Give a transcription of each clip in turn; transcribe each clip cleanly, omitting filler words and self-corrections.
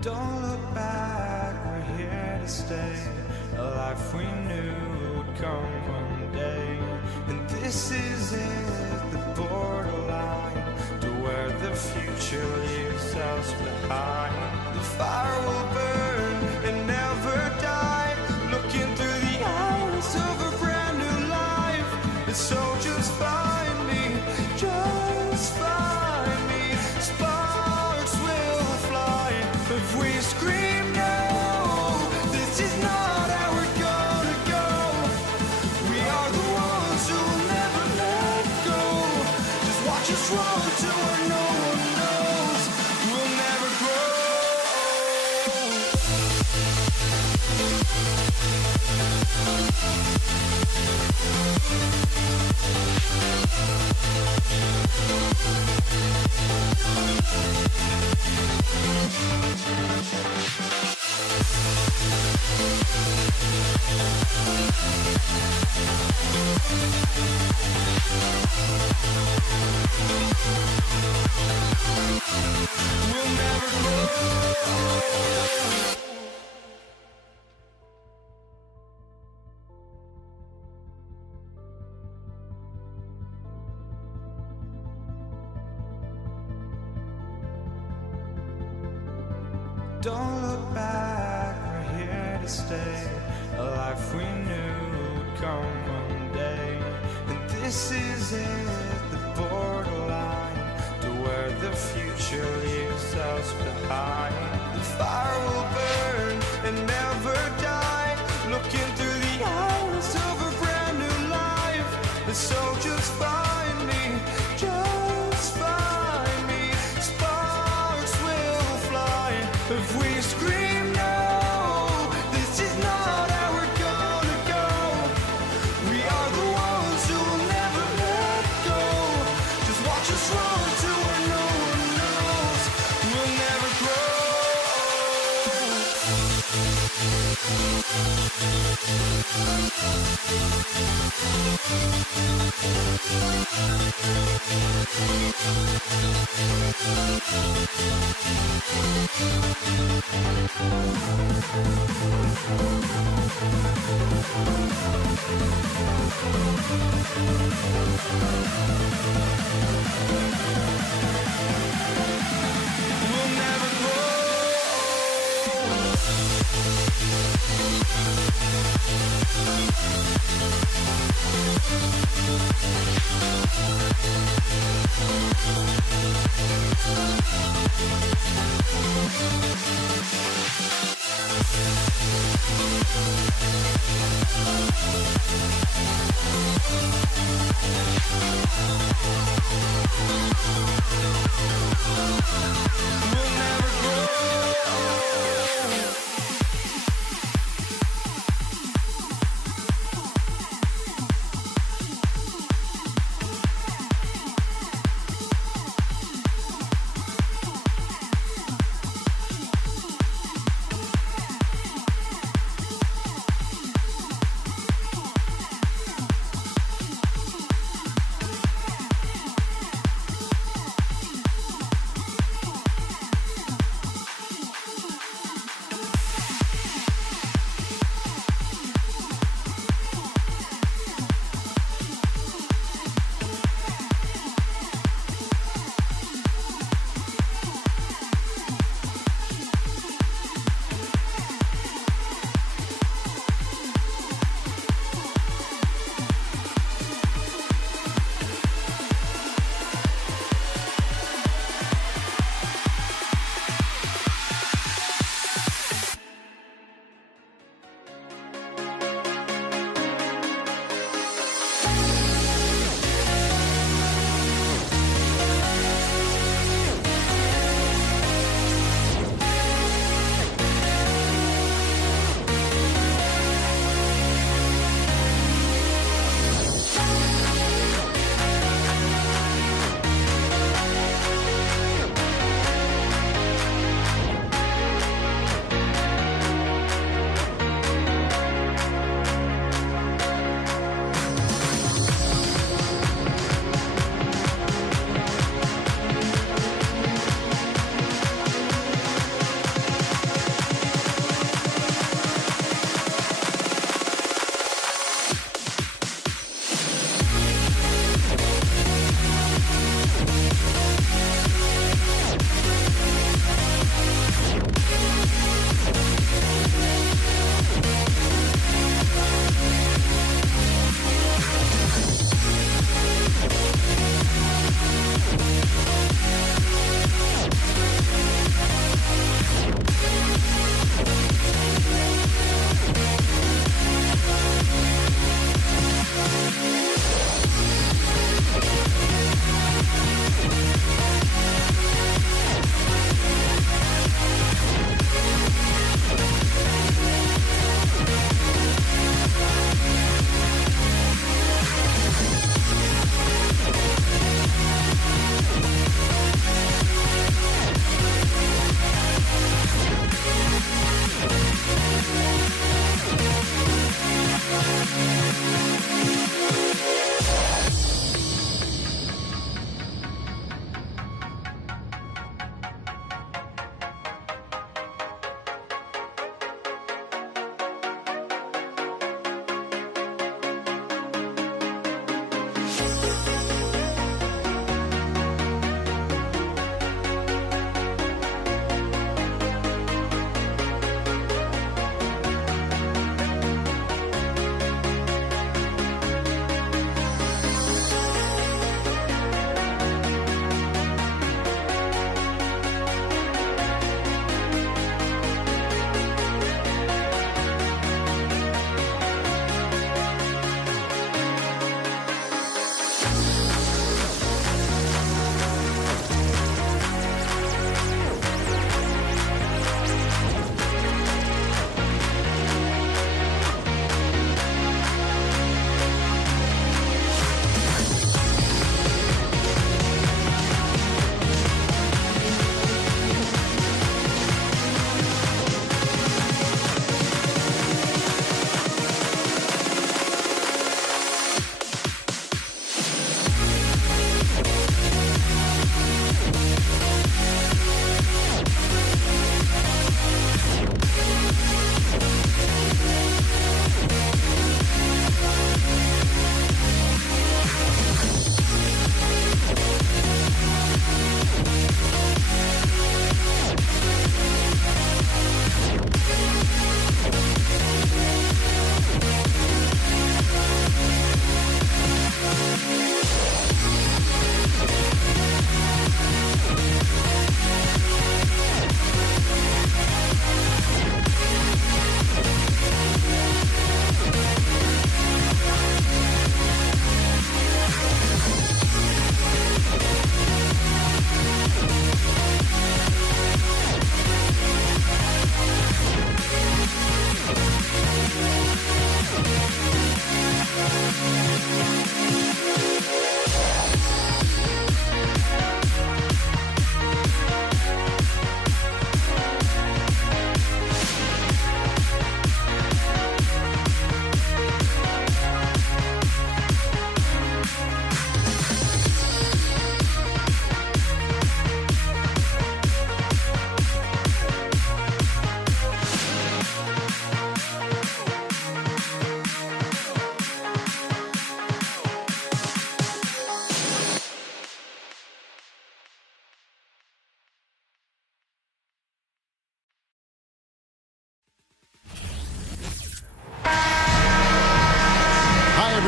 Don't look back, we're here to stay. A life we knew would come one day. And this is it, the borderline to where the future leaves us behind. The fire will burn and never die, looking through the eyes of a brand new life. And so just find me, just find me. Sparks will fly if we scream no. This is not how we're gonna go. We are the ones who will never let go. Just watch us run to where no one knows. We'll never grow. We'll never grow. Don't look back, we're here to stay. A life we knew would come one day. And this is it, the borderline to where the future leaves us behind. The fire will burn and never die, looking through the eyes of a brand new life. And so just find me, just find me. Sparks will fly if we scream no. This is not how we're gonna go. We are the ones who will never let go. Just watch us run to where no one knows. We'll never grow. We'll never grow. We'll never grow.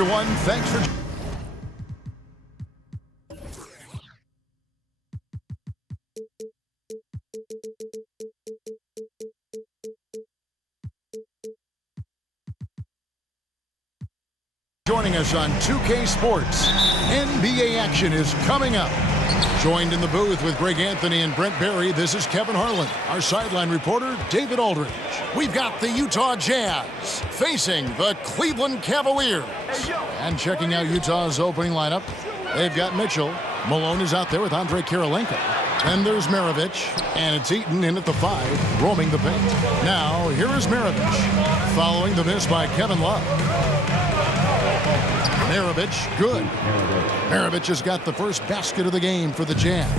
everyone. Thanks for joining us on 2K Sports. NBA action is coming up. Joined in the booth with Greg Anthony and Brent Barry, this is Kevin Harlan. Our sideline reporter, David Aldridge. We've got the Utah Jazz facing the Cleveland Cavaliers. And checking out Utah's opening lineup, they've got Mitchell. Malone is out there with Andre Kirilenko. Then there's Maravich, and it's Eaton in at the 5, roaming the paint. Now, here is Maravich, following the miss by Kevin Love. Maravich, good. Maravich has got the first basket of the game for the Jazz.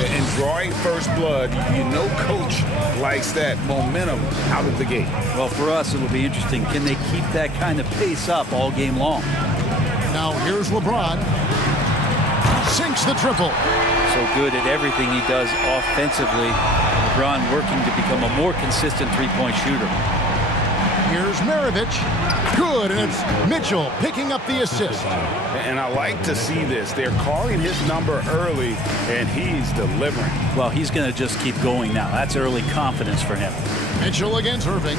And drawing first blood, you know coach likes that momentum out of the gate. Well, for us, it'll be interesting. Can they keep that kind of pace up all game long? Now here's LeBron. Sinks the triple. So good at everything he does offensively. LeBron working to become a more consistent three-point shooter. Here's Maravich. Good, and it's Mitchell picking up the assist. And I like to see this. They're calling his number early, and he's delivering. Well, he's going to just keep going now. That's early confidence for him. Mitchell against Irving.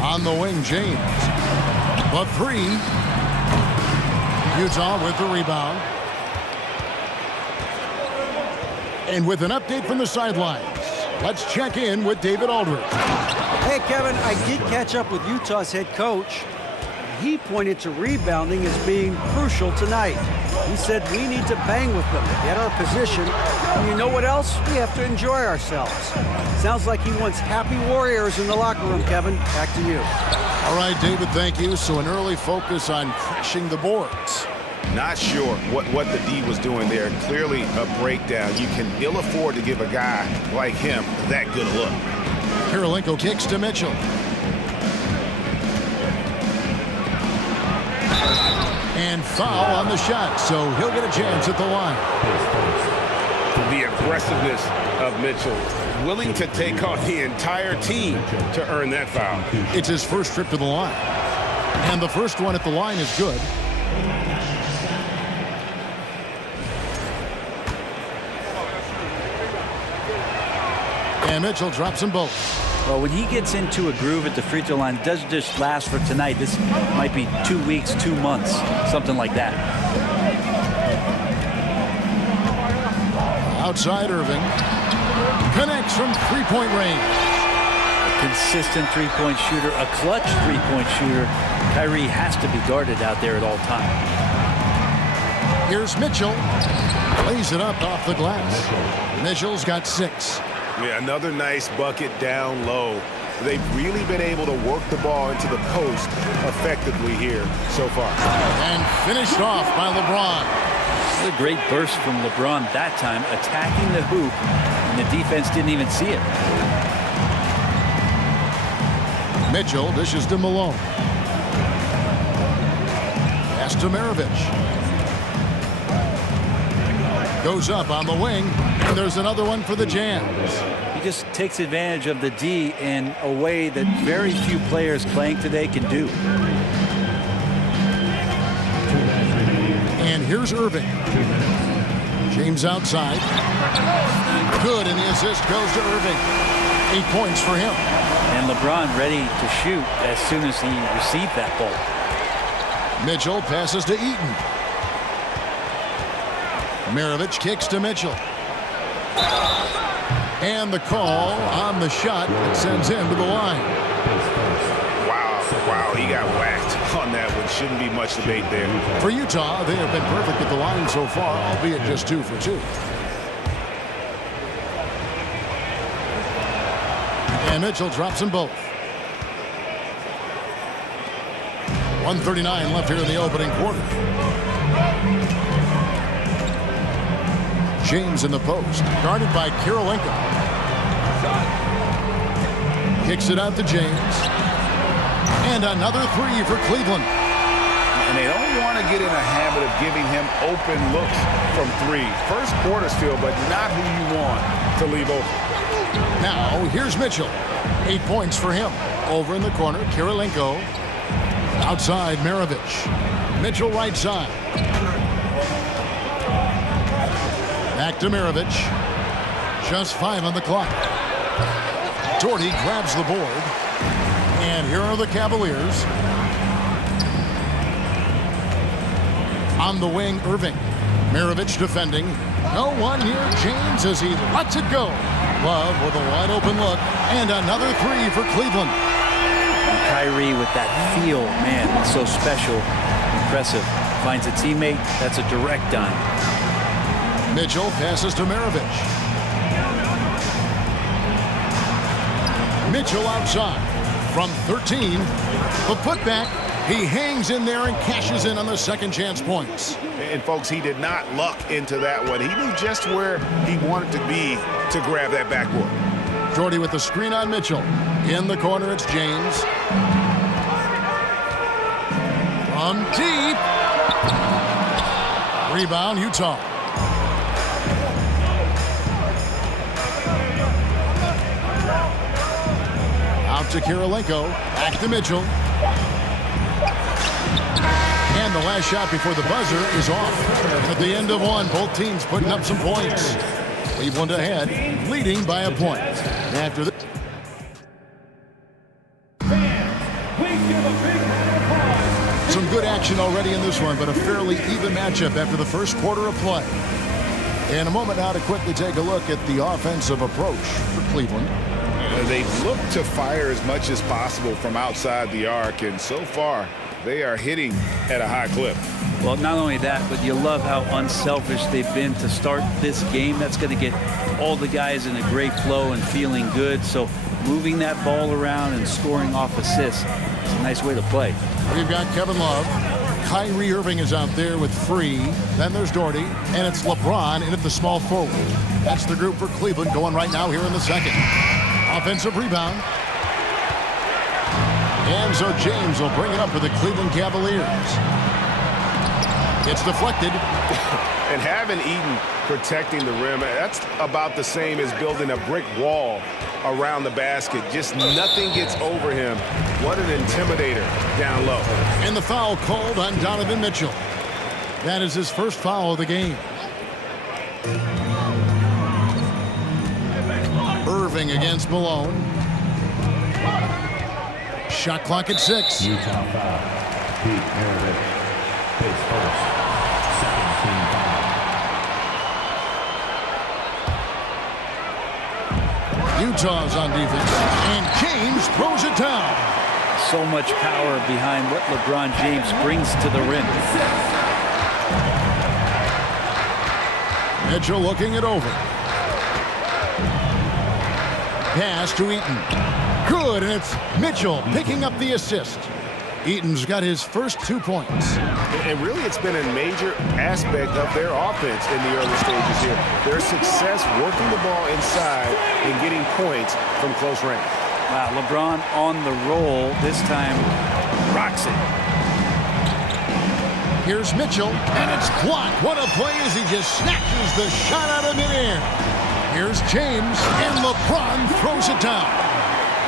On the wing, James. The 3. Utah with the rebound. And with an update from the sidelines, let's check in with David Aldridge. Hey, Kevin, I did catch up with Utah's head coach. He pointed to rebounding as being crucial tonight. He said we need to bang with them, get our position, and you know what else? We have to enjoy ourselves. Sounds like he wants happy warriors in the locker room, Kevin. Back to you. All right, David, thank you. So an early focus on crashing the boards. Not sure what the D was doing there. Clearly a breakdown. You can ill afford to give a guy like him that good a look. Kirilenko kicks to Mitchell. And foul on the shot, so he'll get a chance at the line. The aggressiveness of Mitchell, willing to take on the entire team to earn that foul. It's his first trip to the line. And the first one at the line is good. And Mitchell drops them both. Well, when he gets into a groove at the free throw line, it doesn't just last for tonight. This might be 2 weeks, 2 months, something like that. Outside Irving. Connects from three-point range. A consistent three-point shooter, a clutch three-point shooter. Kyrie has to be guarded out there at all times. Here's Mitchell. Lays it up off the glass. Mitchell's got 6. Yeah, another nice bucket down low. They've really been able to work the ball into the post effectively here so far. And finished off by LeBron. A great burst from LeBron that time, attacking the hoop, and the defense didn't even see it. Mitchell dishes to Malone. Pass to Maravich. Goes up on the wing, and there's another one for the Jazz. He just takes advantage of the D in a way that very few players playing today can do. And here's Irving. James outside. Good, and the assist goes to Irving. 8 points for him. And LeBron ready to shoot as soon as he received that ball. Mitchell passes to Eaton. Maravich kicks to Mitchell. And the call on the shot that sends him to the line. Wow, he got whacked on that one. Shouldn't be much debate there. For Utah, they have been perfect at the line so far, albeit just 2 for 2. And Mitchell drops them both. 1:39 left here in the opening quarter. James in the post, guarded by Kirilenko. Kicks it out to James. And another 3 for Cleveland. And they don't want to get in a habit of giving him open looks from 3. First quarter still, but not who you want to leave open. Now, Here's Mitchell. 8 points for him. Over in the corner, Kirilenko. Outside, Maravich. Mitchell right side. Back to Maravich. Just 5 on the clock. Doherty grabs the board. And here are the Cavaliers. On the wing, Irving. Maravich defending. No one near James as he lets it go. Love with a wide open look. And another 3 for Cleveland. And Kyrie with that feel, man, it's so special, impressive. Finds a teammate, that's a direct dime. Mitchell passes to Maravich. Mitchell outside. From 13, the putback, he hangs in there and cashes in on the second chance points. And folks, he did not luck into that one. He knew just where he wanted to be to grab that backboard. Jordy with the screen on Mitchell. In the corner, it's James. From deep. Rebound, Utah. Out to Kirilenko. Back to Mitchell. And the last shot before the buzzer is off. At the end of one, both teams putting up some points. Cleveland ahead, leading by a point. After this. Some good action already in this one, but a fairly even matchup after the first quarter of play. In a moment now to quickly take a look at the offensive approach for Cleveland. They've looked to fire as much as possible from outside the arc, and so far they are hitting at a high clip. Well, not only that, but you love how unselfish they've been to start this game. That's going to get all the guys in a great flow and feeling good. So moving that ball around and scoring off assists, it's a nice way to play. We've got Kevin Love. Kyrie Irving is out there with Free. Then there's Doherty. And it's LeBron in at the small forward. That's the group for Cleveland going right now here in the second. Offensive rebound. And so James will bring it up for the Cleveland Cavaliers. It's deflected. And having Eaton protecting the rim, that's about the same as building a brick wall around the basket. Just nothing gets over him. What an intimidator down low. And the foul called on Donovan Mitchell. That is his first foul of the game. Irving against Malone. Shot clock at 6. Utah foul. Pete Maravich. Face first. Second team foul. Utah's on defense. And James throws it down. So much power behind what LeBron James brings to the rim. Mitchell looking it over. Pass to Eaton. Good, and it's Mitchell picking up the assist. Eaton's got his first 2 points. And really, it's been a major aspect of their offense in the early stages here. Their success working the ball inside and getting points from close range. Wow, LeBron on the roll. This time, rocks it. Here's Mitchell, and it's blocked. What a play as he just snatches the shot out of midair. Here's James, and LeBron throws it down.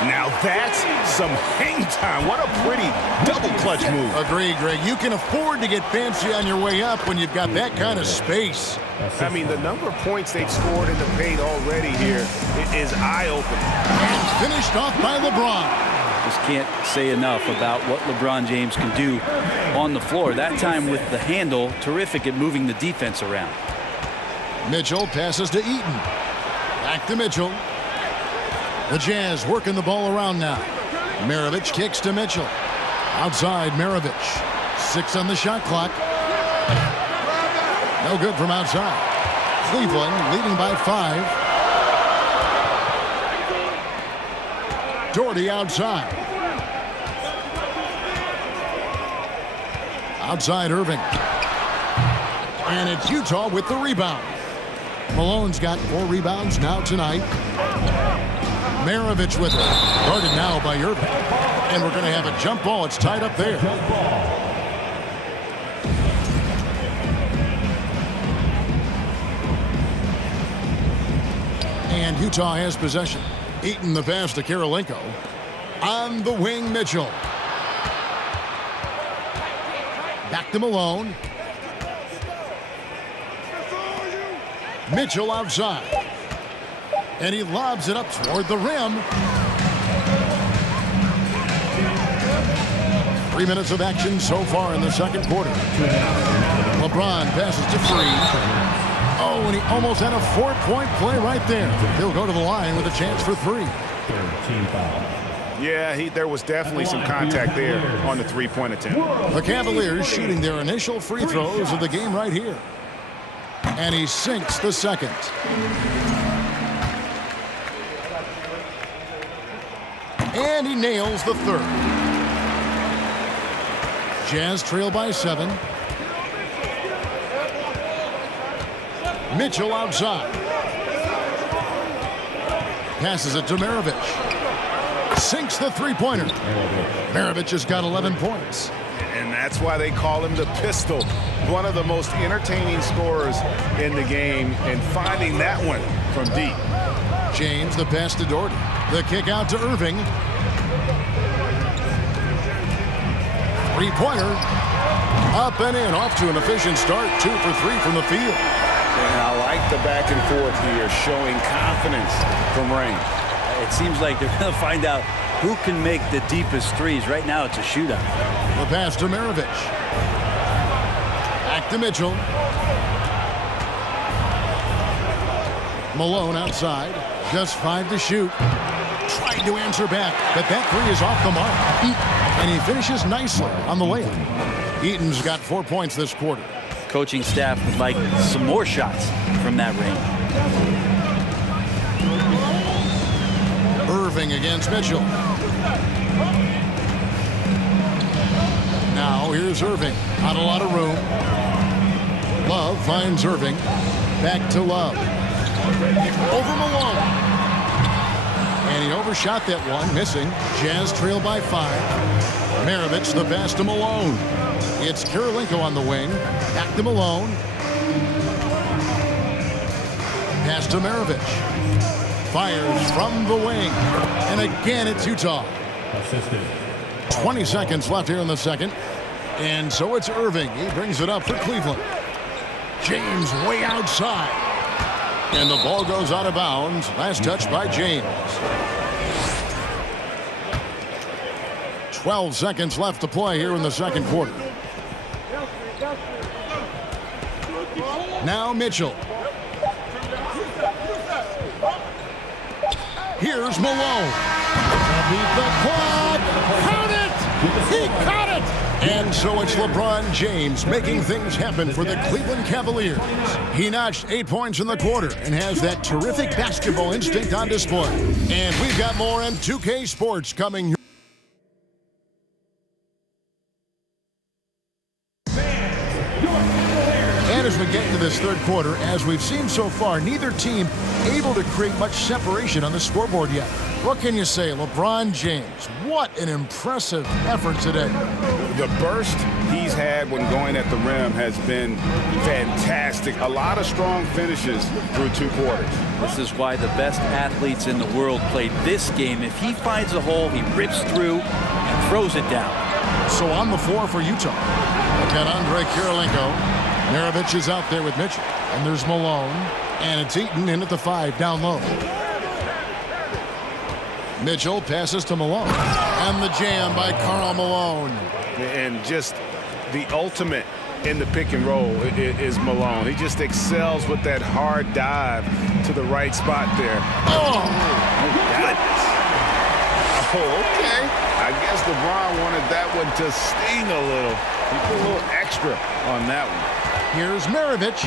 Now that's some hang time. What a pretty double clutch move. Agreed, Greg. You can afford to get fancy on your way up when you've got that kind of space. I mean, the number of points they've scored in the paint already here is eye-opening. And finished off by LeBron. Just can't say enough about what LeBron James can do on the floor. That time with the handle, terrific at moving the defense around. Mitchell passes to Eaton. Back to Mitchell. The Jazz working the ball around now. Maravich kicks to Mitchell. Outside, Maravich. 6 on the shot clock. No good from outside. Cleveland leading by 5. Doherty outside. Outside, Irving. And it's Utah with the rebound. Malone's got 4 rebounds now tonight. Maravich with it. Guarded now by Irving. And we're going to have a jump ball. It's tied up there. And Utah has possession. Eaton the pass to Kirilenko. On the wing, Mitchell. Back to Malone. Mitchell outside. And he lobs it up toward the rim. 3 minutes of action so far in the second quarter. LeBron passes to Free. Oh, and he almost had a 4-point play right there. He'll go to the line with a chance for 3. Yeah, there was definitely some contact there on the three-point attempt. The Cavaliers shooting their initial free throws of the game right here. And he sinks the second. And he nails the third. Jazz trail by 7. Mitchell outside. Passes it to Maravich. Sinks the three-pointer. Maravich has got 11 points. And that's why they call him the pistol. One of the most entertaining scorers in the game, and finding that one from deep. James, the pass to Doherty. The kick out to Irving. Three-pointer. Up and in. Off to an efficient start. 2 for 3 from the field. And I like the back and forth here, showing confidence from Rain. It seems like they're going to find out who can make the deepest threes. Right now, it's a shootout. The pass to Maravich. Back to Mitchell. Malone outside. Just 5 to shoot. Trying to answer back, but that 3 is off the mark. And he finishes nicely on the layup. Eaton's got 4 points this quarter. Coaching staff would like some more shots from that range. Irving against Mitchell. Now here's Irving. Not a lot of room. Love finds Irving. Back to Love. Over Malone. And he overshot that one, missing. Jazz trail by 5. Maravich the pass to Malone. It's Kirilenko on the wing. Back to Malone. Pass to Maravich. Fires from the wing. And again, it's Utah. 20 seconds left here in the second. And so it's Irving. He brings it up for Cleveland. James way outside. And the ball goes out of bounds. Last touch by James. 12 seconds left to play here in the second quarter. Now Mitchell. Here's Malone. Beat the clock. Count it. He caught it. And so it's LeBron James making things happen for the Cleveland Cavaliers. He notched 8 points in the quarter and has that terrific basketball instinct on display. And we've got more on 2K Sports coming. As we get into this third quarter, as we've seen so far, neither team able to create much separation on the scoreboard yet. What can you say? LeBron James, what an impressive effort today. The burst he's had when going at the rim has been fantastic. A lot of strong finishes through 2 quarters. This is why the best athletes in the world play this game. If he finds a hole, he rips through and throws it down. So on the floor for Utah, look at Andre Kirilenko. Maravich is out there with Mitchell. And there's Malone. And it's Eaton in at the 5 down low. Mitchell passes to Malone. And the jam by Karl Malone. And just the ultimate in the pick and roll is Malone. He just excels with that hard dive to the right spot there. Oh, goodness. Oh, okay. I guess LeBron wanted that one to sting a little. He put a little extra on that one. Here's Maravich.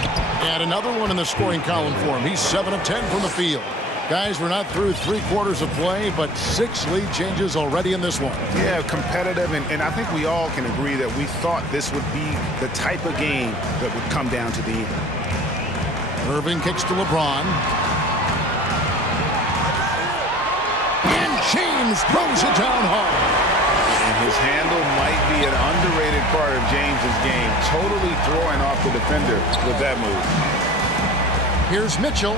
And another one in the scoring column for him. He's 7 of 10 from the field. Guys, we're not through 3 quarters of play, but 6 lead changes already in this one. Yeah, competitive, and I think we all can agree that we thought this would be the type of game that would come down to the end. Irving kicks to LeBron. And James throws it down hard. And his handle might be an underrated part of James's game, totally throwing off the defender with that move. Here's Mitchell.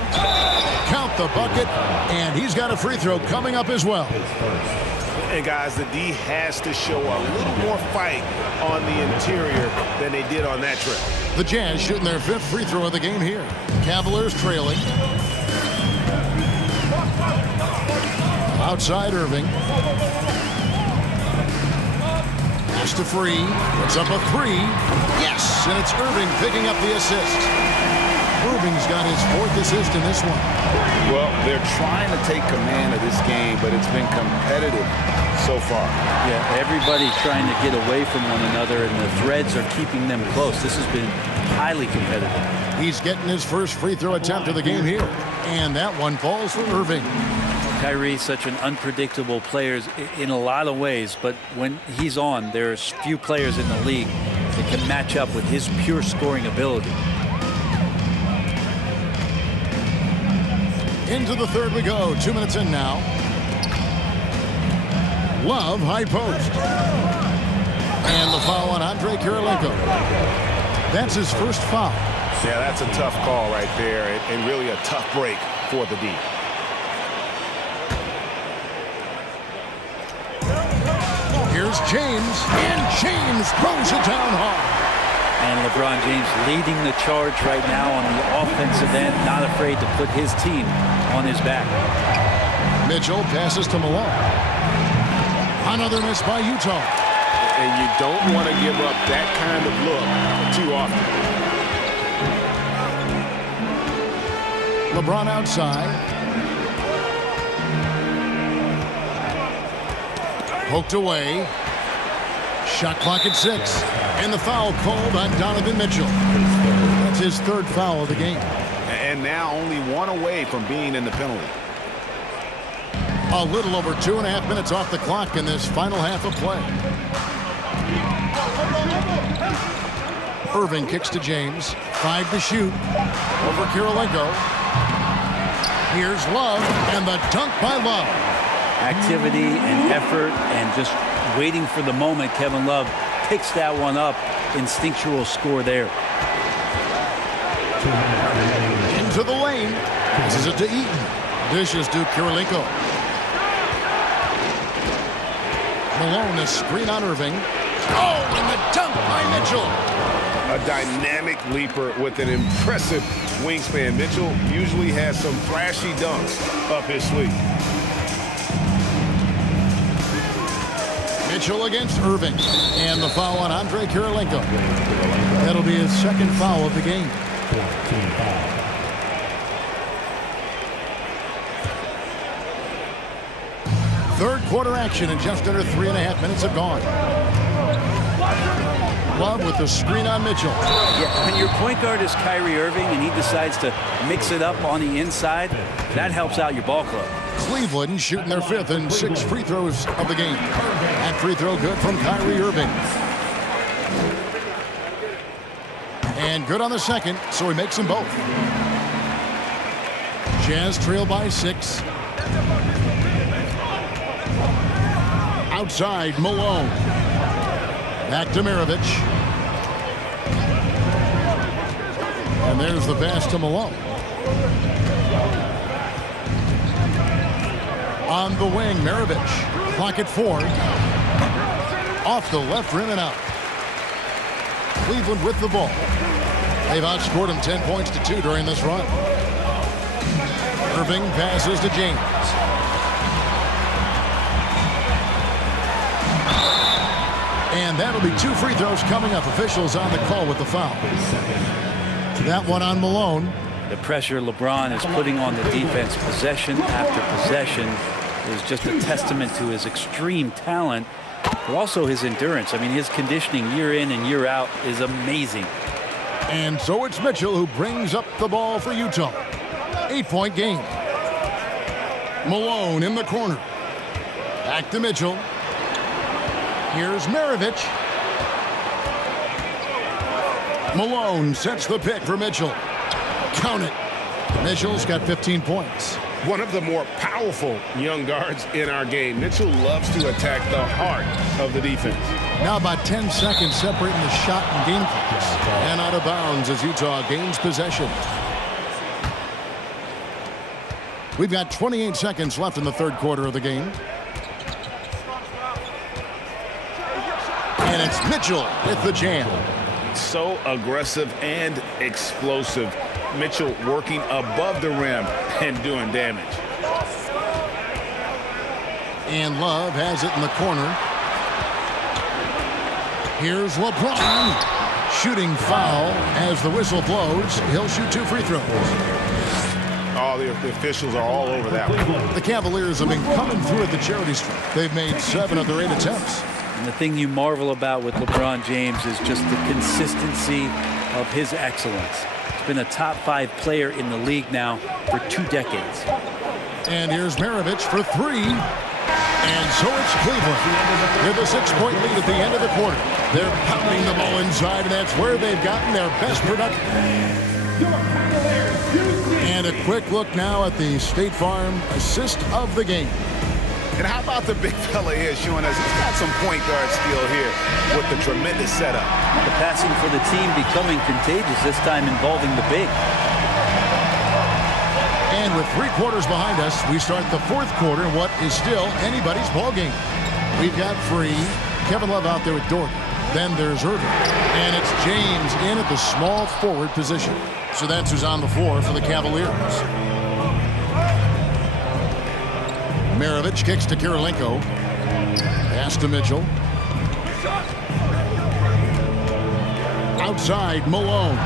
Count the bucket, and he's got a free throw coming up as well. And guys, the D has to show a little more fight on the interior than they did on that trip. The Jazz shooting their 5th free throw of the game here. Cavaliers trailing. Outside Irving. Pass to Free. Puts up a 3. Yes! And it's Irving picking up the assist. Irving's got his 4th assist in this one. Well, they're trying to take command of this game, but it's been competitive so far. Yeah, everybody's trying to get away from one another, and the threads are keeping them close. This has been highly competitive. He's getting his first free throw attempt of the game here. And that one falls for Irving. Kyrie's such an unpredictable player in a lot of ways, but when he's on, there's few players in the league that can match up with his pure scoring ability. Into the third we go. 2 minutes in now. Love, high post. And the foul on Andre Kirilenko. That's his first foul. Yeah, that's a tough call right there, and really a tough break for the D. Here's James, and James throws it down hard. And LeBron James leading the charge right now on the offensive end, not afraid to put his team on his back. Mitchell passes to Malone. Another miss by Utah. And you don't want to give up that kind of look too often. LeBron outside. Poked away. Shot clock at 6. And the foul called on Donovan Mitchell. That's his 3rd foul of the game. And now only 1 away from being in the penalty. A little over 2.5 minutes off the clock in this final half of play. Irving kicks to James. 5 to shoot. Over Kirilenko. Here's Love, and the dunk by Love. Activity and effort and just waiting for the moment. Kevin Love picks that one up. Instinctual score there. Into the lane. Passes it to Eaton. Dishes to Kirilenko. Malone, a screen on Irving. Oh, and the dunk by Mitchell. A dynamic leaper with an impressive wingspan. Mitchell usually has some flashy dunks up his sleeve. Mitchell against Irving. And the foul on Andre Kirilenko. That'll be his 2nd foul of the game. 14 foul. Third quarter action, and just under 3.5 minutes have gone. Love with the screen on Mitchell. Yeah, when your point guard is Kyrie Irving and he decides to mix it up on the inside, that helps out your ball club. Cleveland shooting their 5th and 6th free throws of the game. That free throw good from Kyrie Irving. And good on the 2nd, so he makes them both. Jazz trail by 6. Outside, Malone. Back to Maravich. And there's the pass to Malone. On the wing, Maravich. Clock at 4. Off the left rim and out. Cleveland with the ball. They've outscored him 10 points to 2 during this run. Irving passes to James. And that'll be 2 free throws coming up. Officials on the call with the foul. That one on Malone. The pressure LeBron is putting on the defense possession after possession is just a testament to his extreme talent, but also his endurance. I mean, his conditioning year in and year out is amazing. And so it's Mitchell who brings up the ball for Utah. 8-point game. Malone in the corner. Back to Mitchell. Here's Maravich. Malone sets the pick for Mitchell. Count it. Mitchell's got 15 points. One of the more powerful young guards in our game. Mitchell loves to attack the heart of the defense. Now about 10 seconds separating the shot and game clocks. And out of bounds as Utah gains possession. We've got 28 seconds left in the third quarter of the game. And it's Mitchell with the jam. So aggressive and explosive. Mitchell working above the rim and doing damage. And Love has it in the corner. Here's LeBron. Shooting foul as the whistle blows. He'll shoot 2 free throws. Oh, the officials are all over that one. The Cavaliers have been coming through at the charity stripe. They've made 7 of their 8 attempts. And the thing you marvel about with LeBron James is just the consistency of his excellence. He's been a top 5 player in the league now for 2 decades. And here's Maravich for 3. And so it's Cleveland with a 6-point lead at the end of the quarter. They're pounding the ball inside, and that's where they've gotten their best production. And a quick look now at the State Farm assist of the game. And how about the big fella here showing us he's got some point guard skill here with the tremendous setup. The passing for the team becoming contagious, this time involving the big. And with 3 quarters behind us, we start the 4th quarter in what is still anybody's ball game. We've got Free, Kevin Love out there with Dort. Then there's Irving. And it's James in at the small forward position. So that's who's on the floor for the Cavaliers. Maravich kicks to Kirilenko. Pass to Mitchell. Outside, Malone.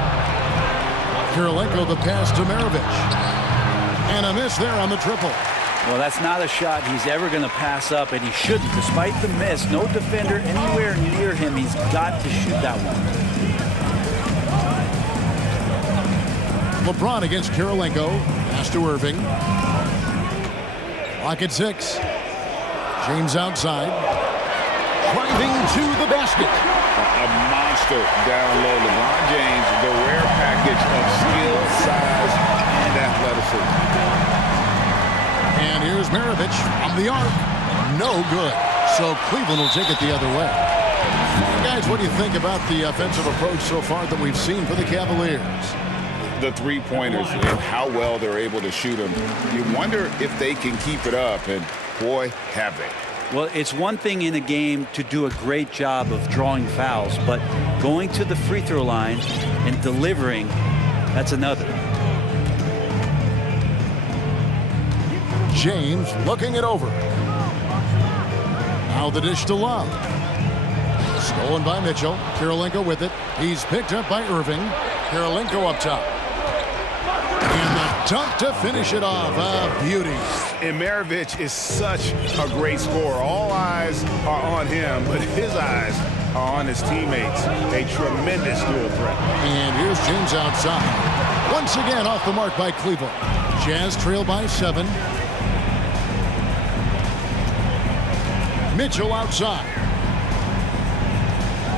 Kirilenko the pass to Maravich. And a miss there on the triple. Well, that's not a shot he's ever going to pass up, and he shouldn't. Despite the miss, no defender anywhere near him. He's got to shoot that one. LeBron against Kirilenko. Pass to Irving. Clock at 6. James outside. Driving to the basket. A monster down low. LeBron James, the rare package of skill, size, and athleticism. And here's Maravich from the arc. No good. So Cleveland will take it the other way. Guys, what do you think about the offensive approach so far that we've seen for the Cavaliers? The 3-pointers and how well they're able to shoot them. You wonder if they can keep it up, and boy, have they. Well, it's one thing in a game to do a great job of drawing fouls, but going to the free throw line and delivering, that's another. James looking it over. Now the dish to Love. Stolen by Mitchell. Kirilenko with it. He's picked up by Irving. Kirilenko up top. And the dunk to finish it off. A beauty. And Maravich is such a great scorer. All eyes are on him, but his eyes are on his teammates. A tremendous dual threat. And here's James outside. Once again off the mark by Cleveland. Jazz trail by 7. Mitchell outside.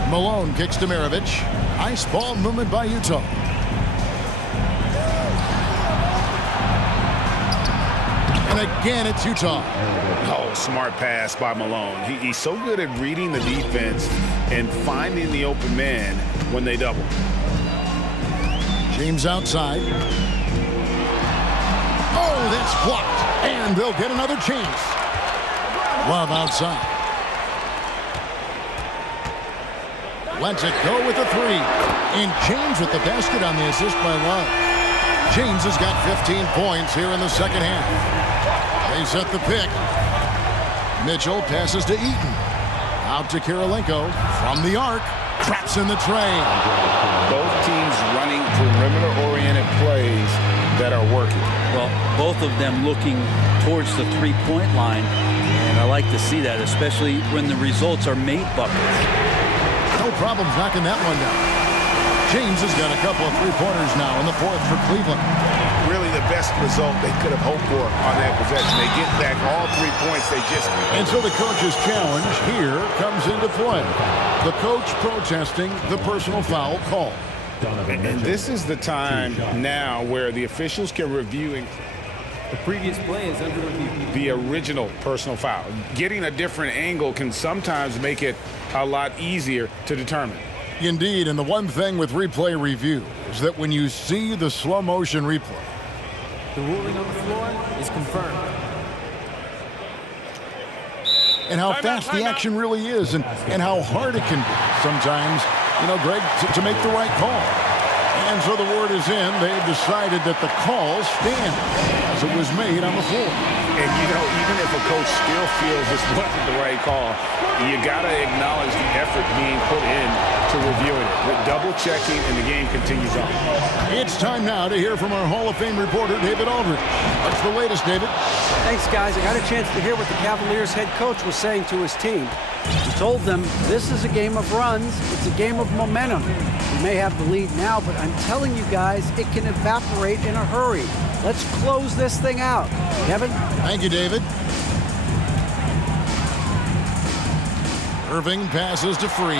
Malone kicks to Maravich. Ice ball movement by Utah. And again, it's Utah. Oh, smart pass by Malone. He's so good at reading the defense and finding the open man when they double. James outside. Oh, that's blocked. And they'll get another chance. Love outside. Lets it go with a 3. And James with the basket on the assist by Love. James has got 15 points here in the second half. They set the pick. Mitchell passes to Eaton. Out to Kirilenko from the arc. Traps in the tray. Both teams running perimeter-oriented plays that are working. Well, both of them looking towards the three-point line. And I like to see that, especially when the results are made buckets. No problems knocking that one down. James has got a couple of three-pointers now in the 4th for Cleveland. Really the best result they could have hoped for on that possession. They get back all 3 points. They just... And so the coach's challenge here comes into play. The coach protesting the personal foul call. And this is the time now where the officials can review the previous play is under review. The original personal foul. Getting a different angle can sometimes make it a lot easier to determine. Indeed, and the one thing with replay review is that when you see the slow motion replay, the ruling on the floor is confirmed. and how fast the action really is and how hard it can be sometimes, Greg, to make the right call. And so the word is in. They've decided that the call stands as it was made on the floor. And, even if a coach still feels this wasn't the right call, you got to acknowledge the effort being put in to reviewing it. With double-checking, and the game continues on. It's time now to hear from our Hall of Fame reporter, David Aldridge. What's the latest, David? Thanks, guys. I got a chance to hear what the Cavaliers head coach was saying to his team. He told them this is a game of runs. It's a game of momentum. We may have the lead now, but I'm telling you guys, it can evaporate in a hurry. Let's close this thing out. Kevin? Thank you, David. Irving passes to Free.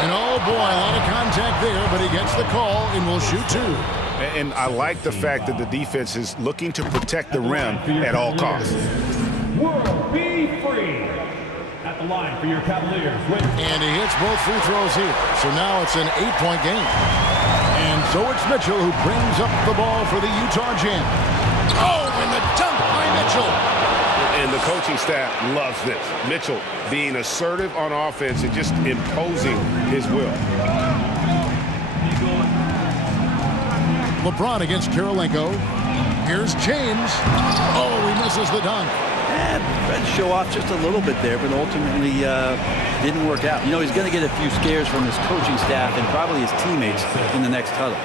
And oh boy, a lot of contact there, but he gets the call and will shoot two. And I like the fact that the defense is looking to protect the rim at all costs. World be free. At the line for your Cavaliers. And he hits both free throws here. So now it's an 8-point game. And so it's Mitchell who brings up the ball for the Utah Jam. Oh, and the dunk by Mitchell. And the coaching staff loves this. Mitchell being assertive on offense and just imposing his will. LeBron against Karolinko. Here's James. Oh, he misses the dunk. Tried to show off just a little bit there, but ultimately didn't work out. He's going to get a few scares from his coaching staff and probably his teammates in the next huddle.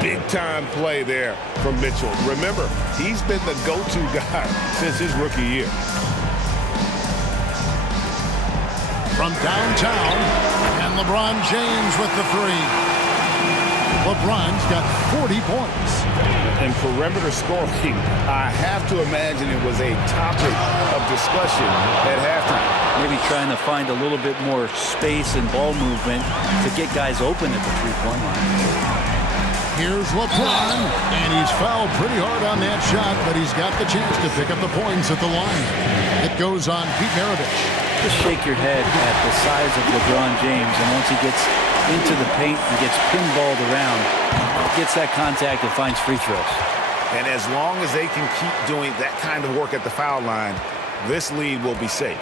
Big-time play there from Mitchell. Remember, he's been the go-to guy since his rookie year. From downtown, and LeBron James with the three. LeBron's got 40 points. And perimeter scoring, I have to imagine it was a topic of discussion at halftime. Maybe trying to find a little bit more space and ball movement to get guys open at the three-point line. Here's LeBron, and he's fouled pretty hard on that shot, but he's got the chance to pick up the points at the line. It goes on Pete Maravich. Just shake your head at the size of LeBron James, and once he gets into the paint and gets pinballed around, gets that contact and finds free throws. And as long as they can keep doing that kind of work at the foul line, this lead will be safe.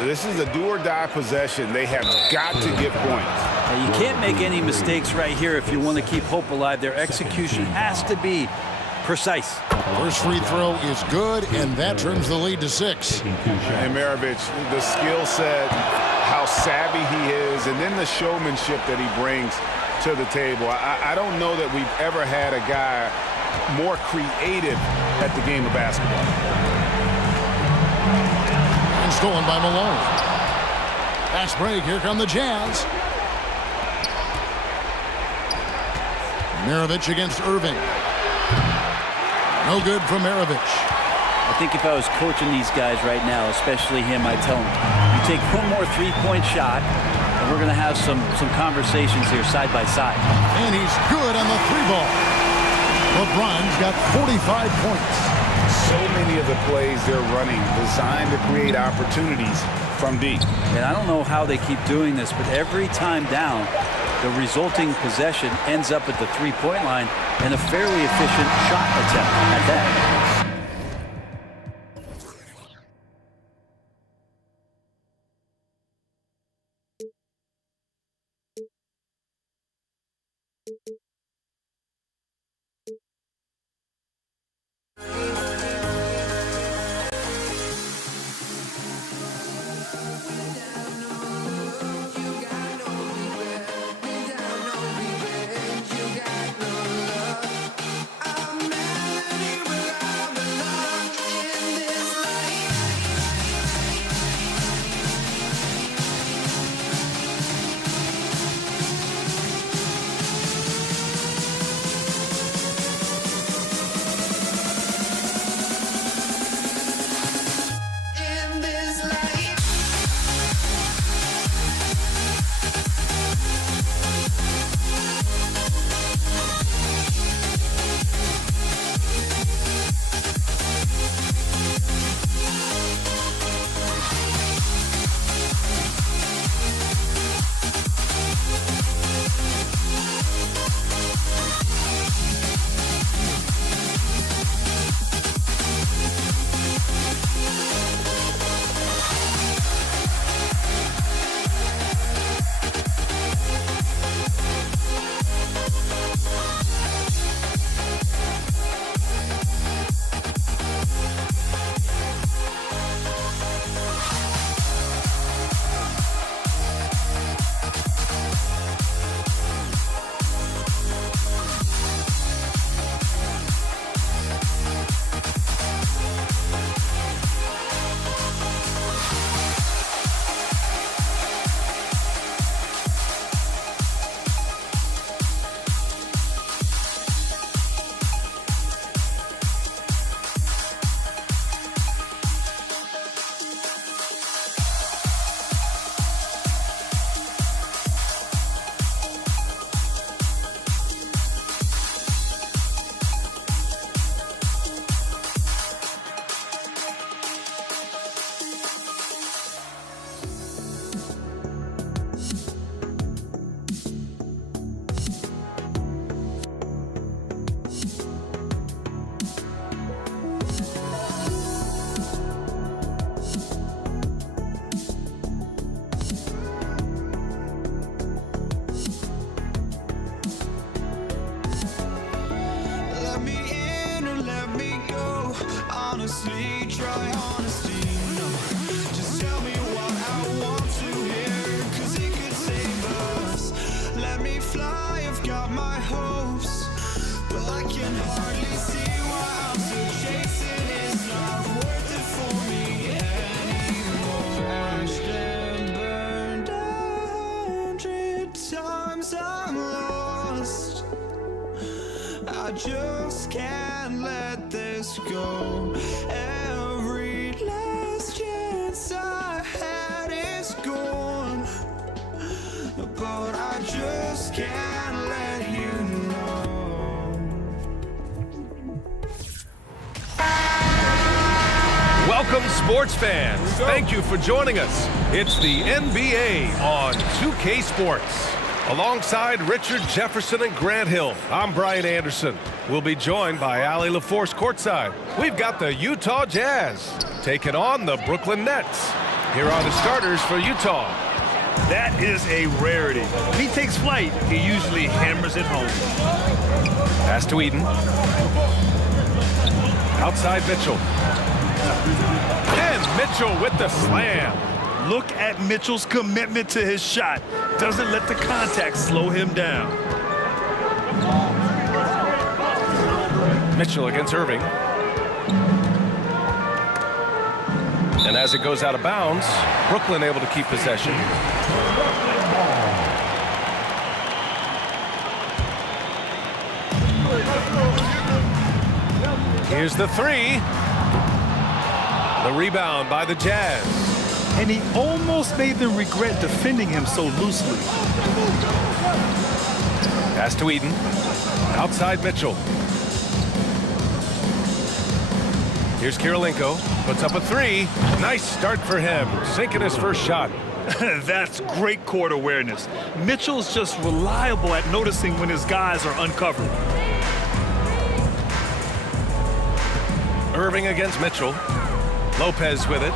This is a do-or-die possession. They have got to get points. Now, you can't make any mistakes right here if you want to keep hope alive. Their execution has to be precise. First free throw is good, and that turns the lead to 6. And Maravich, the skill set, how savvy he is, and then the showmanship that he brings to the table. I don't know that we've ever had a guy more creative at the game of basketball. And stolen by Malone. Fast break, here come the Jazz. Maravich against Irving. No good from Maravich. I think if I was coaching these guys right now, especially him, I'd tell him, you take one more three-point shot, and we're going to have some conversations here side by side. And he's good on the three ball. LeBron's got 45 points. So many of the plays they're running designed to create opportunities from deep. And I don't know how they keep doing this, but every time down, the resulting possession ends up at the three-point line and a fairly efficient shot attempt at that. try honesty, no. Just tell me what I want to hear, 'cause it could save us. Let me fly, I've got my hopes, but I can hardly see why I'm still chasing. It's not worth it for me anymore. Crashed and burned 100 times, I'm lost. I just can't let this go. Every last chance I had is gone, but I just can't let you know. Welcome, sports fans. Thank you for joining us. It's the NBA on 2K Sports. Alongside Richard Jefferson and Grant Hill, I'm Brian Anderson. We'll be joined by Allie LaForce courtside. We've got the Utah Jazz taking on the Brooklyn Nets. Here are the starters for Utah. That is a rarity. When he takes flight, he usually hammers it home. Pass to Eden. Outside Mitchell. And Mitchell with the slam. Look at Mitchell's commitment to his shot. Doesn't let the contact slow him down. Mitchell against Irving. And as it goes out of bounds, Brooklyn able to keep possession. Here's the three. The rebound by the Jazz. And he almost made them regret defending him so loosely. Pass to Eden. Outside Mitchell. Here's Kirilenko. Puts up a three. Nice start for him. Sinking his first shot. That's great court awareness. Mitchell's just reliable at noticing when his guys are uncovered. Irving against Mitchell. Lopez with it.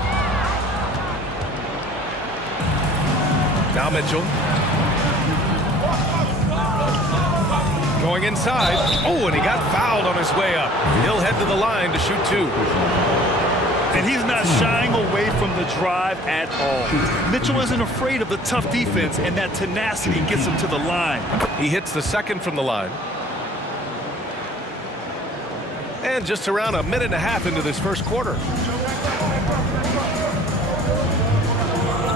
Now Mitchell. Going inside. Oh, and he got fouled on his way up. He'll head to the line to shoot two. And he's not shying away from the drive at all. Mitchell isn't afraid of the tough defense, and that tenacity gets him to the line. He hits the second from the line. And just around a minute and a half into this first quarter.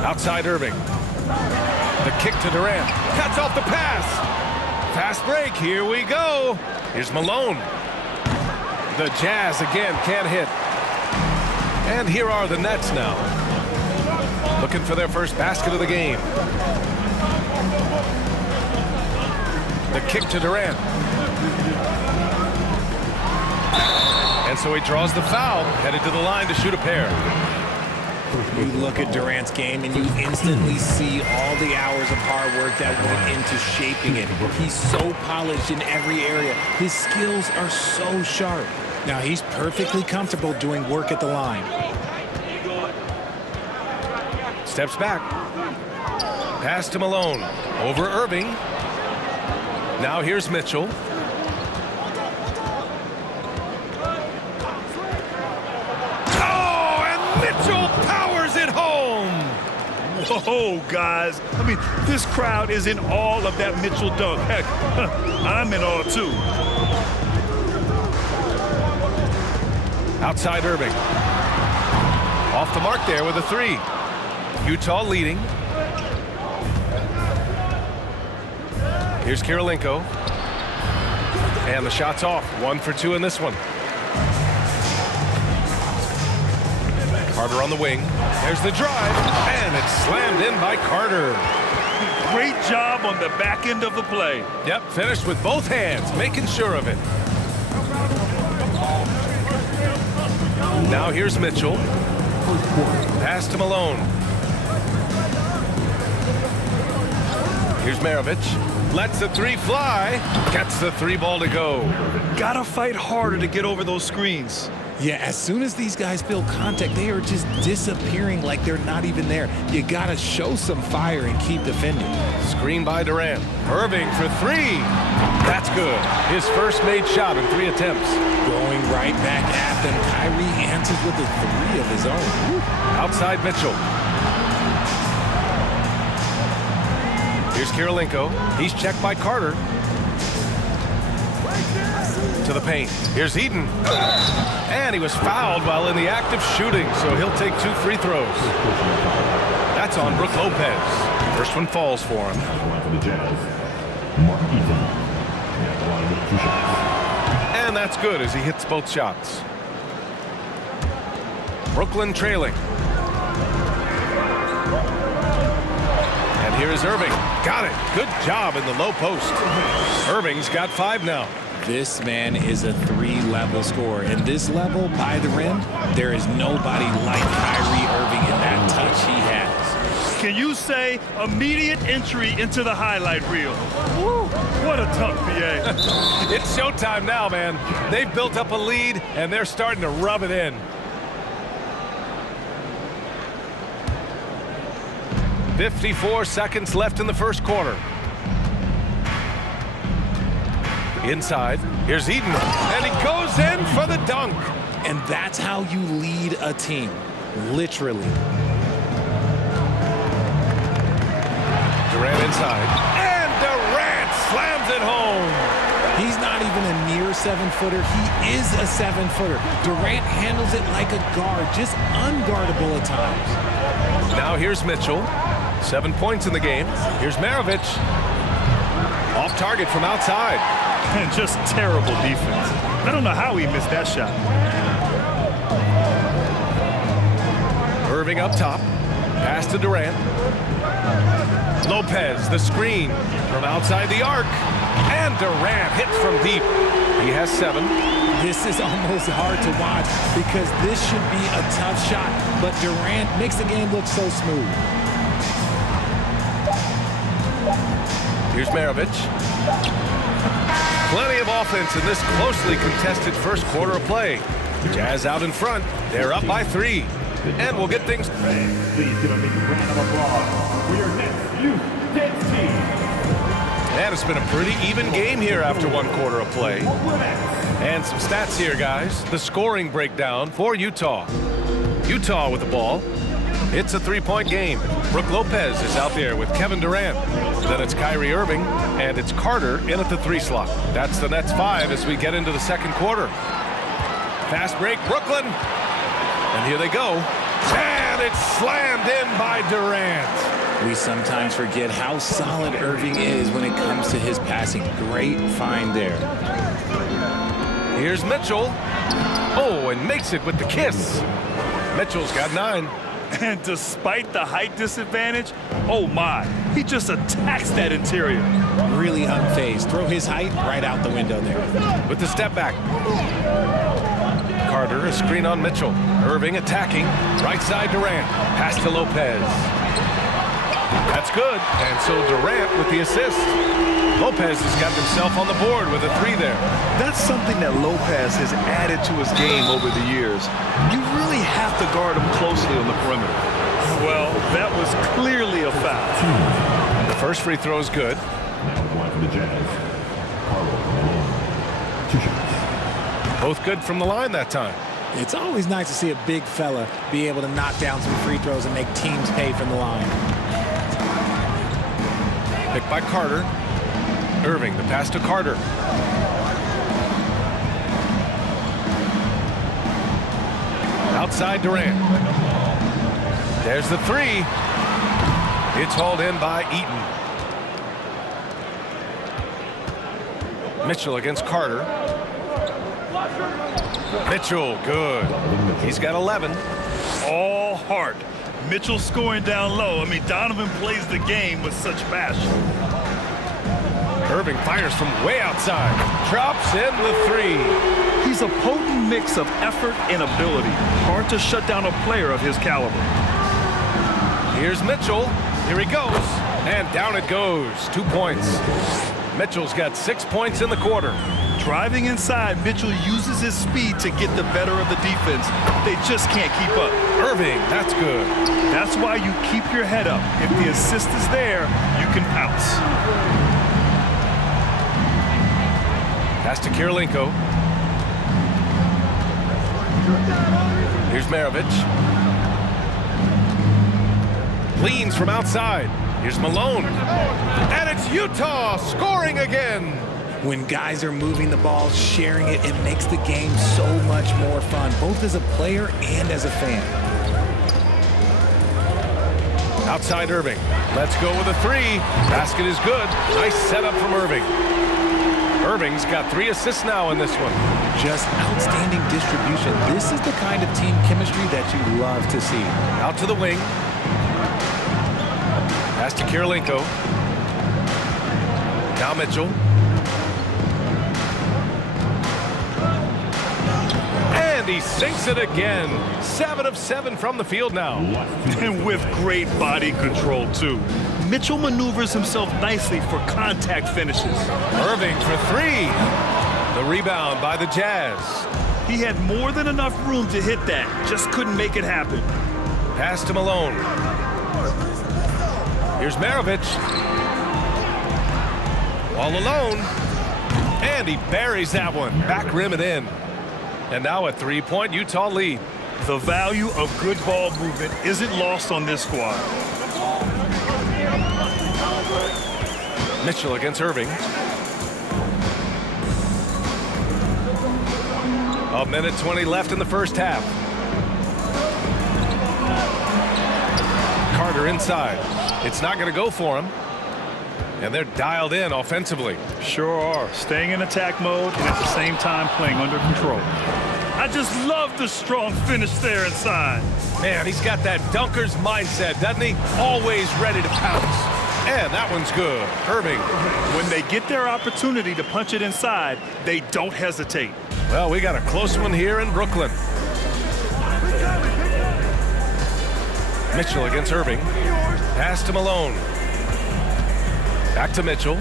Outside Irving. The kick to Durant. Cuts off the pass. Fast break. Here we go. Here's Malone. The Jazz again can't hit. And here are the Nets now. Looking for their first basket of the game. The kick to Durant. And so he draws the foul, headed to the line to shoot a pair. You look at Durant's game and you instantly see all the hours of hard work that went into shaping it. He's so polished in every area. His skills are so sharp. Now he's perfectly comfortable doing work at the line. Steps back. Pass to Malone. Over Irving. Now here's Mitchell. Mitchell powers it home. Whoa, guys. I mean, this crowd is in awe of that Mitchell dunk. Heck, I'm in awe, too. Outside Irving. Off the mark there with a three. Utah leading. Here's Kirilenko. And the shot's off. 1 for 2 in this one. Carter on the wing. There's the drive. And it's slammed in by Carter. Great job on the back end of the play. Yep, finished with both hands, making sure of it. Now here's Mitchell. Pass to Malone. Here's Maravich. Lets the three fly. Gets the three ball to go. Gotta fight harder to get over those screens. Yeah, as soon as these guys feel contact, they are just disappearing like they're not even there. You got to show some fire and keep defending. Screen by Durant. Irving for three. That's good. His first made shot in 3 attempts. Going right back at them. Kyrie answers with a 3 of his own. Woo. Outside Mitchell. Here's Kirilenko. He's checked by Carter. To the paint. Here's Eden. And he was fouled while in the act of shooting, so he'll take 2 free throws. That's on Brook Lopez. First one falls for him. And that's good as he hits both shots. Brooklyn trailing. And here is Irving. Got it. Good job in the low post. Irving's got 5 now. This man is a 3-level scorer. And this level by the rim, there is nobody like Kyrie Irving in that touch he has. Can you say immediate entry into the highlight reel? Woo, what a tough PA. It's showtime now, man. They've built up a lead, and they're starting to rub it in. "54 seconds left in the first quarter. Inside, here's Eden, and he goes in for the dunk. And that's how you lead a team, literally. Durant inside, and Durant slams it home. He's not even a near 7-footer. He is a 7-footer. Durant handles it like a guard, just unguardable at times. Now here's Mitchell. 7 points in the game. Here's Maravich. Off target from outside. And just terrible defense. I don't know how he missed that shot. Irving up top. Pass to Durant. Lopez, the screen from outside the arc. And Durant hits from deep. He has 7. This is almost hard to watch because this should be a tough shot. But Durant makes the game look so smooth. Here's Maravich. Plenty of offense in this closely contested first quarter of play. Jazz out in front. They're up by 3. And we'll get things. Please give a big round of applause for your next youth dance team. And it's been a pretty even game here after 1 quarter of play. And some stats here, guys. The scoring breakdown for Utah. Utah with the ball. It's a 3-point game. Brook Lopez is out there with Kevin Durant. Then it's Kyrie Irving, and it's Carter in at the 3 slot. That's the Nets 5 as we get into the second quarter. Fast break, Brooklyn. And here they go. And it's slammed in by Durant. We sometimes forget how solid Irving is when it comes to his passing. Great find there. Here's Mitchell. Oh, and makes it with the kiss. Mitchell's got 9. And despite the height disadvantage, oh my, he just attacks that interior. Really unfazed. Throw his height right out the window there. With the step back. Carter, a screen on Mitchell. Irving attacking. Right side Durant. Pass to Lopez. That's good. And so Durant with the assist. Lopez has got himself on the board with a 3 there. That's something that Lopez has added to his game over the years. You really have to guard him closely on the perimeter. Well, that was clearly a foul. The first free throw is good. One for the Jazz. Carlo, 2 shots. Both good from the line that time. It's always nice to see a big fella be able to knock down some free throws and make teams pay from the line. Picked by Carter. Irving, the pass to Carter. Outside Durant. There's the 3. It's hauled in by Eaton. Mitchell against Carter. Mitchell, good. He's got 11. All heart. Mitchell scoring down low. I mean, Donovan plays the game with such passion. Irving fires from way outside. Drops in the 3. He's a potent mix of effort and ability. Hard to shut down a player of his caliber. Here's Mitchell. Here he goes. And down it goes. 2 points. Mitchell's got 6 points in the quarter. Driving inside, Mitchell uses his speed to get the better of the defense. They just can't keep up. Irving, that's good. That's why you keep your head up. If the assist is there, you can pounce. Pass to Kirilenko. Here's Maravich. Leans from outside. Here's Malone. And it's Utah scoring again. When guys are moving the ball, sharing it, it makes the game so much more fun, both as a player and as a fan. Outside Irving. Let's go with a three. Basket is good. Nice setup from Irving. Irving's got 3 assists now in this one. Just outstanding distribution. This is the kind of team chemistry that you love to see. Out to the wing. Pass to Kirilenko. Now Mitchell. And he sinks it again. 7 of 7 from the field now. And with great body control, too. Mitchell maneuvers himself nicely for contact finishes. Irving for 3. The rebound by the Jazz. He had more than enough room to hit that. Just couldn't make it happen. Pass to Malone. Here's Maravich. All alone. And he buries that one. Back rim and in. And now a 3-point Utah lead. The value of good ball movement isn't lost on this squad. Mitchell against Irving. A minute 20 left in the first half. Carter inside. It's not going to go for him. And they're dialed in offensively. Sure are. Staying in attack mode and at the same time playing under control. I just love the strong finish there inside. Man, he's got that dunker's mindset, doesn't he? Always ready to pounce. And that one's good. Irving. When they get their opportunity to punch it inside, they don't hesitate. Well, we got a close one here in Brooklyn. Mitchell against Irving. Pass to Malone. Back to Mitchell.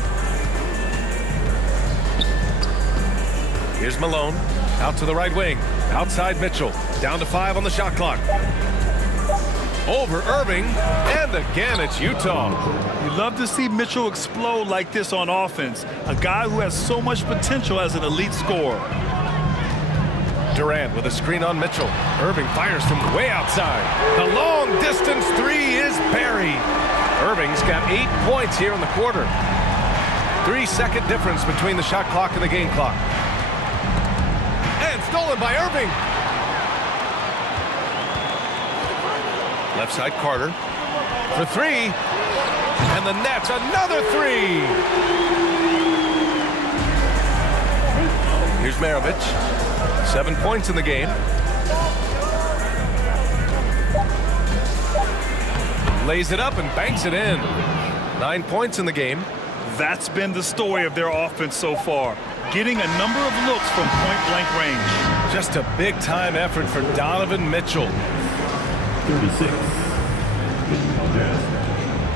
Here's Malone. Out to the right wing. Outside Mitchell. Down to 5 on the shot clock. Over Irving. And again, it's Utah. You love to see Mitchell explode like this on offense. A guy who has so much potential as an elite scorer. Durant with a screen on Mitchell. Irving fires from way outside. The long distance 3 is buried. Irving's got 8 points here in the quarter. 3-second difference between the shot clock and the game clock. And stolen by Irving. Left side Carter for 3. And the Nets another 3. Here's Maravich. 7 points in the game. Lays it up and banks it in. 9 points in the game. That's been the story of their offense so far. Getting a number of looks from point-blank range. Just a big-time effort for Donovan Mitchell. 36.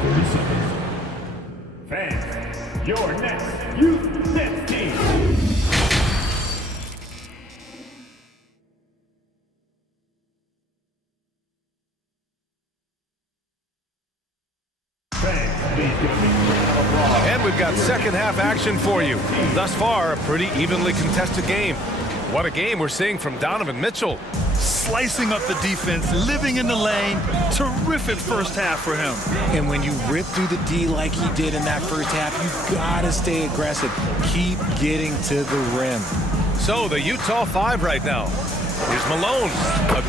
37. Fans, your next youth Nets team. And we've got second half action for you. Thus far, a pretty evenly contested game. What a game we're seeing from Donovan Mitchell. Slicing up the defense, living in the lane. Terrific first half for him. And when you rip through the D like he did in that first half, you gotta stay aggressive. Keep getting to the rim. So the Utah 5 right now. Here's Malone.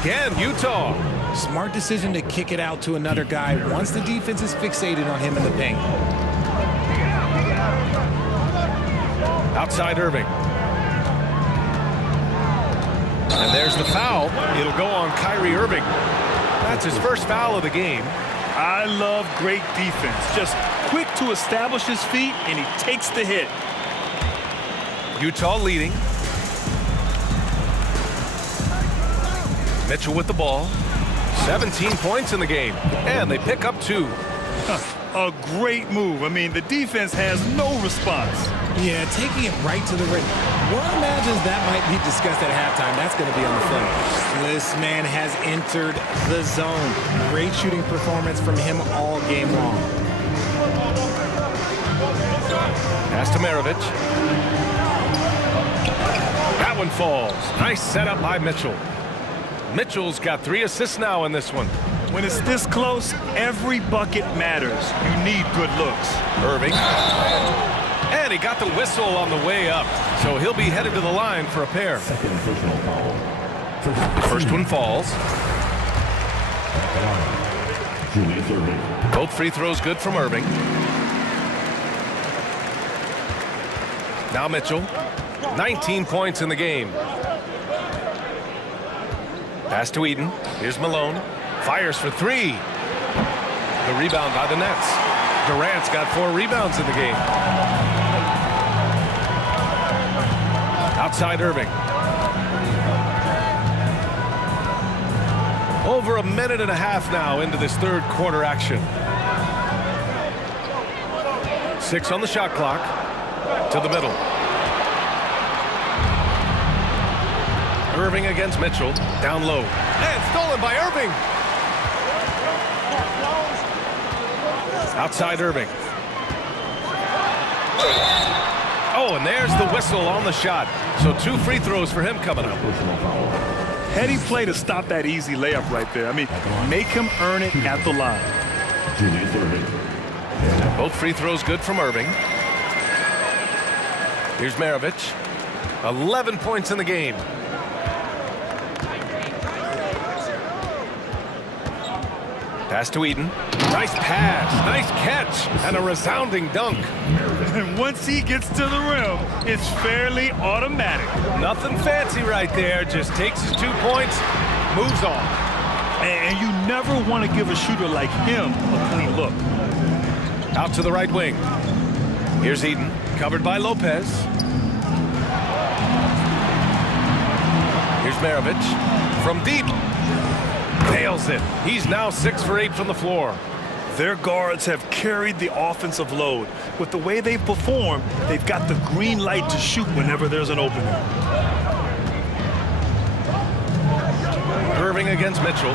Again, Utah. Smart decision to kick it out to another guy once the defense is fixated on him in the paint. Outside Irving. And there's the foul. It'll go on Kyrie Irving. That's his first foul of the game. I love great defense. Just quick to establish his feet, and he takes the hit. Utah leading. Mitchell with the ball. 17 points in the game. And they pick up 2. A great move. I mean, the defense has no response. Yeah, taking it right to the rim. One imagines that might be discussed at halftime. That's going to be on the film. This man has entered the zone. Great shooting performance from him all game long. Pass to Maravich. That one falls. Nice setup by Mitchell. Mitchell's got 3 assists now in this one. When it's this close, every bucket matters. You need good looks. Irving. And he got the whistle on the way up. So he'll be headed to the line for a pair. Second personal foul. First one falls. Julius Irving. Both free throws good from Irving. Now Mitchell. 19 points in the game. Pass to Eden. Here's Malone. Fires for 3. The rebound by the Nets. Durant's got 4 rebounds in the game. Outside Irving. Over a minute and a half now into this third quarter action. 6 on the shot clock. To the middle. Irving against Mitchell. Down low. And stolen by Irving. Outside Irving. Oh, and there's the whistle on the shot. So 2 free throws for him coming up. Heady play to stop that easy layup right there. I mean, make him earn it at the line. Julius Irving. Both free throws good from Irving. Here's Maravich. 11 points in the game. Pass to Eden. Nice pass, nice catch, and a resounding dunk. And once he gets to the rim, it's fairly automatic. Nothing fancy right there. Just takes his 2 points, moves on. And you never want to give a shooter like him a clean look. Out to the right wing. Here's Eden, covered by Lopez. Here's Maravich from deep. Nails it. He's now 6 for 8 from the floor. Their guards have carried the offensive load. With the way they've performed, they've got the green light to shoot whenever there's an opening. Irving against Mitchell.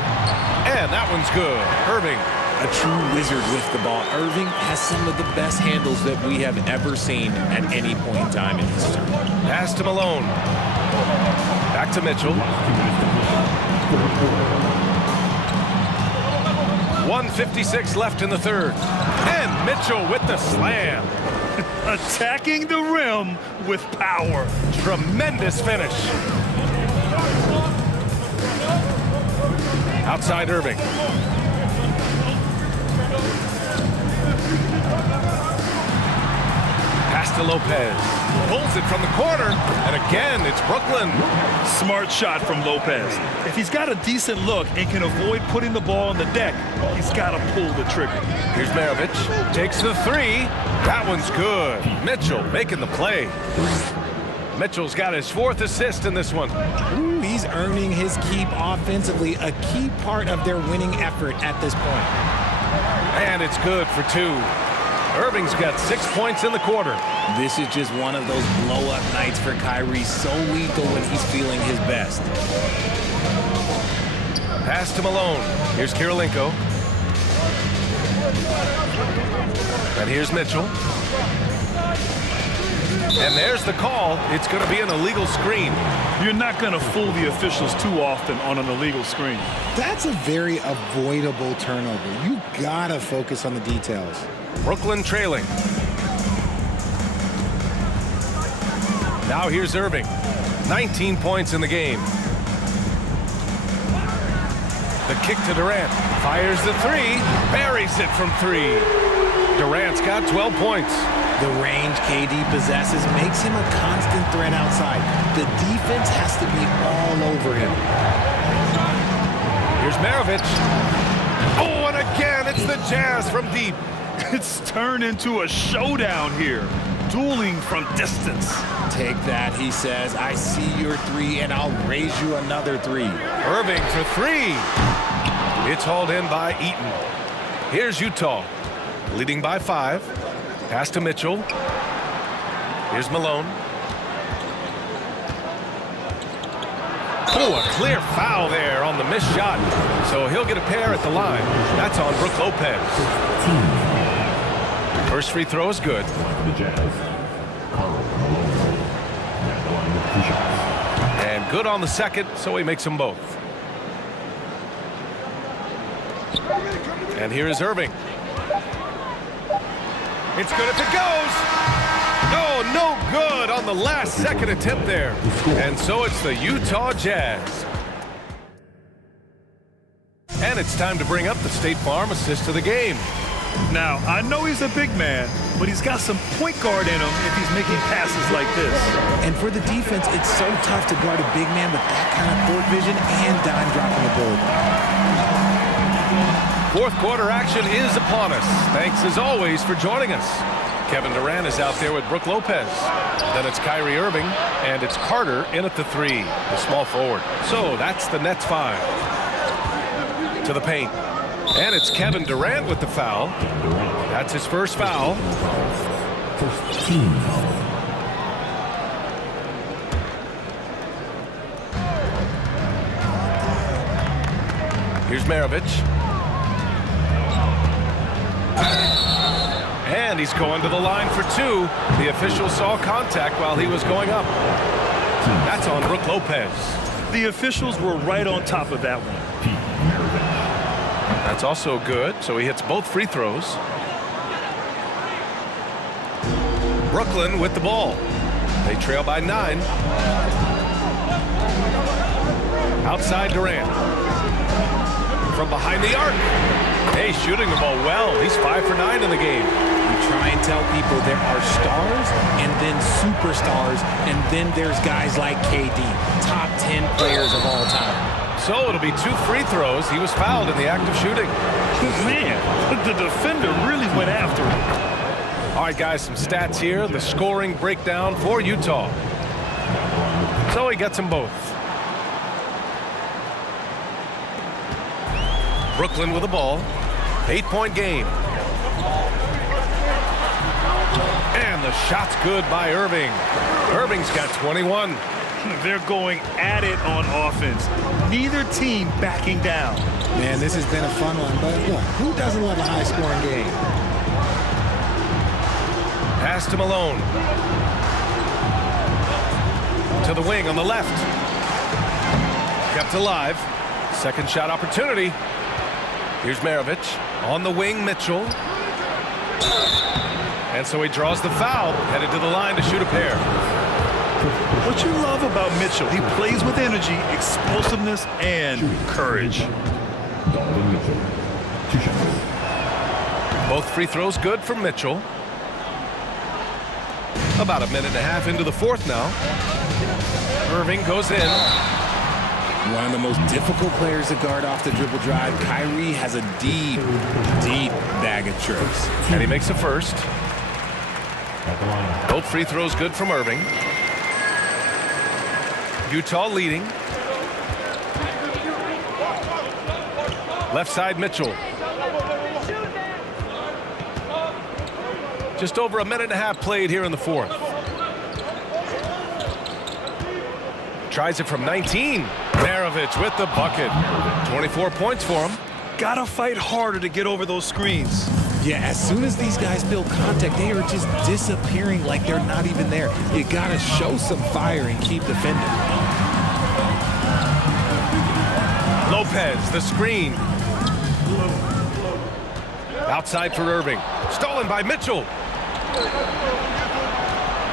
And that one's good. Irving. A true wizard with the ball. Irving has some of the best handles that we have ever seen at any point in time in history. Pass to Malone. Back to Mitchell. 1:56 left in the third. And Mitchell with the slam. Attacking the rim with power. Tremendous finish. Outside Irving. Pass to Lopez. Pulls it from the corner. And again, it's Brooklyn. Smart shot from Lopez. If he's got a decent look and can avoid putting the ball on the deck, he's got to pull the trigger. Here's Maravich. Takes the 3. That one's good. Mitchell making the play. Mitchell's got his 4th assist in this one. Ooh, he's earning his keep offensively, a key part of their winning effort at this point. And it's good for 2. Irving's got 6 points in the quarter. This is just one of those blow-up nights for Kyrie, so lethal when he's feeling his best. Pass to Malone. Here's Kirilenko. And here's Mitchell. And there's the call. It's going to be an illegal screen. You're not going to fool the officials too often on an illegal screen. That's a very avoidable turnover. You got to focus on the details. Brooklyn trailing. Now here's Irving. 19 points in the game. The kick to Durant. Fires the 3. Buries it from 3. Durant's got 12 points. The range KD possesses makes him a constant threat outside. The defense has to be all over him. Here's Maravich. Oh, and again, it's the Jazz from deep. It's turned into a showdown here. Dueling from distance. Take that, he says. I see your 3, and I'll raise you another 3. Irving for 3. It's hauled in by Eaton. Here's Utah. leading by 5. Pass to Mitchell. Here's Malone. Oh, a clear foul there on the missed shot. So he'll get a pair at the line. That's on Brook Lopez. First free throw is good. And good on the second, so he makes them both. And here is Irving. It's good if it goes. Oh, no good on the last second attempt there. And so it's the Utah Jazz. And it's time to bring up the State Farm assist of the game. Now, I know he's a big man, but he's got some point guard in him if he's making passes like this. And for the defense, it's so tough to guard a big man with that kind of court vision and dime dropping ability. Fourth quarter action is upon us. Thanks as always for joining us. Kevin Durant is out there with Brook Lopez. Then it's Kyrie Irving, and it's Carter in at the 3, the small forward. So that's the Nets 5. To the paint. And it's Kevin Durant with the foul. That's his first foul. Here's Maravich. And he's going to the line for 2. The official saw contact while he was going up. That's on Brook Lopez. The officials were right on top of that one. That's also good, so he hits both free throws. Brooklyn with the ball. They trail by 9. Outside Durant. From behind the arc. Hey, shooting the ball well. He's 5 for 9 in the game. We try and tell people there are stars and then superstars, and then there's guys like KD, top 10 players of all time. So it'll be 2 free throws. He was fouled in the act of shooting. Man, the defender really went after him. All right, guys, some stats here. The scoring breakdown for Utah. So he gets them both. Brooklyn with the ball. 8-point game. And the shot's good by Irving. Irving's got 21. They're going at it on offense. Neither team backing down. Man, this has been a fun one, but look, who doesn't love a high-scoring game? Pass to Malone. To the wing on the left. Kept alive. Second shot opportunity. Here's Maravich. On the wing, Mitchell. And so he draws the foul. Headed to the line to shoot a pair. What you love about Mitchell, he plays with energy, explosiveness, and courage. Both free throws good from Mitchell. About a minute and a half into the fourth now. Irving goes in. One of the most difficult players to guard off the dribble drive. Kyrie has a deep, deep bag of tricks. And he makes the first. Both free throws good from Irving. Utah leading. Left side, Mitchell. Just over a minute and a half played here in the fourth. Tries it from 19. Maravich with the bucket. 24 points for him. Gotta fight harder to get over those screens. Yeah, as soon as these guys build contact, they are just disappearing like they're not even there. You gotta show some fire and keep defending. Lopez, the screen. Outside for Irving. Stolen by Mitchell.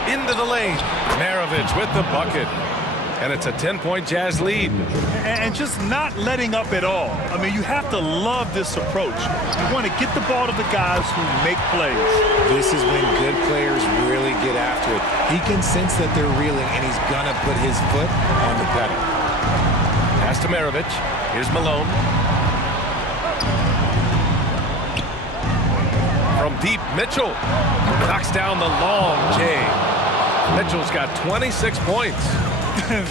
Into the lane. Maravich with the bucket. And it's a 10-point Jazz lead. And just not letting up at all. I mean, you have to love this approach. You want to get the ball to the guys who make plays. This is when good players really get after it. He can sense that they're reeling, and he's going to put his foot on the pedal. Pass to Maravich. Here's Malone. From deep, Mitchell knocks down the long J. Mitchell's got 26 points.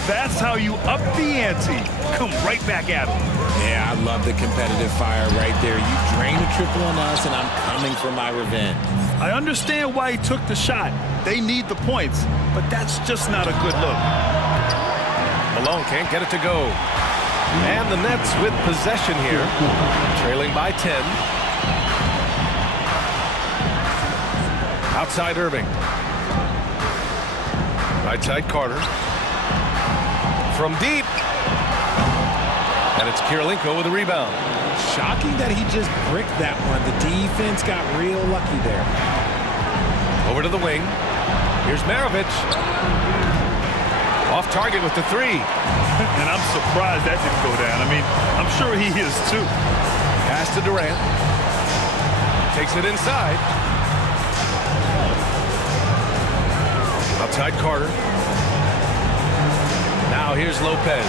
That's how you up the ante. Come right back at him. Yeah, I love the competitive fire right there. You drain a triple on us, and I'm coming for my revenge. I understand why he took the shot. They need the points, but that's just not a good look. Malone can't get it to go. And the Nets with possession here, trailing by 10. Outside Irving. Right side Carter. From deep. And it's Kirilenko with a rebound. Shocking that he just bricked that one. The defense got real lucky there. Over to the wing. Here's Maravich. Off target with the three. And I'm surprised that didn't go down. I mean, I'm sure he is too. Pass to Durant. Takes it inside. Outside Carter. Now here's Lopez.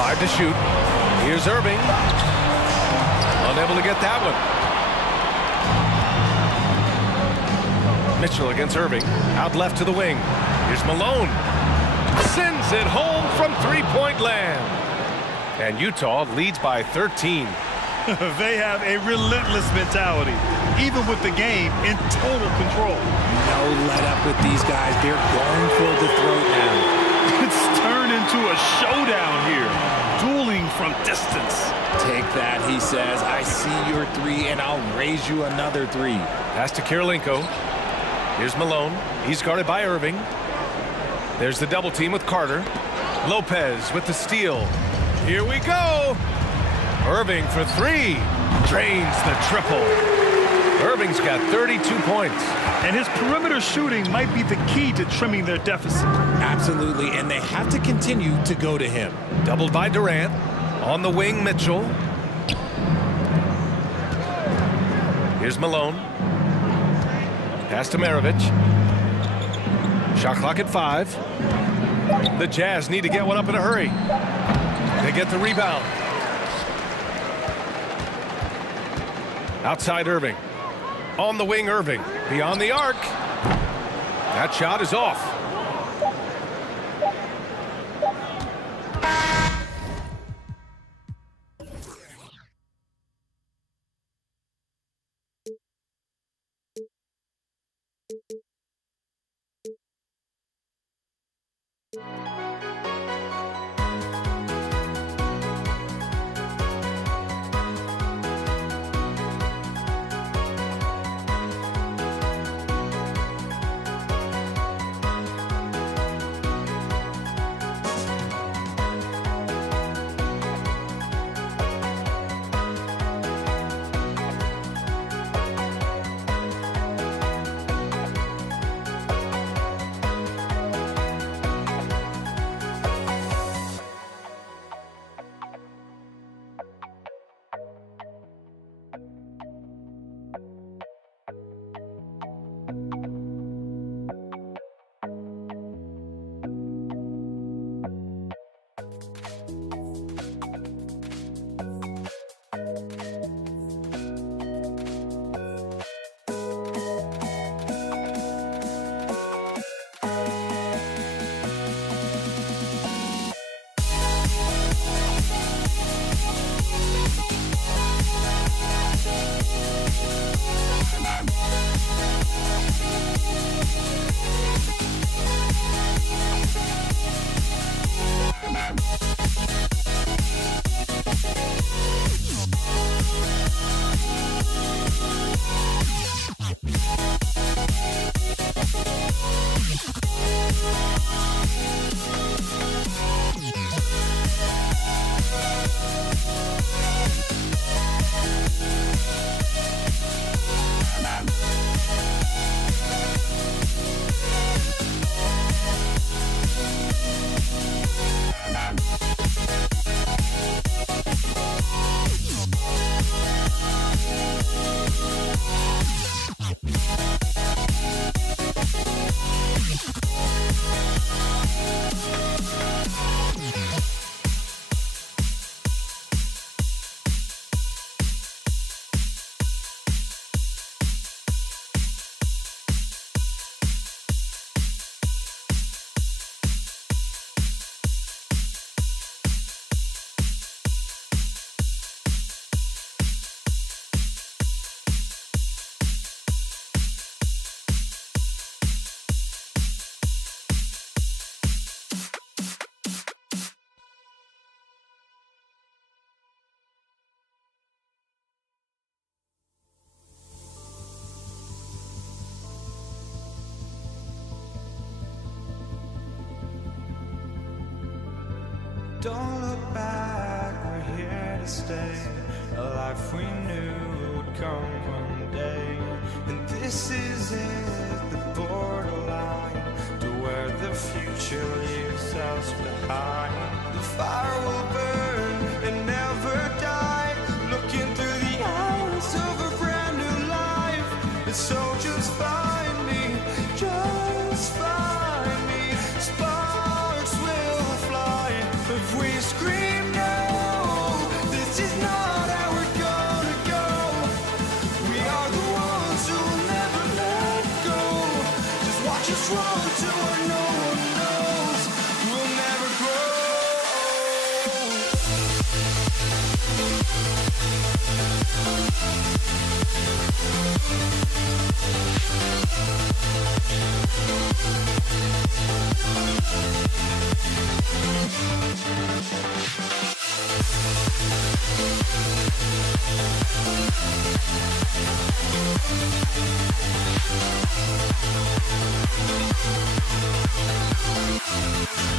5 to shoot. Here's Irving. Unable to get that one. Mitchell against Irving. Out left to the wing. Here's Malone. Sends it home from three-point land. And Utah leads by 13. They have a relentless mentality, even with the game in total control. No let up with these guys. They're going for the throat now. It's turned into a showdown here, dueling from distance. Take that, he says. I see your three, and I'll raise you another three. Pass to Kirilenko. Here's Malone. He's guarded by Irving. There's the double team with Carter. Lopez with the steal. Here we go. Irving for three. Drains the triple. Irving's got 32 points. And his perimeter shooting might be the key to trimming their deficit. Absolutely, and they have to continue to go to him. Doubled by Durant. On the wing, Mitchell. Here's Malone. Pass to Maravich. Shot clock at 5. The Jazz need to get one up in a hurry. They get the rebound. Outside Irving. On the wing, Irving. Beyond the arc. That shot is off. Don't look back, we're here to stay. A life we knew would come one day. And this is it, the borderline to where the future leaves us behind. The fire will burn and never die, looking through the eyes of a brand new life. And so just find me, just find me. Sparks will fly if we scream no. This is not how we're gonna go. We are the ones who will never let go. Just watch us run to where no one knows. We'll never grow.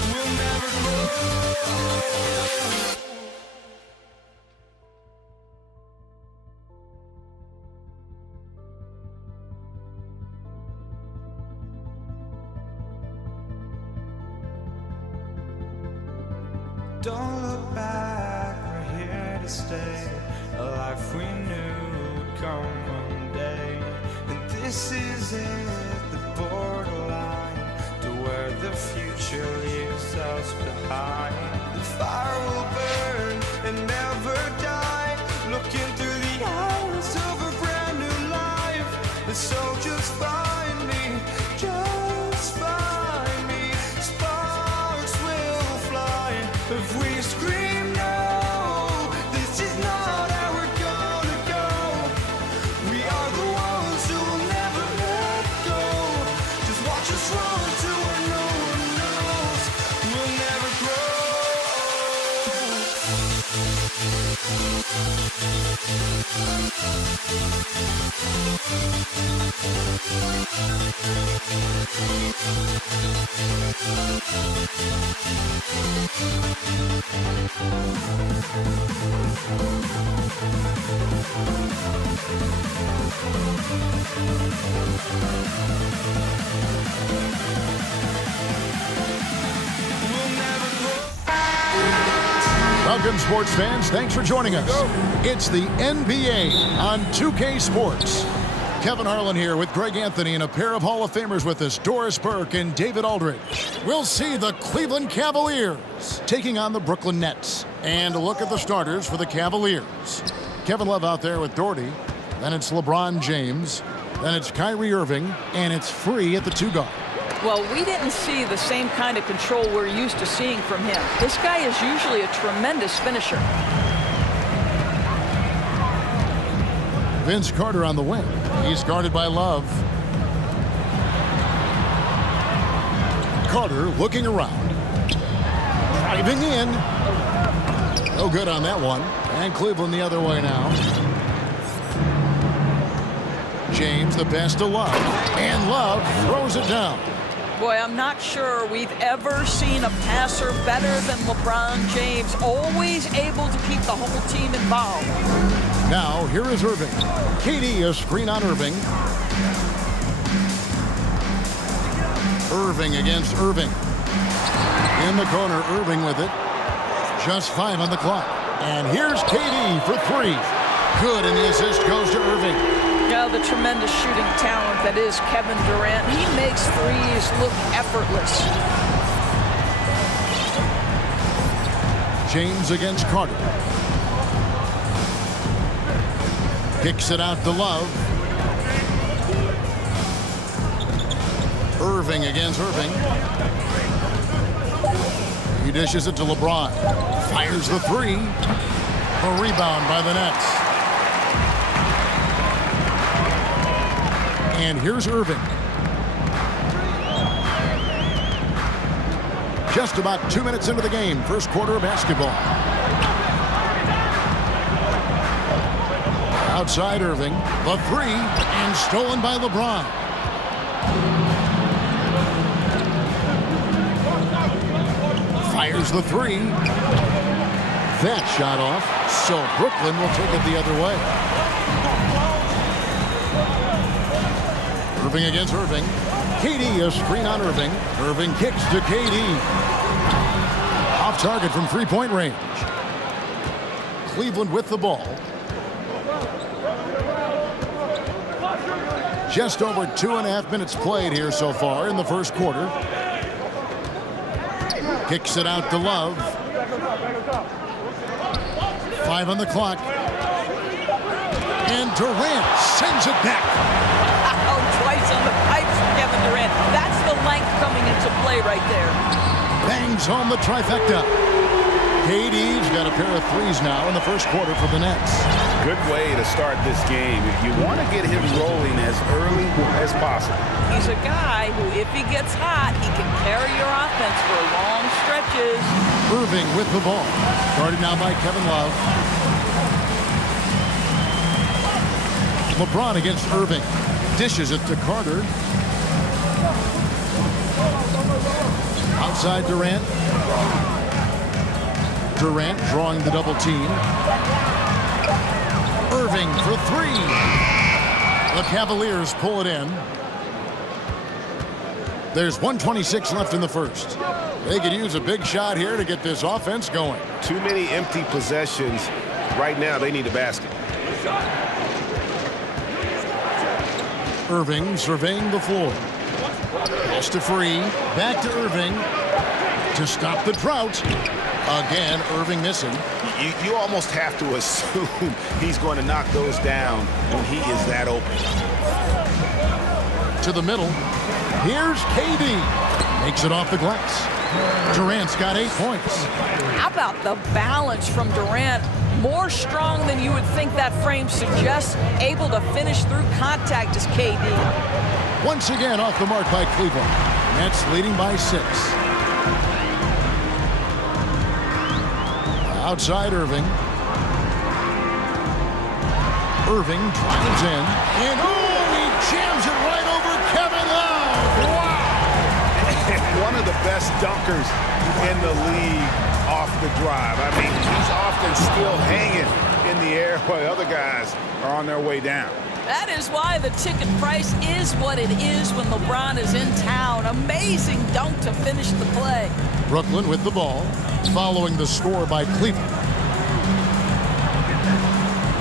We'll never grow. Don't look back, we're here to stay. A life we knew would come one day. And this is it, the borderline to where the future leaves us behind. The fire will burn and never die, looking through the eyes of a brand new life. And so just find me, just find me. Sparks will fly if we scream no. This is not how we're gonna go. We are the ones who will never let go. Just watch us run to where no one knows. We'll never grow. Welcome, sports fans. Thanks for joining us. It's the NBA on 2K Sports. Kevin Harlan here with Greg Anthony and a pair of Hall of Famers with us, Doris Burke and David Aldridge. We'll see the Cleveland Cavaliers taking on the Brooklyn Nets. And a look at the starters for the Cavaliers. Kevin Love out there with Doherty. Then it's LeBron James. Then it's Kyrie Irving. And it's Free at the 2 guard. Well, we didn't see the same kind of control we're used to seeing from him. This guy is usually a tremendous finisher. Vince Carter on the wing. He's guarded by Love. Carter looking around. Driving in. No good on that one. And Cleveland the other way now. James the pass to Love. And Love throws it down. Boy, I'm not sure we've ever seen a passer better than LeBron James. Always able to keep the whole team involved. Now, here is Irving. KD a screen on Irving. Irving against Irving. In the corner, Irving with it. Just 5 on the clock. And here's KD for 3. Good, and the assist goes to Irving. Now the tremendous shooting talent that is Kevin Durant. He makes threes look effortless. James against Carter. Kicks it out to Love. Irving against Irving. He dishes it to LeBron. Fires the 3. A rebound by the Nets. And here's Irving. Just about 2 minutes into the game. First quarter of basketball. Outside Irving. The 3. And stolen by LeBron. Fires the three. That shot off, so Brooklyn will take it the other way. Irving against Irving. KD, a screen on Irving. Irving kicks to KD. Off target from three-point range. Cleveland with the ball. Just over 2.5 minutes played here so far in the first quarter. Kicks it out to Love. 5 on the clock. And Durant sends it back. Oh, twice on the pipes for Kevin Durant. That's the length coming into play right there. Bangs home the trifecta. KD's got a pair of threes now in the first quarter for the Nets. Good way to start this game. You want to get him rolling as early as possible. He's a guy who, if he gets hot, he can carry your offense for long stretches. Irving with the ball. Guarded now by Kevin Love. LeBron against Irving. Dishes it to Carter. Outside Durant. Durant drawing the double team. Irving for three. The Cavaliers pull it in. There's 1:26 left in the first. They could use a big shot here to get this offense going. Too many empty possessions. Right now, they need a basket. Irving surveying the floor. Pass to Free. Back to Irving to stop the drought. Again, Irving missing. You almost have to assume he's going to knock those down when he is that open. To the middle. Here's KD. Makes it off the glass. Durant's got 8 points. How about the balance from Durant? More strong than you would think that frame suggests. Able to finish through contact is KD. Once again off the mark by Cleveland. Nets leading by 6. Outside Irving. Irving drives in. And he jams it right over Kevin Love. Wow! One of the best dunkers in the league off the drive. I mean, he's often still hanging in the air while other guys are on their way down. That is why the ticket price is what it is when LeBron is in town. Amazing dunk to finish the play. Brooklyn with the ball, following the score by Cleveland.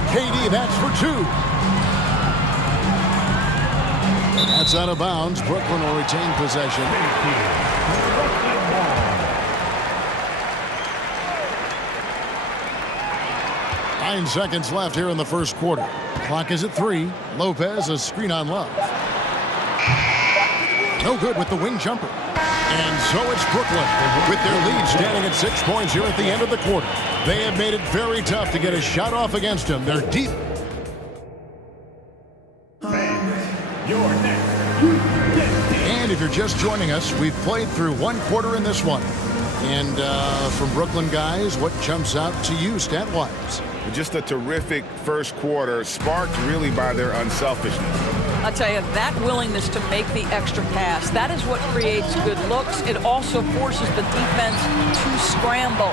KD, that's for 2. That's out of bounds. Brooklyn will retain possession. 9 seconds left here in the first quarter. Clock is at 3. Lopez, a screen on Love. No good with the wing jumper. And so it's Brooklyn with their lead standing at 6 points here at the end of the quarter. They have made it very tough to get a shot off against them. They're deep. And if you're just joining us, we've played through 1 quarter in this one. And from Brooklyn guys, what jumps out to you stat-wise? Just a terrific first quarter, sparked really by their unselfishness. I'll tell you, that willingness to make the extra pass, that is what creates good looks. It also forces the defense to scramble.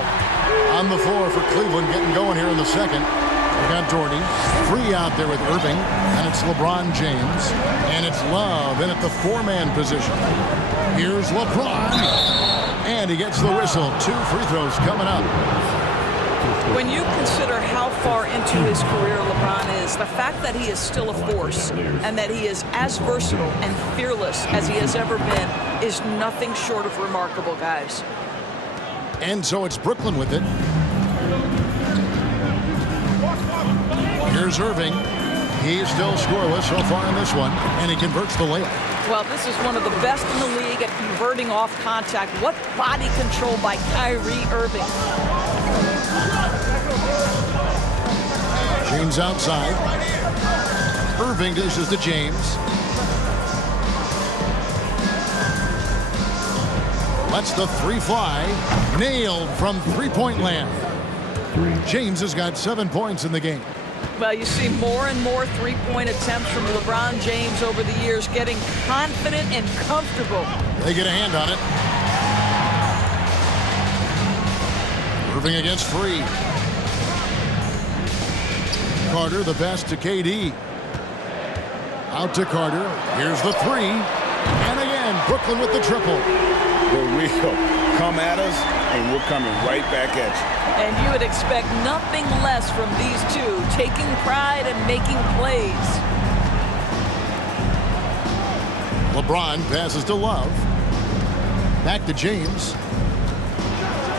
On the floor for Cleveland, getting going here in the second. We got Doherty. Free out there with Irving. And it's LeBron James. And it's Love in at the 4-man position. Here's LeBron. And he gets the whistle. 2 free throws coming up. When you consider how far into his career LeBron is, the fact that he is still a force and that he is as versatile and fearless as he has ever been is nothing short of remarkable, guys. And so it's Brooklyn with it. Here's Irving. He's still scoreless so far in this one, and he converts the layup. Well, this is one of the best in the league at converting off contact. What body control by Kyrie Irving. James outside. Irving dishes to James. Lets the 3 fly. Nailed from three-point land. James has got 7 points in the game. Well, you see more and more three-point attempts from LeBron James over the years, getting confident and comfortable. They get a hand on it. Irving against Free. Carter, the pass to KD. Out to Carter. Here's the three. And again, Brooklyn with the triple. They're real. Come at us, and we're coming right back at you. And you would expect nothing less from these two, taking pride and making plays. LeBron passes to Love. Back to James.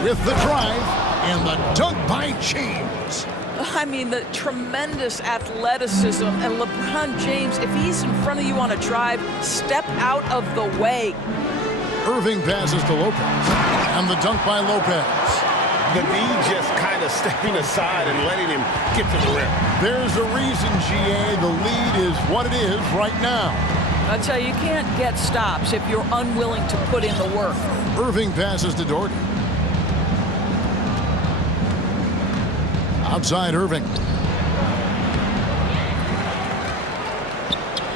With the drive and the dunk by James. I mean, the tremendous athleticism. And LeBron James, if he's in front of you on a drive, step out of the way. Irving passes to Lopez. And the dunk by Lopez. The D just kind of stepping aside and letting him get to the rim. There's a reason, GA. The lead is what it is right now. I tell you, you can't get stops if you're unwilling to put in the work. Irving passes to Doherty. Outside Irving.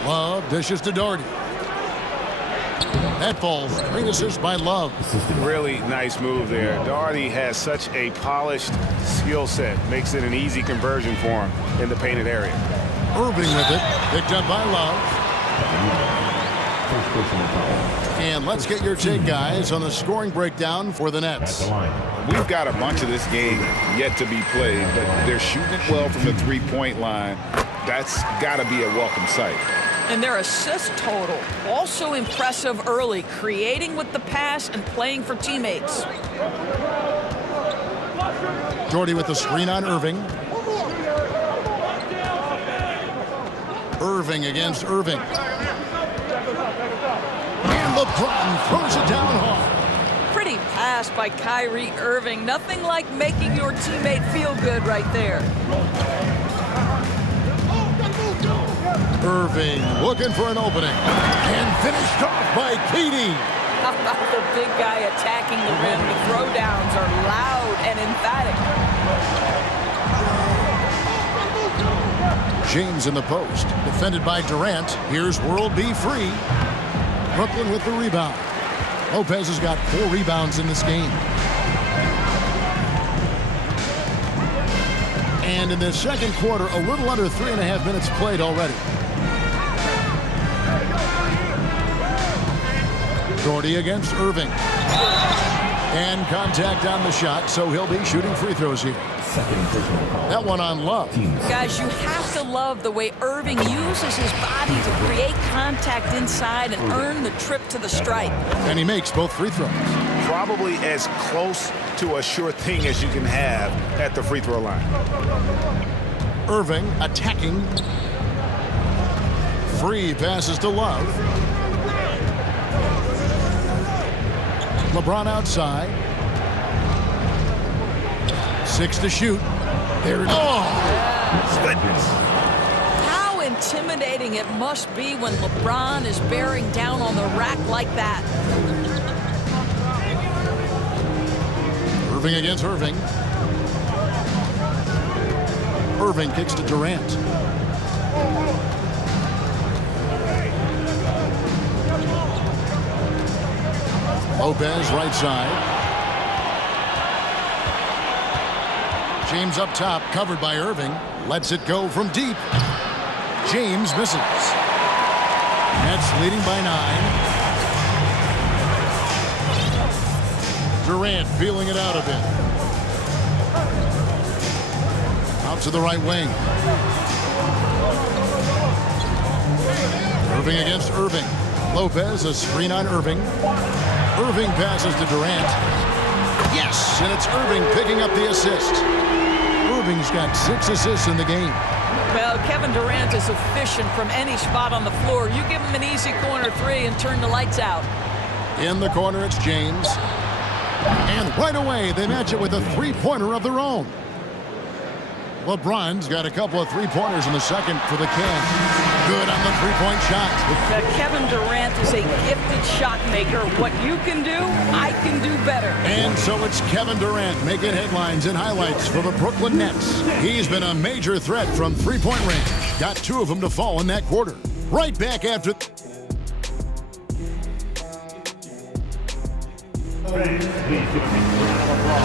Love dishes to Doherty. That falls. Great assist by Love. Really nice move there. Doherty has such a polished skill set. Makes it an easy conversion for him in the painted area. Irving with it. Picked up by Love. And let's get your take, guys, on the scoring breakdown for the Nets. We've got a bunch of this game yet to be played, but they're shooting it well from the three-point line. That's got to be a welcome sight. And their assist total, also impressive early, creating with the pass and playing for teammates. Doherty with the screen on Irving. Irving against Irving. And LeBron throws it down hard. Pretty pass by Kyrie Irving. Nothing like making your teammate feel good right there. Irving looking for an opening. And finished off by KD. How about the big guy attacking the rim? The throwdowns are loud and emphatic. James in the post. Defended by Durant. Here's World B free. Brooklyn with the rebound. Lopez has got 4 rebounds in this game. And in the second quarter, a little under 3.5 minutes played already. Doherty against Irving. And contact on the shot, so he'll be shooting free throws here. That one on Love. Guys, you have to love the way Irving uses his body to create contact inside and earn the trip to the stripe. And he makes both free throws. Probably as close to a sure thing as you can have at the free throw line. Irving attacking. Free passes to Love. LeBron outside. 6 to shoot. There it is. Oh, goodness. How intimidating it must be when LeBron is bearing down on the rack like that. Irving against Irving. Irving kicks to Durant. Lopez right side. James up top, covered by Irving. Lets it go from deep. James misses. Nets leading by 9. Durant feeling it out a bit. Out to the right wing. Irving against Irving. Lopez, a screen on Irving. Irving passes to Durant. Yes, and it's Irving picking up the assist. Irving's got 6 assists in the game. Well, Kevin Durant is efficient from any spot on the floor. You give him an easy corner 3 and turn the lights out. In the corner, it's James. And right away, they match it with a three-pointer of their own. LeBron's got a couple of three-pointers in the second for the Cavs. Good on the three-point shot. Kevin Durant is a gifted shot maker. What you can do, I can do better. And so it's Kevin Durant making headlines and highlights for the Brooklyn Nets. He's been a major threat from three-point range. Got 2 of them to fall in that quarter. Right back after...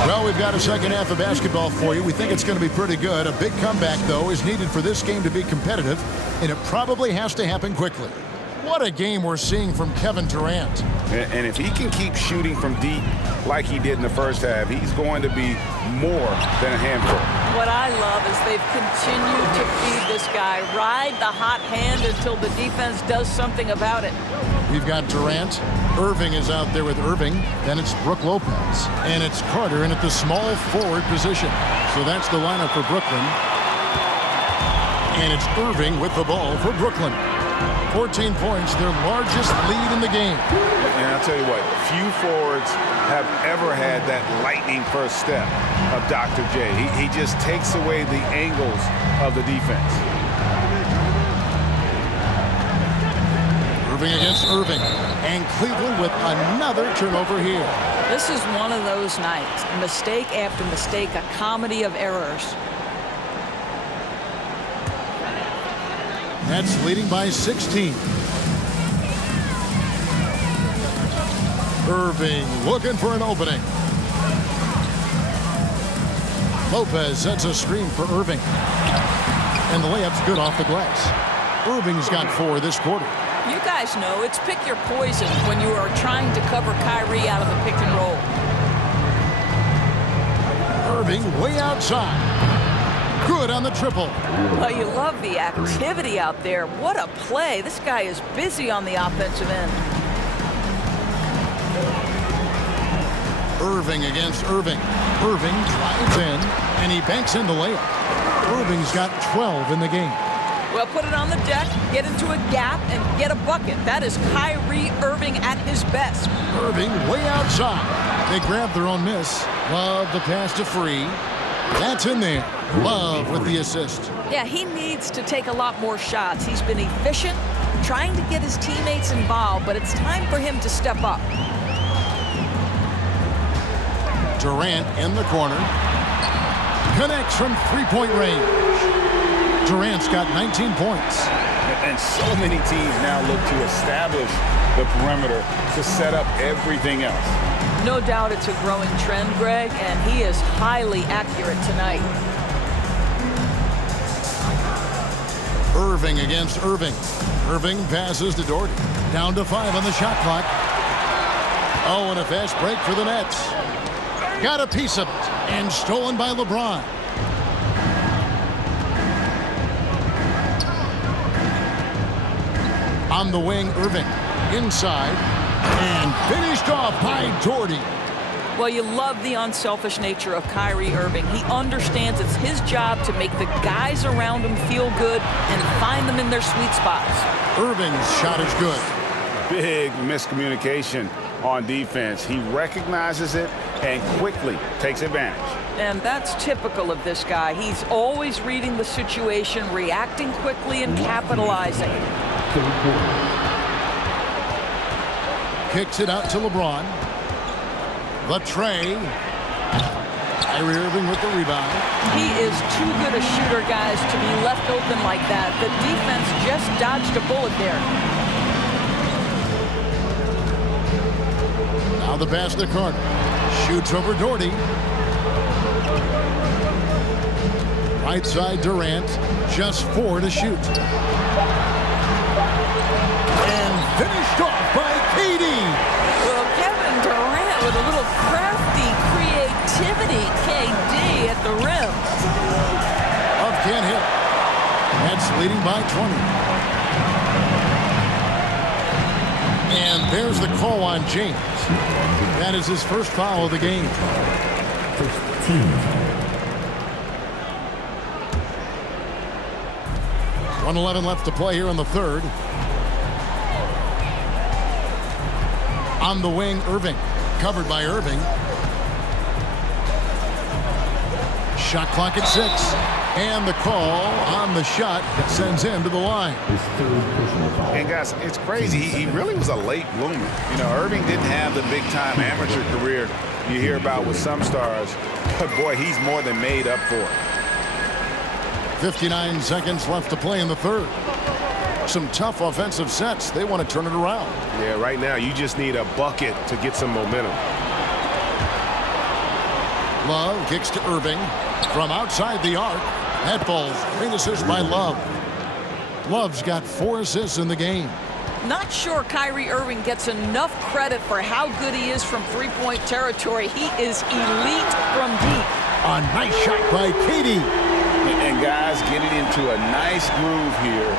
Well, we've got a second half of basketball for you. We think it's going to be pretty good. A big comeback, though, is needed for this game to be competitive, and it probably has to happen quickly. What a game we're seeing from Kevin Durant. And if he can keep shooting from deep like he did in the first half, he's going to be more than a handful. What I love is they've continued to feed this guy, ride the hot hand until the defense does something about it. We've got Durant. Irving is out there with Irving. Then it's Brook Lopez. And it's Carter in at the small forward position. So that's the lineup for Brooklyn. And it's Irving with the ball for Brooklyn. 14 points, their largest lead in the game. And I'll tell you what, few forwards have ever had that lightning first step of Dr. J. He just takes away the angles of the defense. Irving against Irving. And Cleveland with another turnover here. This is one of those nights. Mistake after mistake, a comedy of errors. Nets leading by 16. Irving looking for an opening. Lopez sets a screen for Irving. And the layup's good off the glass. Irving's got 4 this quarter. You guys know it's pick your poison when you are trying to cover Kyrie out of a pick and roll. Irving way outside. Good on the triple. Well, you love the activity out there. What a play. This guy is busy on the offensive end. Irving against Irving. Irving drives in, and he banks in the layup. Irving's got 12 in the game. Well, put it on the deck, get into a gap, and get a bucket. That is Kyrie Irving at his best. Irving way outside. They grab their own miss. Love the pass to Free. That's in there. Love with the assist. Yeah, he needs to take a lot more shots. He's been efficient, trying to get his teammates involved, but it's time for him to step up. Durant in the corner. Connects from three-point range. Durant's got 19 points. And so many teams now look to establish the perimeter to set up everything else. No doubt it's a growing trend, Greg, and he is highly accurate tonight. Irving against Irving. Irving passes to Doherty. Down to 5 on the shot clock. Oh, and a fast break for the Nets. Got a piece of it, and stolen by LeBron. On the wing, Irving. Inside. And finished off by Doherty. Well, you love the unselfish nature of Kyrie Irving. He understands it's his job to make the guys around him feel good and find them in their sweet spots. Irving's shot is good. Big miscommunication on defense. He recognizes it and quickly takes advantage. And that's typical of this guy. He's always reading the situation, reacting quickly, and capitalizing. Kicks it out to LeBron. The tray. Kyrie Irving with the rebound. He is too good a shooter, guys, to be left open like that. The defense just dodged a bullet there. Now the pass to Carter. Shoots over Doherty. Right side Durant. Just 4 to shoot. And finished off by KD. Well, Kevin Durant with a little crafty creativity. KD at the rim. Love can't hit. Nets leading by 20. And there's the call on James. That is his first foul of the game. 1:11 left to play here in the third. On the wing, Irving. Covered by Irving. Shot clock at 6. And the call on the shot that sends him to the line. And guys, it's crazy. He really was a late bloomer. You know, Irving didn't have the big-time amateur career you hear about with some stars. But boy, he's more than made up for it. 59 seconds left to play in the third. Some tough offensive sets. They want to turn it around. Yeah, right now you just need a bucket to get some momentum. Love kicks to Irving from outside the arc. That falls. Great assist by Love. Love's got 4 assists in the game. Not sure Kyrie Irving gets enough credit for how good he is from three-point territory. He is elite from deep. A nice shot by Katie. And guys getting into a nice groove here,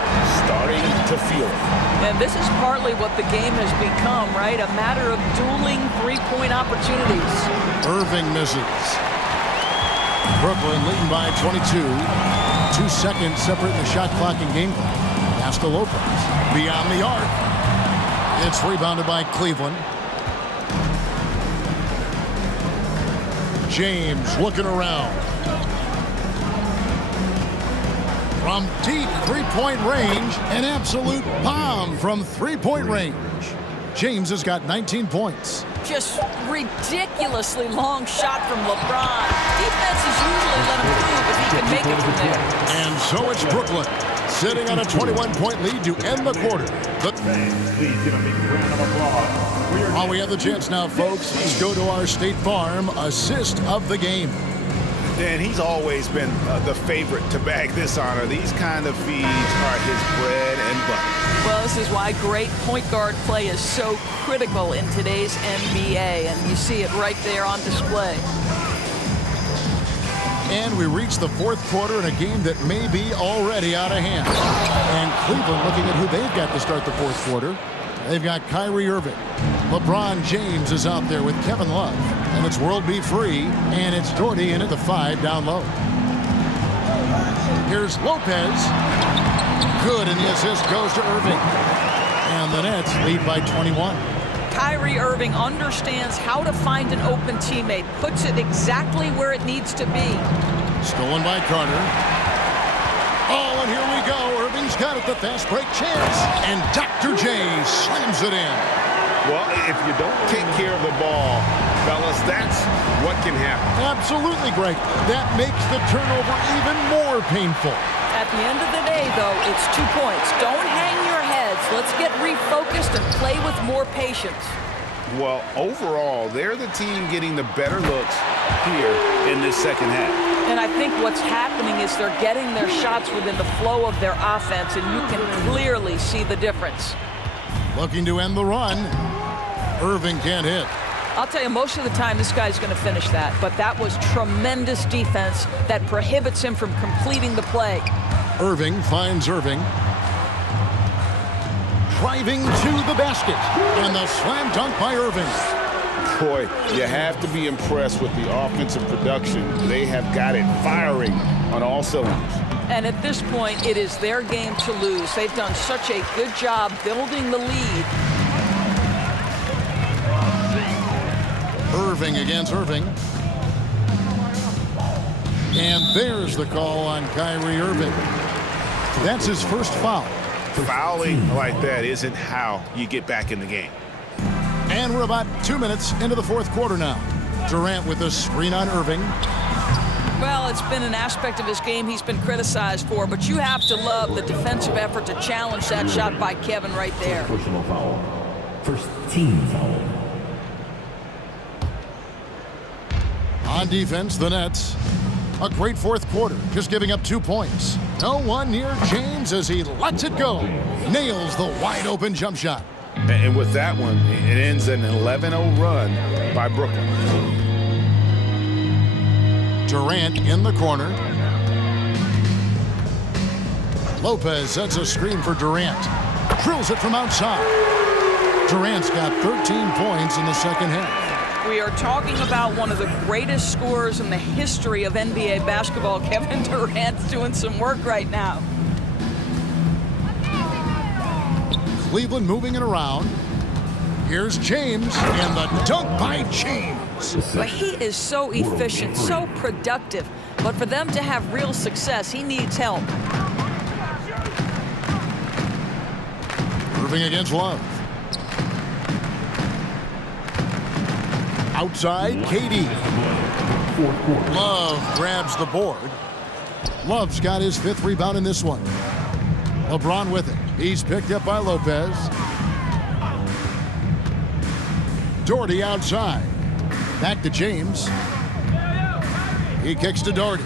starting to feel it. And this is partly what the game has become, right? A matter of dueling three-point opportunities. Irving misses. Brooklyn leading by 22. 2 seconds separating the shot clock and game clock. Pass to Lopez. Beyond the arc. It's rebounded by Cleveland. James looking around. From deep three-point range, an absolute bomb from three-point range. James has got 19 points. Just ridiculously long shot from LeBron. Defenses usually let him through, but he can make it from there. And so it's Brooklyn, sitting on a 21-point lead to end the quarter. While we have the chance now, folks, let's go to our State Farm assist of the game. And he's always been the favorite to bag this honor. These kind of feeds are his bread and butter. Well, this is why great point guard play is so critical in today's NBA, and you see it right there on display. And we reach the fourth quarter in a game that may be already out of hand. And Cleveland looking at who they've got to start the fourth quarter. They've got Kyrie Irving. LeBron James is out there with Kevin Love. And it's World Be Free, and it's Doherty in at the 5 down low. Here's Lopez. Good, and the assist goes to Irving. And the Nets lead by 21. Kyrie Irving understands how to find an open teammate, puts it exactly where it needs to be. Stolen by Carter. Oh, and here we go. Irving's got it, the fast break chance. And Dr. J slams it in. Well, if you don't take care of the ball, fellas, that's what can happen. Absolutely, Greg. That makes the turnover even more painful. At the end of the day, though, it's 2 points. Don't hang your heads. Let's get refocused and play with more patience. Well, overall, they're the team getting the better looks here in this second half. And I think what's happening is they're getting their shots within the flow of their offense, and you can clearly see the difference. Looking to end the run. Irving can't hit. I'll tell you, most of the time this guy's going to finish that, but that was tremendous defense that prohibits him from completing the play. Irving finds Irving. Driving to the basket. And the slam dunk by Irving. Boy, you have to be impressed with the offensive production. They have got it firing on all cylinders. And at this point, it is their game to lose. They've done such a good job building the lead. Irving against Irving. And there's the call on Kyrie Irving. That's his first foul. Fouling like that isn't how you get back in the game. And we're about 2 minutes into the fourth quarter now. Durant with a screen on Irving. Well, it's been an aspect of his game he's been criticized for, but you have to love the defensive effort to challenge that shot by Kevin right there. Personal foul. First team foul. On defense, the Nets. A great fourth quarter, just giving up 2 points. No one near James as he lets it go. Nails the wide open jump shot. And with that one, it ends an 11-0 run by Brooklyn. Durant in the corner. Lopez sets a screen for Durant. Drills it from outside. Durant's got 13 points in the second half. We are talking about one of the greatest scorers in the history of NBA basketball. Kevin Durant's doing some work right now. Cleveland moving it around. Here's James, and the dunk by James. But he is so efficient, so productive. But for them to have real success, he needs help. Irving against Love. Outside, Katie. Love grabs the board. Love's got his 5th rebound in this one. LeBron with it. He's picked up by Lopez. Doherty outside. Back to James. He kicks to Doherty.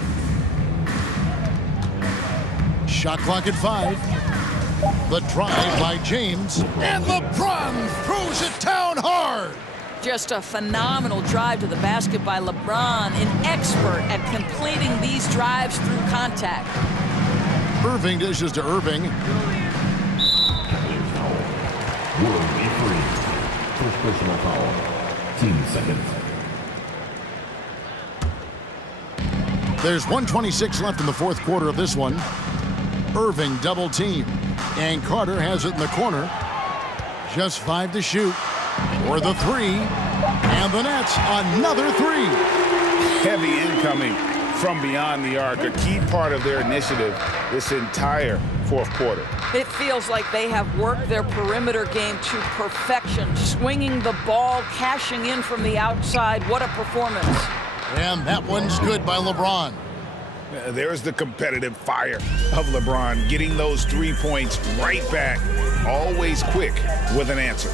Shot clock at 5. The drive by James. And LeBron throws it down hard. Just a phenomenal drive to the basket by LeBron, an expert at completing these drives through contact. Irving dishes to Irving. Will be free. First personal foul. 10 seconds. There's 1:26 left in the fourth quarter of this one. Irving double team. And Carter has it in the corner. Just 5 to shoot. For the 3. And the Nets, another 3. Heavy incoming from beyond the arc, a key part of their initiative this entire fourth quarter. It feels like they have worked their perimeter game to perfection, swinging the ball, cashing in from the outside. What a performance. And that one's good by LeBron. There's the competitive fire of LeBron, getting those 3 points right back, always quick with an answer.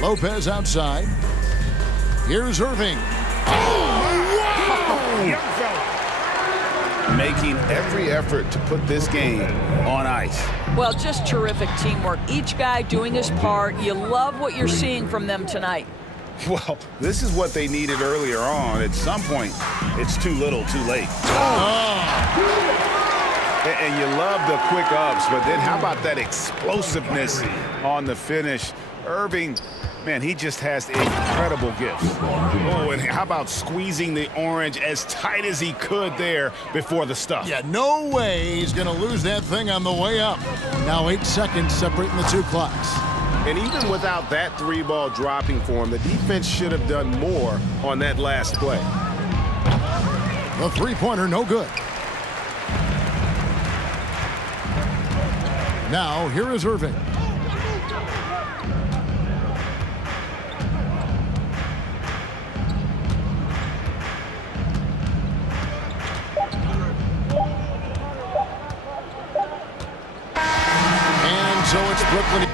Lopez outside. Here's Irving. Young fella. Making every effort to put this game on ice. Well, just terrific teamwork. Each guy doing his part. You love what you're seeing from them tonight. Well, this is what they needed earlier on. At some point, it's too little, too late. And you love the quick ups, but then how about that explosiveness on the finish? Irving, man, he just has incredible gifts. Oh, and how about squeezing the orange as tight as he could there before the stuff? Yeah, no way he's going to lose that thing on the way up. Now 8 seconds separating the two clocks. And even without that 3-ball dropping for him, the defense should have done more on that last play. The three-pointer, no good. Now, here is Irving. And so it's Brooklyn.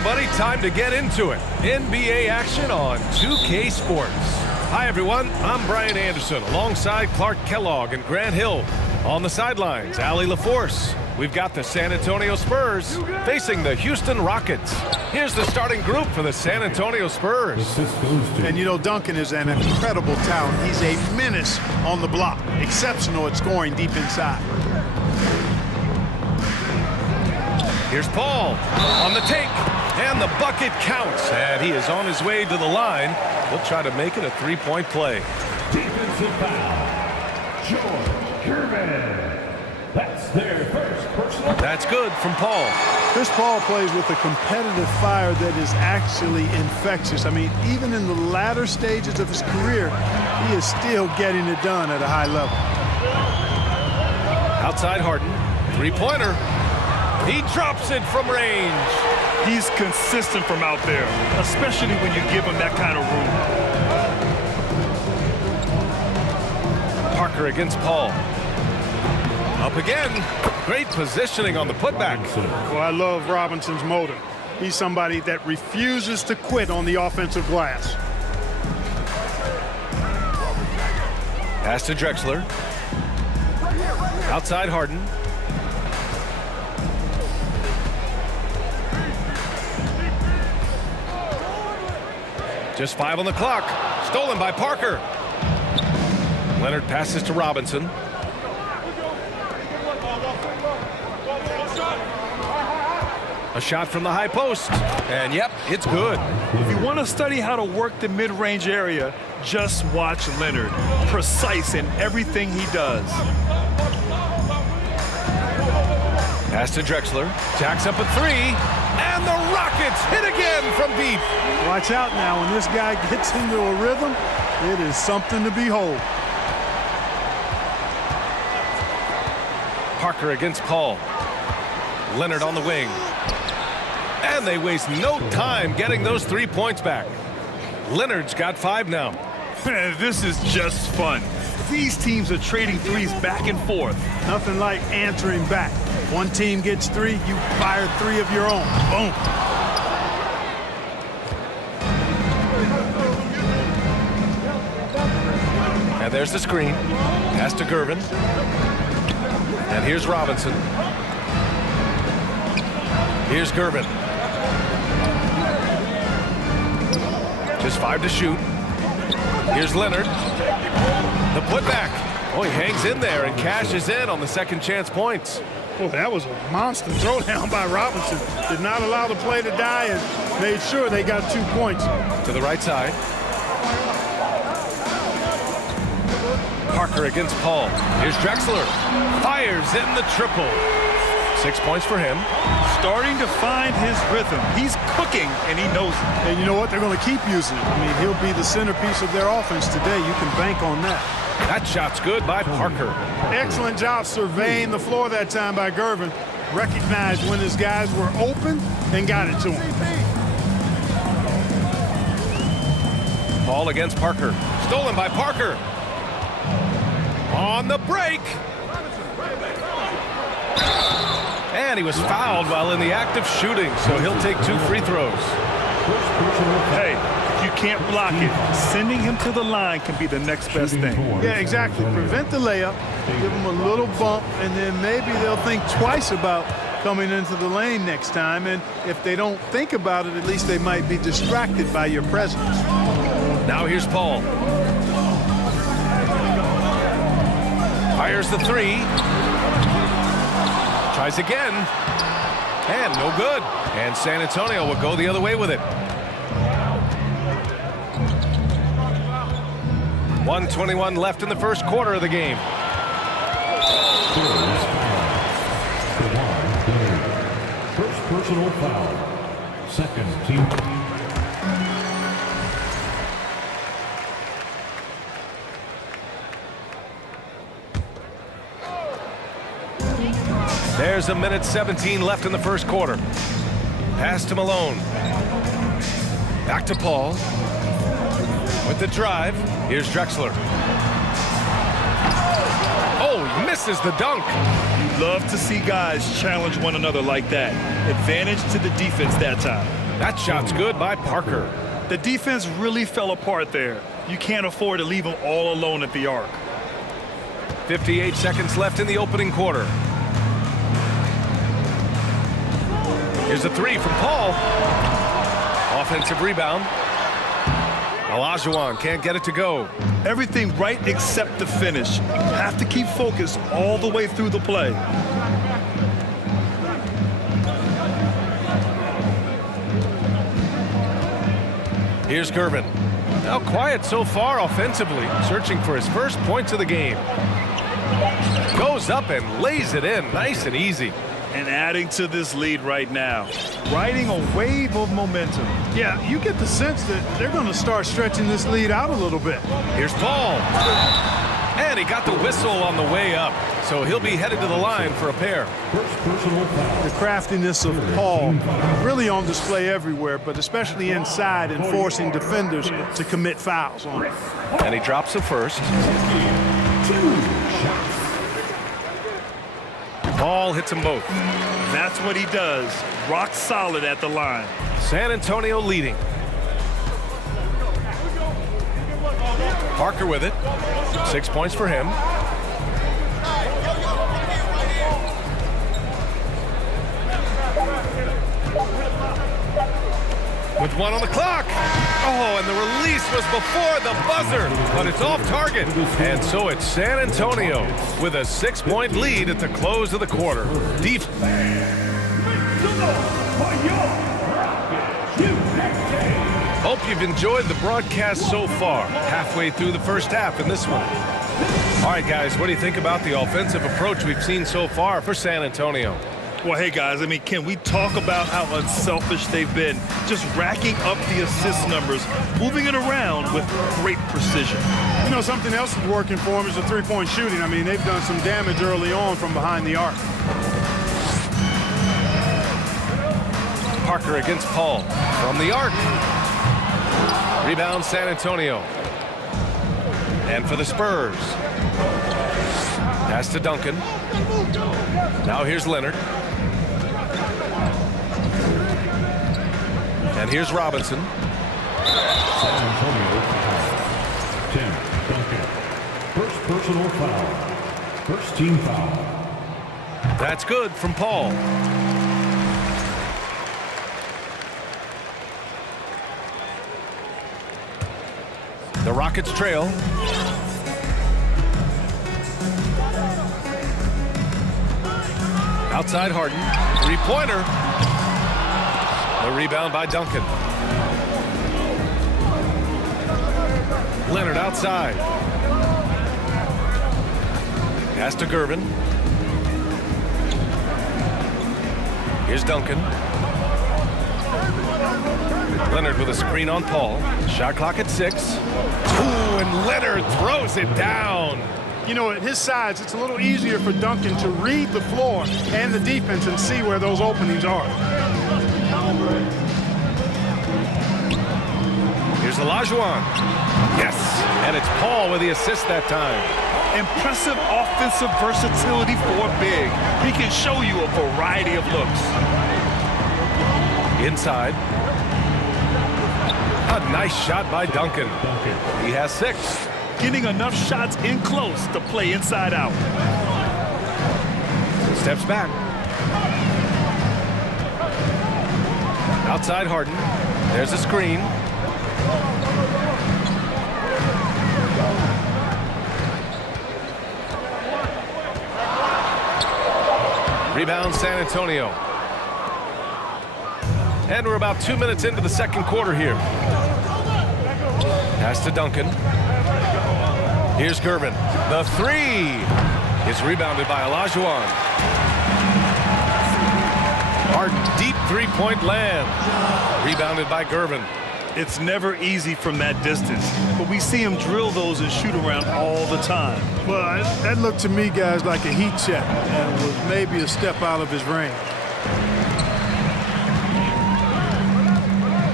Everybody, time to get into it. NBA action on 2K Sports. Hi, everyone. I'm Brian Anderson alongside Clark Kellogg and Grant Hill. On the sidelines, Allie LaForce. We've got the San Antonio Spurs facing the Houston Rockets. Here's the starting group for the San Antonio Spurs. And you know, Duncan is an incredible talent. He's a menace on the block. Exceptional at scoring deep inside. Here's Paul on the take. And the bucket counts. And he is on his way to the line. He'll try to make it a three-point play. Defensive foul. George Gervin. That's their first personal. That's good from Paul. Chris Paul plays with a competitive fire that is actually infectious. I mean, even in the latter stages of his career, he is still getting it done at a high level. Outside Harden. Three-pointer. He drops it from range. He's consistent from out there, especially when you give him that kind of room. Parker against Paul. Up again. Great positioning on the putback. Well, I love Robinson's motor. He's somebody that refuses to quit on the offensive glass. Pass to Drexler. Outside Harden. Just 5 on the clock. Stolen by Parker. Leonard passes to Robinson. A shot from the high post. And yep, it's good. If you want to study how to work the mid-range area, just watch Leonard. Precise in everything he does. Pass to Drexler. Jacks up a three. And the Rockets hit again from deep. Watch out now. When this guy gets into a rhythm, it is something to behold. Parker against Paul. Leonard on the wing. And they waste no time getting those 3 points back. Leonard's got 5 now. This is just fun. These teams are trading threes back and forth. Nothing like answering back. One team gets 3, you fire 3 of your own. Boom. And there's the screen. Pass to Gervin. And here's Robinson. Here's Gervin. Just 5 to shoot. Here's Leonard. The putback. Oh, he hangs in there and cashes in on the second chance points. Well, that was a monster throwdown by Robinson. Did not allow the play to die and made sure they got 2 points. To the right side. Parker against Paul. Here's Drexler. Fires in the triple. 6 points for him. Starting to find his rhythm. He's cooking, and he knows it. And you know what? They're going to keep using it. I mean, he'll be the centerpiece of their offense today. You can bank on that. That shot's good by Parker. Excellent job surveying the floor that time by Gervin. Recognized when his guys were open and got it to him. Ball against Parker. Stolen by Parker. On the break. And he was fouled while in the act of shooting, so he'll take 2 free throws. Hey, if you can't block it, sending him to the line can be the next best thing. Yeah, exactly. Prevent the layup, give them a little bump, and then maybe they'll think twice about coming into the lane next time. And if they don't think about it, at least they might be distracted by your presence. Now here's Paul. Fires the 3. Tries again. And no good. And San Antonio will go the other way with it. 1:21 left in the first quarter of the game. First personal foul. Second team. There's 1:17 left in the first quarter. Pass to Malone. Back to Paul. With the drive, here's Drexler. Oh, he misses the dunk. You love to see guys challenge one another like that. Advantage to the defense that time. That shot's good by Parker. The defense really fell apart there. You can't afford to leave them all alone at the arc. 58 seconds left in the opening quarter. Here's a 3 from Paul. Offensive rebound. Olajuwon can't get it to go. Everything right except the finish. Have to keep focused all the way through the play. Here's Gervin. Now quiet so far offensively, searching for his first points of the game. Goes up and lays it in, nice and easy. And adding to this lead right now. Riding a wave of momentum. Yeah, you get the sense that they're going to start stretching this lead out a little bit. Here's Paul. And he got the whistle on the way up, so he'll be headed to the line for a pair. The craftiness of Paul really on display everywhere, but especially inside and forcing defenders to commit fouls on him. And he drops the first. Paul hits them both. That's what he does. Rock solid at the line. San Antonio leading. Parker with it. 6 points for him. With 1 on the clock. Oh, and the release was before the buzzer, but it's off target. And so it's San Antonio with a 6-point lead at the close of the quarter. Hope you've enjoyed the broadcast so far. Halfway through the first half in this one. All right, guys, what do you think about the offensive approach we've seen so far for San Antonio? Well, hey, guys, I mean, can we talk about how unselfish they've been? Just racking up the assist numbers, moving it around with great precision. You know, something else is working for them is the three-point shooting. I mean, they've done some damage early on from behind the arc. Parker against Paul from the arc. Rebound San Antonio. And for the Spurs. Pass to Duncan. Now here's Leonard. And here's Robinson. San Antonio foul. Tim Duncan. First personal foul. First team foul. That's good from Paul. The Rockets trail. Outside Harden. Three-pointer. The rebound by Duncan. Leonard outside. Pass to Gervin. Here's Duncan. Leonard with a screen on Paul. Shot clock at 6. Ooh, and Leonard throws it down. You know, at his size, it's a little easier for Duncan to read the floor and the defense and see where those openings are. Here's Olajuwon. Yes, and it's Paul with the assist that time. Impressive offensive versatility for a big. He can show you a variety of looks. Inside. A nice shot by Duncan. He has 6. Getting enough shots in close to play inside out. Steps back. Outside Harden. There's a screen. Rebound San Antonio. And we're about 2 minutes into the second quarter here. Pass to Duncan. Here's Gervin. The 3 is rebounded by Olajuwon. Our deep three-point land. Rebounded by Gervin. It's never easy from that distance, but we see him drill those and shoot around all the time. Well, that looked to me, guys, like a heat check, and was maybe a step out of his range.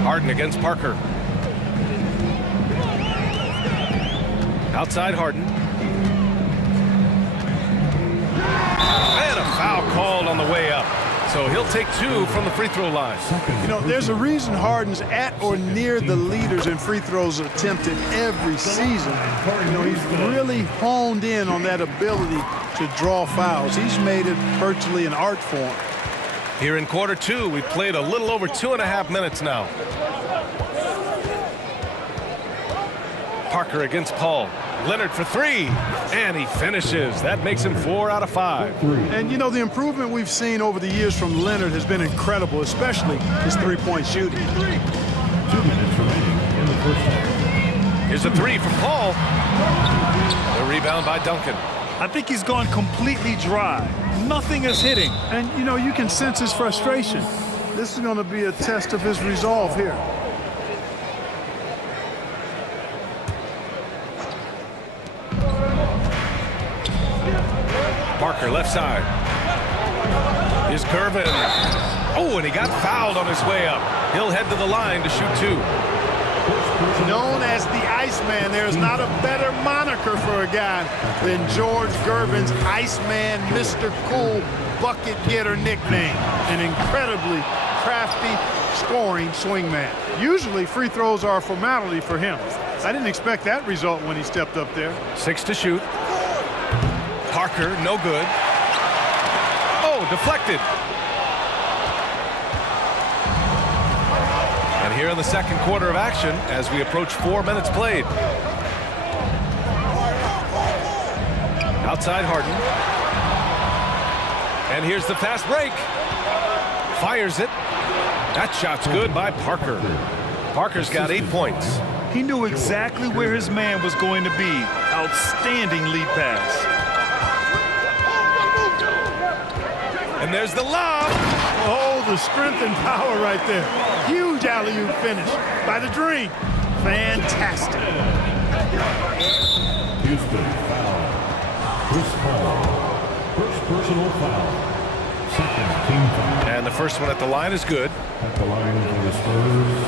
Harden against Parker. Outside Harden. And a foul called on the way up. So he'll take 2 from the free throw line. You know, there's a reason Harden's at or near the leaders in free throws attempted every season. You know, he's really honed in on that ability to draw fouls. He's made it virtually an art form. Here in quarter 2, we've played a little over 2.5 minutes now. Parker against Paul. Leonard for 3, and he finishes. That makes him 4 out of 5. And, you know, the improvement we've seen over the years from Leonard has been incredible, especially his three-point shooting. 2 minutes remaining in the first half. Here's a 3 from Paul. The rebound by Duncan. I think he's gone completely dry. Nothing is hitting. And, you know, you can sense his frustration. This is going to be a test of his resolve here. Parker left side. Here's Gervin. Oh, and he got fouled on his way up. He'll head to the line to shoot 2. Known as the Iceman, there's not a better moniker for a guy than George Gervin's Iceman, Mr. Cool bucket getter nickname. An incredibly crafty, scoring swingman. Usually free throws are a formality for him. I didn't expect that result when he stepped up there. 6 to shoot. Parker, no good. Oh, deflected. And here in the second quarter of action, as we approach 4 minutes played. Outside Harden. And here's the fast break. Fires it. That shot's good by Parker. Parker's got 8 points. He knew exactly where his man was going to be. Outstanding lead pass. And there's the lob. Oh, the strength and power right there. Huge alley-oop finish by the Dream. Fantastic. Houston foul. Chris Paul. First personal foul. Second team foul. And the first one at the line is good. At the line for the Spurs,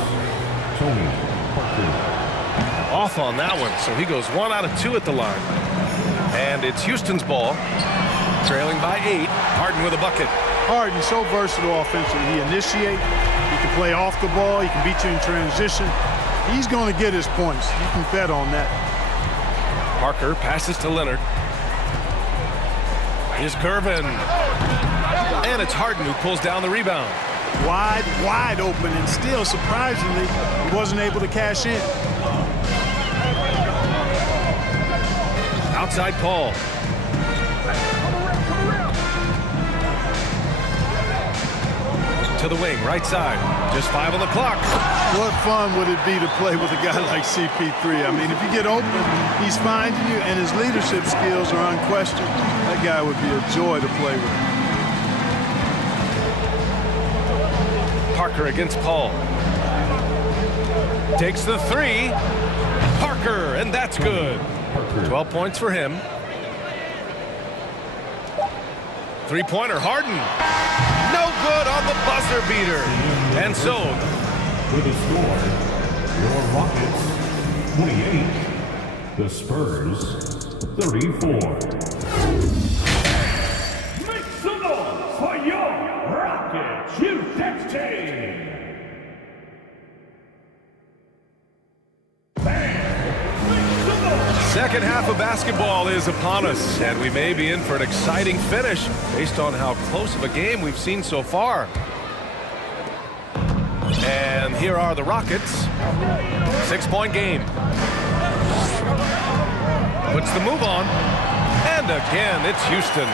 Tony Parker. Off on that one, so he goes 1 out of 2 at the line. And it's Houston's ball. Trailing by 8. Harden with a bucket. Harden, so versatile offensively. He initiates, he can play off the ball, he can beat you in transition. He's going to get his points. You can bet on that. Parker passes to Leonard. Here's Gervin. And it's Harden who pulls down the rebound. Wide open, and still, surprisingly, he wasn't able to cash in. Outside Paul. To the wing, right side. Just 5 on the clock. What fun would it be to play with a guy like CP3? I mean, if you get open, he's finding you, and his leadership skills are unquestioned. That guy would be a joy to play with. Parker against Paul. Takes the three. Parker, and that's good. 12 points for him. Three-pointer, Harden. No good on the buzzer beater. And so, with the score, your Rockets 28, the Spurs 34. Make some noise for your Rockets Youth team. second half of basketball is upon us, and we may be in for an exciting finish based on how close of a game we've seen so far. And here are the Rockets. 6-point game. Puts the move on. And again, it's Houston.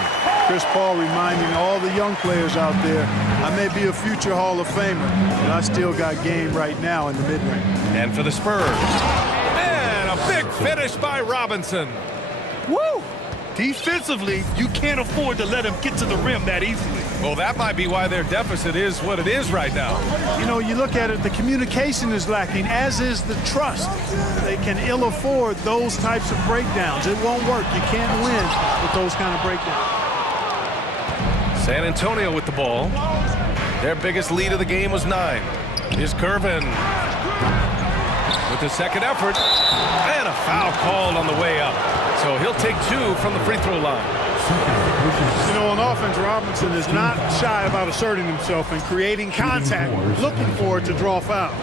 Chris Paul reminding all the young players out there, I may be a future Hall of Famer, but I still got game right now in the mid-range. And for the Spurs. And a big finish by Robinson. Woo! Defensively, you can't afford to let him get to the rim that easily. Well, that might be why their deficit is what it is right now. You know, you look at it, the communication is lacking, as is the trust. They can ill afford those types of breakdowns. It won't work. You can't win with those kind of breakdowns. San Antonio with the ball. Their biggest lead of the game was 9. Here's Curvin with the second effort. And a foul called on the way up. So he'll take 2 from the free throw line. You know, on offense, Robinson is not shy about asserting himself and creating contact, looking for it to draw fouls.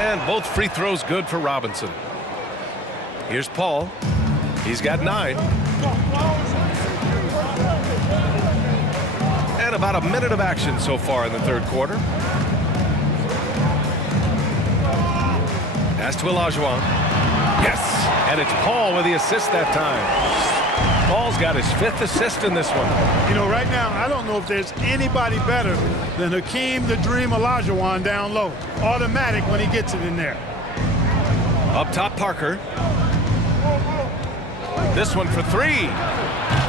And both free throws good for Robinson. Here's Paul. He's got 9. And about a minute of action so far in the third quarter. Pass to Olajuwon. Yes, and it's Paul with the assist that time. Paul's got his 5th assist in this one. You know, right now, I don't know if there's anybody better than Hakeem the Dream Olajuwon down low. Automatic when he gets it in there. Up top, Parker. This one for 3.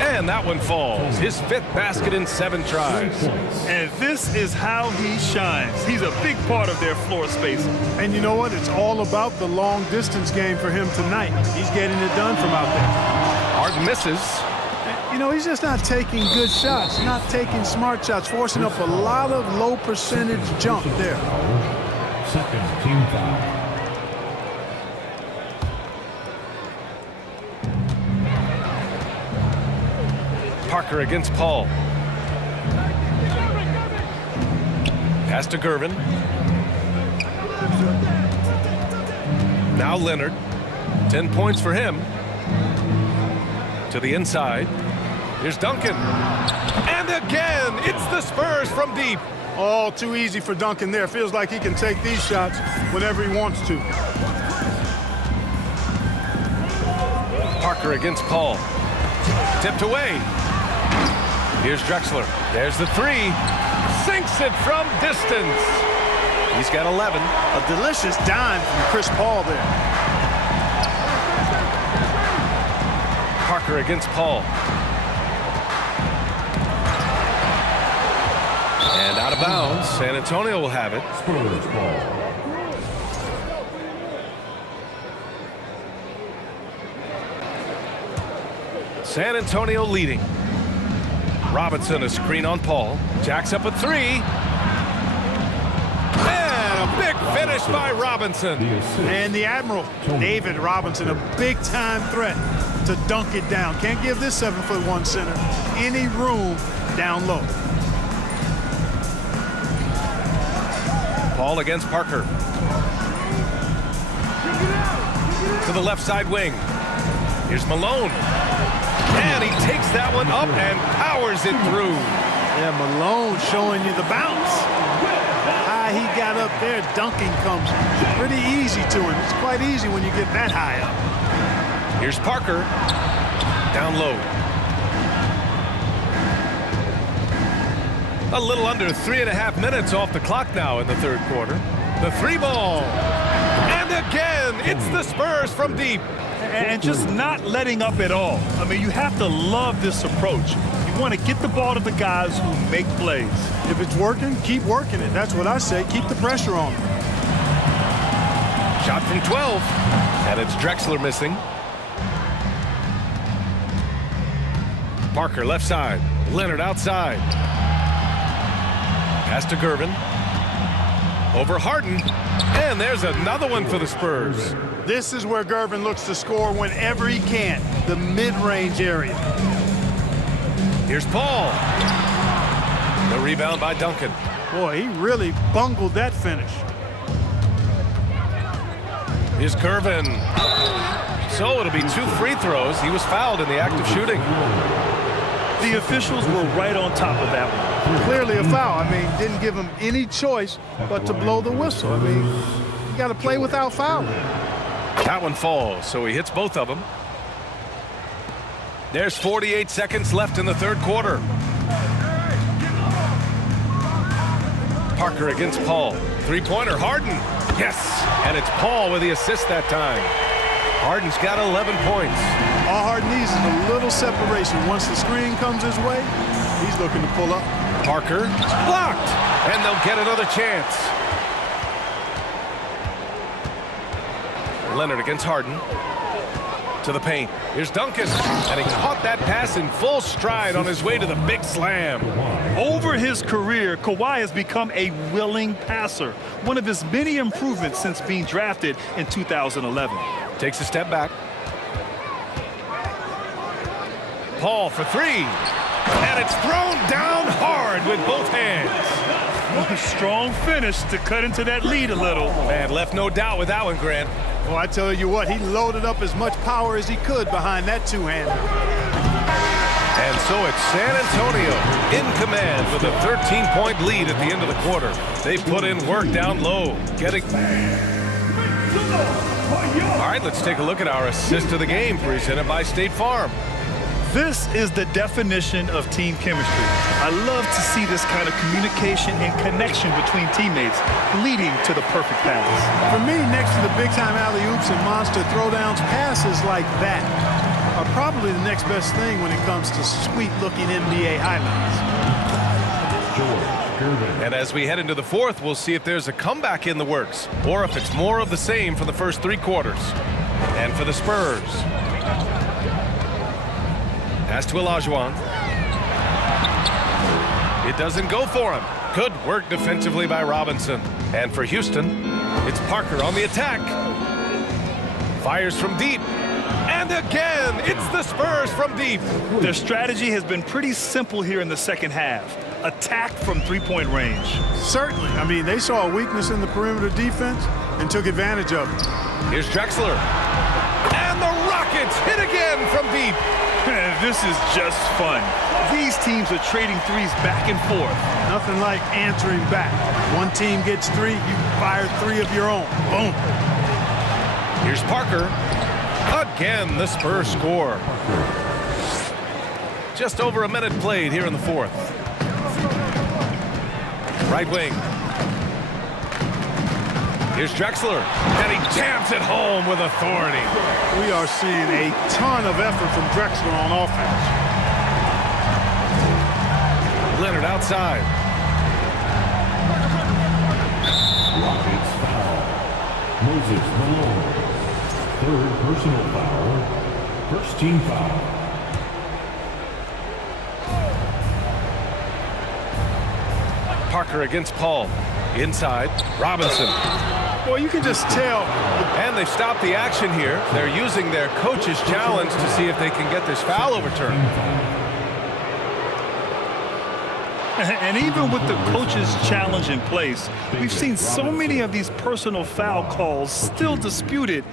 And that one falls. His 5th basket in 7 tries. And this is how he shines. He's a big part of their floor space. And you know what? It's all about the long distance game for him tonight. He's getting it done from out there. Harden misses. You know, he's just not taking good shots, not taking smart shots, forcing up a lot of low percentage jump there. Second team foul. Parker against Paul. Pass to Gervin. Now Leonard. 10 points for him. To the inside. Here's Duncan. And again, it's the Spurs from deep. Oh, too easy for Duncan there. Feels like he can take these shots whenever he wants to. Parker against Paul. Tipped away. Here's Drexler. There's the 3. Sinks it from distance. He's got 11. A delicious dime from Chris Paul there. Parker against Paul. And out of bounds. San Antonio will have it. Spurs ball. San Antonio leading. Robinson a screen on Paul. Jacks up a 3. And a big finish by Robinson. And the Admiral, David Robinson, a big-time threat to dunk it down. Can't give this 7'1" center any room down low. Paul against Parker. To the left side wing. Here's Malone. And he takes that one up and powers it through. Yeah, Malone showing you the bounce. High he got up there, dunking comes pretty easy to him. It's quite easy when you get that high up. Here's Parker. Down low. A little under 3.5 minutes off the clock now in the third quarter. The 3 ball. And again, it's the Spurs from deep. And just not letting up at all. I mean, you have to love this approach. You You want to get the ball to the guys who make plays. If it's working, keep working it. That's what I say. Keep the pressure on them. Shot from 12, and it's Drexler missing. Parker left side, Leonard outside. Pass to Gervin. Over Harden, and there's another one for the Spurs. This is where Gervin looks to score whenever he can, the mid-range area. Here's Paul. The rebound by Duncan. Boy, he really bungled that finish. Here's Gervin. So it'll be 2 free throws. He was fouled in the act of shooting. The officials were right on top of that one. Clearly a foul. I mean, didn't give him any choice but to blow the whistle. I mean, you got to play without fouling. That one falls, so he hits both of them. There's 48 seconds left in the third quarter. Parker against Paul. Three-pointer, Harden. Yes, and it's Paul with the assist that time. Harden's got 11 points. All Harden needs is a little separation. Once the screen comes his way, he's looking to pull up. Parker blocked, and they'll get another chance. Leonard against Harden. To the paint. Here's Duncan, and he caught that pass in full stride on his way to the big slam. Over his career, Kawhi has become a willing passer, one of his many improvements since being drafted in 2011. Takes a step back. Paul for 3, and it's thrown down hard with both hands. What a strong finish to cut into that lead a little. Man, left no doubt with that one, Grant. Well, I tell you what, he loaded up as much power as he could behind that two-hander. And so it's San Antonio in command with a 13-point lead at the end of the quarter. They put in work down low, getting... All right, let's take a look at our assist of the game presented by State Farm. This is the definition of team chemistry. I love to see this kind of communication and connection between teammates leading to the perfect pass. For me, next to the big-time alley-oops and monster throwdowns, passes like that are probably the next best thing when it comes to sweet-looking NBA highlights. And as we head into the fourth, we'll see if there's a comeback in the works or if it's more of the same for the first 3 quarters. And for the Spurs, pass to Olajuwon. It doesn't go for him. Good work defensively by Robinson. And for Houston, it's Parker on the attack. Fires from deep. And again, it's the Spurs from deep. Their strategy has been pretty simple here in the second half. Attack from three-point range. Certainly. I mean, they saw a weakness in the perimeter defense and took advantage of it. Here's Drexler. And the Rockets hit again from deep. This is just fun. These teams are trading threes back and forth. Nothing like answering back. One team gets 3, you fire 3 of your own. Boom. Here's Parker. Again, the Spurs score. Just over a minute played here in the fourth. Right wing. Here's Drexler, and he jams it home with authority. We are seeing a ton of effort from Drexler on offense. Leonard outside. Rockets foul. Moses Malone. 3rd personal foul. 1st team foul. Parker against Paul. Inside, Robinson. Well, you can just tell. And they've stopped the action here. They're using their coach's challenge to see if they can get this foul overturned. And even with the coach's challenge in place, we've seen so many of these personal foul calls still disputed.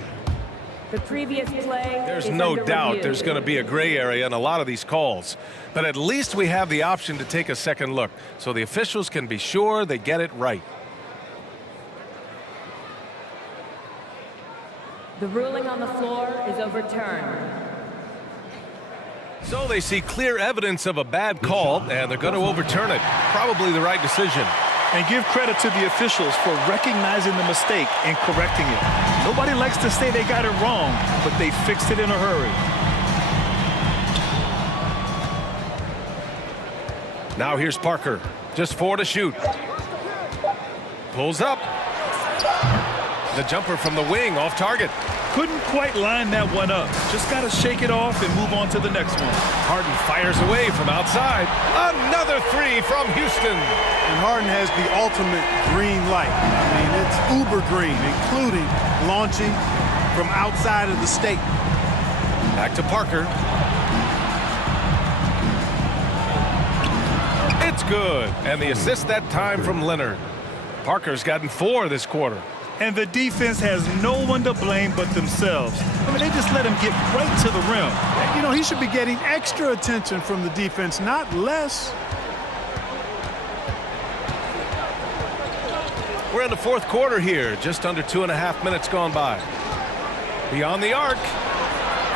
The previous play. There's no doubt there's going to be a gray area in a lot of these calls. But at least we have the option to take a second look so the officials can be sure they get it right. The ruling on the floor is overturned. So they see clear evidence of a bad call, and they're going to overturn it. Probably the right decision. And give credit to the officials for recognizing the mistake and correcting it. Nobody likes to say they got it wrong, but they fixed it in a hurry. Now here's Parker. Just 4 to shoot. Pulls up. The jumper from the wing off target. Couldn't quite line that one up. Just got to shake it off and move on to the next one. Harden fires away from outside. Another 3 from Houston. And Harden has the ultimate green light. I mean, it's uber green, including launching from outside of the state. Back to Parker. It's good. And the assist that time from Leonard. Parker's gotten 4 this quarter. And the defense has no one to blame but themselves. I mean, they just let him get right to the rim. You know, he should be getting extra attention from the defense, not less. We're in the 4th quarter here. Just under 2.5 minutes gone by. Beyond the arc.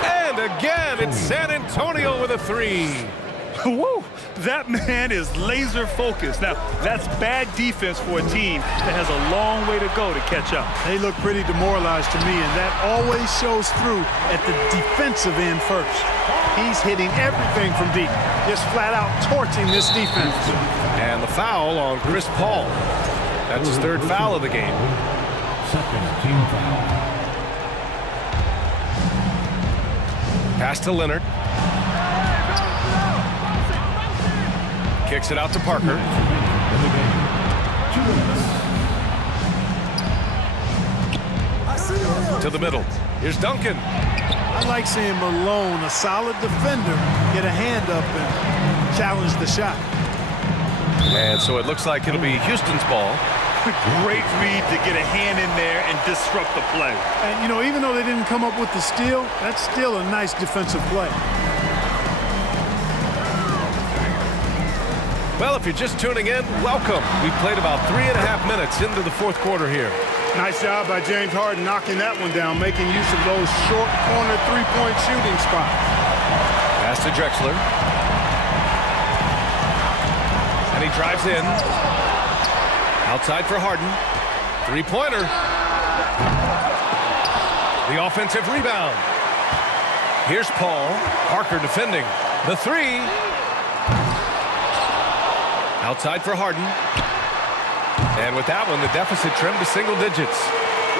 And again, it's San Antonio with a 3. Woo! That man is laser focused. Now, that's bad defense for a team that has a long way to go to catch up. They look pretty demoralized to me, and that always shows through at the defensive end first. He's hitting everything from deep, just flat out torching this defense. And the foul on Chris Paul. That's his 3rd foul of the game. Second team foul. Pass to Leonard. Kicks it out to Parker. To the middle. Here's Duncan. I like seeing Malone, a solid defender, get a hand up and challenge the shot. And so it looks like it'll be Houston's ball. Great read to get a hand in there and disrupt the play. And, you know, even though they didn't come up with the steal, that's still a nice defensive play. Well, if you're just tuning in, welcome. We've played about 3.5 minutes into the 4th quarter here. Nice job by James Harden knocking that one down, making use of those short corner three-point shooting spots. Pass to Drexler. And he drives in. Outside for Harden. 3-pointer. The offensive rebound. Here's Paul. Parker defending. The 3. Outside for Harden. And with that one, the deficit trimmed to single digits.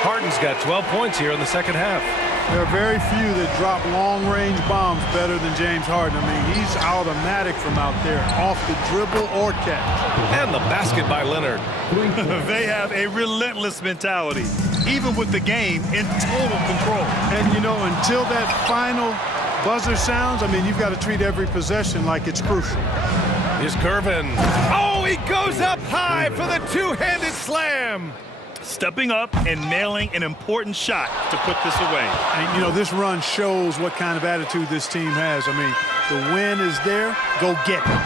Harden's got 12 points here in the 2nd half. There are very few that drop long-range bombs better than James Harden. I mean, he's automatic from out there, off the dribble or catch. And the basket by Leonard. They have a relentless mentality, even with the game in total control. And, you know, until that final buzzer sounds, I mean, you've got to treat every possession like it's crucial. Here's Gervin. Oh, he goes up high for the 2-handed slam. Stepping up and nailing an important shot to put this away. And, you know, this run shows what kind of attitude this team has. I mean, the win is there. Go get it.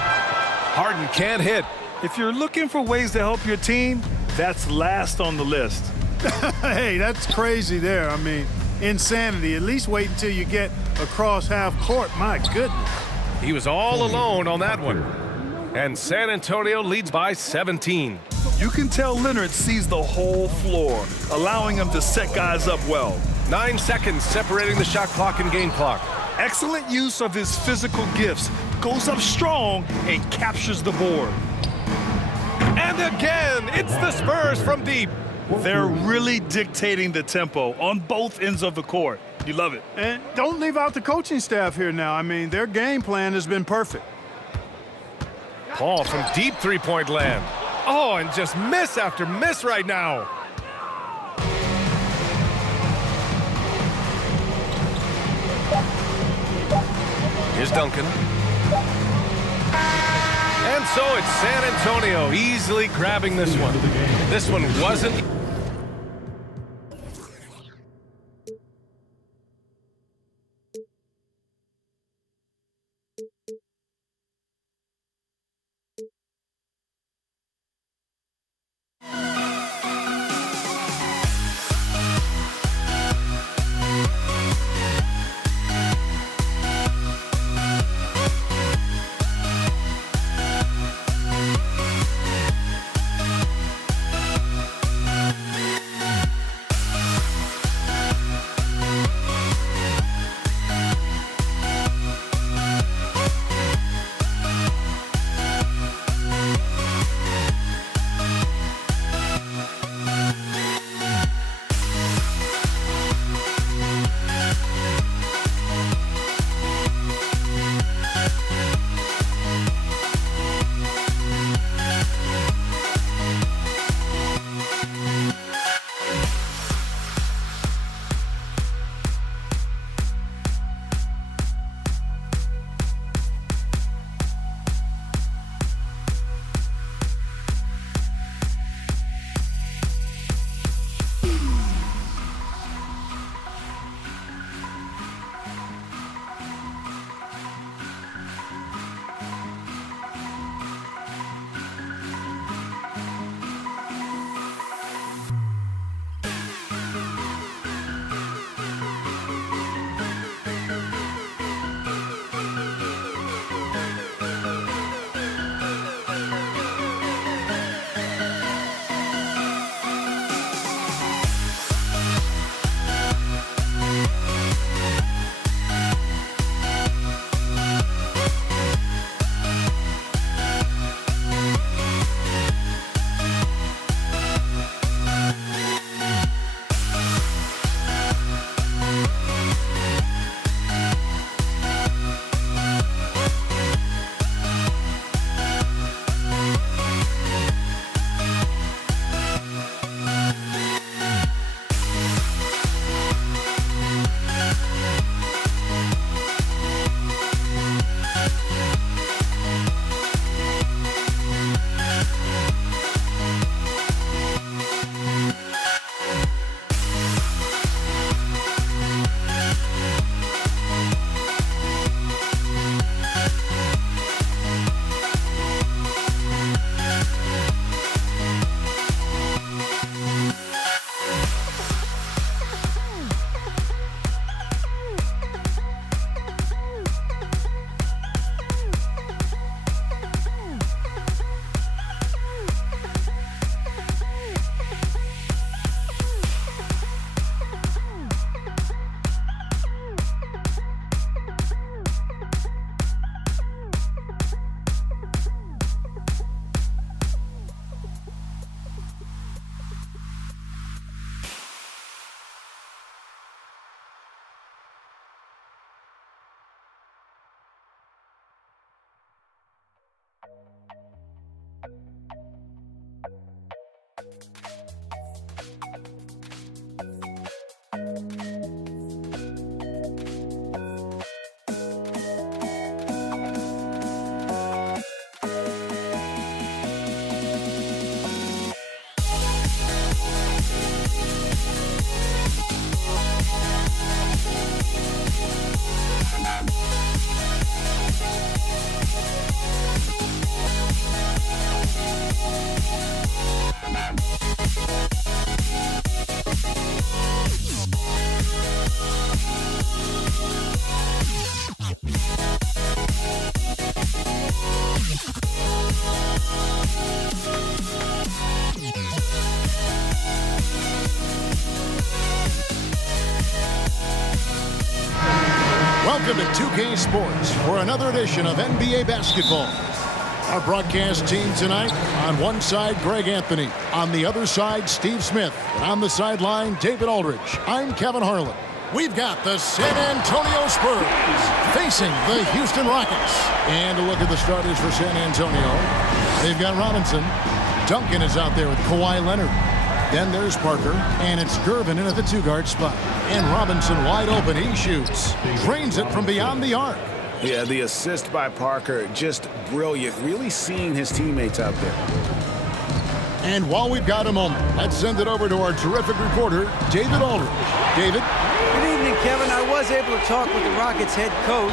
Harden can't hit. If you're looking for ways to help your team, that's last on the list. Hey, that's crazy there. I mean, insanity. At least wait until you get across half court. My goodness. He was all alone on that one. And San Antonio leads by 17. You can tell Leonard sees the whole floor, allowing him to set guys up well. 9 seconds separating the shot clock and game clock. Excellent use of his physical gifts. Goes up strong and captures the board. And again, it's the Spurs from deep. They're really dictating the tempo on both ends of the court. You love it. And don't leave out the coaching staff here now. I mean, their game plan has been perfect. Paul from deep 3-point land. Oh, and just miss after miss right now. Here's Duncan. And so it's San Antonio easily grabbing this one. This one wasn't... Welcome to 2K Sports for another edition of NBA basketball. Our broadcast team tonight, on one side, Greg Anthony. On the other side, Steve Smith. And on the sideline, David Aldridge. I'm Kevin Harlan. We've got the San Antonio Spurs facing the Houston Rockets. And a look at the starters for San Antonio. They've got Robinson. Duncan is out there with Kawhi Leonard. Then there's Parker, and it's Gervin in at the two-guard spot. And Robinson wide open, he shoots. Drains it from beyond the arc. Yeah, the assist by Parker, just brilliant. Really seeing his teammates out there. And while we've got a moment, let's send it over to our terrific reporter, David Aldridge. David? Good evening, Kevin. I was able to talk with the Rockets head coach.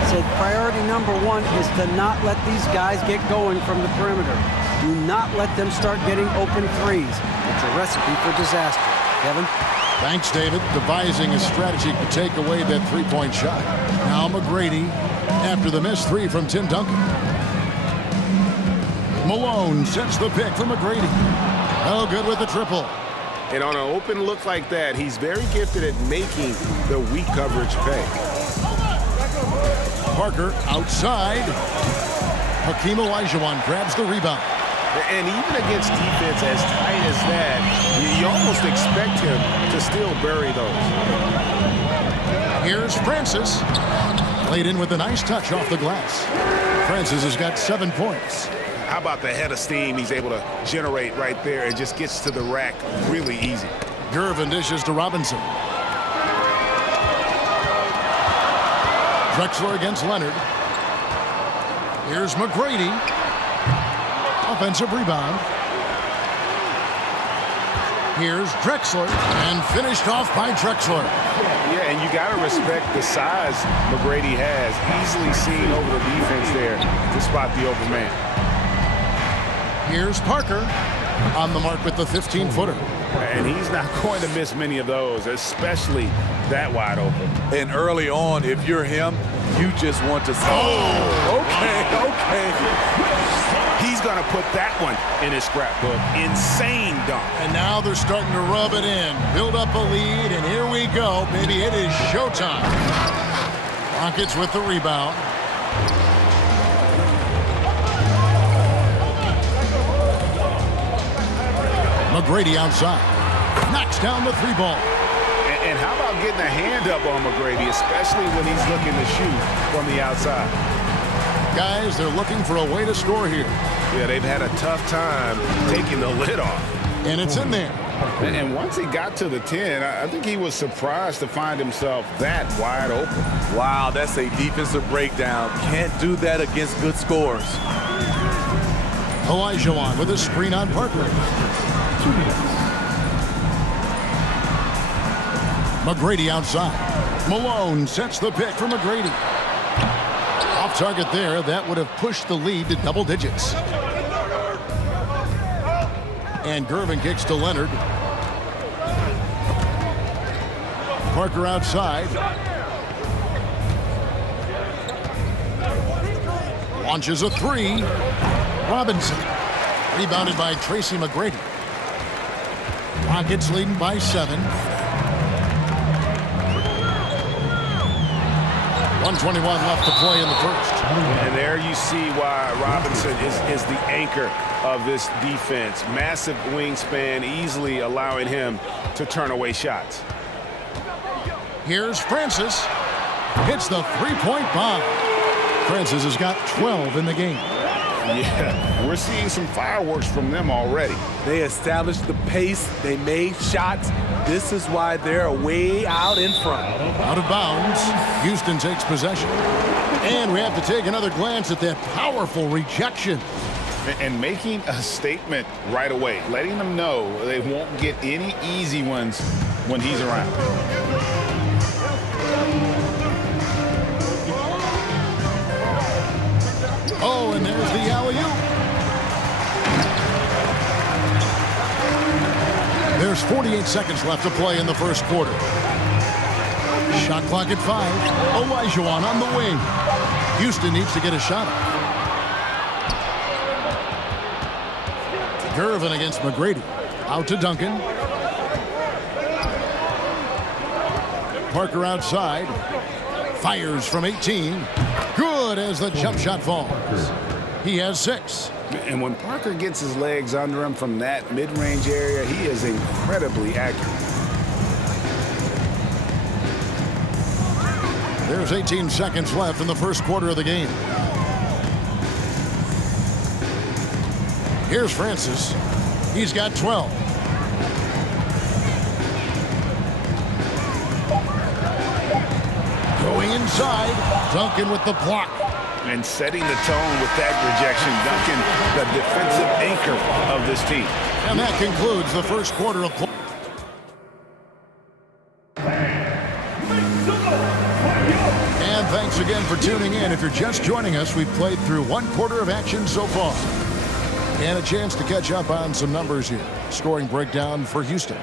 He said priority number one is to not let these guys get going from the perimeter. Do not let them start getting open threes. It's a recipe for disaster. Kevin? Thanks, David. Devising a strategy to take away that three-point shot. Now McGrady after the missed three from Tim Duncan. Malone sets the pick for McGrady. Oh, good with the triple. And on an open look like that, he's very gifted at making the weak coverage pay. Parker outside. Hakeem Olajuwon grabs the rebound. And even against defense as tight as that, you almost expect him to still bury those. Here's Francis. Laid in with a nice touch off the glass. Francis has got 7 points. How about the head of steam he's able to generate right there and just gets to the rack really easy. Gervin dishes to Robinson. Drexler against Leonard. Here's McGrady. Offensive rebound. Here's Drexler, and finished off by Drexler. Yeah, and you got to respect the size McGrady has. Easily seen over the defense there to spot the open man. Here's Parker on the mark with the 15-footer. And he's not going to miss many of those, especially that wide open. And early on, if you're him, you just want to say, okay. He's going to put that one in his scrapbook. Insane dunk. And now they're starting to rub it in. Build up a lead, and here we go, baby. It is showtime. Rockets with the rebound. McGrady outside. Knocks down the three ball. And how about getting a hand up on McGrady, especially when he's looking to shoot from the outside? Guys, they're looking for a way to score here. Yeah, they've had a tough time taking the lid off. And it's in there. And once he got to the 10, I think he was surprised to find himself that wide open. Wow, that's a defensive breakdown. Can't do that against good scores. Olajuwon with a screen on Parker. McGrady outside. Malone sets the pick for McGrady. Off target there. That would have pushed the lead to double digits. And Gervin kicks to Leonard. Parker outside. Launches a three. Robinson. Rebounded by Tracy McGrady. Rockets leading by 7. 1:21 left to play in the first. And there you see why Robinson is the anchor of this defense. Massive wingspan, easily allowing him to turn away shots. Here's Francis. Hits the three-point bomb. Francis has got 12 in the game. Yeah, we're seeing some fireworks from them already. They established the pace. They made shots. This is why they're way out in front. Out of bounds. Houston takes possession. And we have to take another glance at that powerful rejection. And making a statement right away, letting them know they won't get any easy ones when he's around. Oh, and there's the alley-oop. There's 48 seconds left to play in the first quarter. Shot clock at 5. Olajuwon on the wing. Houston needs to get a shot up. Gervin against McGrady. Out to Duncan. Parker outside. Fires from 18. Good as the jump shot falls. He has 6. And when Parker gets his legs under him from that mid-range area, he is incredibly accurate. There's 18 seconds left in the first quarter of the game. Here's Francis. He's got 12. Going inside. Duncan with the block. And setting the tone with that rejection. Duncan, the defensive anchor of this team. And that concludes the first quarter of play. And thanks again for tuning in. If you're just joining us, we've played through one quarter of action so far. And a chance to catch up on some numbers here. Scoring breakdown for Houston.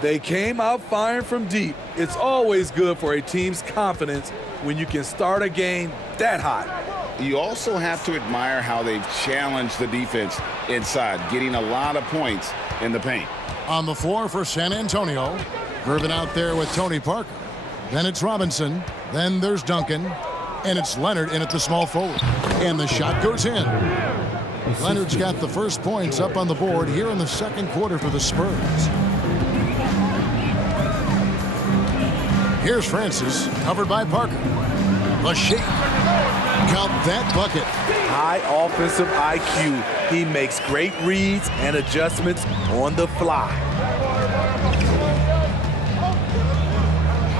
They came out firing from deep. It's always good for a team's confidence when you can start a game that hot. You also have to admire how they've challenged the defense inside, getting a lot of points in the paint. On the floor for San Antonio. Gervin out there with Tony Parker. Then it's Robinson. Then there's Duncan. And it's Leonard in at the small forward. And the shot goes in. Leonard's got the first points up on the board here in the second quarter for the Spurs. Here's Francis, covered by Parker. The shake. Count that bucket. High offensive IQ. He makes great reads and adjustments on the fly.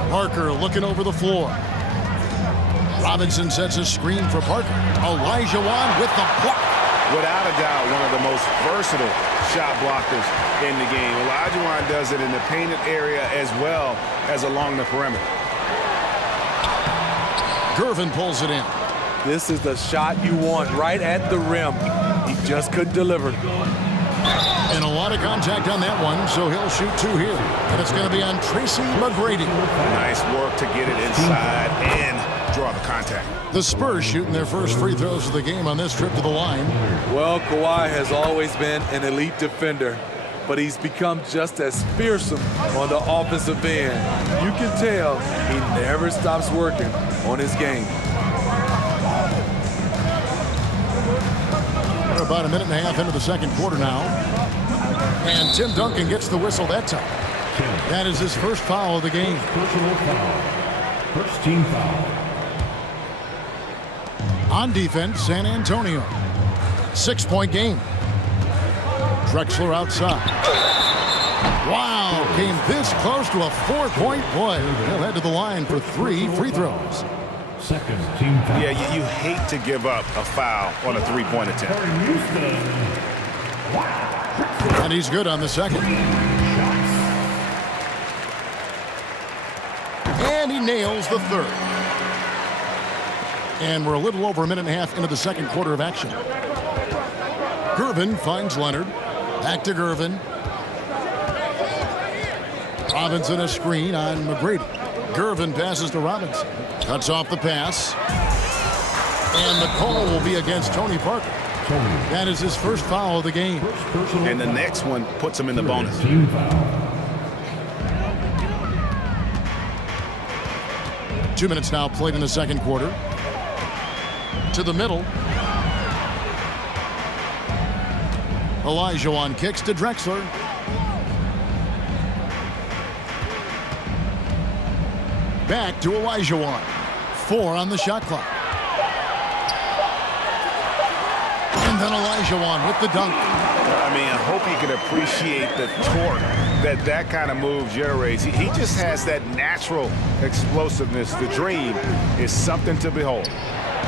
Parker looking over the floor. Robinson sets a screen for Parker. Olajuwon with the block. Without a doubt, one of the most versatile shot blockers in the game. Olajuwon does it in the painted area as well as along the perimeter. Gervin pulls it in. This is the shot you want right at the rim. He just couldn't deliver. And a lot of contact on that one, so he'll shoot 2 here. And it's going to be on Tracy McGrady. Nice work to get it inside and draw the contact. The Spurs shooting their first free throws of the game on this trip to the line. Well, Kawhi has always been an elite defender, but he's become just as fearsome on the offensive end. You can tell he never stops working on his game. We're about a minute and a half into the second quarter now. And Tim Duncan gets the whistle that time. That is his first foul of the game. Personal foul. First team foul. On defense, San Antonio. 6-point game. Drexler outside. Wow, came this close to a 4-point play. He'll head to the line for 3 free throws. Second team foul. Yeah, you hate to give up a foul on a 3-point attempt. And he's good on the second. And he nails the third. And we're a little over a minute and a half into the second quarter of action. Gervin finds Leonard. Back to Gervin. Robinson a screen on McGrady. Gervin passes to Robinson. Cuts off the pass. And the call will be against Tony Parker. That is his first foul of the game. And the next one puts him in the bonus. 2 minutes now played in the second quarter. To the middle. Olajuwon kicks to Drexler. Back to Olajuwon. 4 on the shot clock. And And then Olajuwon with the dunk. I mean, I hope you can appreciate the torque that kind of move generates. He just has that natural explosiveness. The dream is something to behold.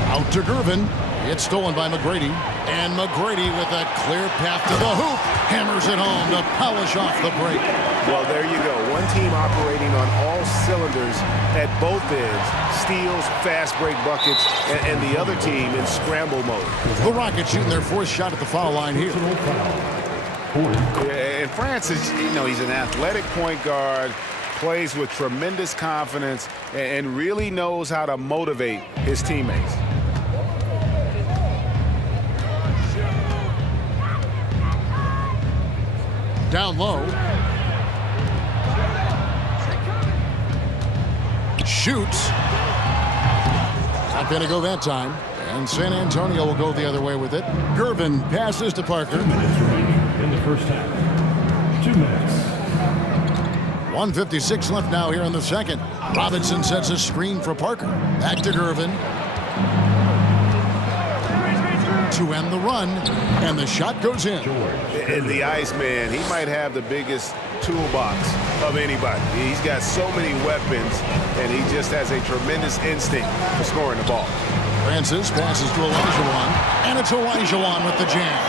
Out to Gervin. It's stolen by McGrady. And McGrady with a clear path to the hoop. Hammers it home to polish off the break. Well, there you go. One team operating on all cylinders at both ends. Steals, fast break buckets, and the other team in scramble mode. The Rockets shooting their fourth shot at the foul line here. And Francis, he's an athletic point guard, plays with tremendous confidence, and really knows how to motivate his teammates. Down low. Shoots. Not going to go that time. And San Antonio will go the other way with it. Gervin passes to Parker. 2 minutes remaining in the first half. 2 minutes. 1:56 left now here in the second. Robinson sets a screen for Parker. Back to Gervin. To end the run, and the shot goes in. And the Iceman, he might have the biggest toolbox of anybody. He's got so many weapons, and he just has a tremendous instinct for scoring the ball. Francis passes to Olajuwon, and it's Olajuwon with the jam.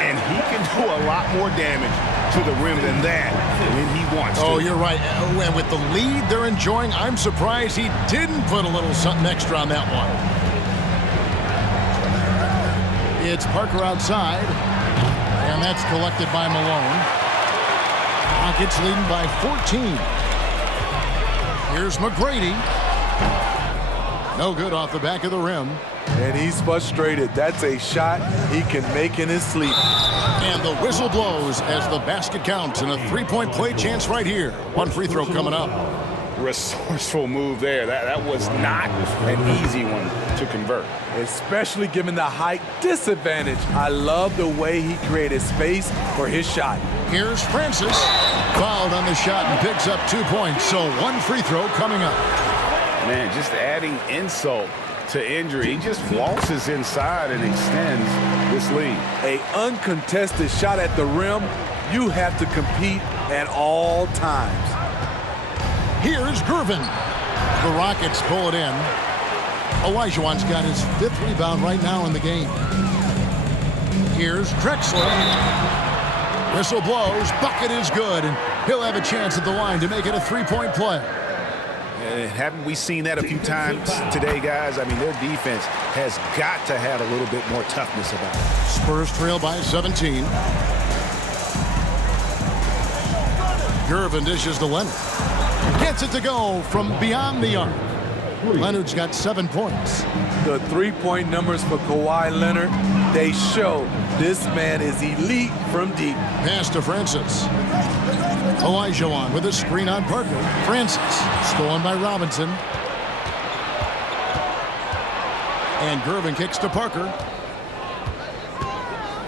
And he can do a lot more damage to the rim than that when he wants to. Oh, you're right. And with the lead they're enjoying, I'm surprised he didn't put a little something extra on that one. It's Parker outside, and that's collected by Malone. Rockets leading by 14. Here's McGrady. No good off the back of the rim. And he's frustrated. That's a shot he can make in his sleep. And the whistle blows as the basket counts, and a three-point play chance right here. One free throw coming up. Resourceful move there. That was not an easy one to convert. Especially given the height disadvantage. I love the way he created space for his shot. Here's Francis. Fouled on the shot and picks up 2 points. So one free throw coming up. Man, just adding insult to injury. He just waltzes inside and extends this lead. A uncontested shot at the rim. You have to compete at all times. Here's Gervin. The Rockets pull it in. Olajuwon's got his 5th rebound right now in the game. Here's Drexler. Whistle blows. Bucket is good, and he'll have a chance at the line to make it a 3-point play. Haven't we seen that a few times today, guys? I mean, their defense has got to have a little bit more toughness about it. Spurs trail by 17. Gervin dishes to Leonard. Gets it to go from beyond the arc. Leonard's got 7 points. The three-point numbers for Kawhi Leonard, they show this man is elite from deep. Pass to Francis. Olajuwon with a screen on Parker. Francis stolen by Robinson. And Gervin kicks to Parker.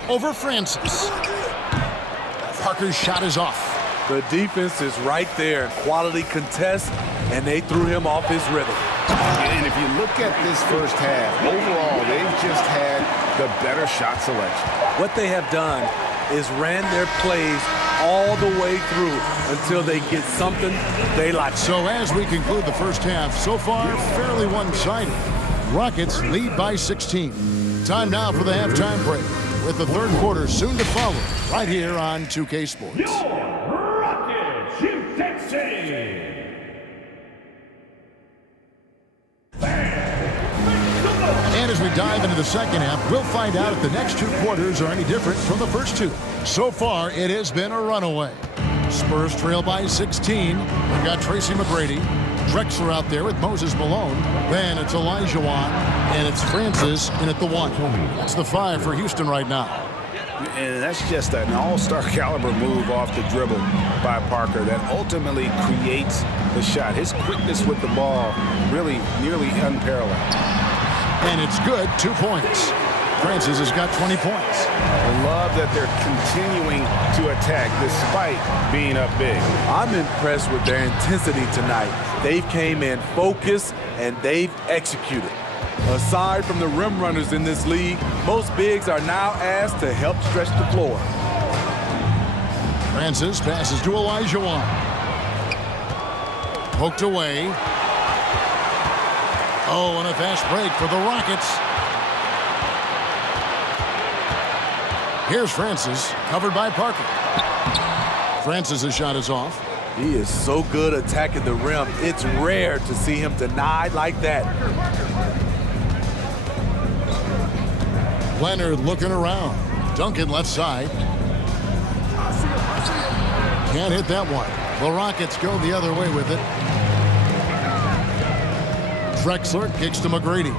Over Francis. Parker's shot is off. The defense is right there. Quality contest, and they threw him off his rhythm. And if you look at this first half, overall, they've just had the better shot selection. What they have done is ran their plays all the way through until they get something they like. So as we conclude the first half, so far, fairly one-sided. Rockets lead by 16. Time now for the halftime break, with the third quarter soon to follow, right here on 2K Sports. And as we dive into the second half, we'll find out if the next 2 quarters are any different from the first 2. So far, it has been a runaway. Spurs trail by 16. We've got Tracy McGrady. Drexler out there with Moses Malone. Then it's Olajuwon, and it's Francis in at the 1. That's the 5 for Houston right now. And that's just an all-star caliber move off the dribble by Parker that ultimately creates the shot. His quickness with the ball really nearly unparalleled. And it's good, 2 points. Francis has got 20 points. I love that they're continuing to attack despite being up big. I'm impressed with their intensity tonight. They've came in focused and they've executed. Aside from the rim runners in this league, most bigs are now asked to help stretch the floor. Francis passes to Olajuwon. Poked away. Oh, and a fast break for the Rockets. Here's Francis, covered by Parker. Francis' shot is off. He is so good attacking the rim. It's rare to see him denied like that. Leonard looking around. Duncan left side. Can't hit that one. The Rockets go the other way with it. Drexler kicks to McGrady.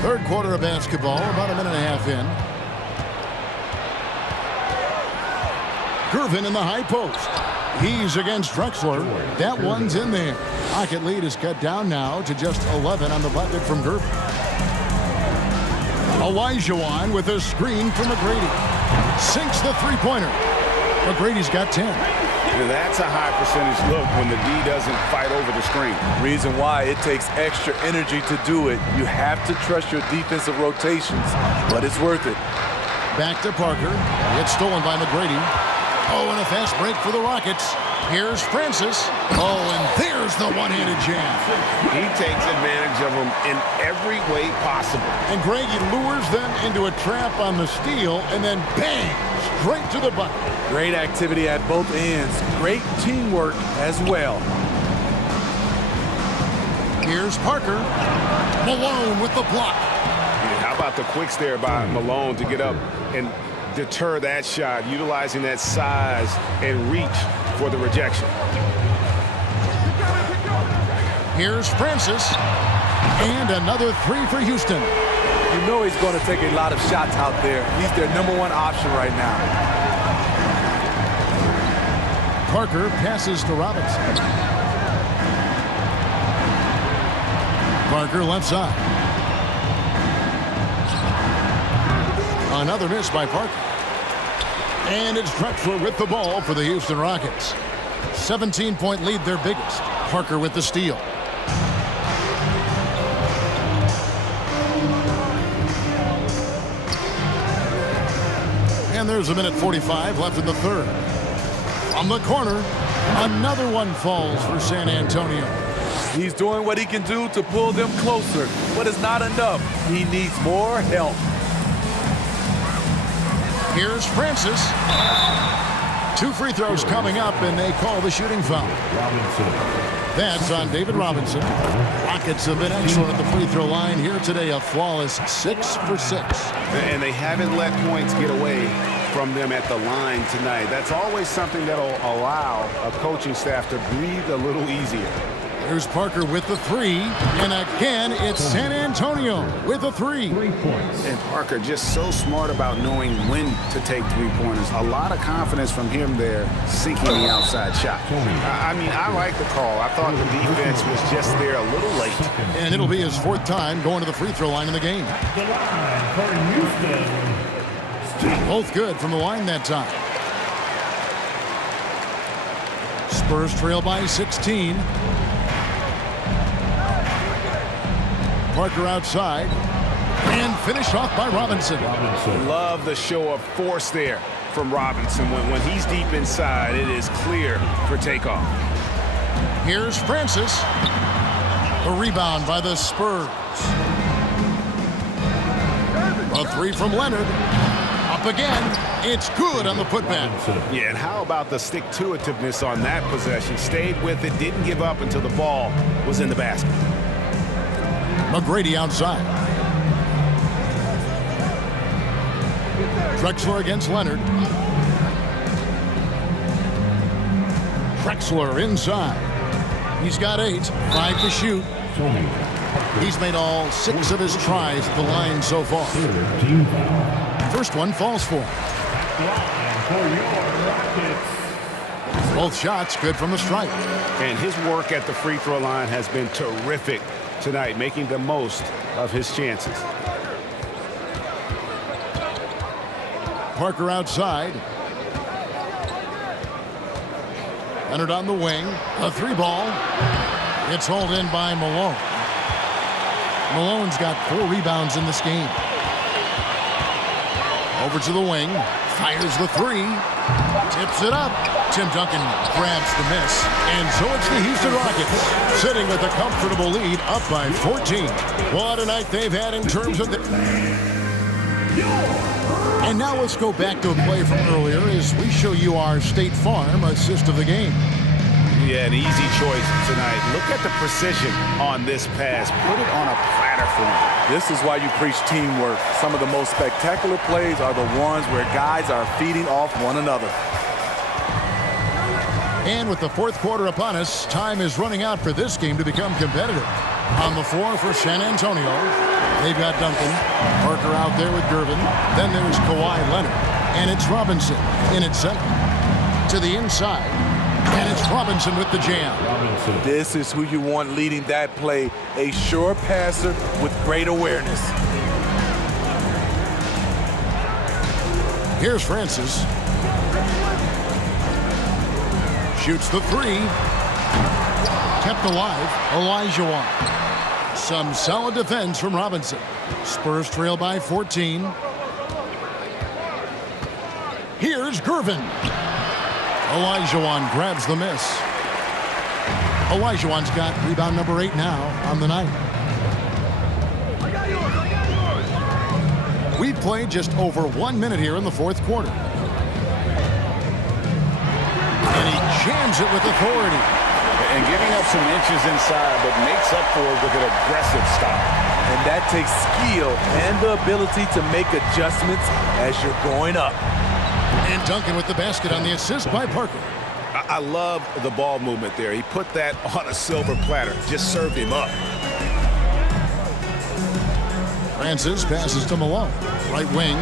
Third quarter of basketball, about a minute and a half in. Gervin in the high post. He's against Drexler. That one's in there. Rocket lead is cut down now to just 11 on the bucket from Gervin. Olajuwon with a screen from McGrady. Sinks the three-pointer. McGrady's got 10. That's a high percentage look when the D doesn't fight over the screen. Reason why it takes extra energy to do it. You have to trust your defensive rotations, but it's worth it. Back to Parker. It's stolen by McGrady. Oh, and a fast break for the Rockets. Here's Francis. Oh, and there's the one-handed jam. He takes advantage of them in every way possible. And Greg, he lures them into a trap on the steal, and then bang, straight to the bucket. Great activity at both ends. Great teamwork as well. Here's Parker. Malone with the block. How about the quicks there by Malone to get up and deter that shot, utilizing that size and reach for the rejection. Here's Francis. And another three for Houston. You know he's going to take a lot of shots out there. He's their #1 option right now. Parker passes to Robinson. Parker left side. Another miss by Parker. And it's Drexler with the ball for the Houston Rockets. 17-point lead, their biggest. Parker with the steal. And there's a minute 45 left in the third. From the corner, another one falls for San Antonio. He's doing what he can do to pull them closer, but it's not enough. He needs more help. Here's Francis. 2 free throws coming up, and they call the shooting foul. That's on David Robinson. Rockets have been excellent at the free throw line here today. A flawless 6 for 6. And they haven't let points get away from them at the line tonight. That's always something that'll allow a coaching staff to breathe a little easier. Here's Parker with the 3, and again it's San Antonio with a 3. 3 points. And Parker just so smart about knowing when to take three-pointers. A lot of confidence from him there, sinking the outside shot. I mean, I like the call. I thought the defense was just there a little late. And it'll be his 4th time going to the free throw line in the game. The line for Houston. Both good from the line that time. Spurs trail by 16. Parker outside, and finished off by Robinson. Love the show of force there from Robinson. When he's deep inside, it is clear for takeoff. Here's Francis. The rebound by the Spurs. A 3 from Leonard. Up again. It's good on the putback. Yeah, and how about the stick-to-itiveness on that possession? Stayed with it, didn't give up until the ball was in the basket. McGrady outside. Drexler against Leonard. Drexler inside. He's got 8, 5 to shoot. He's made all 6 of his tries at the line so far. First one falls for him. Both shots good from the stripe. And his work at the free throw line has been terrific tonight, making the most of his chances. Parker outside. Leonard on the wing. A 3 ball. It's hauled in by Malone. Malone's got 4 rebounds in this game. Over to the wing. Fires the 3. Tips it up. Tim Duncan grabs the miss. And so it's the Houston Rockets sitting with a comfortable lead up by 14. What a night they've had in terms of the... And now let's go back to a play from earlier as we show you our State Farm assist of the game. Yeah, an easy choice tonight. Look at the precision on this pass. Put it on a platter for him. This is why you preach teamwork. Some of the most spectacular plays are the ones where guys are feeding off one another. And with the fourth quarter upon us, time is running out for this game to become competitive. On the floor for San Antonio, they've got Duncan. Parker out there with Gervin. Then there's Kawhi Leonard. And it's Robinson in its center. To the inside. And it's Robinson with the jam. This is who you want leading that play. A sure passer with great awareness. Here's Francis. Shoots the 3. Kept alive, Olajuwon. Some solid defense from Robinson. Spurs trail by 14. Here's Gervin. Olajuwon grabs the miss. Olajuwon's got rebound number 8 now on the night. We've played just over 1 minute here in the fourth quarter. And he jams it with authority. And giving up some inches inside, but makes up for it with an aggressive stop. And that takes skill and the ability to make adjustments as you're going up. And Duncan with the basket on the assist by Parker. I love the ball movement there. He put that on a silver platter. Just served him up. Francis passes to Malone. Right wing.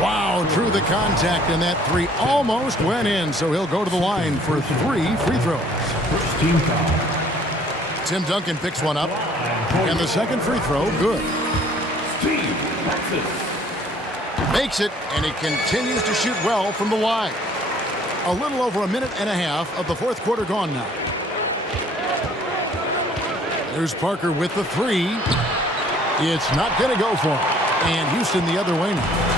Wow, through the contact, and that 3 almost went in, so he'll go to the line for 3 free throws. Tim Duncan picks one up, and the second free throw, good. Makes it, and he continues to shoot well from the line. A little over 1.5 minutes of the fourth quarter gone now. There's Parker with the 3. It's not going to go for him. And Houston the other way now.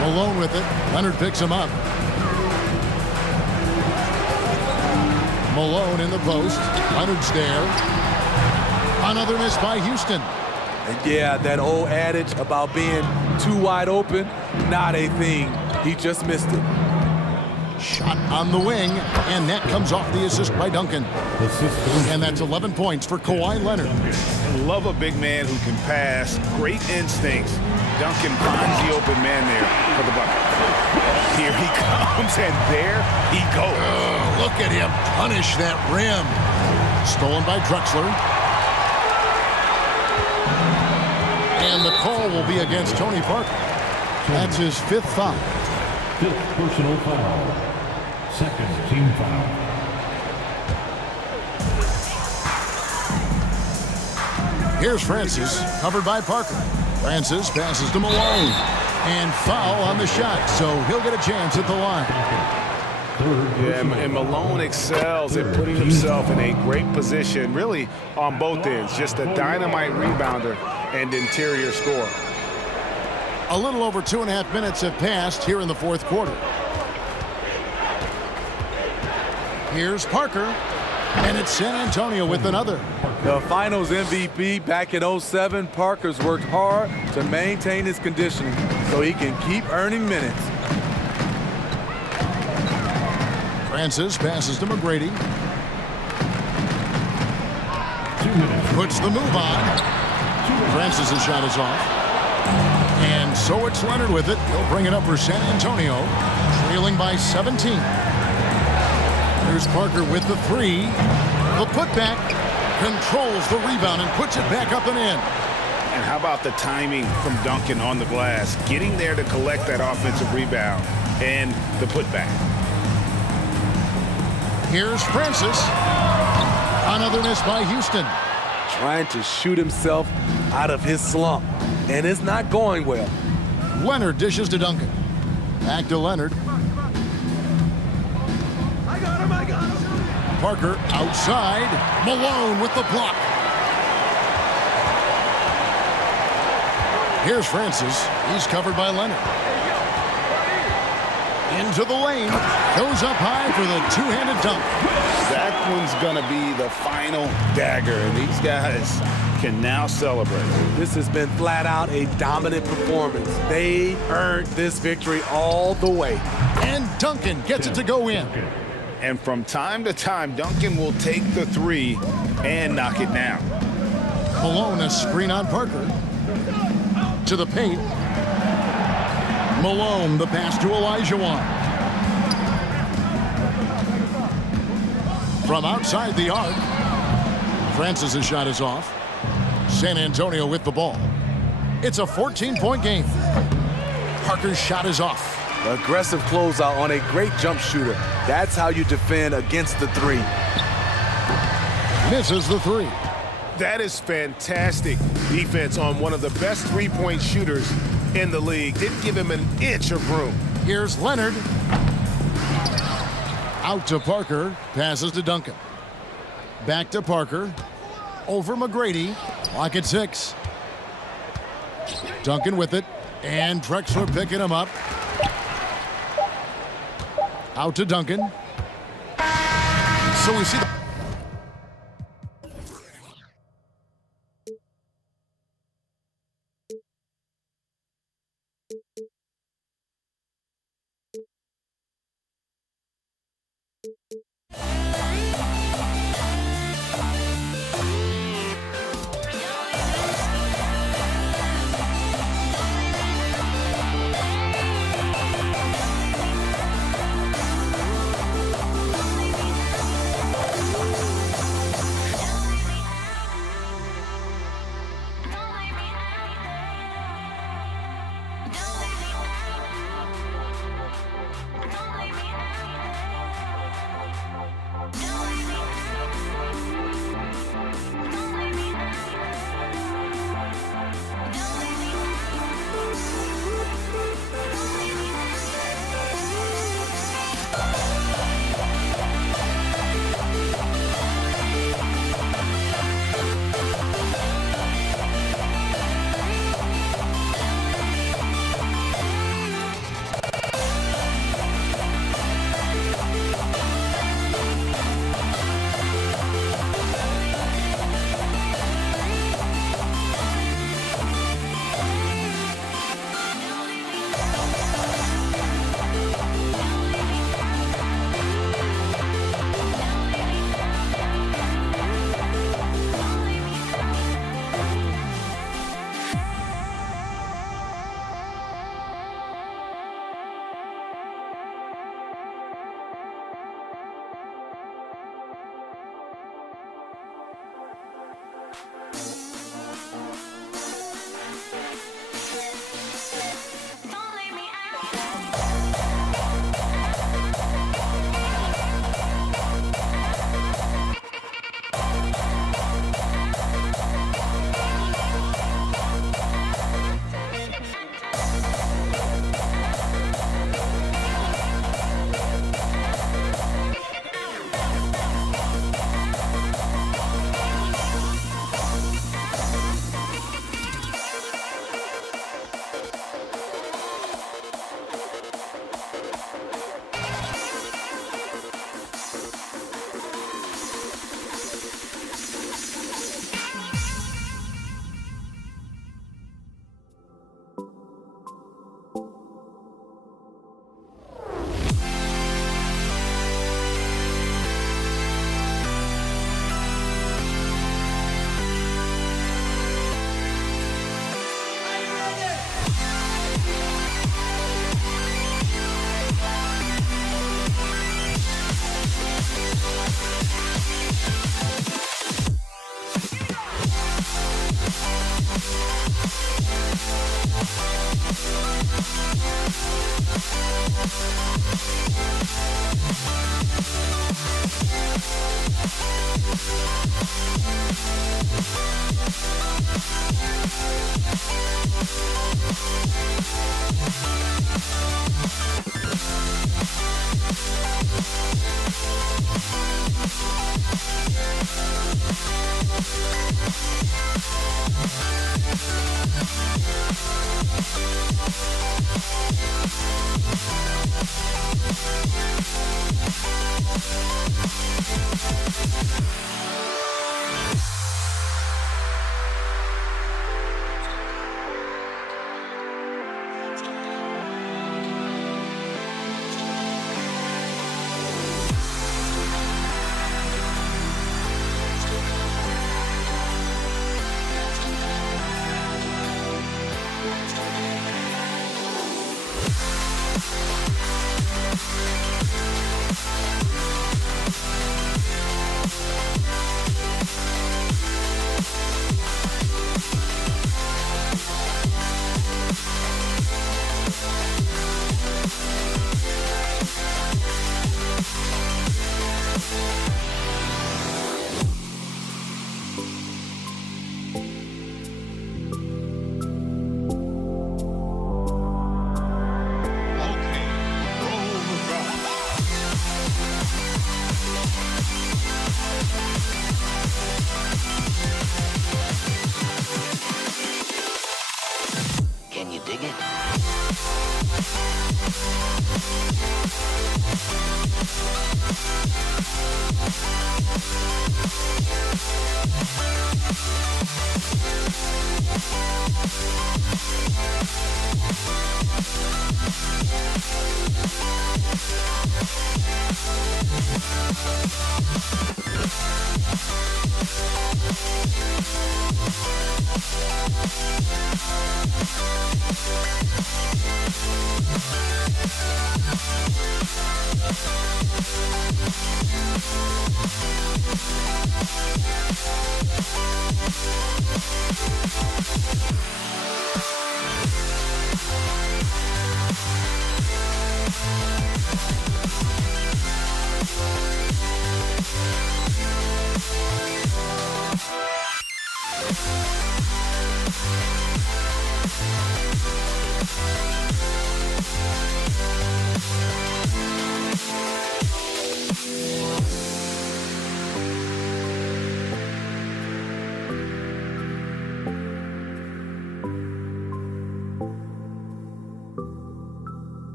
Malone with it. Leonard picks him up. Malone in the post. Leonard's there. Another miss by Houston. And yeah, that old adage about being too wide open, not a thing. He just missed it. Shot on the wing, and that comes off the assist by Duncan. And that's 11 points for Kawhi Leonard. Love a big man who can pass. Great instincts. Duncan finds the open man there for the bucket. Here he comes, and there he goes. Look at him punish that rim. Stolen by Drexler. And the call will be against Tony Parker. That's his 5th foul. 5th personal foul. 2nd team foul. Here's Francis, covered by Parker. Francis passes to Malone. And foul on the shot, so he'll get a chance at the line. Yeah, and Malone excels at putting himself in a great position, really on both ends. Just a dynamite rebounder and interior scorer. A little over 2.5 minutes have passed here in the fourth quarter. Here's Parker, and it's San Antonio with another. The Finals MVP back in 07, Parker's worked hard to maintain his conditioning so he can keep earning minutes. Francis passes to McGrady. Puts the move on. Francis' shot is off. And so it's Leonard with it. He'll bring it up for San Antonio, trailing by 17. Here's Parker with the 3. The putback, controls the rebound and puts it back up and in. And how about the timing from Duncan on the glass, getting there to collect that offensive rebound and the putback. Here's Francis. Another miss by Houston. Trying to shoot himself out of his slump, and it's not going well. Leonard dishes to Duncan. Back to Leonard. Parker outside. Malone with the block. Here's Francis. He's covered by Leonard. Into the lane. Goes up high for the two-handed dunk. That one's going to be the final dagger, and these guys can now celebrate. This has been flat out a dominant performance. They earned this victory all the way. And Duncan gets it to go in. And from time to time, Duncan will take the three and knock it down. Malone, a screen on Parker. To the paint. Malone, the pass to Olajuwon. From outside the arc. Francis' shot is off. San Antonio with the ball. It's a 14-point game. Parker's shot is off. Aggressive closeout on a great jump shooter. That's how you defend against the three. Misses the three. That is fantastic defense on one of the best three-point shooters in the league. Didn't give him an inch of room. Here's Leonard. Out to Parker. Passes to Duncan. Back to Parker. Over McGrady. Clock at 6. Duncan with it. And Drexler picking him up. Out to Duncan. So we see the...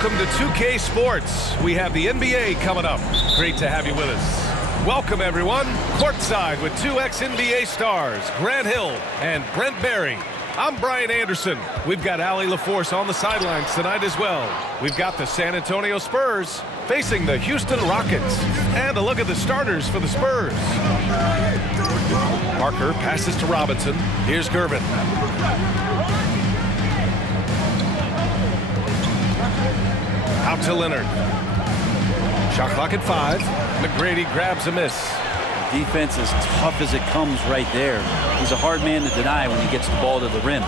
Welcome to 2K Sports. We have the NBA coming up. Great to have you with us. Welcome, everyone. Courtside with two ex-NBA stars, Grant Hill and Brent Barry. I'm Brian Anderson. We've got Allie LaForce on the sidelines tonight as well. We've got the San Antonio Spurs facing the Houston Rockets. And a look at the starters for the Spurs. Parker passes to Robinson. Here's Gervin. Out to Leonard. Shot clock at 5. McGrady grabs a miss. Defense as tough as it comes right there. He's a hard man to deny when he gets the ball to the rim.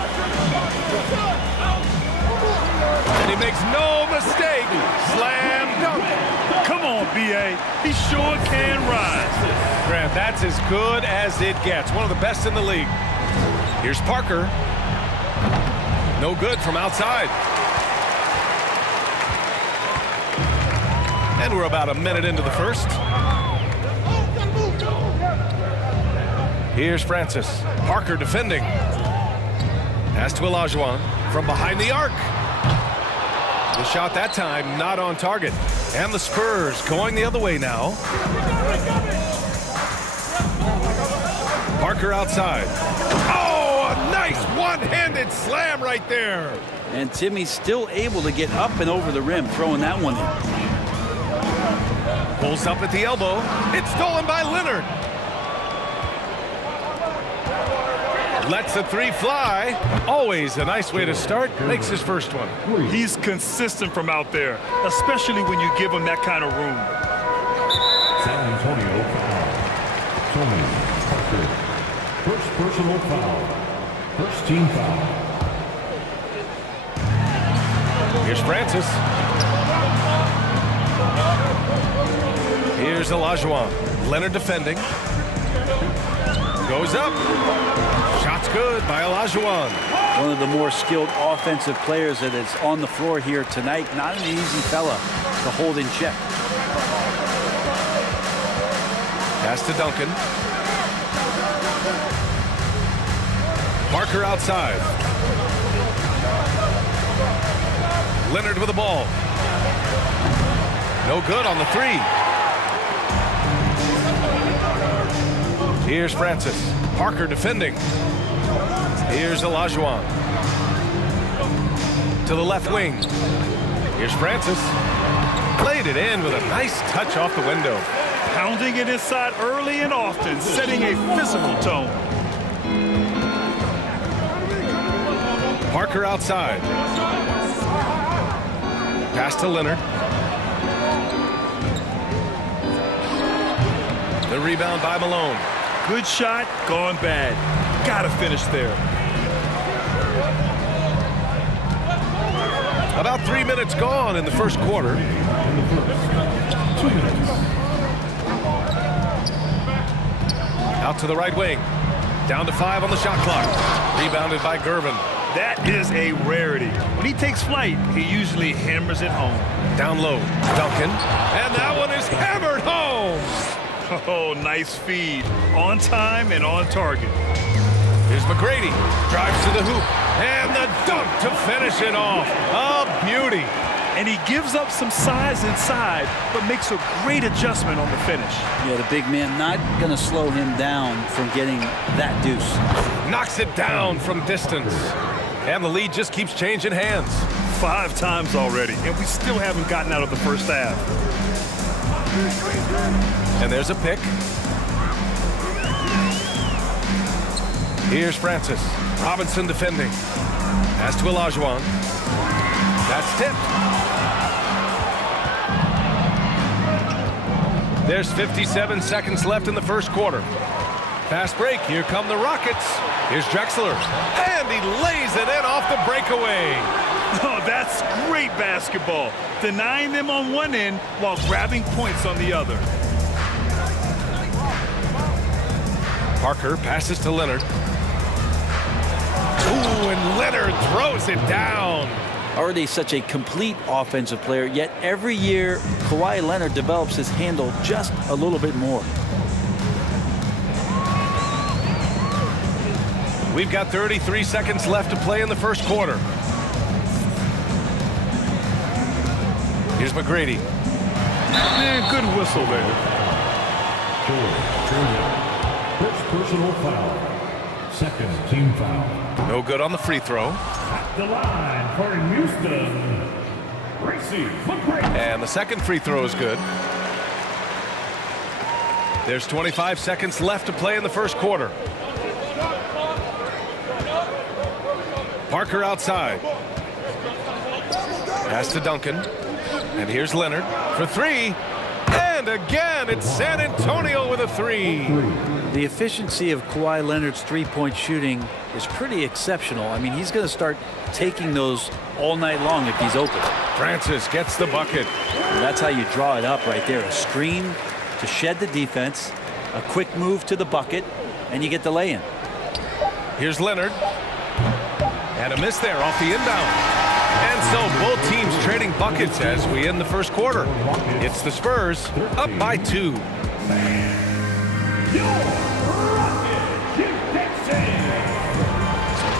And he makes no mistake. Slam dunk. Come on, B.A. He sure can rise. Grant, that's as good as it gets. One of the best in the league. Here's Parker. No good from outside. And we're about a minute into the first. Here's Francis. Parker defending. Pass to Olajuwon from behind the arc. The shot that time not on target. And the Spurs going the other way now. Parker outside. Oh, a nice one-handed slam right there. And Timmy's still able to get up and over the rim, throwing that one in. Pulls up at the elbow. It's stolen by Leonard. Lets the three fly. Always a nice way to start. Makes his first one. He's consistent from out there, especially when you give him that kind of room. San Antonio foul. Tony Parker. First personal foul. First team foul. Here's Francis. Here's Olajuwon. Leonard defending. Goes up. Shot's good by Olajuwon. One of the more skilled offensive players that is on the floor here tonight. Not an easy fella to hold in check. Pass to Duncan. Parker outside. Leonard with the ball. No good on the three. Here's Francis. Parker defending. Here's Olajuwon. To the left wing. Here's Francis. Played it in with a nice touch off the window. Pounding it inside early and often, setting a physical tone. Parker outside. Pass to Leonard. The rebound by Malone. Good shot, gone bad. Gotta finish there. About 3 minutes gone in the first quarter. 2 minutes. Out to the right wing. Down to 5 on the shot clock. Rebounded by Gervin. That is a rarity. When he takes flight, he usually hammers it home. Down low, Duncan. And that one is hammered home. Oh, nice feed. On time and on target. Here's McGrady. Drives to the hoop. And the dunk to finish it off. A beauty. And he gives up some size inside, but makes a great adjustment on the finish. Yeah, the big man not going to slow him down from getting that deuce. Knocks it down from distance. And the lead just keeps changing hands. 5 times already, and we still haven't gotten out of the first half. And there's a pick. Here's Francis. Robinson defending. Pass to Olajuwon. That's tipped. There's 57 seconds left in the first quarter. Fast break. Here come the Rockets. Here's Drexler. And he lays it in off the breakaway. Oh, that's great basketball. Denying them on one end while grabbing points on the other. Parker passes to Leonard. Ooh, and Leonard throws it down. Already such a complete offensive player, yet every year Kawhi Leonard develops his handle just a little bit more. We've got 33 seconds left to play in the first quarter. Here's McGrady. Yeah, good whistle there. First personal foul. Second team foul. No good on the free throw. At the line for Houston, Gracie McGrady. And the second free throw is good. There's 25 seconds left to play in the first quarter. Parker outside. Pass to Duncan. And here's Leonard for three. And again, it's San Antonio with a three. The efficiency of Kawhi Leonard's three-point shooting is pretty exceptional. I mean, he's going to start taking those all night long if he's open. Francis gets the bucket. And that's how you draw it up right there. A screen to shed the defense, a quick move to the bucket, and you get the lay-in. Here's Leonard. And a miss there off the inbound. And so both teams trading buckets as we end the first quarter. It's the Spurs up by 2. Some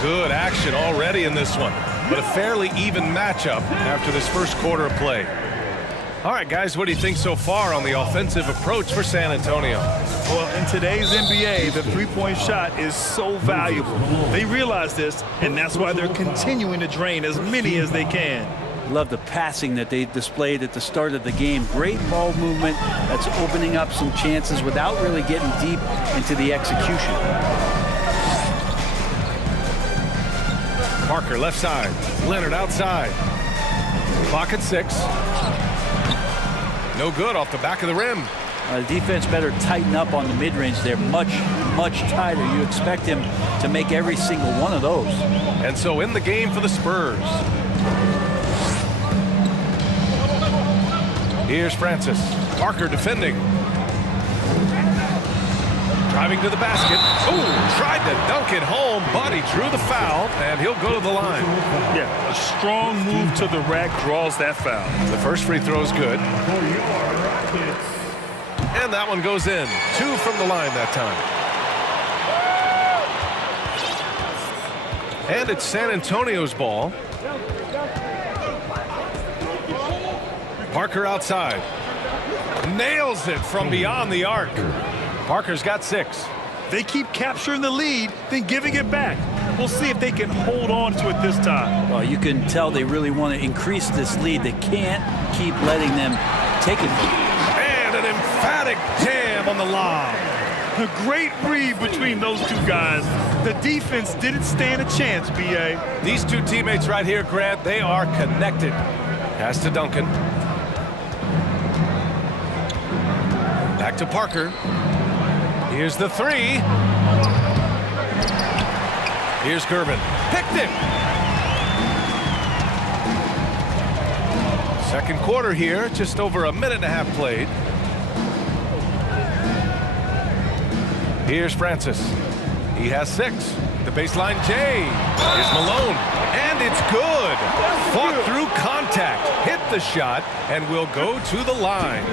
good action already in this one, but a fairly even matchup after this first quarter of play. All right, guys, what do you think so far on the offensive approach for San Antonio? Well, in today's NBA, the three-point shot is so valuable. They realize this, and that's why they're continuing to drain as many as they can. Love the passing that they displayed at the start of the game. Great ball movement that's opening up some chances without really getting deep into the execution. Parker left side. Leonard outside. Clock at 6. No good off the back of the rim. The defense better tighten up on the mid-range. They're much tighter. You expect him to make every single one of those. And so in the game for the Spurs. Here's Francis. Parker defending. Driving to the basket. Oh, tried to dunk it home, but he drew the foul, and he'll go to the line. Yeah, a strong move to the rack draws that foul. The first free throw is good. And that one goes in. 2 from the line that time. And it's San Antonio's ball. Parker outside. Nails it from beyond the arc. Parker's got 6. They keep capturing the lead, then giving it back. We'll see if they can hold on to it this time. Well, you can tell they really want to increase this lead. They can't keep letting them take it. And an emphatic jam on the lob. A great read between those two guys. The defense didn't stand a chance, B.A. These two teammates right here, Grant, they are connected. Pass to Duncan. Back to Parker. Here's the 3. Here's Gervin. Picked it. Second quarter here, just over a minute and a half played. Here's Francis. He has 6. The baseline J. Here's Malone. And it's good. Fought through contact. Hit the shot and will go to the line.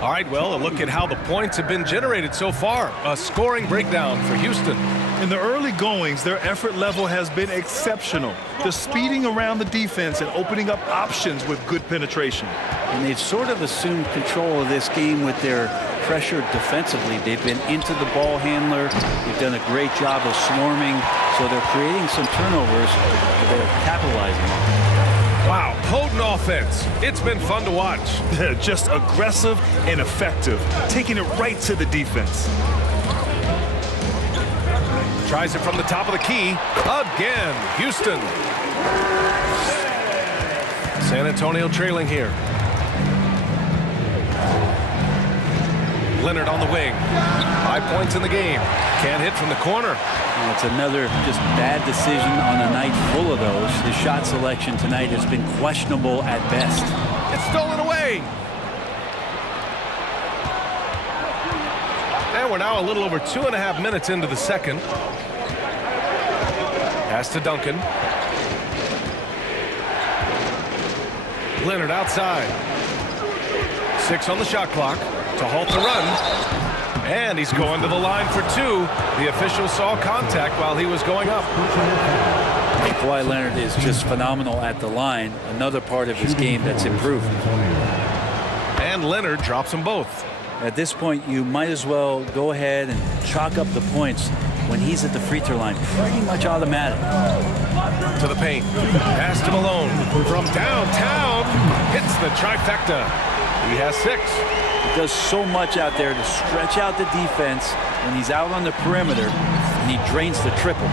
All right, well, a look at how the points have been generated so far. A scoring breakdown for Houston. In the early goings, their effort level has been exceptional. Just speeding around the defense and opening up options with good penetration. And they've sort of assumed control of this game with their pressure defensively. They've been into the ball handler. They've done a great job of swarming. So they're creating some turnovers. They're capitalizing on. Wow, potent offense. It's been fun to watch. Just aggressive and effective, taking it right to the defense. Tries it from the top of the key. Again, Houston. San Antonio trailing here. Leonard on the wing. 5 points in the game. Can't hit from the corner. And it's another just bad decision on a night full of those. His shot selection tonight has been questionable at best. It's stolen away. And we're now a little over 2.5 minutes into the second. Pass to Duncan. Leonard outside. 6 on the shot clock to halt the run. And he's going to the line for 2. The official saw contact while he was going up. And Kawhi Leonard is just phenomenal at the line. Another part of his game that's improved. And Leonard drops them both. At this point, you might as well go ahead and chalk up the points when he's at the free throw line. Pretty much automatic. To the paint. Pass to Malone. From downtown. Hits the trifecta. He has 6. He does so much out there to stretch out the defense when he's out on the perimeter, and he drains the triple.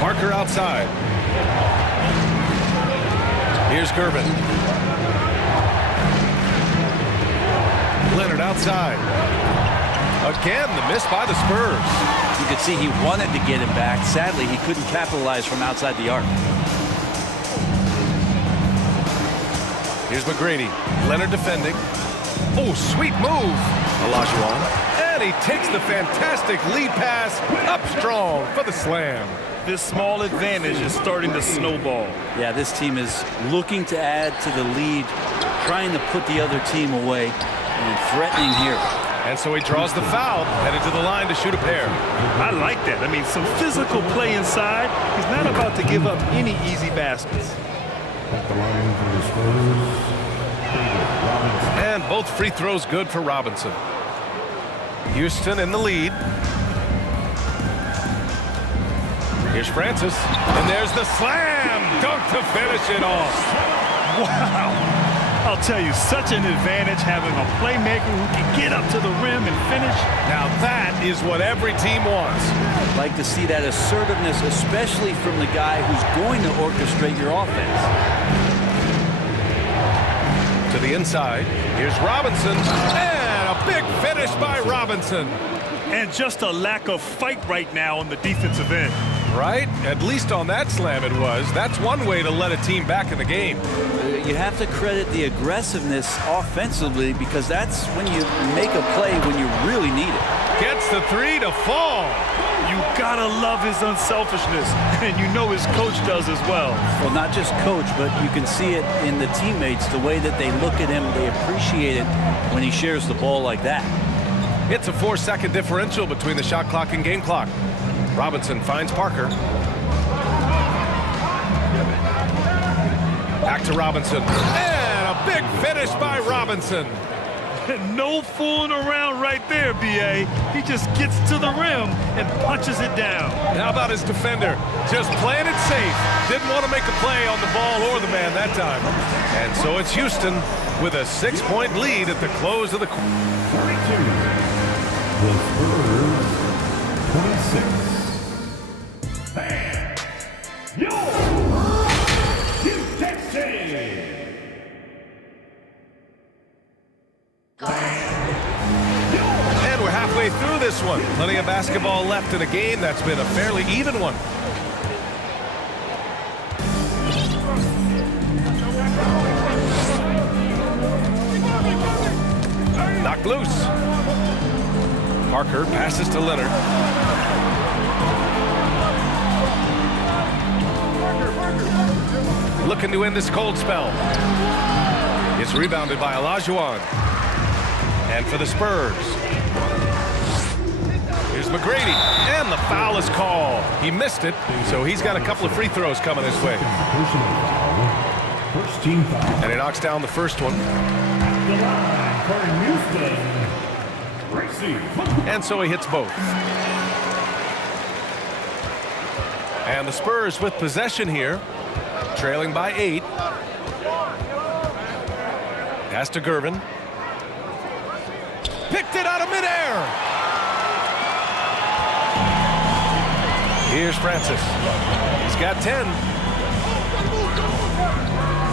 Parker outside. Here's Gervin. Leonard outside. Again, the miss by the Spurs. You could see he wanted to get it back. Sadly, he couldn't capitalize from outside the arc. Here's McGrady. Leonard defending. Oh, sweet move. Olajuwon. And he takes the fantastic lead pass up strong for the slam. This small advantage is starting to snowball. Yeah, this team is looking to add to the lead, trying to put the other team away, and threatening here. And so he draws the foul, headed to the line to shoot a pair. I like that. I mean, some physical play inside. He's not about to give up any easy baskets. At the line for the Spurs, David Robinson. And both free throws good for Robinson. Houston in the lead. Here's Francis. And there's the slam dunk to finish it off. Wow. I'll tell you, such an advantage having a playmaker who can get up to the rim and finish. Now that is what every team wants. I'd like to see that assertiveness, especially from the guy who's going to orchestrate your offense. To the inside. Here's Robinson. And a big finish by Robinson. And just a lack of fight right now on the defensive end. Right? At least on that slam it was. That's one way to let a team back in the game. You have to credit the aggressiveness offensively, because that's when you make a play when you really need it. Gets the 3 to fall. You gotta love his unselfishness, and you know his coach does as well. Well, not just coach, but you can see it in the teammates, the way that they look at him. They appreciate it when he shares the ball like that. It's a 4-second differential between the shot clock and game clock. Robinson finds Parker. Back to Robinson. And a big finish by Robinson. No fooling around right there, B.A. He just gets to the rim and punches it down. How about his defender? Just playing it safe. Didn't want to make a play on the ball or the man that time. And so it's Houston with a 6-point lead at the close of the quarter. 32. The Spurs, 26. Bam! Yo! And we're halfway through this one. Plenty of basketball left in a game that's been a fairly even one. Knocked loose. Parker passes to Leonard. Looking to end this cold spell. It's rebounded by Olajuwon. And for the Spurs. Here's McGrady. And the foul is called. He missed it, so he's got a couple of free throws coming his way. First team foul. And he knocks down the first one. The line for Houston. And so he hits both. And the Spurs with possession here, trailing by 8. Pass to Gervin. Picked it out of midair. Here's Francis. He's got 10.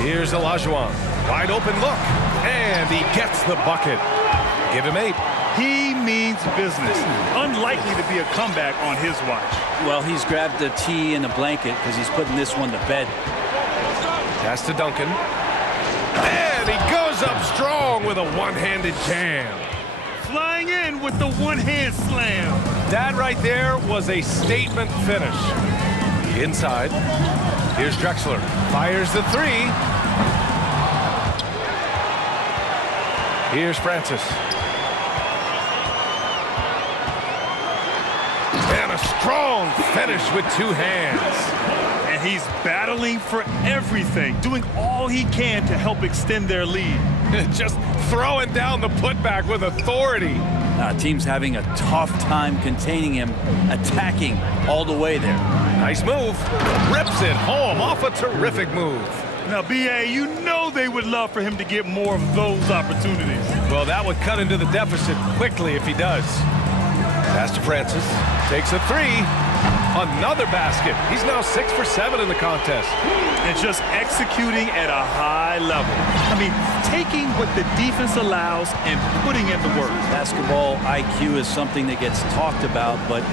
Here's Olajuwon. Wide open look. And he gets the bucket. Give him 8. He means business. Unlikely to be a comeback on his watch. Well, he's grabbed a tee and a blanket because he's putting this one to bed. Pass to Duncan. And he goes up strong with a one-handed jam. Flying in with the one-hand slam. That right there was a statement finish. Inside. Here's Drexler. Fires the 3. Here's Francis. And a strong finish with 2 hands. And he's battling for everything, doing all he can to help extend their lead. Just throwing down the putback with authority. Team's having a tough time containing him, attacking all the way there. Nice move. Rips it home off a terrific move. Now, B.A., you know they would love for him to get more of those opportunities. Well, that would cut into the deficit quickly if he does. Pass to Francis. Takes a 3. Another basket. He's now 6 for 7 in the contest. And just executing at a high level. I mean, taking what the defense allows and putting in the work. Basketball IQ is something that gets talked about, but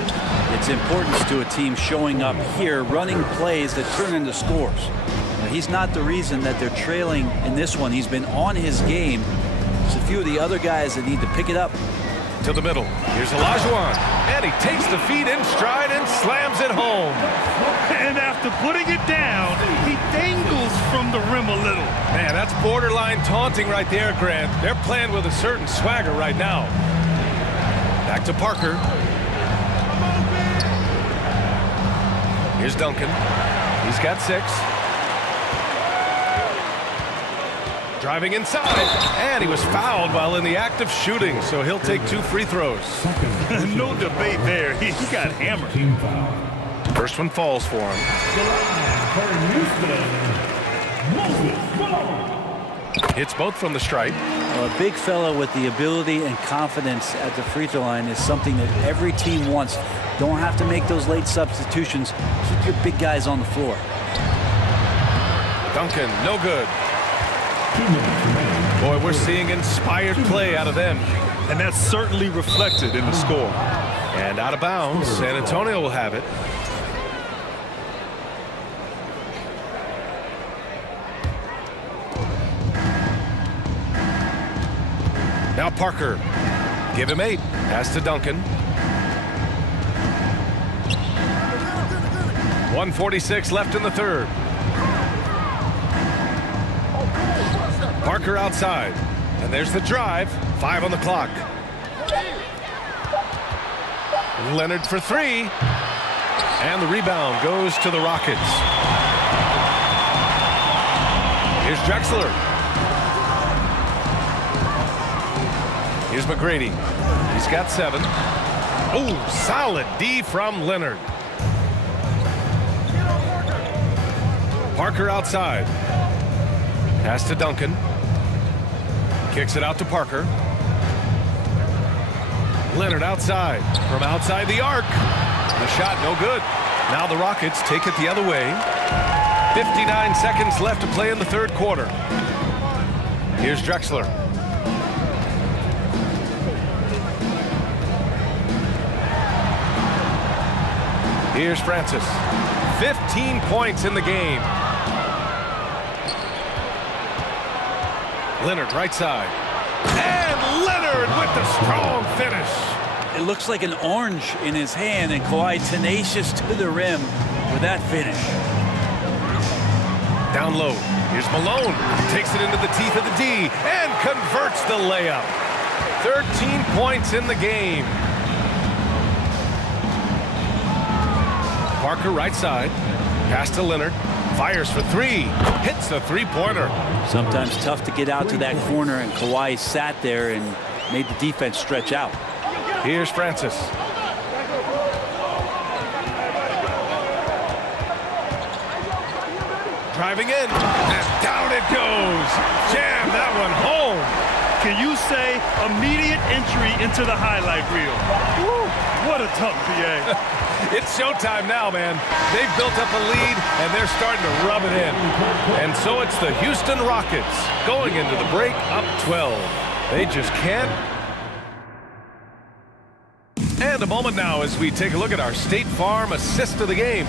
its importance to a team showing up here, running plays that turn into scores. He's not the reason that they're trailing in this one. He's been on his game. There's a few of the other guys that need to pick it up. To the middle. Here's Olajuwon. And he takes the feed in stride and slams it home. And after putting it down, he dangles from the rim a little. Man, that's borderline taunting right there, Grant. They're playing with a certain swagger right now. Back to Parker. Here's Duncan. He's got 6. Driving inside, and he was fouled while in the act of shooting, so he'll take 2 free throws. No debate there. He got hammered. First one falls for him. Hits both from the stripe. A big fella with the ability and confidence at the free throw line is something that every team wants. Don't have to make those late substitutions. Keep your big guys on the floor. Duncan, no good. Boy, we're seeing inspired play out of them. And that's certainly reflected in the score. And out of bounds, San Antonio will have it. Now Parker. Give him 8. Pass to Duncan. 1:46 left in the third. Parker outside. And there's the drive. 5 on the clock. Leonard for 3. And the rebound goes to the Rockets. Here's Drexler. Here's McGrady. He's got 7. Oh, solid D from Leonard. Parker outside. Pass to Duncan. Kicks it out to Parker. Leonard outside. From outside the arc. The shot no good. Now the Rockets take it the other way. 59 seconds left to play in the third quarter. Here's Drexler. Here's Francis. 15 points in the game. Leonard right side. And Leonard with the strong finish. It looks like an orange in his hand, and Kawhi tenacious to the rim with that finish. Down low. Here's Malone. Takes it into the teeth of the D and converts the layup. 13 points in the game. Parker right side. Pass to Leonard. Fires for 3. Hits the three-pointer. Sometimes tough to get out to that corner, and Kawhi sat there and made the defense stretch out. Here's Francis. Driving in, and down it goes. Jam that one home. Can you say immediate entry into the highlight reel? Woo, what a tough PA. It's showtime now, man. They've built up a lead, and they're starting to rub it in. And so it's the Houston Rockets going into the break up 12. They just can't. And a moment now as we take a look at our State Farm assist of the game.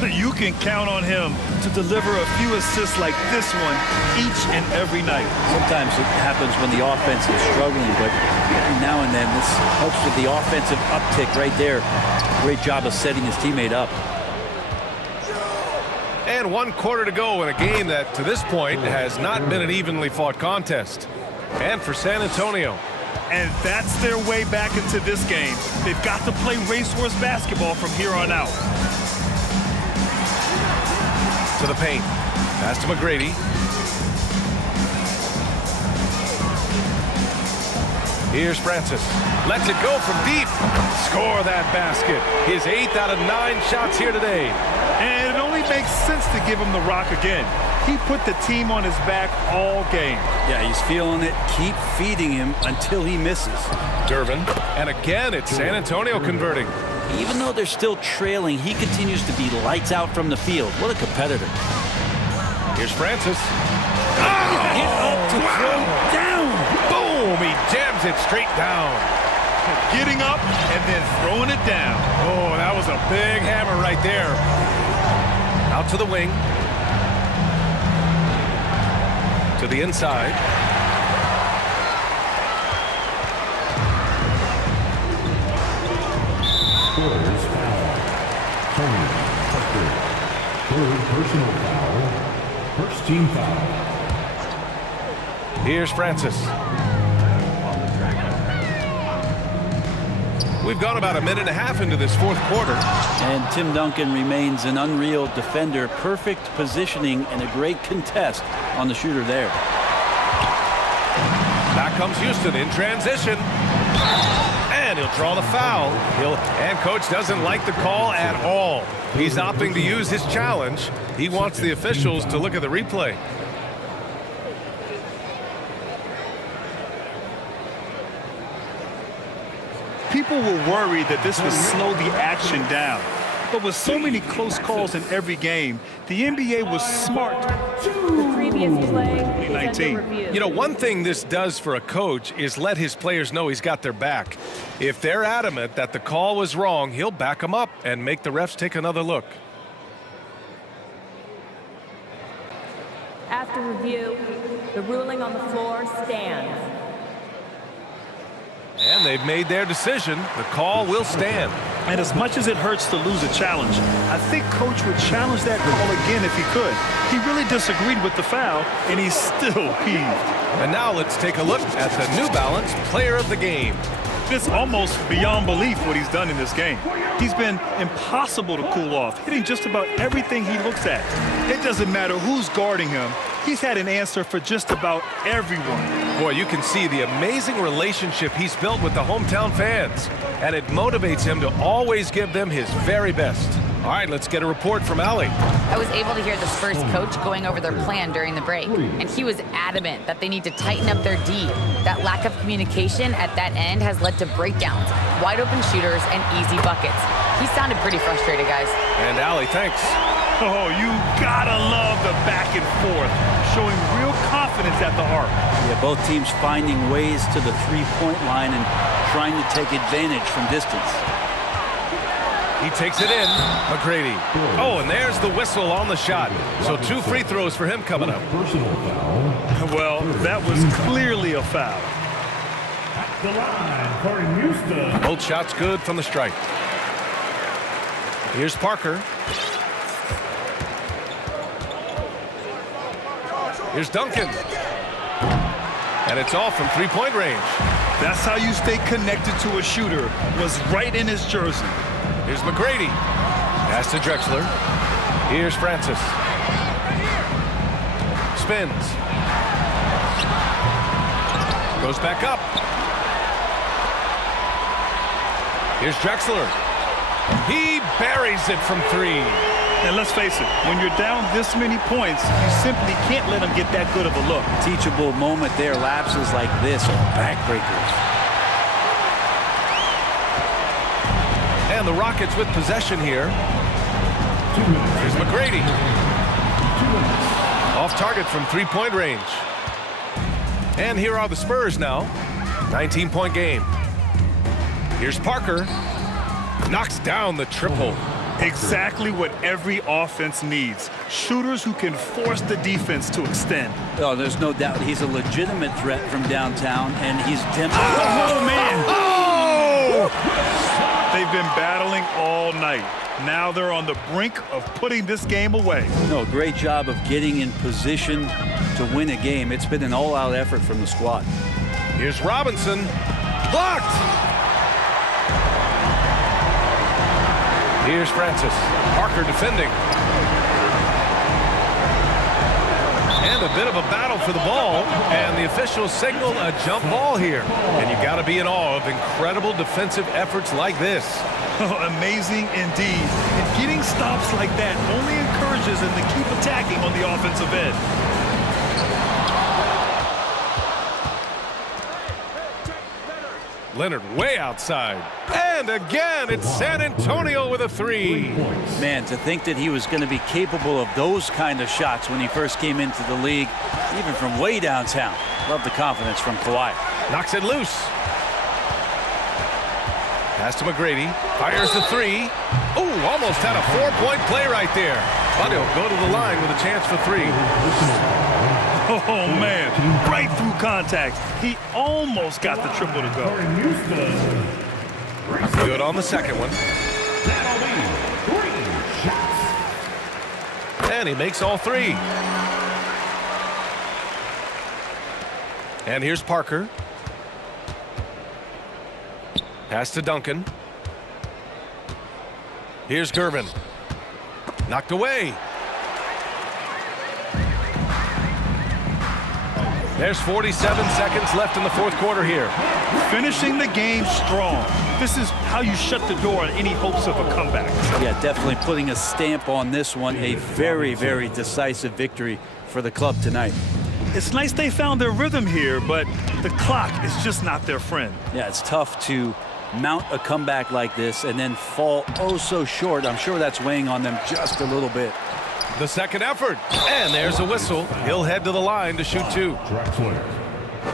You can count on him to deliver a few assists like this one each and every night. Sometimes it happens when the offense is struggling, but every now and then this helps with the offensive uptick right there. Great job of setting his teammate up. And 1 quarter to go in a game that, to this point, has not been an evenly fought contest. And for San Antonio, And that's their way back into this game. They've got to play racehorse basketball from here on out. To the paint. Pass to McGrady. Here's Francis. Lets it go from deep. Score that basket. His 8th out of 9 shots here today. And it only makes sense to give him the rock again. He put the team on his back all game. Yeah, he's feeling it. Keep feeding him until he misses. Durbin. And again, it's San Antonio converting. Even though they're still trailing, he continues to be lights out from the field. What a competitor. Here's Francis. Get up to throw down. Boom! He jams it straight down. Getting up and then throwing it down. Oh, that was a big hammer right there. Out to the wing. To the inside. Scorers foul. Tony Tucker. 3rd personal foul. 1st team foul. Here's Francis. We've gone about a minute and a half into this 4th quarter. And Tim Duncan remains an unreal defender. Perfect positioning and a great contest on the shooter there. Back comes Houston in transition. And he'll draw the foul. And coach doesn't like the call at all. He's opting to use his challenge. He wants the officials to look at the replay. People were worried that this would slow the action down. But with so many close calls in every game, the NBA was smart. The previous play is under review. You know, one thing this does for a coach is let his players know he's got their back. If they're adamant that the call was wrong, he'll back them up and make the refs take another look. After review, the ruling on the floor stands. And they've made their decision. The call will stand. And as much as it hurts to lose a challenge, I think coach would challenge that call again if he could. He really disagreed with the foul, and he's still peeved. And now let's take a look at the New Balance Player of the Game. It's almost beyond belief what he's done in this game. He's been impossible to cool off, hitting just about everything he looks at. It doesn't matter who's guarding him. He's had an answer for just about everyone. Boy, you can see the amazing relationship he's built with the hometown fans. And it motivates him to always give them his very best. All right, let's get a report from Allie. I was able to hear the Spurs coach going over their plan during the break, and he was adamant that they need to tighten up their D. That lack of communication at that end has led to breakdowns, wide open shooters, and easy buckets. He sounded pretty frustrated, guys. And Allie, thanks. Oh, you gotta love the back and forth, showing real confidence at the arc. Yeah, both teams finding ways to the three-point line and trying to take advantage from distance. He takes it in. McGrady. Oh, and there's the whistle on the shot. So 2 free throws for him coming up. Personal foul. Well, that was clearly a foul. At the line for Houston. Both shots good from the stripe. Here's Parker. Here's Duncan. And it's all from three-point range. That's how you stay connected to a shooter. Was right in his jersey. Here's McGrady. Pass to Drexler. Here's Francis. Spins. Goes back up. Here's Drexler. He buries it from 3. And let's face it, when you're down this many points, you simply can't let them get that good of a look. Teachable moment there. Lapses like this are backbreakers. And the Rockets with possession here. Here's McGrady. Off target from three-point range. And here are the Spurs now. 19-point game. Here's Parker. Knocks down the triple. Exactly what every offense needs. Shooters who can force the defense to extend. Oh, there's no doubt he's a legitimate threat from downtown, and he's tempted. Oh, man! Oh! They've been battling all night. Now they're on the brink of putting this game away. No, great job of getting in position to win a game. It's been an all-out effort from the squad. Here's Robinson. Blocked! Here's Francis. Parker defending. And a bit of a battle for the ball, and the officials signal a jump ball here. And you got to be in awe of incredible defensive efforts like this. Amazing indeed. And getting stops like that only encourages them to keep attacking on the offensive end. Leonard way outside. And again, it's San Antonio with a three. Man, to think that he was going to be capable of those kind of shots when he first came into the league, even from way downtown. Love the confidence from Kawhi. Knocks it loose. Pass to McGrady. Fires the three. Ooh, almost had a 4-point play right there. But he'll go to the line with a chance for three. Oh, man. Right through contact. He almost got the triple to go. Good on the second one. And he makes all three. And here's Parker. Pass to Duncan. Here's Gervin. Knocked away. There's 47 seconds left in the fourth quarter here. Finishing the game strong. This is how you shut the door on any hopes of a comeback. Yeah, definitely putting a stamp on this one. A very, very decisive victory for the club tonight. It's nice they found their rhythm here, but the clock is just not their friend. Yeah, it's tough to mount a comeback like this and then fall oh so short. I'm sure that's weighing on them just a little bit. The second effort, and there's a whistle. He'll head to the line to shoot two. Drexler.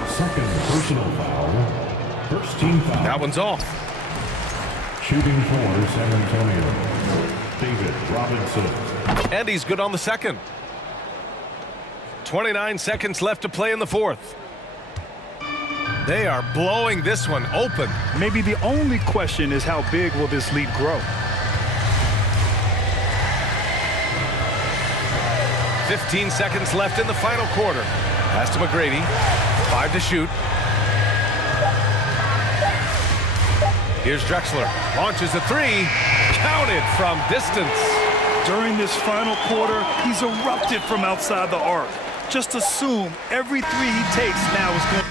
Second personal foul. First team foul. That one's off. Shooting for San Antonio, David Robinson. And he's good on the second. 29 seconds left to play in the fourth. They are blowing this one open. Maybe the only question is how big will this lead grow? 15 seconds left in the final quarter. Pass to McGrady. 5 to shoot. Here's Drexler. Launches a three. Counted from distance. During this final quarter, he's erupted from outside the arc. Just assume every three he takes now is going.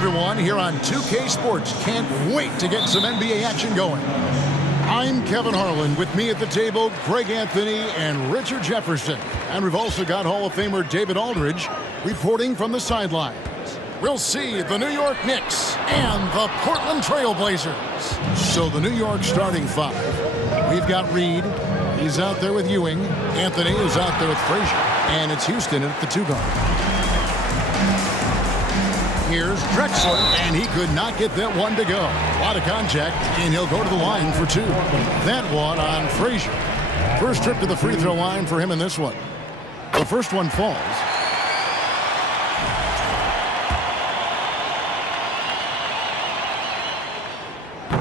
everyone, here on 2K Sports. Can't wait to get some NBA action going. I'm Kevin Harlan. With me at the table, Greg Anthony and Richard Jefferson. And we've also got Hall of Famer David Aldridge reporting from the sidelines. We'll see the New York Knicks and the Portland Trail Blazers. So the New York starting five. We've got Reed. He's out there with Ewing. Anthony is out there with Frazier. And it's Houston at the 2 guard. Here's Drexler, and he could not get that one to go. A lot of contact, and he'll go to the line for 2. That one on Frazier. First trip to the free throw line for him in this one. The first one falls.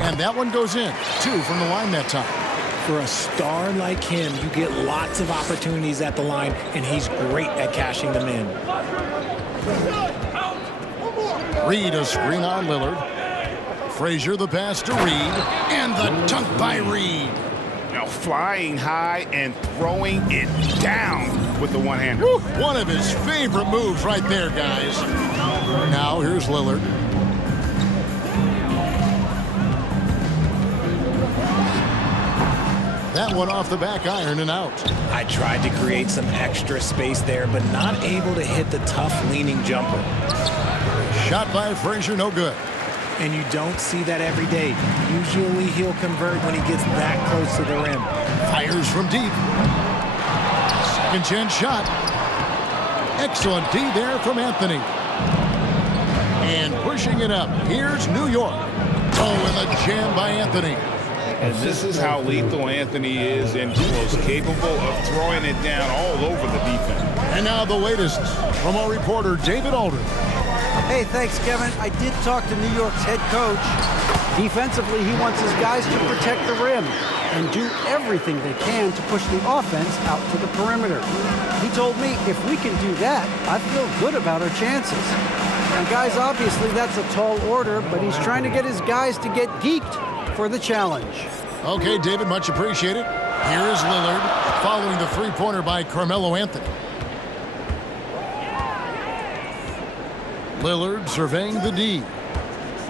And that one goes in. 2 from the line that time. For a star like him, you get lots of opportunities at the line, and he's great at cashing them in. Reed, a screen on Lillard. Frazier, the pass to Reed. And the dunk by Reed. Now flying high and throwing it down with the one-hander. One of his favorite moves right there, guys. Now here's Lillard. That one off the back iron and out. I tried to create some extra space there, but not able to hit the tough leaning jumper. Shot by Frazier, no good. And you don't see that every day. Usually he'll convert when he gets that close to the rim. Fires from deep. Second chance shot. Excellent D there from Anthony. And pushing it up. Here's New York. Oh, and the jam by Anthony. And this is how lethal Anthony is and close, capable of throwing it down all over the defense. And now the latest from our reporter, David Aldridge. Hey, thanks, Kevin. I did talk to New York's head coach. Defensively, he wants his guys to protect the rim and do everything they can to push the offense out to the perimeter. He told me if we can do that, I feel good about our chances. Now, guys, obviously that's a tall order, but he's trying to get his guys to get geeked for the challenge. Okay, David, much appreciated. Here is Lillard following the three-pointer by Carmelo Anthony. Lillard surveying the D.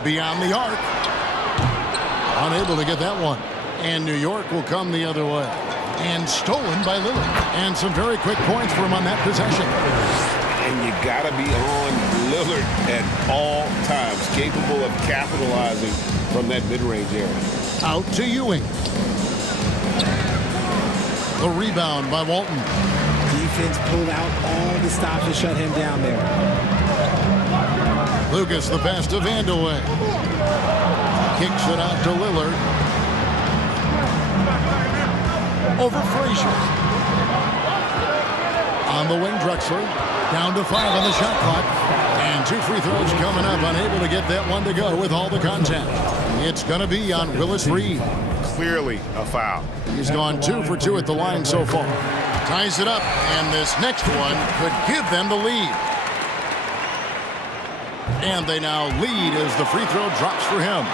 Beyond the arc. Unable to get that one. And New York will come the other way. And stolen by Lillard. And some very quick points for him on that possession. And you got to be on Lillard at all times, capable of capitalizing from that mid-range area. Out to Ewing. The rebound by Walton. Defense pulled out all the stops to shut him down there. Lucas, the pass to Vandeweghe. Kicks it out to Lillard. Over Frazier. On the wing, Drexler. Down to 5 on the shot clock. And 2 free throws coming up. Unable to get that one to go with all the contact. It's going to be on Willis Reed. Clearly a foul. He's gone 2 for 2 at the line so far. Ties it up, and this next one could give them the lead. And they now lead as the free throw drops for him.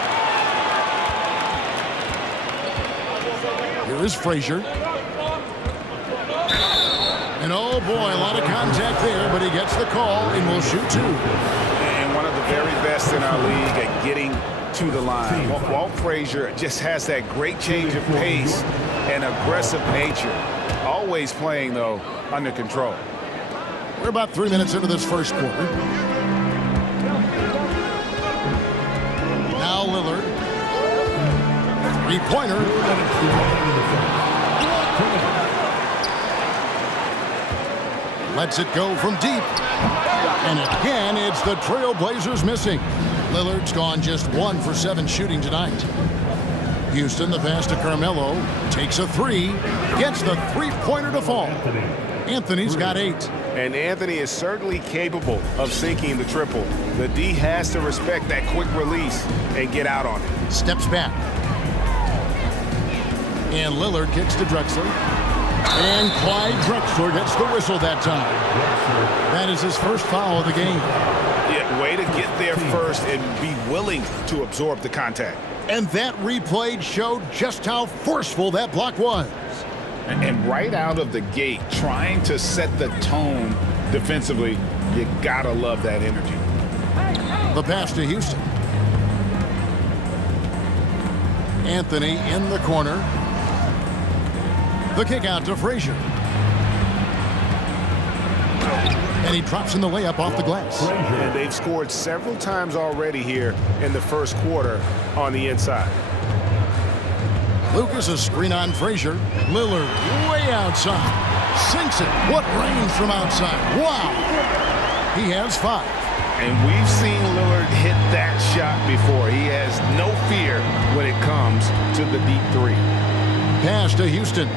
Here is Frazier. And oh boy, a lot of contact there, but he gets the call and will shoot 2. And one of the very best in our league at getting to the line. Walt Frazier just has that great change of pace and aggressive nature. Always playing, though, under control. We're about 3 minutes into this first quarter. Now Lillard. Three-pointer. Lets it go from deep. And again, it's the Trailblazers missing. Lillard's gone just 1 for 7 shooting tonight. Houston, the pass to Carmelo. Takes a 3. Gets the three-pointer to fall. Anthony's got 8. And Anthony is certainly capable of sinking the triple. The D has to respect that quick release and get out on it. Steps back. And Lillard kicks to Drexler. And Clyde Drexler gets the whistle that time. That is his first foul of the game. Yeah, way to get there first and be willing to absorb the contact. And that replay showed just how forceful that block was. And right out of the gate, trying to set the tone defensively, you gotta love that energy. The pass to Houston. Anthony in the corner. The kick out to Frazier. And he drops in the layup off the glass. And they've scored several times already here in the first quarter on the inside. Lucas, a screen on Frazier. Lillard way outside. Sinks it. What range from outside. Wow. He has 5. And we've seen Lillard hit that shot before. He has no fear when it comes to the deep 3. Pass to Houston.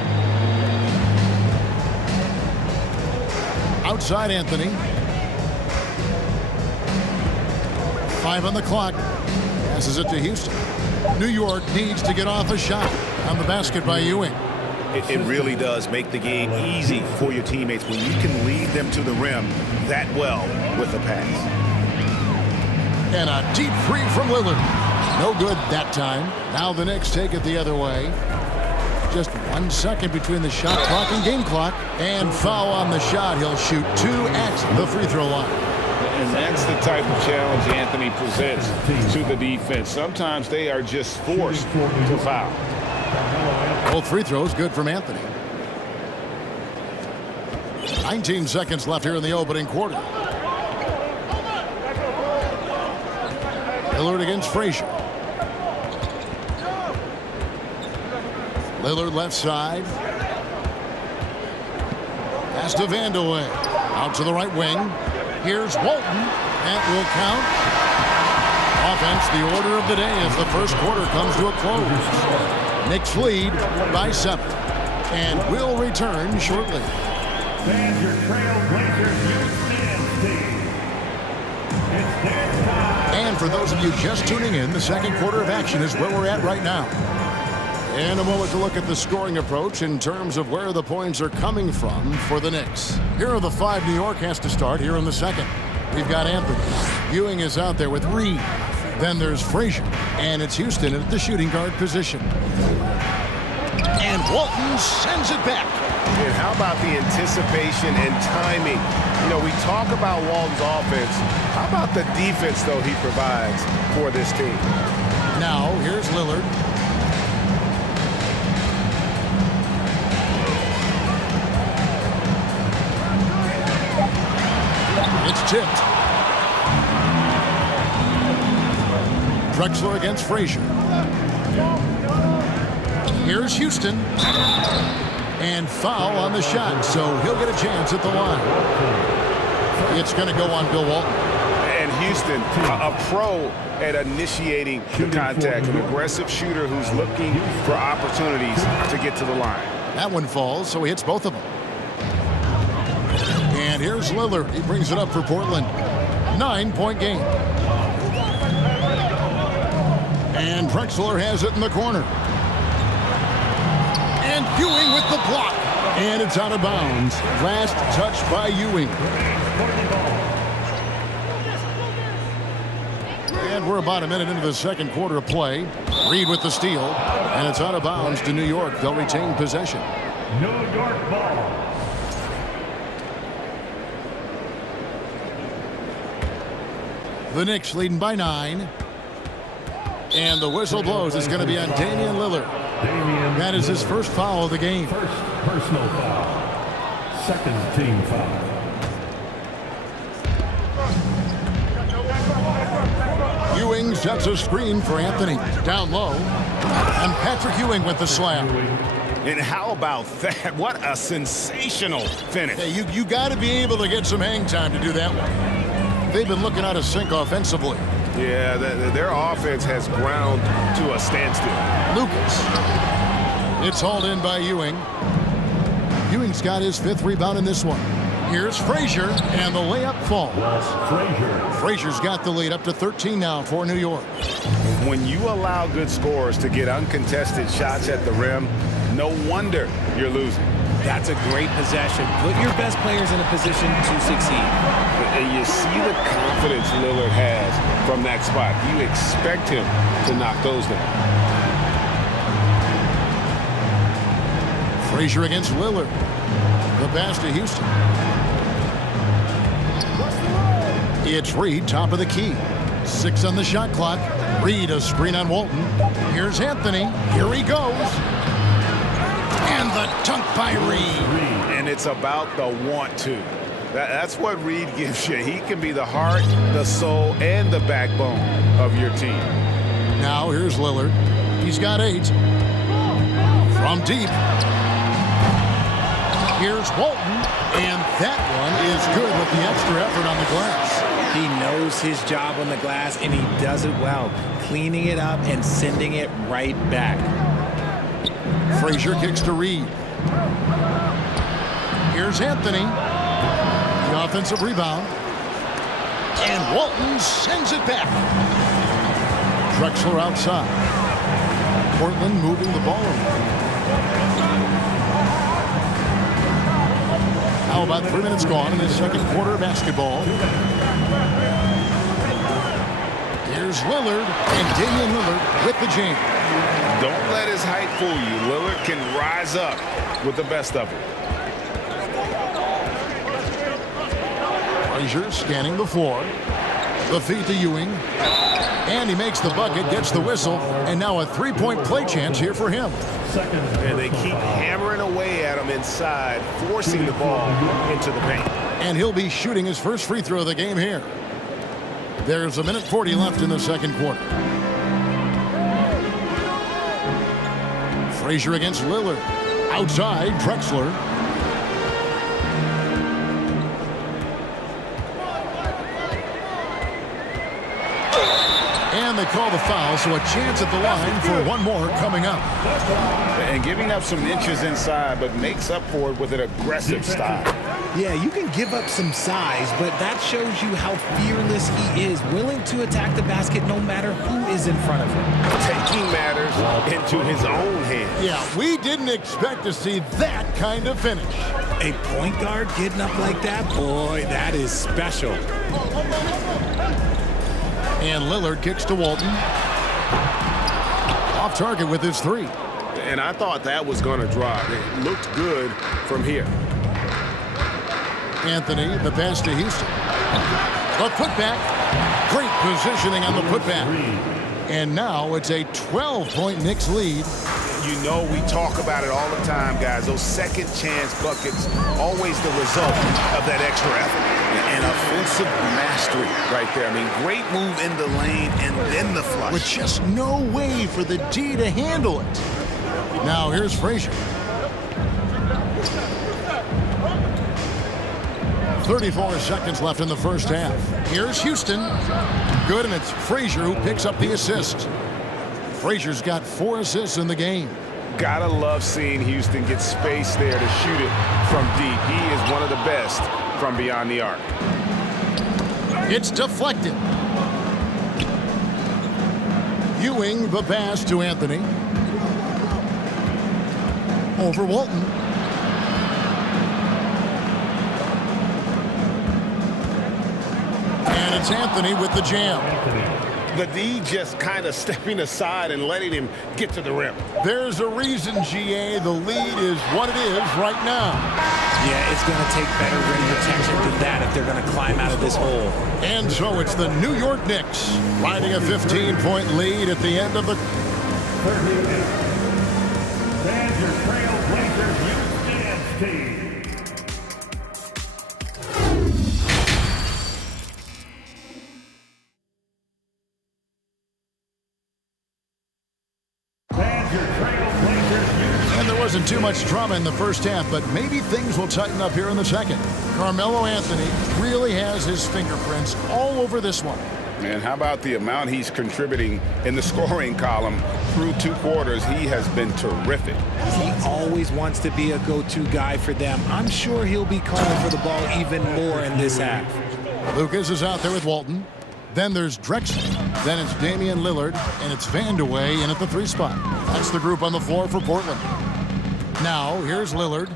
Outside Anthony. 5 on the clock. Passes it to Houston. New York needs to get off a shot on the basket by Ewing. It really does make the game easy for your teammates when you can lead them to the rim that well with a pass. And a deep 3 from Lillard. No good that time. Now the Knicks take it the other way. Just 1 second between the shot clock and game clock. And foul on the shot. He'll shoot 2 at the free throw line. And that's the type of challenge Anthony presents to the defense. Sometimes they are just forced to foul. Both free throws good from Anthony. 19 seconds left here in the opening quarter. Lillard against Frazier. Lillard left side. Pass to Vandeweghe. Out to the right wing. Here's Walton. That will count. Offense, the order of the day as the first quarter comes to a close. Knicks lead by 7. And we'll return shortly. Fans, your Trailblazers youth fans team. It's dance time. And for those of you just tuning in, the second quarter of action is where we're at right now. In a moment to look at the scoring approach in terms of where the points are coming from for the Knicks. Here are the 5 New York has to start here in the second. We've got Anthony. Ewing is out there with Reed. Then there's Frazier. And it's Houston at the shooting guard position. And Walton sends it back. And how about the anticipation and timing? You know, we talk about Walton's offense. How about the defense, though, he provides for this team? Now, here's Lillard. It's tipped. Drexler against Frazier. Here's Houston. And foul on the shot, so he'll get a chance at the line. It's going to go on Bill Walton. And Houston, a pro at initiating the contact, an aggressive shooter who's looking for opportunities to get to the line. That one falls, so he hits both of them. And here's Lillard. He brings it up for Portland. 9-point game. And Drexler has it in the corner. And Ewing with the block. And it's out of bounds. Last touch by Ewing. And we're about a minute into the second quarter of play. Reed with the steal. And it's out of bounds to New York. They'll retain possession. New York ball. The Knicks leading by 9. And the whistle blows. It's going to be on Damian Lillard. That is his first foul of the game. First personal foul. Second team foul. Ewing sets a screen for Anthony. Down low. And Patrick Ewing with the slam. And how about that? What a sensational finish. Hey, you got to be able to get some hang time to do that one. They've been looking out of sync offensively. Yeah, their offense has ground to a standstill. Lucas. It's hauled in by Ewing. Ewing's got his 5th rebound in this one. Here's Frazier, and the layup falls. Frazier's got the lead up to 13 now for New York. When you allow good scorers to get uncontested shots at the rim, no wonder you're losing. That's a great possession. Put your best players in a position to succeed. And you see the confidence Lillard has from that spot. You expect him to knock those down. Frazier against Lillard. The pass to Houston. It's Reed, top of the key. 6 on the shot clock. Reed a screen on Walton. Here's Anthony. Here he goes. And the dunk by Reed. And it's about the want to. That's what Reed gives you. He can be the heart, the soul, and the backbone of your team. Now here's Lillard. He's got 8. From deep. Here's Walton. And that one is good with the extra effort on the glass. He knows his job on the glass, and he does it well, cleaning it up and sending it right back. Frazier kicks to Reed. Here's Anthony. The offensive rebound. And Walton sends it back. Drexler outside. Portland moving the ball around. How about 3 minutes gone in the second quarter of basketball? Here's Lillard, and Damian Lillard with the jam. Don't let his height fool you. Lillard can rise up with the best of it. Frazier scanning the floor. The feed to Ewing. And he makes the bucket, gets the whistle, and now a three-point play chance here for him. And they keep hammering away at him inside, forcing the ball into the paint. And he'll be shooting his first free throw of the game here. There's 1:40 left in the second quarter. Frazier against Lillard. Outside, Drexler. And they call the foul, so a chance at the line for one more coming up. And giving up some inches inside, but makes up for it with an aggressive style. Yeah, you can give up some size, but that shows you how fearless he is, willing to attack the basket no matter who is in front of him. Taking matters into his own hands. Yeah, we didn't expect to see that kind of finish. A point guard getting up like that, boy, that is special. And Lillard kicks to Walton. Off target with his 3. And I thought that was going to drop. It looked good from here. Anthony, the pass to Houston. The putback. Great positioning on the putback. And now it's a 12-point Knicks lead. You know we talk about it all the time, guys. Those second chance buckets, always the result of that extra effort. And offensive mastery right there. I mean, great move in the lane and then the flush. With just no way for the D to handle it. Now here's Frazier. 34 seconds left in the first half. Here's Houston. Good, and it's Frazier who picks up the assist. Frazier's got 4 assists in the game. Gotta love seeing Houston get space there to shoot it from deep. He is one of the best from beyond the arc. It's deflected. Ewing the pass to Anthony. Over Walton. And it's Anthony with the jam. The D just kind of stepping aside and letting him get to the rim. There's a reason, GA, the lead is what it is right now. Yeah, it's going to take better rim protection than that if they're going to climb out of this hole. And so it's the New York Knicks riding a 15-point lead at the end of the... There's your Trailblazers Youth Dance Team. Wasn't too much drama in the first half, but maybe things will tighten up here in the second. Carmelo Anthony really has his fingerprints all over this one. And how about the amount he's contributing in the scoring column through 2 quarters? He has been terrific. He always wants to be a go-to guy for them. I'm sure he'll be calling for the ball even more in this half. Lucas is out there with Walton. Then there's Drexler. Then it's Damian Lillard, and it's Vandeweghe in at the 3 spot. That's the group on the floor for Portland. Now, here's Lillard.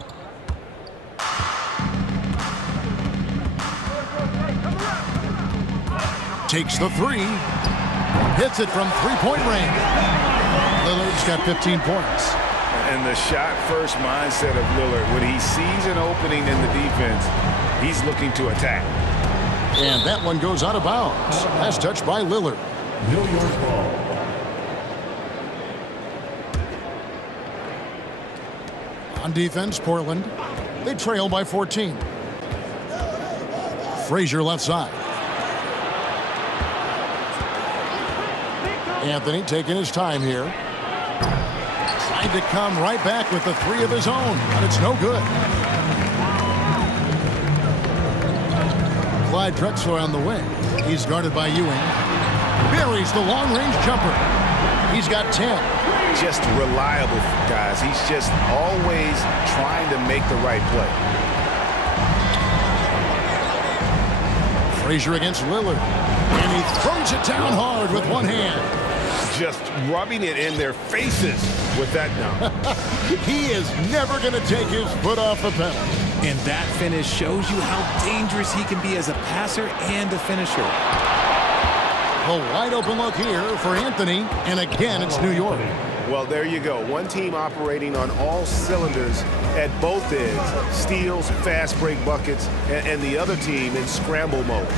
Takes the 3. Hits it from 3-point range. Lillard's got 15 points. And the shot-first mindset of Lillard, when he sees an opening in the defense, he's looking to attack. And that one goes out of bounds. That's touched by Lillard. New York ball. On defense, Portland. They trail by 14. Frazier left side. Anthony taking his time here. Trying to come right back with the three of his own, but it's no good. Clyde Drexler on the wing. He's guarded by Ewing. Buries the long-range jumper. He's got 10. Just reliable, guys. He's just always trying to make the right play. Frazier against Lillard. And he throws it down hard with one hand. Just rubbing it in their faces with that dunk. He is never going to take his foot off the pedal. And that finish shows you how dangerous he can be as a passer and a finisher. A wide open look here for Anthony. And again, it's New York. Well, there you go. One team operating on all cylinders at both ends. Steals, fast break buckets, and the other team in scramble mode.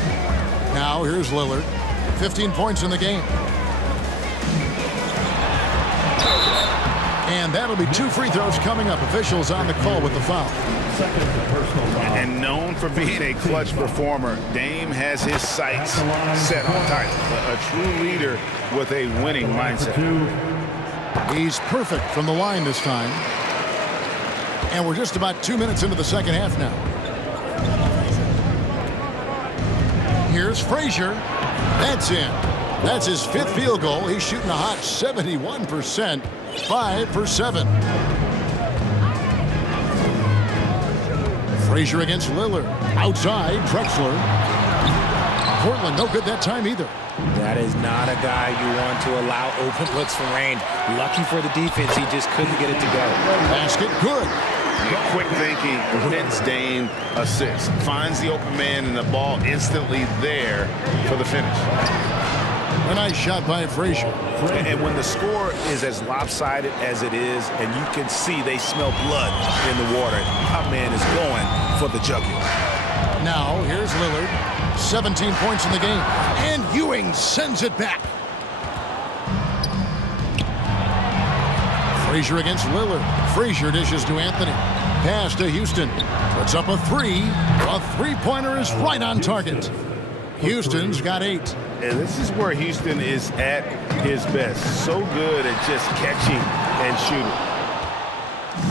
Now here's Lillard. 15 points in the game. And that'll be 2 free throws coming up. Officials on the call with the foul. And known for being a clutch performer, Dame has his sights set on titles. A true leader with a winning mindset. He's perfect from the line this time. And we're just about 2 minutes into the second half now. Here's Frazier. That's in. That's his 5th field goal. He's shooting a hot 71%. 5 for 7. Frazier against Lillard. Outside, Drexler. Portland, no good that time either. That is not a guy you want to allow open looks from range. Lucky for the defense, he just couldn't get it to go. Basket good. Quick thinking wins Dame assist. Finds the open man and the ball instantly there for the finish. A nice shot by Frazier. And when the score is as lopsided as it is, and you can see they smell blood in the water, our man is going for the jugular. Now, here's Lillard. 17 points in the game. And Ewing sends it back. Frazier against Lillard. Frazier dishes to Anthony. Pass to Houston. Puts up a 3. A three-pointer is right on target. Houston's got 8. And this is where Houston is at his best. So good at just catching and shooting.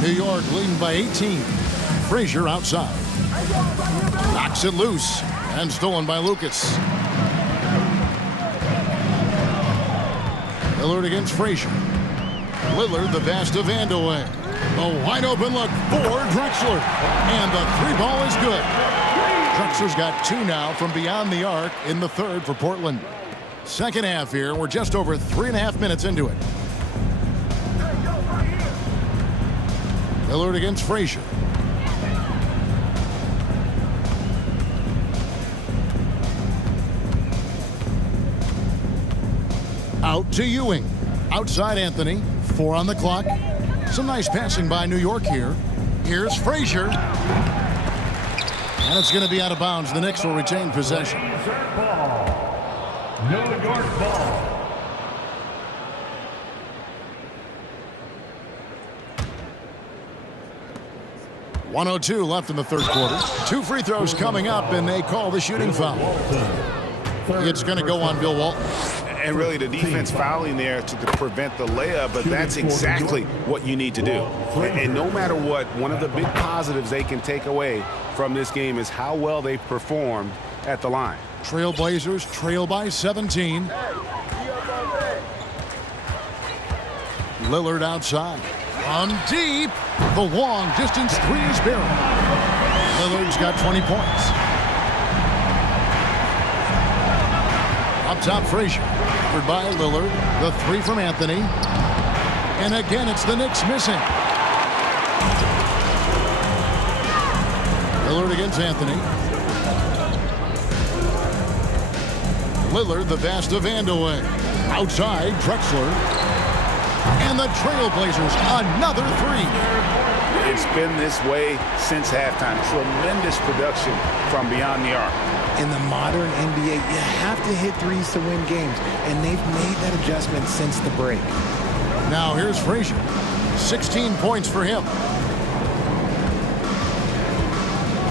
New York leading by 18. Frazier outside. Knocks it loose. And stolen by Lucas. Lillard against Frazier. Lillard, the pass to Vandeweghe. A wide open look for Drexler. And the 3-ball is good. Drexler's got 2 now from beyond the arc in the 3rd for Portland. Second half here. We're just over 3.5 minutes into it. Lillard against Frazier. Out to Ewing. Outside Anthony. 4 on the clock. Some nice passing by New York here. Here's Frazier. And it's going to be out of bounds. The Knicks will retain possession. New York ball. .102 left in the 3rd quarter. 2 free throws coming up, and they call the shooting foul. It's going to go on Bill Walton. And really the defense fouling there to prevent the layup, but that's exactly what you need to do. And no matter what, one of the big positives they can take away from this game is how well they performed at the line. Trailblazers trail by 17. Lillard outside. On deep. The long distance 3 is buried. Lillard's got 20 points. Up top, Frazier. Covered by Lillard. The 3 from Anthony. And again, it's the Knicks missing. Lillard against Anthony. Lillard, the pass to Vandeweghe. Outside, Drexler. And the Trailblazers, another three. It's been this way since halftime. Tremendous production from beyond the arc. In the modern NBA, you have to hit threes to win games, and they've made that adjustment since the break. Now here's Frazier. 16 points for him.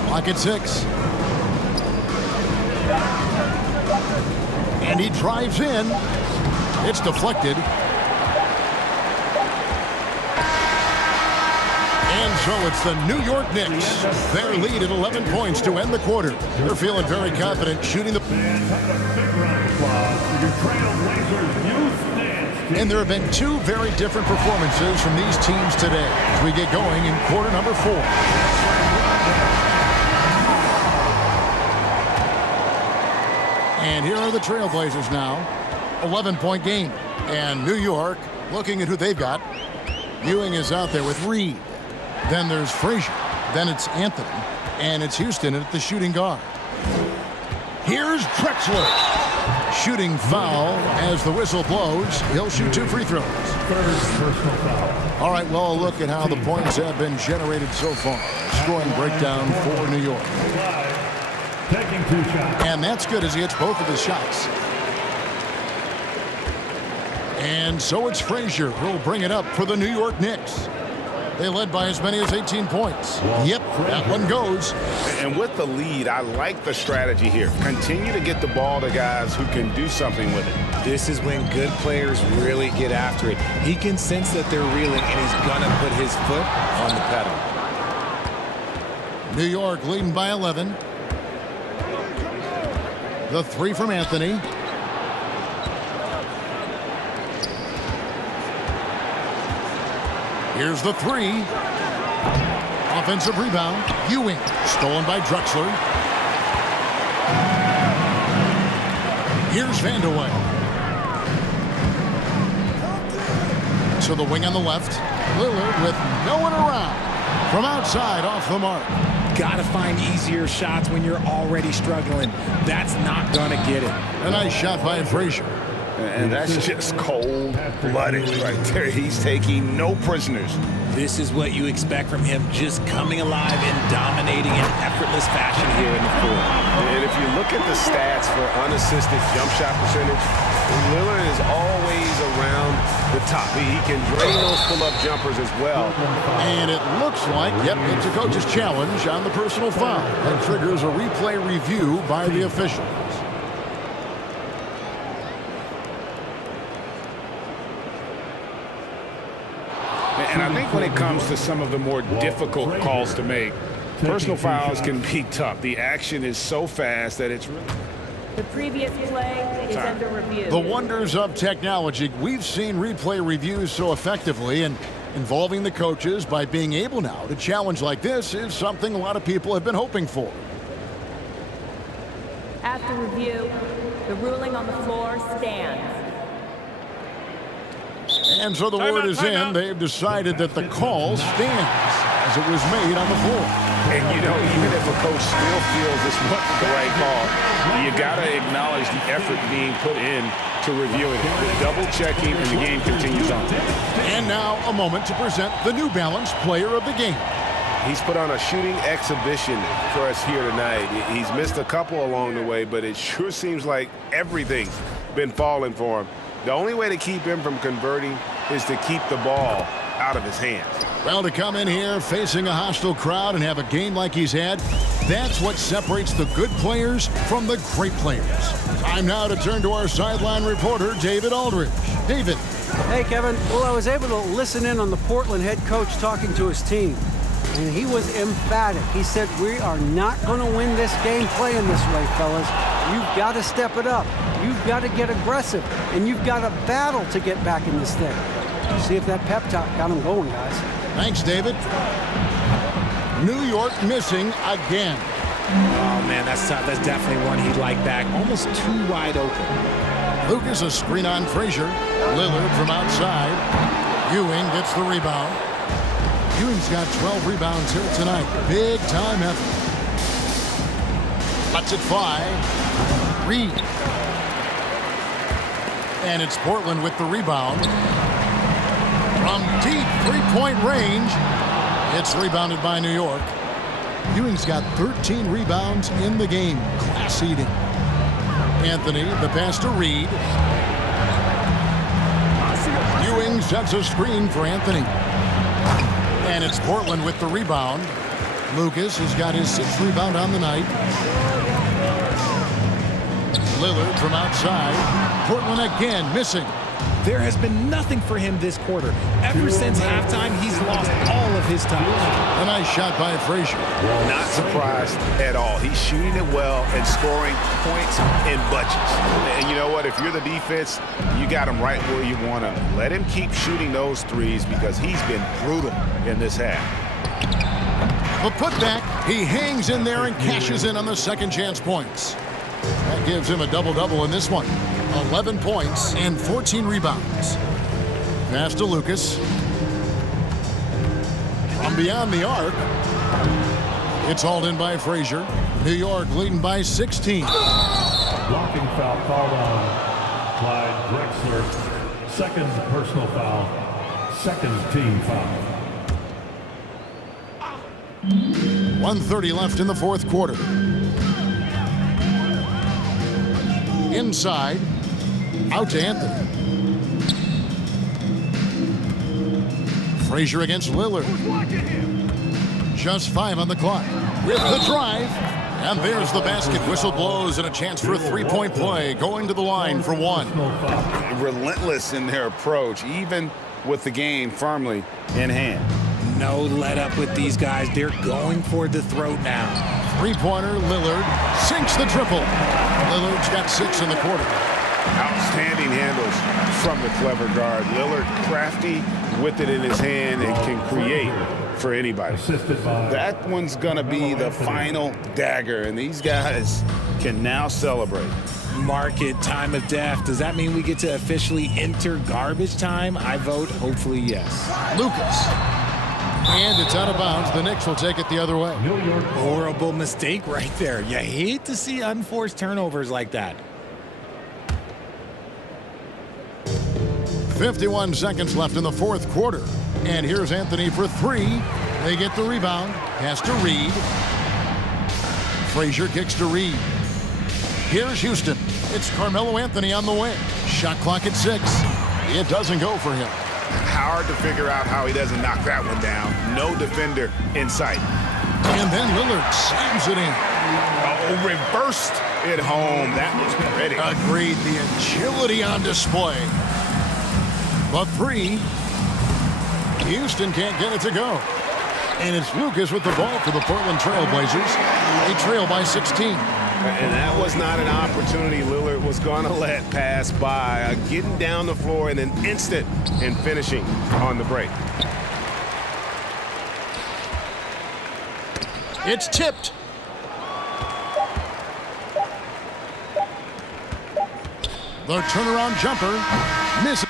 Clock at 6. And he drives in. It's deflected. And so it's the New York Knicks. Their lead at 11 points to end the quarter. They're feeling very confident shooting the... And there have been two very different performances from these teams today as we get going in quarter number 4. And here are the Trailblazers now. 11-point game. And New York, looking at who they've got. Ewing is out there with Reed. Then there's Frazier. Then it's Anthony. And it's Houston at the shooting guard. Here's Drexler. Shooting foul as the whistle blows. He'll shoot 2 free throws. All right, well, look at how the points have been generated so far. Scoring breakdown for New York. And that's good as he hits both of his shots. And so it's Frazier who'll bring it up for the New York Knicks. They led by as many as 18 points. Yep, that one goes. And with the lead, I like the strategy here. Continue to get the ball to guys who can do something with it. This is when good players really get after it. He can sense that they're reeling, and he's going to put his foot on the pedal. New York leading by 11. The 3 from Anthony. Here's the 3. Offensive rebound. Ewing. Stolen by Drexler. Here's Vandeweghe. To the wing on the left. Lillard with no one around. From outside, off the mark. Got to find easier shots when you're already struggling. That's not going to get it. A nice shot by Frazier. And that's just cold-blooded right there. He's taking no prisoners. This is what you expect from him, just coming alive and dominating in effortless fashion here in the fourth. And if you look at the stats for unassisted jump shot percentage, Lillard is always around the top. He can drain those pull-up jumpers as well. And it looks like, yep, it's a coach's challenge on the personal foul. That triggers a replay review by the officials. And I think when it comes to some of the more difficult calls to make, personal fouls can be tough. The action is so fast that it's really... The previous play is under review. The wonders of technology. We've seen replay reviews so effectively, and involving the coaches by being able now to challenge like this is something a lot of people have been hoping for. After review, the ruling on the floor stands. And so the word is in. They've decided that the call stands as it was made on the floor. And, you know, even if a coach still feels this wasn't the right call, you got to acknowledge the effort being put in to reviewing it. The double checking, and the game continues on. And now a moment to present the New Balance Player of the Game. He's put on a shooting exhibition for us here tonight. He's missed a couple along the way, but it sure seems like everything's been falling for him. The only way to keep him from converting is to keep the ball out of his hands. Well, to come in here facing a hostile crowd and have a game like he's had, that's what separates the good players from the great players. Time now to turn to our sideline reporter, David Aldridge. David. Hey, Kevin. Well, I was able to listen in on the Portland head coach talking to his team, and he was emphatic. He said, we are not going to win this game playing this way, fellas. You've got to step it up. You've got to get aggressive, and you've got to battle to get back in this thing. See if that pep talk got him going, guys. Thanks, David. New York missing again. Oh, man, that's tough. That's definitely one he'd like back. Almost too wide open. Lucas a screen on Frazier. Lillard from outside. Ewing gets the rebound. Ewing's got 12 rebounds here tonight. Big time effort. Lets it fly. Reed. And it's Portland with the rebound. From deep three-point range, it's rebounded by New York. Ewing's got 13 rebounds in the game. Class eating. Anthony, the pass to Reed. Ewing sets a screen for Anthony. And it's Portland with the rebound. Lucas has got his 6th rebound on the night. Lillard from outside. Portland again missing. There has been nothing for him this quarter. Ever since halftime, he's lost all of his touch. A nice shot by Frazier. Not surprised at all. He's shooting it well and scoring points in bunches. And you know what? If you're the defense, you got him right where you want him. Let him keep shooting those threes because he's been brutal in this half. The putback, he hangs in there and cashes in on the second chance points. That gives him a double-double in this one. 11 points and 14 rebounds. Pass to Lucas. From beyond the arc, it's hauled in by Frazier. New York leading by 16. Blocking foul called on Clyde Drexler. Second personal foul. Second team foul. 1:30 left in the fourth quarter. Inside, out to Anthony. Frazier against Lillard. Just 5 on the clock. With the drive, and there's the basket. Whistle blows and a chance for a three-point play. Going to the line for one. Relentless in their approach, even with the game firmly in hand. No let up with these guys. They're going for the throat now. Three-pointer, Lillard sinks the triple. Lillard's got 6 in the quarter. Outstanding handles from the clever guard. Lillard crafty with it in his hand and can create for anybody. That one's going to be the final dagger, and these guys can now celebrate. Mark it, time of death. Does that mean we get to officially enter garbage time? I vote hopefully yes. Lucas. And it's out of bounds. The Knicks will take it the other way. Horrible mistake right there. You hate to see unforced turnovers like that. 51 seconds left in the fourth quarter. And here's Anthony for 3. They get the rebound. Pass to Reed. Frazier kicks to Reed. Here's Houston. It's Carmelo Anthony on the wing. Shot clock at 6. It doesn't go for him. Hard to figure out how he doesn't knock that one down. No defender in sight. And then Lillard slams it in. Oh, reversed it home. That was pretty. Agreed. The agility on display. But 3. Houston can't get it to go. And it's Lucas with the ball for the Portland Trail Blazers. They trail by 16. And that was not an opportunity Lillard was going to let pass by. Getting down the floor in an instant and finishing on the break. It's tipped. The turnaround jumper misses.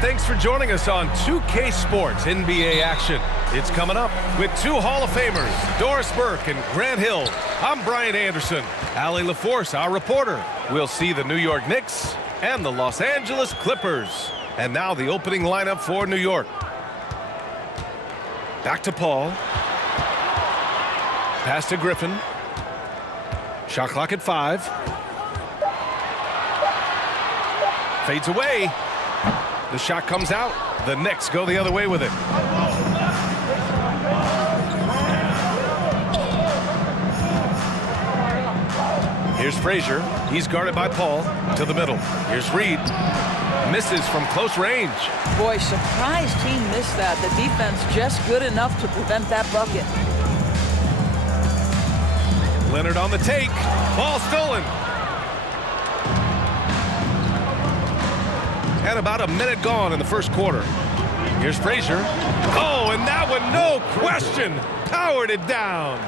Thanks for joining us on 2K Sports NBA action. It's coming up with two Hall of Famers, Doris Burke and Grant Hill. I'm Brian Anderson. Allie LaForce, our reporter. We'll see the New York Knicks and the Los Angeles Clippers. And now the opening lineup for New York. Back to Paul. Pass to Griffin. Shot clock at 5. Fades away. The shot comes out. The Knicks go the other way with it. Here's Frazier. He's guarded by Paul. To the middle. Here's Reed. Misses from close range. Boy, surprised he missed that. The defense just good enough to prevent that bucket. Leonard on the take. Ball stolen. And about a minute gone in the first quarter. Here's Frazier. Oh, and that one, no question, powered it down.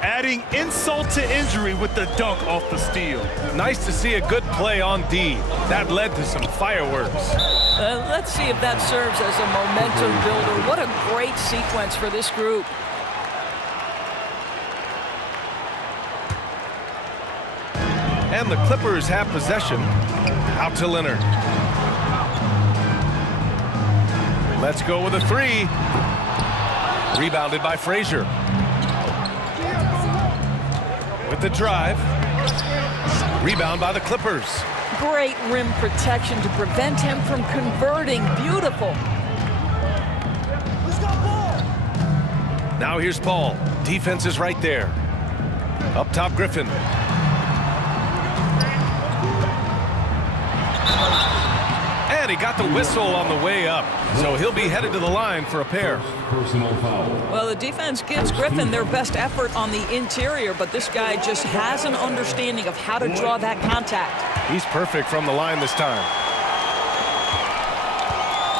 Adding insult to injury with the dunk off the steal. Nice to see a good play on D. That led to some fireworks. Let's see if that serves as a momentum builder. What a great sequence for this group. And the Clippers have possession. Out to Leonard. Let's go with a 3. Rebounded by Frazier. With the drive. Rebound by the Clippers. Great rim protection to prevent him from converting. Beautiful. Now here's Paul. Defense is right there. Up top, Griffin. And he got the whistle on the way up. So he'll be headed to the line for a pair. Well, the defense gives Griffin their best effort on the interior, but this guy just has an understanding of how to draw that contact. He's perfect from the line this time.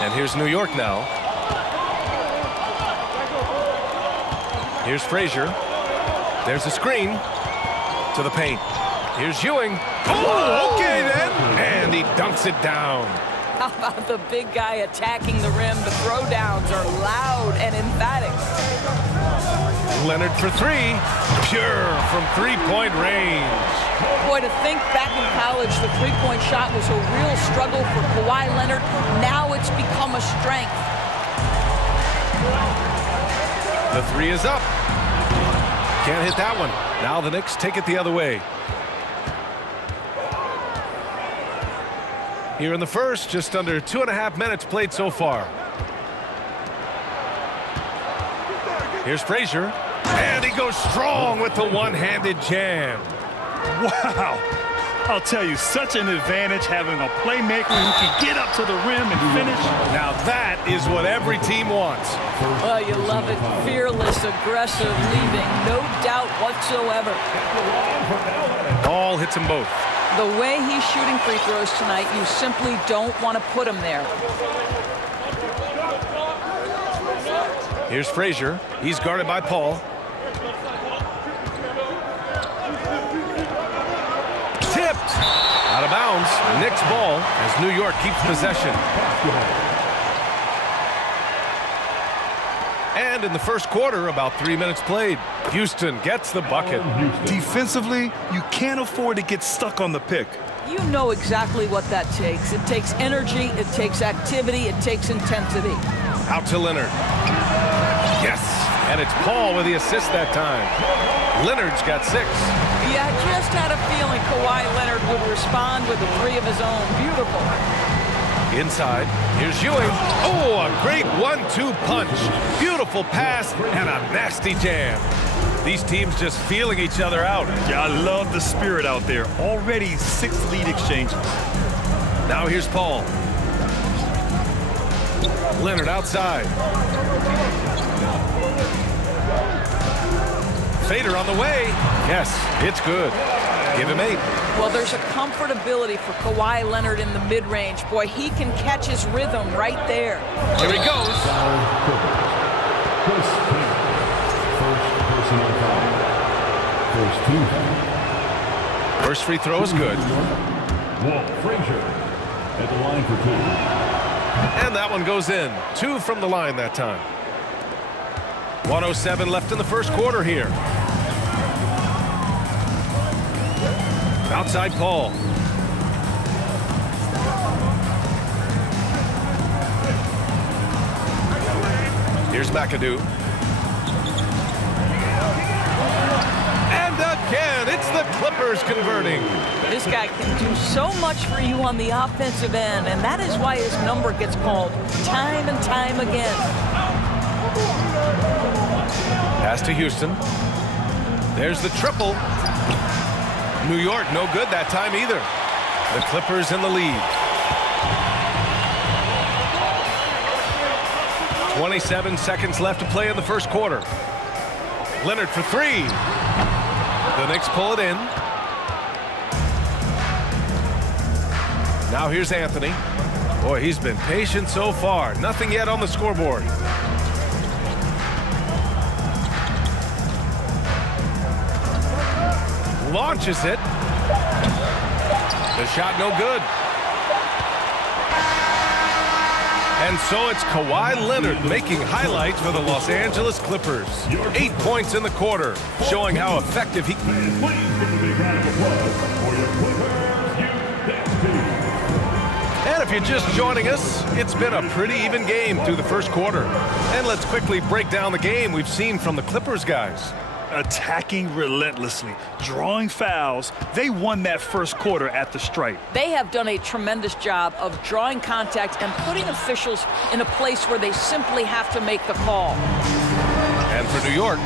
And here's New York now. Here's Frazier. There's a screen to the paint. Here's Ewing. Oh, okay then. And he dunks it down. How about the big guy attacking the rim? The throwdowns are loud and emphatic. Leonard for 3. Pure from three-point range. Boy, to think back in college, the three-point shot was a real struggle for Kawhi Leonard. Now it's become a strength. The 3 is up. Can't hit that one. Now the Knicks take it the other way. Here in the first, just under 2.5 minutes played so far. Here's Frazier. And he goes strong with the one-handed jam. Wow. I'll tell you, such an advantage having a playmaker who can get up to the rim and finish. Now that is what every team wants. Well, you love it. Fearless, aggressive, leaving. No doubt whatsoever. Ball hits them both. The way he's shooting free throws tonight, you simply don't want to put him there. Here's Frazier. He's guarded by Paul. Tipped. Out of bounds. Knicks ball as New York keeps possession. And end in the first quarter, about 3 minutes played. Houston gets the bucket. Defensively, you can't afford to get stuck on the pick. You know exactly what that takes. It takes energy, it takes activity, it takes intensity. Out to Leonard. Yes, and it's Paul with the assist that time. Leonard's got 6. Yeah, I just had a feeling Kawhi Leonard would respond with a 3 of his own. Beautiful. Inside, here's Ewing. Oh, a great 1-2 punch. Beautiful pass and a nasty jam. These teams just feeling each other out. Yeah, I love the spirit out there. Already 6 lead exchanges. Now here's Paul. Leonard outside. Fader on the way. Yes, it's good. Give him 8. Well, there's a comfortability for Kawhi Leonard in the mid-range. Boy, he can catch his rhythm right there. Here he goes. First free throw is good. Walt Frazier at the line for 2. And that one goes in. 2 from the line that time. 1:07 left in the first quarter here. Outside Paul. Here's McAdoo. And again, it's the Clippers converting. This guy can do so much for you on the offensive end, and that is why his number gets called time and time again. Pass to Houston. There's the triple. New York, no good that time either. The Clippers in the lead. 27 seconds left to play in the first quarter. Leonard for 3. The Knicks pull it in. Now here's Anthony. Boy, he's been patient so far. Nothing yet on the scoreboard. Launches it. The shot no good. And so it's Kawhi Leonard making highlights for the Los Angeles Clippers. 8 points in the quarter, showing how effective he... And if you're just joining us, it's been a pretty even game through the first quarter. And let's quickly break down the game we've seen from the Clippers guys. Attacking relentlessly, drawing fouls. They won that first quarter at the stripe. They have done a tremendous job of drawing contact and putting officials in a place where they simply have to make the call. And for New York,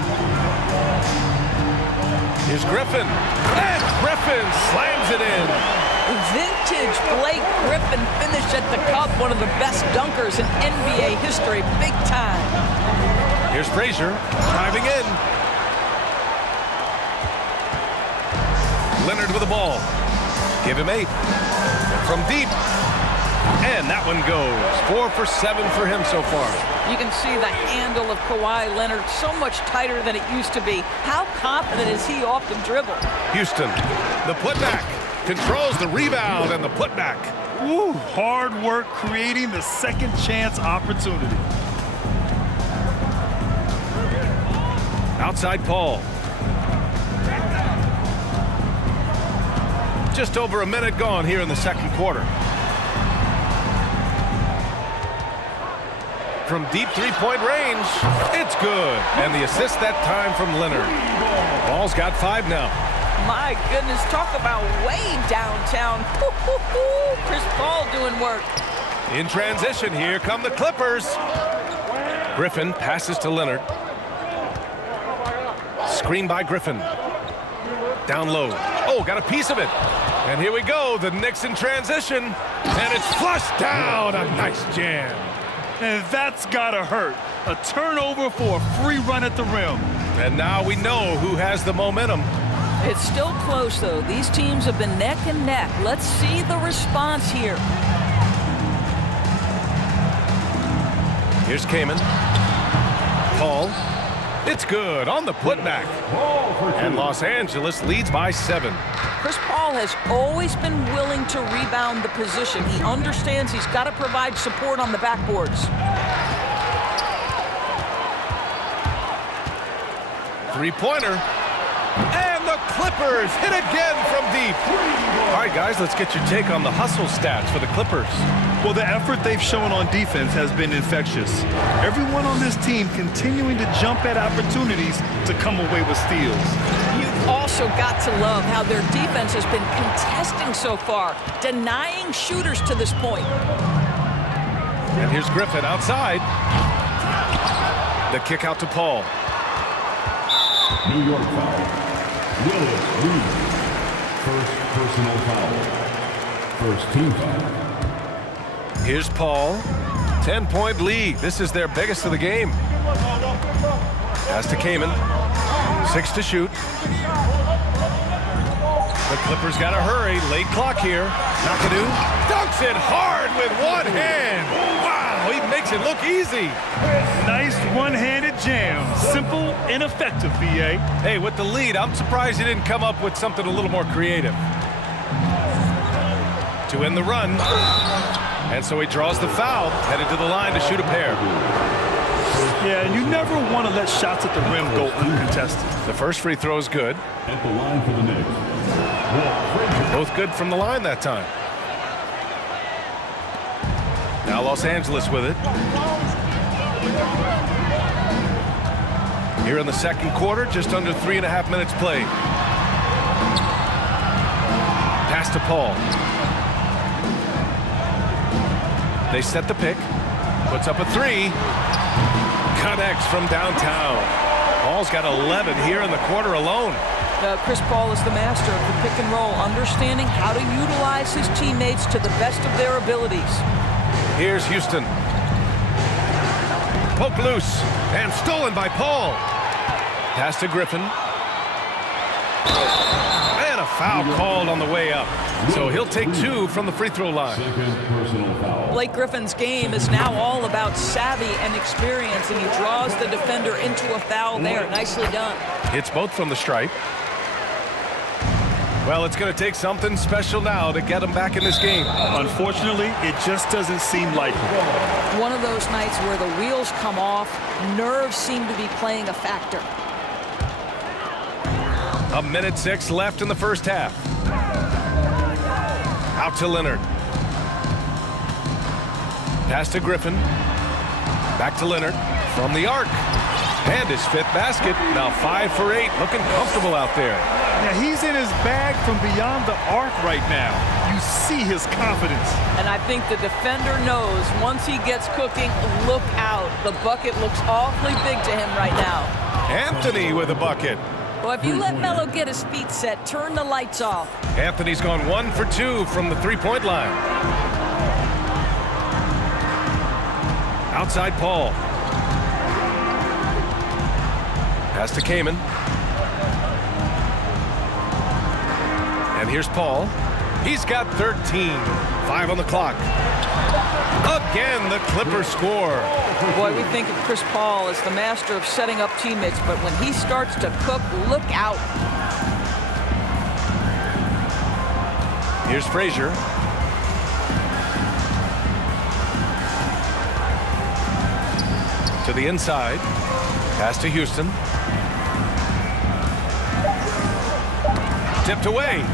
here's Griffin. And Griffin slams it in. Vintage Blake Griffin finished at the cup, one of the best dunkers in NBA history, big time. Here's Frazier driving in. Leonard with the ball. Give him 8. From deep. And that one goes. 4 for 7 for him so far. You can see the handle of Kawhi Leonard so much tighter than it used to be. How confident is he off the dribble? Houston, the putback. Controls the rebound and the putback. Woo, hard work creating the second chance opportunity. Outside Paul. Just over a minute gone here in the second quarter. From deep three-point range, it's good. And the assist that time from Leonard. Paul's got 5 now. My goodness, talk about way downtown. Chris Paul doing work. In transition, here come the Clippers. Griffin passes to Leonard. Screen by Griffin. Down low. Oh, got a piece of it. And here we go, the Knicks in transition. And it's flushed down. A nice jam. And that's gotta hurt. A turnover for a free run at the rim. And now we know who has the momentum. It's still close, though. These teams have been neck and neck. Let's see the response here. Here's Kaman. Paul. It's good on the putback. And Los Angeles leads by 7. Chris Paul has always been willing to rebound the position. He understands he's got to provide support on the backboards. Three-pointer. And the Clippers hit again from deep. All right, guys, let's get your take on the hustle stats for the Clippers. Well, the effort they've shown on defense has been infectious. Everyone on this team continuing to jump at opportunities to come away with steals. You've also got to love how their defense has been contesting so far, denying shooters to this point. And here's Griffin outside. The kick out to Paul. New York foul. Willis Reed. First personal foul. First team foul. Here's Paul. 10-point lead. This is their biggest of the game. Pass to Kaman. 6 to shoot. The Clippers got to hurry. Late clock here. McAdoo dunks it hard with one hand. Wow, he makes it look easy. Nice one-handed jam. Simple and effective, B.A. Hey, with the lead, I'm surprised he didn't come up with something a little more creative. To end the run. And so he draws the foul, headed to the line to shoot a pair. Yeah, and you never want to let shots at the rim go uncontested. The first free throw is good. At the line for the Knicks. Both good from the line that time. Now Los Angeles with it. Here in the second quarter, just under 3.5 minutes played. Pass to Paul. They set the pick. Puts up a three. Connects from downtown. Paul's got 11 here in the quarter alone. Chris Paul is the master of the pick and roll, understanding how to utilize his teammates to the best of their abilities. Here's Houston. Poke loose and stolen by Paul. Pass to Griffin. And a foul called on the way up. So he'll take 2 from the free throw line. Blake Griffin's game is now all about savvy and experience, and he draws the defender into a foul there. Nicely done. Hits both from the stripe. Well, it's going to take something special now to get him back in this game. Unfortunately, it just doesn't seem like it. One of those nights where the wheels come off, nerves seem to be playing a factor. 1:06 left in the first half. Out to Leonard. Pass to Griffin. Back to Leonard from the arc. And his 5th basket. Now 5 for 8. Looking comfortable out there. Yeah, he's in his bag from beyond the arc right now. You see his confidence. And I think the defender knows once he gets cooking, look out. The bucket looks awfully big to him right now. Anthony with a bucket. Well, if you let Melo get his feet set, turn the lights off. Anthony's gone 1 for 2 from the three-point line. Outside Paul. Pass to Kaman. And here's Paul. He's got 13. 5 on the clock. Again, the Clippers score. Boy, we think of Chris Paul as the master of setting up teammates, but when he starts to cook, look out. Here's Frazier. To the inside. Pass to Houston. Tipped away.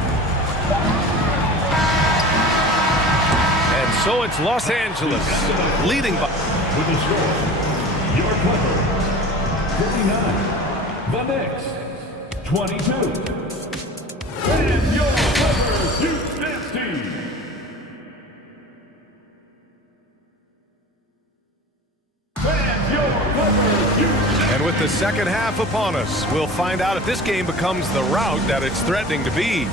And so it's Los Angeles leading by. With the score, your Clippers 49, the Knicks 22. And your Clippers Houston team. And with the second half upon us, we'll find out if this game becomes the rout that it's threatening to be.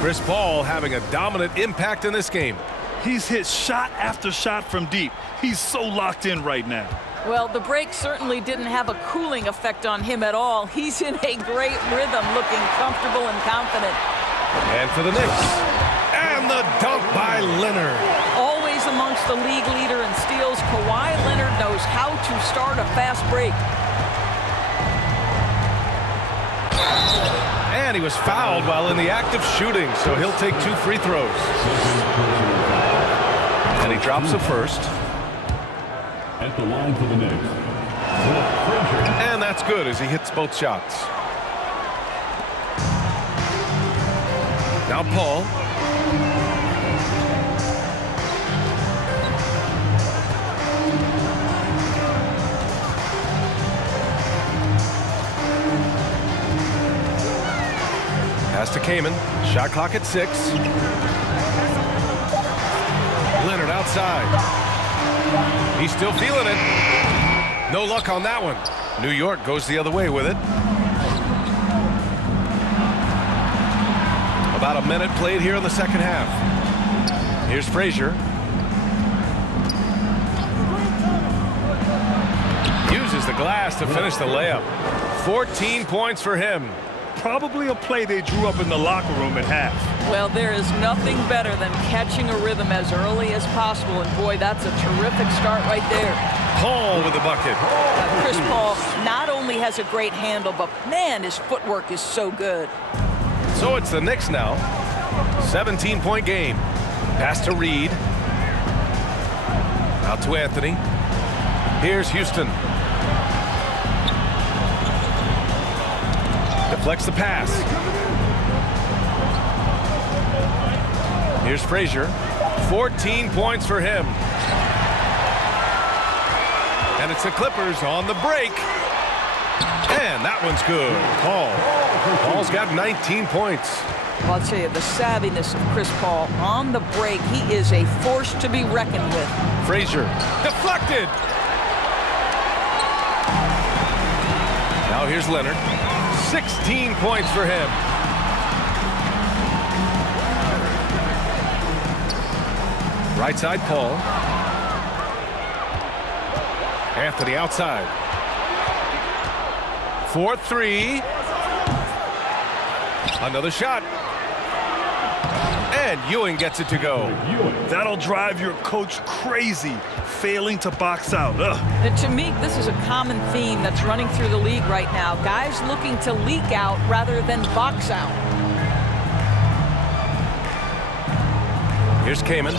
Chris Paul having a dominant impact in this game. He's hit shot after shot from deep. He's so locked in right now. Well, the break certainly didn't have a cooling effect on him at all. He's in a great rhythm, looking comfortable and confident. And for the Knicks. And the dunk by Leonard. Always amongst the league leader in steals, Kawhi Leonard knows how to start a fast break. And he was fouled while in the act of shooting, so he'll take 2 free throws. And he drops the first. At the line for the Knicks. And that's good as he hits both shots. Now Paul. Pass to Kamen. Shot clock at 6. Leonard outside. He's still feeling it. No luck on that one. New York goes the other way with it. About a minute played here in the second half. Here's Frazier. Uses the glass to finish the layup. 14 points for him. Probably a play they drew up in the locker room at half. Well, there is nothing better than catching a rhythm as early as possible, and boy, that's a terrific start right there. Paul with the bucket. Chris Paul not only has a great handle, but man, his footwork is so good. So it's the Knicks now. 17-point game. Pass to Reed. Out to Anthony. Here's Houston. Deflects the pass. Here's Frazier. 14 points for him. And it's the Clippers on the break. And that one's good. Paul's got 19 points. Well, I'll tell you, the savviness of Chris Paul on the break, he is a force to be reckoned with. Frazier deflected. Now here's Leonard. 16 points for him. Right side, Paul. Anthony outside. 4-3. Another shot. And Ewing gets it to go. That'll drive your coach crazy, failing to box out. And to me, this is a common theme that's running through the league right now. Guys looking to leak out rather than box out. Here's Kamen.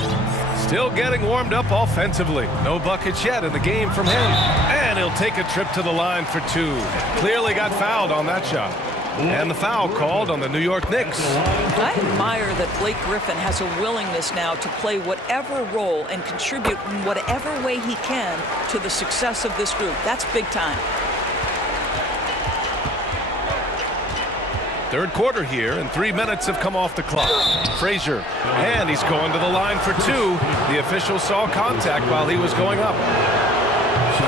Still getting warmed up offensively. No buckets yet in the game from him. And he'll take a trip to the line for 2. Clearly got fouled on that shot. And the foul called on the New York Knicks. I admire that Blake Griffin has a willingness now to play whatever role and contribute in whatever way he can to the success of this group. That's big time. Third quarter here, and 3 minutes have come off the clock. Frazier, and he's going to the line for 2. The official saw contact while he was going up.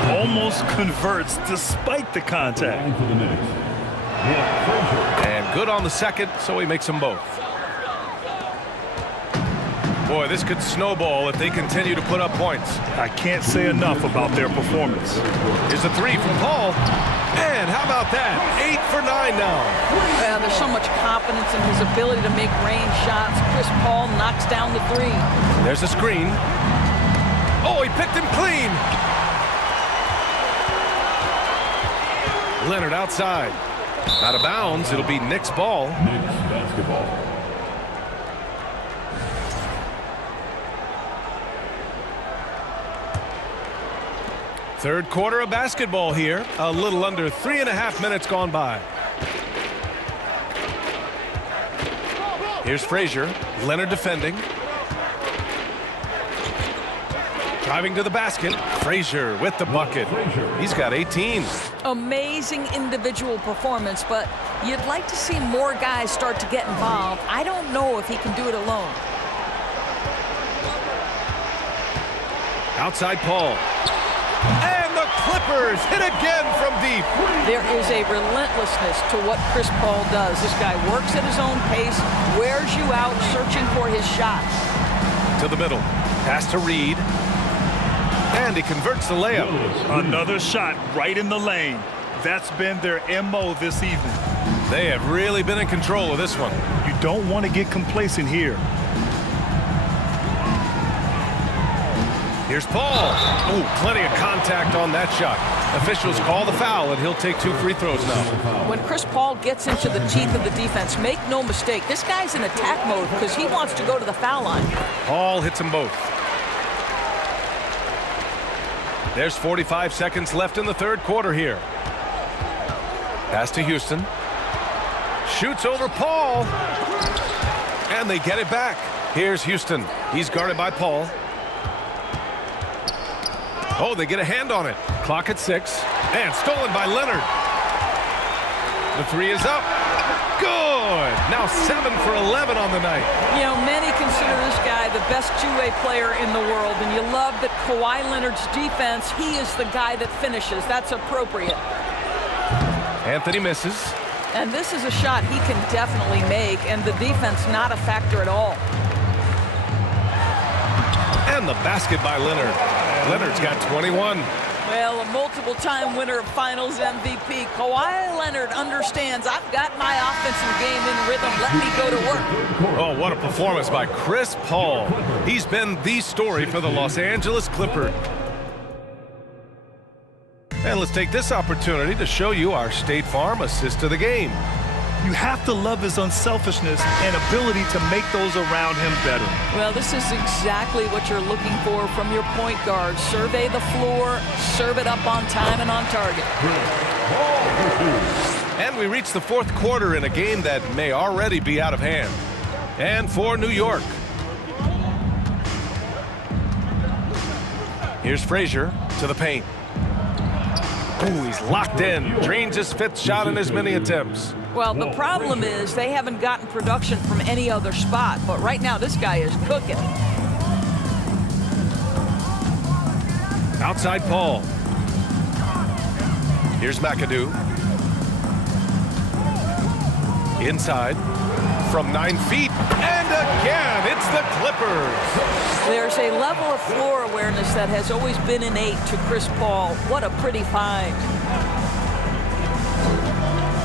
Almost converts despite the contact. And good on the second, so he makes them both. Boy, this could snowball if they continue to put up points. I can't say enough about their performance. Here's a 3 from Paul. And how about that? 8 for 9 now. Well, there's so much confidence in his ability to make range shots. Chris Paul knocks down the 3. There's a screen. Oh, he picked him clean. Leonard outside. Out of bounds. It'll be Knicks ball. Knicks basketball. Third quarter of basketball here. A little under 3.5 minutes gone by. Here's Frazier. Leonard defending. Driving to the basket. Frazier with the bucket. He's got 18. Amazing individual performance, but you'd like to see more guys start to get involved. I don't know if he can do it alone. Outside Paul. And the Clippers hit again from deep. There is a relentlessness to what Chris Paul does. This guy works at his own pace, wears you out searching for his shots. To the middle. Pass to Reed. And he converts the layup. Another shot right in the lane. That's been their MO this evening. They have really been in control of this one. You don't want to get complacent here. Here's Paul. Ooh, plenty of contact on that shot. Officials call the foul, and he'll take 2 free throws now. When Chris Paul gets into the teeth of the defense, make no mistake, this guy's in attack mode because he wants to go to the foul line. Paul hits them both. There's 45 seconds left in the third quarter here. Pass to Houston. Shoots over Paul. And they get it back. Here's Houston. He's guarded by Paul. Oh, they get a hand on it. Clock at 6. And stolen by Leonard. The three is up. Good. Now 7 for 11 on the night. You know, many consider this guy the best two-way player in the world, and you love that Kawhi Leonard's defense, he is the guy that finishes. That's appropriate. Anthony misses. And this is a shot he can definitely make, and the defense not a factor at all. And the basket by Leonard. Leonard's got 21. Well, a multiple-time winner of Finals MVP, Kawhi Leonard understands I've got my offensive game in rhythm. Let me go to work. Oh, what a performance by Chris Paul. He's been the story for the Los Angeles Clippers. And let's take this opportunity to show you our State Farm assist of the game. You have to love his unselfishness and ability to make those around him better. Well, this is exactly what you're looking for from your point guard. Survey the floor, serve it up on time and on target. And we reach the fourth quarter in a game that may already be out of hand. And for New York, here's Frazier to the paint. Ooh, he's locked in. Drains his 5th shot in as many attempts. Well, the problem is they haven't gotten production from any other spot, but right now this guy is cooking. Outside Paul. Here's McAdoo. Inside from 9 feet. And again, it's the Clippers. There's a level of floor awareness that has always been innate to Chris Paul. What a pretty find.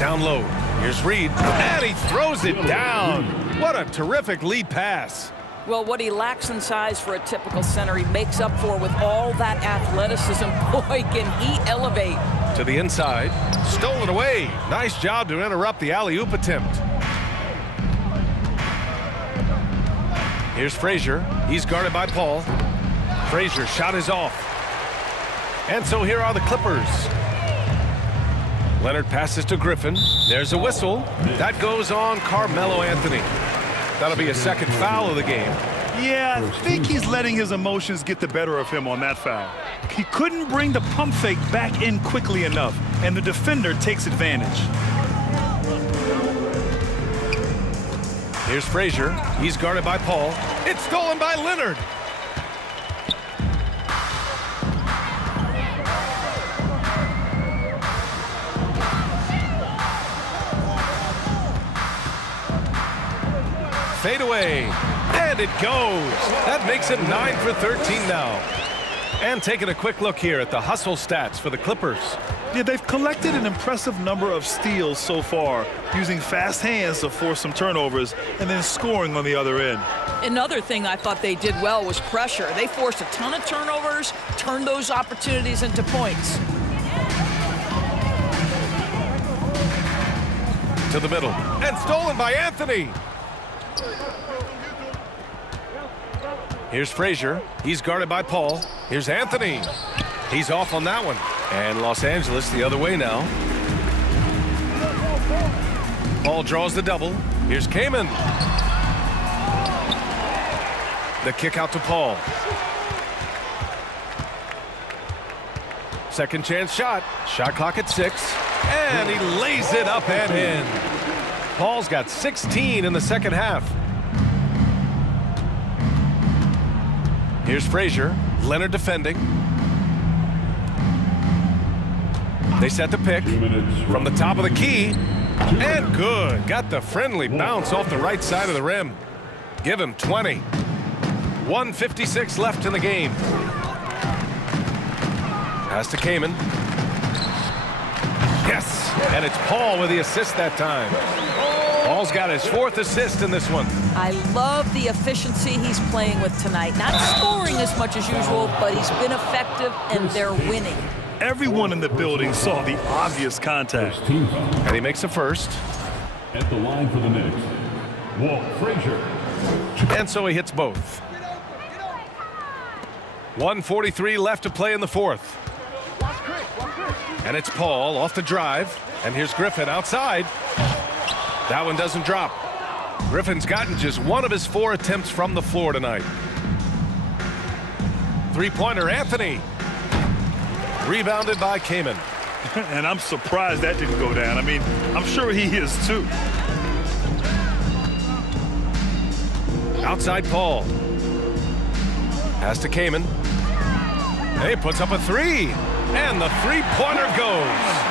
Down low. Here's Reed. And he throws it down. What a terrific lead pass. Well, what he lacks in size for a typical center, he makes up for with all that athleticism. Boy, can he elevate. To the inside. Stolen away. Nice job to interrupt the alley-oop attempt. Here's Frazier. He's guarded by Paul. Frazier's shot is off. And so here are the Clippers. Leonard passes to Griffin. There's a whistle. That goes on Carmelo Anthony. That'll be a second foul of the game. Yeah, I think he's letting his emotions get the better of him on that foul. He couldn't bring the pump fake back in quickly enough, and the defender takes advantage. Here's Frazier. He's guarded by Paul. It's stolen by Leonard. Fade away. And it goes. That makes it 9 for 13 now. And taking a quick look here at the hustle stats for the Clippers. Yeah, they've collected an impressive number of steals so far, using fast hands to force some turnovers and then scoring on the other end. Another thing I thought they did well was pressure. They forced a ton of turnovers, turned those opportunities into points. To the middle. And stolen by Anthony. Here's Frazier. He's guarded by Paul. Here's Anthony. He's off on that one. And Los Angeles the other way now. Paul draws the double. Here's Kaman. The kick out to Paul. Second chance shot. Shot clock at 6. And he lays it up and in. Paul's got 16 in the second half. Here's Frazier. Leonard defending. They set the pick from the top of the key. And good. Got the friendly bounce off the right side of the rim. Give him 20. 1:56 left in the game. Pass to Kaman. Yes. And it's Paul with the assist that time. Paul's got his 4th assist in this one. I love the efficiency he's playing with tonight. Not scoring as much as usual, but he's been effective, and they're winning. Everyone in the building saw the obvious contact. And he makes the first. At the line for the Knicks, Walt Frazier. And so he hits both. 1:43 left to play in the fourth. And it's Paul off the drive. And here's Griffin outside. That one doesn't drop. Griffin's gotten just one of his 4 attempts from the floor tonight. Three-pointer, Anthony. Rebounded by Kamen. And I'm surprised that didn't go down. I mean, I'm sure he is too. Outside Paul. Pass to Kamen. He puts up a 3. And the three-pointer goes.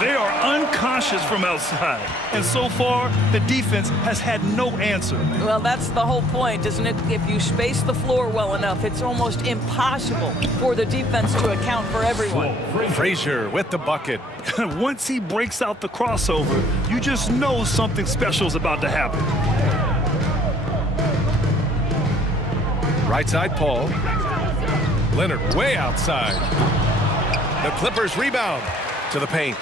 They are unconscious from outside. And so far, the defense has had no answer. Well, that's the whole point, isn't it? If you space the floor well enough, it's almost impossible for the defense to account for everyone. Frazier with the bucket. Once he breaks out the crossover, you just know something special is about to happen. Right side, Paul. Leonard way outside. The Clippers rebound to the paint.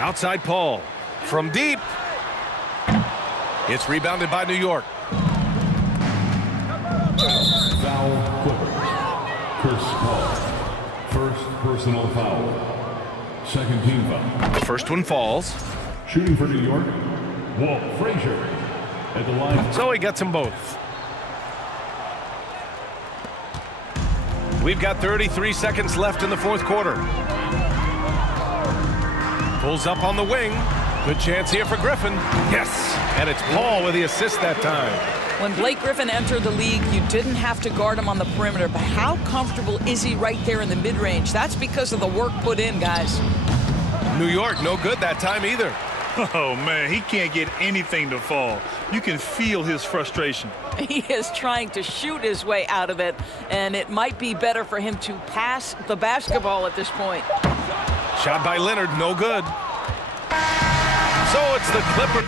Outside Paul. From deep. It's rebounded by New York. Foul Clippers. Chris Paul. First personal foul. Second team foul. The first one falls. Shooting for New York, Walt Frazier. At the line. So he gets them both. We've got 33 seconds left in the fourth quarter. Pulls up on the wing. Good chance here for Griffin. Yes! And it's Paul with the assist that time. When Blake Griffin entered the league, you didn't have to guard him on the perimeter. But how comfortable is he right there in the mid-range? That's because of the work put in, guys. New York, no good that time either. Oh, man, he can't get anything to fall. You can feel his frustration. He is trying to shoot his way out of it, and it might be better for him to pass the basketball at this point. Shot by Leonard, no good. So it's the Clippers.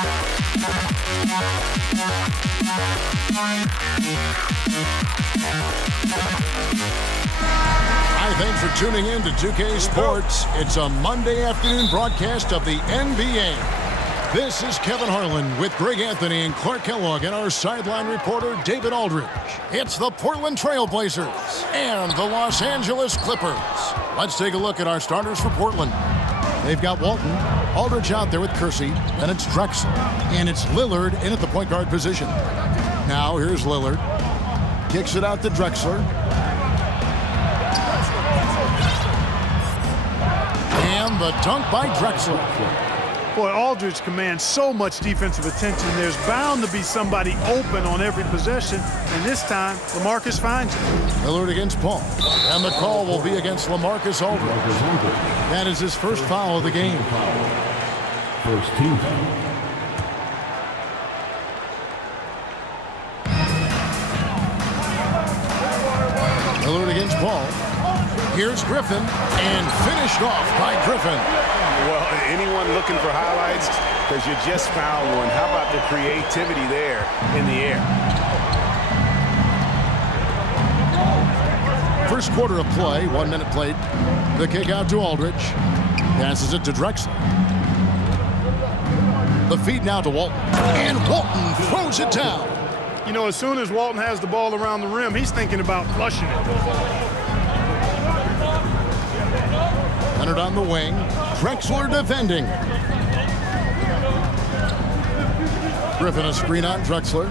Hi, thanks for tuning in to 2K Sports. It's a Monday afternoon broadcast of the NBA. This is Kevin Harlan with Greg Anthony and Clark Kellogg and our sideline reporter, David Aldridge. It's the Portland Trail Blazers and the Los Angeles Clippers. Let's take a look at our starters for Portland. They've got Walton, Aldridge out there with Kersey, then it's Drexler, and it's Lillard in at the point guard position. Now here's Lillard. Kicks it out to Drexler. And the dunk by Drexler. Boy, Aldridge commands so much defensive attention. There's bound to be somebody open on every possession. And this time, LaMarcus finds it. Lillard against Paul. And the call will be against LaMarcus Aldridge. That is his first foul of the game. First team. Lillard against Paul. Here's Griffin, and finished off by Griffin. Well, anyone looking for highlights, because you just found one. How about the creativity there in the air? First quarter of play, 1 minute played. The kick out to Aldridge. Passes it to Drexler. The feed now to Walton. And Walton throws it down. You know, as soon as Walton has the ball around the rim, he's thinking about flushing it. Leonard on the wing. Drexler defending. Griffin a screen on Drexler.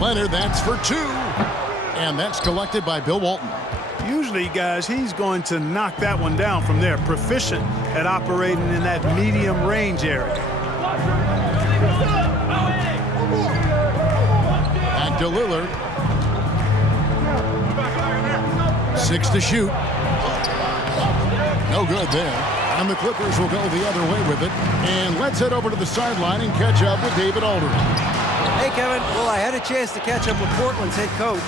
Leonard, that's for two. And that's collected by Bill Walton. Usually, guys, he's going to knock that one down from there. Proficient at operating in that medium range area. Back to Lillard. 6 to shoot. No good there. And the Clippers will go the other way with it. And let's head over to the sideline and catch up with David Aldridge. Hey, Kevin. Well, I had a chance to catch up with Portland's head coach.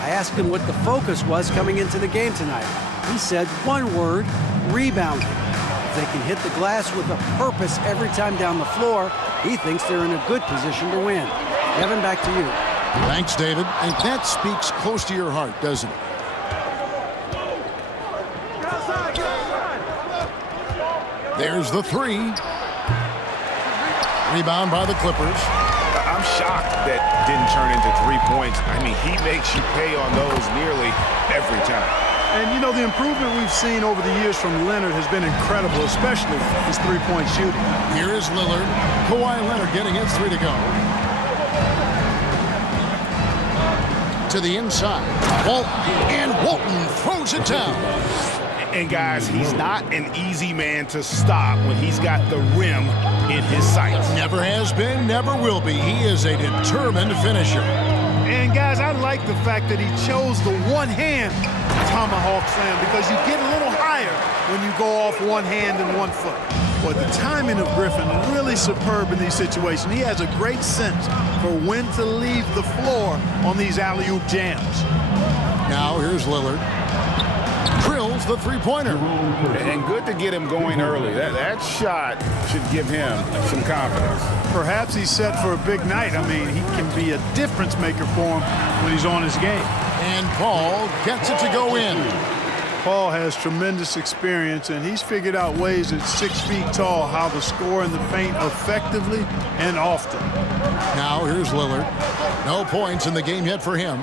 I asked him what the focus was coming into the game tonight. He said one word: rebounding. If they can hit the glass with a purpose every time down the floor, he thinks they're in a good position to win. Kevin, back to you. Thanks, David. And that speaks close to your heart, doesn't it? There's the three. Rebound by the Clippers. I'm shocked that didn't turn into 3 points. I mean, he makes you pay on those nearly every time. And, you know, the improvement we've seen over the years from Leonard has been incredible, especially his three-point shooting. Here is Lillard. Kawhi Leonard getting his three to go. To the inside. Walton. And Walton throws it down. And, guys, he's not an easy man to stop when he's got the rim in his sights. Never has been, never will be. He is a determined finisher. And, guys, I like the fact that he chose the one-hand tomahawk slam because you get a little higher when you go off one hand and 1 foot. But the timing of Griffin really superb in these situations. He has a great sense for when to leave the floor on these alley-oop jams. Now here's Lillard. Drills the three-pointer. And good to get him going early. That shot should give him some confidence. Perhaps he's set for a big night. I mean, he can be a difference maker for him when he's on his game. And Paul gets it to go in. Paul has tremendous experience, and he's figured out ways at 6 feet tall how to score in the paint effectively and often. Now here's Lillard. No points in the game yet for him.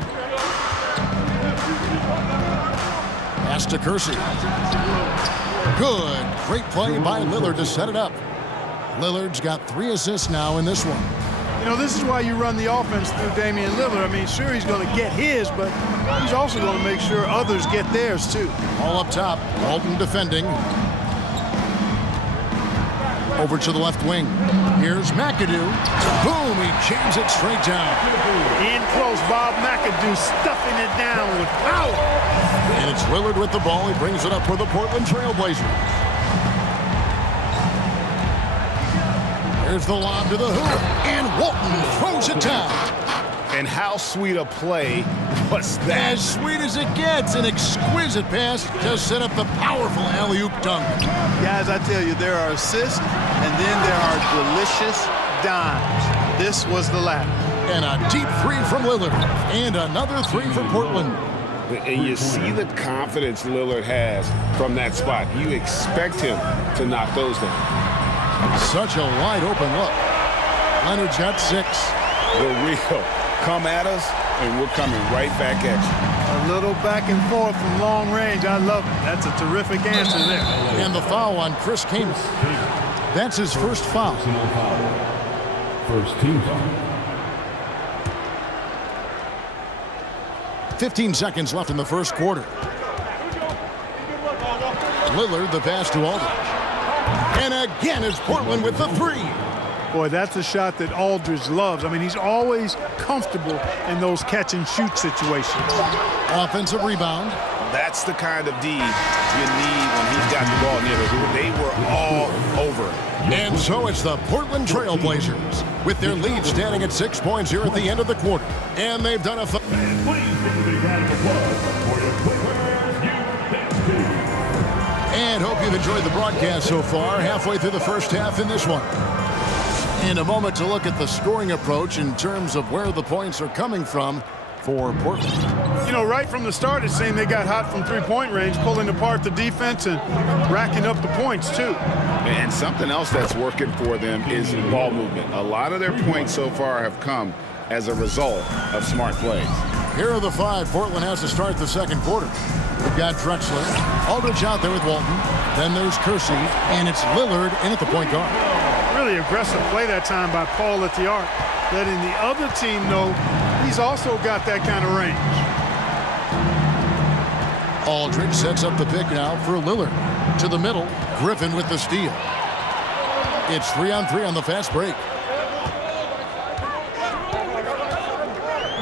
Pass to Kersey. Good. Great play by Lillard to set it up. Lillard's got 3 assists now in this one. You know, this is why you run the offense through Damian Lillard. I mean, sure, he's going to get his, but he's also going to make sure others get theirs, too. All up top. Walton defending. Over to the left wing. Here's McAdoo. Boom, he jams it straight down. In close, Bob McAdoo stuffing it down with power. And it's Lillard with the ball. He brings it up for the Portland Trail Blazers. Here's the lob to the hoop. And Walton throws it down. And how sweet a play was that? As sweet as it gets. An exquisite pass just set up the powerful alley-oop dunk. Guys, I tell you, there are assists, and then there are delicious dimes. This was the latter. And a deep three from Lillard. And another three for Portland. And you see the confidence Lillard has from that spot. You expect him to knock those down. Such a wide open look. Leonard's got 6. The real. Come at us, and we're coming right back at you. A little back and forth from long range. I love it. That's a terrific answer there. And the foul on Chris Kaman. That's his first foul. First team foul. 15 seconds left in the first quarter. Lillard, the pass to Aldridge. And again, it's Portland with the 3. Boy, that's a shot that Aldridge loves. I mean, he's always comfortable in those catch-and-shoot situations. Offensive rebound. That's the kind of D you need when he's got the ball near the hoop. They were all over it. And so it's the Portland Trail Blazers with their lead standing at 6 points here at the end of the quarter. And they've done a... And hope you've enjoyed the broadcast so far. Halfway through the first half in this one. In a moment to look at the scoring approach in terms of where the points are coming from for Portland. You know, right from the start, it seemed they got hot from three-point range, pulling apart the defense and racking up the points, too. And something else that's working for them is ball movement. A lot of their points so far have come as a result of smart plays. Here are the 5 Portland has to start the second quarter. We've got Drexler, Aldridge out there with Walton. Then there's Kersey, and it's Lillard in at the point guard. Really aggressive play that time by Paul at the arc, letting the other team know he's also got that kind of range. Aldridge sets up the pick now for Lillard. To the middle, Griffin with the steal. It's 3-on-3 on the fast break.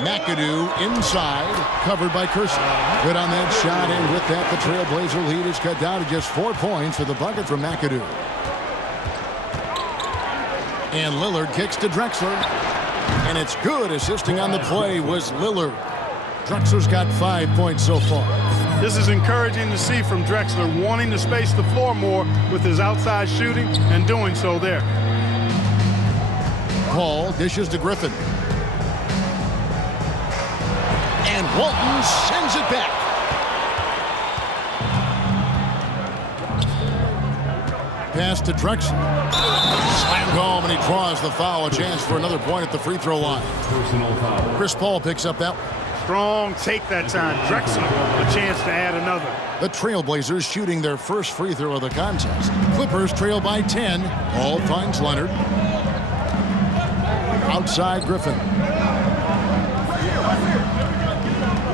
McAdoo inside, covered by Kersey. Good on that shot, and with that, the Trailblazer lead is cut down to just 4 points with the bucket from McAdoo. And Lillard kicks to Drexler. And it's good. Assisting on the play was Lillard. Drexler's got 5 points so far. This is encouraging to see from Drexler, wanting to space the floor more with his outside shooting and doing so there. Paul dishes to Griffin. And Walton sends it back. Pass to Drexler. Slammed home, and he draws the foul. A chance for another point at the free throw line. Personal foul. Chris Paul picks up that. Strong take that time. Drexler, a chance to add another. The Trailblazers shooting their first free throw of the contest. Clippers trail by 10. Paul finds Leonard. Outside Griffin.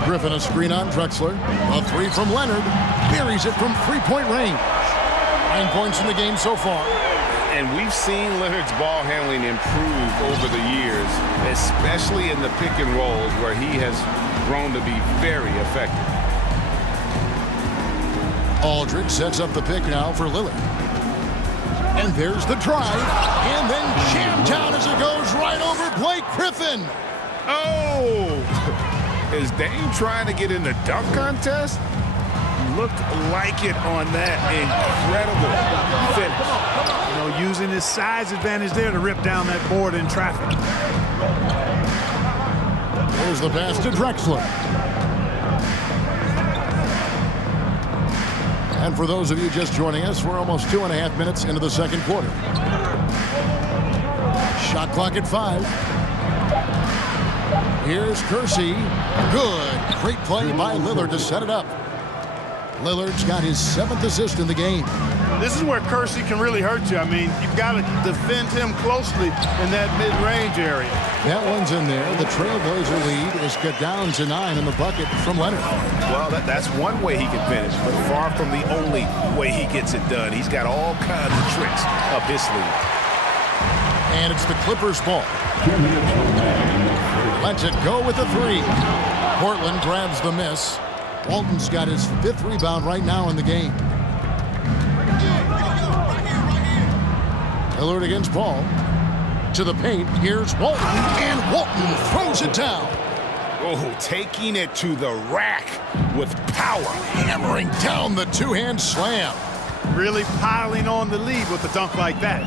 Griffin a screen on Drexler. A 3 from Leonard. Buries it from 3-point range. 9 points in the game so far. And we've seen Leonard's ball handling improve over the years, especially in the pick and rolls where he has grown to be very effective. Aldridge sets up the pick now for Lillard. And there's the drive. And then jammed down as it goes right over Blake Griffin. Oh! Is Dame trying to get in the dunk contest? Looked like it on that incredible finish. You know, using his size advantage there to rip down that board in traffic. There's the pass to Drexler. And for those of you just joining us, we're almost 2.5 minutes into the second quarter. Shot clock at 5. Here's Kersey. Good. Great play by Lillard to set it up. Lillard's got his 7th assist in the game. This is where Kersey can really hurt you. I mean, you've got to defend him closely in that mid-range area. That one's in there. The Trailblazer lead is cut down to 9 in the bucket from Leonard. Well, that's one way he can finish, but far from the only way he gets it done. He's got all kinds of tricks up his sleeve. And it's the Clippers' ball. Lets it go with a 3. Portland grabs the miss. Walton's got his 5th rebound right now in the game. Lillard against Paul. to the paint. Here's Walton, and Walton throws it down. Oh, taking it to the rack with power. Hammering down the two-hand slam. Really piling on the lead with a dunk like that.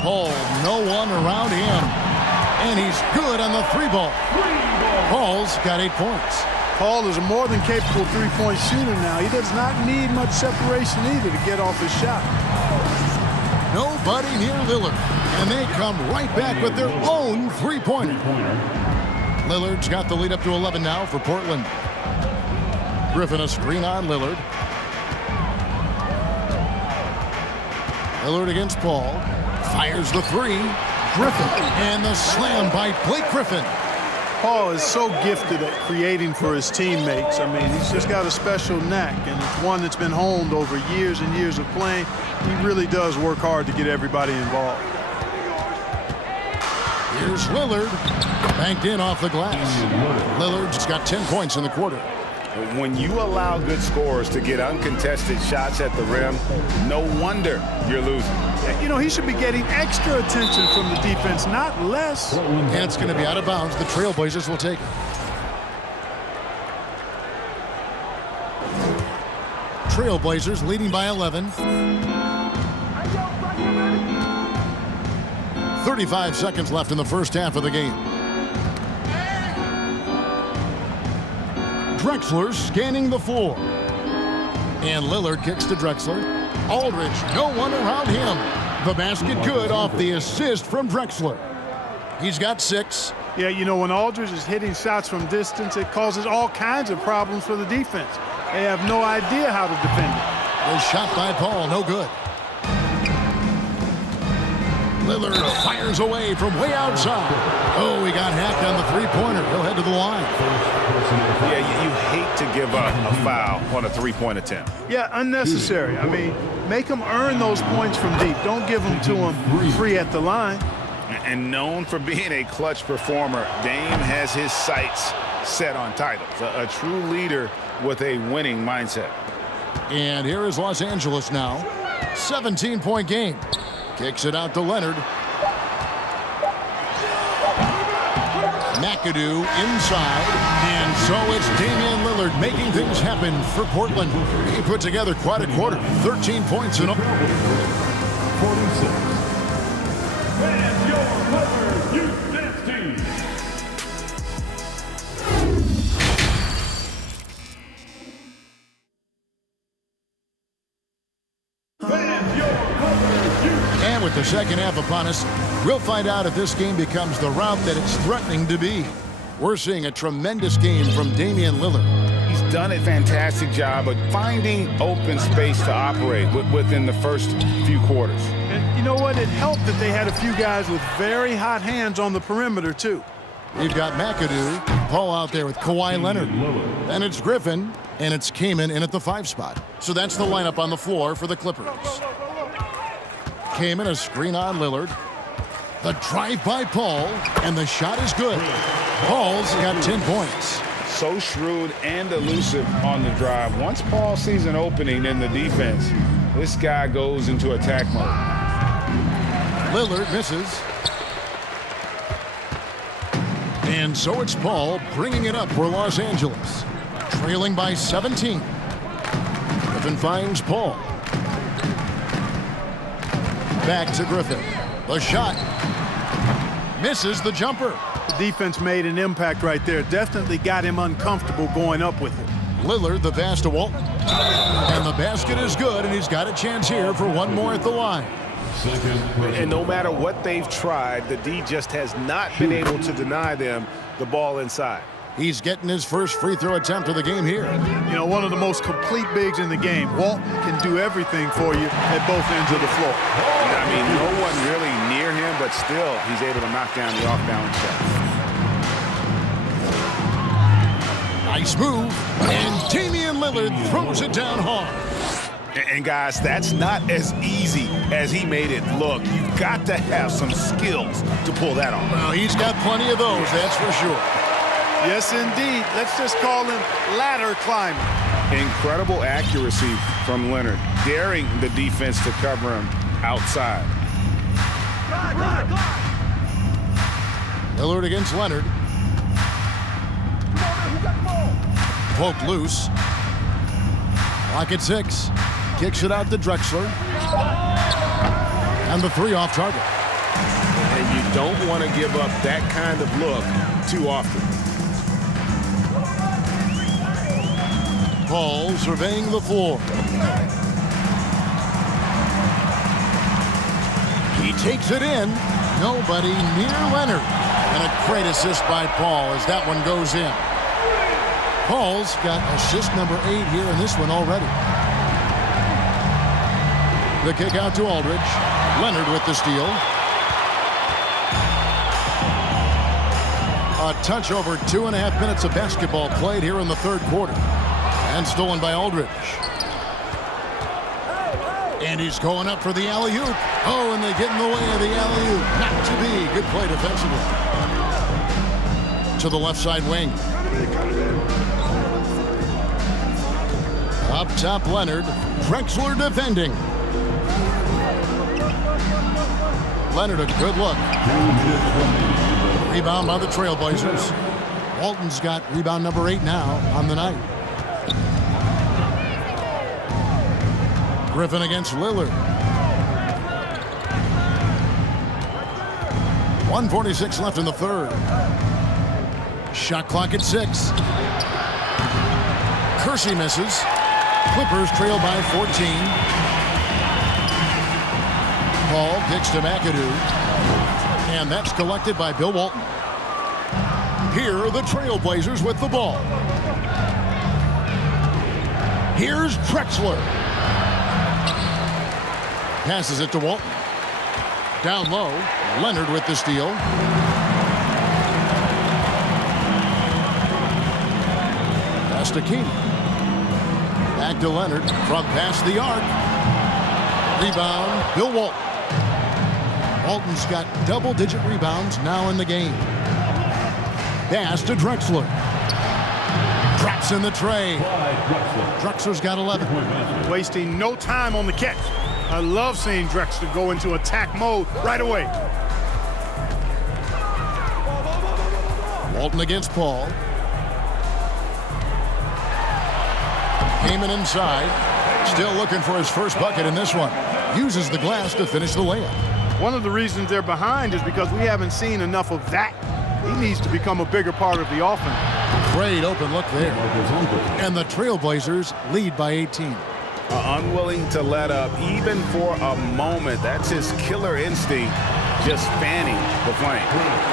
Paul, no one around him. And he's good on the three ball. Paul's got 8 points. Paul is a more than capable three-point shooter now. He does not need much separation either to get off his shot. Nobody near Lillard. And they come right back with their own three-pointer. Lillard's got the lead up to 11 now for Portland. Griffin a screen on Lillard. Lillard against Paul. Fires the three. Griffin. And the slam by Blake Griffin. Paul is so gifted at creating for his teammates. I mean, he's just got a special knack, and it's one that's been honed over years and years of playing. He really does work hard to get everybody involved. Here's Lillard. Banked in off the glass. Lillard's got 10 points in the quarter. When you allow good scorers to get uncontested shots at the rim, no wonder you're losing. You know, he should be getting extra attention from the defense, not less. And it's going to be out of bounds. The Trailblazers will take it. Trailblazers leading by 11. 35 seconds left in the first half of the game. Drexler scanning the floor. And Lillard kicks to Drexler. Aldridge, no one around him. The basket good off the assist from Drexler. He's got 6. Yeah, you know, when Aldridge is hitting shots from distance, it causes all kinds of problems for the defense. They have no idea how to defend it. The shot by Paul, no good. Lillard fires away from way outside. Oh, he got hacked on the three-pointer. He'll head to the line. Yeah, you hate to give up a foul on a three-point attempt. Yeah, unnecessary. I mean, make them earn those points from deep. Don't give them to them free at the line. And known for being a clutch performer, Dame has his sights set on titles. A true leader with a winning mindset. And here is Los Angeles now. 17-point game. Kicks it out to Leonard. McAdoo inside. And so it's Damian Lillard making things happen for Portland. He put together quite a quarter. 13 points in all. 46. And your Clippers Youth Dance Team. And with the second half upon us, we'll find out if this game becomes the route that it's threatening to be. We're seeing a tremendous game from Damian Lillard. He's done a fantastic job of finding open space to operate within the first few quarters. And you know what? It helped that they had a few guys with very hot hands on the perimeter, too. We've got McAdoo, Paul out there with Kawhi Leonard. And it's Griffin, and it's Kaman in at the 5 spot. So that's the lineup on the floor for the Clippers. Kaman, a screen on Lillard. The drive by Paul, and the shot is good. Paul's got 10 points. So shrewd and elusive on the drive. Once Paul sees an opening in the defense, this guy goes into attack mode. Lillard misses. And so it's Paul bringing it up for Los Angeles. Trailing by 17. Griffin finds Paul. Back to Griffin. The shot. Misses the jumper. The defense made an impact right there. Definitely got him uncomfortable going up with it. Lillard, the pass to Walton. And the basket is good, and he's got a chance here for one more at the line. And no matter what they've tried, the D just has not been able to deny them the ball inside. He's getting his first free throw attempt of the game here. You know, one of the most complete bigs in the game. Walton can do everything for you at both ends of the floor. I mean, no one really near him, but still he's able to knock down the off-balance shot. Nice move, and Damian Lillard throws it down hard. And guys, that's not as easy as he made it look. You've got to have some skills to pull that off. Well, he's got plenty of those, that's for sure. Yes, indeed. Let's just call him ladder climbing. Incredible accuracy from Leonard, daring the defense to cover him outside. Lillard against Leonard. Poked loose. Clock at 6. Kicks it out to Drexler. And the 3 off target. And you don't want to give up that kind of look too often. Paul surveying the floor. He takes it in. Nobody near Leonard. And a great assist by Paul as that one goes in. Paul's got assist number 8 here in this one already. The kick out to Aldridge. Leonard with the steal. A touch over 2.5 minutes of basketball played here in the third quarter. And stolen by Aldridge. And he's going up for the alley-oop. Oh, and they get in the way of the alley-oop. Not to be. Good play defensively. To the left side wing. Up top, Leonard. Drexler defending. Leonard, a good look. Rebound by the Trailblazers. Walton's got rebound number 8 now on the night. Griffin against Lillard. 1:46 left in the third. Shot clock at 6. Kersey misses. Clippers trail by 14. Paul kicks to McAdoo. And that's collected by Bill Walton. Here are the Trailblazers with the ball. Here's Drexler. Passes it to Walton. Down low, Leonard with the steal. Pass to Keeney. Back to Leonard from past the arc. Rebound, Bill Walton. Walton's got double-digit rebounds now in the game. Pass to Drexler. Drops in the tray. Drexler's got 11. Wasting no time on the catch. I love seeing Drexler go into attack mode right away. Walton against Paul. Heyman inside. Still looking for his first bucket in this one. Uses the glass to finish the layup. One of the reasons they're behind is because we haven't seen enough of that. He needs to become a bigger part of the offense. Great open look there. And the Trailblazers lead by 18. Unwilling to let up even for a moment. That's his killer instinct, just fanning the flame.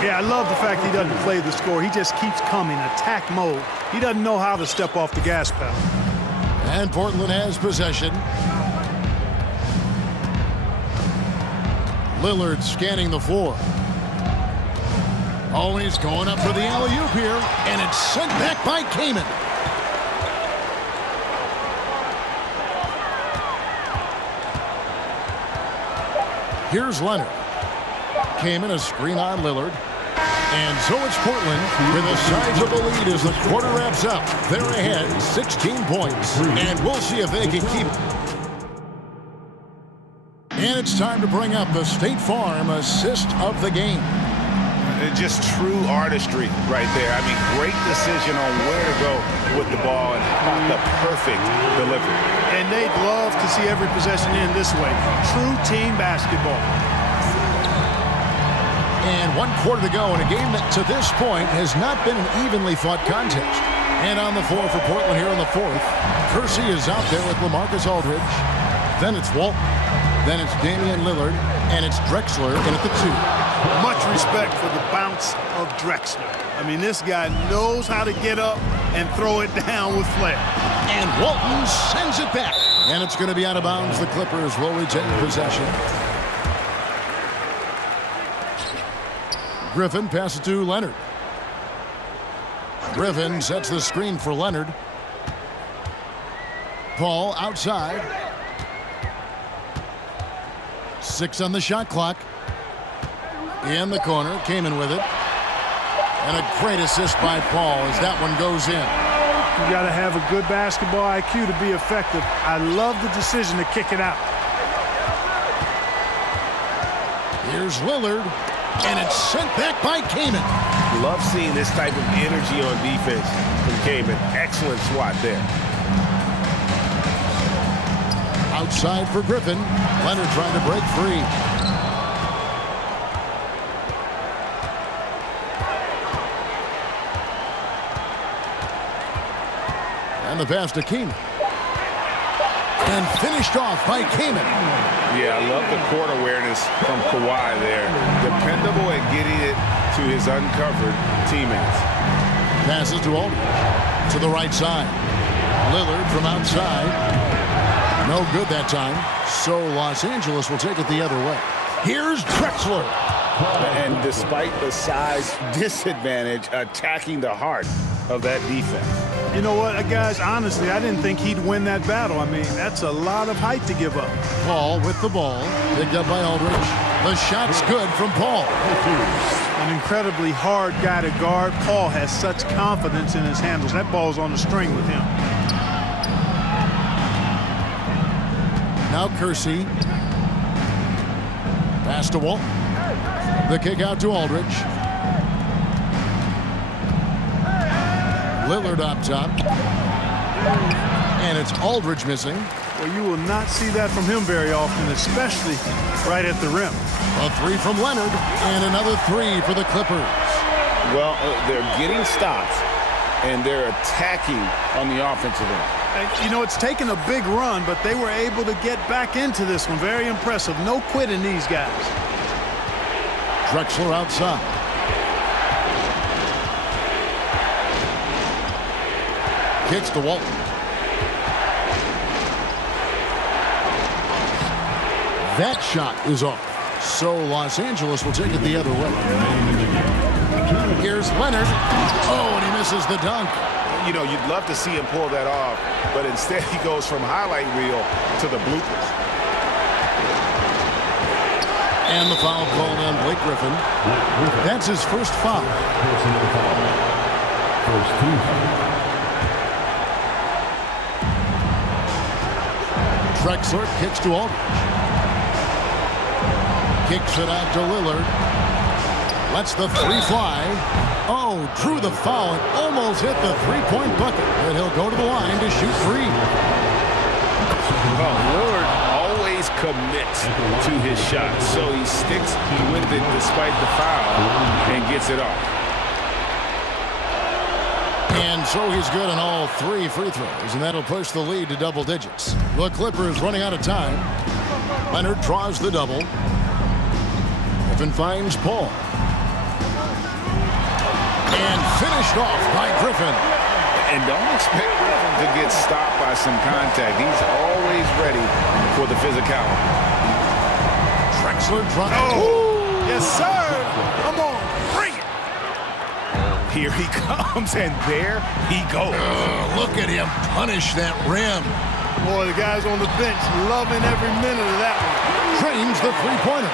Yeah, I love the fact he doesn't play the score. He just keeps coming, attack mode. He doesn't know how to step off the gas pedal. And Portland has possession. Lillard scanning the floor. Oh, he's going up for the alley-oop here, and it's sent back by Kaman. Here's Leonard. Kaman a screen on Lillard. And so it's Portland with a sizable lead as the quarter wraps up. They're ahead 16 points. And we'll see if they can keep. And it's time to bring up the State Farm assist of the game. Just true artistry right there. I mean, great decision on where to go with the ball and the perfect delivery. And they'd love to see every possession in this way. True team basketball. And 1 quarter to go in a game that to this point has not been an evenly fought contest. And on the floor for Portland here in the fourth, Kersey is out there with LaMarcus Aldridge. Then it's Walton. Then it's Damian Lillard. And it's Drexler in at the 2. Much respect for the bounce of Drexler. I mean, this guy knows how to get up and throw it down with flair. And Walton sends it back. And it's going to be out of bounds. The Clippers will retain possession. Griffin passes to Leonard. Griffin sets the screen for Leonard. Paul outside. 6 on the shot clock. In the corner, Kaman with it. And a great assist by Paul as that one goes in. You got to have a good basketball IQ to be effective. I love the decision to kick it out. Here's Lillard. And it's sent back by Kamen. Love seeing this type of energy on defense from Kamen. Excellent swat there. Outside for Griffin. Leonard trying to break free. And the pass to Kamen. And finished off by Kamen. Yeah, I love the court awareness from Kawhi there. Dependable at getting it to his uncovered teammates. Passes to Aldridge. To the right side. Lillard from outside. No good that time. So Los Angeles will take it the other way. Here's Drexler. And despite the size disadvantage, attacking the heart of that defense. You know what, guys, honestly, I didn't think he'd win that battle. I mean, that's a lot of height to give up. Paul with the ball. Picked up by Aldridge. The shot's good from Paul. An incredibly hard guy to guard. Paul has such confidence in his handles. That ball's on the string with him. Now Kersey. Pass to Walt. The kick out to Aldridge. Lillard up top. And it's Aldridge missing. Well, you will not see that from him very often, especially right at the rim. A three from Leonard, and another three for the Clippers. Well, they're getting stops, and they're attacking on the offensive end. And, you know, it's taken a big run, but they were able to get back into this one. Very impressive. No quitting these guys. Drexler outside. Kicks to Walton. That shot is off. So Los Angeles will take it the other way. Here's Leonard. Oh, and he misses the dunk. You know, you'd love to see him pull that off, but instead he goes from highlight reel to the bloopers. And the foul called on Blake Griffin. That's his first foul. First two. Drexler kicks to Aldridge. Kicks it out to Lillard. Lets the three fly. Oh, drew the foul and almost hit the three-point bucket. But he'll go to the line to shoot three. Well, Lillard always commits to his shot, so he sticks with it despite the foul and gets it off. And so he's good on all three free throws, and that'll push the lead to double digits. The Clippers running out of time. Leonard draws the double. Griffin finds Paul. And finished off by Griffin. And don't expect Griffin to get stopped by some contact. He's always ready for the physicality. Drexler dropped. Oh, yes, sir. Come on, bring it. Here he comes, and there he goes. Look at him punish that rim. Boy, the guys on the bench loving every minute of that one. Trains the three-pointer.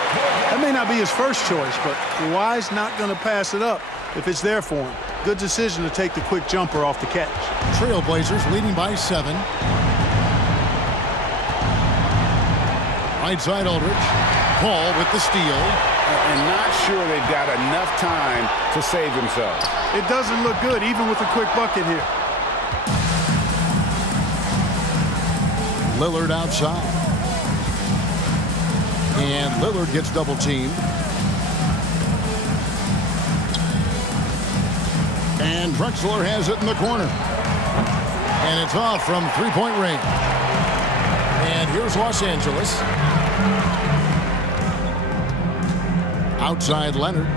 That may not be his first choice, but Kawhi's not going to pass it up if it's there for him. Good decision to take the quick jumper off the catch. Trailblazers leading by 7. Right side Aldridge. Paul with the steal. And not sure they've got enough time to save themselves. It doesn't look good, even with a quick bucket here. Lillard outside. And Lillard gets double teamed. And Drexler has it in the corner. And it's off from three-point range. And here's Los Angeles. Outside Leonard.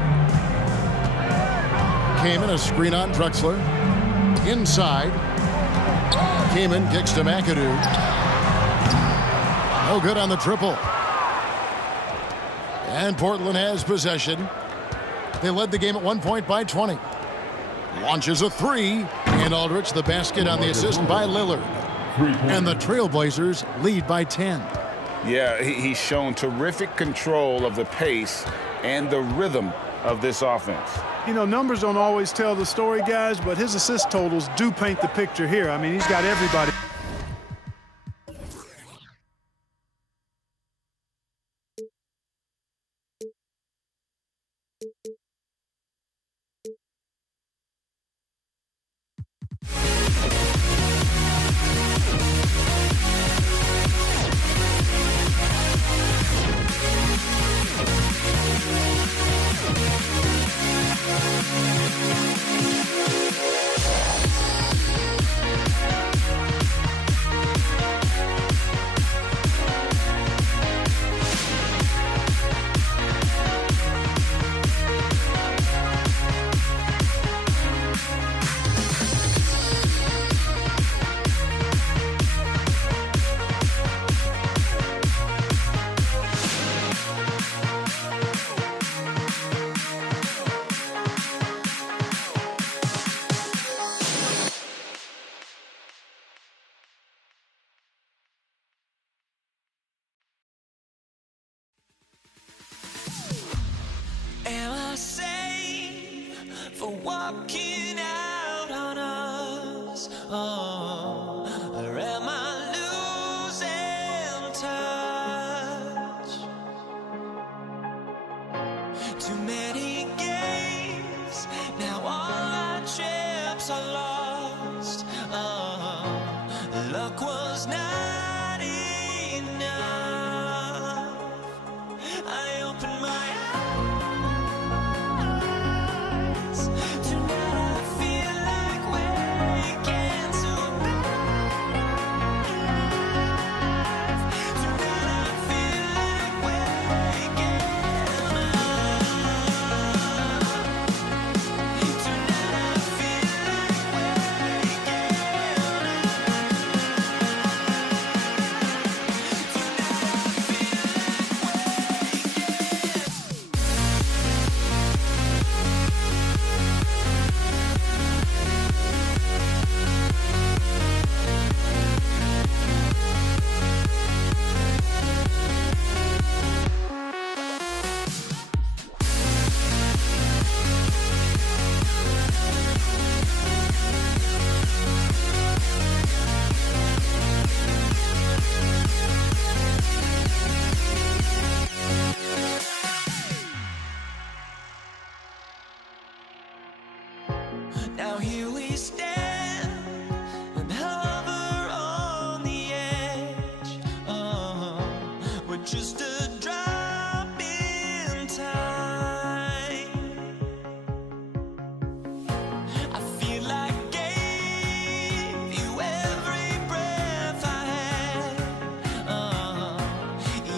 Kamen, a screen on Drexler. Inside. Kamen kicks to McAdoo. No good on the triple. And Portland has possession. They led the game at 1 point by 20. Launches a three. And Aldridge the basket on the assist by Lillard. And the Trailblazers lead by 10. Yeah, he's shown terrific control of the pace and the rhythm of this offense. You know, numbers don't always tell the story, guys, but his assist totals do paint the picture here. I mean, he's got everybody. walking out on us? Oh, or am I losing touch? Too many games, now all our chips are lost. Oh, luck was not enough. I opened my eyes. Tonight I feel like waking to a better life. Tonight I feel like waking up. Tonight I feel like waking Now here we stand and hover on the edge. Oh, we're just a drop in time. I feel like I gave you every breath I had. Oh,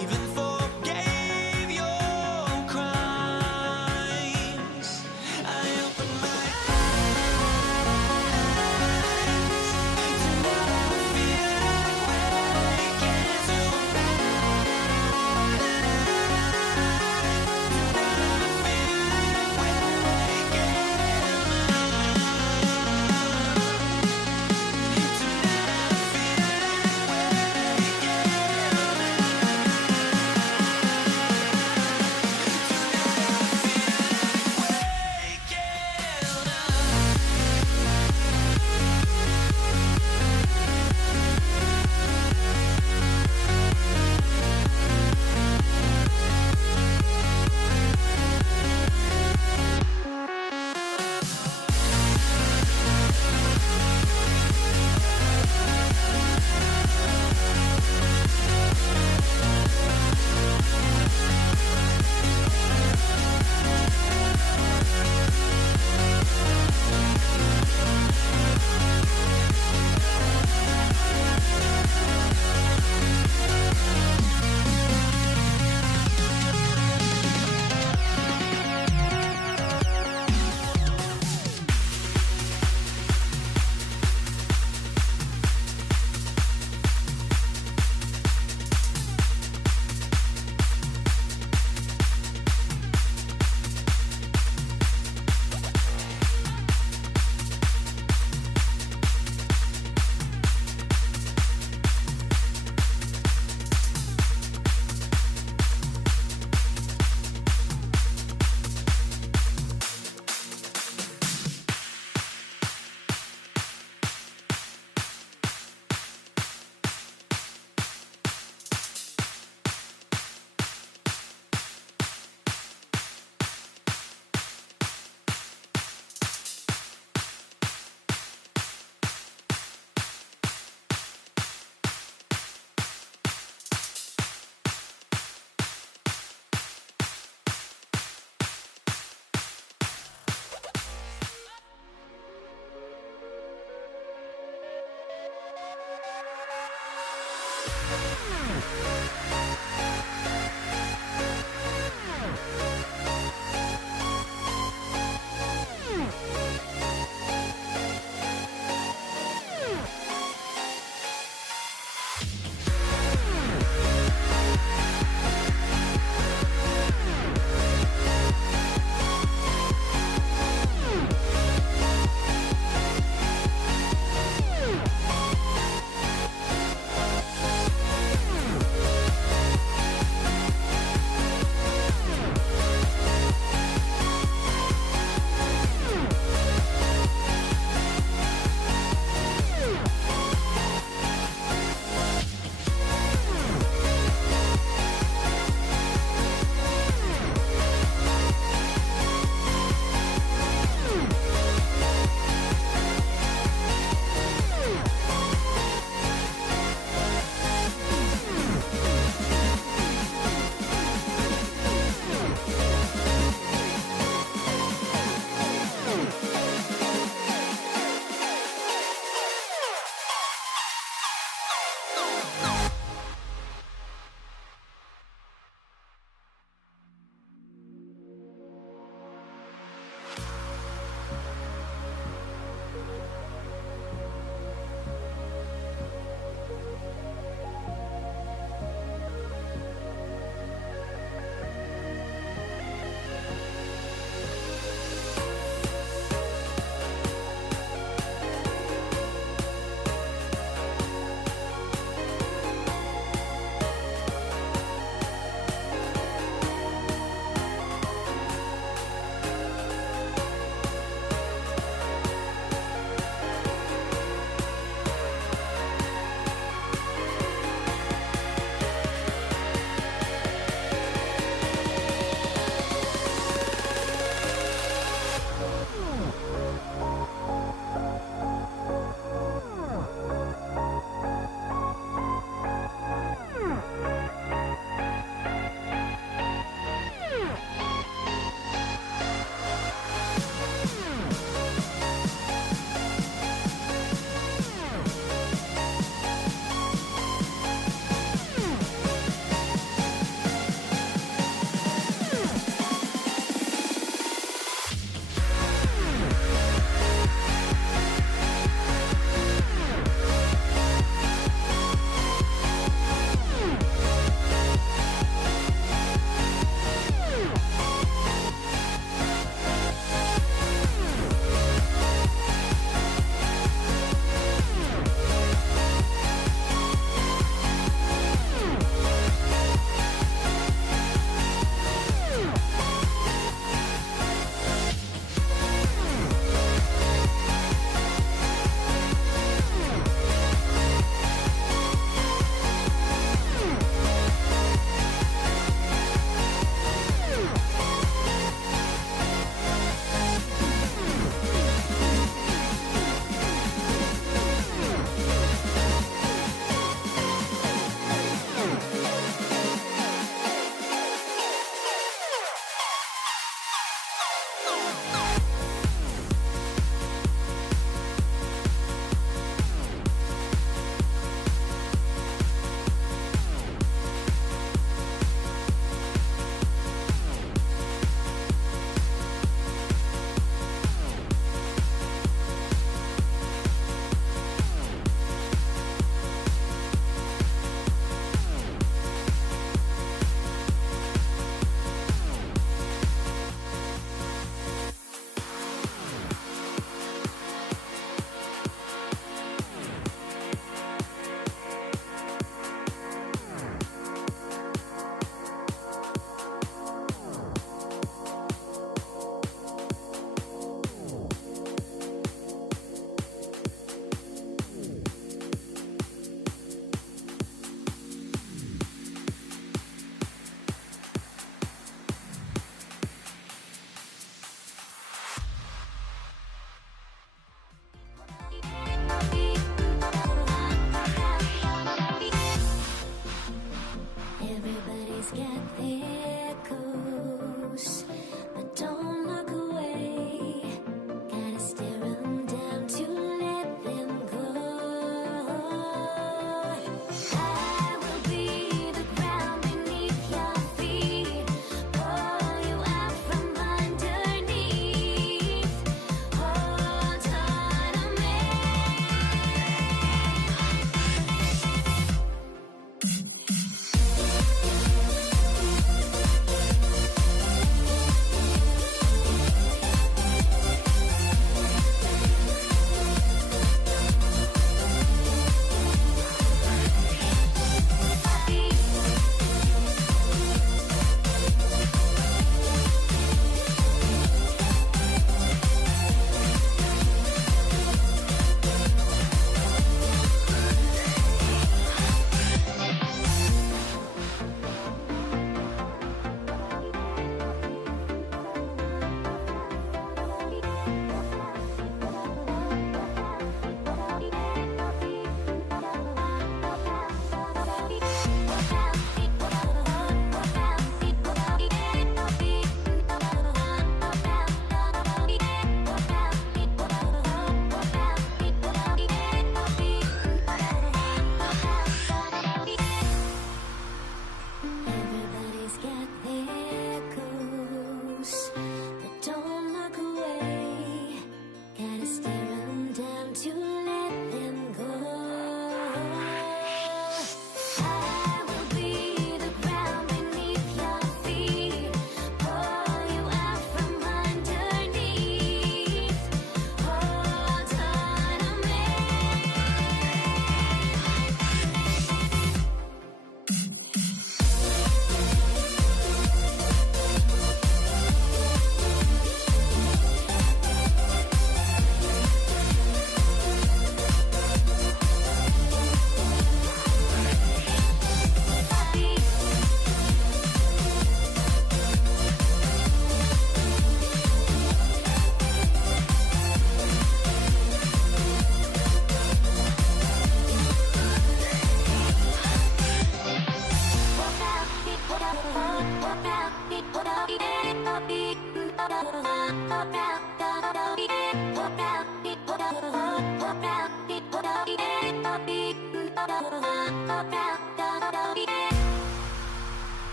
even forgave your crimes. I opened my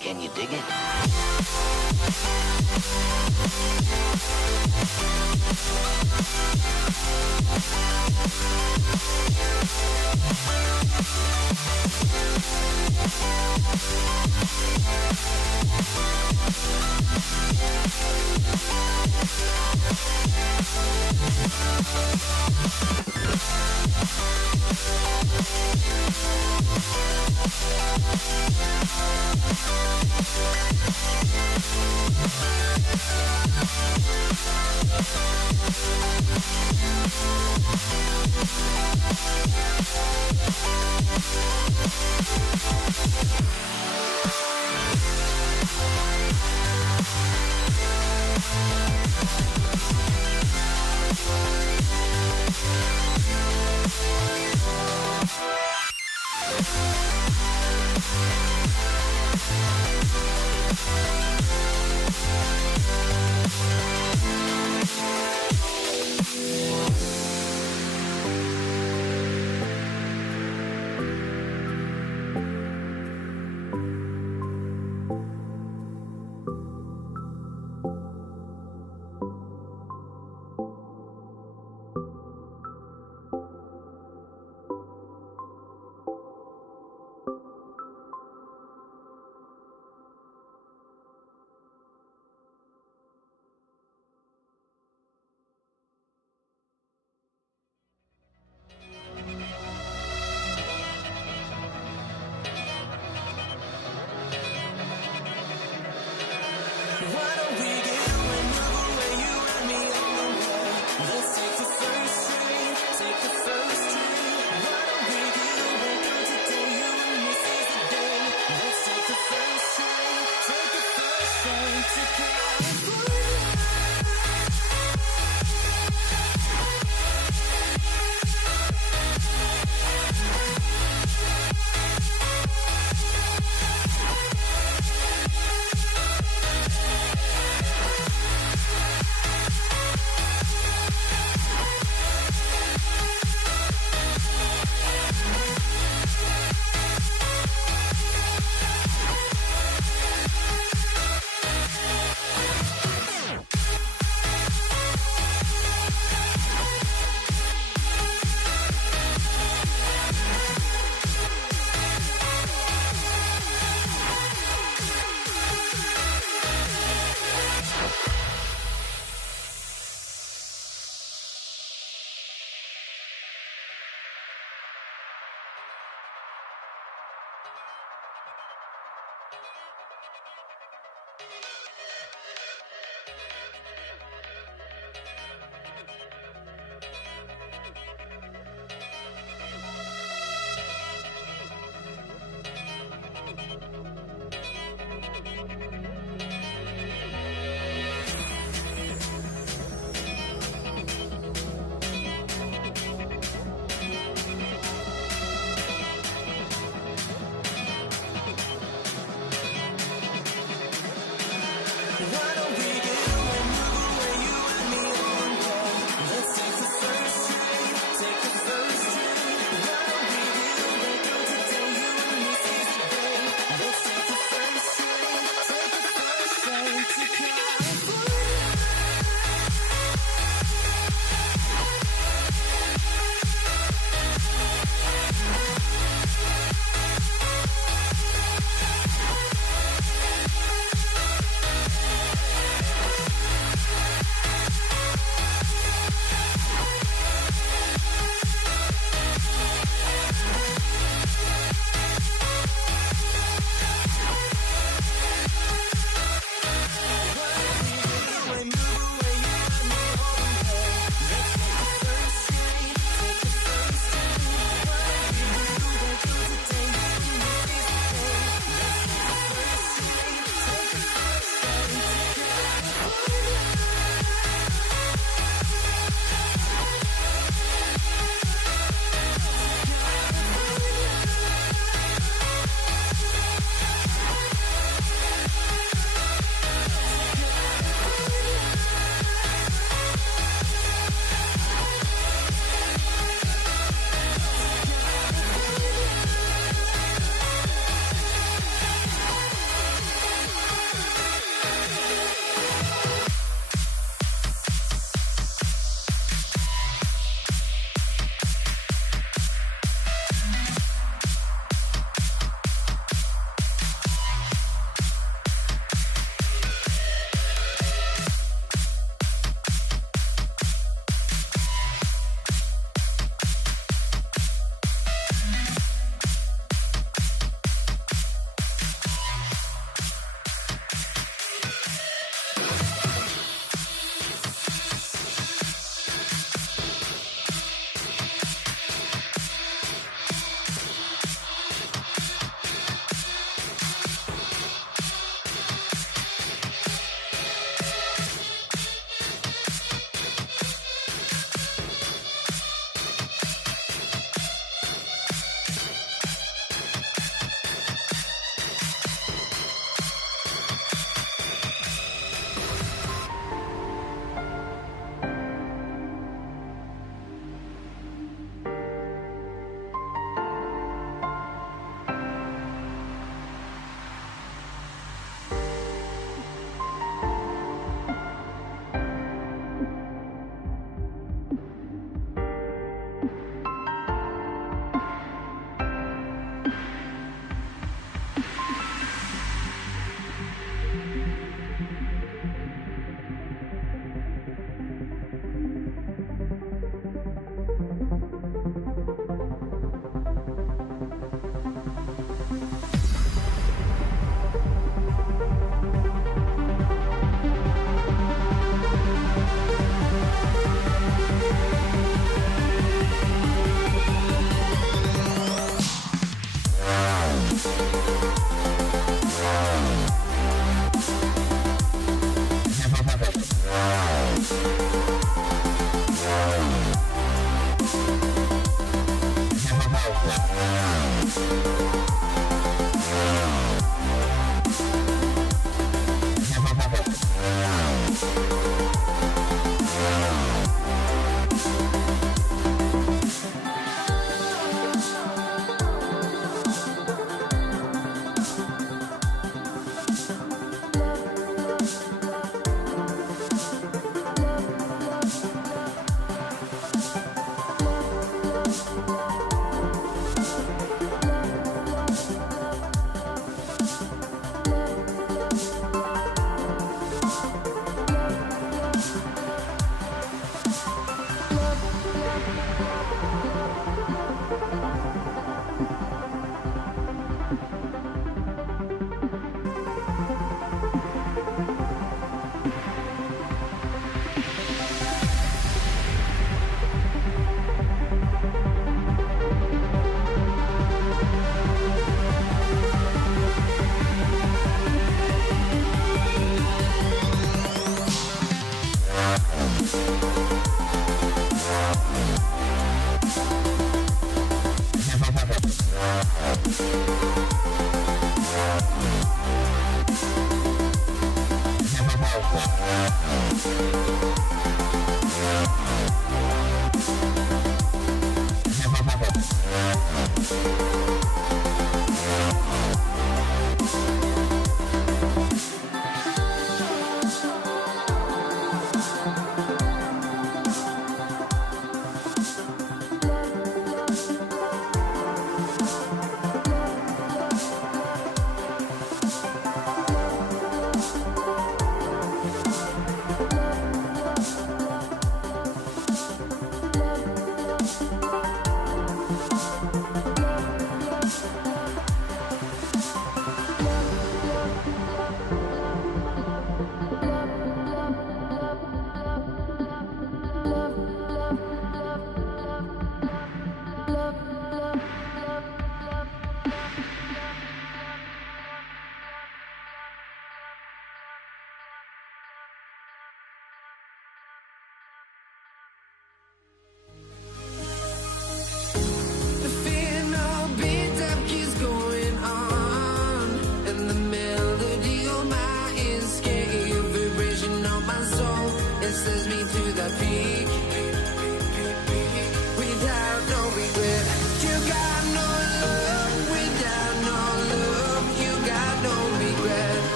Can you dig it?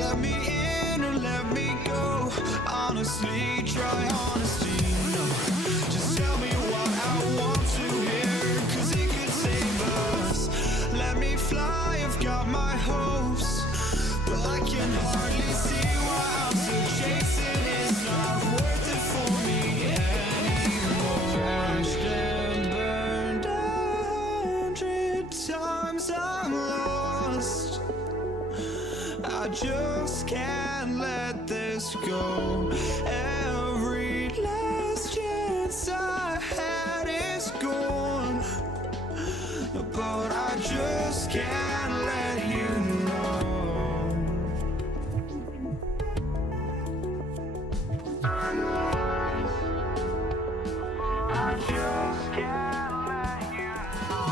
Let me in or let me go. Honestly, try honesty. No, just tell me what I want to hear, 'cause it could save us. Let me fly, I've got my hopes, but I can hardly see why I'm still chasing. It's not worth it for me anymore. Crashed and burned 100 times, I'm lost. I just can't let this go. Every last chance I had is gone, but I just can't let you know. I just can't let you know.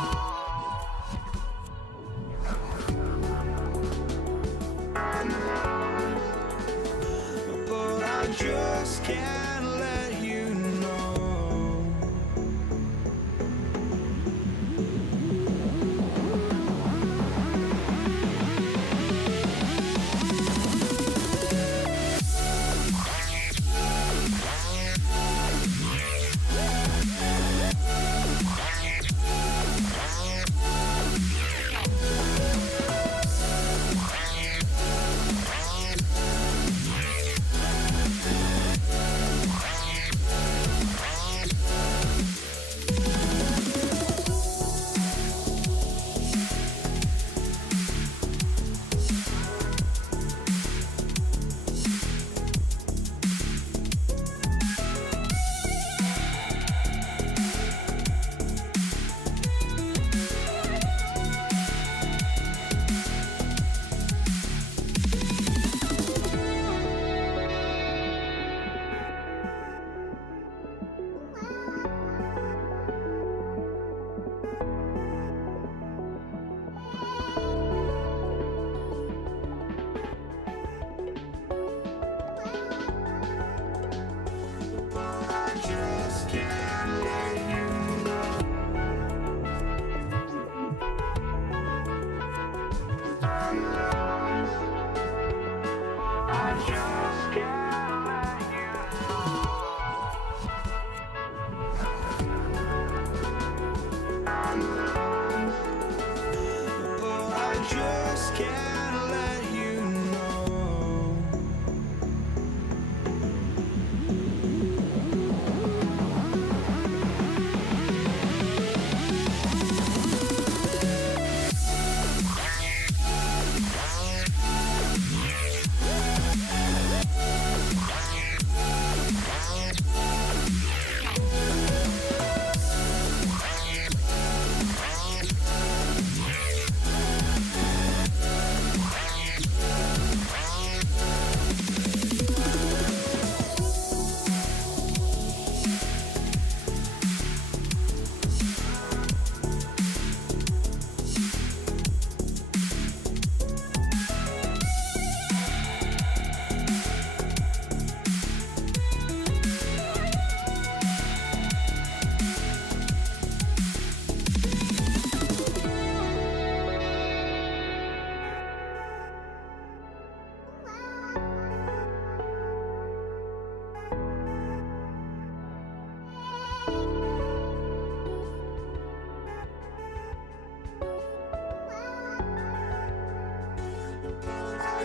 But I just can't let you know.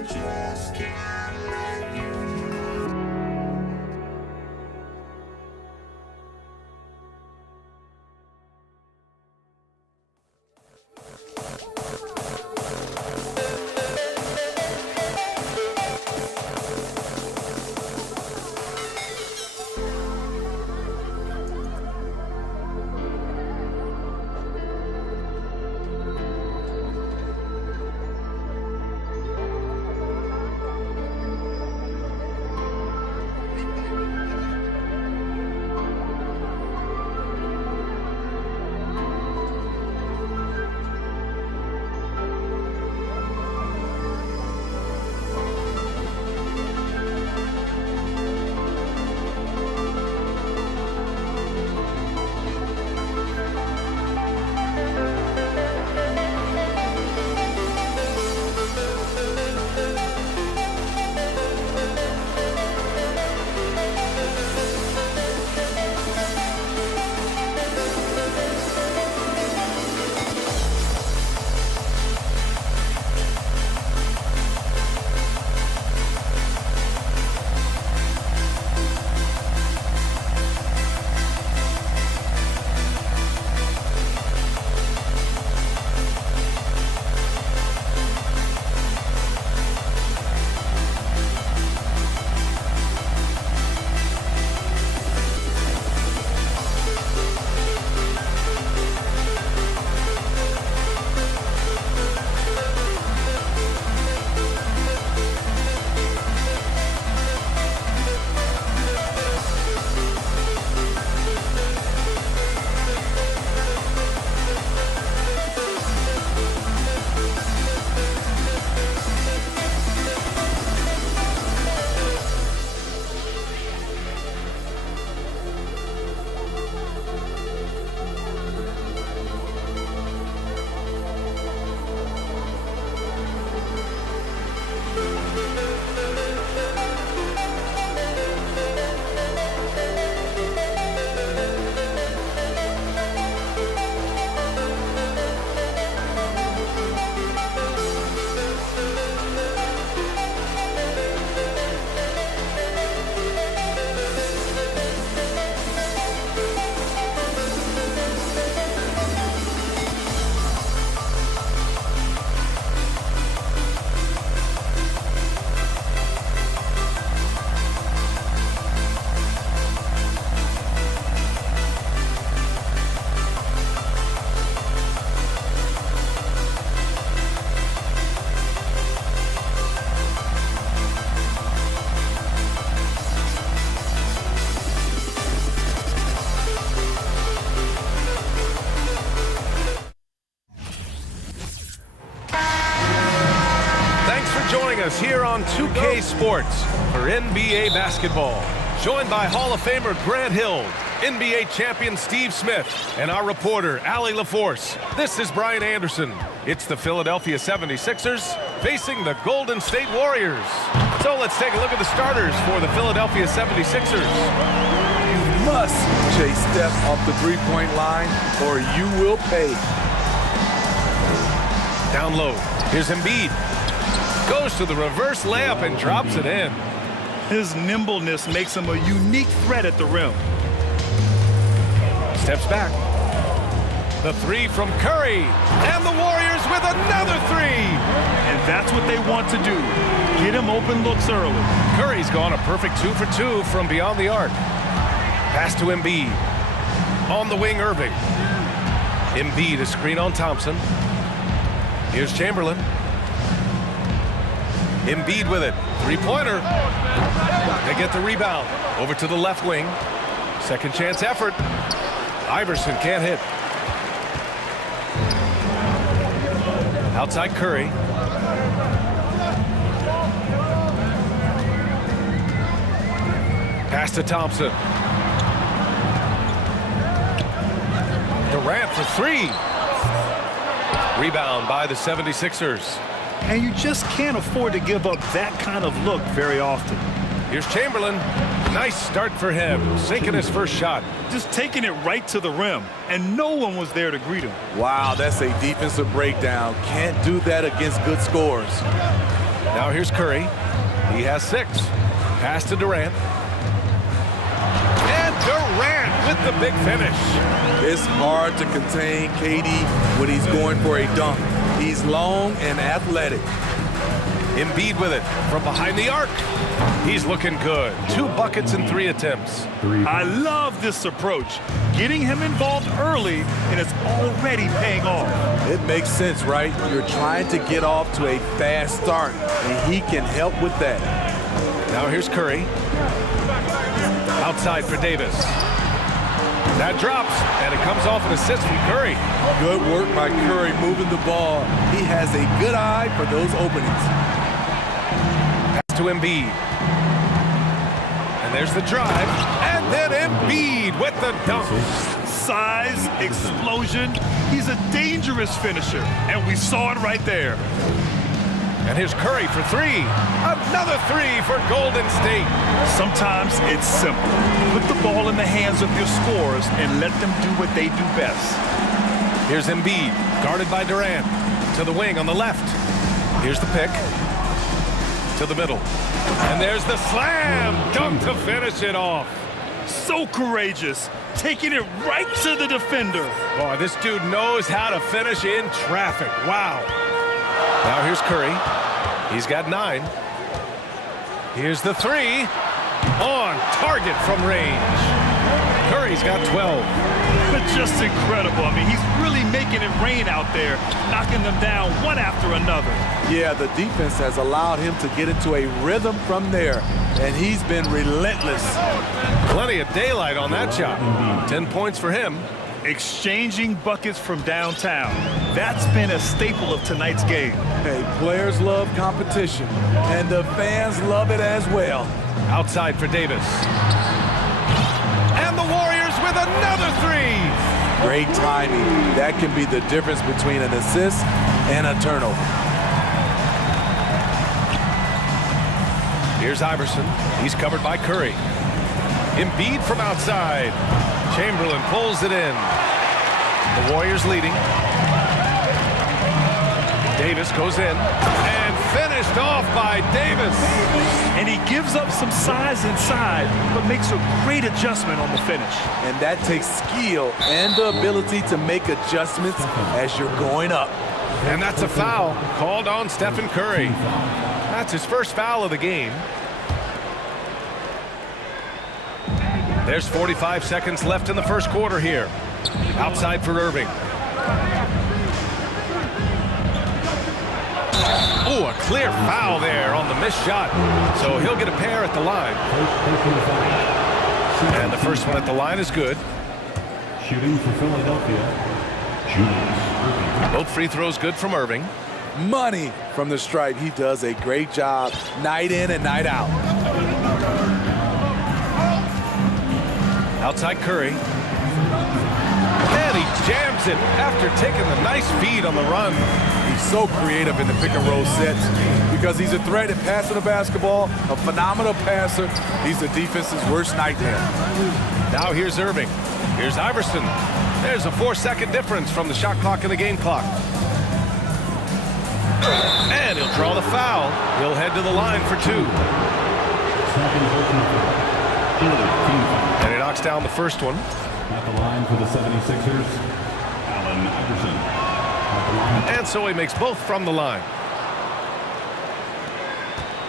just can't let you know. joining us here on 2K Sports for NBA basketball. Joined by Hall of Famer Grant Hill, NBA champion Steve Smith, and our reporter, Allie LaForce. This is Brian Anderson. It's the Philadelphia 76ers facing the Golden State Warriors. So let's take a look at the starters for the Philadelphia 76ers. You must chase Steph off the three-point line or you will pay. Down low, here's Embiid. Goes to the reverse layup and drops it in. His nimbleness makes him a unique threat at the rim. Steps back. The three from Curry. And the Warriors with another three. And that's what they want to do. Get him open looks early. Curry's gone a perfect 2 for 2 from beyond the arc. Pass to Embiid. On the wing, Irving. Embiid, a screen on Thompson. Here's Chamberlain. Embiid with it. Three-pointer. They get the rebound. Over to the left wing. Second chance effort. Iverson can't hit. Outside Curry. Pass to Thompson. Durant for three. Rebound by the 76ers. And you just can't afford to give up that kind of look very often. Here's Chamberlain. Nice start for him. Sinking his first shot. Just taking it right to the rim. And no one was there to greet him. Wow, that's a defensive breakdown. Can't do that against good scores. Now here's Curry. He has 6. Pass to Durant. And Durant with the big finish. It's hard to contain KD when he's going for a dunk. He's long and athletic. Embiid with it from behind the arc. He's looking good. 2 buckets in 3 attempts. I love this approach. Getting him involved early, and it's already paying off. It makes sense, right? You're trying to get off to a fast start, and he can help with that. Now here's Curry. Outside for Davis. That drops, and it comes off an assist from Curry. Good work by Curry moving the ball. He has a good eye for those openings. Pass to Embiid. And there's the drive. And then Embiid with the dunk. Size, explosion. He's a dangerous finisher, and we saw it right there. And here's Curry for 3. Another 3 for Golden State. Sometimes it's simple. Put the ball in the hands of your scorers and let them do what they do best. Here's Embiid, guarded by Durant. To the wing on the left. Here's the pick. To the middle. And there's the slam dunk to finish it off. So courageous. Taking it right to the defender. Boy, this dude knows how to finish in traffic. Wow. Now here's Curry. He's got 9. Here's the 3. On target from range. Curry's got 12. But just incredible. I mean, he's really making it rain out there, knocking them down one after another. Yeah, the defense has allowed him to get into a rhythm from there, and he's been relentless. Plenty of daylight on that shot. 10 points for him. Exchanging buckets from downtown. That's been a staple of tonight's game. Hey, players love competition, and the fans love it as well. Outside for Davis. And the Warriors with another 3. Great timing. That can be the difference between an assist and a turnover. Here's Iverson. He's covered by Curry. Embiid from outside. Chamberlain pulls it in. The Warriors leading. Davis goes in. And finished off by Davis. And he gives up some size inside, but makes a great adjustment on the finish. And that takes skill and the ability to make adjustments as you're going up. And that's a foul called on Stephen Curry. That's his first foul of the game. There's 45 seconds left in the first quarter here. Outside for Irving. Oh, a clear foul there on the missed shot. So he'll get a pair at the line. And the first one at the line is good. Shooting for Philadelphia. Both free throws good from Irving. money from the stripe. He does a great job night in and night out. Outside Curry. And he jams it after taking the nice feed on the run. He's so creative in the pick and roll sets because he's a threat at passing the basketball, a phenomenal passer. He's the defense's worst nightmare. Now here's Irving. Here's Iverson. There's a 4-second difference from the shot clock and the game clock. And he'll draw the foul. He'll head to the line for 2. And he knocks down the first one. At the line for the 76ers, Allen Iverson. And so he makes both from the line.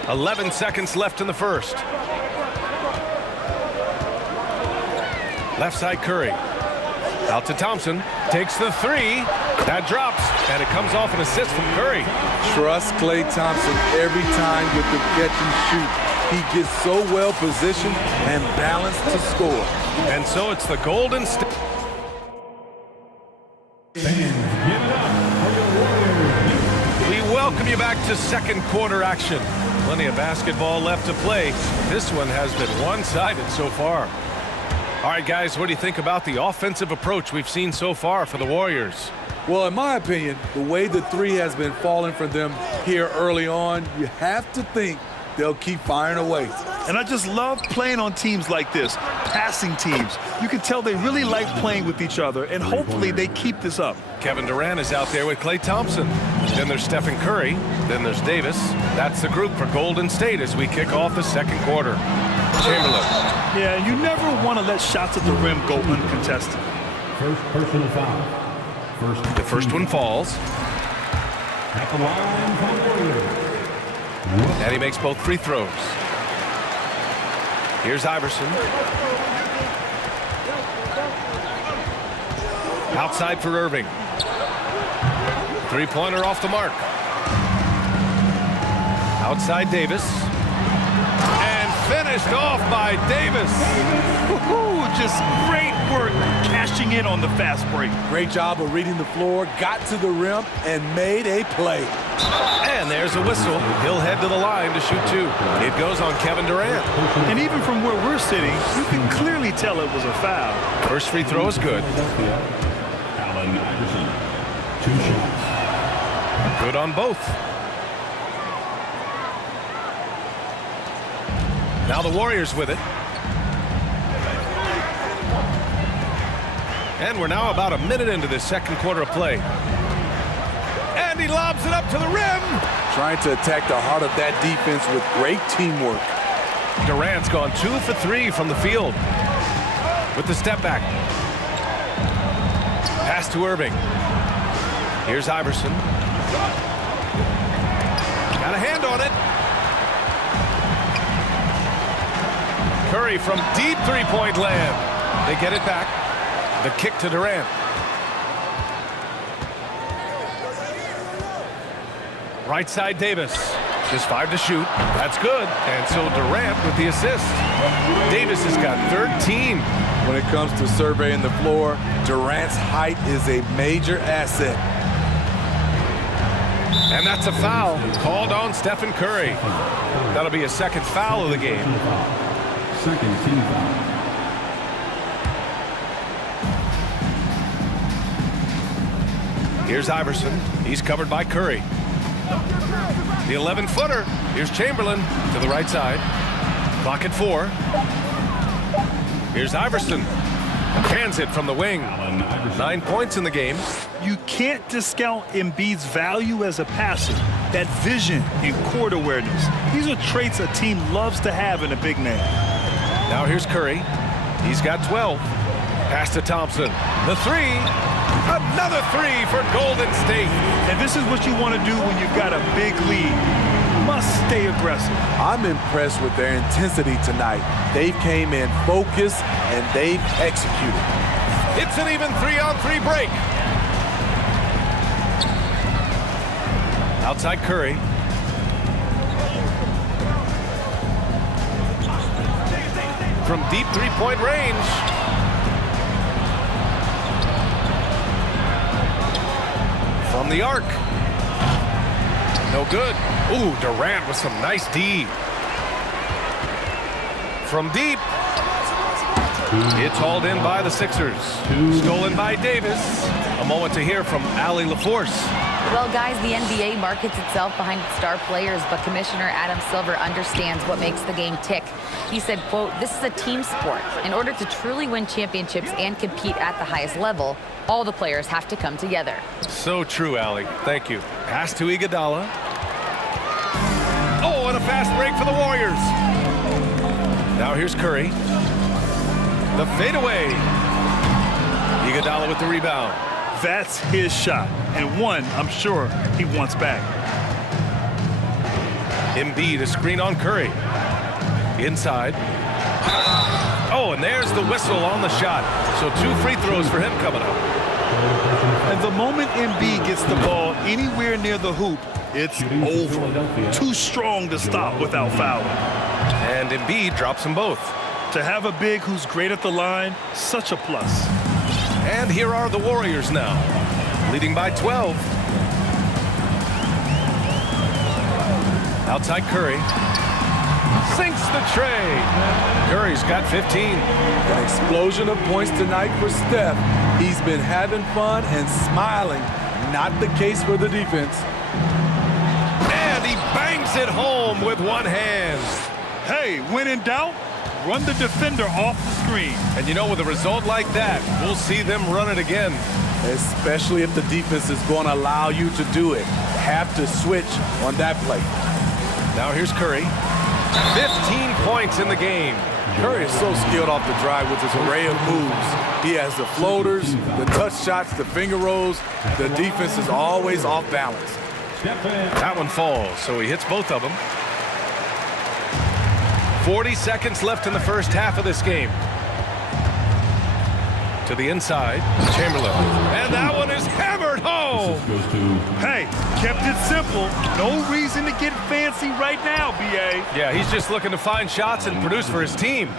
11 seconds left in the first. Left side Curry. Out to Thompson. Takes the 3. That drops. And it comes off an assist from Curry. Trust Klay Thompson every time with the catch and shoot. He gets so well positioned and balanced to score. And so it's the Golden State. We welcome you back to second quarter action. Plenty of basketball left to play. This one has been one-sided so far. All right, guys, what do you think about the offensive approach we've seen so far for the Warriors? Well, in my opinion, the way the 3 has been falling for them here early on, you have to think they'll keep firing away. And I just love playing on teams like this, passing teams. You can tell they really like playing with each other, and hopefully they keep this up. Kevin Durant is out there with Klay Thompson. Then there's Stephen Curry. Then there's Davis. That's the group for Golden State as we kick off the second quarter. Chamberlain. Yeah, you never want to let shots at the rim go uncontested. First personal foul. The first one falls. At the line for the Warriors. And he makes both free throws. Here's Iverson. Outside for Irving. Three-pointer off the mark. Outside Davis. And finished off by Davis. Just great work cashing in on the fast break. Great job of reading the floor, got to the rim, and made a play. And there's a whistle. He'll head to the line to shoot 2. It goes on Kevin Durant. And even from where we're sitting, you can clearly tell it was a foul. First free throw is good. Allen Iverson. 2 shots. Good on both. Now the Warriors with it. And we're now about a minute into this second quarter of play. And he lobs it up to the rim. Trying to attack the heart of that defense with great teamwork. Durant's gone 2 for 3 from the field. With the step back. Pass to Irving. Here's Iverson. Got a hand on it. Curry from deep three-point land. They get it back. The kick to Durant. Right side Davis. Just 5 to shoot. That's good. And so Durant with the assist. Davis has got 13. When it comes to surveying the floor, Durant's height is a major asset. And that's a foul called on Stephen Curry. That'll be a second foul of the game. Second team foul. Here's Iverson. He's covered by Curry. The 11-footer. Here's Chamberlain to the right side. Clock at 4. Here's Iverson. Hands it from the wing. 9 points in the game. You can't discount Embiid's value as a passer. That vision and court awareness. These are traits a team loves to have in a big man. Now here's Curry. He's got 12. Pass to Thompson. The 3. Another 3 for Golden State. And this is what you want to do when you've got a big lead. Must stay aggressive. I'm impressed with their intensity tonight. They came in focused and they've executed. It's an even 3-on-3 break. Outside Curry. From deep three-point range. From the arc. No good. Ooh, Durant with some nice D. From deep. It's hauled in by the Sixers. Stolen by Davis. A moment to hear from Allie LaForce. Well, guys, the NBA markets itself behind its star players, but Commissioner Adam Silver understands what makes the game tick. He said, quote, "This is a team sport. In order to truly win championships and compete at the highest level, all the players have to come together." So true, Allie. Thank you. Pass to Iguodala. Oh, and a fast break for the Warriors. Now here's Curry. The fadeaway. Iguodala with the rebound. That's his shot, and one I'm sure he wants back. Embiid, a screen on Curry. Inside. Oh, and there's the whistle on the shot. So 2 free throws for him coming up. And the moment Embiid gets the ball anywhere near the hoop, it's over. Too strong to stop without fouling. And Embiid drops them both. To have a big who's great at the line, such a plus. And here are the Warriors now, leading by 12. Outside Curry. Sinks the tray. Curry's got 15. An explosion of points tonight for Steph. He's been having fun and smiling. Not the case for the defense. And he bangs it home with one hand. Hey, when in doubt, run the defender off the screen. And you know, with a result like that, we'll see them run it again. Especially if the defense is going to allow you to do it. Have to switch on that play. Now here's Curry. 15 points in the game. Curry is so skilled off the drive with his array of moves. He has the floaters, the touch shots, the finger rolls. The defense is always off balance. That one falls, so he hits both of them. 40 seconds left in the first half of this game. To the inside, Chamberlain. And that one is hammered home. Hey, kept it simple. No reason to get fancy right now, B.A. Yeah, he's just looking to find shots and produce for his team.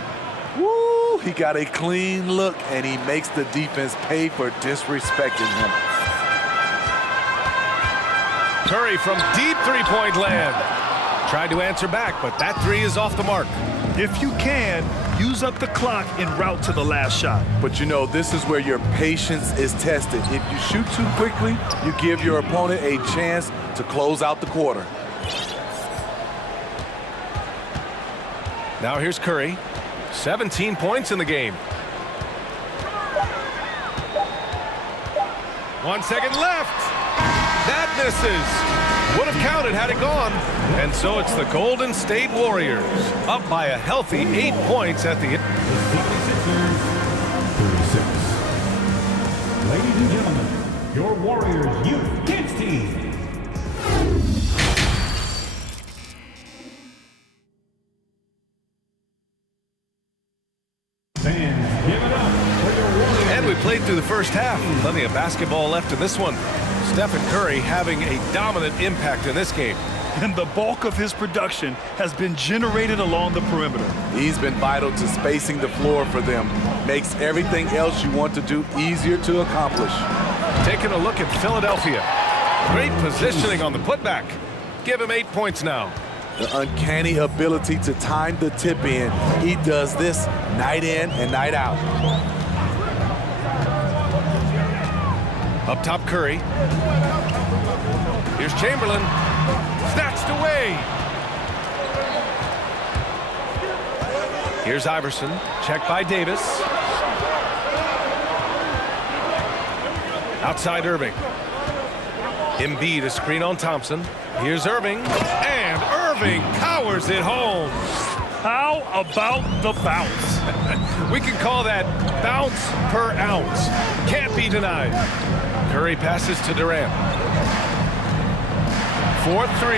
Woo! He got a clean look, and he makes the defense pay for disrespecting him. Curry from deep three-point land. Tried to answer back, but that three is off the mark. If you can, use up the clock en route to the last shot. But you know, this is where your patience is tested. If you shoot too quickly, you give your opponent a chance to close out the quarter. Now here's Curry. 17 points in the game. 1 second left. That misses. Would have counted had it gone. And so it's the Golden State Warriors up by a healthy 8 points at the end. 36. Ladies and gentlemen, your Warriors Youth Kids team. Fans, give it up for your Warriors. And we played through the first half. Plenty of basketball left in this one. Stephen Curry having a dominant impact in this game. And the bulk of his production has been generated along the perimeter. He's been vital to spacing the floor for them. Makes everything else you want to do easier to accomplish. Taking a look at Philadelphia. Great positioning on the putback. Give him 8 points now. The uncanny ability to time the tip in. He does this night in and night out. Up top, Curry. Here's Chamberlain. Snatched away. Here's Iverson. Checked by Davis. Outside Irving. Embiid, a screen on Thompson. Here's Irving. And Irving powers it home. How about the bounce? We can call that bounce per ounce. Can't be denied. Curry passes to Durant. 4-3.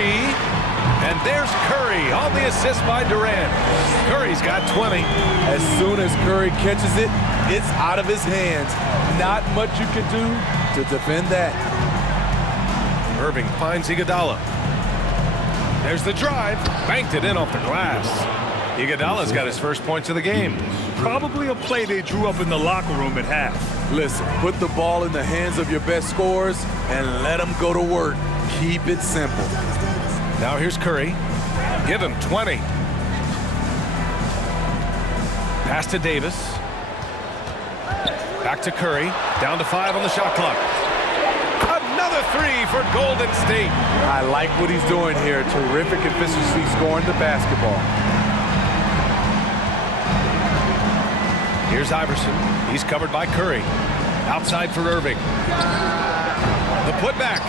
And there's Curry on the assist by Durant. Curry's got 20. As soon as Curry catches it, it's out of his hands. Not much you can do to defend that. Irving finds Iguodala. There's the drive. Banked it in off the glass. Iguodala's got his first points of the game. Probably a play they drew up in the locker room at half. Listen, put the ball in the hands of your best scorers and let them go to work. Keep it simple. Now here's Curry. Give him 20. Pass to Davis. Back to Curry. Down to 5 on the shot clock. Another 3 for Golden State. I like what he's doing here. Terrific efficiency scoring the basketball. Here's Iverson. He's covered by Curry. Outside for Irving. The putback.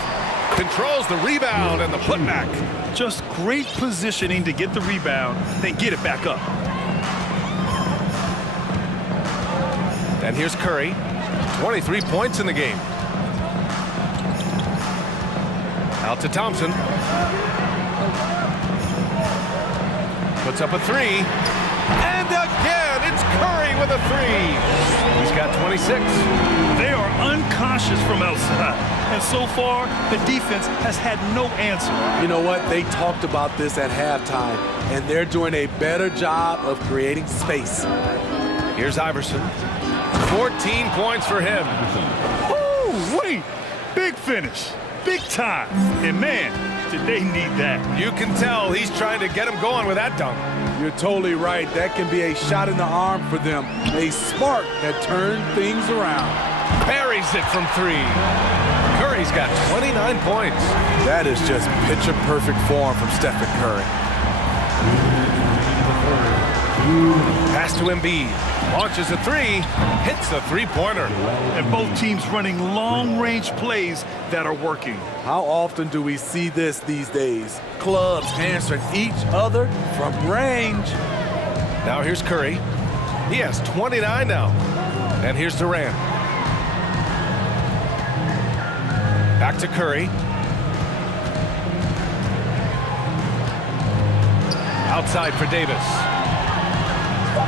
Controls the rebound and the putback. Just great positioning to get the rebound, then get it back up. And here's Curry. 23 points in the game. Out to Thompson. Puts up a 3. And again, it's Curry with a 3. He's got 26. They are unconscious from outside. And so far, the defense has had no answer. You know what? They talked about this at halftime, and they're doing a better job of creating space. Here's Iverson. 14 points for him. Oh, wait. Big finish. Big time. And man, did they need that. You can tell he's trying to get him going with that dunk. You're totally right. That can be a shot in the arm for them. A spark that turned things around. Buries it from 3. Curry's got 29 points. That is just picture-perfect form from Stephen Curry. Pass to Embiid. Launches a 3. Hits the three-pointer. And both teams running long-range plays that are working. How often do we see this these days? Clubs answering each other from range. Now here's Curry. He has 29 now. And here's Durant. Back to Curry. Outside for Davis.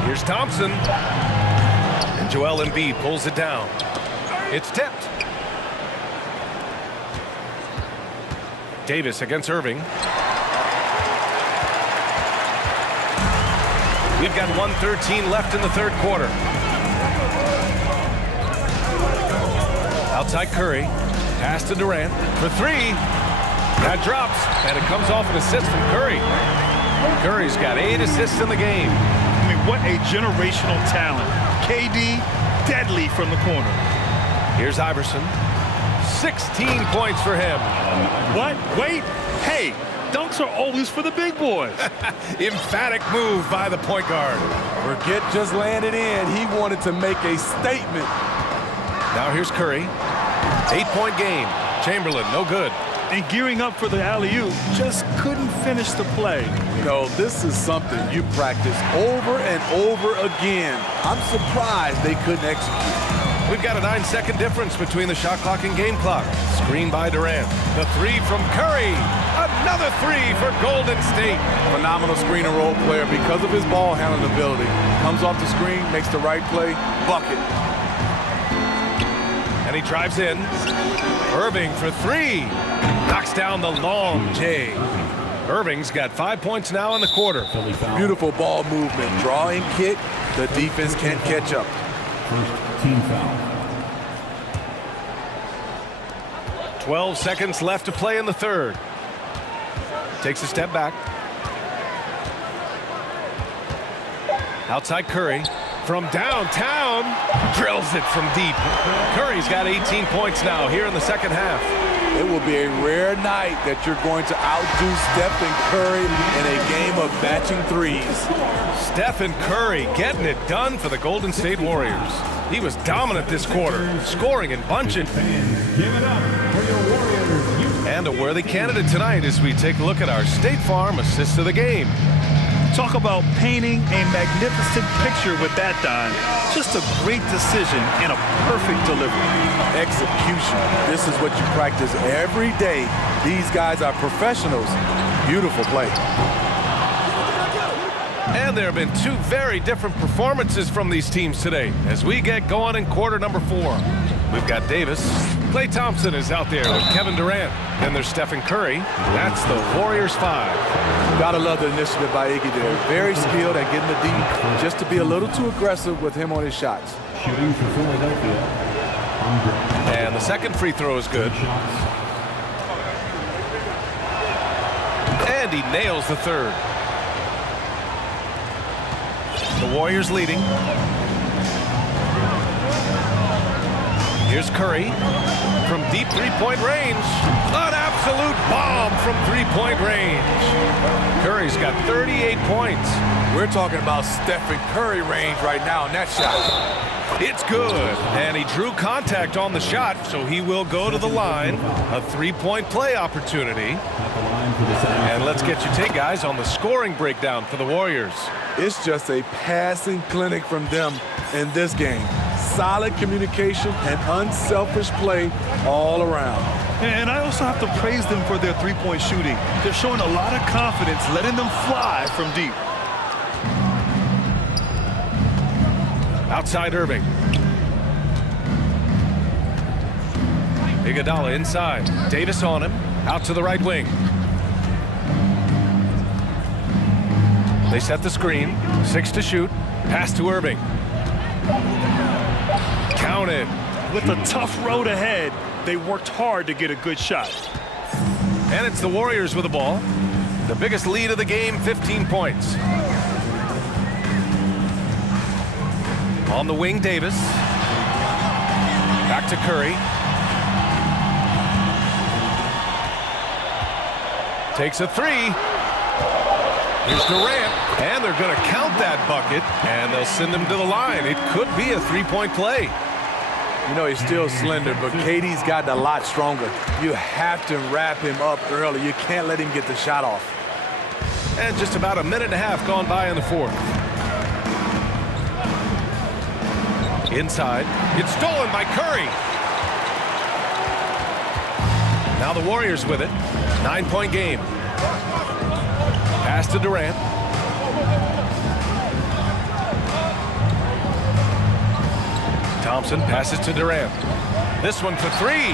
Here's Thompson. And Joel Embiid pulls it down. It's tipped. Davis against Irving. We've got 1:13 left in the third quarter. Outside Curry. Pass to Durant for 3. That drops, and it comes off an assist from Curry. Curry's got 8 assists in the game. I mean, what a generational talent. KD, deadly from the corner. Here's Iverson. 16 points for him. What? Wait. Hey, dunks are always for the big boys. Emphatic move by the point guard. Forget just laying it in. He wanted to make a statement. Now here's Curry. 8-point game. Chamberlain, no good. And gearing up for the alley-oop, just couldn't finish the play. You know, this is something you practice over and over again. I'm surprised they couldn't execute. We've got a 9-second difference between the shot clock and game clock. Screen by Durant. The 3 from Curry. Another 3 for Golden State. Phenomenal screen and roll player because of his ball handling ability. Comes off the screen, makes the right play, bucket. And he drives in. Irving for 3. Knocks down the long J. Irving's got 5 points now in the quarter. Beautiful ball movement. Draw and kick. The defense can't catch up. First team foul. 12 seconds left to play in the third. Takes a step back. Outside Curry. From downtown. Drills it from deep. Curry's got 18 points now here in the second half. It will be a rare night that you're going to outdo Stephen Curry in a game of matching threes. Stephen Curry getting it done for the Golden State Warriors. He was dominant this quarter, scoring and bunching. Give it up for your Warriors. And a worthy candidate tonight as we take a look at our State Farm assist of the game. Talk about painting a magnificent picture with that dime. Just a great decision and a perfect delivery. Execution. This is what you practice every day. These guys are professionals. Beautiful play. And there have been 2 very different performances from these teams today as we get going in quarter number 4. We've got Davis. Klay Thompson is out there with Kevin Durant. Then there's Stephen Curry. That's the Warriors 5. Gotta love the initiative by Iggy there. Very skilled at getting the deep, just to be a little too aggressive with him on his shots. Shooting for Philadelphia. And the second free throw is good. And he nails the third. The Warriors leading. Here's Curry from deep three-point range. An absolute bomb from three-point range. Curry's got 38 points. We're talking about Stephen Curry range right now in that shot. It's good. And he drew contact on the shot, so he will go to the line. A three-point play opportunity. And let's get your take, guys, on the scoring breakdown for the Warriors. It's just a passing clinic from them in this game. Solid communication and unselfish play all around. And I also have to praise them for their three-point shooting. They're showing a lot of confidence, letting them fly from deep. Outside Irving. Iguodala inside. Davis on him. Out to the right wing. They set the screen. 6 to shoot. Pass to Irving. Counted. With a tough road ahead, they worked hard to get a good shot. And it's the Warriors with the ball. The biggest lead of the game, 15 points. On the wing, Davis. Back to Curry. Takes a three. Here's Durant. And they're going to count that bucket. And they'll send him to the line. It could be a three-point play. You know, he's still slender, but KD's gotten a lot stronger. You have to wrap him up early. You can't let him get the shot off. And just about a minute and a half gone by in the fourth. Inside. It's stolen by Curry. Now the Warriors with it. 9-point game. Pass to Durant. Thompson passes to Durant. This one for three.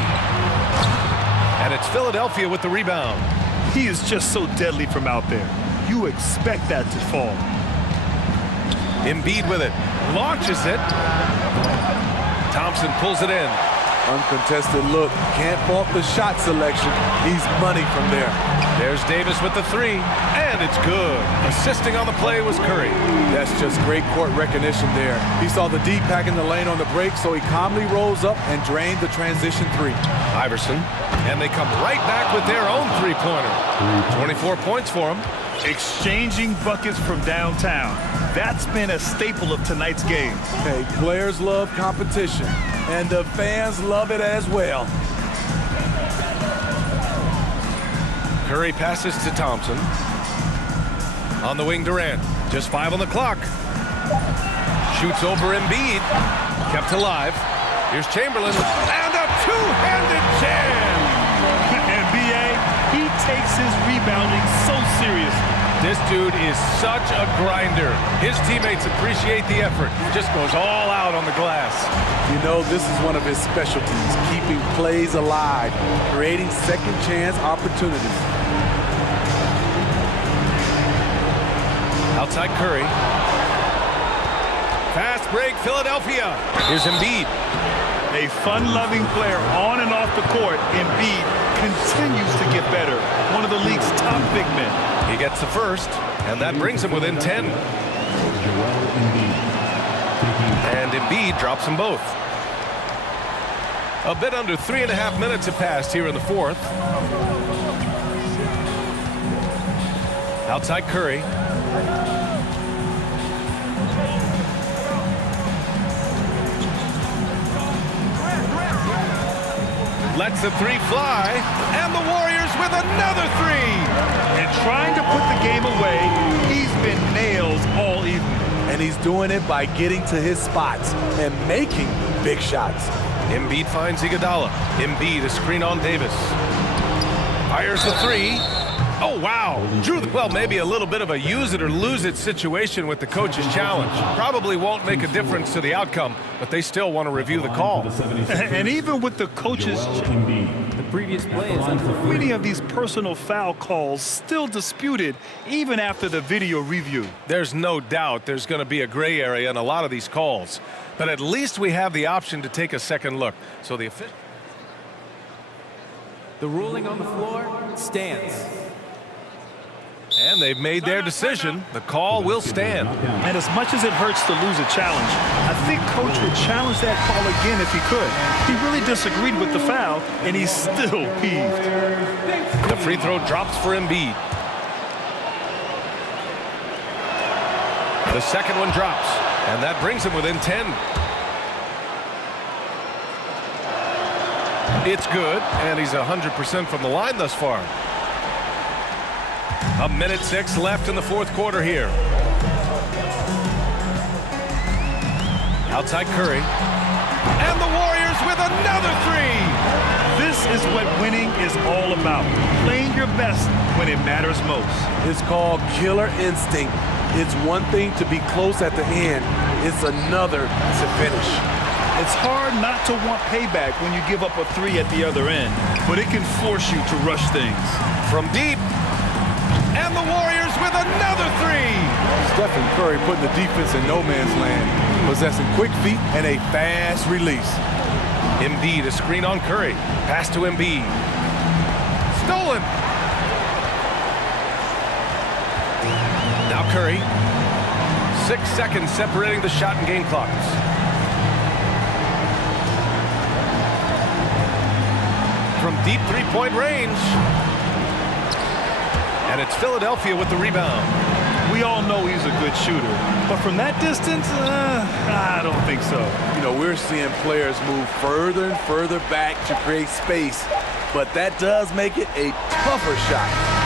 And it's Philadelphia with the rebound. He is just so deadly from out there. You expect that to fall. Embiid with it. Launches it. Thompson pulls it in. Uncontested look. Can't fault the shot selection. He's money from there. There's Davis with the three. And it's good. Assisting on the play was Curry. That's just great court recognition there. He saw the deep pack in the lane on the break, so he calmly rolls up and drained the transition three. Iverson. And they come right back with their own three-pointer. 24 points for them. Exchanging buckets from downtown. That's been a staple of tonight's game. Hey, players love competition, and the fans love it as well. Curry passes to Thompson. On the wing, Durant. Just 5 on the clock. Shoots over Embiid. Kept alive. Here's Chamberlain. And a two-handed jam. NBA, he takes his rebounding so seriously. This dude is such a grinder. His teammates appreciate the effort. Just goes all out on the glass. You know, this is one of his specialties, keeping plays alive, creating second chance opportunities. Outside Curry. Fast break, Philadelphia. Here's Embiid. A fun-loving player on and off the court, Embiid continues to get better. One of the league's top big men. He gets the first, and that brings him within 10. And Embiid drops them both. A bit under 3.5 minutes have passed here in the fourth. Outside Curry. Lets the three fly, and the Warriors with another three. And trying to put the game away, he's been nails all evening. And he's doing it by getting to his spots and making big shots. Embiid finds Iguodala. Embiid, a screen on Davis. Fires the three. Oh, wow. Drew, well, maybe a little bit of a use it or lose it situation with the coach's challenge. Probably won't make a difference to the outcome, but they still want to review the call. And even with the coach's The previous play is unfulfilled. many of these personal foul calls still disputed even after the video review. There's no doubt there's going to be a gray area in a lot of these calls, but at least we have the option to take a second look. So the The ruling on the floor stands. And they've made their decision. The call will stand. And as much as it hurts to lose a challenge, I think Coach would challenge that call again if he could. He really disagreed with the foul, and he's still peeved. The free throw drops for Embiid. The second one drops, and that brings him within 10. It's good, and he's 100% from the line thus far. 1:06 left in the fourth quarter here. Outside Curry. And the Warriors with another three. This is what winning is all about. Playing your best when it matters most. It's called killer instinct. It's one thing to be close at the end. It's another to finish. It's hard not to want payback when you give up a three at the other end, but it can force you to rush things. From deep. And the Warriors with another three. Stephen Curry putting the defense in no man's land, possessing quick feet and a fast release. Embiid, a screen on Curry. Pass to Embiid. Stolen. Now Curry. 6 seconds separating the shot and game clocks. From deep three-point range. And it's Philadelphia with the rebound. We all know he's a good shooter, but from that distance, I don't think so. You know, we're seeing players move further and further back to create space, but that does make it a tougher shot.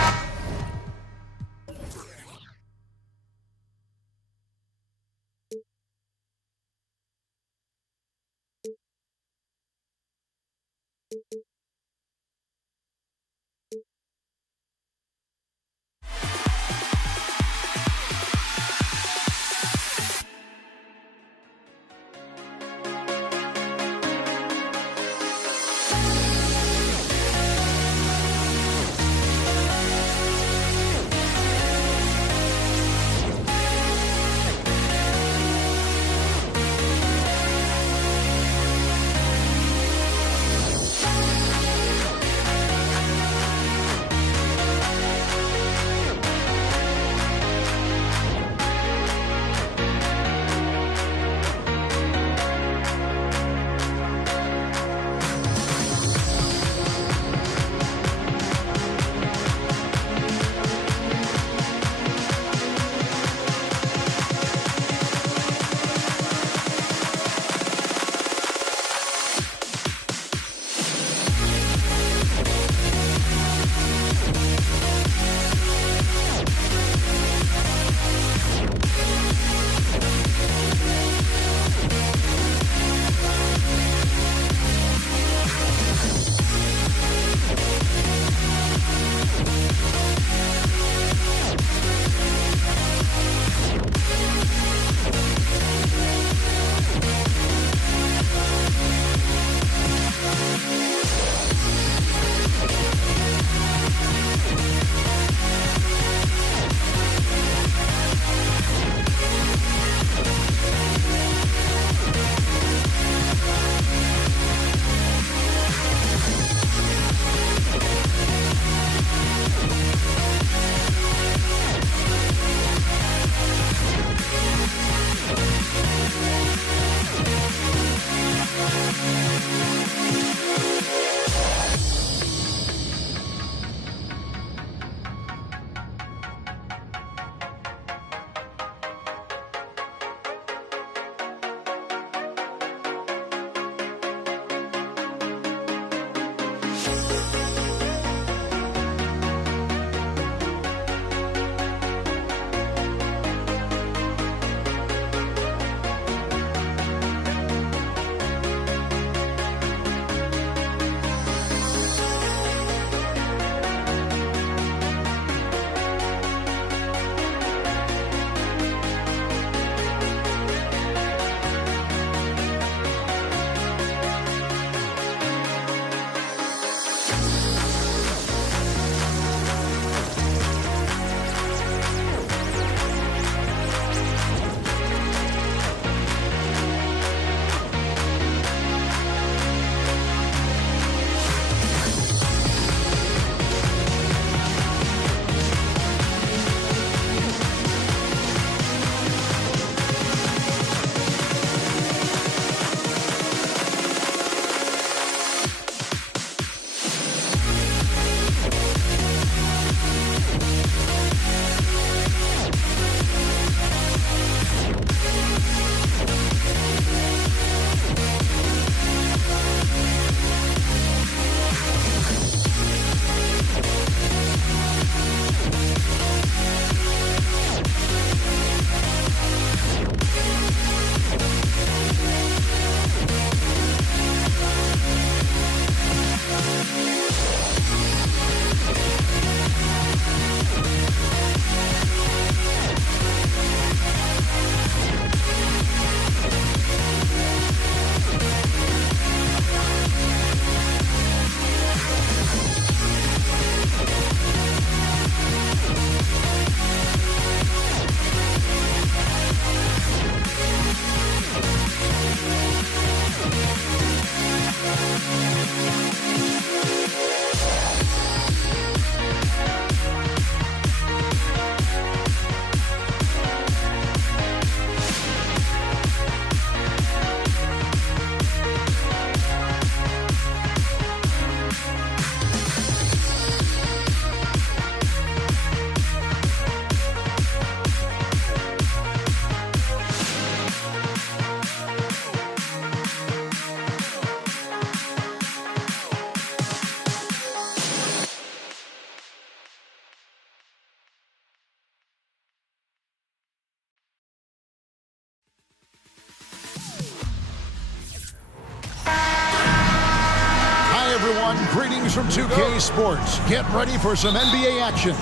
everyone. Greetings from 2K Sports. Get ready for some NBA action.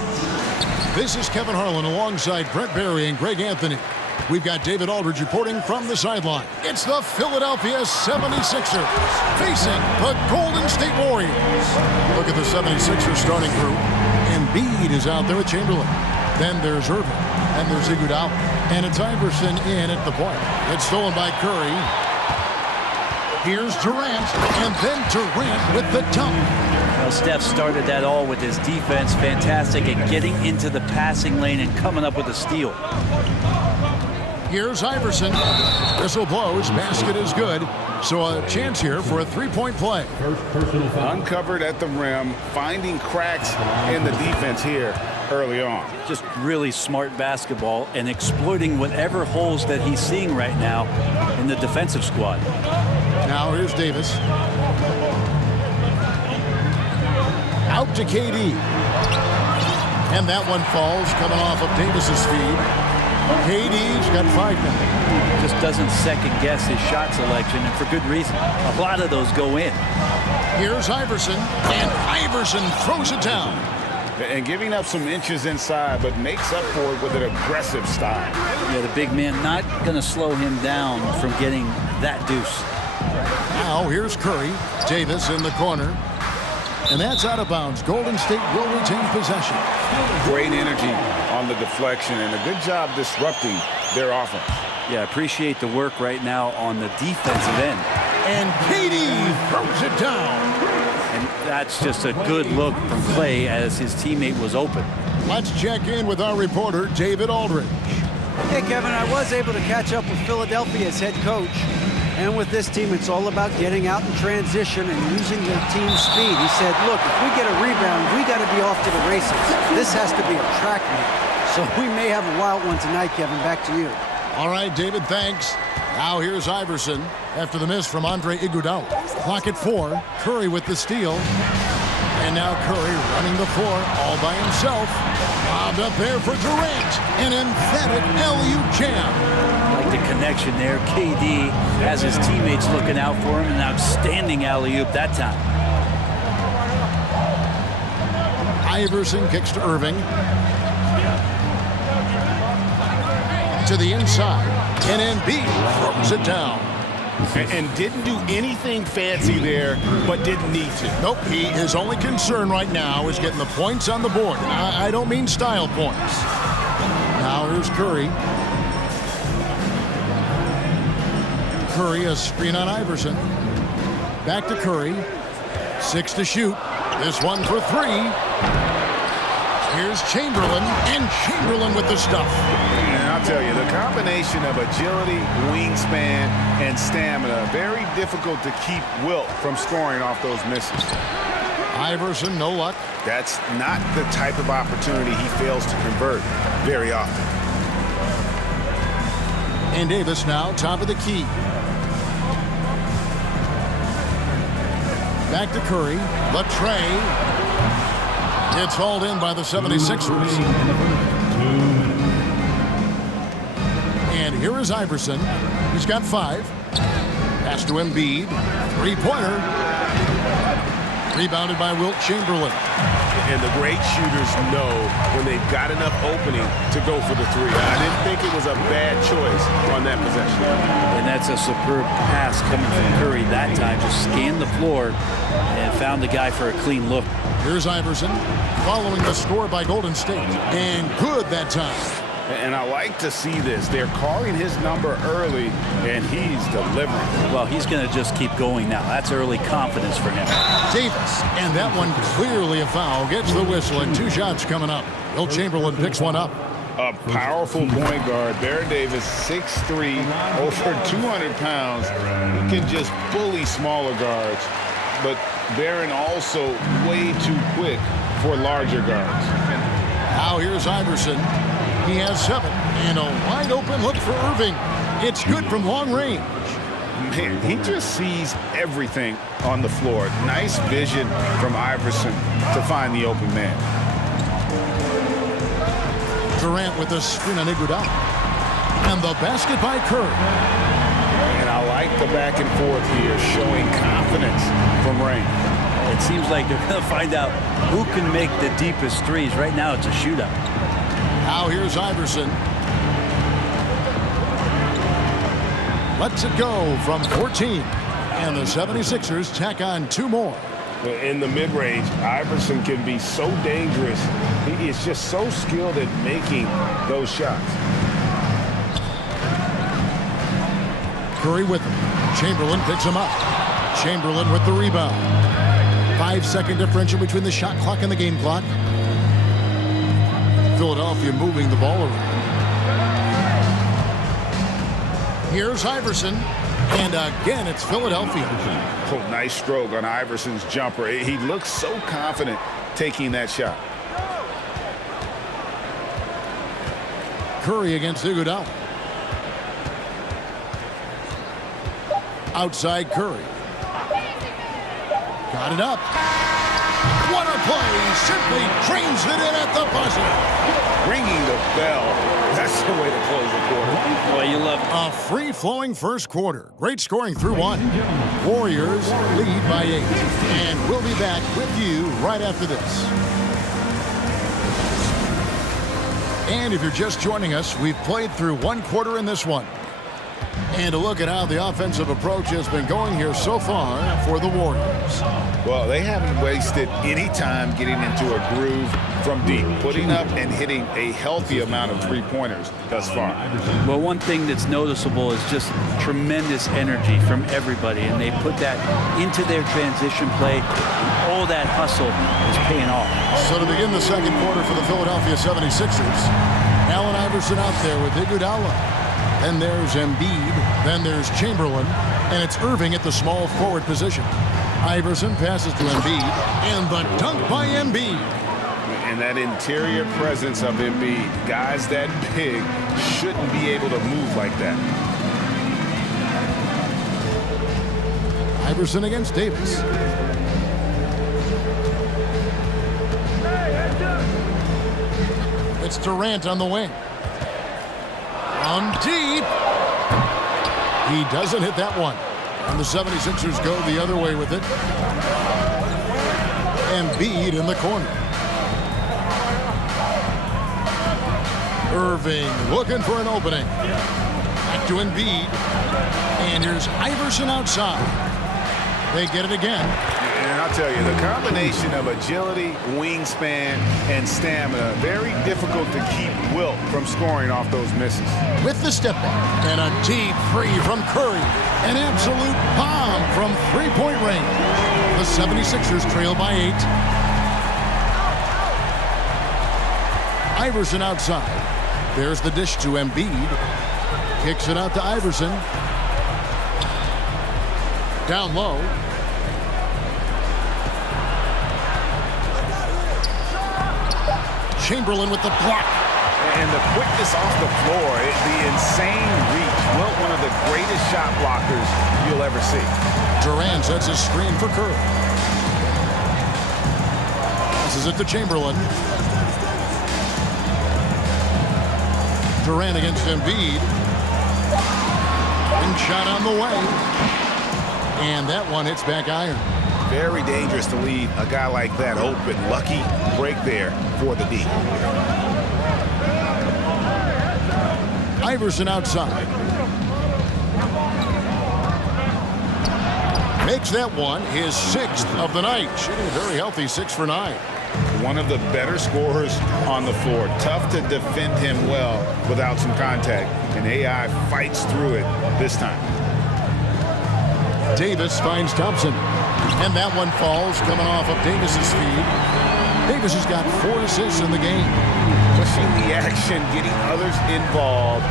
This is Kevin Harlan alongside Brent Barry and Greg Anthony. We've got David Aldridge reporting from the sideline. It's the Philadelphia 76ers facing the Golden State Warriors. Look at the 76ers starting group. Embiid is out there with Chamberlain. Then there's Irving. And there's Iguodala. And it's Iverson in at the point. It's stolen by Curry. Here's Durant. And then Durant with the dunk. Well, Steph started that all with his defense. Fantastic at getting into the passing lane and coming up with a steal. Here's Iverson. Whistle blows. Basket is good. So a chance here for a three-point play. Uncovered at the rim, finding cracks in the defense here early on. Just really smart basketball and exploiting whatever holes that he's seeing right now in the defensive squad. Now here's Davis. Out to KD. And that one falls coming off of Davis's feed. KD's got 5 now. Just doesn't second guess his shot selection, and for good reason. A lot of those go in. Here's Iverson, and Iverson throws it down. And giving up some inches inside, but makes up for it with an aggressive style. Yeah, the big man not going to slow him down from getting that deuce. Now here's Curry. Davis in the corner. And that's out of bounds. Golden State will retain possession. Great energy on the deflection and a good job disrupting their offense. Yeah, appreciate the work right now on the defensive end. And KD throws it down. And that's just a good look from Clay as his teammate was open. Let's check in with our reporter, David Aldridge. Hey, Kevin, I was able to catch up with Philadelphia's head coach. And with this team, it's all about getting out in transition and using their team speed. He said, look, if we get a rebound, we got to be off to the races. This has to be a track meet. So we may have a wild one tonight, Kevin. Back to you. All right, David, thanks. Now here's Iverson after the miss from Andre Iguodala. Clock at 4. Curry with the steal. And now Curry running the floor all by himself. Lobbed up there for Durant. An emphatic alley-oop jam. Like the connection there. KD has his teammates looking out for him. An outstanding alley-oop that time. Iverson kicks to Irving. To the inside. And Embiid throws it down. And didn't do anything fancy there, but didn't need to. Nope, his only concern right now is getting the points on the board. I don't mean style points. Now here's Curry. Curry, a screen on Iverson. Back to Curry. 6 to shoot. This one for 3. Here's Chamberlain, and Chamberlain with the stuff. And I'll tell you, the combination of agility, wingspan, and stamina, very difficult to keep Wilt from scoring off those misses. Iverson, no luck. That's not the type of opportunity he fails to convert very often. And Davis now, top of the key. Back to Curry. The tray. It's hauled in by the 76ers. And here is Iverson. He's got 5. Pass to Embiid. 3-pointer. Rebounded by Wilt Chamberlain. And the great shooters know when they've got enough opening to go for the 3. I didn't think it was a bad choice on that possession. And that's a superb pass coming from Curry that time. Just scanned the floor and found the guy for a clean look. Here's Iverson following the score by Golden State. And good that time. And I like to see this. They're calling his number early, and he's delivering. Well, he's going to just keep going now. That's early confidence for him. Davis, and that one clearly a foul. Gets the whistle, and 2 shots coming up. Wilt Chamberlain picks one up. A powerful point guard. Baron Davis, 6'3", over 200 pounds. He can just bully smaller guards. But Baron also way too quick for larger guards. Now here's Iverson. He has 7, and a wide open look for Irving. It's good from long range. Man, he just sees everything on the floor. Nice vision from Iverson to find the open man. Durant with the screen on Iguodala. And the basket by Curry. And I like the back and forth here, showing confidence from Rain. It seems like they're going to find out who can make the deepest threes. Right now, it's a shootout. Now here's Iverson. Lets it go from 14. And the 76ers tack on 2 more. In the mid-range, Iverson can be so dangerous. He is just so skilled at making those shots. Curry with him. Chamberlain picks him up. Chamberlain with the rebound. 5-second differential between the shot clock and the game clock. Philadelphia moving the ball around. Here's Iverson. And again, it's Philadelphia. Oh, nice stroke on Iverson's jumper. He looks so confident taking that shot. Curry against Iguodala. Outside Curry. Got it up. What a play. Simply trains it in at the buzzer. Ringing the bell. That's the way to close the quarter. Boy, you love it. A free-flowing first quarter. Great scoring through 1. Warriors lead by 8. And we'll be back with you right after this. And if you're just joining us, we've played through 1 quarter in this one. And a look at how the offensive approach has been going here so far for the Warriors. Well, they haven't wasted any time getting into a groove from deep, putting up and hitting a healthy amount of three-pointers thus far. Well, one thing that's noticeable is just tremendous energy from everybody, and they put that into their transition play. And all that hustle is paying off. So to begin the second quarter for the Philadelphia 76ers, Allen Iverson out there with Iguodala. Then there's Embiid. Then there's Chamberlain. And it's Irving at the small forward position. Iverson passes to Embiid. And the dunk by Embiid. And that interior presence of Embiid, guys that big shouldn't be able to move like that. Iverson against Davis. It's Durant on the wing. From deep. He doesn't hit that one. And the 76ers go the other way with it. Embiid in the corner. Irving looking for an opening. Back to Embiid. And here's Iverson outside. They get it again. And I'll tell you, the combination of agility, wingspan, and stamina, very difficult to keep Wilt from scoring off those misses. With the step back. And a deep three from Curry. An absolute bomb from three-point range. The 76ers trail by 8. Iverson outside. There's the dish to Embiid. Kicks it out to Iverson. Down low. Chamberlain with the block. And the quickness off the floor, the insane reach. Wilt, one of the greatest shot blockers you'll ever see. Durant sets a screen for Curry. Passes it to Chamberlain. Durant against Embiid. And shot on the way. And that one hits back iron. Very dangerous to leave a guy like that open. Lucky break there for the D. Iverson outside. Makes that one his 6th of the night. Shooting a very healthy 6 for 9. One of the better scorers on the floor. Tough to defend him well without some contact. And AI fights through it this time. Davis finds Thompson. And that one falls coming off of Davis's feed. Davis has got 4 assists in the game. Pushing the action, getting others involved.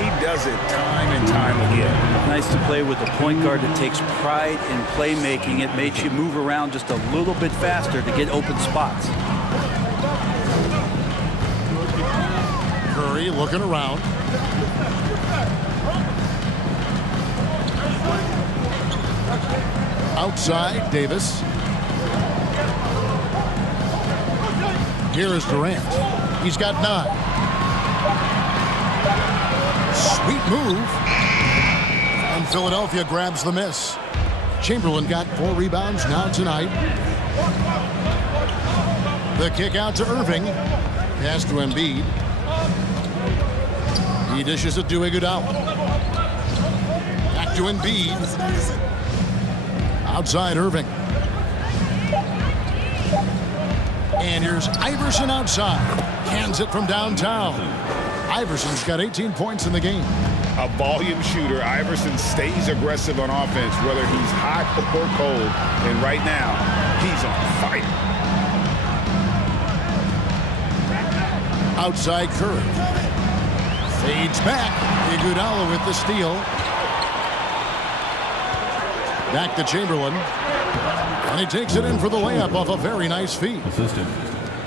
He does it time and time again. Nice to play with a point guard that takes pride in playmaking. It makes you move around just a little bit faster to get open spots. Curry looking around. Outside, Davis. Here is Durant. He's got 9. Sweet move. And Philadelphia grabs the miss. Chamberlain got 4 rebounds now tonight. The kick out to Irving. Pass to Embiid. He dishes it to Iguodala. Back to Embiid. Outside Irving. And here's Iverson outside. Cans it from downtown. Iverson's got 18 points in the game. A volume shooter. Iverson stays aggressive on offense, whether he's hot or cold. And right now, he's on fire. Outside Curry. Fades back. Iguodala with the steal. Back to Chamberlain. And he takes it in for the layup off a very nice feed.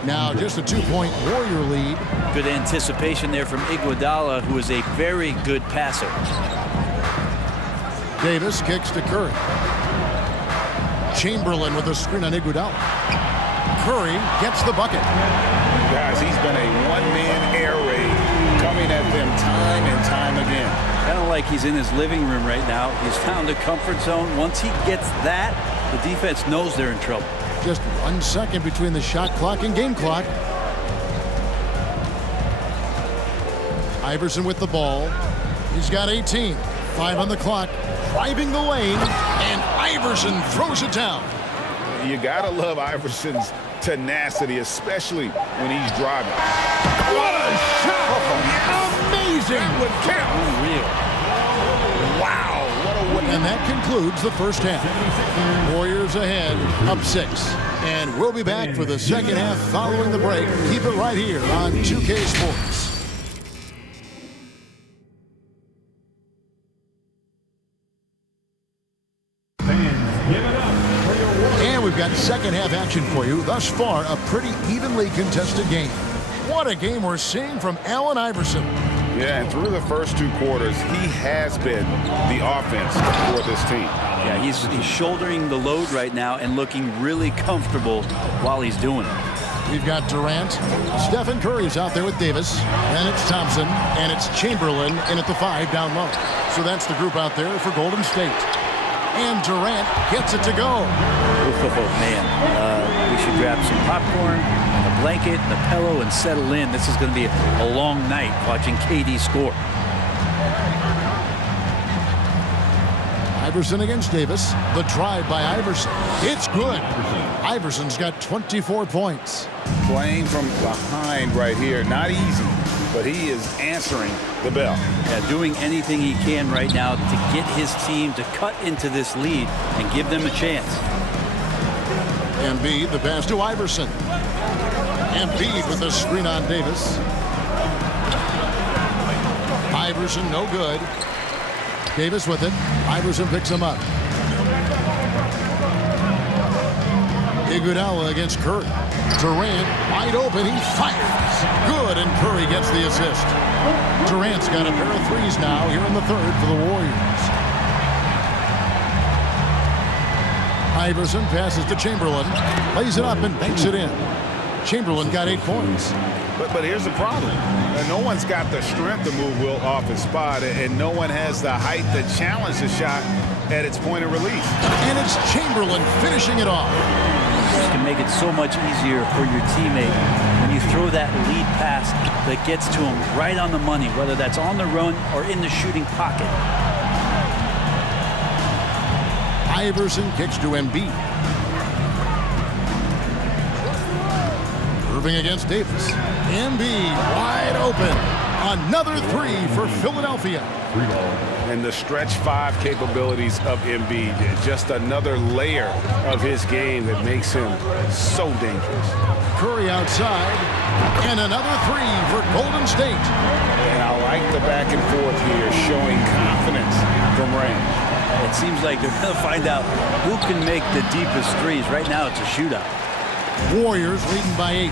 Now just a 2-point Warrior lead. Good anticipation there from Iguodala, who is a very good passer. Davis kicks to Curry. Chamberlain with a screen on Iguodala. Curry gets the bucket. Guys, he's been a one-man air raid coming at them time and time again. Kind of like he's in his living room right now. He's found a comfort zone. Once he gets that, the defense knows they're in trouble. Just 1 second between the shot clock and game clock. Iverson with the ball. He's got 18. 5 on the clock. Driving the lane. And Iverson throws it down. You got to love Iverson's tenacity, especially when he's driving. What a shot! Amazing! That would count. Unreal. Wow. And that concludes the first half. Warriors ahead, up 6. And we'll be back for the second half following the break. Keep it right here on 2K Sports. And we've got second half action for you. Thus far, a pretty evenly contested game. What a game we're seeing from Allen Iverson. Yeah, and through the first 2 quarters, he has been the offense for this team. Yeah, he's shouldering the load right now and looking really comfortable while he's doing it. We've got Durant. Stephen Curry's out there with Davis. Then it's Thompson. And it's Chamberlain in at the 5 down low. So that's the group out there for Golden State. And Durant gets it to go. Oh, man. We should grab some popcorn, a blanket, and a pillow, and settle in. This is going to be a long night watching KD score. Iverson against Davis. The drive by Iverson. It's good. Iverson's got 24 points. Playing from behind right here. Not easy, but he is answering the bell. Yeah, doing anything he can right now to get his team to cut into this lead and give them a chance. Embiid, the pass to Iverson. Embiid with the screen on Davis. Iverson, no good. Davis with it. Iverson picks him up. Iguodala against Curry. Durant wide open. He fires. Good, and Curry gets the assist. Durant's got a pair of threes now here in the third for the Warriors. Iverson passes to Chamberlain. Lays it up and banks it in. Chamberlain got 8 points. But here's the problem. No one's got the strength to move Will off his spot, and no one has the height to challenge the shot at its point of release. And it's Chamberlain finishing it off. This can make it so much easier for your teammate when you throw that lead pass that gets to him right on the money, whether that's on the run or in the shooting pocket. Iverson kicks to Embiid. Irving against Davis. Embiid wide open. Another 3 for Philadelphia. And the stretch 5 capabilities of Embiid. Just another layer of his game that makes him so dangerous. Curry outside. And another 3 for Golden State. And I like the back and forth here, showing confidence from range. It seems like they're going to find out who can make the deepest threes. Right now, it's a shootout. Warriors leading by 8.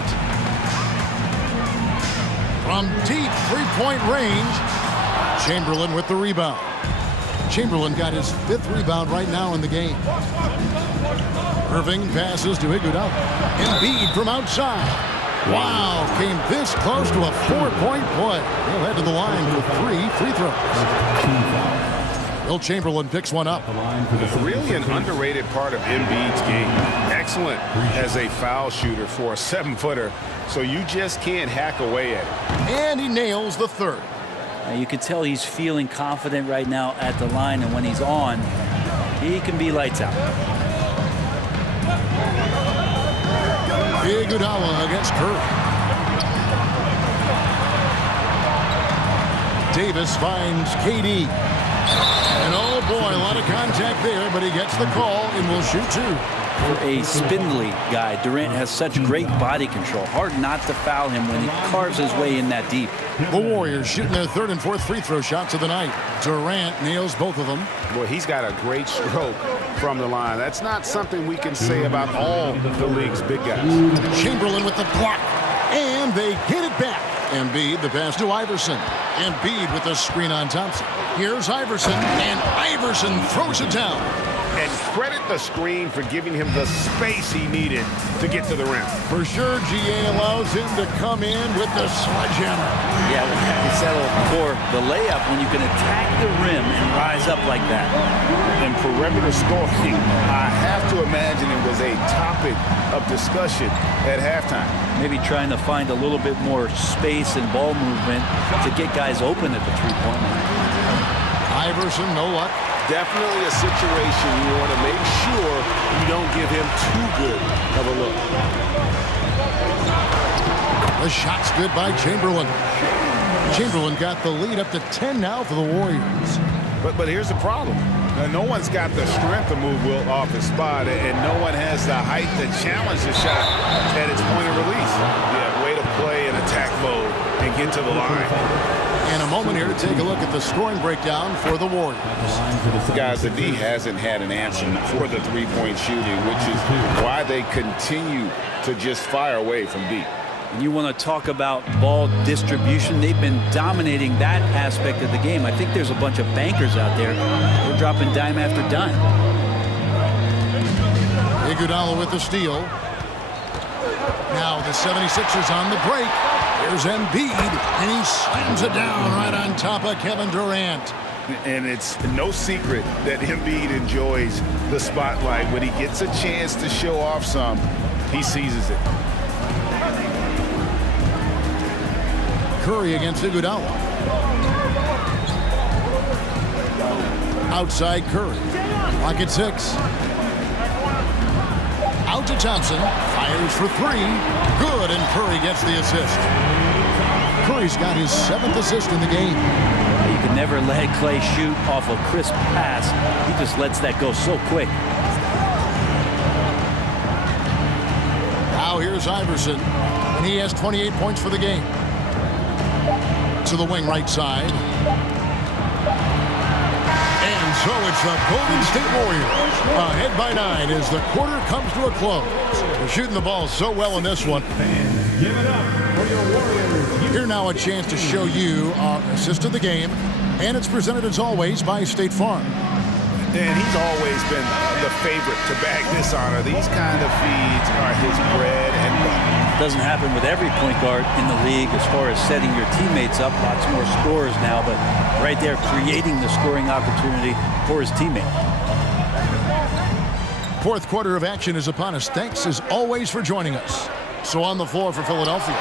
From deep three-point range, Chamberlain with the rebound. Chamberlain got his 5th rebound right now in the game. Irving passes to Iguodala. Embiid from outside. Wow, came this close to a 4-point play. He'll head to the line for 3 free throws. Will Chamberlain picks one up. Really an underrated part of Embiid's game. Excellent as a foul shooter for a 7-footer, so you just can't hack away at it. And he nails the third. You can tell he's feeling confident right now at the line, and when he's on, he can be lights out. Iguodala against Curry. Davis finds KD. And oh boy, a lot of contact there, but he gets the call and will shoot two. For a spindly guy, Durant has such great body control. Hard not to foul him when he carves his way in that deep. The Warriors shooting their third and fourth free throw shots of the night. Durant nails both of them. Boy, he's got a great stroke from the line. That's not something we can say about all the league's big guys. Chamberlain with the block, and they get it back. Embiid, the pass to Iverson. Embiid with the screen on Thompson. Here's Iverson, and Iverson throws it down. And credit the screen for giving him the space he needed to get to the rim. For sure, GA allows him to come in with the sledgehammer. Yeah, we settled before the layup when you can attack the rim and rise up like that. And perimeter scoring, I have to imagine it was a topic of discussion at halftime. Maybe trying to find a little bit more space and ball movement to get guys open at the three-point line. Iverson, no luck. Definitely a situation you want to make sure you don't give him too good of a look. The shot's good by Chamberlain. Chamberlain got the lead up to 10 now for the Warriors. But here's the problem. Now, no one's got the strength to move Wilt off his spot, and no one has the height to challenge the shot at its point of release. Yeah, way to play in attack mode and get to the line. And a moment here to take a look at the scoring breakdown for the Warriors. Guys, the D hasn't had an answer for the three-point shooting, which is why they continue to just fire away from deep. And you want to talk about ball distribution. They've been dominating that aspect of the game. I think there's a bunch of bankers out there. They're dropping dime after dime. Iguodala with the steal. Now the 76ers on the break. Here's Embiid, and he slams it down right on top of Kevin Durant. And it's no secret that Embiid enjoys the spotlight. When he gets a chance to show off some, he seizes it. Curry against Iguodala. Outside Curry. Lock at 6. Out to Thompson. Fires for 3. Good, and Curry gets the assist. Curry's got his 7th assist in the game. You can never let Clay shoot off a crisp pass. He just lets that go so quick. Now here's Iverson, and he has 28 points for the game. To the wing right side. And so it's the Golden State Warriors ahead by 9 as the quarter comes to a close. They're shooting the ball so well in this one. Give it up for your Warriors. Here now a chance to show you our assist of the game, and it's presented as always by State Farm. And he's always been the favorite to bag this honor. These kind of feeds are his bread and butter. Doesn't happen with every point guard in the league as far as setting your teammates up. Lots more scorers now, but right there creating the scoring opportunity for his teammate. Fourth quarter of action is upon us. Thanks as always for joining us. So on the floor for Philadelphia,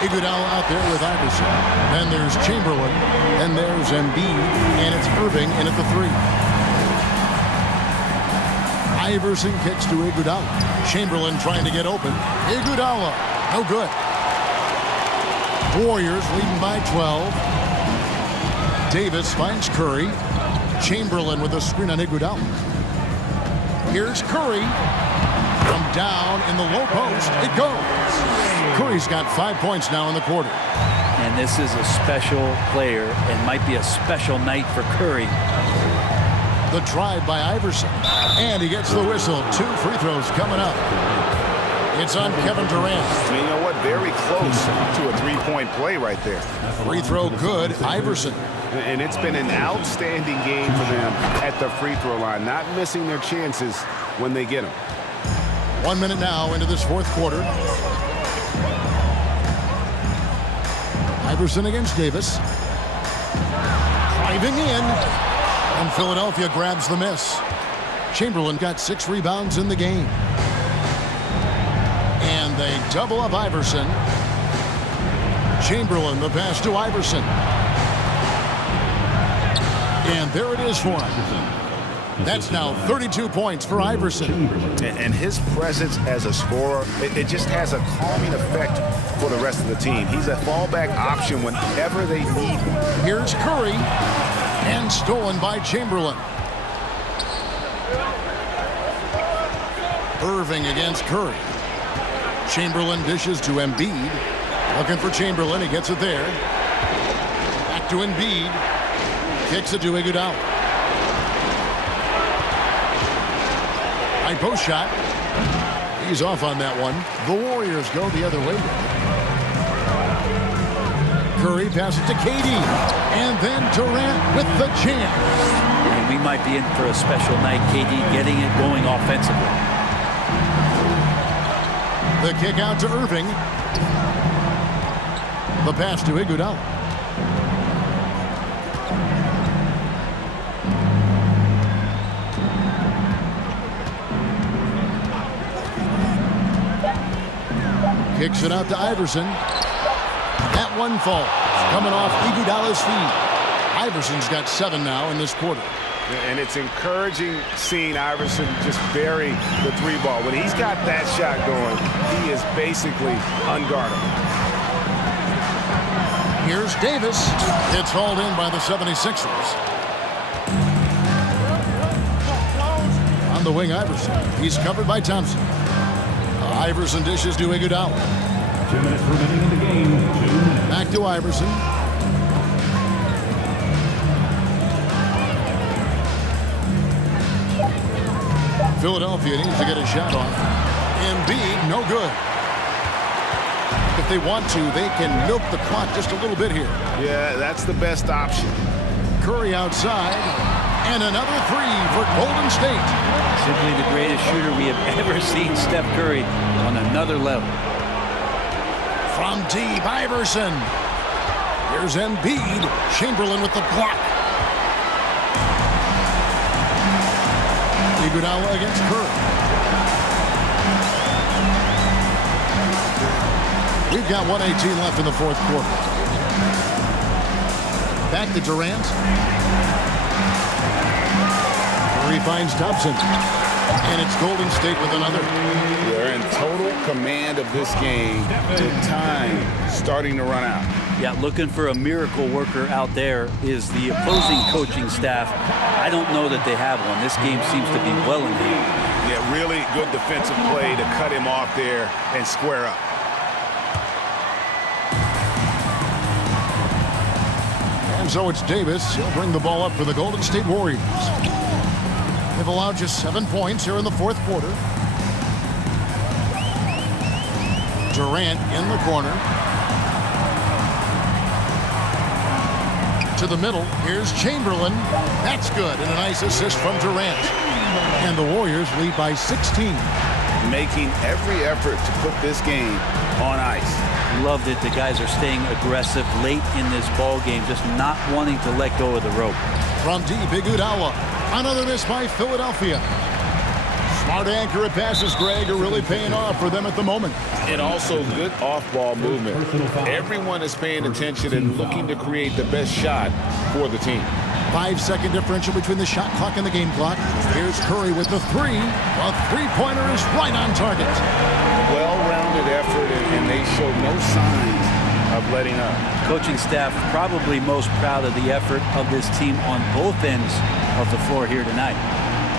Iguodala out there with Iverson. Then there's Chamberlain. Then there's Embiid. And it's Irving in at the 3. Iverson kicks to Iguodala. Chamberlain trying to get open. Iguodala, no good. Warriors leading by 12. Davis finds Curry. Chamberlain with a screen on Iguodala. Here's Curry. From down in the low post, it goes. Curry's got 5 points now in the quarter. And this is a special player and might be a special night for Curry. The drive by Iverson. And he gets the whistle. 2 free throws coming up. It's on Kevin Durant. You know what? Very close to a three-point play right there. Free throw good. Iverson. And it's been an outstanding game for them at the free throw line. Not missing their chances when they get them. 1 minute now into this fourth quarter. Iverson against Davis. Driving in. And Philadelphia grabs the miss. Chamberlain got 6 rebounds in the game. And they double up Iverson. Chamberlain, the pass to Iverson. And there it is for him. That's now 32 points for Iverson. And his presence as a scorer, it just has a calming effect for the rest of the team. He's a fallback option whenever they need him. Here's Curry. And stolen by Chamberlain. Irving against Curry. Chamberlain dishes to Embiid. Looking for Chamberlain. He gets it there. Back to Embiid. Kicks it to Iguodala. High post shot. He's off on that one. The Warriors go the other way. Curry passes to KD. And then Durant with the jam. And we might be in for a special night. KD getting it going offensively. The kick out to Irving. The pass to Iguodala. Kicks it out to Iverson. That one falls. Coming off Iguodala's feet. Iverson's got 7 now in this quarter. And it's encouraging seeing Iverson just bury the 3-ball. When he's got that shot going, he is basically unguardable. Here's Davis. It's hauled in by the 76ers. On the wing, Iverson. He's covered by Thompson. Iverson dishes to Iguodala. 2 minutes remaining in the game. 2 minutes. Back to Iverson. Philadelphia needs to get a shot off. Embiid, no good. If they want to, they can milk the clock just a little bit here. Yeah, that's the best option. Curry outside. And another 3 for Golden State. Simply the greatest shooter we have ever seen, Steph Curry, on another level. From deep, Iverson. Here's Embiid. Chamberlain with the block. Iguodala against Curry. We've got 1:18 left in the fourth quarter. Back to Durant. Curry finds Thompson. And it's Golden State with another. They're in total command of this game. The time starting to run out. Yeah, looking for a miracle worker out there is the opposing coaching staff. I don't know that they have one. This game seems to be well in hand. Yeah, really good defensive play to cut him off there and square up. And so it's Davis. He'll bring the ball up for the Golden State Warriors. They've allowed just 7 points here in the fourth quarter. Durant in the corner. To the middle. Here's Chamberlain. That's good. And a nice assist from Durant. And the Warriors lead by 16. Making every effort to put this game on ice. Loved it. The guys are staying aggressive late in this ball game, just not wanting to let go of the rope. From deep, Iguodala. Another miss by Philadelphia. Smart accurate passes, Greg, are really paying off for them at the moment. And also good off-ball movement. Everyone is paying attention and looking to create the best shot for the team. 5-second differential between the shot clock and the game clock. Here's Curry with the 3. A three-pointer is right on target. Well-rounded effort, and they show no signs of letting up. Coaching staff probably most proud of the effort of this team on both ends of the floor here tonight.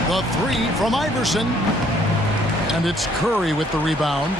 The 3 from Iverson. And it's Curry with the rebound.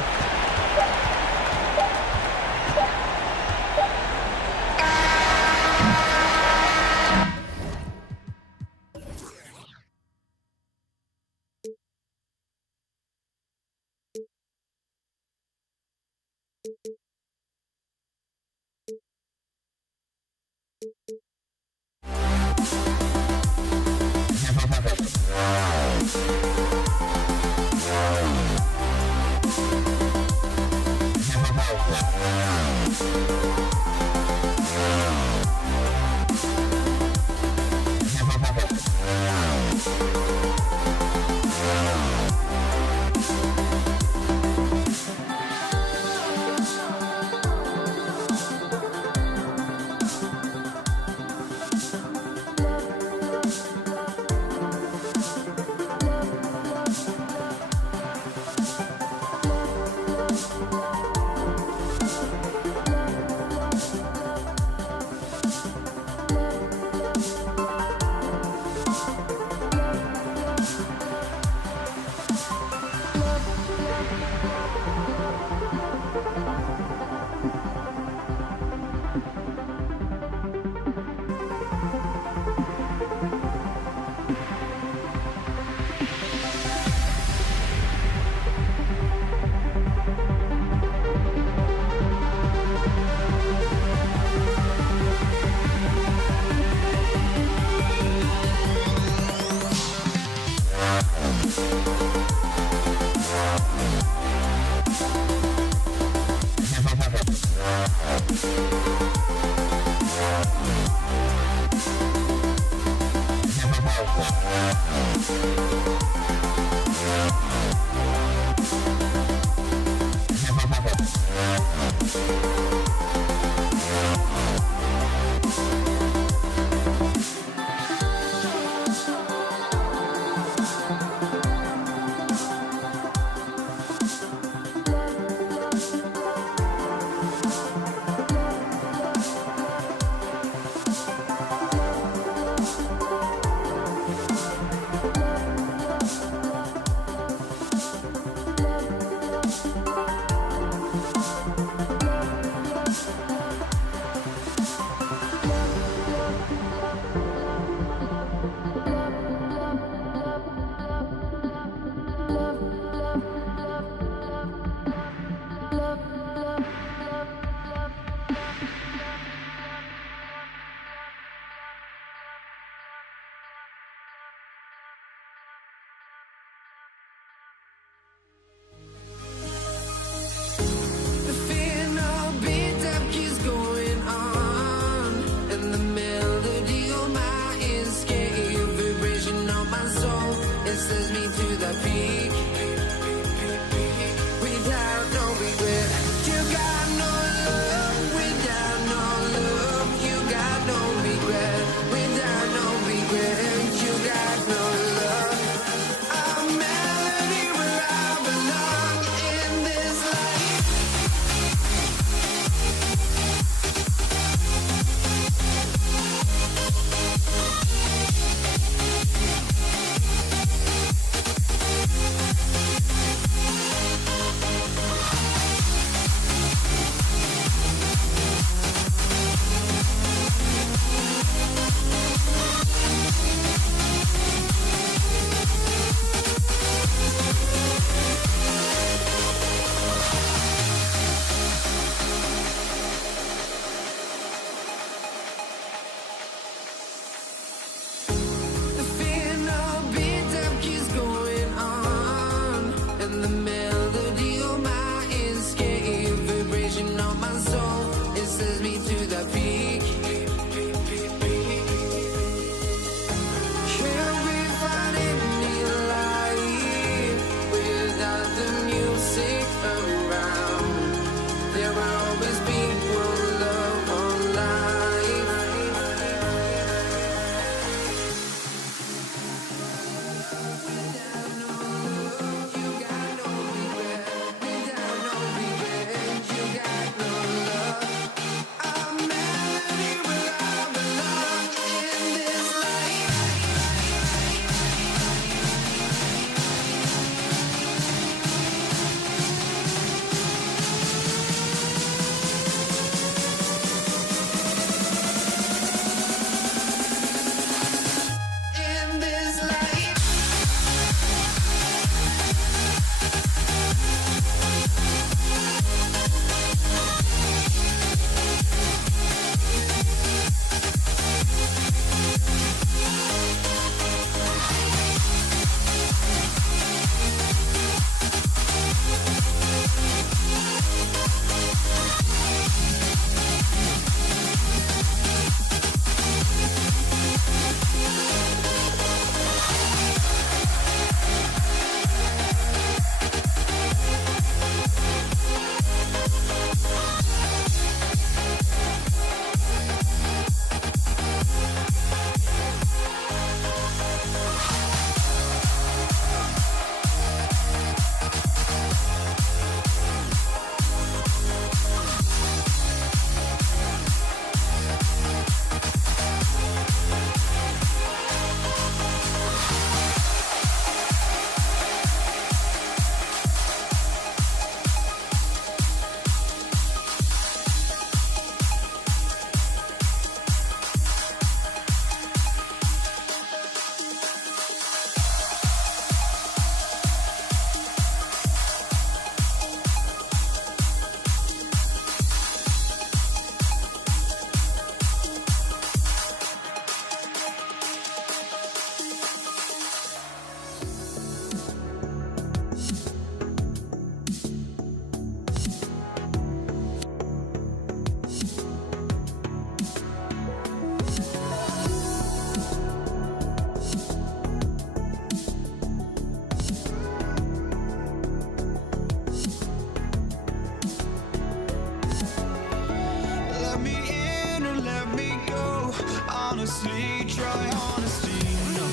honestly, try honesty. No,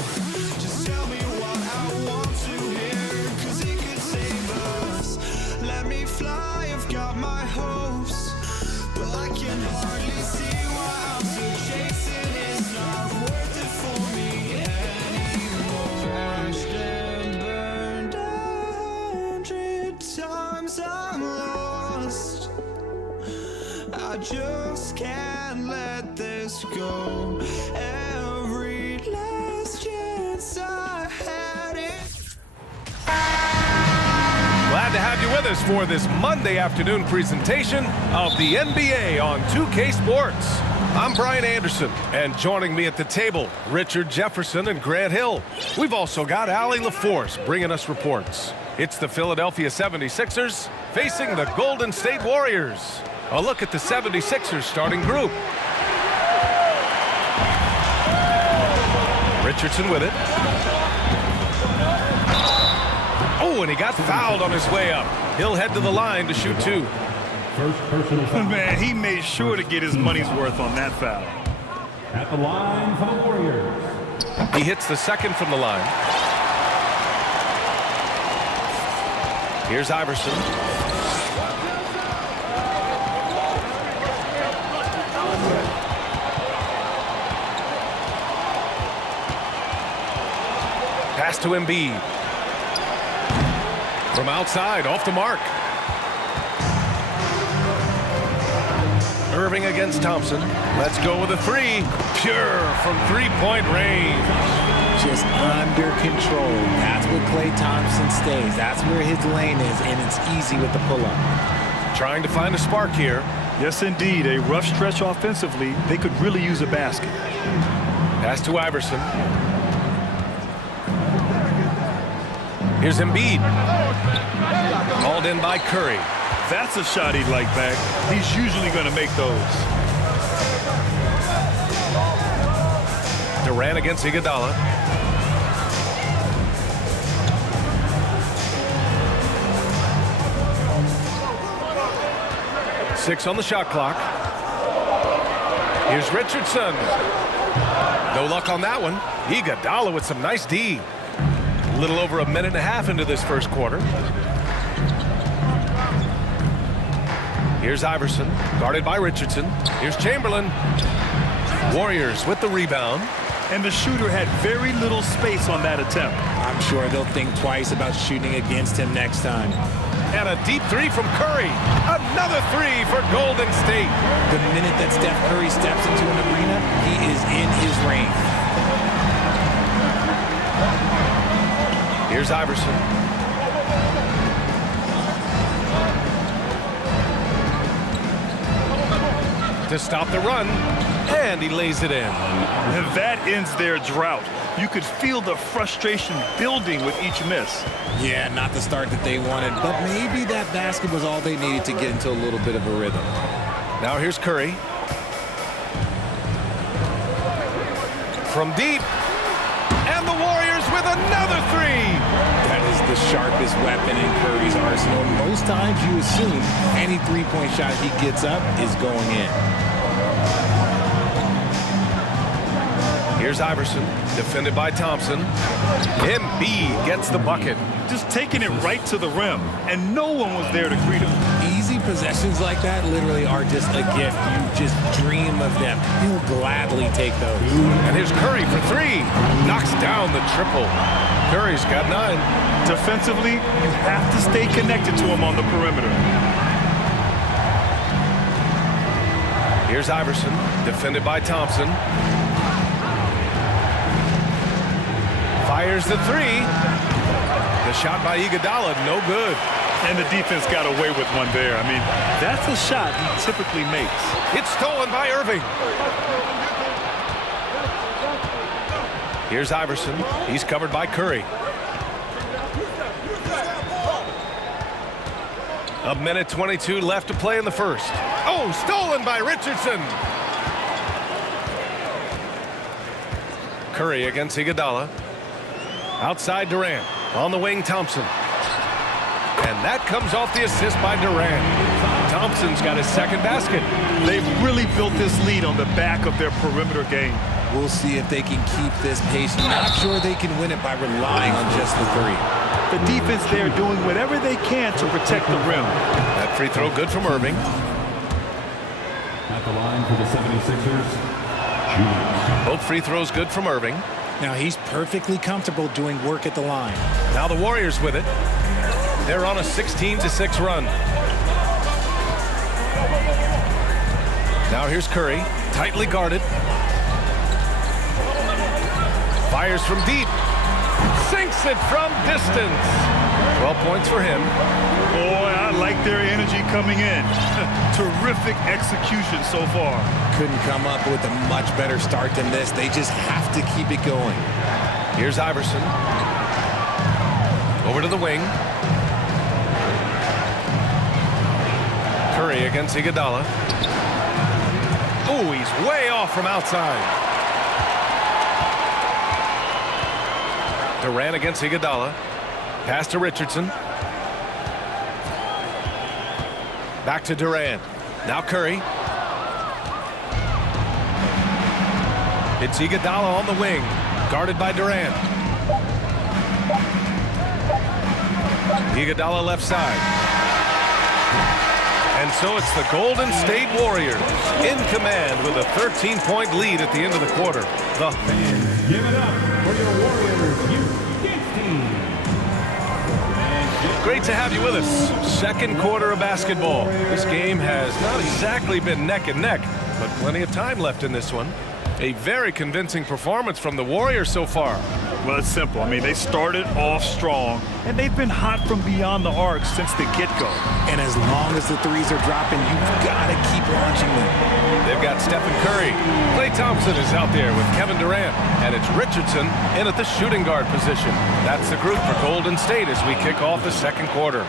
just tell me what I want to hear, 'cause it could save us. Let me fly, I've got my hopes, but I can hardly see why I'm still chasing. It's not worth it for me anymore. Crashed and burned 100 times, I'm lost. I just can't let this go. Every last chance I had it. Glad to have you with us for this Monday afternoon presentation of the NBA on 2K Sports. I'm Brian Anderson, and joining me at the table, Richard Jefferson and Grant Hill. We've also got Allie LaForce bringing us reports. It's the Philadelphia 76ers facing the Golden State Warriors. A look at the 76ers starting group. Richardson with it. Oh, and he got fouled on his way up. He'll head to the line to shoot two. Man, he made sure to get his money's worth on that foul. At the line for the Warriors. He hits the second from the line. Here's Iverson. Pass to Embiid. From outside, off the mark. Irving against Thompson. Let's go with a three. Pure from three-point range. Just under control. That's where Klay Thompson stays. That's where his lane is, and it's easy with the pull-up. Trying to find a spark here. Yes, indeed. A rough stretch offensively. They could really use a basket. Pass to Iverson. Here's Embiid. Called in by Curry. That's a shot he'd like back. He's usually going to make those. Durant against Iguodala. Six on the shot clock. Here's Richardson. No luck on that one. Iguodala with some nice D. A little over a minute and a half into this first quarter. Here's Iverson, guarded by Richardson. Here's Chamberlain. Warriors with the rebound. And the shooter had very little space on that attempt. I'm sure they'll think twice about shooting against him next time. And a deep three from Curry. Another three for Golden State. The minute that Steph Curry steps into an arena, he is in his range. Here's Iverson. To stop the run, and he lays it in. And that ends their drought. You could feel the frustration building with each miss. Yeah, not the start that they wanted, but maybe that basket was all they needed to get into a little bit of a rhythm. Now here's Curry. From deep. And the Warriors with another three. That is the sharpest weapon in Curry's arsenal. Most times you assume any three-point shot he gets up is going in. Here's Iverson, defended by Thompson. Embiid gets the bucket. Just taking it right to the rim, and no one was there to greet him. Easy possessions like that literally are just a gift. You just dream of them. He'll gladly take those. And here's Curry for three. Knocks down the triple. Curry's got 9. Defensively, you have to stay connected to him on the perimeter. Here's Iverson, defended by Thompson. Fires the three. The shot by Iguodala, no good. And the defense got away with one there. I mean, that's a shot he typically makes. It's stolen by Irving. Here's Iverson. He's covered by Curry. A minute 22 left to play in the first. Oh, stolen by Richardson. Curry against Iguodala. Outside Durant. On the wing, Thompson. And that comes off the assist by Durant. Thompson's got his second basket. They've really built this lead on the back of their perimeter game. We'll see if they can keep this pace. Not sure they can win it by relying on just the three. The defense there doing whatever they can to protect the rim. That free throw good from Irving. At the line for the 76ers, Julius. Both free throws good from Irving. Now he's perfectly comfortable doing work at the line. Now the Warriors with it. They're on a 16-6 run. Now here's Curry, tightly guarded. Fires from deep. Sinks it from distance. 12 points for him. Boy, I like their energy coming in. Terrific execution so far. Couldn't come up with a much better start than this. They just have to keep it going. Here's Iverson. Over to the wing. Curry against Iguodala. Oh, he's way off from outside. Durant against Iguodala. Pass to Richardson. Back to Durant. Now Curry. It's Iguodala on the wing. Guarded by Durant. Iguodala left side. And so it's the Golden State Warriors in command with a 13-point lead at the end of the quarter. The fans, give it up for your Warriors youth team. Great to have you with us. Second quarter of basketball. This game has not exactly been neck and neck, but plenty of time left in this one. A very convincing performance from the Warriors so far. Well, it's simple. I mean, they started off strong, and they've been hot from beyond the arc since the get-go. And as long as the threes are dropping, you've got to keep launching them. They've got Stephen Curry. Klay Thompson is out there with Kevin Durant, and it's Richardson in at the shooting guard position. That's the group for Golden State as we kick off the second quarter.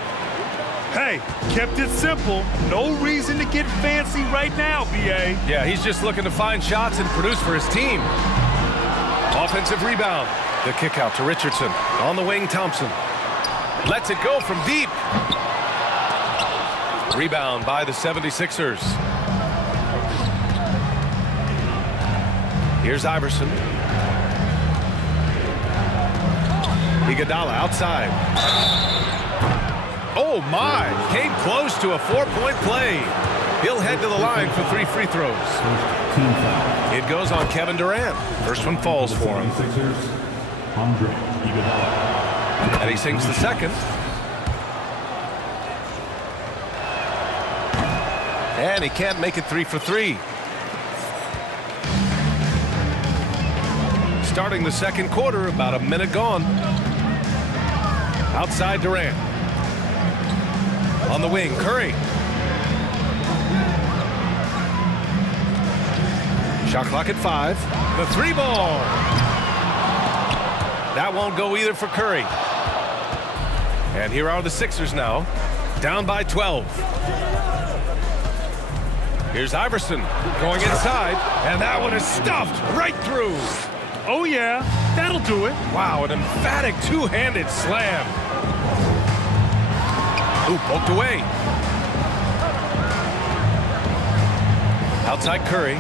Hey, kept it simple. No reason to get fancy right now, B.A. Yeah, he's just looking to find shots and produce for his team. Offensive rebound. The kick out to Richardson. On the wing, Thompson. Lets it go from deep. Rebound by the 76ers. Here's Iverson. Iguodala outside. Oh my, came close to a 4-point play. He'll head to the line for 3 free throws. It goes on Kevin Durant. First one falls for him. And he sinks the second. And he can't make it 3 for 3. Starting the second quarter, about a minute gone. Outside Durant. On the wing, Curry. Shot clock at 5. The 3 ball. That won't go either for Curry. And here are the Sixers now, down by 12. Here's Iverson going inside, and that one is stuffed right through. Oh yeah, that'll do it. Wow, an emphatic two-handed slam. Ooh, poked away. Outside Curry.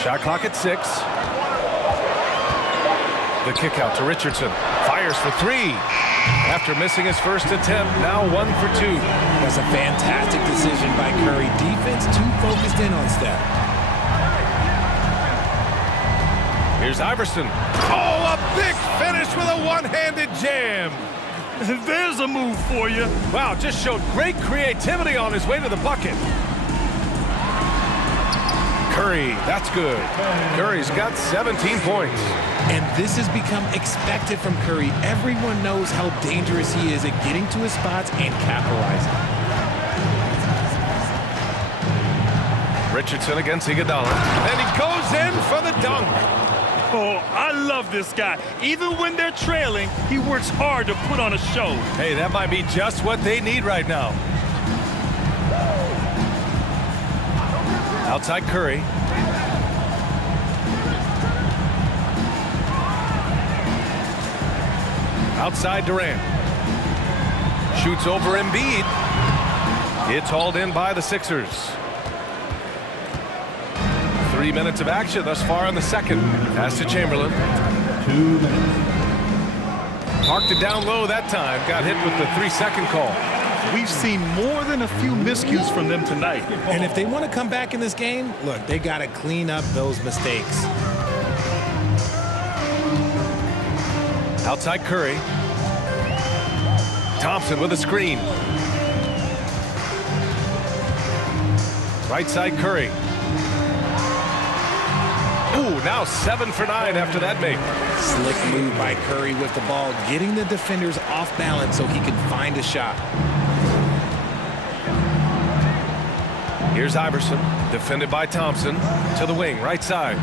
Shot clock at 6. The kick out to Richardson. Fires for 3. After missing his first attempt, now 1 for 2. That's a fantastic decision by Curry. Defense too focused in on Steph. Here's Iverson. Oh, a big finish with a one-handed jam. There's a move for you. Wow, just showed great creativity on his way to the bucket. Curry, that's good. Curry's got 17 points. And this has become expected from Curry. Everyone knows how dangerous he is at getting to his spots and capitalizing. Richardson against Iguodala. And he goes in for the dunk. Oh, I love this guy. Even when they're trailing, he works hard to put on a show. Hey, that might be just what they need right now. Outside Curry. Outside Durant. Shoots over Embiid. It's hauled in by the Sixers. 3 minutes of action thus far in the second. Pass to Chamberlain. 2 minutes. Parked it down low that time. Got hit with the 3-second call. We've seen more than a few miscues from them tonight. And if they want to come back in this game, look, they got to clean up those mistakes. Outside Curry. Thompson with a screen. Right side Curry. Ooh, now 7 for 9 after that make. Slick move by Curry with the ball, getting the defenders off balance so he can find a shot. Here's Iverson, defended by Thompson, to the wing, right side.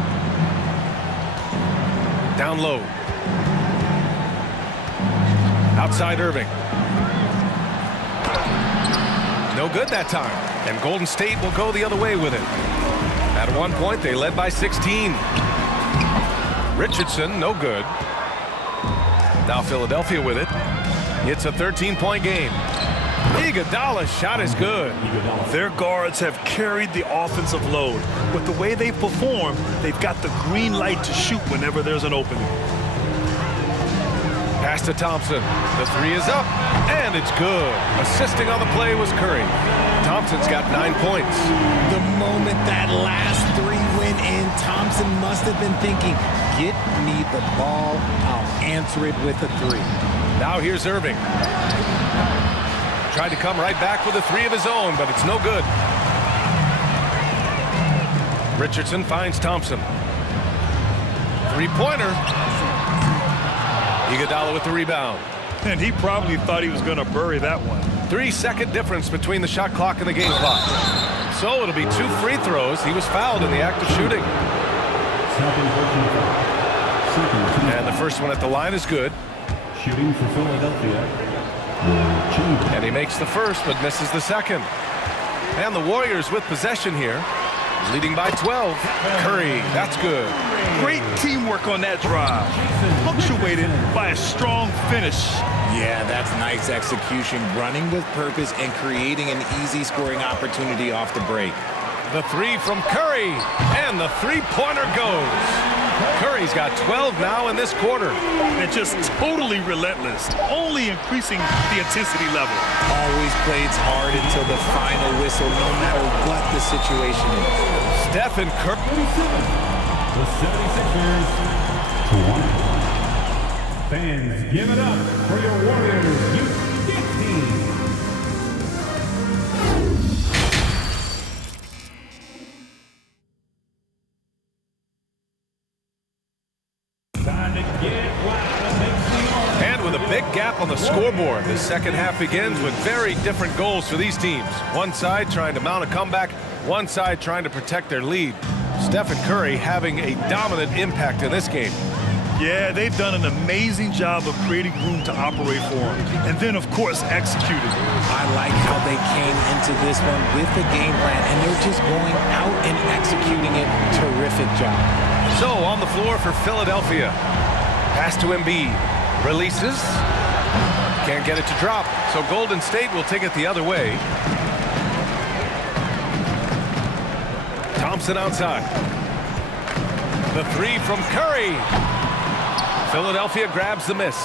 Down low. Outside Irving. No good that time, and Golden State will go the other way with it. At one point, they led by 16. Richardson, no good. Now Philadelphia with it. It's a 13-point game. Iguodala's shot is good. Their guards have carried the offensive load. With the way they perform, they've got the green light to shoot whenever there's an opening. Pass to Thompson. The three is up, and it's good. Assisting on the play was Curry. Thompson's got 9 points. The moment that last three went in, Thompson must have been thinking, get me the ball, I'll answer it with a three. Now here's Irving. Tried to come right back with a three of his own, but it's no good. Richardson finds Thompson. Three-pointer. Iguodala with the rebound. And he probably thought he was going to bury that one. 3-second difference between the shot clock and the game clock. So it'll be 2 free throws. He was fouled in the act of shooting. And the first one at the line is good. Shooting for Philadelphia. And he makes the first but misses the second. And the Warriors with possession here, leading by 12. Curry, that's good. Great teamwork on that drive, punctuated by a strong finish. Yeah, that's nice execution, running with purpose and creating an easy scoring opportunity off the break. The three from Curry, and the three-pointer goes. Curry's got 12 now in this quarter. And just totally relentless, only increasing the intensity level. Always plays hard until the final whistle, no matter what the situation is. Stephen Curry. The 76ers to 1. Fans, give it up for your Warriors Youth team. And with a big gap on the scoreboard, the second half begins with very different goals for these teams. One side trying to mount a comeback, one side trying to protect their lead. Stephen Curry having a dominant impact in this game. Yeah, they've done an amazing job of creating room to operate for him. And then, of course, executed. I like how they came into this one with the game plan, and they're just going out and executing it. Terrific job. So, on the floor for Philadelphia. Pass to Embiid. Releases. Can't get it to drop. So, Golden State will take it the other way. Thompson outside. The three from Curry. Philadelphia grabs the miss.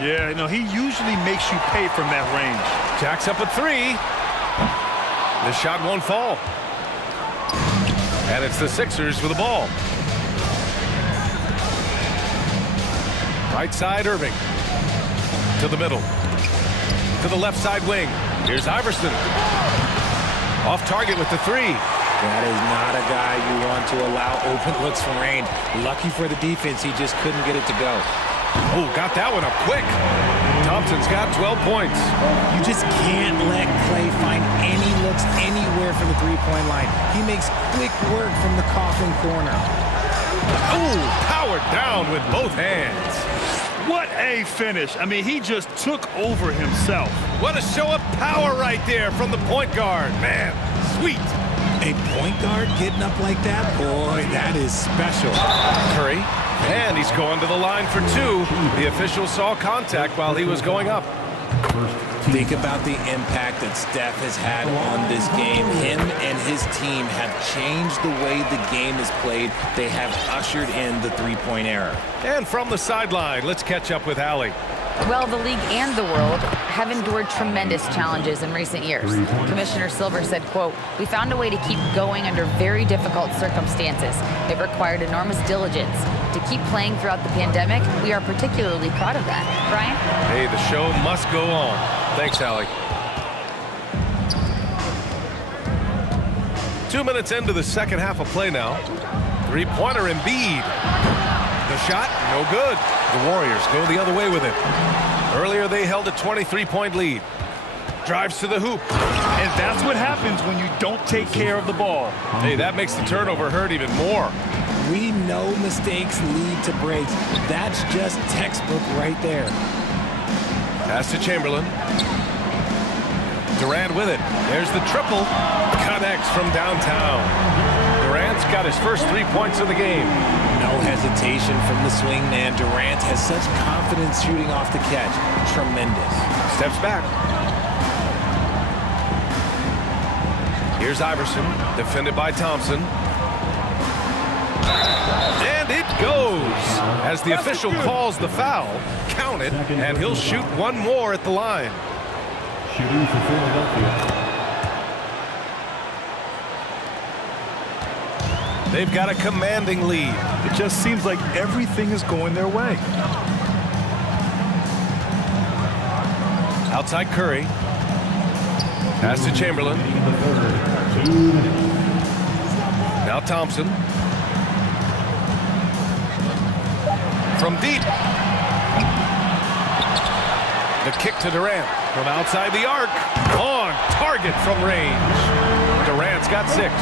Yeah, he usually makes you pay from that range. Jacks up a three. The shot won't fall. And it's the Sixers with the ball. Right side, Irving. To the middle. To the left side wing. Here's Iverson. Off target with the three. That is not a guy you want to allow open looks from range. Lucky for the defense, he just couldn't get it to go. Oh, got that one up quick. Thompson's got 12 points. You just can't let Clay find any looks anywhere from the three-point line. He makes quick work from the coffin corner. Oh, powered down with both hands. What a finish. I mean, he just took over himself. What a show of power right there from the point guard. Man, sweet. A point guard getting up like that? Boy, that is special. Curry, and he's going to the line for two. The official saw contact while he was going up. Think about the impact that Steph has had on this game. Him and his team have changed the way the game is played. They have ushered in the three-point era. And from the sideline, let's catch up with Allie. Well, the league and the world have endured tremendous challenges in recent years. Commissioner Silver said, quote, "We found a way to keep going under very difficult circumstances. It required enormous diligence. To keep playing throughout the pandemic, we are particularly proud of that." Brian? Hey, the show must go on. Thanks, Allie. 2 minutes into the second half of play now. Three-pointer Embiid. The shot, no good. The Warriors go the other way with it. Earlier, they held a 23-point lead. Drives to the hoop. And that's what happens when you don't take care of the ball. Hey, that makes the turnover hurt even more. We know mistakes lead to breaks. That's just textbook right there. Pass to Chamberlain. Durant with it. There's the triple. Connects from downtown. Durant's got his first 3 points of the game. No hesitation from the swing man. Durant has such confidence shooting off the catch. Tremendous. Steps back. Here's Iverson, defended by Thompson. And it goes. As the official calls the foul, count it, and he'll shoot one more at the line. Shooting for Philadelphia. They've got a commanding lead. It just seems like everything is going their way. Outside Curry. Pass to Chamberlain. Now Thompson. From deep. The kick to Durant. From outside the arc. On target from range. Durant's got 6.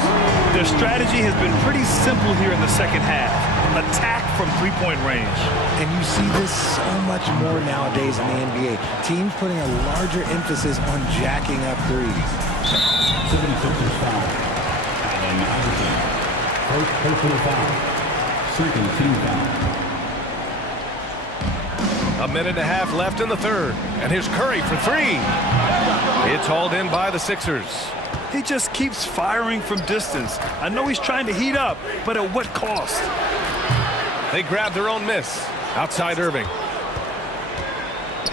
Their strategy has been pretty simple here in the second half. Attack from three-point range. And you see this so much more nowadays in the NBA. Teams putting a larger emphasis on jacking up threes. 76ers foul. Allen Iverson. First personal foul. Second team foul. A minute and a half left in the third. And here's Curry for 3. It's hauled in by the Sixers. He just keeps firing from distance. I know he's trying to heat up, but at what cost? They grab their own miss. Outside Irving.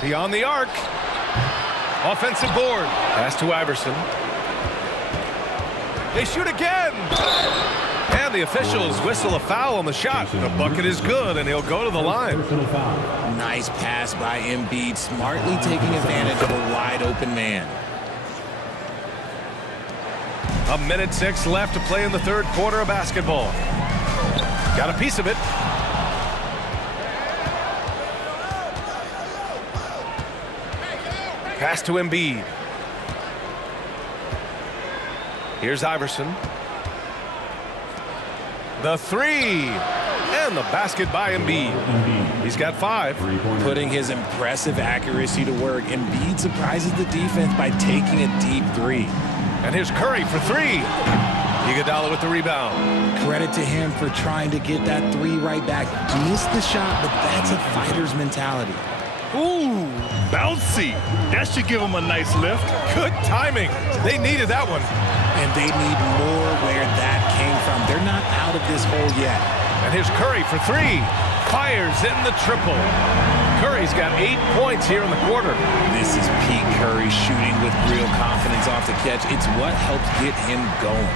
Beyond the arc. Offensive board. Pass to Iverson. They shoot again. And the officials whistle a foul on the shot. The bucket is good, and he'll go to the line. Nice pass by Embiid, smartly taking advantage of a wide-open man. A minute 6 left to play in the third quarter of basketball. Got a piece of it. Pass to Embiid. Here's Iverson. The 3. And the basket by Embiid. He's got 5. Putting his impressive accuracy to work, Embiid surprises the defense by taking a deep 3. And here's Curry for 3. Iguodala with the rebound. Credit to him for trying to get that 3 right back. Missed the shot, but that's a fighter's mentality. Ooh, bouncy. That should give him a nice lift. Good timing. They needed that one. And they need more where that came from. They're not out of this hole yet. And here's Curry for 3. Fires in the triple. Curry's got 8 points here in the quarter. This is peak Curry shooting with real confidence off the catch. It's what helps get him going.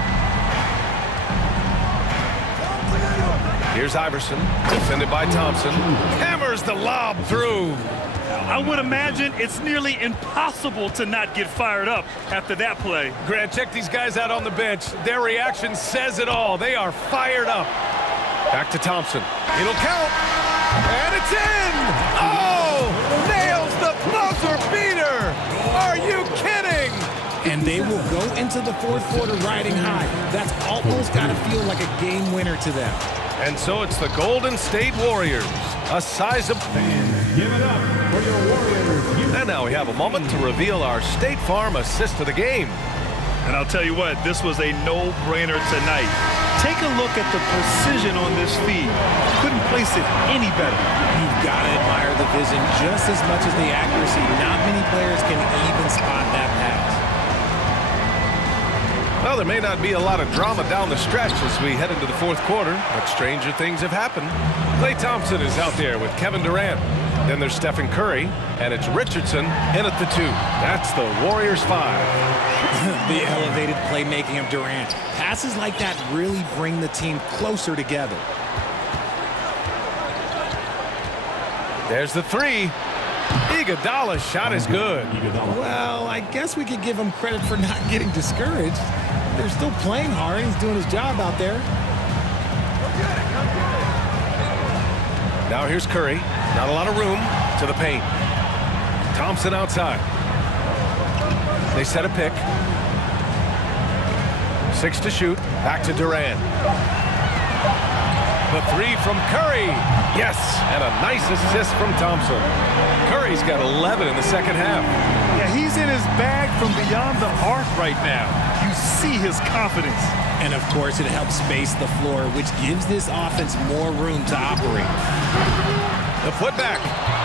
Here's Iverson, defended by Thompson. Hammers the lob through. I would imagine it's nearly impossible to not get fired up after that play. Grant, check these guys out on the bench. Their reaction says it all. They are fired up. Back to Thompson. It'll count. And it's in! Oh! Nails the buzzer beater! Are you kidding? And they will go into the fourth quarter riding high. That's almost got to feel like a game winner to them. And so it's the Golden State Warriors. A sizable... Give it up for your Warriors. And now we have a moment to reveal our State Farm assist of the game. And I'll tell you what, this was a no-brainer tonight. Take a look at the precision on this feed. Couldn't place it any better. You've got to admire the vision just as much as the accuracy. Not many players can even spot that pass. Well, there may not be a lot of drama down the stretch as we head into the fourth quarter, but stranger things have happened. Klay Thompson is out there with Kevin Durant. Then there's Stephen Curry, and it's Richardson in at the 2. That's the Warriors 5. The elevated playmaking of Durant. Passes like that really bring the team closer together. There's the 3. Iguodala's shot is good. Well, I guess we could give him credit for not getting discouraged. They're still playing hard. He's doing his job out there. Now here's Curry. Not a lot of room to the paint. Thompson outside. They set a pick. 6 to shoot. Back to Durant. The 3 from Curry. Yes, and a nice assist from Thompson. Curry's got 11 in the second half. Yeah, he's in his bag from beyond the arc right now. You see his confidence. And, of course, it helps space the floor, which gives this offense more room to operate. The putback.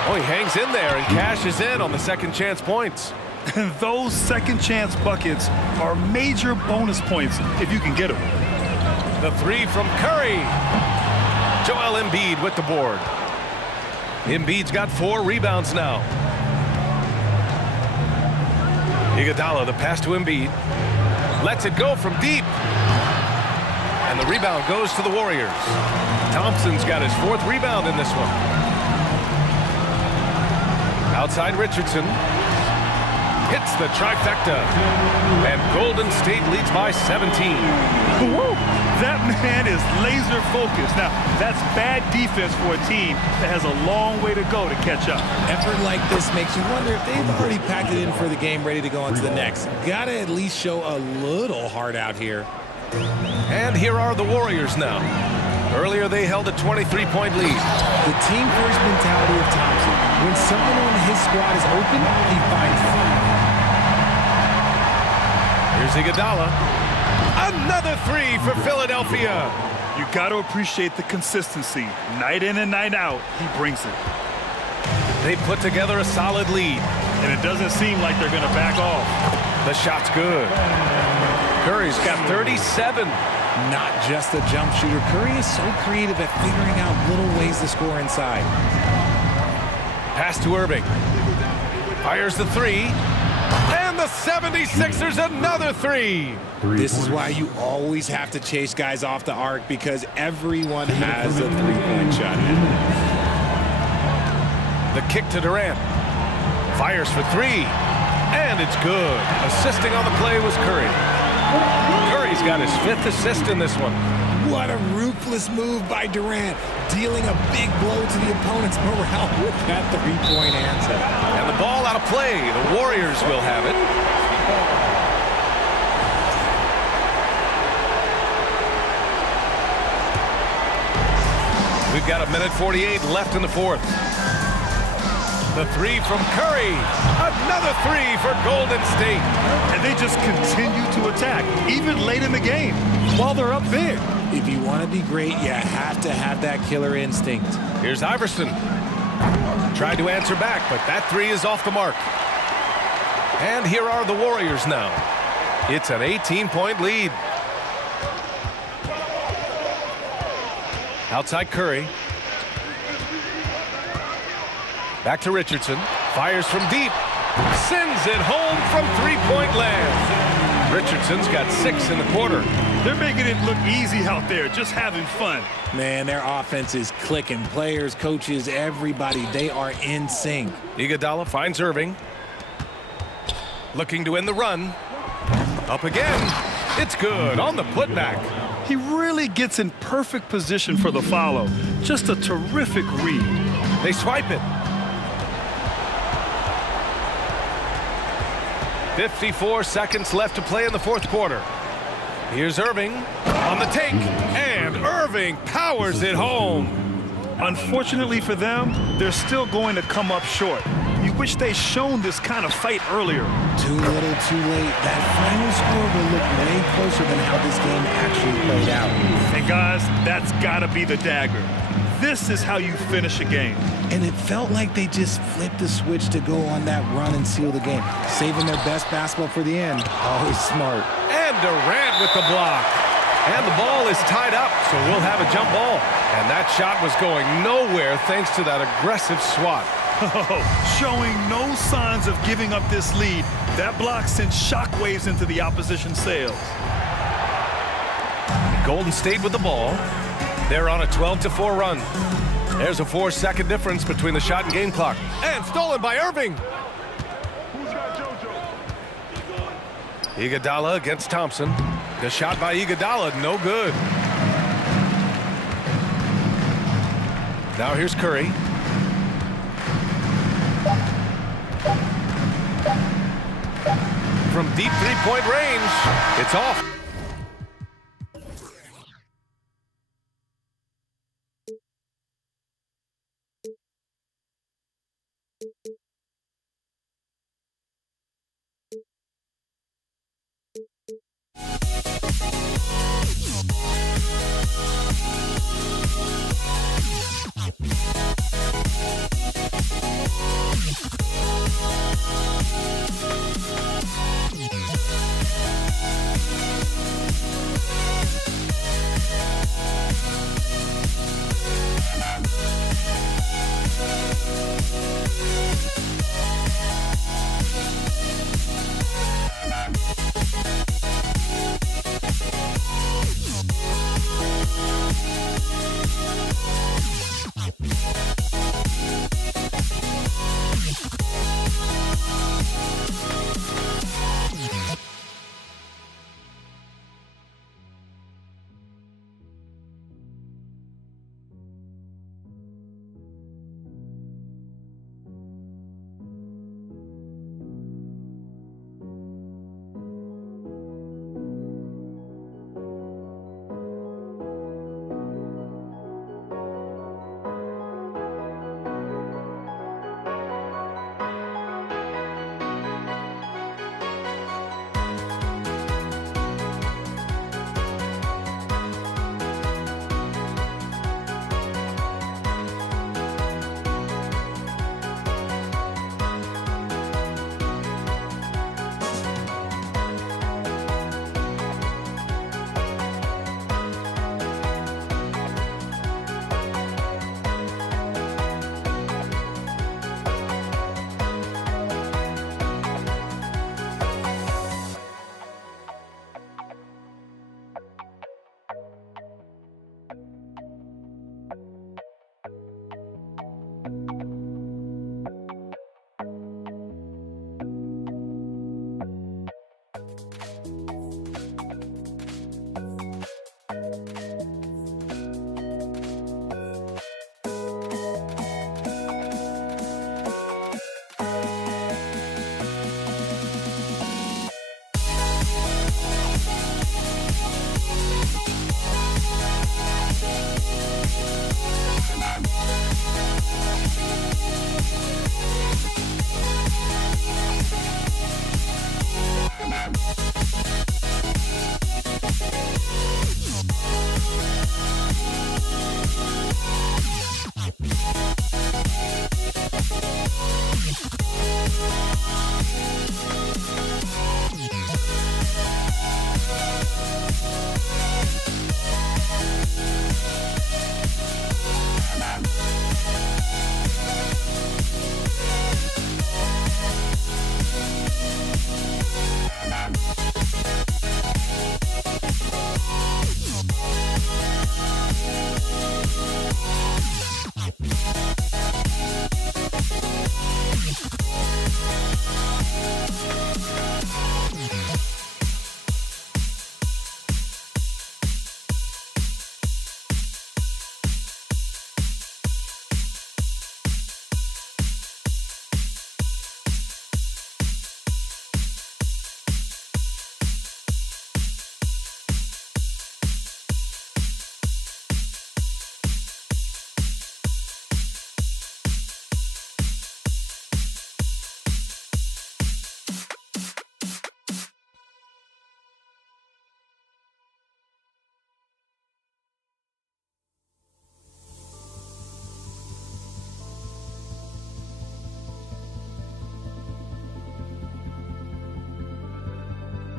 Oh, he hangs in there and cashes in on the second chance points. And those second chance buckets are major bonus points if you can get them. The 3 from Curry. Joel Embiid with the board. Embiid's got 4 rebounds now. Iguodala, the pass to Embiid. Lets it go from deep. And the rebound goes to the Warriors. Thompson's got his 4th rebound in this one. Outside Richardson. Hits the trifecta. And Golden State leads by 17. Woo! That man is laser focused. Now, that's bad defense for a team that has a long way to go to catch up. Effort like this makes you wonder if they've already packed it in for the game, ready to go on to the next. Gotta at least show a little heart out here. And here are the Warriors now. Earlier, they held a 23-point lead. The team-first mentality of Thompson. When someone on his squad is open, he finds them. Here's Iguodala. Another 3 for Philadelphia. You got to appreciate the consistency. Night in and night out, he brings it. They put together a solid lead. And it doesn't seem like they're going to back off. The shot's good. Curry's got 37. Not just a jump shooter. Curry is so creative at figuring out little ways to score inside. Pass to Irving. Fires the 3. And the 76ers another 3. This is why you always have to chase guys off the arc, because everyone has a three-point shot. The kick to Durant. Fires for 3. And it's good. Assisting on the play was Curry. Curry's got his 5th assist in this one. What a ruthless move by Durant, dealing a big blow to the opponent's morale with that three-point answer. And the ball out of play. The Warriors will have it. We've got 1:48 left in the fourth. The 3 from Curry. Another 3 for Golden State. And they just continue to attack, even late in the game, while they're up big. If you want to be great, you have to have that killer instinct. Here's Iverson. Tried to answer back, but that 3 is off the mark. And here are the Warriors now. It's an 18-point lead. Outside Curry. Back to Richardson. Fires from deep. Sends it home from three-point land. Richardson's got 6 in the quarter. They're making it look easy out there, just having fun. Man, their offense is clicking. Players, coaches, everybody, they are in sync. Iguodala finds Irving. Looking to end the run. Up again. It's good on the putback. He really gets in perfect position for the follow. Just a terrific read. They swipe it. 54 seconds left to play in the fourth quarter. Here's Irving on the take, and Irving powers it home. Unfortunately for them, they're still going to come up short. You wish they'd shown this kind of fight earlier. Too little, too late. That final score will look way closer than how this game actually played out. And guys, that's got to be the dagger. This is how you finish a game. And it felt like they just flipped the switch to go on that run and seal the game. Saving their best basketball for the end. Always smart. And Durant with the block. And the ball is tied up, so we'll have a jump ball. And that shot was going nowhere thanks to that aggressive swat. Showing no signs of giving up this lead. That block sent shockwaves into the opposition sails. Golden State with the ball. They're on a 12-4 run. There's a 4-second difference between the shot and game clock. And stolen by Irving. Iguodala against Thompson. The shot by Iguodala, no good. Now here's Curry. From deep three-point range, it's off.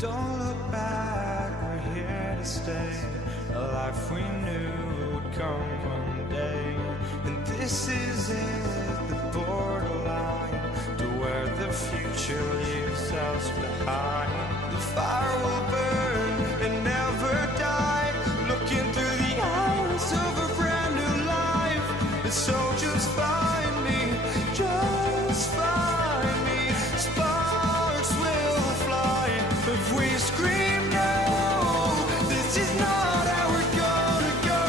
Don't look back, we're here to stay. A life we knew would come one day. And this is it, the borderline, to where the future leaves us behind. The fire will burn and never die, looking through the eyes of a brand new life. And so just find me, just find me. Sparks will fly if we scream no. This is not how we're gonna go.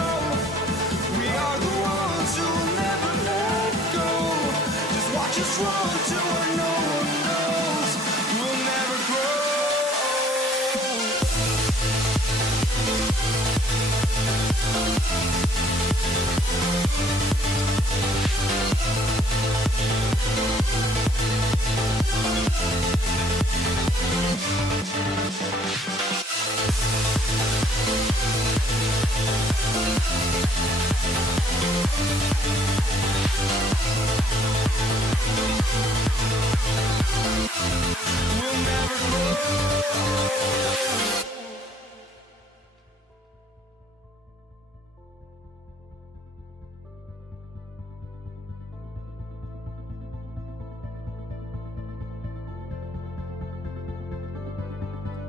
We are the ones who will never let go. Just watch us run to where no one knows. We'll never grow. We'll never grow.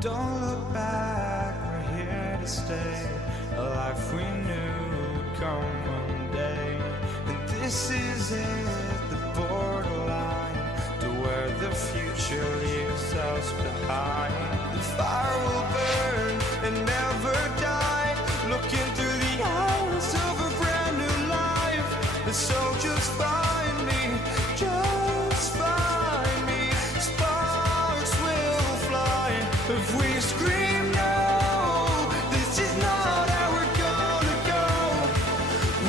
Don't look back, we're here to stay. A life we knew would come one day. And this is it, the borderline, to where the future leaves us behind. The fire will burn and never die, looking through the eyes of a brand new life. And so just find me, just find me. Sparks will fly if we scream no. This is not how we're gonna go.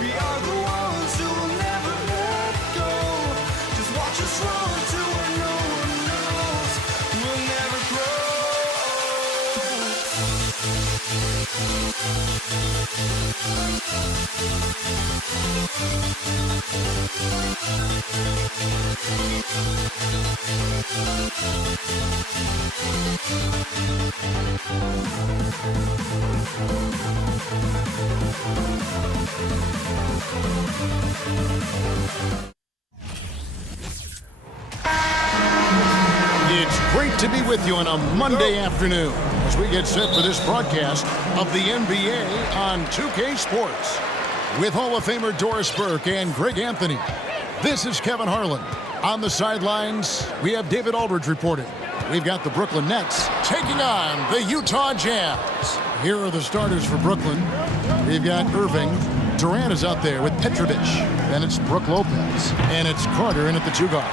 We are the ones who will never let go. Just watch us run to where no one knows. We'll never grow. It's great to be with you on a Monday afternoon as we get set for this broadcast of the NBA on 2K Sports. With Hall of Famer Doris Burke and Greg Anthony, this is Kevin Harlan. On the sidelines, we have David Aldridge reporting. We've got the Brooklyn Nets taking on the Utah Jazz. Here are the starters for Brooklyn. We've got Irving. Durant is out there with Petrovic. Then it's Brook Lopez. And it's Carter in at the 2 guard.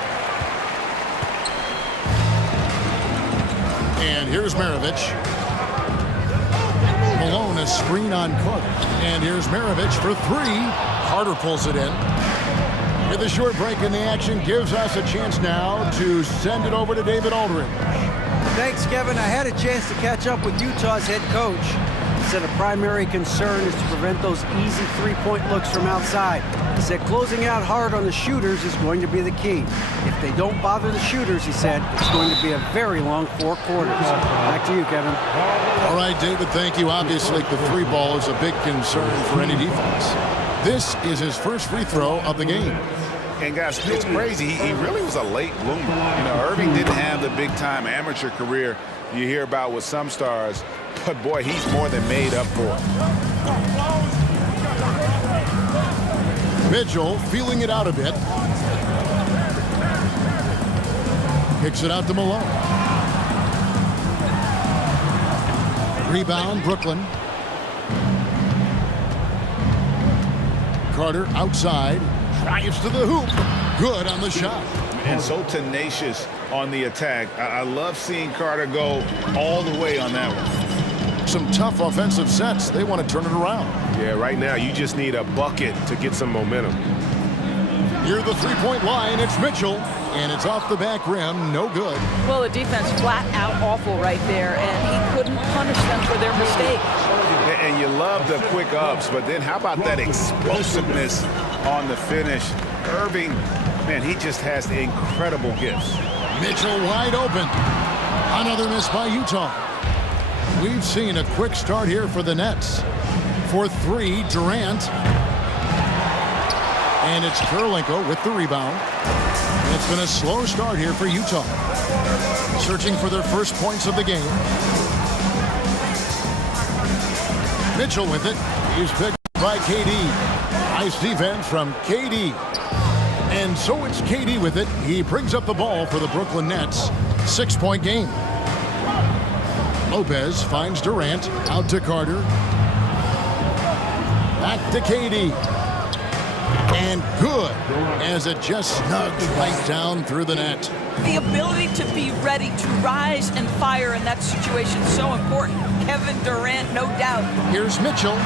And here's Maravich. Malone, a screen on Carter. And here's Maravich for 3. Carter pulls it in. With a short break in the action, gives us a chance now to send it over to David Aldridge. Thanks, Kevin. I had a chance to catch up with Utah's head coach. He said a primary concern is to prevent those easy three-point looks from outside. He said closing out hard on the shooters is going to be the key. If they don't bother the shooters, he said, it's going to be a very long 4 quarters. Back to you, Kevin. All right, David, thank you. Obviously, the 3 ball is a big concern for any defense. This is his first free throw of the game. And guys, it's crazy. He really was a late bloomer. You know, Irving didn't have the big-time amateur career you hear about with some stars, but boy, he's more than made up for it. Mitchell feeling it out a bit. Kicks it out to Malone. Rebound, Brooklyn. Carter outside. Drives to the hoop. Good on the shot. And so tenacious on the attack. I love seeing Carter go all the way on that one. Some tough offensive sets. They want to turn it around. Yeah, right now you just need a bucket to get some momentum. Near the three-point line, it's Mitchell. And it's off the back rim. No good. Well, the defense flat out awful right there, and he couldn't punish them for their mistake. And you love the quick ups, but then how about that explosiveness on the finish? Irving, man, he just has incredible gifts. Mitchell wide open. Another miss by Utah. We've seen a quick start here for the Nets. For three, Durant. And it's Kirilenko with the rebound. And it's been a slow start here for Utah. Searching for their first points of the game. Mitchell with it. He's picked by KD. Nice defense from KD. And so it's KD with it. He brings up the ball for the Brooklyn Nets. 6-point game. Lopez finds Durant. Out to Carter. Back to KD. And good, as it just snugs right down through the net. The ability to be ready to rise and fire in that situation is so important. Kevin Durant, no doubt. Here's Mitchell.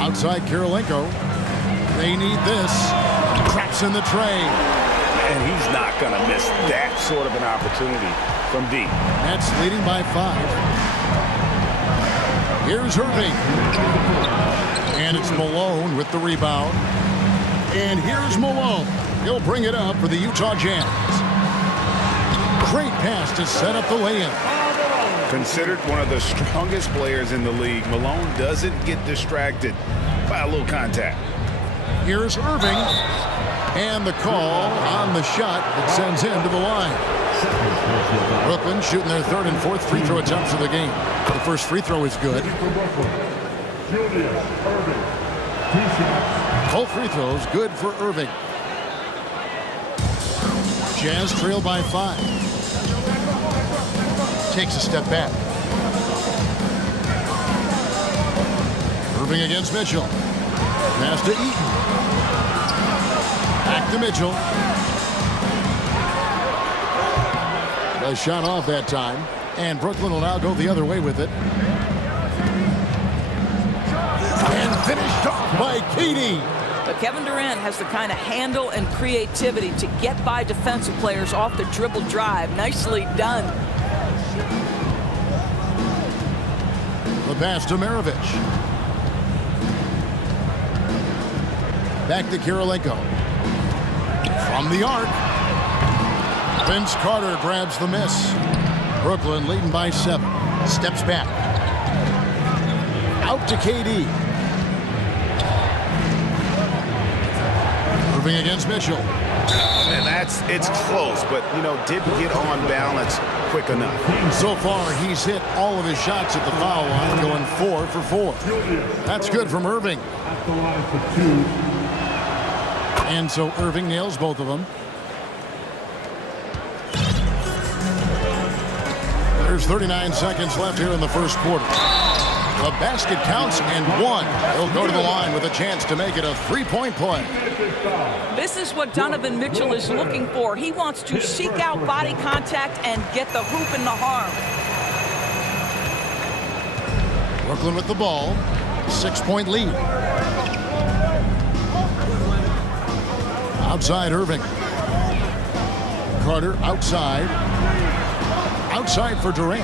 Outside Kirilenko. They need this. Traps in the tray. And he's not going to miss that sort of an opportunity from deep. Nets leading by 5. Here's Irving. And it's Malone with the rebound. And here's Malone. He'll bring it up for the Utah Jazz. Great pass to set up the lay-in. Considered one of the strongest players in the league, Malone doesn't get distracted by a little contact. Here's Irving. And the call on the shot that sends him to the line. Brooklyn shooting their third and fourth free throw attempts of the game. The first free throw is good. Both free throws good for Irving. Jazz trail by 5. Takes a step back. Irving against Mitchell. Pass to Eaton. Back to Mitchell. The shot off that time. And Brooklyn will now go the other way with it. And finished off by KD. But Kevin Durant has the kind of handle and creativity to get by defensive players off the dribble drive. Nicely done. The pass to Maravich. Back to Kirilenko. From the arc. Vince Carter grabs the miss. Brooklyn leading by 7. Steps back. Out to KD. Irving against Mitchell. And it's close, but, didn't get on balance quick enough. So far, he's hit all of his shots at the foul line, going 4 for 4. That's good from Irving. And so Irving nails both of them. There's 39 seconds left here in the first quarter. The basket counts and 1. He'll go to the line with a chance to make it a 3-point play. This is what Donovan Mitchell is looking for. He wants to seek out body contact and get the hoop in the harm. Brooklyn with the ball. 6-point lead. Outside Irving. Carter outside. Outside for Durant.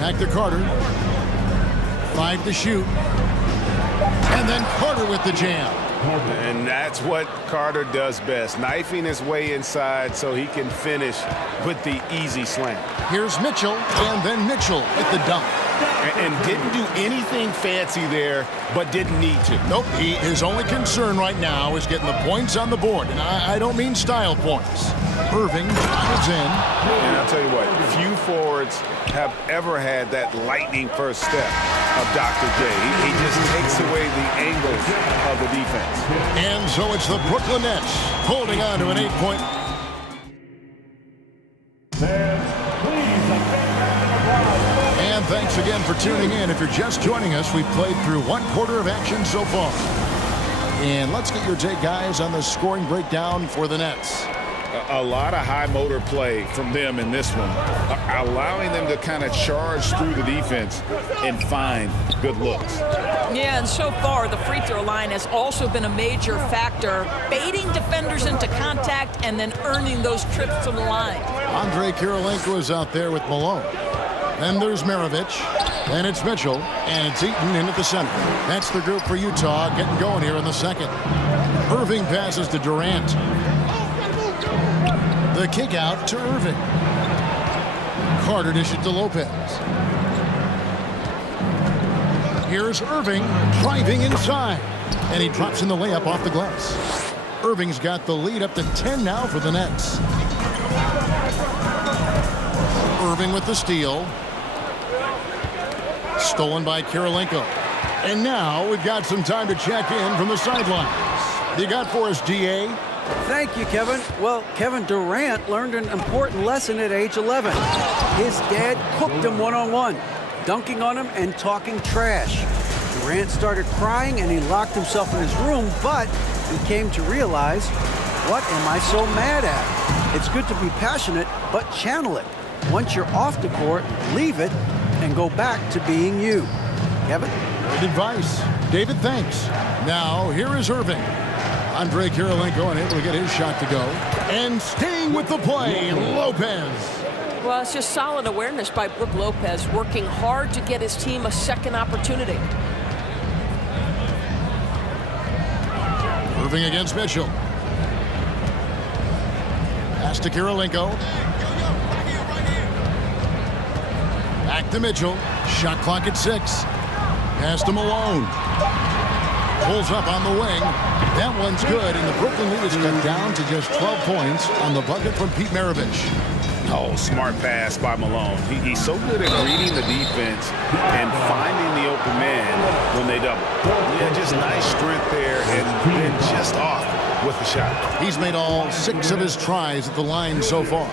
Back to Carter. 5 to shoot. And then Carter with the jam. And that's what Carter does best, knifing his way inside so he can finish with the easy slam. Here's Mitchell, and then Mitchell with the dunk. And didn't do anything fancy there, but didn't need to. Nope, his only concern right now is getting the points on the board, and I don't mean style points. Irving drives in. And I'll tell you what, few forwards have ever had that lightning first step of Dr. J. He just takes away the angles of the defense. And so it's the Brooklyn Nets holding on to an 8-point. And thanks again for tuning in. If you're just joining us, we've played through 1 quarter of action so far. And let's get your take, guys, on the scoring breakdown for the Nets. A lot of high motor play from them in this one, allowing them to kind of charge through the defense and find good looks. Yeah, and so far the free throw line has also been a major factor, baiting defenders into contact and then earning those trips to the line. Andre Kirilenko is out there with Malone. Then there's Maravich. Then it's Mitchell, and it's Eaton in at the center. That's the group for Utah getting going here in the second. Irving passes to Durant. The kick out to Irving. Carter dishes to Lopez. Here's Irving driving inside. And he drops in the layup off the glass. Irving's got the lead up to 10 now for the Nets. Irving with the steal. Stolen by Kirilenko. And now we've got some time to check in from the sidelines. What you got for us, DA? Thank you, Kevin. Well, Kevin Durant learned an important lesson at age 11. His dad cooked him one-on-one, dunking on him and talking trash. Durant started crying and he locked himself in his room, but he came to realize, what am I so mad at? It's good to be passionate, but channel it. Once you're off the court, leave it and go back to being you. Kevin? Great advice. David, thanks. Now, here is Irving. Andre Kirilenko unable to get his shot to go. And staying with the play, Lopez. Well, it's just solid awareness by Brook Lopez, working hard to get his team a second opportunity. Irving against Mitchell. Pass to Kirilenko. Back to Mitchell. Shot clock at 6. Pass to Malone. Pulls up on the wing. That one's good, and the Brooklyn lead is cut down to just 12 points on the bucket from Pete Maravich. Oh, smart pass by Malone. He's so good at reading the defense and finding the open man when they double. Yeah, just nice strength there and then just off with the shot. He's made all 6 of his tries at the line so far.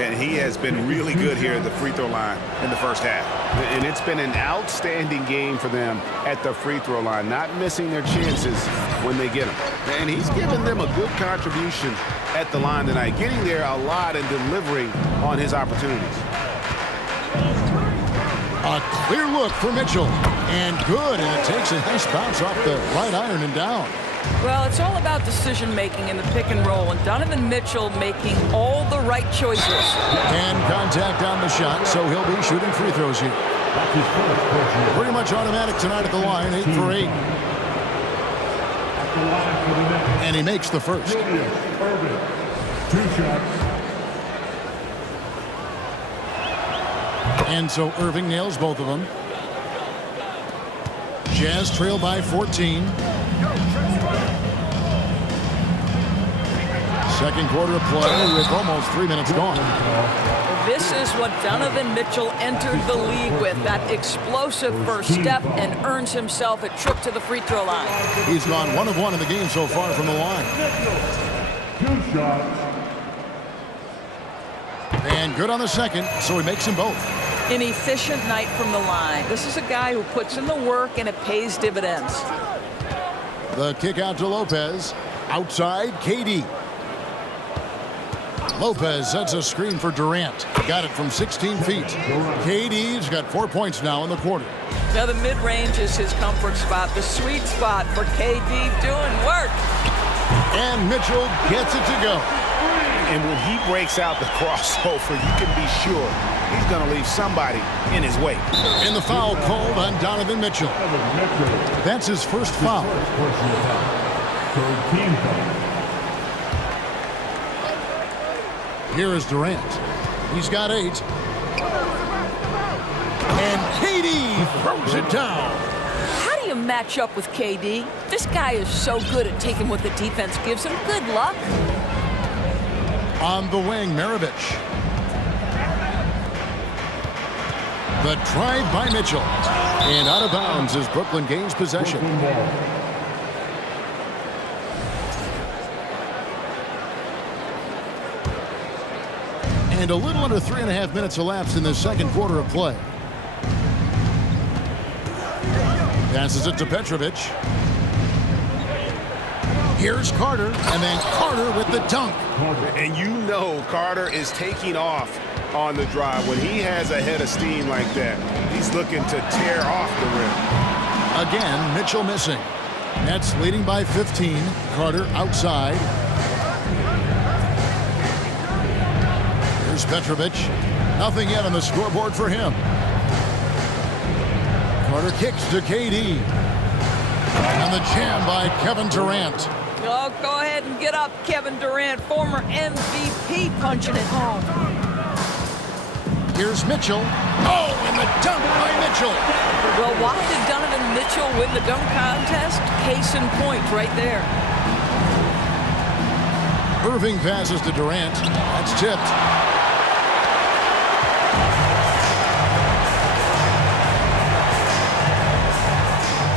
And he has been really good here at the free throw line in the first half. And it's been an outstanding game for them at the free throw line, not missing their chances when they get them. And he's given them a good contribution at the line tonight, getting there a lot and delivering on his opportunities. A clear look for Mitchell. And good, and it takes a nice bounce off the right iron and down. Well, it's all about decision-making in the pick and roll, and Donovan Mitchell making all the right choices. And contact on the shot, so he'll be shooting free throws here. Pretty much automatic tonight at the line, 8 for 8. And he makes the first. 2 shots. And so Irving nails both of them. Jazz trail by 14. Second quarter of play with almost 3 minutes gone. This is what Donovan Mitchell entered the league with, that explosive first step, and earns himself a trip to the free throw line. He's gone 1 of 1 in the game so far from the line. 2 shots. And good on the second, so he makes them both. An efficient night from the line. This is a guy who puts in the work and it pays dividends. The kick out to Lopez. Outside, KD. Lopez sets a screen for Durant. Got it from 16 feet. KD's got 4 points now in the quarter. Now the mid-range is his comfort spot, the sweet spot for KD doing work. And Mitchell gets it to go. And when he breaks out the crossover, you can be sure he's going to leave somebody in his wake. And the foul called on Donovan Mitchell. That's his first foul. Here is Durant. He's got 8. And KD throws it down. How do you match up with KD? This guy is so good at taking what the defense gives him. Good luck. On the wing, Maravich. The drive by Mitchell. And out of bounds as Brooklyn gains possession. And a little under 3.5 minutes elapsed in the second quarter of play. Passes it to Petrovic. Here's Carter, and then Carter with the dunk. And you know Carter is taking off on the drive. When he has a head of steam like that, he's looking to tear off the rim. Again, Mitchell missing. Nets leading by 15. Carter outside. Here's Petrovic. Nothing yet on the scoreboard for him. Carter kicks to KD. And the jam by Kevin Durant. Oh, go ahead and get up, Kevin Durant, former MVP, punching it home. Here's Mitchell. Oh, and the dunk by Mitchell. Well, why did Donovan Mitchell win the dunk contest? Case in point right there. Irving passes to Durant. That's tipped.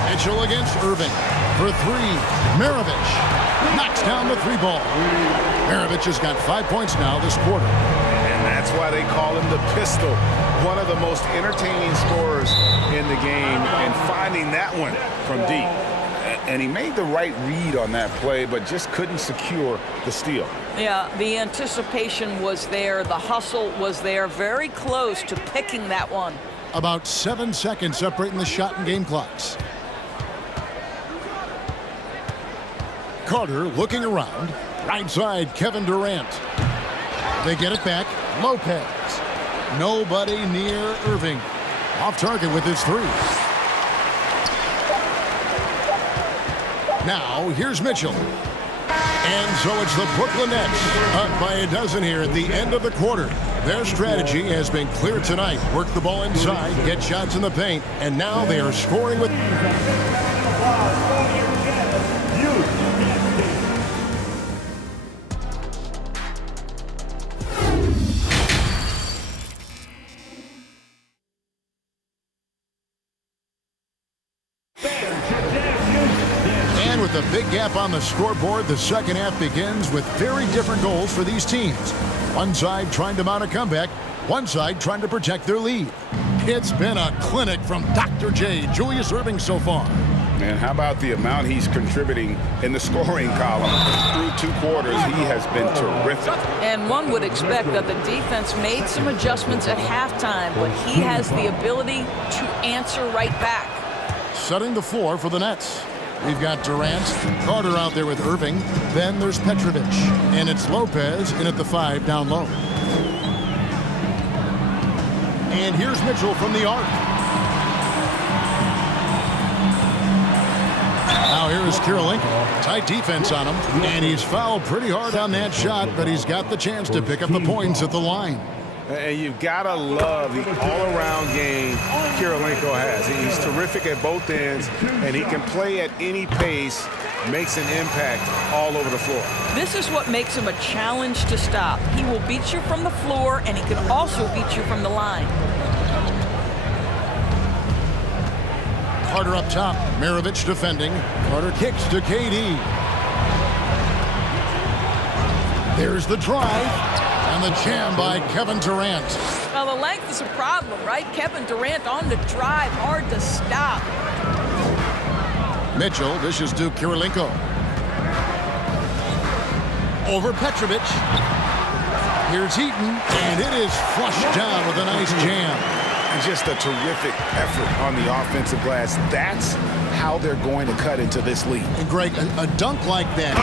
Mitchell against Irving. For three, Maravich knocks down the three ball. Maravich has got 5 points now this quarter. And that's why they call him the pistol. One of the most entertaining scorers in the game, and finding that one from deep. And he made the right read on that play, but just couldn't secure the steal. Yeah, the anticipation was there. The hustle was there. Very close to picking that one. About 7 seconds separating the shot and game clocks. Carter looking around. Right side, Kevin Durant. They get it back. Lopez. Nobody near Irving. Off target with his three. Now, here's Mitchell. And so it's the Brooklyn Nets up by a dozen here at the end of the quarter. Their strategy has been clear tonight. Work the ball inside, get shots in the paint, and now they are scoring with... With a big gap on the scoreboard, the second half begins with very different goals for these teams. One side trying to mount a comeback, one side trying to protect their lead. It's been a clinic from Dr. J, Julius Irving so far. And how about the amount he's contributing in the scoring column? Through 2 quarters, he has been terrific. And one would expect that the defense made some adjustments at halftime, but he has the ability to answer right back. Setting the floor for the Nets. We've got Durant, Carter out there with Irving. Then there's Petrovic. And it's Lopez in at the 5 down low. And here's Mitchell from the arc. Now here is Kirilenko. Tight defense on him. And he's fouled pretty hard on that shot, but he's got the chance to pick up the points at the line. And you've got to love the all-around game Kirilenko has. He's terrific at both ends, and he can play at any pace, makes an impact all over the floor. This is what makes him a challenge to stop. He will beat you from the floor, and he can also beat you from the line. Carter up top. Maravich defending. Carter kicks to KD. There's the drive. And the jam by Kevin Durant. Well, the length is a problem, right? Kevin Durant on the drive, hard to stop. Mitchell dishes to Kirilenko. Over Petrovic. Here's Heaton, and it is flushed down with a nice jam. And just a terrific effort on the offensive glass. That's how they're going to cut into this lead. And Greg, a dunk like that.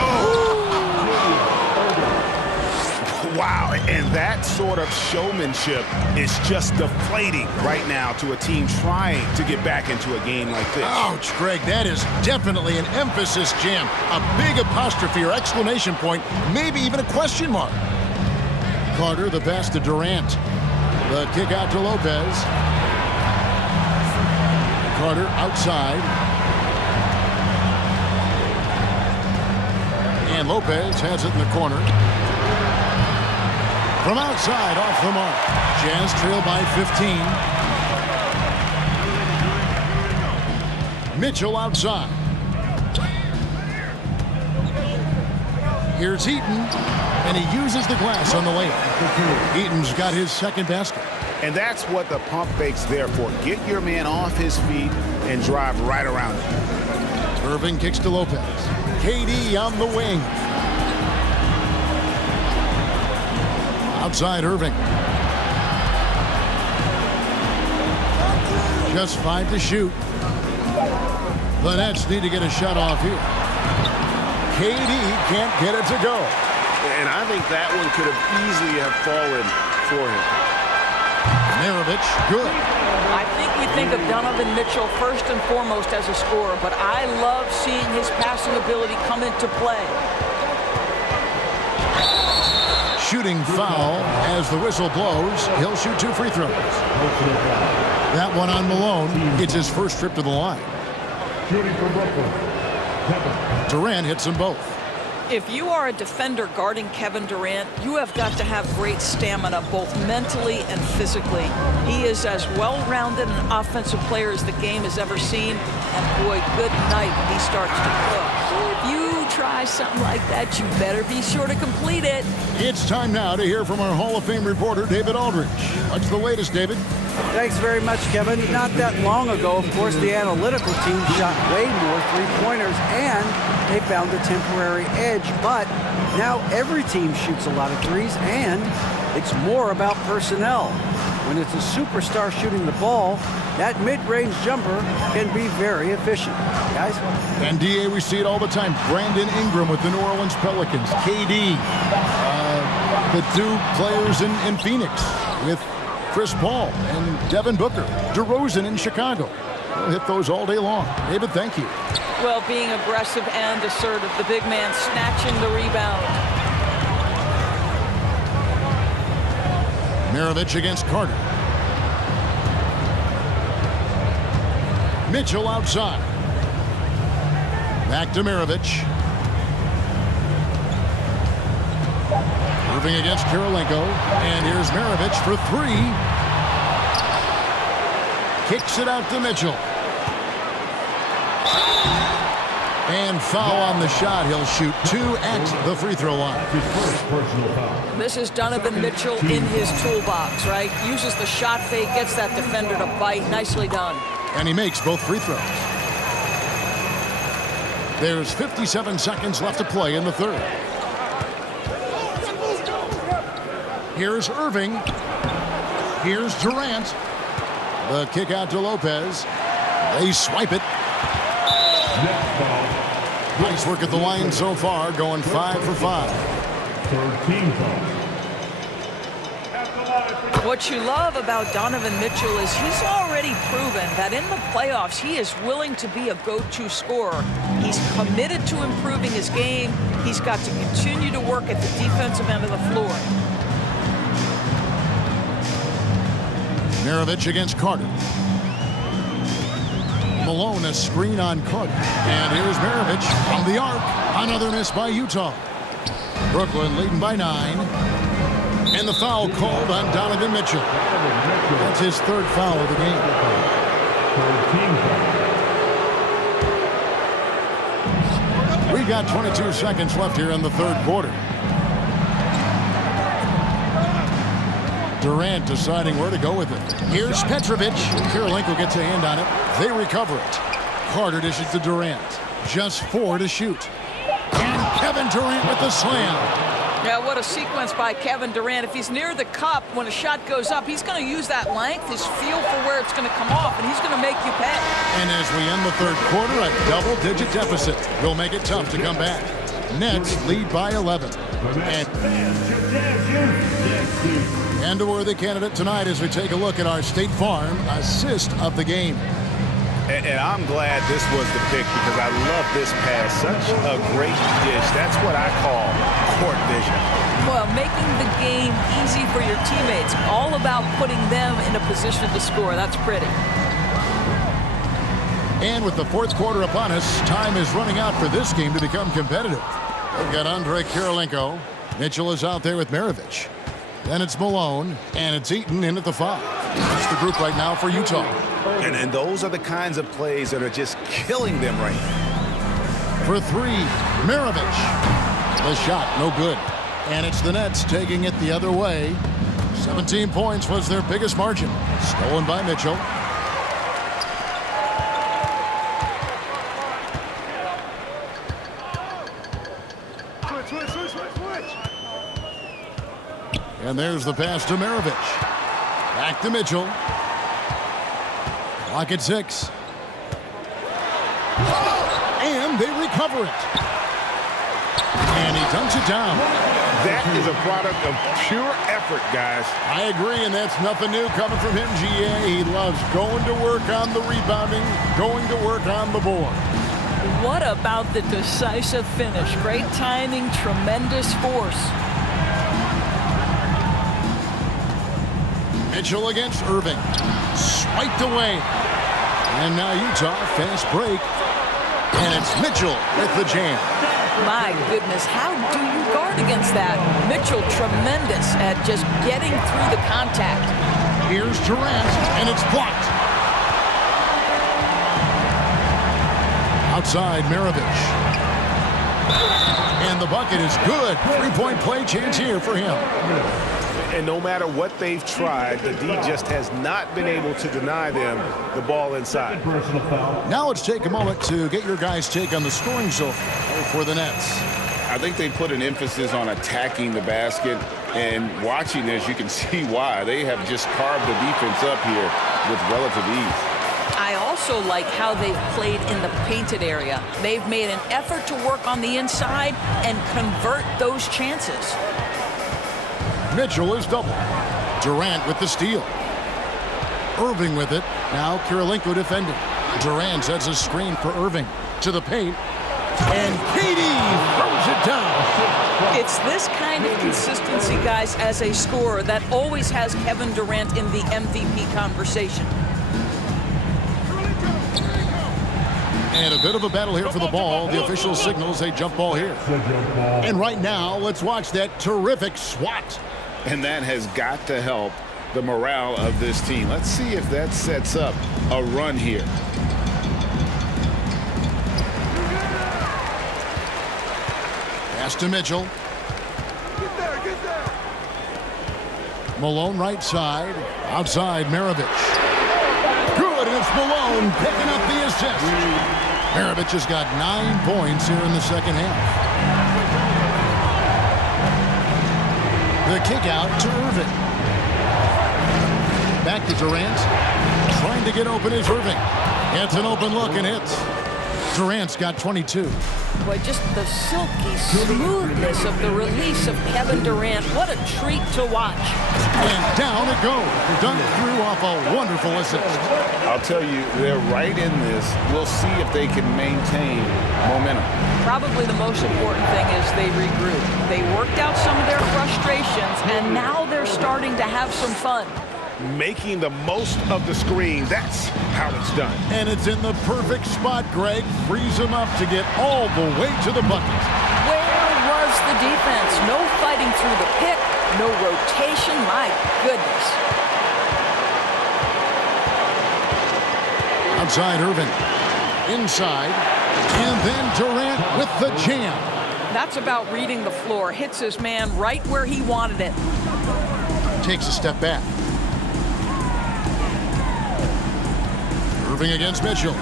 Wow, and that sort of showmanship is just deflating right now to a team trying to get back into a game like this. Ouch, Greg, that is definitely an emphasis jam. A big apostrophe or exclamation point, maybe even a question mark. Carter, the pass to Durant. The kick out to Lopez. Carter outside. And Lopez has it in the corner. From outside, off the mark. Jazz trail by 15. Mitchell outside. Here's Heaton, and he uses the glass on the layup. Heaton's got his second basket. And that's what the pump fake's there for. Get your man off his feet and drive right around him. Irving kicks to Lopez. KD on the wing. Outside Irving. Just 5 to shoot. The Nets need to get a shot off here. KD can't get it to go. And I think that one could have easily have fallen for him. Maravich, good. I think we think of Donovan Mitchell first and foremost as a scorer, but I love seeing his passing ability come into play. shooting foul. As the whistle blows, he'll shoot 2 free throws. That one on Malone. It's his first trip to the line. Shooting for Brooklyn, Kevin. Durant hits them both. If you are a defender guarding Kevin Durant, you have got to have great stamina, both mentally and physically. He is as well-rounded an offensive player as the game has ever seen. And boy, good night when he starts to cook. If you try something like that, you better be sure to complete it. It's time now to hear from our Hall of Fame reporter, David Aldridge. What's the latest, David? Thanks very much, Kevin. Not that long ago, of course, the analytical team shot way more three-pointers, and they found a temporary edge. But now every team shoots a lot of threes, and it's more about personnel. When it's a superstar shooting the ball, that mid-range jumper can be very efficient. Guys? And, D.A., we see it all the time. Brandon Ingram with the New Orleans Pelicans. KD, the 2 players in Phoenix with Chris Paul and Devin Booker. DeRozan in Chicago. We'll hit those all day long. David, thank you. Well, being aggressive and assertive. The big man snatching the rebound. Maravich against Carter. Mitchell outside. Back to Maravich. Irving against Kirilenko. And here's Maravich for 3. Kicks it out to Mitchell. And foul on the shot. He'll shoot 2 at the free throw line. This is Donovan Mitchell in his toolbox, right? Uses the shot fake, gets that defender to bite. Nicely done. And he makes both free throws. There's 57 seconds left to play in the third. Here's Irving. Here's Durant. The kick out to Lopez. They swipe it. Nice work at the line so far, going 5 for 5. What you love about Donovan Mitchell is he's already proven that in the playoffs he is willing to be a go-to scorer. He's committed to improving his game. He's got to continue to work at the defensive end of the floor. Maravich against Carter. Malone, a screen on Carter. And here's Maravich from the arc. Another miss by Utah. Brooklyn leading by 9. And the foul called on Donovan Mitchell. That's his 3rd foul of the game. We've got 22 seconds left here in the 3rd quarter. Durant deciding where to go with it. Here's Petrovic. Kirilenko gets a hand on it. They recover it. Carter dishes to Durant. Just 4 to shoot. And Kevin Durant with the slam. Yeah, what a sequence by Kevin Durant. If he's near the cup when a shot goes up, he's going to use that length, his feel for where it's going to come off, and he's going to make you pay. And as we end the 3rd quarter, a double-digit deficit will make it tough to come back. Nets lead by 11. And a worthy candidate tonight as we take a look at our State Farm assist of the game. And I'm glad this was the pick because I love this pass. Such a great dish. That's what I call court vision. Well, making the game easy for your teammates. All about putting them in a position to score. That's pretty. And with the 4th quarter upon us, time is running out for this game to become competitive. We've got Andre Kirilenko. Mitchell is out there with Maravich. Then it's Malone, and it's Eaton in at the 5. That's the group right now for Utah. And those are the kinds of plays that are just killing them right now. For 3, Maravich. The shot, no good. And it's the Nets taking it the other way. 17 points was their biggest margin. Stolen by Mitchell. And there's the pass to Maravich. Back to Mitchell. Clock at 6. And they recover it. And he dunks it down. That is a product of pure effort, guys. I agree, and that's nothing new coming from him, GA. He loves going to work on the rebounding, going to work on the board. What about the decisive finish? Great timing, tremendous force. Mitchell against Irving. Swiped away. And now Utah, fast break. And it's Mitchell with the jam. My goodness, how do you guard against that? Mitchell, tremendous at just getting through the contact. Here's Durant, and it's blocked. Outside, Maravich. And the bucket is good. Three-point play chance here for him. And no matter what they've tried, the D just has not been able to deny them the ball inside. Now let's take a moment to get your guys' take on the scoring so far for the Nets. I think they put an emphasis on attacking the basket, and watching this, you can see why. They have just carved the defense up here with relative ease. I also like how they've played in the painted area. They've made an effort to work on the inside and convert those chances. Mitchell is double. Durant with the steal. Irving with it. Now Kirilenko defending. Durant sets a screen for Irving. To the paint. And KD throws it down. It's this kind of consistency, guys, as a scorer that always has Kevin Durant in the MVP conversation. And a bit of a battle here for the ball. The official signals a jump ball here. And right now, let's watch that terrific swat. And that has got to help the morale of this team. Let's see if that sets up a run here. Pass to Mitchell. Get there. Malone right side. Outside, Maravich. Good, and it's Malone picking up the assist. Maravich has got 9 points here in the second half. The kick out to Irving. Back to Durant. Trying to get open is Irving. It's an open look and hits. Durant's got 22. Boy, just the silky smoothness of the release of Kevin Durant. What a treat to watch. And down it goes. Dunked through off a wonderful assist. I'll tell you, they're right in this. We'll see if they can maintain momentum. Probably the most important thing is they regroup. They worked out some of their frustrations, and now they're starting to have some fun. Making the most of the screen. That's how it's done. And it's in the perfect spot, Greg. Frees him up to get all the way to the bucket. Where was the defense? No fighting through the pick, no rotation. My goodness. Outside Irving. Inside. And then Durant with the jam. That's about reading the floor. Hits his man right where he wanted it. Takes a step back. Irving against Mitchell.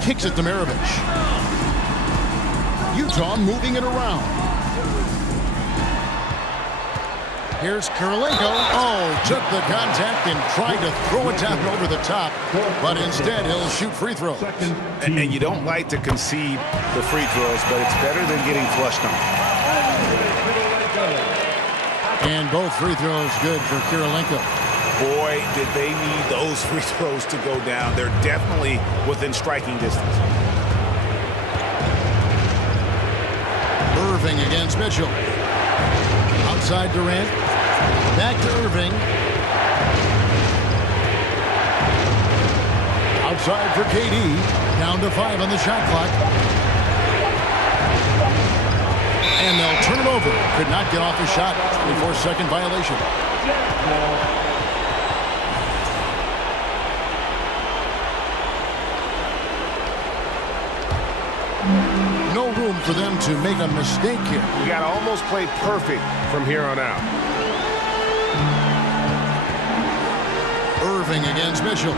Kicks it to Maravich. Utah moving it around. Here's Kirilenko. Oh, took the contact and tried to throw it down over the top. But instead, he'll shoot free throws. And you don't like to concede the free throws, but it's better than getting flushed on. And both free throws good for Kirilenko. Boy, did they need those free throws to go down. They're definitely within striking distance. Irving against Mitchell. Outside Durant. Back to Irving. Outside for KD. Down to 5 on the shot clock. And they'll turn it over. Could not get off his shot. 24-second violation. No room for them to make a mistake here. You got to almost play perfect from here on out. Irving against Mitchell.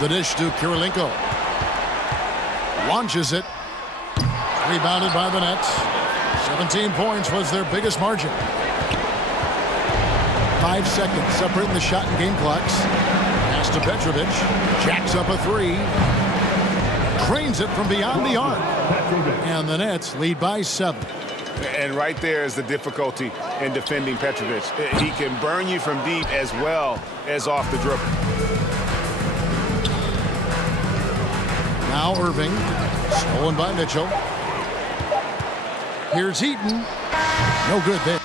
The dish to Kirilenko. Launches it. Rebounded by the Nets. 17 points was their biggest margin. 5 seconds separating the shot and game clocks. Pass to Petrovic. Jacks up a 3. Trains it from beyond the arc. And the Nets lead by 7. And right there is the difficulty in defending Petrovic. He can burn you from deep as well as off the dribble. Now Irving. Stolen by Mitchell. Here's Eaton. No good there.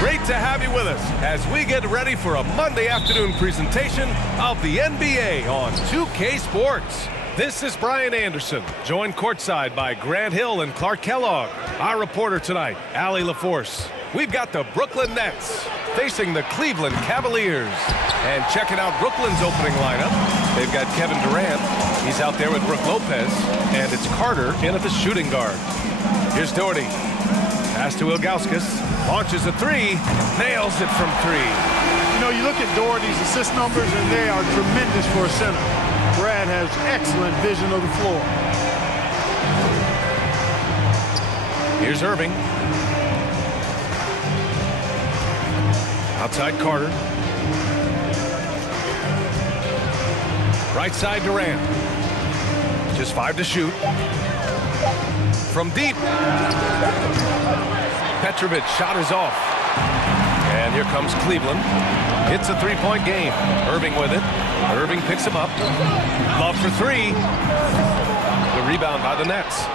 Great to have you with us as we get ready for a Monday afternoon presentation of the NBA on 2K Sports. This is Brian Anderson, joined courtside by Grant Hill and Clark Kellogg. Our reporter tonight, Allie LaForce. We've got the Brooklyn Nets facing the Cleveland Cavaliers. And checking out Brooklyn's opening lineup, they've got Kevin Durant. He's out there with Brook Lopez. And it's Carter in at the shooting guard. Here's Doherty. Pass to Ilgauskas. Launches a three. Nails it from three. You know, you look at Doherty's assist numbers, and they are tremendous for a center. Brad has excellent vision of the floor. Here's Irving. Outside Carter. Right side Durant. Just 5 to shoot. From deep. Petrovic shot is off. And here comes Cleveland. It's a 3-point game. Irving with it. Irving picks him up. Love for 3. The rebound by the Nets.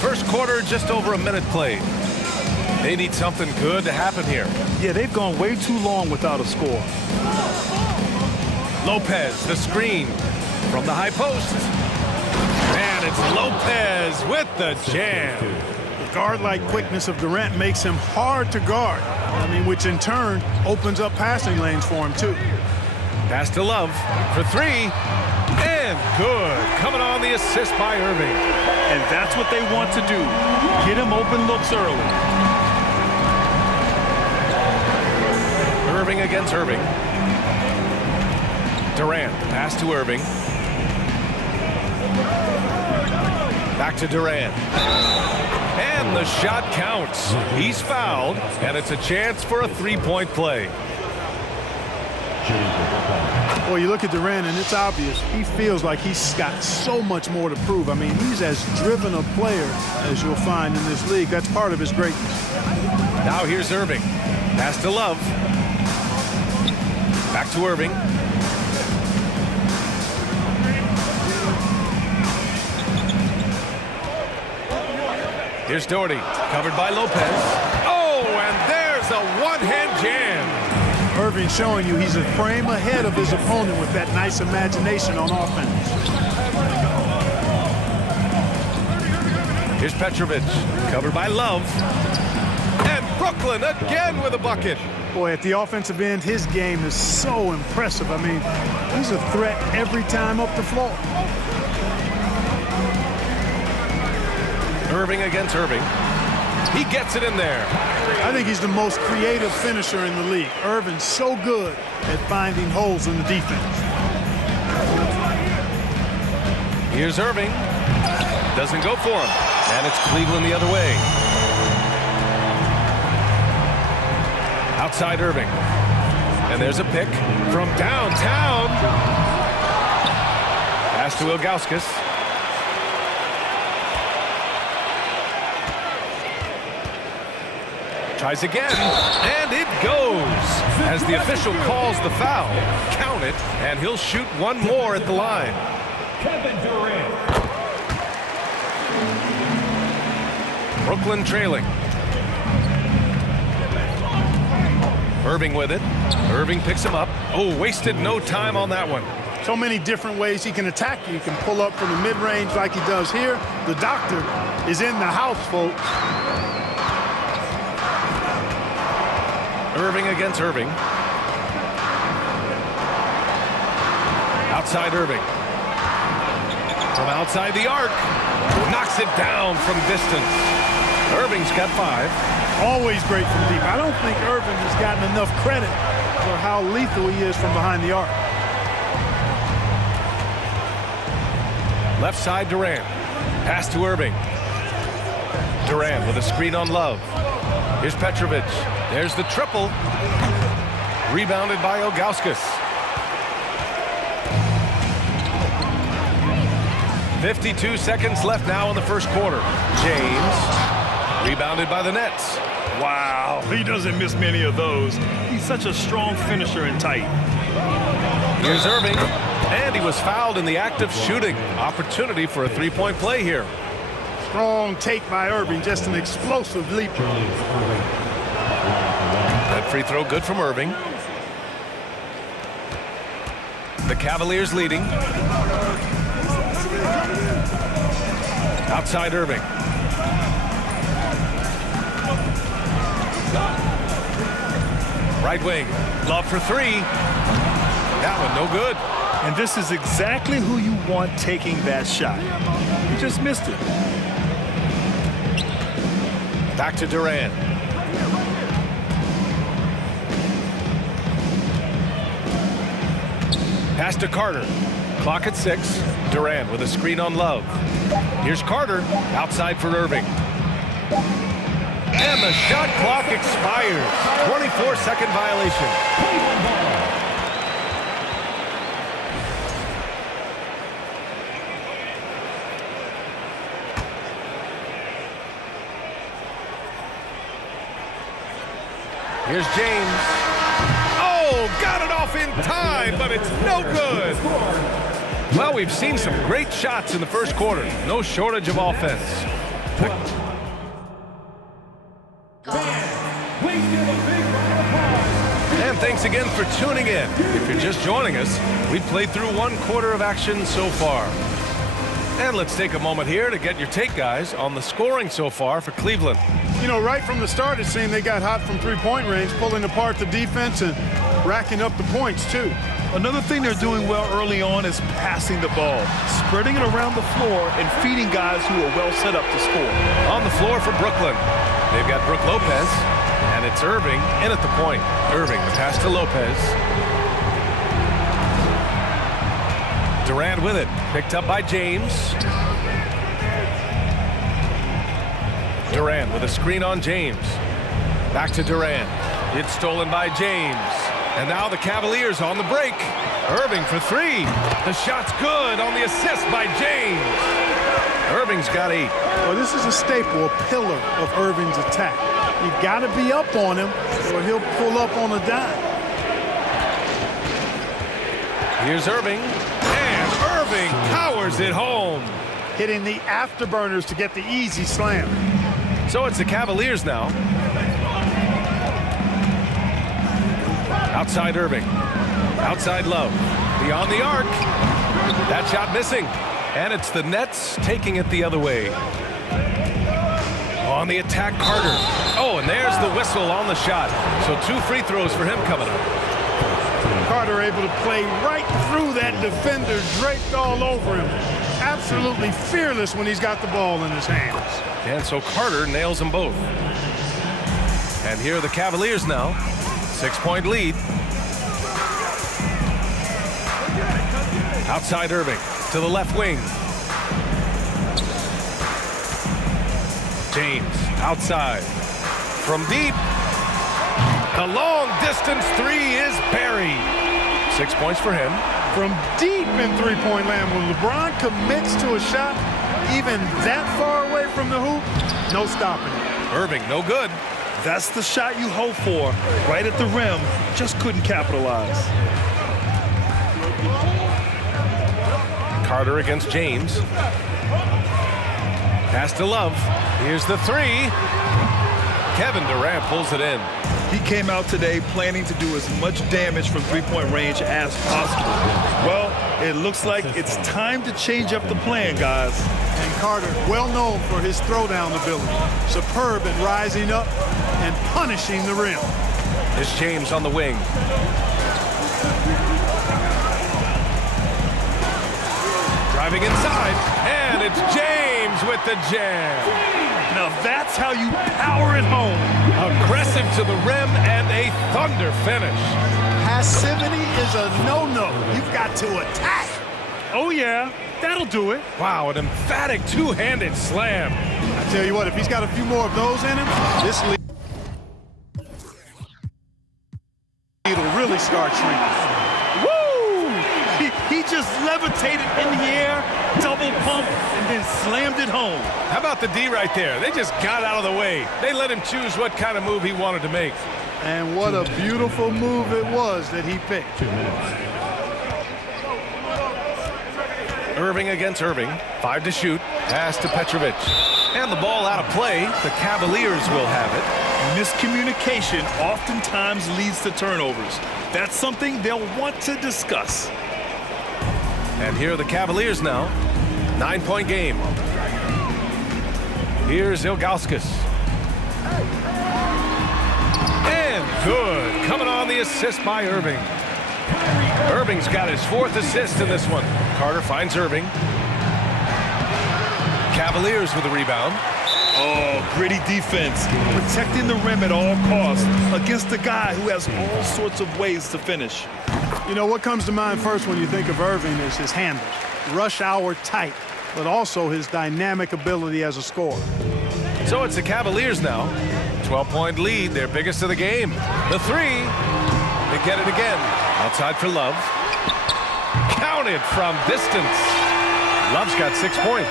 First quarter, just over a minute played. They need something good to happen here. Yeah, they've gone way too long without a score. Lopez, the screen from the high post. And it's Lopez with the jam. The guard-like quickness of Durant makes him hard to guard. I mean, which in turn opens up passing lanes for him, too. Pass to Love for 3. And good. Coming on the assist by Irving. And that's what they want to do. Get him open looks early. Irving against Irving. Durant, pass to Irving. Back to Durant. And the shot counts. He's fouled, and it's a chance for a 3-point play. Well, you look at Durant, and it's obvious. He feels like he's got so much more to prove. I mean, he's as driven a player as you'll find in this league. That's part of his greatness. Now here's Irving. Pass to Love. Back to Irving. Here's Doherty, covered by Lopez. Oh, and there's a one-hand jam. Irving showing you he's a frame ahead of his opponent with that nice imagination on offense. Here's Petrovic, covered by Love. And Brooklyn again with a bucket. Boy, at the offensive end, his game is so impressive. I mean, he's a threat every time up the floor. Irving against Irving. He gets it in there. I think he's the most creative finisher in the league. Irving's so good at finding holes in the defense. Here's Irving. Doesn't go for him. And it's Cleveland the other way. Outside Irving. And there's a pick from downtown. Pass to Ilgauskas. Tries again, and it goes. As the official calls the foul, count it, and he'll shoot one more at the line. Kevin Durant. Brooklyn trailing. Irving with it. Irving picks him up. Oh, wasted no time on that one. So many different ways he can attack you. He can pull up from the mid-range like he does here. The doctor is in the house, folks. Irving against Irving. Outside Irving. From outside the arc. Knocks it down from distance. Irving's got 5. Always great from deep. I don't think Irving has gotten enough credit for how lethal he is from behind the arc. Left side Durant. Pass to Irving. Durant with a screen on Love. Here's Petrovic. There's the triple. Rebounded by Ilgauskas. 52 seconds left now in the first quarter. James. Rebounded by the Nets. Wow, he doesn't miss many of those. He's such a strong finisher and tight. Here's Irving. And he was fouled in the act of shooting. Opportunity for a 3-point play here. Strong take by Irving, just an explosive leaper. That free throw good from Irving. The Cavaliers leading. Outside Irving. Right wing. Love for 3. That one no good. And this is exactly who you want taking that shot. He just missed it. Back to Durant. Pass to Carter. Clock at 6. Durant with a screen on Love. Here's Carter outside for Irving. And the shot clock expires. 24-second violation. Here's James. Oh, got it off in time, but it's no good. Well, we've seen some great shots in the first quarter. No shortage of offense. And thanks again for tuning in. If you're just joining us, we've played through one quarter of action so far. And let's take a moment here to get your take, guys, on the scoring so far for Cleveland. You know, right from the start, it seemed they got hot from three-point range, pulling apart the defense and racking up the points, too. Another thing they're doing well early on is passing the ball, spreading it around the floor and feeding guys who are well set up to score. On the floor for Brooklyn, they've got Brook Lopez, and it's Irving in at the point. Irving, the pass to Lopez. Durant with it, picked up by James. Durant with a screen on James. Back to Durant. It's stolen by James. And now the Cavaliers on the break. Irving for three. The shot's good on the assist by James. Irving's got 8. Well, this is a staple, a pillar of Irving's attack. You got to be up on him or he'll pull up on a dime. Here's Irving. And Irving powers it home. Hitting the afterburners to get the easy slam. So it's the Cavaliers now. Outside Irving. Outside Love. Beyond the arc. That shot missing. And it's the Nets taking it the other way. On the attack, Carter. Oh, and there's the whistle on the shot. So 2 free throws for him coming up. Carter able to play right through that defender, draped all over him. Absolutely fearless when he's got the ball in his hands. And so Carter nails them both. And here are the Cavaliers now. 6-point lead. Outside Irving to the left wing. James outside. From deep. The long distance 3 is buried. 6 points for him. From deep in three-point land, when LeBron commits to a shot even that far away from the hoop, no stopping it. Irving, no good. That's the shot you hope for. Right at the rim, just couldn't capitalize. Carter against James. Pass to Love. Here's the 3. Kevin Durant pulls it in. He came out today planning to do as much damage from three-point range as possible. Well, it looks like it's time to change up the plan, guys. And Carter, well known for his throwdown ability. Superb at rising up and punishing the rim. It's James on the wing. Driving inside, and it's James with the jam. Now that's how you power it home. Aggressive to the rim and a thunder finish. Passivity is a no-no. You've got to attack. Oh, yeah. That'll do it. Wow, an emphatic two-handed slam. I tell you what, if he's got a few more of those in him, this lead will really start shrinking. He just levitated in the air, double pump, and then slammed it home. How about the D right there? They just got out of the way. They let him choose what kind of move he wanted to make. And what a beautiful move it was that he picked. 2 minutes. Irving against Irving. 5 to shoot. Pass to Petrovic. And the ball out of play. The Cavaliers will have it. Miscommunication oftentimes leads to turnovers. That's something they'll want to discuss. And here are the Cavaliers now. 9-point game. Here's Ilgauskas. And good. Coming on the assist by Irving. Irving's got his 4th assist in this one. Carter finds Irving. Cavaliers with the rebound. Oh, gritty defense. Protecting the rim at all costs against a guy who has all sorts of ways to finish. You know, what comes to mind first when you think of Irving is his handle. Rush hour tight, but also his dynamic ability as a scorer. So it's the Cavaliers now. 12-point lead, their biggest of the game. The three. They get it again. Outside for Love. Counted from distance. Love's got 6 points.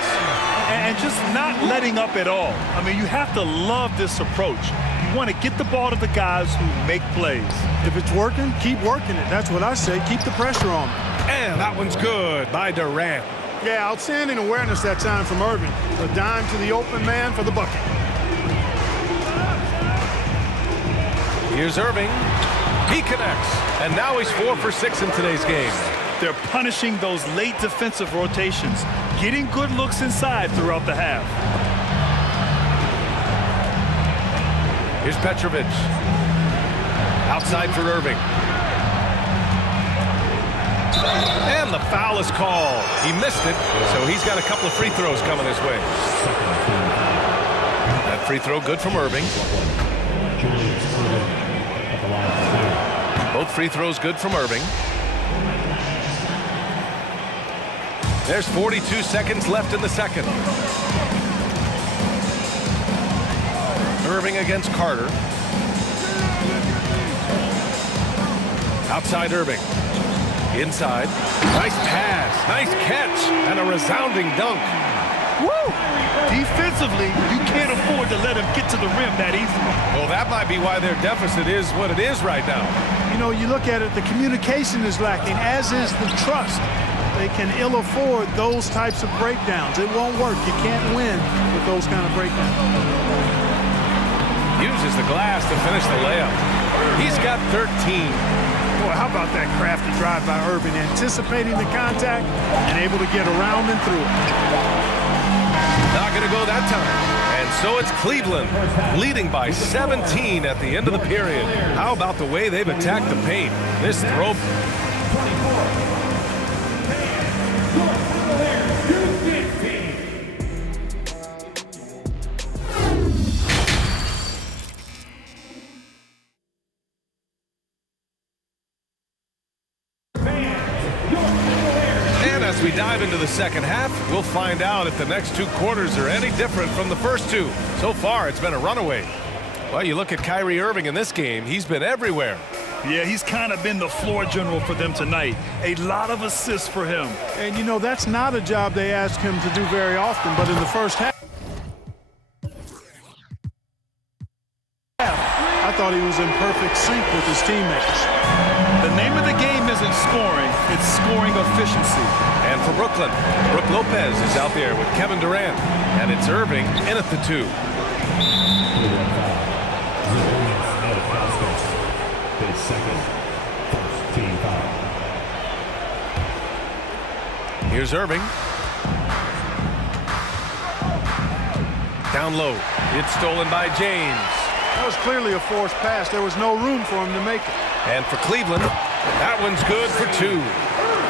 And just not letting up at all. I mean, you have to love this approach. You want to get the ball to the guys who make plays. If it's working, keep working it. That's what I say. Keep the pressure on them. And that one's good by Durant. Yeah, outstanding awareness that time from Irving. A dime to the open man for the bucket. Here's Irving. He connects. And now he's 4 for 6 in today's game. They're punishing those late defensive rotations, getting good looks inside throughout the half. Here's Petrovic. Outside for Irving. And the foul is called. He missed it, so he's got a couple of free throws coming his way. That free throw good from Irving. Both free throws good from Irving. There's 42 seconds left in the second. Irving against Carter. Outside Irving. Inside. Nice pass. Nice catch. And a resounding dunk. Woo! Defensively, you can't afford to let him get to the rim that easily. Well, that might be why their deficit is what it is right now. You know, you look at it, the communication is lacking, as is the trust. They can ill afford those types of breakdowns. It won't work. You can't win with those kind of breakdowns. Uses the glass to finish the layup. He's got 13. Boy, how about that crafty drive by Irving, anticipating the contact and able to get around and through it. Not going to go that time. And so it's Cleveland leading by 17 at the end of the period. How about the way they've attacked the paint? This throw. As we dive into the second half, we'll find out if the next 2 quarters are any different from the first 2. So far, it's been a runaway. Well, you look at Kyrie Irving in this game, he's been everywhere. Yeah, he's kind of been the floor general for them tonight. A lot of assists for him. And, you know, that's not a job they ask him to do very often, but in the first half, I thought he was in perfect sync with his teammates. The name of the game isn't scoring, it's scoring efficiency. And for Brooklyn, Brook Lopez is out there with Kevin Durant. And it's Irving in at the 2. Here's Irving. Down low. It's stolen by James. That was clearly a forced pass. There was no room for him to make it. And for Cleveland, that one's good for 2.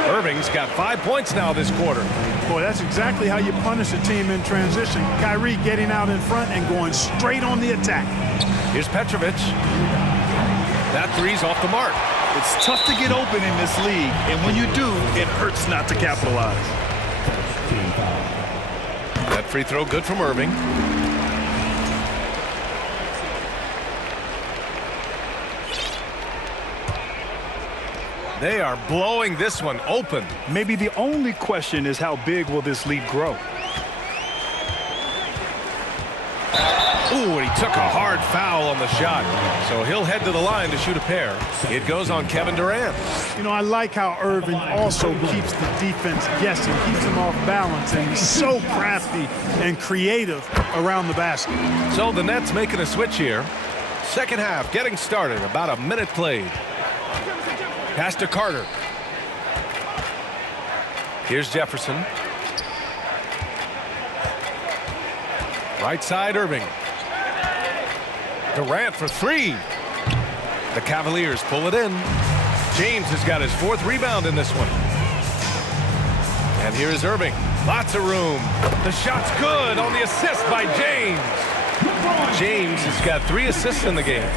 Irving's got 5 points now this quarter. Boy, that's exactly how you punish a team in transition. Kyrie getting out in front and going straight on the attack. Here's Petrovic. That three's off the mark. It's tough to get open in this league, and when you do, it hurts not to capitalize. That free throw good from Irving. They are blowing this one open. Maybe the only question is how big will this lead grow? Ooh, and he took a hard foul on the shot. So he'll head to the line to shoot a pair. It goes on Kevin Durant. You know, I like how Irving also keeps the defense guessing, keeps them off balance, and he's so crafty and creative around the basket. So the Nets making a switch here. Second half getting started, about a minute played. Pass to Carter. Here's Jefferson. Right side, Irving. Durant for 3. The Cavaliers pull it in. James has got his 4th rebound in this one. And here is Irving. Lots of room. The shot's good on the assist by James. James has got 3 assists in the game.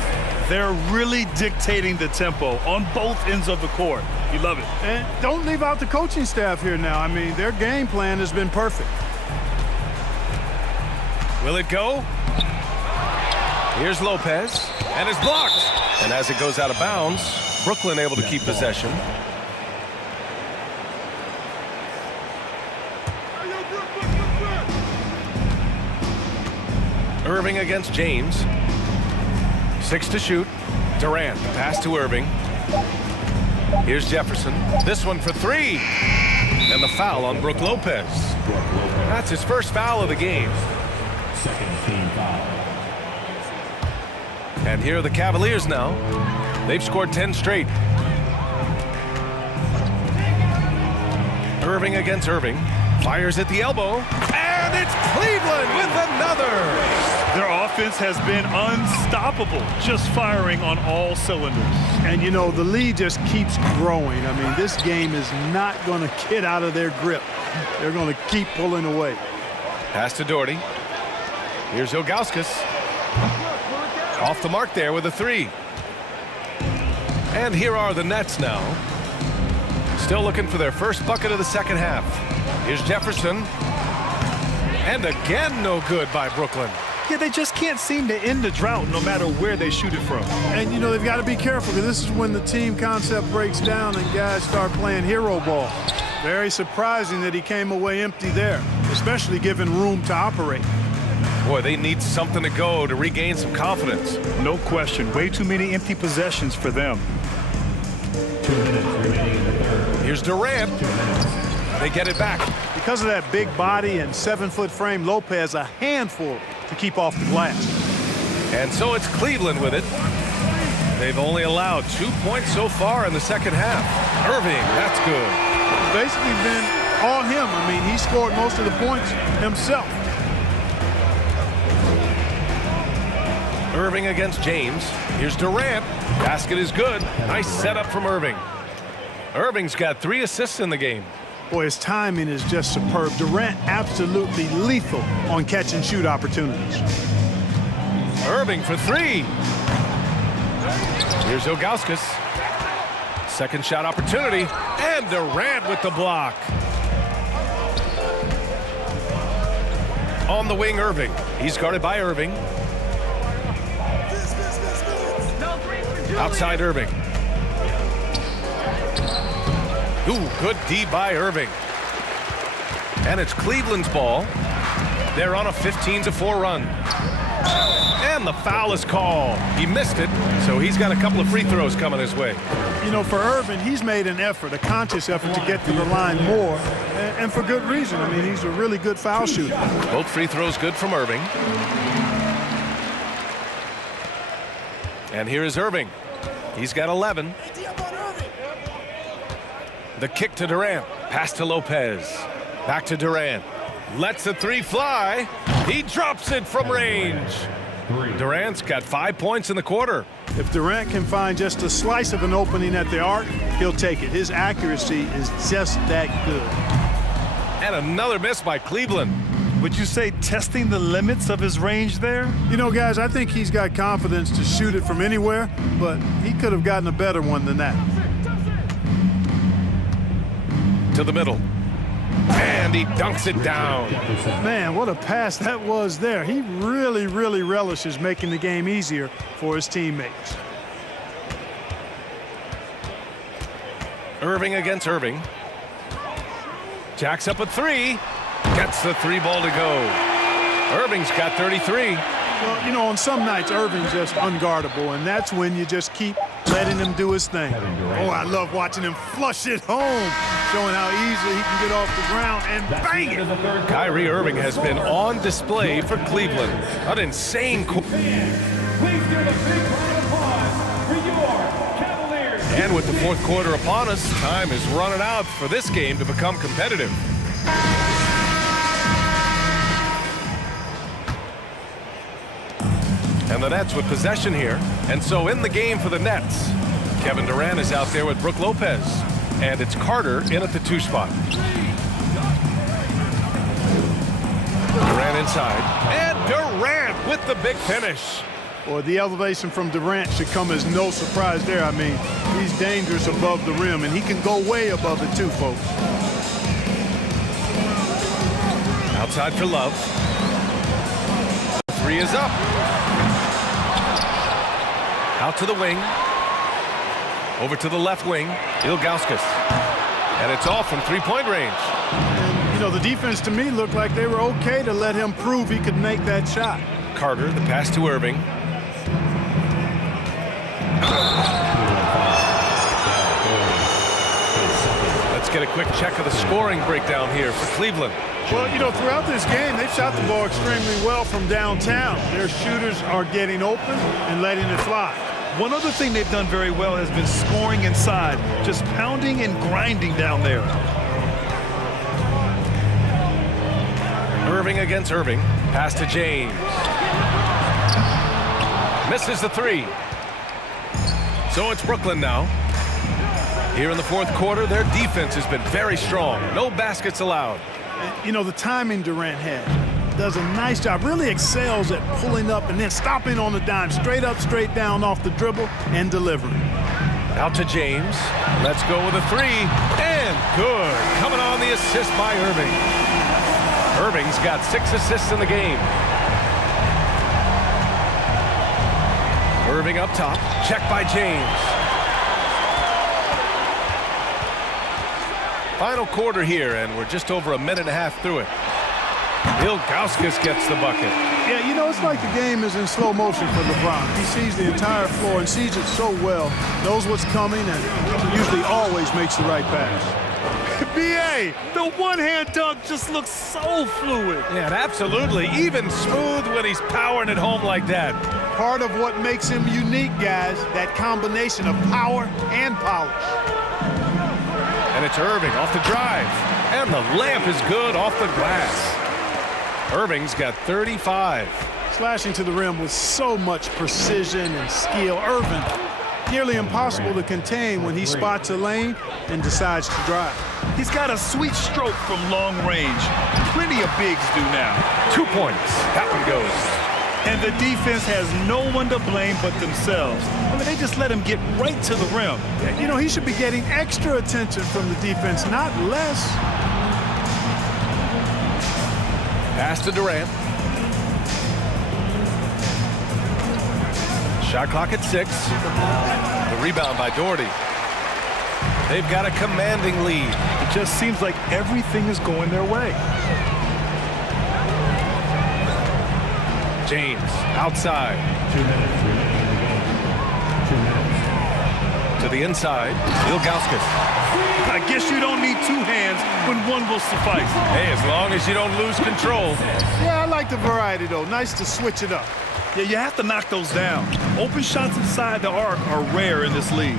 They're really dictating the tempo on both ends of the court. You love it. And don't leave out the coaching staff here now. I mean, their game plan has been perfect. Will it go? Here's Lopez, and it's blocked. And as it goes out of bounds, Brooklyn able to keep possession. Irving against James. 6 to shoot. Durant, pass to Irving. Here's Jefferson. This one for 3. And the foul on Brook Lopez. That's his first foul of the game. Second team foul. And here are the Cavaliers now. They've scored 10 straight. Irving against Irving. Fires at the elbow. And it's Cleveland with another. Their offense has been unstoppable, just firing on all cylinders. And, you know, the lead just keeps growing. I mean, this game is not going to get out of their grip. They're going to keep pulling away. Pass to Doherty. Here's Ilgauskas. Off the mark there with a 3. And here are the Nets now. Still looking for their first bucket of the second half. Here's Jefferson. And again, no good by Brooklyn. Yeah, they just can't seem to end the drought no matter where they shoot it from. And, you know, they've got to be careful because this is when the team concept breaks down and guys start playing hero ball. Very surprising that he came away empty there, especially given room to operate. Boy, they need something to go to regain some confidence. No question. Way too many empty possessions for them. 2 minutes remaining in the third. Here's Durant. They get it back. Because of that big body and 7-foot frame, Lopez a handful to keep off the glass. And so it's Cleveland with it. They've only allowed 2 points so far in the second half. Irving, that's good. It's basically been all him. I mean, he scored most of the points himself. Irving against James. Here's Durant. Basket is good. Nice setup from Irving. Irving's got 3 assists in the game. Boy, his timing is just superb. Durant absolutely lethal on catch and shoot opportunities. Irving for 3. Here's Ilgauskas. Second shot opportunity. And Durant with the block. On the wing, Irving. He's guarded by Irving. Outside Irving. Ooh, good D by Irving. And it's Cleveland's ball. They're on a 15-4 run. And the foul is called. He missed it, so he's got a couple of free throws coming his way. You know, for Irving, he's made an effort, a conscious effort to get to the line more, and for good reason. I mean, he's a really good foul shooter. Both free throws good from Irving. And here is Irving. He's got 11. The kick to Durant. Pass to Lopez. Back to Durant. Lets the 3 fly. He drops it from range. Durant's got 5 points in the quarter. If Durant can find just a slice of an opening at the arc, he'll take it. His accuracy is just that good. And another miss by Cleveland. Would you say testing the limits of his range there? You know, guys, I think he's got confidence to shoot it from anywhere, but he could have gotten a better one than that. To the middle. And he dunks it down. Man, what a pass that was there. He really, really relishes making the game easier for his teammates. Irving against Irving. Jacks up a 3. Gets the 3 ball to go. Irving's got 33. Well, you know, on some nights, Irving's just unguardable, and that's when you just keep letting him do his thing. Oh, I love watching him flush it home, showing how easily he can get off the ground and bang it. Kyrie Irving has been on display for Cleveland. An insane. Please give a big round of applause for your Cavaliers. And with the fourth quarter upon us, time is running out for this game to become competitive. And the Nets with possession here. And so in the game for the Nets, Kevin Durant is out there with Brook Lopez. And it's Carter in at the 2 spot. Durant inside. And Durant with the big finish. Well, the elevation from Durant should come as no surprise there. I mean, he's dangerous above the rim, and he can go way above it too, folks. Outside for Love. Three is up. Out to the wing. Over to the left wing. Ilgauskas. And it's off from three-point range. And, you know, the defense to me looked like they were okay to let him prove he could make that shot. Carter, the pass to Irving. Let's get a quick check of the scoring breakdown here for Cleveland. Well, you know, throughout this game, they've shot the ball extremely well from downtown. Their shooters are getting open and letting it fly. One other thing they've done very well has been scoring inside, just pounding and grinding down there. Irving against Irving. Pass to James. Misses the three. So it's Brooklyn now. Here in the fourth quarter, their defense has been very strong. No baskets allowed. You know, the timing Durant had does a nice job, really excels at pulling up and then stopping on the dime, straight up, straight down off the dribble and delivering. Out to James. Let's go with a three. And good. Coming on the assist by Irving. Irving's got 6 assists in the game. Irving up top. Check by James. Final quarter here, and we're just over a minute and a half through it. Ilgauskas gets the bucket. Yeah, you know, it's like the game is in slow motion for LeBron. He sees the entire floor and sees it so well, knows what's coming, and usually always makes the right pass. B.A., the one-hand dunk just looks so fluid. Yeah, and absolutely. Even smooth when he's powering it home like that. Part of what makes him unique, guys, that combination of power and polish. And it's Irving off the drive. And the layup is good off the glass. Irving's got 35. Slashing to the rim with so much precision and skill. Irving, nearly impossible to contain when he spots a lane and decides to drive. He's got a sweet stroke from long range. Plenty of bigs do now. 2 points. That one goes. And the defense has no one to blame but themselves. I mean, they just let him get right to the rim. You know, he should be getting extra attention from the defense, not less. Pass to Durant. Shot clock at 6. The rebound by Doherty. They've got a commanding lead. It just seems like everything is going their way. James outside. 2 minutes remaining in the game. 2 minutes. To the inside. Ilgauskas. I guess you don't need 2 hands when one will suffice. Hey, as long as you don't lose control. Yeah, I like the variety, though. Nice to switch it up. Yeah, you have to knock those down. Open shots inside the arc are rare in this league.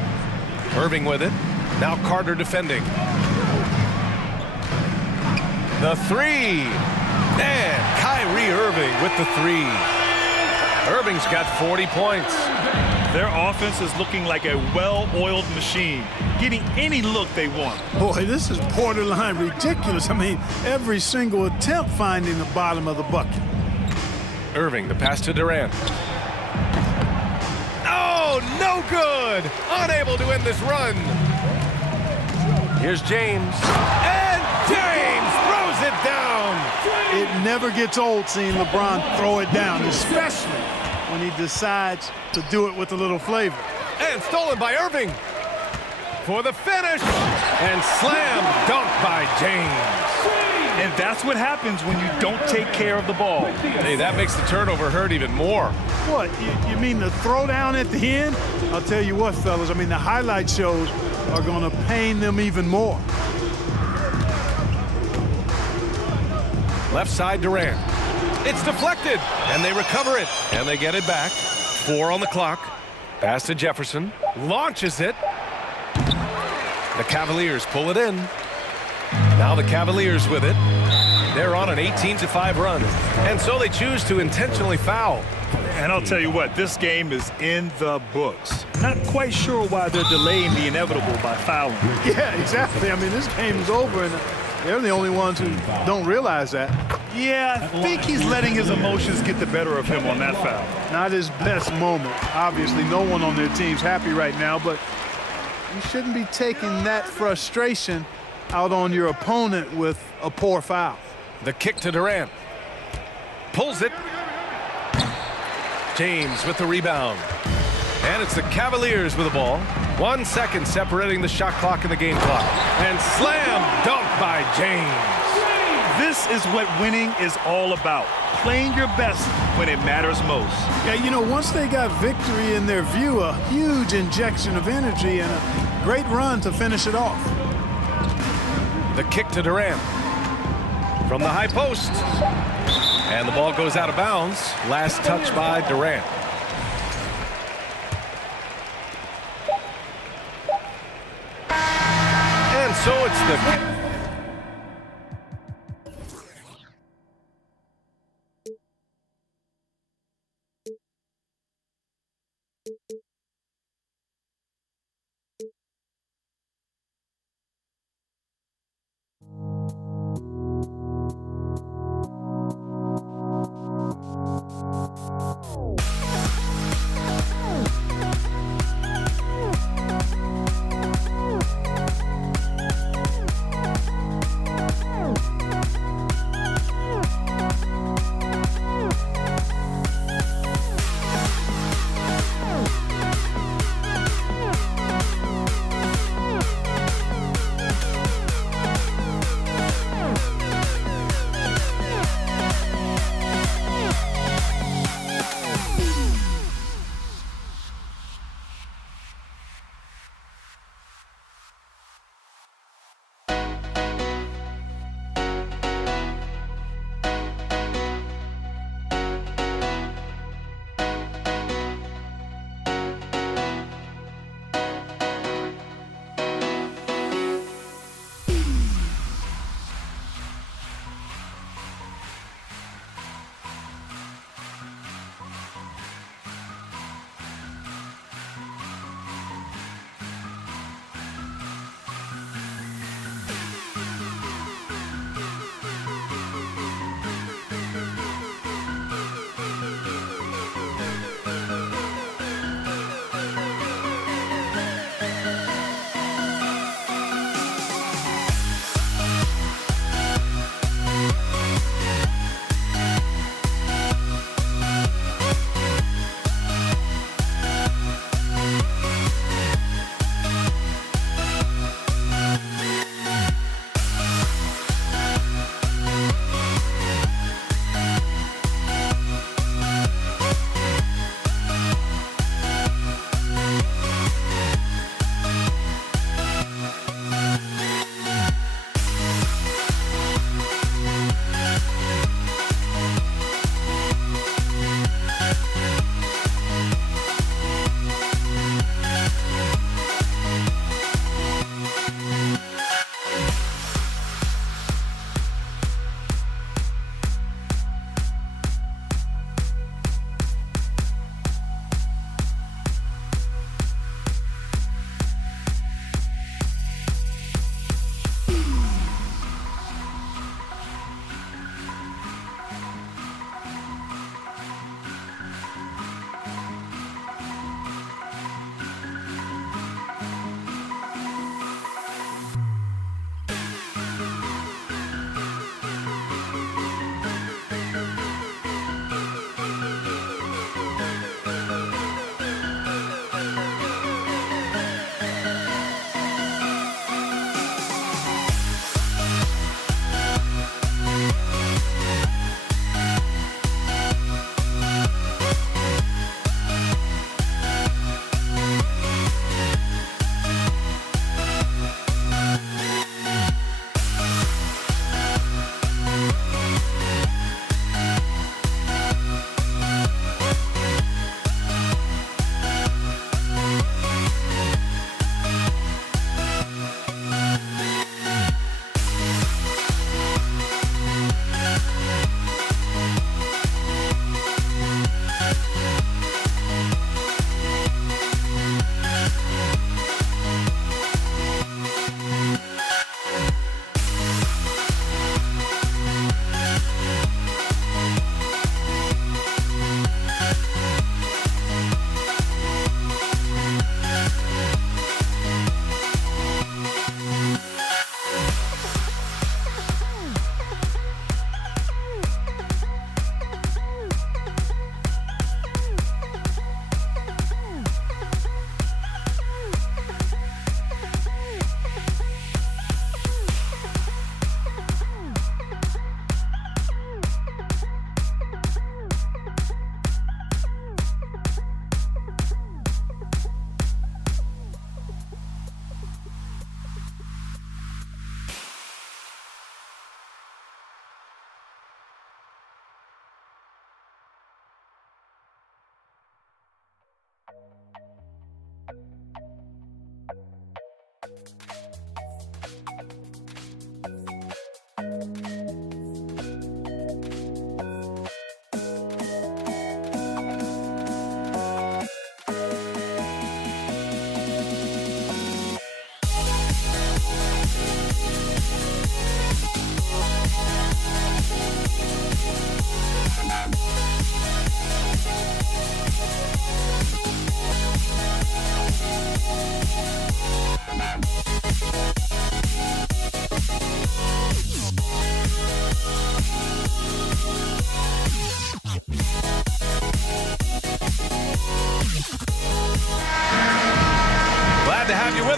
Irving with it. Now Carter defending. The three. And Kyrie Irving with the three. Irving's got 40 points. Their offense is looking like a well-oiled machine, getting any look they want. Boy, this is borderline ridiculous. I mean, every single attempt finding the bottom of the bucket. Irving, the pass to Durant. Oh, no good! Unable to end this run. Here's James. And James throws it down. It never gets old seeing LeBron throw it down, especially when he decides to do it with a little flavor. And stolen by Irving for the finish. And slam dunk by James. And that's what happens when you don't take care of the ball. Hey, that makes the turnover hurt even more. What, you mean the throwdown at the end? I'll tell you what, fellas, I mean, the highlight shows are going to pain them even more. Left side Durant. It's deflected, and they recover it, and they get it back. 4 on the clock. Pass to Jefferson. Launches it. The Cavaliers pull it in. Now the Cavaliers with it. They're on an 18-5 run, and so they choose to intentionally foul. And I'll tell you what, this game is in the books. Not quite sure why they're delaying the inevitable by fouling. Yeah, exactly. I mean, this game is over, and they're the only ones who don't realize that. Yeah, I think he's letting his emotions get the better of him on that foul. Not his best moment. Obviously, no one on their team's happy right now, but you shouldn't be taking that frustration out on your opponent with a poor foul. The kick to Durant. Pulls it. James with the rebound. And it's the Cavaliers with the ball. 1 second separating the shot clock and the game clock. And slam dunk by James. This is what winning is all about. Playing your best when it matters most. Yeah, you know, once they got victory in their view, a huge injection of energy and a great run to finish it off. The kick to Durant. From the high post. And the ball goes out of bounds. Last touch by Durant. And so it's the...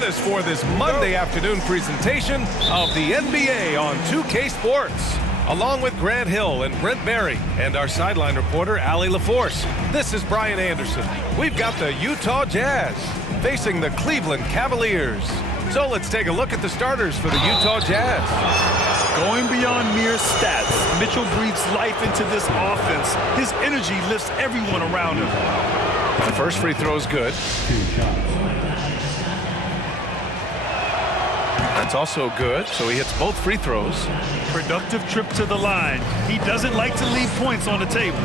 us for this Monday afternoon presentation of the NBA on 2K Sports. Along with Grant Hill and Brent Barry and our sideline reporter, Allie LaForce, this is Brian Anderson. We've got the Utah Jazz facing the Cleveland Cavaliers. So let's take a look at the starters for the Utah Jazz. Going beyond mere stats, Mitchell breathes life into this offense. His energy lifts everyone around him. The first free throw is good. That's also good, so he hits both free throws. Productive trip to the line. He doesn't like to leave points on the table.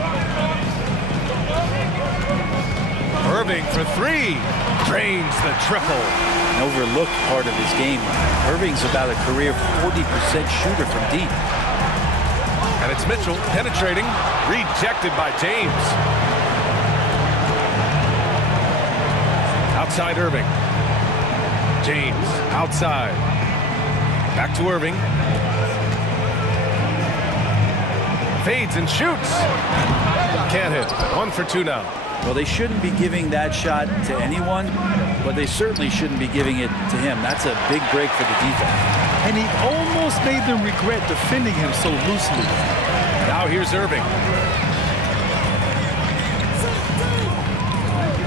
Irving for three. Drains the triple. An overlooked part of his game. Irving's about a career 40% shooter from deep. And it's Mitchell penetrating. Rejected by James. Outside Irving. James outside. Back to Irving. Fades and shoots. Can't hit. 1 for 2 now. Well, they shouldn't be giving that shot to anyone, but they certainly shouldn't be giving it to him. That's a big break for the defense. And he almost made them regret defending him so loosely. Now here's Irving.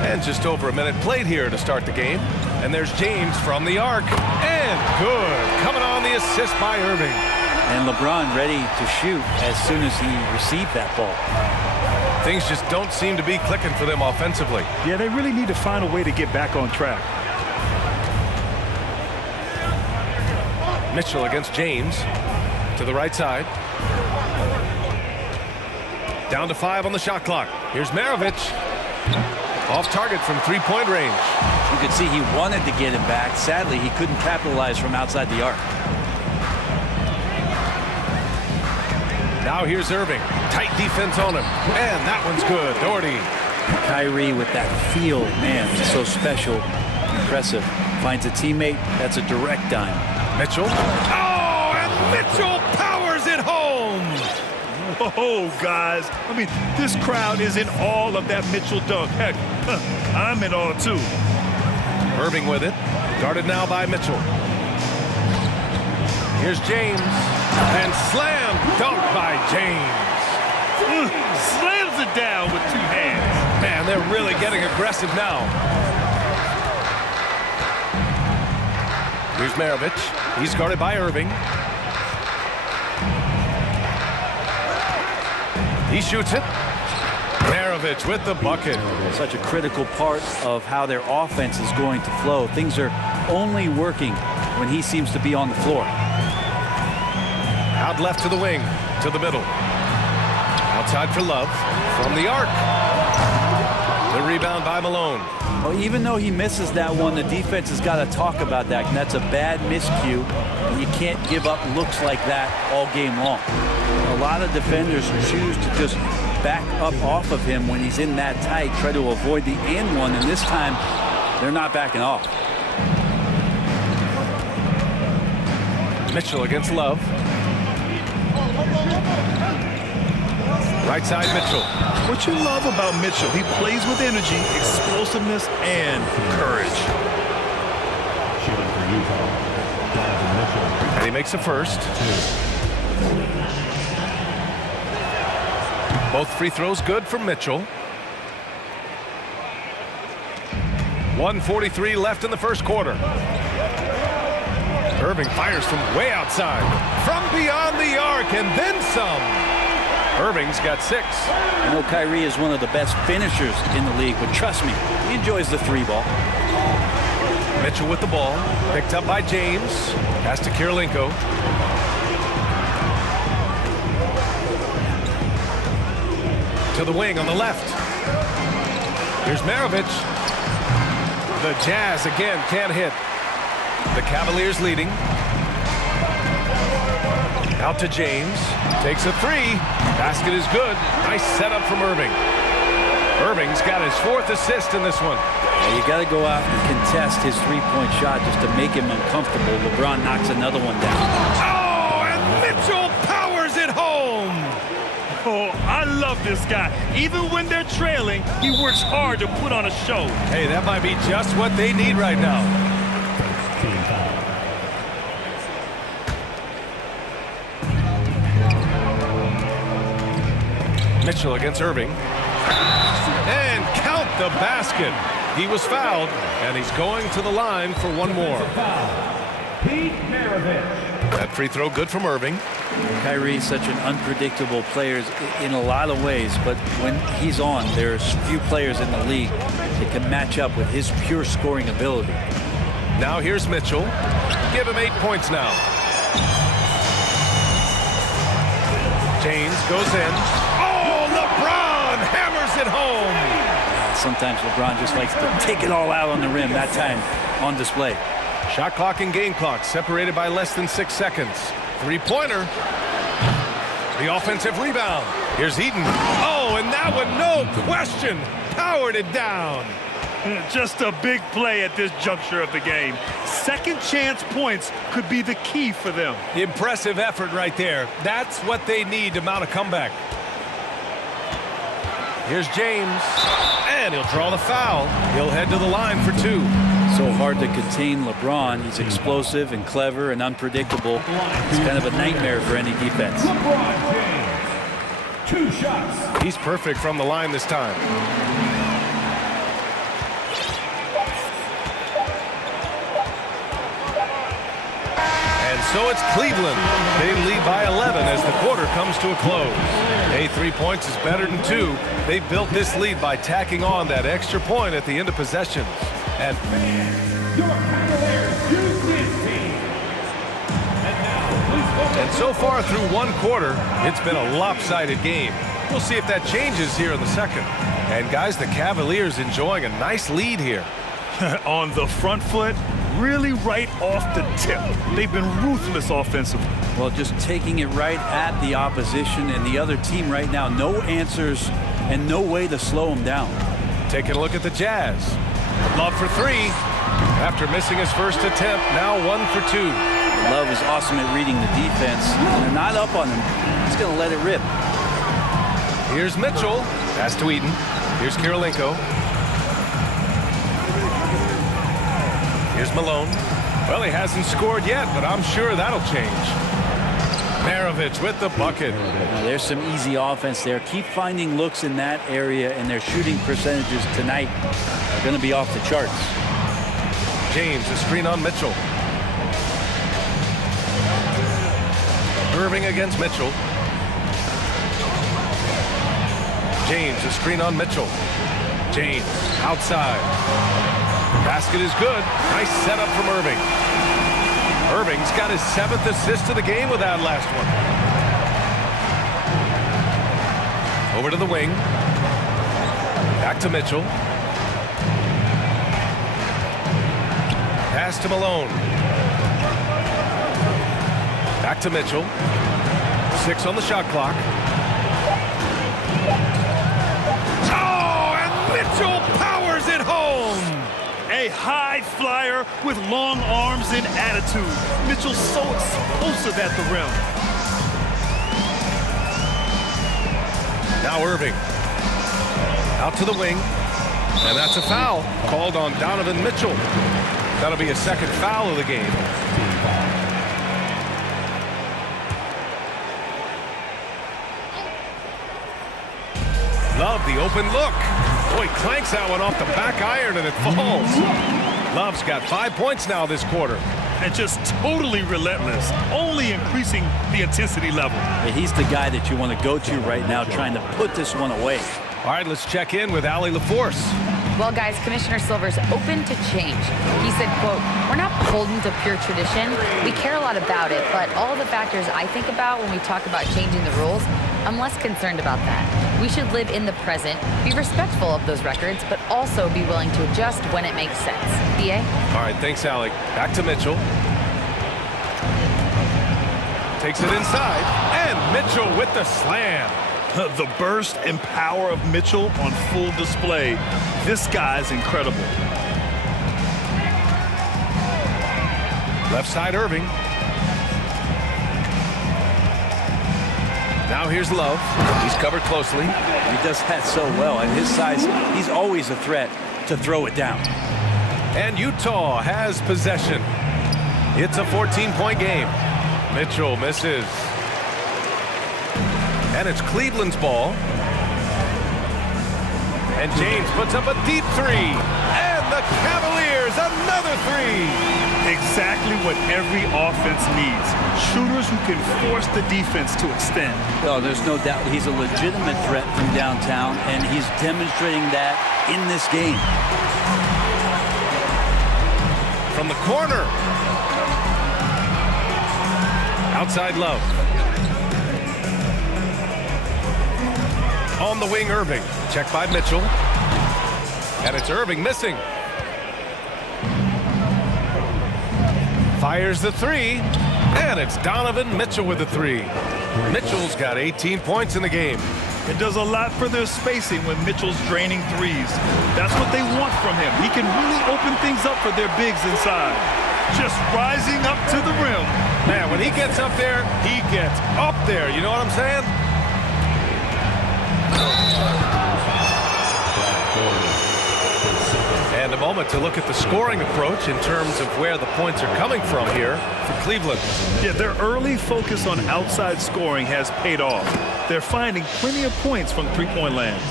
And just over a minute played here to start the game. And there's James from the arc. And good. Coming on the assist by Irving. And LeBron ready to shoot as soon as he received that ball. Things just don't seem to be clicking for them offensively. Yeah, they really need to find a way to get back on track. Mitchell against James. To the right side. Down to 5 on the shot clock. Here's Maravich. Off target from three-point range. You could see he wanted to get him back. Sadly, he couldn't capitalize from outside the arc. Now here's Irving. Tight defense on him. And that one's good. Doherty. Kyrie with that feel, man, so special, impressive. Finds a teammate. That's a direct dime. Mitchell. Oh, and Mitchell powers it home. Whoa, guys. I mean, this crowd is in awe of that Mitchell dunk. Heck, I'm in awe, too. Irving with it. Guarded now by Mitchell. Here's James. And slam dunk by James. Slams it down with 2 hands. Man, they're really getting aggressive now. Here's Maravich. He's guarded by Irving. He shoots it. Maravich with the bucket. Such a critical part of how their offense is going to flow. Things are only working when he seems to be on the floor. Out left to the wing, to the middle. Outside for Love, from the arc. The rebound by Malone. Well, even though he misses that one, the defense has got to talk about that. And that's a bad miscue. And you can't give up looks like that all game long. A lot of defenders choose to just back up off of him when he's in that tight, try to avoid the and one, and this time they're not backing off. Mitchell against Love. Right side Mitchell. What you love about Mitchell, he plays with energy, explosiveness, and courage. And he makes a first. Both free throws good for Mitchell. 1:43 left in the first quarter. Irving fires from way outside. From beyond the arc and then some. Irving's got 6. I know Kyrie is one of the best finishers in the league, but trust me, he enjoys the 3 ball. Mitchell with the ball. Picked up by James. Pass to Kirilenko. To the wing on the left. Here's Maravich. The Jazz again can't hit. The Cavaliers leading. Out to James. Takes a 3. Basket is good. Nice setup from Irving. Irving's got his 4th assist in this one. Yeah, you got to go out and contest his 3-point shot just to make him uncomfortable. LeBron knocks another one down. Oh, and Mitchell powers it home. Oh, I love this guy. Even when they're trailing, he works hard to put on a show. Hey, that might be just what they need right now. Mitchell against Irving. And count the basket. He was fouled, and he's going to the line for one more. That free throw good from Irving. Kyrie is such an unpredictable player in a lot of ways, but when he's on, there's few players in the league that can match up with his pure scoring ability. Now here's Mitchell. Give him 8 points now. James goes in. Oh, LeBron hammers it home. Sometimes LeBron just likes to take it all out on the rim, that time on display. Shot clock and game clock separated by less than 6 seconds. Three-pointer. The offensive rebound. Here's Eaton. Oh, and that one, no question, powered it down. Just a big play at this juncture of the game. Second chance points could be the key for them. Impressive effort right there. That's what they need to mount a comeback. Here's James, and he'll draw the foul. He'll head to the line for 2. So hard to contain LeBron. He's explosive and clever and unpredictable. It's kind of a nightmare for any defense. LeBron James, 2 shots. He's perfect from the line this time. And so it's Cleveland. They lead by 11 as the quarter comes to a close. Hey, 3 points is better than 2. They built this lead by tacking on that extra point at the end of possessions. And so far through one quarter, it's been a lopsided game. We'll see if that changes here in the second. And guys, the Cavaliers enjoying a nice lead here. On the front foot, really right off the tip. They've been ruthless offensively. Well, just taking it right at the opposition and the other team right now. No answers and no way to slow them down. Taking a look at the Jazz. Love for 3. After missing his first attempt, now 1 for 2. Love is awesome at reading the defense. When they're not up on him, he's going to let it rip. Here's Mitchell. Pass to Eaton. Here's Kirilenko. Here's Malone. Well, he hasn't scored yet, but I'm sure that'll change. Maravich with the bucket. Now, there's some easy offense there. Keep finding looks in that area, and their shooting percentages tonight are going to be off the charts. James, a screen on Mitchell. Irving against Mitchell. James, a screen on Mitchell. James, outside. Basket is good. Nice setup from Irving. Irving's got his 7th assist of the game with that last one. Over to the wing. Back to Mitchell. Pass to Malone. Back to Mitchell. 6 on the shot clock. Oh, and Mitchell powers it home. A high flyer with long arms and attitude. Mitchell's so explosive at the rim. Now Irving. Out to the wing. And that's a foul called on Donovan Mitchell. That'll be a second foul of the game. Love the open look. Boy, clanks that one off the back iron and it falls. Love's got 5 points now this quarter. And just totally relentless, only increasing the intensity level. He's the guy that you want to go to right now, trying to put this one away. All right, let's check in with Allie LaForce. Well, guys, Commissioner Silver's open to change. He said, quote, "We're not beholden to pure tradition. We care a lot about it, but all the factors I think about when we talk about changing the rules, I'm less concerned about that. We should live in the present, be respectful of those records, but also be willing to adjust when it makes sense." B.A.? All right, thanks, Alec. Back to Mitchell. Takes it inside, and Mitchell with the slam. The burst and power of Mitchell on full display. This guy's incredible. Left side, Irving. Now here's Love. He's covered closely. He does that so well. At his size, he's always a threat to throw it down. And Utah has possession. It's a 14-point game. Mitchell misses. And it's Cleveland's ball. And James puts up a deep three. And the Cavaliers, another three. Exactly what every offense needs. Shooters who can force the defense to extend. Oh, there's no doubt he's a legitimate threat from downtown, and he's demonstrating that in this game. From the corner. Outside Love. On the wing, Irving. Checked by Mitchell. And it's Irving missing. Fires the three. And it's Donovan Mitchell with the three. Mitchell's got 18 points in the game. It does a lot for their spacing when Mitchell's draining threes. That's what they want from him. He can really open things up for their bigs inside. Just rising up to the rim. Man, when he gets up there, he gets up there. You know what I'm saying? And a moment to look at the scoring approach in terms of where the points are coming from here for Cleveland. Yeah, their early focus on outside scoring has paid off. They're finding plenty of points from three-point land.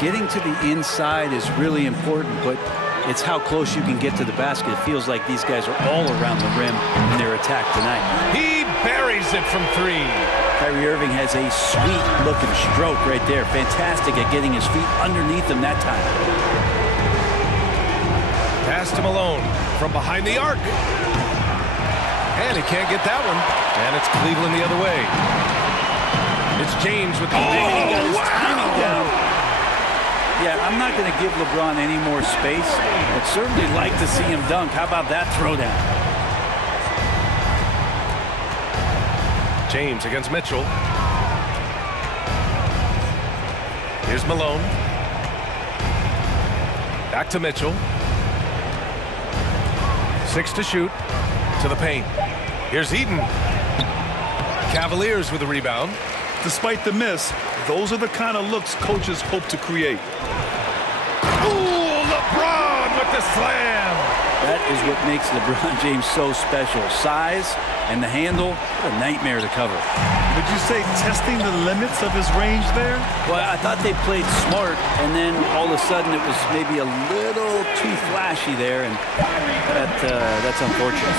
Getting to the inside is really important, but it's how close you can get to the basket. It feels like these guys are all around the rim in their attack tonight. He buries it from three. Kyrie Irving has a sweet-looking stroke right there. Fantastic at getting his feet underneath him that time. Pass to Malone from behind the arc. And he can't get that one. And it's Cleveland the other way. It's James with the he got his timing down. Yeah, I'm not going to give LeBron any more space, but certainly like to see him dunk. How about that throwdown? James against Mitchell. Here's Malone. Back to Mitchell. 6 to shoot. To the paint. Here's Eaton. Cavaliers with the rebound. Despite the miss, those are the kind of looks coaches hope to create. Ooh, LeBron with the slam. That is what makes LeBron James so special. Size and the handle, a nightmare to cover. Would you say testing the limits of his range there? Well, I thought they played smart, and then all of a sudden it was maybe a little too flashy there, and that's unfortunate.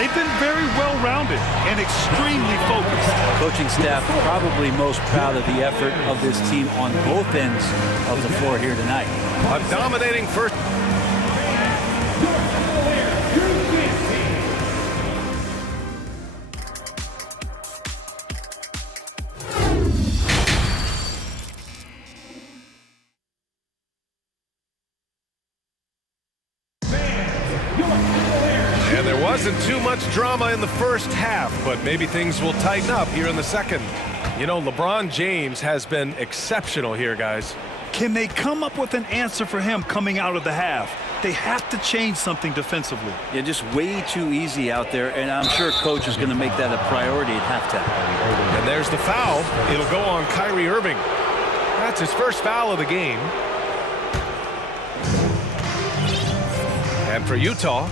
They've been very well-rounded and extremely focused. Coaching staff probably most proud of the effort of this team on both ends of the floor here tonight. A dominating first. And there wasn't too much drama in the first half, but maybe things will tighten up here in the second. You know, LeBron James has been exceptional here, guys. Can they come up with an answer for him coming out of the half? They have to change something defensively. Yeah, just way too easy out there, and I'm sure coach is going to make that a priority at halftime. And there's the foul. It'll go on Kyrie Irving. That's his first foul of the game. And for Utah,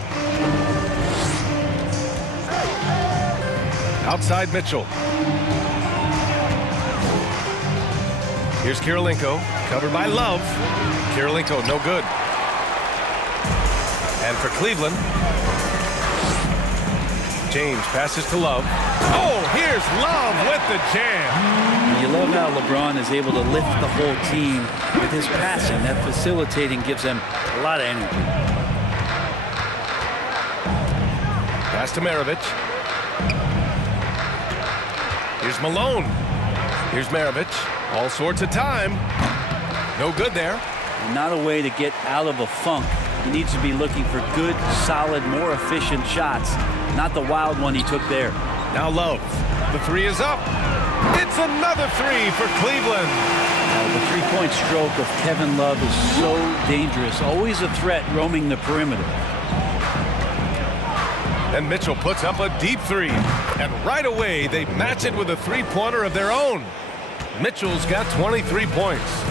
outside Mitchell. Here's Kirilenko, covered by Love. Kirilenko, no good. And for Cleveland, James passes to Love. Oh, here's Love with the jam. You love how LeBron is able to lift the whole team with his passing. That facilitating gives them a lot of energy. Pass to Maravich. Here's Malone. Here's Maravich. All sorts of time. No good there. Not a way to get out of a funk. He needs to be looking for good, solid, more efficient shots. Not the wild one he took there. Now Love. The three is up. It's another three for Cleveland. The three-point stroke of Kevin Love is so dangerous. Always a threat roaming the perimeter. And Mitchell puts up a deep three. And right away, they match it with a three-pointer of their own. Mitchell's got 23 points.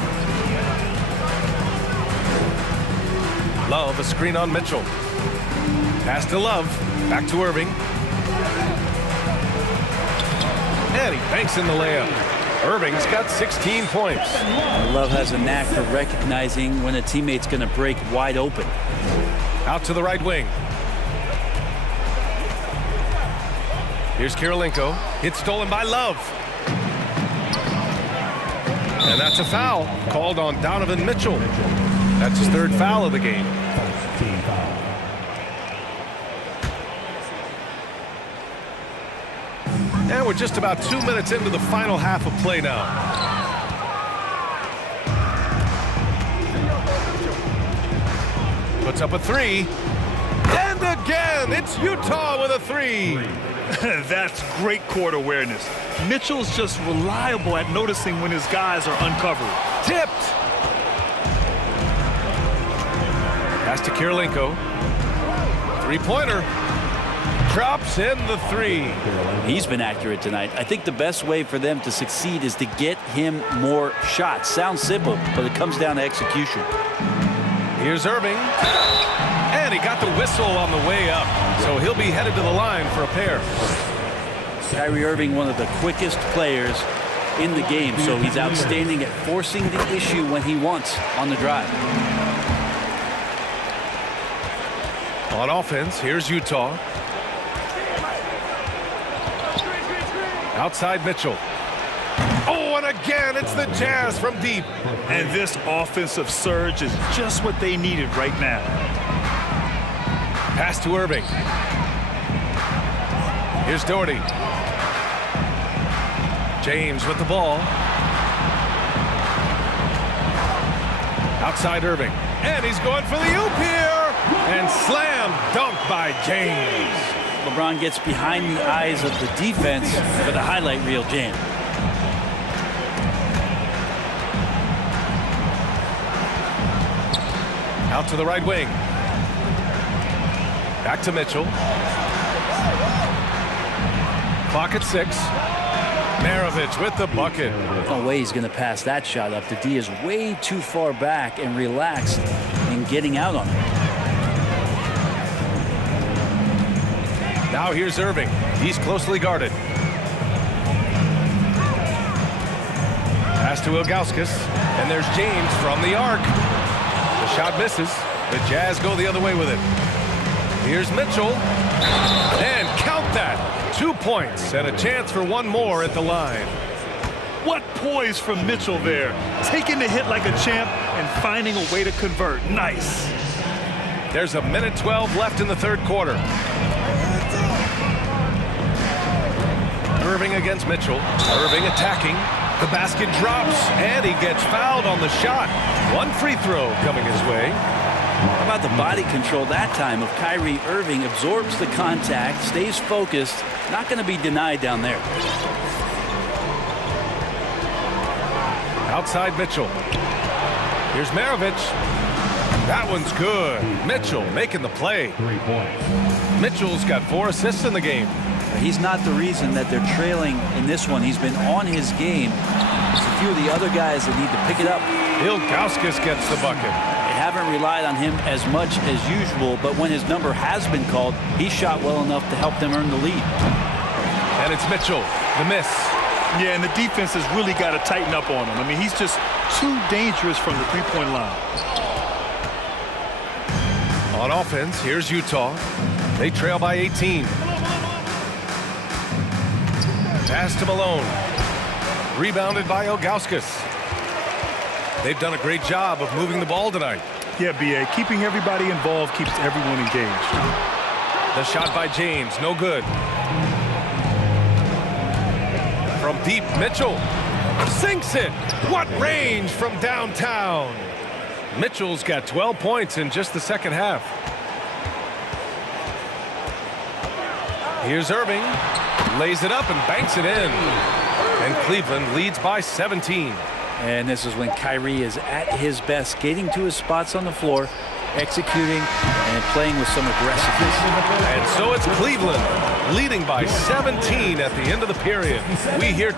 Love, a screen on Mitchell. Pass to Love. Back to Irving. And he banks in the layup. Irving's got 16 points. Love has a knack for recognizing when a teammate's going to break wide open. Out to the right wing. Here's Kirilenko. It's stolen by Love. And that's a foul called on Donovan Mitchell. That's his third foul of the game. And we're just about 2 minutes into the final half of play now. Puts up a three. And again, it's Utah with a three. That's great court awareness. Mitchell's just reliable at noticing when his guys are uncovered. Tipped. Pass to Kirilenko. Three-pointer. Drops in the three. He's been accurate tonight. I think the best way for them to succeed is to get him more shots. Sounds simple, but it comes down to execution. Here's Irving. And he got the whistle on the way up. So he'll be headed to the line for a pair. Kyrie Irving, one of the quickest players in the game, so he's outstanding at forcing the issue when he wants on the drive. On offense, here's Utah. Outside Mitchell. Oh, and again, it's the Jazz from deep. And this offensive surge is just what they needed right now. Pass to Irving. Here's Doherty. James with the ball. Outside Irving. And he's going for the oop here. And slam dunk by James. LeBron gets behind the eyes of the defense for the highlight reel jam. Out to the right wing. Back to Mitchell. Clock at 6. Maravich with the bucket. No way he's going to pass that shot up. The D is way too far back and relaxed in getting out on it. Now here's Irving. He's closely guarded. Pass to Ilgauskas. And there's James from the arc. The shot misses. The Jazz go the other way with it. Here's Mitchell. And count that. 2 points and a chance for one more at the line. What poise from Mitchell there. Taking the hit like a champ and finding a way to convert. Nice. There's a minute 12 left in the third quarter. Irving against Mitchell. Irving attacking. The basket drops, and he gets fouled on the shot. One free throw coming his way. How about the body control that time of Kyrie Irving? Absorbs the contact, stays focused. Not going to be denied down there. Outside Mitchell. Here's Maravich. That one's good. Mitchell making the play. 3 points. Mitchell's got 4 assists in the game. He's not the reason that they're trailing in this one. He's been on his game. It's a few of the other guys that need to pick it up. Ilgauskas gets the bucket. They haven't relied on him as much as usual, but when his number has been called, he shot well enough to help them earn the lead. And it's Mitchell, the miss. Yeah, and the defense has really got to tighten up on him. I mean, he's just too dangerous from the three-point line. On offense, here's Utah. They trail by 18. Pass to Malone. Rebounded by Ilgauskas. They've done a great job of moving the ball tonight. Yeah, B.A. Keeping everybody involved keeps everyone engaged. The shot by James, no good. From deep, Mitchell sinks it. What range from downtown. Mitchell's got 12 points in just the second half. Here's Irving. Lays it up and banks it in. And Cleveland leads by 17. And this is when Kyrie is at his best, getting to his spots on the floor, executing and playing with some aggressiveness. And so it's Cleveland leading by 17 at the end of the period. We hear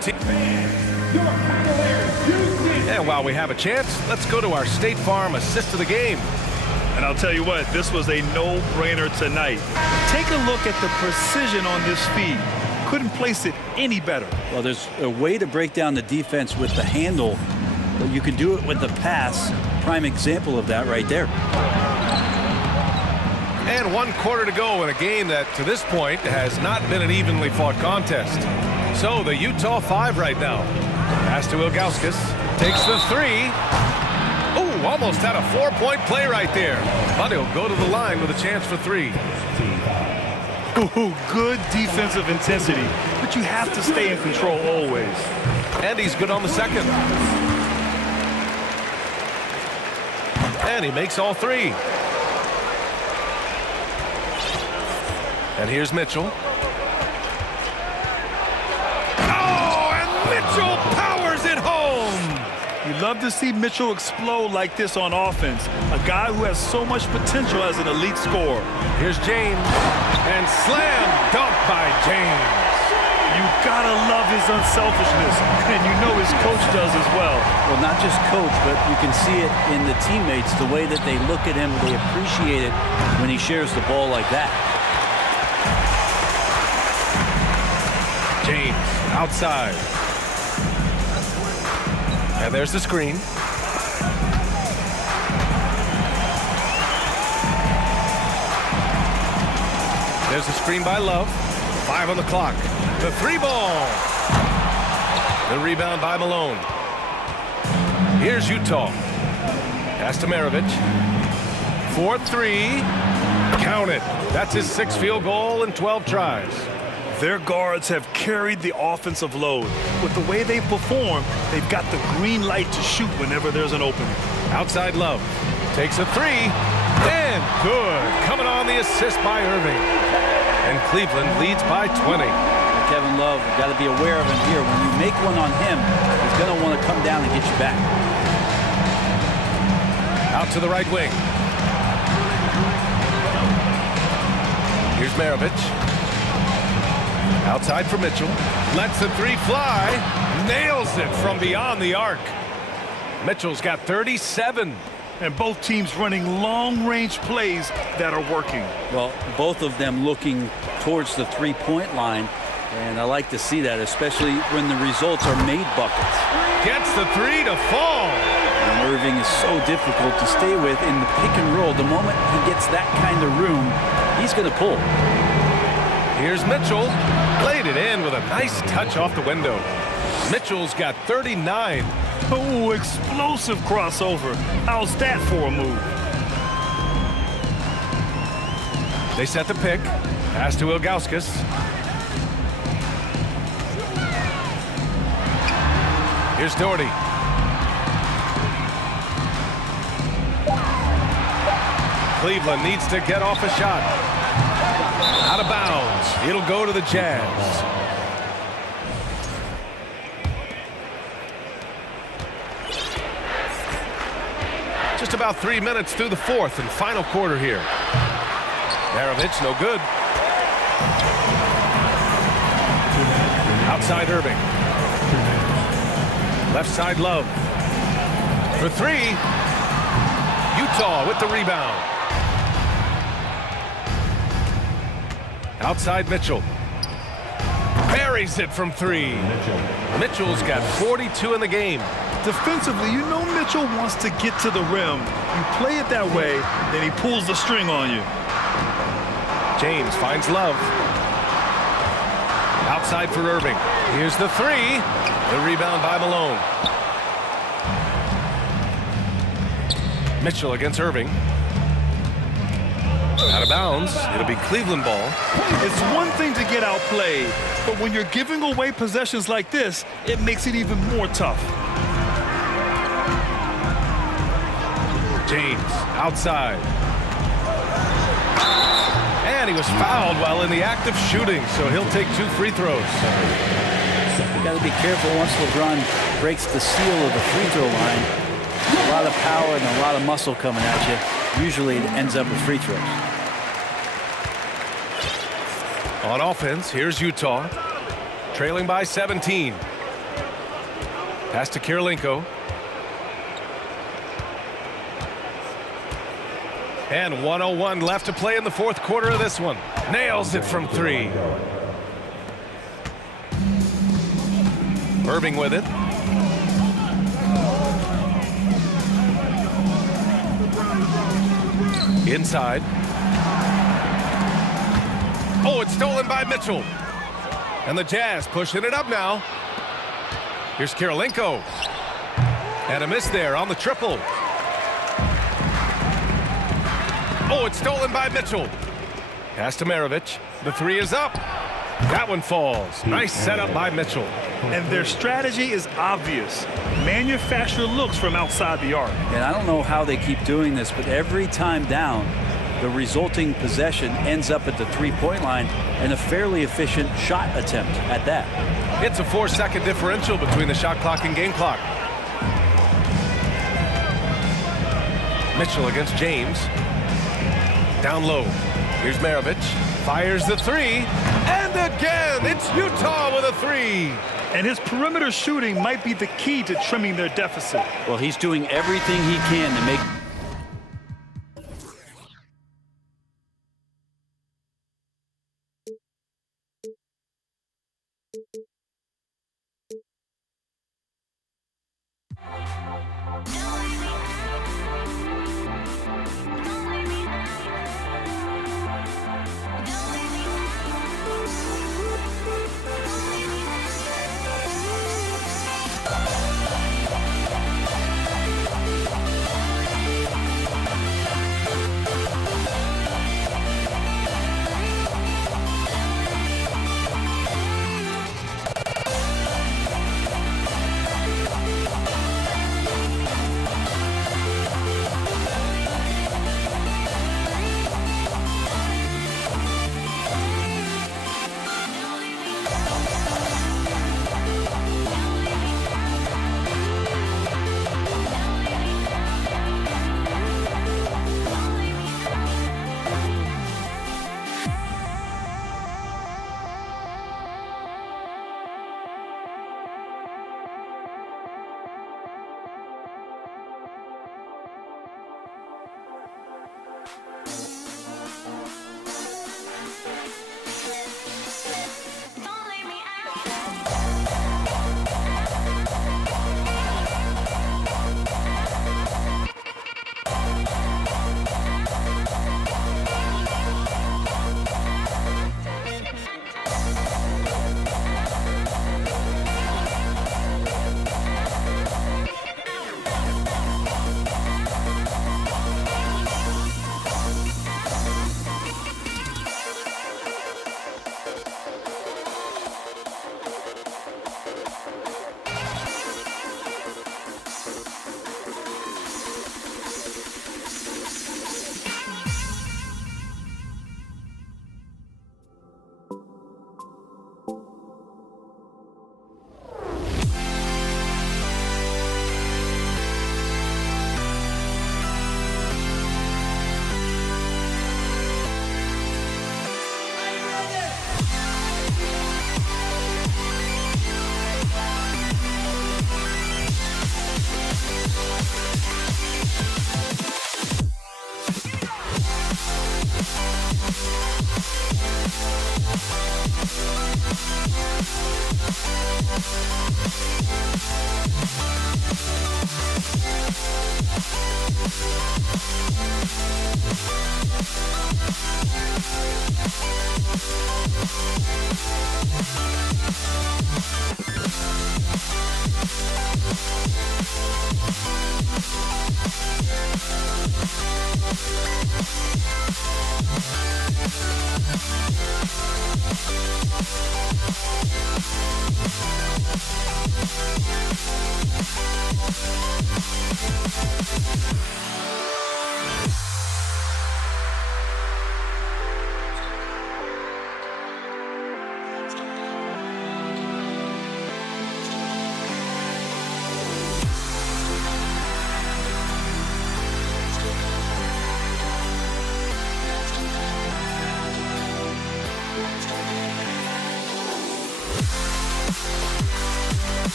and while we have a chance, let's go to our State Farm assist of the game. And I'll tell you what, this was a no-brainer tonight. Take a look at the precision on this feed. couldn't place it any better. Well, there's a way to break down the defense with the handle, but you can do it with the pass. Prime example of that right there. And 1 quarter to go in a game that, to this point, has not been an evenly fought contest. So the Utah 5 right now. Pass to Ilgauskas. Takes the 3. Ooh, almost had a 4-point play right there. But he'll go to the line with a chance for 3. Ooh, good defensive intensity, but you have to stay in control always. And he's good on the second. And he makes all 3. And here's Mitchell. Oh, and Mitchell powers it home. You love to see Mitchell explode like this on offense. A guy who has so much potential as an elite scorer. Here's James. And slam dunk by James. You gotta love his unselfishness, and you know his coach does as well. Well, not just coach, but you can see it in the teammates, the way that they look at him. They appreciate it when he shares the ball like that. James outside. And there's the screen. There's the screen by Love. 5 on the clock. The 3 ball. The rebound by Malone. Here's Utah. Pass to Maravich. 4-3. Count it. That's his 6th field goal in 12 tries. Their guards have carried the offensive load. With the way they perform, they've got the green light to shoot whenever there's an opening. Outside Love. Takes a 3. And good. Coming on the assist by Irving. And Cleveland leads by 20. Kevin Love, got to be aware of him here. When you make one on him, he's going to want to come down and get you back. Out to the right wing. Here's Maravich. Outside for Mitchell. Lets the 3 fly. Nails it from beyond the arc. Mitchell's got 37. And both teams running long-range plays that are working. Well, both of them looking towards the 3-point line. And I like to see that, especially when the results are made buckets. Gets the 3 to fall. And Irving is so difficult to stay with in the pick and roll. The moment he gets that kind of room, he's going to pull. Here's Mitchell. Laid it in with a nice touch off the window. Mitchell's got 39. Oh, explosive crossover. How's that for a move? They set the pick. Pass to Ilgauskas. Here's Doherty. Cleveland needs to get off a shot. Out of bounds. It'll go to the Jazz. Just about 3 minutes through the 4th and final quarter here. Maravich, no good. Outside Irving. Left side Love. For 3. Utah with the rebound. Outside Mitchell. Buries it from 3. Mitchell's got 42 in the game. Defensively, you know Mitchell wants to get to the rim. You play it that way, then he pulls the string on you. James finds Love. Outside for Irving. Here's the 3. The rebound by Malone. Mitchell against Irving. Out of bounds. It'll be Cleveland ball. It's one thing to get outplayed, but when you're giving away possessions like this, it makes it even more tough. James outside. And he was fouled while in the act of shooting, so he'll take 2 free throws. You got to be careful once LeBron breaks the seal of the free throw line. A lot of power and a lot of muscle coming at you. Usually it ends up with free throws. On offense, here's Utah. Trailing by 17. Pass to Kirilenko. And 1:01 left to play in the 4th quarter of this one. Nails it from 3. Irving with it. Inside. Oh, it's stolen by Mitchell. And the Jazz pushing it up now. Here's Kirilenko. And a miss there on the triple. Oh, it's stolen by Mitchell. Pass to Maravich. The three is up. That one falls. Nice setup by Mitchell. And their strategy is obvious. Manufacture looks from outside the arc. And I don't know how they keep doing this, but every time down, the resulting possession ends up at the three-point line and a fairly efficient shot attempt at that. It's a 4-second differential between the shot clock and game clock. Mitchell against James. Down low. Here's Maravich. Fires the three. And again, it's Utah with a three. And his perimeter shooting might be the key to trimming their deficit. Well, he's doing everything he can to make...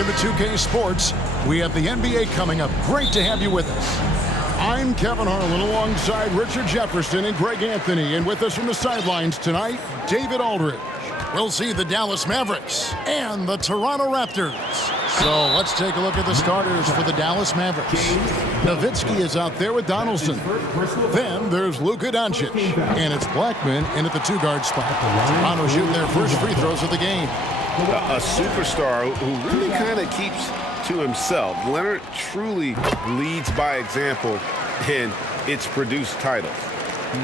Welcome to 2K Sports. We have the NBA coming up. Great to have you with us. I'm Kevin Harlan alongside Richard Jefferson and Greg Anthony. And with us from the sidelines tonight, David Aldridge. We'll see the Dallas Mavericks and the Toronto Raptors. So let's take a look at the starters for the Dallas Mavericks. Nowitzki is out there with Donaldson. Then there's Luka Doncic. And it's Blackman in at the two-guard spot. Toronto shooting their first free throws of the game. A superstar who really kind of keeps to himself. Leonard truly leads by example, and it's produced titles.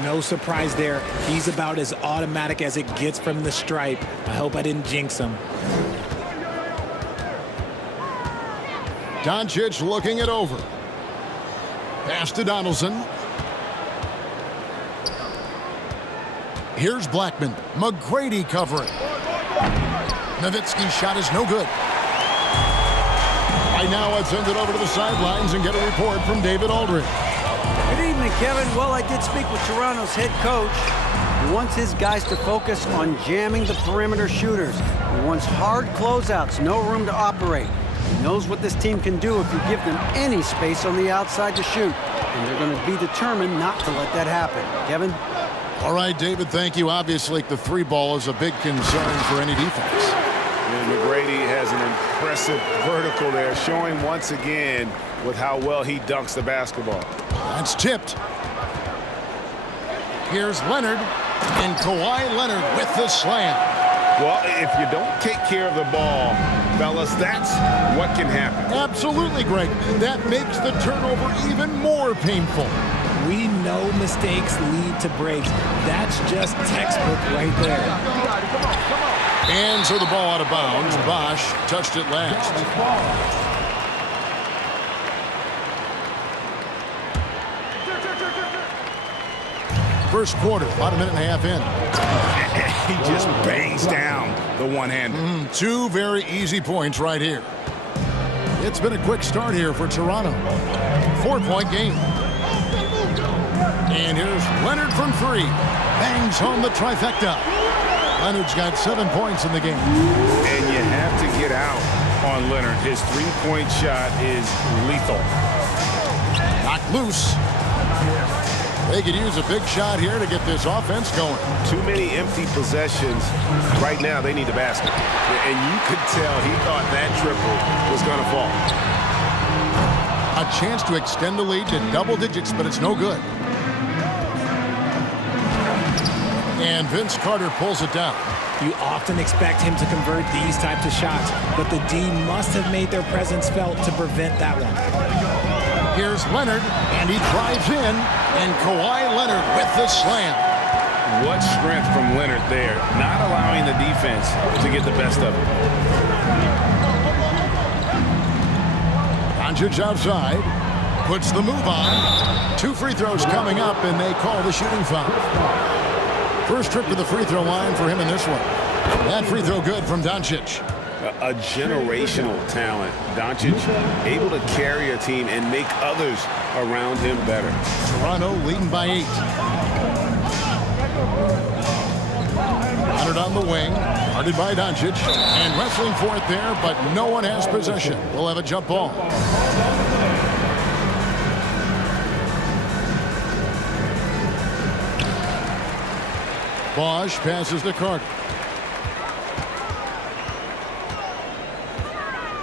No surprise there. He's about as automatic as it gets from the stripe. I hope I didn't jinx him. Doncic looking it over. Pass to Donaldson. Here's Blackman. McGrady covering. Nowitzki's shot is no good. Right now, let's send it over to the sidelines and get a report from David Aldridge. Good evening, Kevin. Well, I did speak with Toronto's head coach. He wants his guys to focus on jamming the perimeter shooters. He wants hard closeouts, no room to operate. He knows what this team can do if you give them any space on the outside to shoot. And they're going to be determined not to let that happen. Kevin? All right, David, thank you. Obviously, the three ball is a big concern for any defense. And McGrady has an impressive vertical there, showing once again with how well he dunks the basketball. That's tipped. Here's Leonard, and Kawhi Leonard with the slam. Well, if you don't take care of the ball, fellas, that's what can happen. Absolutely, Greg. That makes the turnover even more painful. We know mistakes lead to breaks. That's just textbook right there. And so the ball out of bounds. Bosch touched it last. First quarter, about a minute and a half in. He just bangs down the one-hander. Two very easy points right here. It's been a quick start here for Toronto. 4-point game. And here's Leonard from three. Bangs home the trifecta. Leonard's got 7 points in the game. And you have to get out on Leonard. His three-point shot is lethal. Knocked loose. They could use a big shot here to get this offense going. Too many empty possessions. Right now, they need the basket. And you could tell he thought that triple was going to fall. A chance to extend the lead to double digits, but it's no good. And Vince Carter pulls it down. You often expect him to convert these types of shots, but the D must have made their presence felt to prevent that one. Here's Leonard, and he drives in, and Kawhi Leonard with the slam. What strength from Leonard there, not allowing the defense to get the best of it. Doncic outside, puts the move on. 2 free throws coming up, and they call the shooting foul. First trip to the free throw line for him in this one. That free throw good from Doncic. A generational talent. Doncic able to carry a team and make others around him better. Toronto leading by 8. Leonard on the wing, guarded by Doncic, and wrestling for it there, but no one has possession. We'll have a jump ball. Bosch passes to Carter.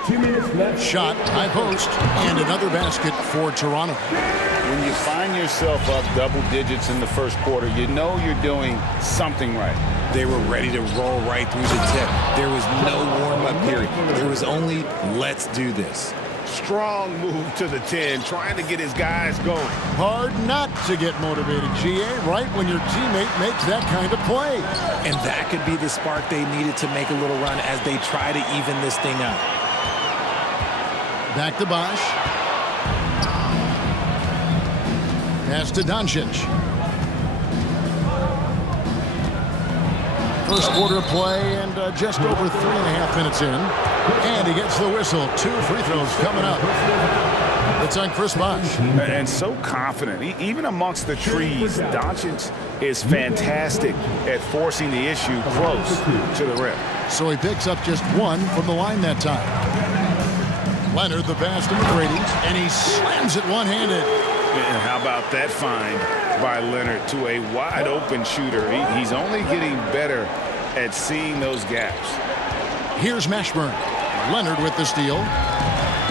2 minutes left. Shot, high post, and another basket for Toronto. When you find yourself up double digits in the first quarter, you know you're doing something right. They were ready to roll right through the tip. There was no warm-up period. There was only, let's do this. Strong move to the 10, trying to get his guys going. Hard not to get motivated, GA, right when your teammate makes that kind of play. And that could be the spark they needed to make a little run as they try to even this thing up. Back to Bosch. Pass to Doncic. First quarter of play and just over 3.5 minutes in. And he gets the whistle. 2 free throws coming up. It's on Chris Bosch. And so confident. Even amongst the trees, Doncic is fantastic at forcing the issue close to the rim. So he picks up just 1 from the line that time. Leonard the pass to McGrady, and he slams it one-handed. And how about that find by Leonard to a wide-open shooter? He's only getting better at seeing those gaps. Here's Mashburn. Leonard with the steal.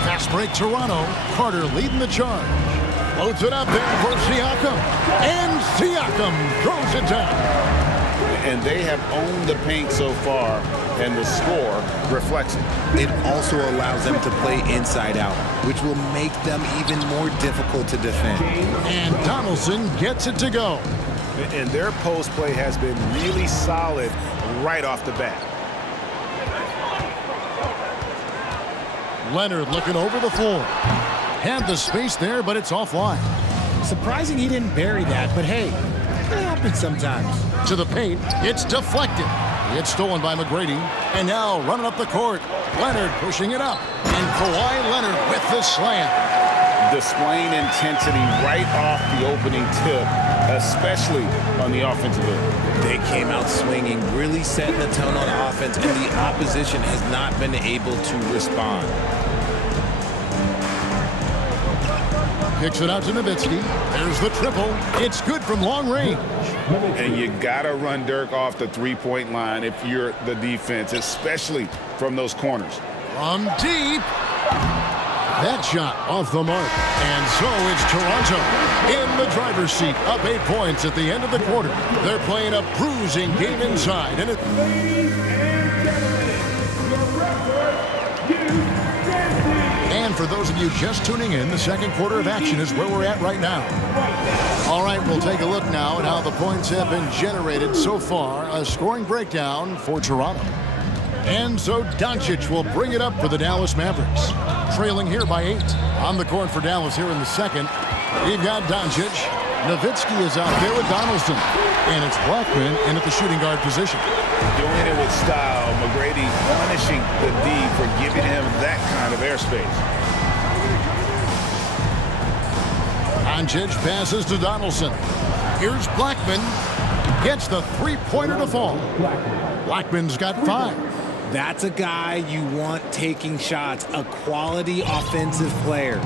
Fast break Toronto. Carter leading the charge. Loads it up there for Siakam. And Siakam throws it down. And they have owned the paint so far, and the score reflects it. It also allows them to play inside out, which will make them even more difficult to defend. And Donaldson gets it to go. And their post play has been really solid right off the bat. Leonard looking over the floor. Had the space there, but it's offline. Surprising he didn't bury that, but hey, it happens sometimes. To the paint, it's deflected. It's stolen by McGrady, and now running up the court. Leonard pushing it up, and Kawhi Leonard with the slam. Displaying intensity right off the opening tip, especially on the offensive end. They came out swinging, really setting the tone on offense, and the opposition has not been able to respond. Kicks it out to Nowitzki. There's the triple. It's good from long range. And you got to run Dirk off the three-point line if you're the defense, especially from those corners. From deep. That shot off the mark. And so it's Toronto in the driver's seat, up 8 points at the end of the quarter. They're playing a bruising game inside. And And for those of you just tuning in, the second quarter of action is where we're at right now. All right, we'll take a look now at how the points have been generated so far. A scoring breakdown for Toronto. And so Doncic will bring it up for the Dallas Mavericks. Trailing here by 8. On the court for Dallas here in the second. We've got Doncic. Nowitzki is out there with Donaldson. And it's Blackman in at the shooting guard position. Doing it with style. McGrady punishing the D for giving him that kind of airspace. Doncic passes to Donaldson. Here's Blackman. Gets the three-pointer to fall. Blackman's got 5. That's a guy you want taking shots, a quality offensive player.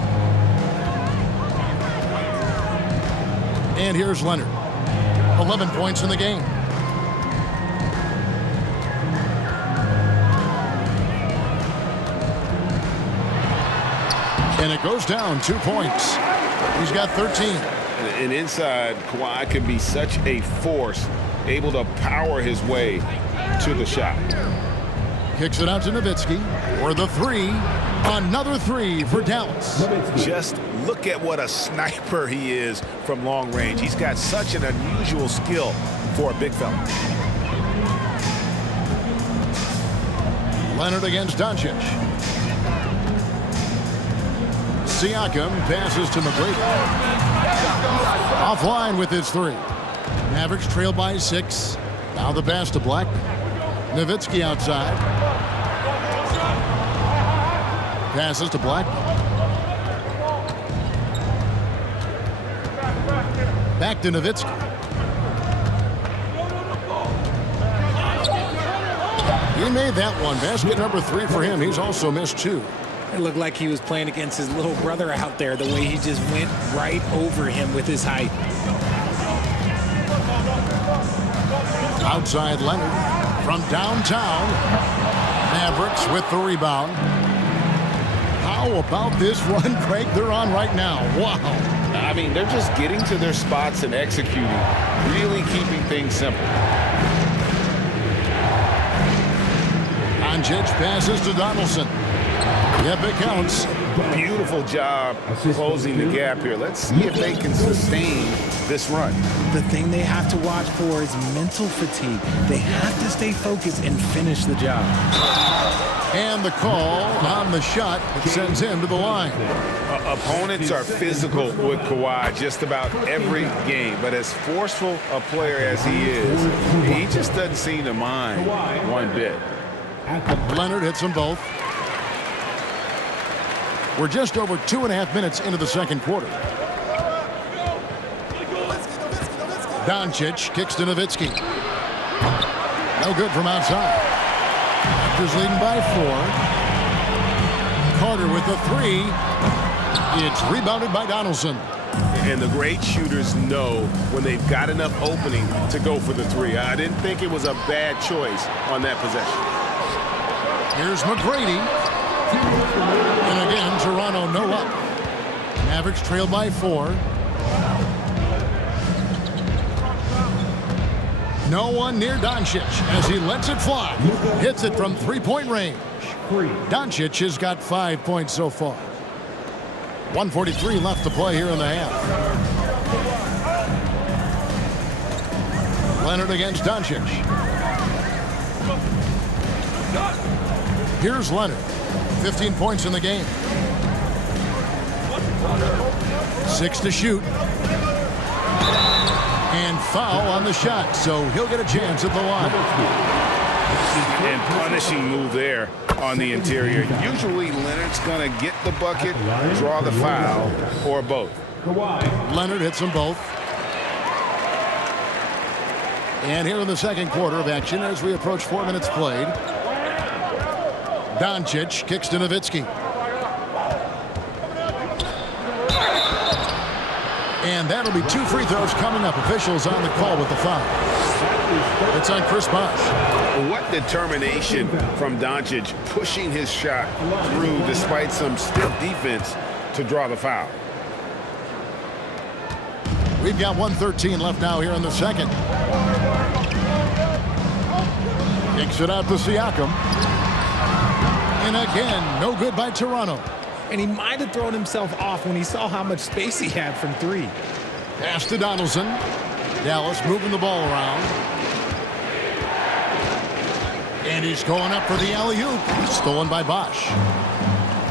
And here's Leonard. 11 points in the game. And it goes down 2 points. He's got 13. And inside, Kawhi can be such a force, able to power his way to the shot. Kicks it out to Nowitzki for the 3. Another 3 for Dallas. Just look at what a sniper he is from long range. He's got such an unusual skill for a big fella. Leonard against Doncic. Siakam passes to McGrady. Offline with his 3. Mavericks trail by 6. Now the pass to Blackman. Nowitzki outside. Passes to Blackman. Back to Nowitzki. He made that one. Basket number 3 for him. He's also missed 2. It looked like he was playing against his little brother out there, the way he just went right over him with his height. Outside Leonard from downtown. Mavericks with the rebound. How about this run, Craig, they're on right now? Wow. I mean, they're just getting to their spots and executing, really keeping things simple. Doncic passes to Donaldson. Yep, it counts. Beautiful job closing the gap here. Let's see if they can sustain this run. The thing they have to watch for is mental fatigue. They have to stay focused and finish the job. And the call on the shot that sends him to the line. Opponents are physical with Kawhi just about every game, but as forceful a player as he is, he just doesn't seem to mind one bit. Leonard hits them both. We're just over 2.5 minutes into the second quarter. Doncic kicks to Nowitzki. No good from outside. Raptors leading by 4. Carter with the three. It's rebounded by Donaldson. And the great shooters know when they've got enough opening to go for the three. I didn't think it was a bad choice on that possession. Here's McGrady. And again, Toronto no up. Mavericks trailed by 4. No one near Doncic as he lets it fly. Hits it from three-point range. Doncic has got 5 points so far. 1:43 left to play here in the half. Leonard against Doncic. Here's Leonard. 15 points in the game. 6 to shoot. And foul on the shot, so he'll get a chance at the line. And punishing move there on the interior. Usually Leonard's going to get the bucket, draw the foul, or both. Leonard hits them both. And here in the second quarter of action as we approach 4 minutes played. Doncic kicks to Nowitzki. And that'll be 2 free throws coming up. Officials on the call with the foul. It's on Chris Bosh. What determination from Doncic pushing his shot through despite some stiff defense to draw the foul. We've got 1:13 left now here in the second. Kicks it out to Siakam. And again, no good by Toronto. And he might have thrown himself off when he saw how much space he had from 3. Pass to Donaldson. Dallas moving the ball around. And he's going up for the alley-oop. Stolen by Bosh.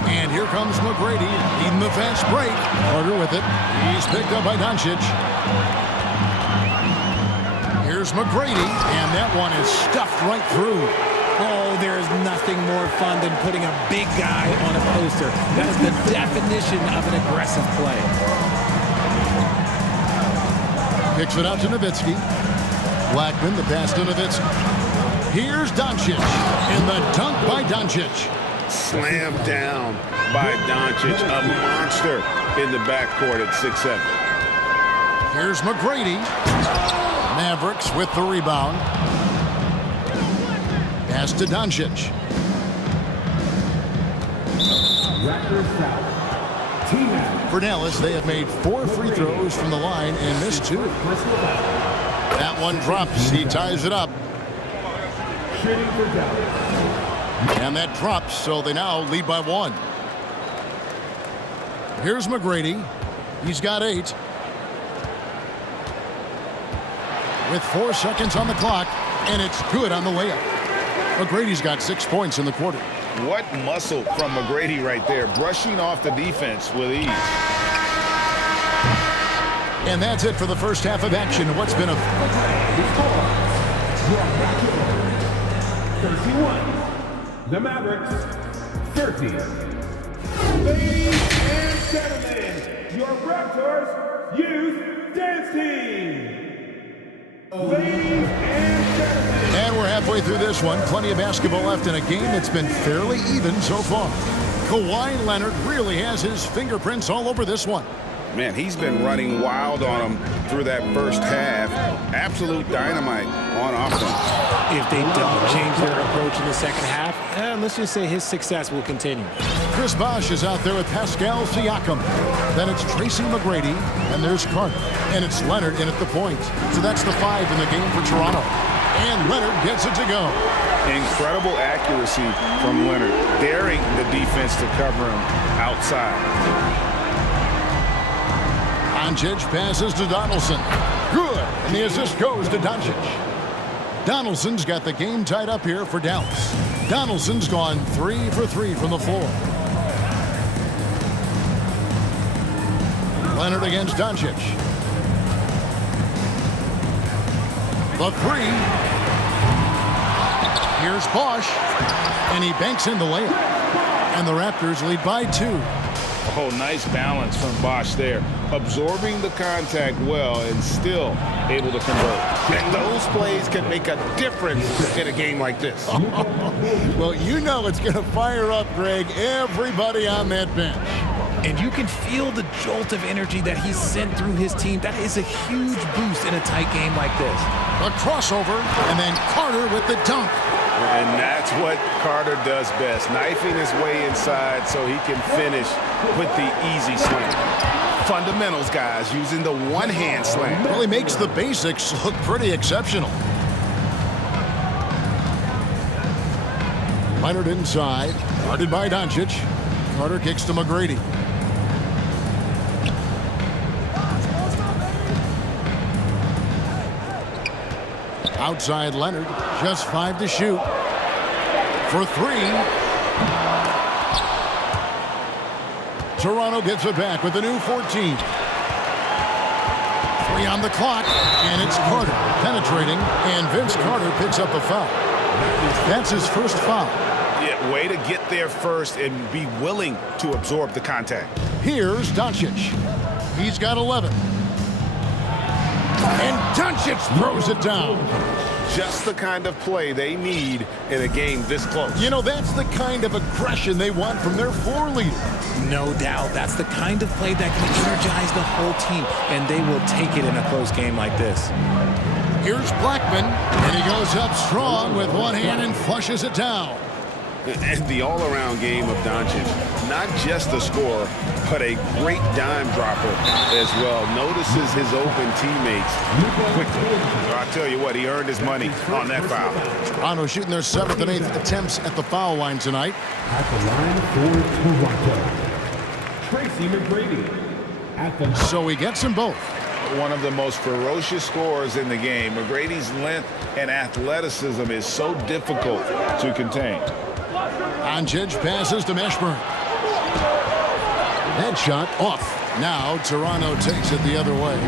And here comes McGrady leading the fast break. Carter with it. He's picked up by Doncic. Here's McGrady. And that one is stuffed right through. Oh, there is nothing more fun than putting a big guy on a poster. That is the definition of an aggressive play. Kicks it out to Nowitzki. Blackman, the pass to Nowitzki. Here's Doncic. And the dunk by Doncic. Slammed down by Doncic. A monster in the backcourt at 6'7". Here's McGrady. Mavericks with the rebound. Pass to Doncic. For Dallas, they have made 4 free throws from the line and missed 2. That one drops. He ties it up. And that drops, so they now lead by 1. Here's McGrady. He's got 8. With 4 seconds on the clock, and it's good on the layup. McGrady's got 6 points in the quarter. What muscle from McGrady right there, brushing off the defense with ease. And that's it for the first half of action. What's been a 31. The Mavericks, 30. Ladies and gentlemen, your Raptors Youth Dance Team. Ladies and gentlemen. And we're halfway through this one. Plenty of basketball left in a game that's been fairly even so far. Kawhi Leonard really has his fingerprints all over this one. Man, he's been running wild on him through that first half. Absolute dynamite on offense. If they don't change their approach in the second half, let's just say his success will continue. Chris Bosh is out there with Pascal Siakam. Then it's Tracy McGrady, and there's Carter. And it's Leonard in at the point. So that's the 5 in the game for Toronto. And Leonard gets it to go. Incredible accuracy from Leonard, daring the defense to cover him outside. Doncic passes to Donaldson. Good. And the assist goes to Doncic. Donaldson's got the game tied up here for Dallas. Donaldson's gone 3 for 3 from the floor. Leonard against Doncic. The 3. Here's Bosh. And he banks in the layup. And the Raptors lead by 2. Oh, nice balance from Bosch there. Absorbing the contact well and still able to convert. And those plays can make a difference in a game like this. Well, you know it's going to fire up, Greg, everybody on that bench. And you can feel the jolt of energy that he's sent through his team. That is a huge boost in a tight game like this. A crossover, and then Carter with the dunk. And that's what Carter does best, knifing his way inside so he can finish with the easy slam. Fundamentals, guys, using the one-hand slam. Well, he makes the basics look pretty exceptional. Leonard inside, guarded by Doncic. Carter kicks to McGrady. Outside Leonard, just 5 to shoot. For 3. Toronto gets it back with a new 14. 3 on the clock, and it's Carter penetrating, and Vince Carter picks up a foul. That's his first foul. Yeah, way to get there first and be willing to absorb the contact. Here's Doncic. He's got 11. And Doncic throws it down. Just the kind of play they need in a game this close. You know, that's the kind of aggression they want from their floor leader. No doubt. That's the kind of play that can energize the whole team, and they will take it in a close game like this. Here's Blackman, and he goes up strong with one hand and flushes it down. And the all-around game of Doncic, not just a scorer, but a great dime dropper as well. Notices his open teammates quickly. So I tell you what, he earned his money on that foul. Toronto shooting their 7th and 8th attempts at the foul line tonight. At the line for Toronto, Tracy McGrady. So he gets them both. One of the most ferocious scorers in the game. McGrady's length and athleticism is so difficult to contain. Doncic passes to Mashburn. That shot off. Now Toronto takes it the other way.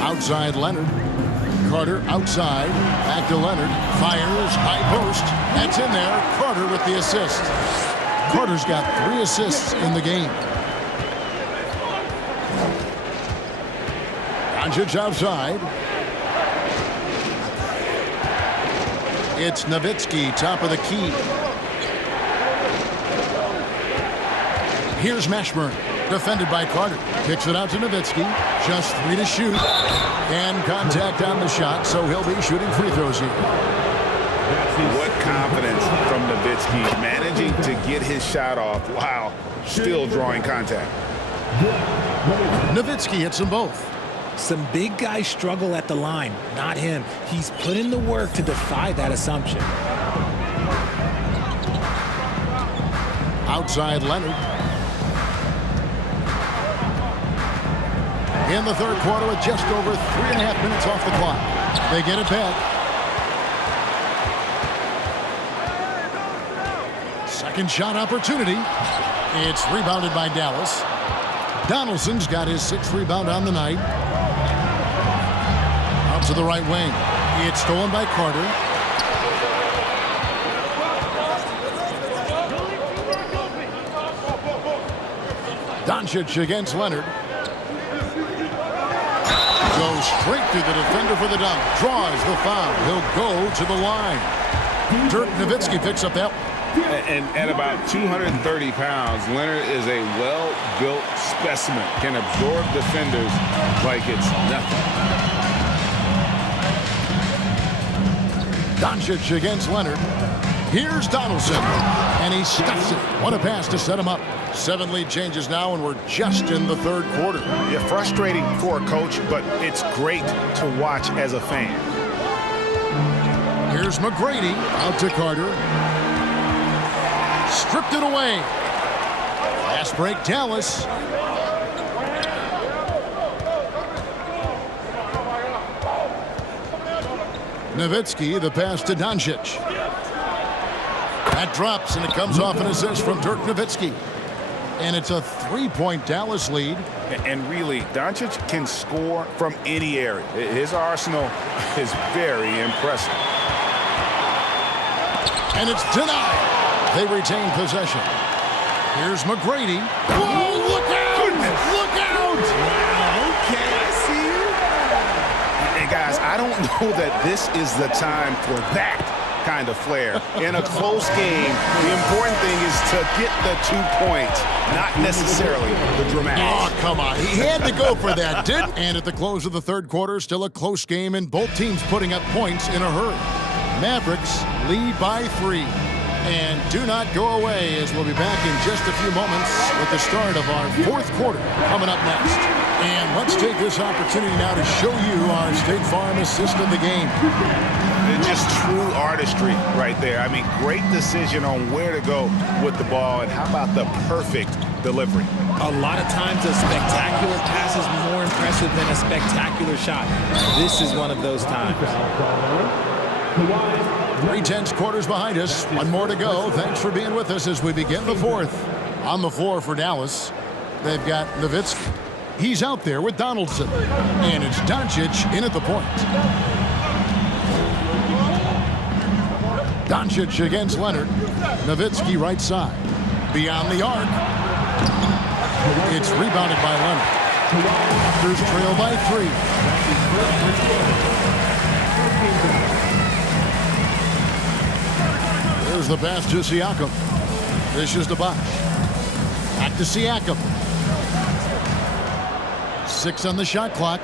Outside Leonard. Carter outside. Back to Leonard. Fires. High post. That's in there. Carter with the assist. Carter's got 3 assists in the game. Doncic outside. It's Nowitzki, top of the key. Here's Mashburn, defended by Carter. Kicks it out to Nowitzki. Just 3 to shoot. And contact on the shot, so he'll be shooting free throws here. What confidence from Nowitzki, managing to get his shot off while still drawing contact. Nowitzki hits them both. Some big guys struggle at the line, not him. He's put in the work to defy that assumption. Outside Leonard. In the third quarter with just over 3.5 minutes off the clock. They get it back. Second shot opportunity. It's rebounded by Dallas. Donaldson's got his 6th rebound on the night. Out to the right wing. It's stolen by Carter. Doncic against Leonard. Goes straight through the defender for the dunk. Draws the foul. He'll go to the line. Dirk Nowitzki picks up that. And at about 230 pounds, Leonard is a well-built specimen. Can absorb defenders like it's nothing. Doncic against Leonard. Here's Donaldson. And he stuffs it. What a pass to set him up. 7 lead changes now, and we're just in the third quarter. Yeah, frustrating for a coach, but it's great to watch as a fan. Here's McGrady out to Carter. Stripped it away. Fast break, Dallas. Nowitzki, the pass to Doncic. That drops, and it comes off an assist from Dirk Nowitzki. And it's a 3-point Dallas lead. And really, Doncic can score from any area. His arsenal is very impressive. And it's denied. They retain possession. Here's McGrady. Whoa, look out! Goodness. Look out! Okay, I see you. Hey, guys, I don't know that this is the time for that kind of flair. In a close game, the important thing is to get the 2 points, not necessarily the dramatic. Oh, come on. He had to go for that, didn't he? And at the close of the third quarter, still a close game, and both teams putting up points in a hurry. Mavericks lead by 3. And do not go away, as we'll be back in just a few moments with the start of our fourth quarter coming up next. And let's take this opportunity now to show you our State Farm assist of the game. Just true artistry right there. I mean, great decision on where to go with the ball, and how about the perfect delivery? A lot of times a spectacular pass is more impressive than a spectacular shot. This is one of those times. 3 tenths quarters behind us. One more to go. Thanks for being with us as we begin the fourth. On the floor for Dallas, they've got Nowitzki. He's out there with Donaldson. And it's Doncic in at the point. Doncic against Leonard. Nowitzki right side. Beyond the arc. It's rebounded by Leonard. Raptors trail by 3. There's the pass to Siakam. This is to Bosh. Back to Siakam. 6 on the shot clock.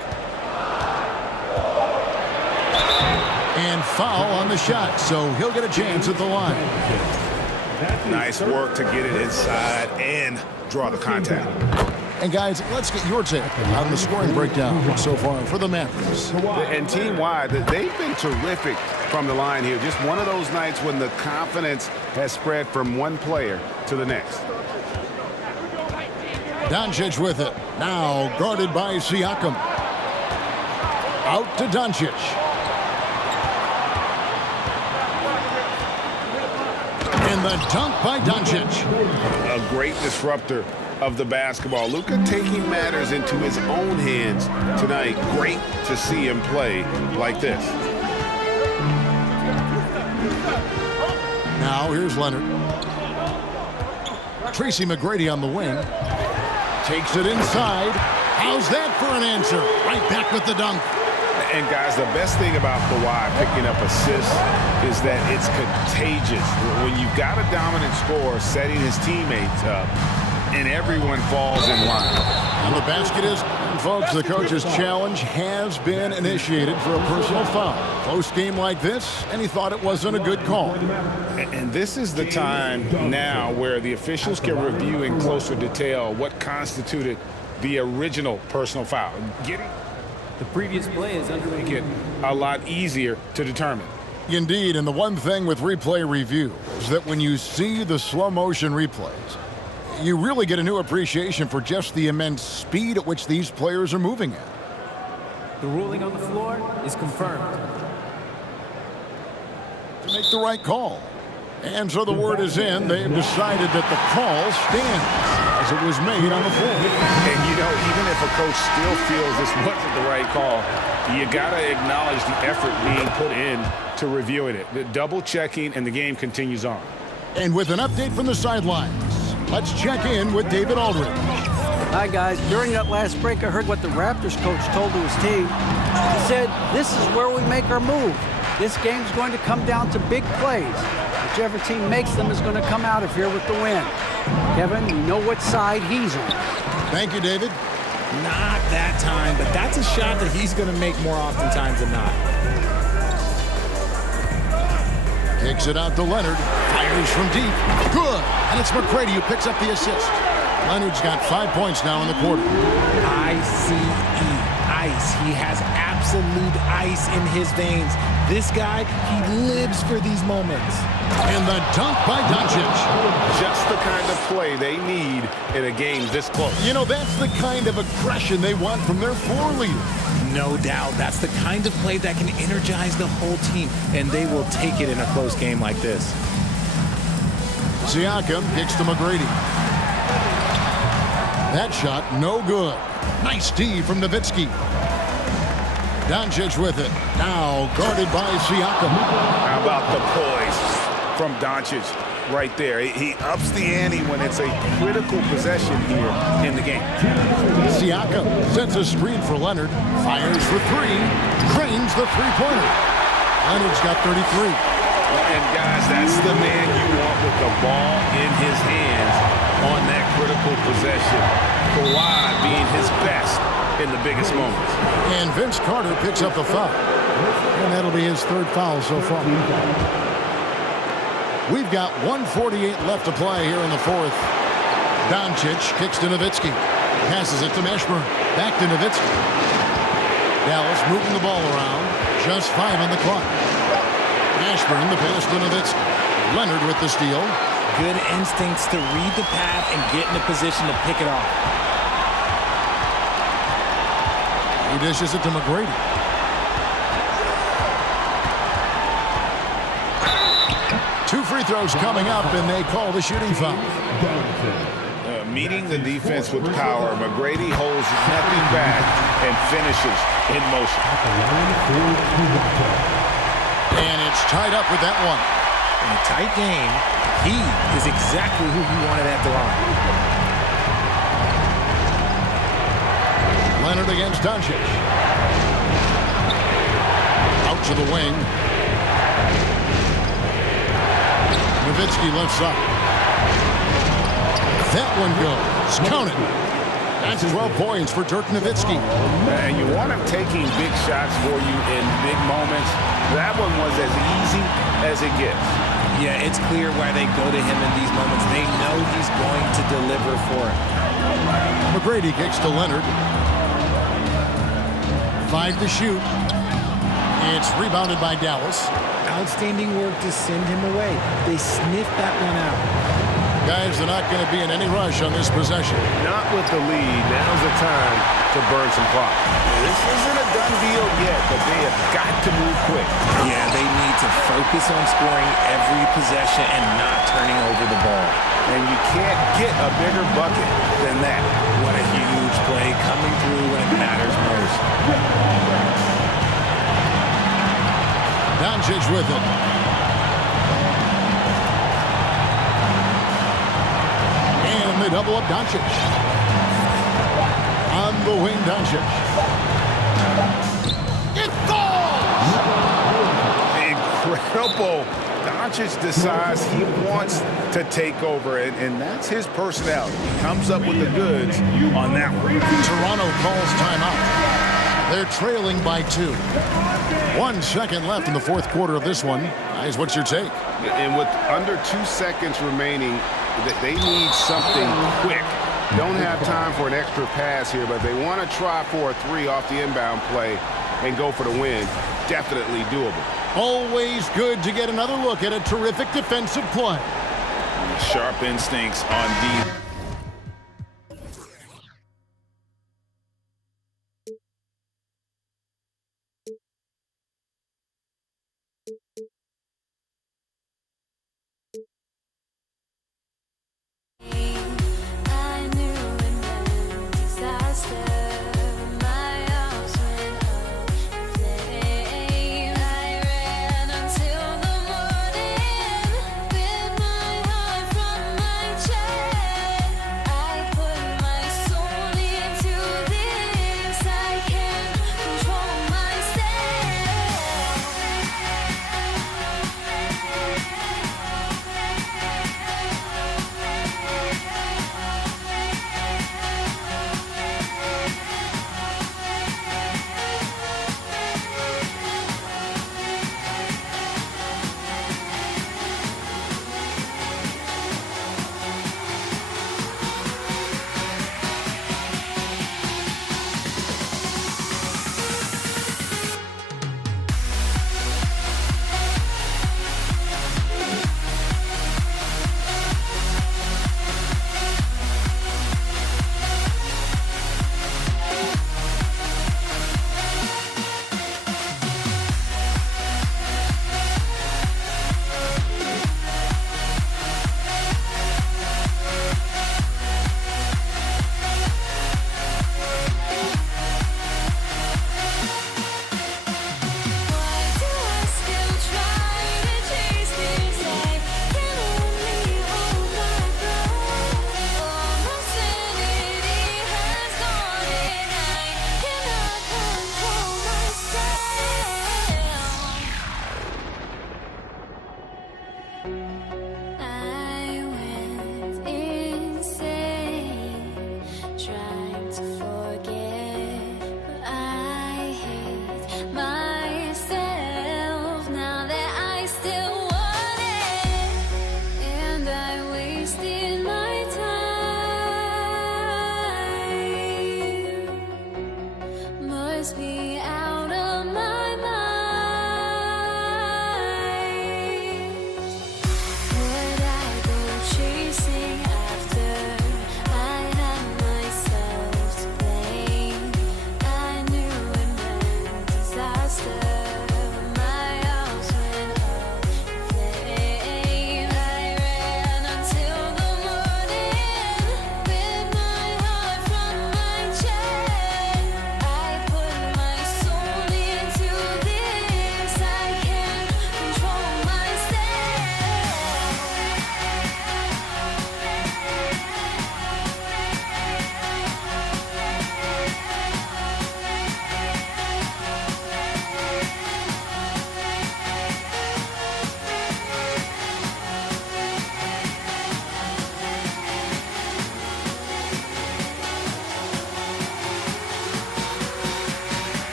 And foul on the shot, so he'll get a chance at the line. Nice work to get it inside and draw the contact. And guys, let's get your take on the scoring breakdown so far for the Mavericks. And team-wide, they've been terrific from the line here. Just one of those nights when the confidence has spread from one player to the next. Doncic with it. Now guarded by Siakam. Out to Doncic. And the dunk by Doncic. A great disruptor of the basketball. Luka taking matters into his own hands tonight. Great to see him play like this. Now here's Leonard. Tracy McGrady on the wing. Takes it inside. How's that for an answer? Right back with the dunk. And guys, the best thing about Kawhi picking up assists is that it's contagious. When you've got a dominant scorer setting his teammates up, and everyone falls in line. And the basket is, and folks, the coach's challenge has been initiated for a personal foul. Close game like this, and he thought it wasn't a good call. And this is the time now where the officials can review in closer detail what constituted the original personal foul. The previous play is under make it a lot easier to determine. Indeed, and the one thing with replay review is that when you see the slow motion replays, you really get a new appreciation for just the immense speed at which these players are moving at. The ruling on the floor is confirmed. To make the right call. And so the word is in. They've decided that the call stands as it was made on the floor. And, you know, even if a coach still feels this wasn't the right call, you got to acknowledge the effort being put in to reviewing it. The double checking, and the game continues on. And with an update from the sidelines, let's check in with David Aldridge. Hi, guys. During that last break, I heard what the Raptors coach told to his team. He said, this is where we make our move. This game's going to come down to big plays. Whichever team makes them is going to come out of here with the win. Kevin, you know what side he's on. Thank you, David. Not that time, but that's a shot that he's going to make more oftentimes than not. Kicks it out to Leonard. Fires from deep. Good. And it's McGrady who picks up the assist. Leonard's got 5 points now in the quarter. ICE. Ice. He has absolute ice in his veins. This guy, he lives for these moments. And the dunk by Doncic. Just the kind of play they need in a game this close. You know, that's the kind of aggression they want from their floor leader. No doubt. That's the kind of play that can energize the whole team, and they will take it in a close game like this. Siakam kicks to McGrady. That shot, no good. Nice D from Nowitzki. Doncic with it. Now guarded by Siakam. How about the poise from Doncic? right there. He ups the ante when it's a critical possession here in the game. Siakam sends a screen for Leonard. Fires for three. Cranes the three-pointer. Leonard's got 33. And, guys, that's the man you want with the ball in his hands on that critical possession. Kawhi being his best in the biggest moments. And Vince Carter picks up the foul. And that'll be his third foul so far. We've got 1:48 left to play here in the fourth. Doncic kicks to Nowitzki. Passes it to Mashburn. Back to Nowitzki. Dallas moving the ball around. Just 5 on the clock. Mashburn the pass to Nowitzki. Leonard with the steal. Good instincts to read the path and get in a position to pick it off. He dishes it to McGrady. Two free throws coming up, and they call the shooting foul. Meeting the defense with power, McGrady holds nothing back and finishes in motion. And it's tied up with that one. In a tight game, he is exactly who he wanted at the line. Leonard against Doncic. Out to the wing. Nowitzki left side. That one goes. Count it. That's 12 points for Dirk Nowitzki. And you want him taking big shots for you in big moments. That one was as easy as it gets. Yeah, it's clear why they go to him in these moments. They know he's going to deliver for it. McGrady kicks to Leonard. 5 to shoot. It's rebounded by Dallas. Outstanding work to send him away. They sniffed that one out. Guys, they're not going to be in any rush on this possession. Not with the lead. Now's the time to burn some clock. This isn't a done deal yet, but they have got to move quick. Yeah, they need to focus on scoring every possession and not turning over the ball. And you can't get a bigger bucket than that. What a huge play coming through when it matters most. Doncic with it. And they double up Doncic. On the wing, Doncic. It falls! Incredible. Doncic decides he wants to take over, and that's his personality. He comes up with the goods on that one. Toronto calls timeout. They're trailing by 2. 1 second left in the fourth quarter of this one. Guys, what's your take? And with under 2 seconds remaining, they need something quick. Don't have time for an extra pass here, but they want to try for a 3 off the inbound play and go for the win. Definitely doable. Always good to get another look at a terrific defensive play. Sharp instincts on D.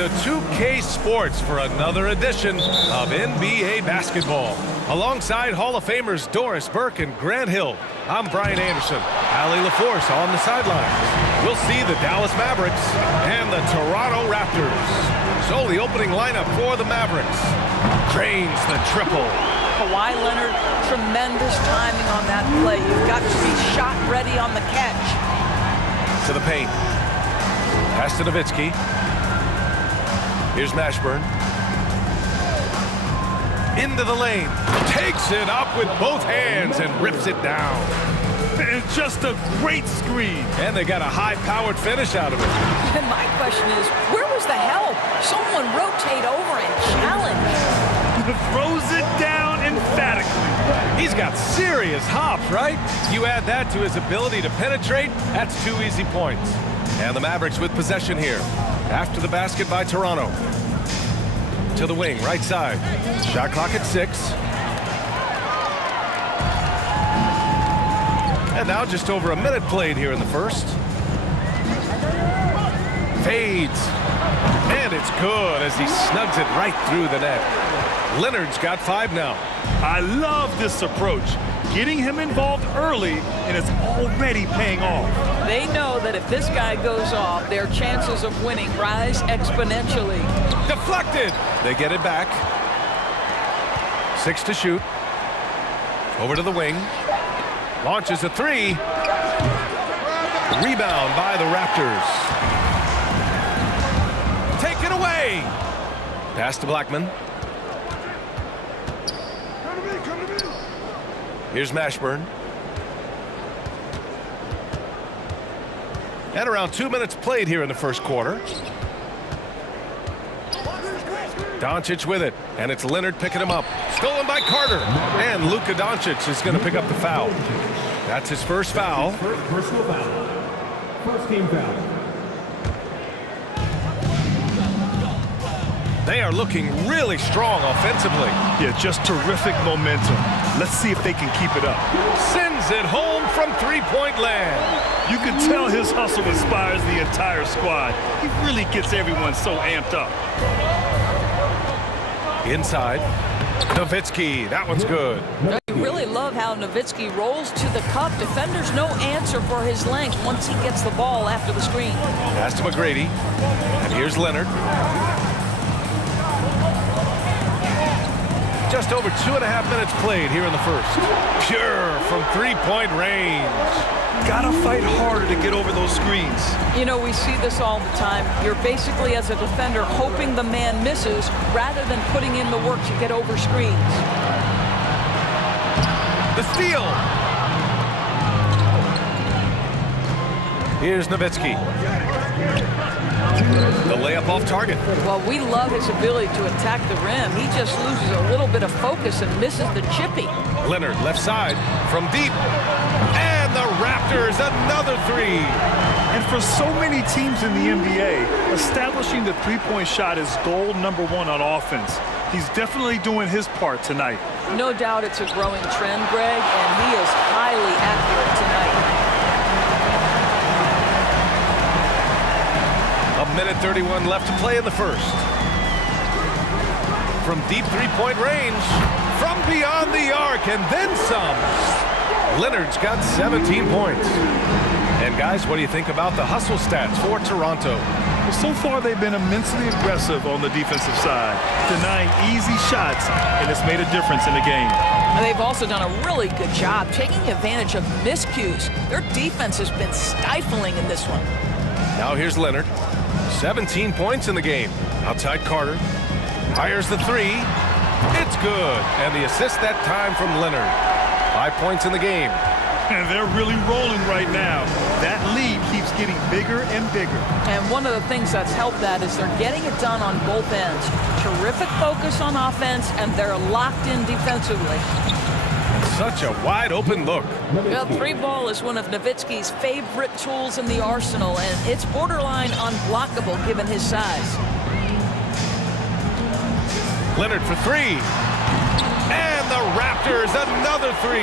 to 2K Sports for another edition of NBA basketball. Alongside Hall of Famers Doris Burke and Grant Hill, I'm Brian Anderson. Allie LaForce on the sidelines. We'll see the Dallas Mavericks and the Toronto Raptors. So the opening lineup for the Mavericks. Cranes the triple. Kawhi Leonard, tremendous timing on that play. You've got to be shot ready on the catch. To the paint. Pass to Nowitzki. Here's Mashburn. Into the lane. Takes it up with both hands and rips it down. And just a great screen. And they got a high-powered finish out of it. And my question is, where was the help? Someone rotate over and challenge. Throws it down emphatically. He's got serious hops, right? You add that to his ability to penetrate, that's 2 easy points. And the Mavericks with possession here. After the basket by Toronto. To the wing, right side. Shot clock at 6. And now just over a minute played here in the first. Fades. And it's good as he snugs it right through the net. Leonard's got 5 now. I love this approach. Getting him involved early, and it's already paying off. They know that if this guy goes off, their chances of winning rise exponentially. Deflected. They get it back. 6 to shoot. Over to the wing. Launches a 3. Rebound by the Raptors. Taken away. Pass to Blackman. Here's Mashburn. And around 2 minutes played here in the first quarter. Doncic with it, and it's Leonard picking him up. Stolen by Carter, and Luka Doncic is going to pick up the foul. That's his first foul. Personal foul. First team foul. They are looking really strong offensively. Yeah, just terrific momentum. Let's see if they can keep it up. Sends it home from three-point land. You can tell his hustle inspires the entire squad. He really gets everyone so amped up. Inside. Nowitzki, that one's good. You really love how Nowitzki rolls to the cup. Defenders no answer for his length once he gets the ball after the screen. Pass to McGrady. And here's Leonard. Just over 2.5 minutes played here in the first. Pure from three-point range. Gotta fight harder to get over those screens. You know, we see this all the time. You're basically, as a defender, hoping the man misses rather than putting in the work to get over screens. The steal. Here's Nowitzki. The layup off target. Well, we love his ability to attack the rim. He just loses a little bit of focus and misses the chippy. Leonard, left side, from deep. And the Raptors, another 3. And for so many teams in the NBA, establishing the three-point shot is goal number 1 on offense. He's definitely doing his part tonight. No doubt it's a growing trend, Greg, and he is highly accurate tonight. A minute 31 left to play in the first. From deep three-point range, from beyond the arc, and then some. Leonard's got 17 points. And guys, what do you think about the hustle stats for Toronto? Well, so far they've been immensely aggressive on the defensive side, denying easy shots, and it's made a difference in the game. And they've also done a really good job taking advantage of miscues. Their defense has been stifling in this one. Now here's Leonard. 17 points in the game. Outside Carter. Fires the 3. It's good. And the assist that time from Leonard. 5 points in the game. And they're really rolling right now. That lead keeps getting bigger and bigger. And one of the things that's helped that is they're getting it done on both ends. Terrific focus on offense, and they're locked in defensively. Such a wide open look. Well, 3-ball is one of Nowitzki's favorite tools in the arsenal, and it's borderline unblockable given his size. Leonard for 3. And the Raptors, another 3.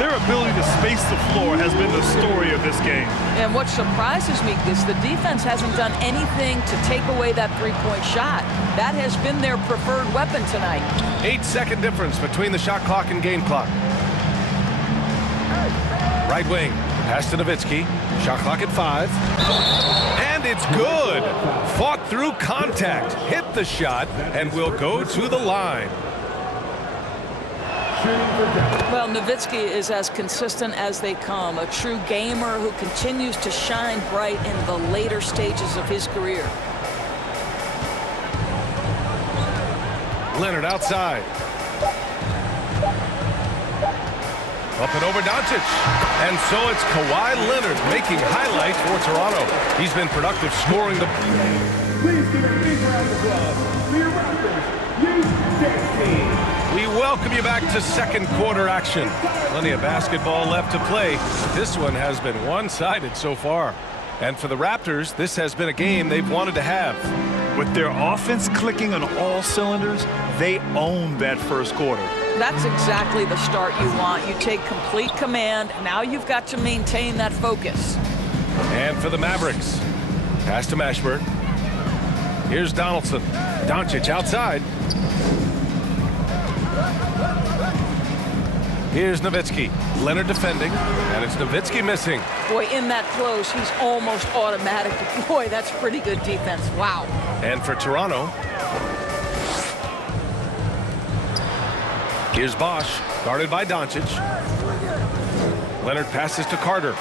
Their ability to space the floor has been the story of this game. And what surprises me is the defense hasn't done anything to take away that three-point shot. That has been their preferred weapon tonight. 8-second difference between the shot clock and game clock. Right wing, pass to Nowitzki. Shot clock at 5. And it's good. Fought through contact, hit the shot, and will go to the line. Well, Nowitzki is as consistent as they come, a true gamer who continues to shine bright in the later stages of his career. Leonard outside. Up and over Doncic. And so it's Kawhi Leonard making highlights for Toronto. He's been productive scoring the... Please give a big round of applause for your Raptors, U16. We welcome you back to second quarter action. Plenty of basketball left to play. This one has been one-sided so far. And for the Raptors, this has been a game they've wanted to have. With their offense clicking on all cylinders, they own that first quarter. That's exactly the start you want. You take complete command. Now you've got to maintain that focus. And for the Mavericks, pass to Mashburn. Here's Donaldson. Doncic outside. Here's Nowitzki. Leonard defending, and it's Nowitzki missing. Boy, in that close, he's almost automatic. Boy, that's pretty good defense. Wow. And for Toronto, here's Bosch, guarded by Doncic. Leonard passes to Carter.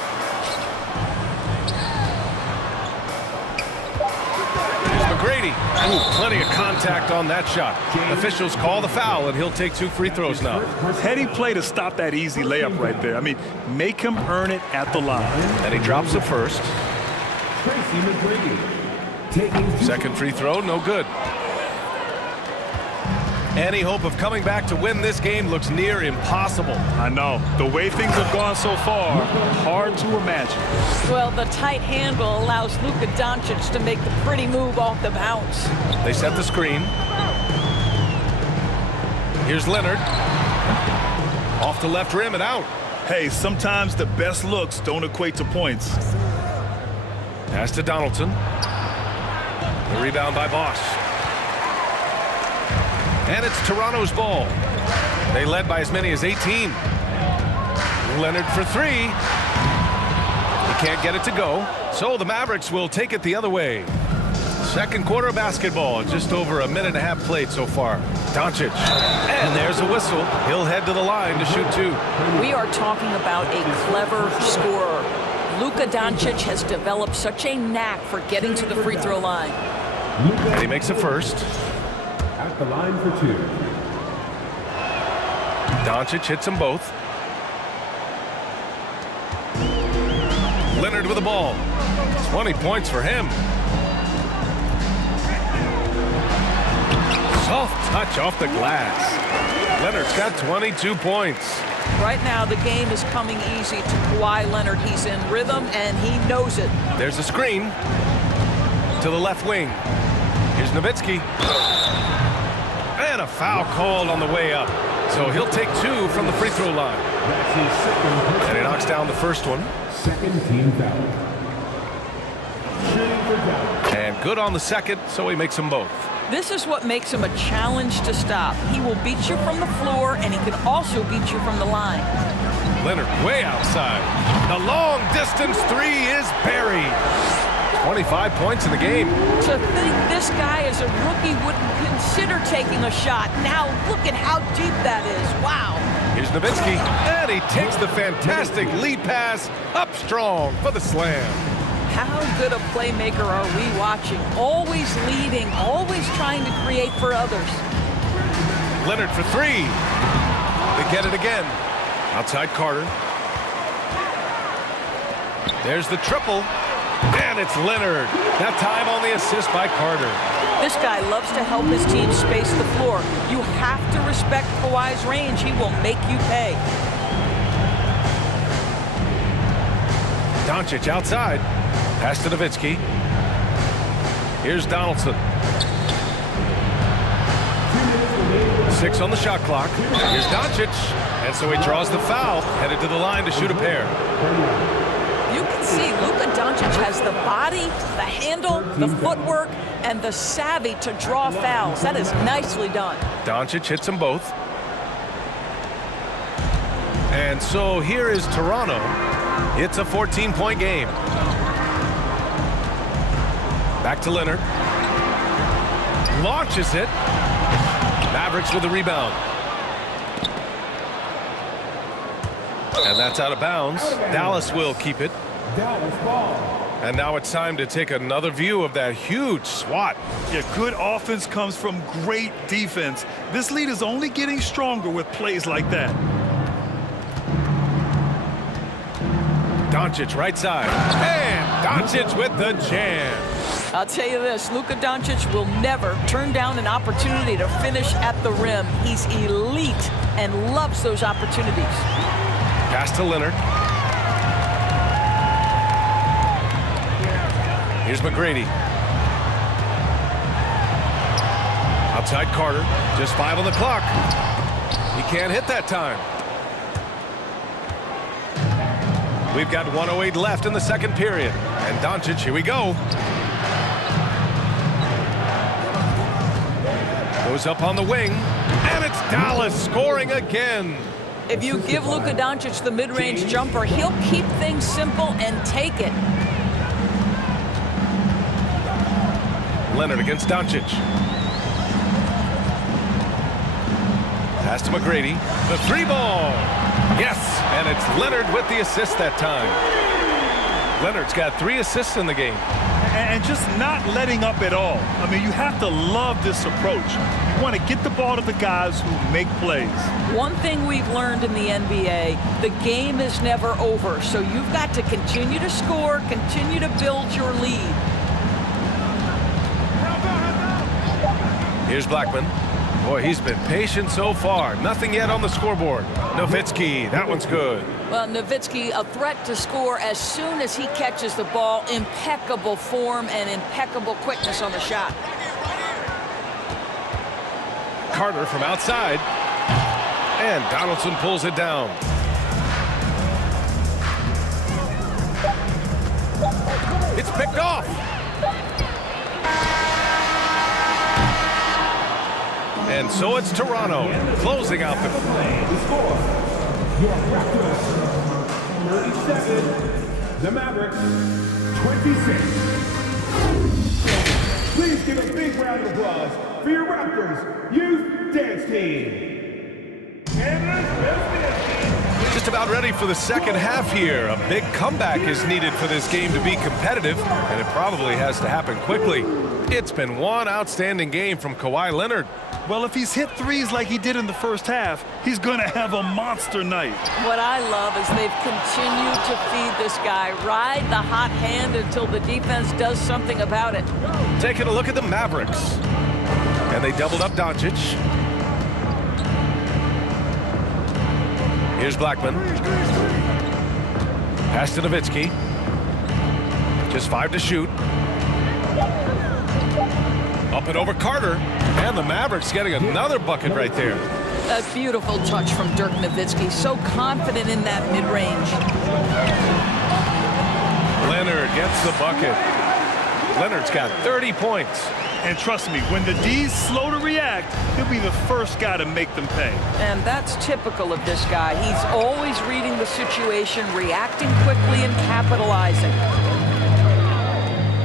Here's McGrady. Ooh, plenty of contact on that shot. Officials call the foul, and he'll take 2 free throws now. Heady play to stop that easy layup right there. I mean, make him earn it at the line. And he drops it first. Tracy McGrady. Second free throw, no good. Any hope of coming back to win this game looks near impossible. I know. The way things have gone so far, hard to imagine. Well, the tight handle allows Luka Doncic to make the pretty move off the bounce. They set the screen. Here's Leonard. Off the left rim and out. Hey, sometimes the best looks don't equate to points. Pass to Donaldson. The rebound by Bosch. And it's Toronto's ball. They led by as many as 18. Leonard for 3. He can't get it to go. So the Mavericks will take it the other way. Second quarter basketball. Just over a minute and a half played so far. Doncic. And there's a whistle. He'll head to the line to shoot 2. We are talking about a clever scorer. Luka Doncic has developed such a knack for getting to the free throw line. And he makes a first. At the line for 2. Doncic hits them both. Leonard with the ball. 20 points for him. Soft touch off the glass. Leonard's got 22 points. Right now, the game is coming easy to Kawhi Leonard. He's in rhythm, and he knows it. There's a screen to the left wing. Here's Nowitzki. And a foul called on the way up. So he'll take 2 from the free throw line. That's his second. And he knocks down the first one. Second team foul. Shooting for down. And good on the second, so he makes them both. This is what makes him a challenge to stop. He will beat you from the floor, and he can also beat you from the line. Leonard way outside. The long distance 3 is buried. 25 points in the game. To think this guy as a rookie wouldn't consider taking a shot. Now look at how deep that is. Wow. Here's Nowitzki, and he takes the fantastic lead pass up strong for the slam. How good a playmaker are we watching? Always leading, always trying to create for others. Leonard for 3. They get it again. Outside Carter. There's the triple. And it's Leonard. That time on the assist by Carter. This guy loves to help his team space the floor. You have to respect Kawhi's range. He will make you pay. Doncic outside. Pass to Nowitzki. Here's Donaldson. 6 on the shot clock. Here's Doncic. And so he draws the foul, headed to the line to shoot a pair. You can see Luka Doncic has the body, the handle, the footwork, and the savvy to draw fouls. That is nicely done. Doncic hits them both. And so here is Toronto. It's a 14-point game. Back to Leonard. Launches it. Mavericks with the rebound. And that's out of bounds. Dallas will keep it. Dallas ball. And now it's time to take another view of that huge swat. Yeah, good offense comes from great defense. This lead is only getting stronger with plays like that. Doncic right side. And Doncic with the jam. I'll tell you this, Luka Doncic will never turn down an opportunity to finish at the rim. He's elite and loves those opportunities. Pass to Leonard. Here's McGrady. Outside Carter. Just 5 on the clock. He can't hit that time. We've got 1:08 left in the second period. And Doncic, here we go. Goes up on the wing. And it's Dallas scoring again. If you give Luka Doncic the mid-range jumper, he'll keep things simple and take it. Leonard against Doncic. Pass to McGrady. The 3-ball. Yes, and it's Leonard with the assist that time. Leonard's got 3 assists in the game. And just not letting up at all. I mean, you have to love this approach. You want to get the ball to the guys who make plays. One thing we've learned in the NBA, the game is never over. So you've got to continue to score, continue to build your lead. Here's Blackman. Boy, he's been patient so far. Nothing yet on the scoreboard. Nowitzki, that one's good. Well, Nowitzki, a threat to score as soon as he catches the ball. Impeccable form and impeccable quickness on the shot. Carter from outside. And Donaldson pulls it down. It's picked off. And so it's Toronto closing out the score. Your Raptors 37, the Mavericks 26. Please give a big round of applause for your Raptors Youth Dance Team. Just about ready for the second half here. A big comeback is needed for this game to be competitive, and it probably has to happen quickly. It's been one outstanding game from Kawhi Leonard. Well, if he's hit threes like he did in the first half, he's going to have a monster night. What I love is they've continued to feed this guy. Ride the hot hand until the defense does something about it. Taking a look at the Mavericks. And they doubled up Doncic. Here's Blackman. Pass to Nowitzki. Just 5 to shoot. Up and over Carter. And the Mavericks getting another bucket right there. A beautiful touch from Dirk Nowitzki. So confident in that mid-range. Leonard gets the bucket. Leonard's got 30 points. And trust me, when the D's slow to react, he'll be the first guy to make them pay. And that's typical of this guy. He's always reading the situation, reacting quickly and capitalizing.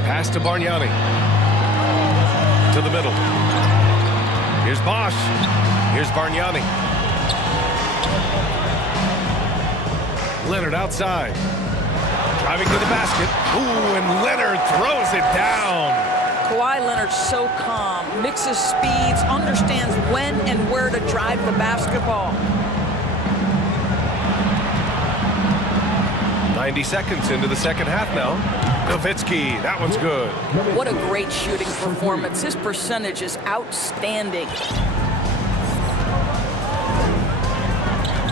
Pass to Bargnani. To the middle. Here's Bosch. Here's Bargnani. Leonard outside. Driving to the basket. Ooh, and Leonard throws it down. Kawhi Leonard's so calm, mixes speeds, understands when and where to drive the basketball. 90 seconds into the second half now. Nowitzki, that one's good. What a great shooting performance. His percentage is outstanding.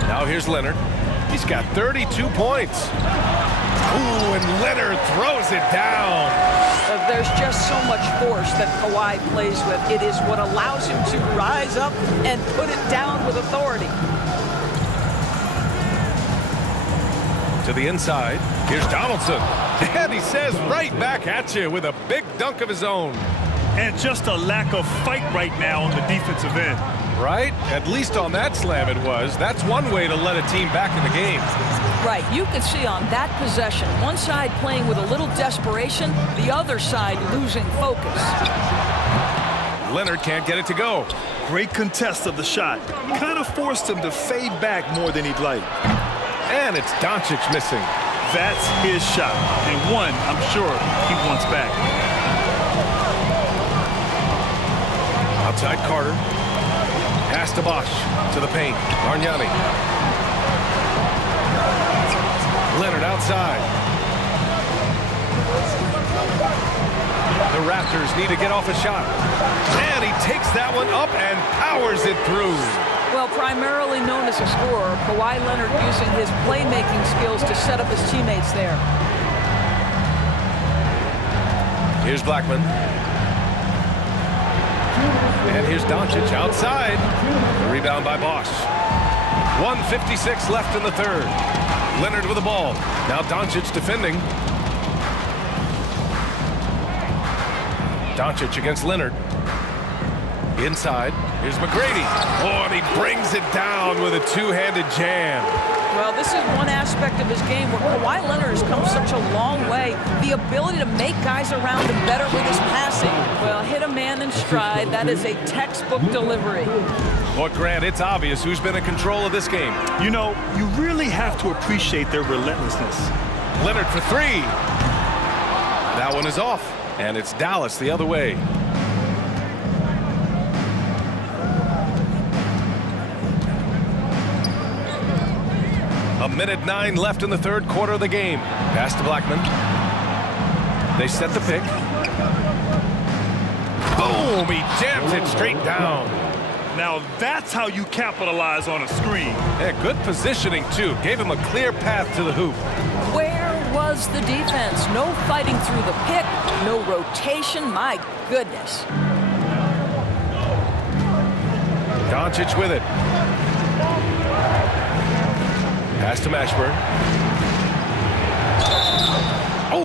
Now here's Leonard. He's got 32 points. Ooh, and Leonard throws it down. A there's just so much force that Kawhi plays with. It is what allows him to rise up and put it down with authority. To the inside, here's Donaldson. And he says right back at you with a big dunk of his own. And just a lack of fight right now on the defensive end. Right? At least on that slam it was. That's one way to let a team back in the game. Right. You can see on that possession, one side playing with a little desperation, the other side losing focus. Leonard can't get it to go. Great contest of the shot. Kind of forced him to fade back more than he'd like. And it's Doncic missing. That's his shot. And one, I'm sure, he wants back. Outside Carter. Pass to Bosch. To the paint. Bargnani. Leonard outside. The Raptors need to get off a shot. And he takes that one up and powers it through. Well, primarily known as a scorer, Kawhi Leonard using his playmaking skills to set up his teammates there. Here's Blackman. And here's Doncic outside. Rebound by Bosch. 1:56 left in the third. Leonard with the ball. Now Doncic defending. Doncic against Leonard. Inside. Here's McGrady. Oh, and he brings it down with a two-handed jam. Well, this is one aspect of his game where Kawhi Leonard has come such a long way. The ability to make guys around him better with his passing. Well, hit a man in stride. That is a textbook delivery. Well, Grant, it's obvious who's been in control of this game. You know, you really have to appreciate their relentlessness. Leonard for three. That one is off. And it's Dallas the other way. A minute 9 left in the third quarter of the game. Pass to Blackman. They set the pick. Boom! He jams it straight down. Now that's how you capitalize on a screen. Yeah, good positioning, too. Gave him a clear path to the hoop. Where was the defense? No fighting through the pick, no rotation. My goodness. Doncic with it. Pass to Mashburn. Oh!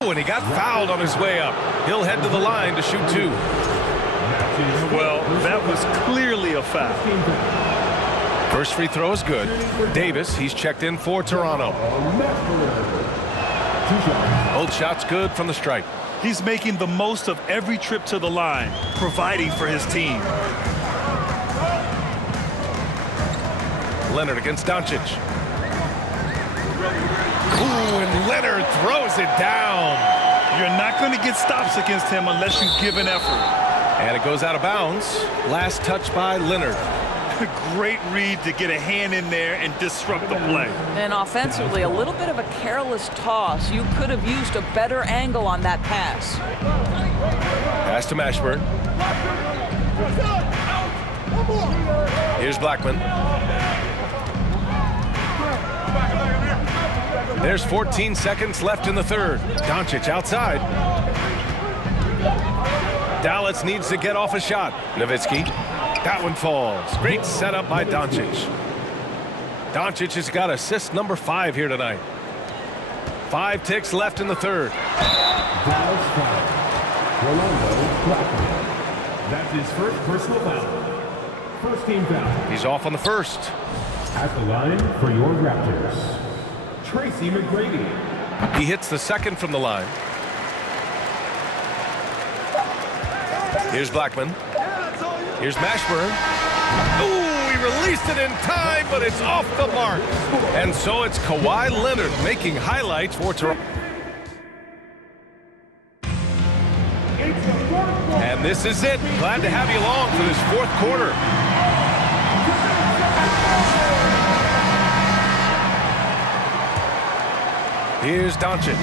And he got fouled on his way up. He'll head to the line to shoot two. Well, that was clearly a foul. First free throw is good. Davis, he's checked in for Toronto. Both shots good from the stripe. He's making the most of every trip to the line, providing for his team. Leonard against Doncic. Ooh, and Leonard throws it down. You're not going to get stops against him unless you give an effort. And it goes out of bounds. Last touch by Leonard. Great read to get a hand in there and disrupt the play. And offensively, a little bit of a careless toss. You could have used a better angle on that pass. Pass to Mashburn. Here's Blackman. There's 14 seconds left in the third. Doncic outside. Dallas needs to get off a shot. Nowitzki. That one falls. Great setup by Doncic. Doncic has got assist number 5 here tonight. 5 ticks left in the third. Dallas foul. Rolando Blackman. That's his first personal foul. First team foul. He's off on the first. At the line for your Raptors, Tracy McGrady. He hits the second from the line. Here's Blackman. Here's Mashburn. Ooh, he released it in time, but it's off the mark. And so it's Kawhi Leonard making highlights for Toronto. And this is it. Glad to have you along for this fourth quarter. Here's Doncic.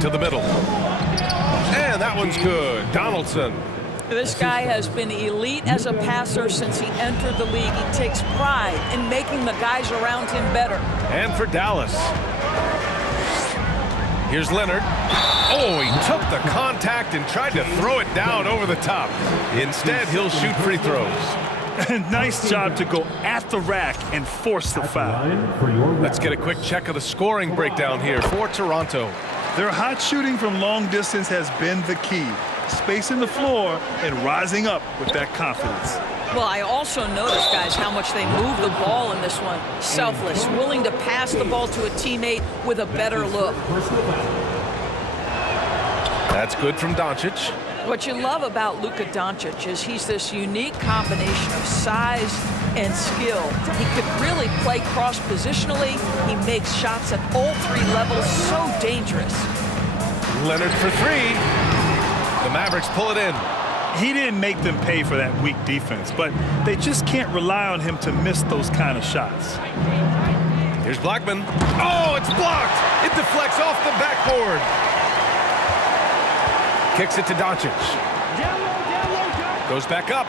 To the middle. And that one's good. Donaldson. This guy has been elite as a passer since he entered the league. He takes pride in making the guys around him better. And for Dallas. Here's Leonard. Oh, he took the contact and tried to throw it down over the top. Instead, he'll shoot free throws. Nice job to go at the rack and force the foul. Let's get a quick check of the scoring breakdown here for Toronto. Their hot shooting from long distance has been the key. Spacing the floor and rising up with that confidence. Well, I also noticed, guys, how much they move the ball in this one. Selfless, willing to pass the ball to a teammate with a better look. That's good from Doncic. What you love about Luka Doncic is he's this unique combination of size and skill. He could really play cross-positionally. He makes shots at all three levels, so dangerous. Leonard for three. The Mavericks pull it in. He didn't make them pay for that weak defense, but they just can't rely on him to miss those kind of shots. Here's Blackman. Oh, it's blocked. It deflects off the backboard. Kicks it to Doncic. Goes back up.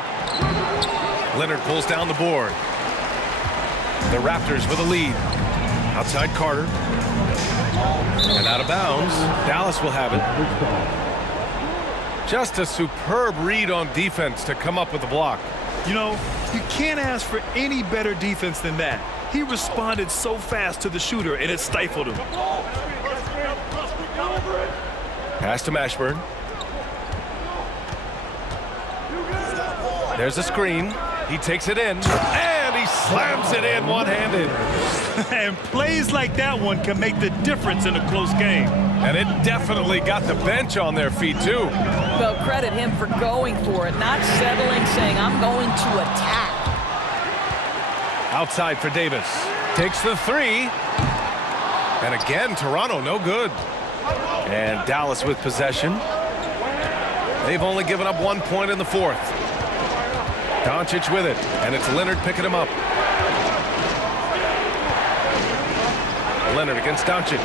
Leonard pulls down the board. The Raptors with a lead. Outside Carter. And out of bounds. Dallas will have it. Just a superb read on defense to come up with the block. You know, you can't ask for any better defense than that. He responded so fast to the shooter, and it stifled him. Pass to Mashburn. There's a screen. He takes it in, and he slams it in one-handed. And plays like that one can make the difference in a close game. And it definitely got the bench on their feet, too. Well, credit him for going for it, not settling, saying, I'm going to attack. Outside for Davis. Takes the three. And again, Toronto, no good. And Dallas with possession. They've only given up 1 point in the fourth. Doncic with it, and it's Leonard picking him up. Leonard against Doncic.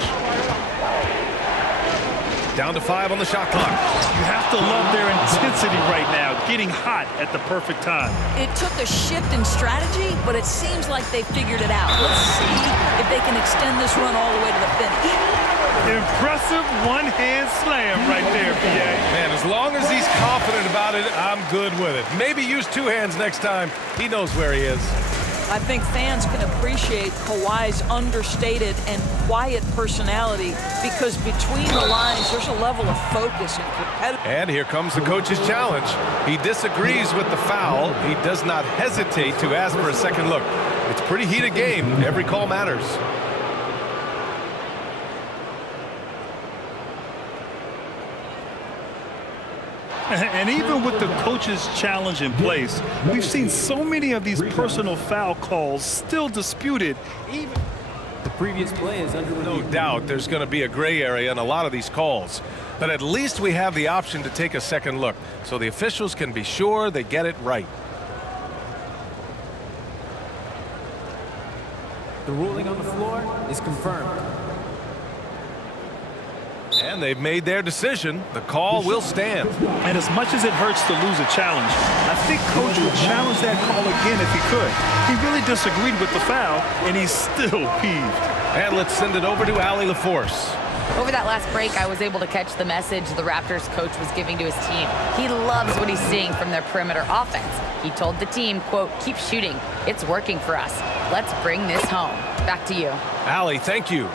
Down to 5 on the shot clock. You have to love their intensity right now, getting hot at the perfect time. It took a shift in strategy, but it seems like they figured it out. Let's see if they can extend this run all the way to the finish. Impressive one-hand slam right there, PA. Man, as long as he's confident about it, I'm good with it. Maybe use 2 hands next time. He knows where he is. I think fans can appreciate Kawhi's understated and quiet personality because between the lines, there's a level of focus and competitive. And here comes the coach's challenge. He disagrees with the foul. He does not hesitate to ask for a second look. It's a pretty heated game. Every call matters. And even with the coach's challenge in place, we've seen so many of these personal foul calls still disputed. The previous play is under review. No doubt there's going to be a gray area in a lot of these calls. But at least we have the option to take a second look, so the officials can be sure they get it right. The ruling on the floor is confirmed. And they've made their decision. The call will stand. And as much as it hurts to lose a challenge, I think Coach would challenge that call again if he could. He really disagreed with the foul, and he's still peeved. And let's send it over to Allie LaForce. Over that last break, I was able to catch the message the Raptors coach was giving to his team. He loves what he's seeing from their perimeter offense. He told the team, quote, keep shooting. It's working for us. Let's bring this home. Back to you. Allie, thank you.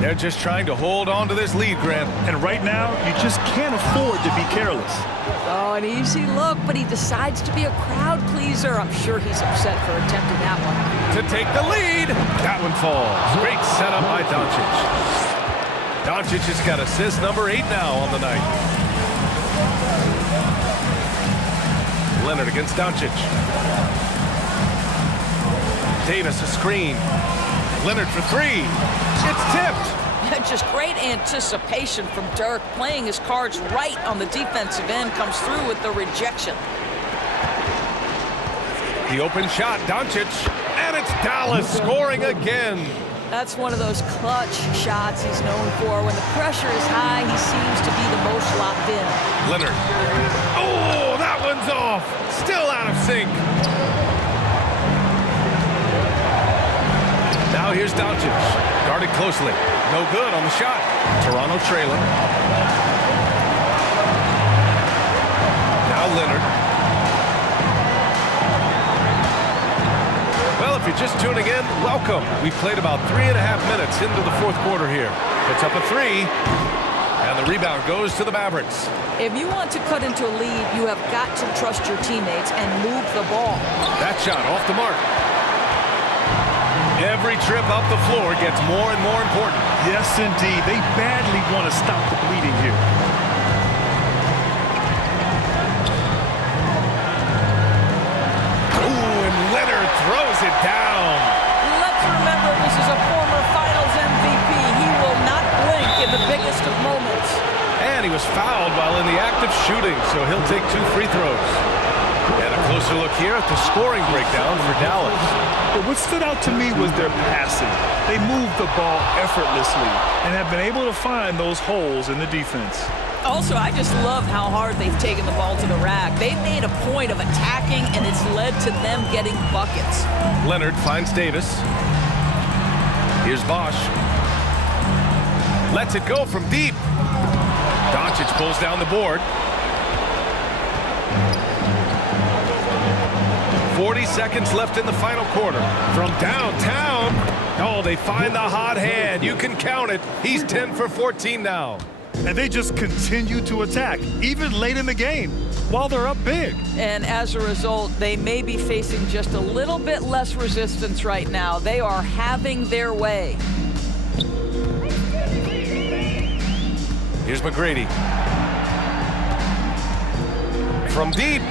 They're just trying to hold on to this lead, Grant. And right now, you just can't afford to be careless. Oh, an easy look, but he decides to be a crowd pleaser. I'm sure he's upset for attempting that one. To take the lead. That one falls. Great setup by Doncic. Doncic has got assist number 8 now on the night. Leonard against Doncic. Davis a screen. Leonard for 3. It's tipped. Just great anticipation from Dirk, playing his cards right on the defensive end, comes through with the rejection. The open shot, Doncic, and it's Dallas scoring again. That's one of those clutch shots he's known for. When the pressure is high, he seems to be the most locked in. Leonard. Oh, that one's off. Still out of sync. Now here's Doncic. Guarded closely. No good on the shot. Toronto trailing. Now Leonard. Well, if you're just tuning in, welcome. We've played about 3.5 minutes into the fourth quarter here. Puts up a three, and the rebound goes to the Mavericks. If you want to cut into a lead, you have got to trust your teammates and move the ball. That shot off the mark. Every trip up the floor gets more and more important. Yes, indeed. They badly want to stop the bleeding here. Throws it down. Let's remember this is a former Finals MVP. He will not blink in the biggest of moments. And he was fouled while in the act of shooting, so he'll take 2 free throws. And a closer look here at the scoring breakdown for Dallas. But what stood out to me was their passing. They moved the ball effortlessly and have been able to find those holes in the defense. Also, I just love how hard they've taken the ball to the rack. They've made a point of attacking, and it's led to them getting buckets. Leonard finds Davis. Here's Bosch. Lets it go from deep. Doncic pulls down the board. 40 seconds left in the final quarter. From downtown. Oh, they find the hot hand. You can count it. He's 10 for 14 now. And they just continue to attack, even late in the game, while they're up big. And as a result, they may be facing just a little bit less resistance right now. They are having their way. Here's McGrady. From deep.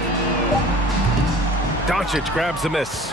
Doncic grabs the miss.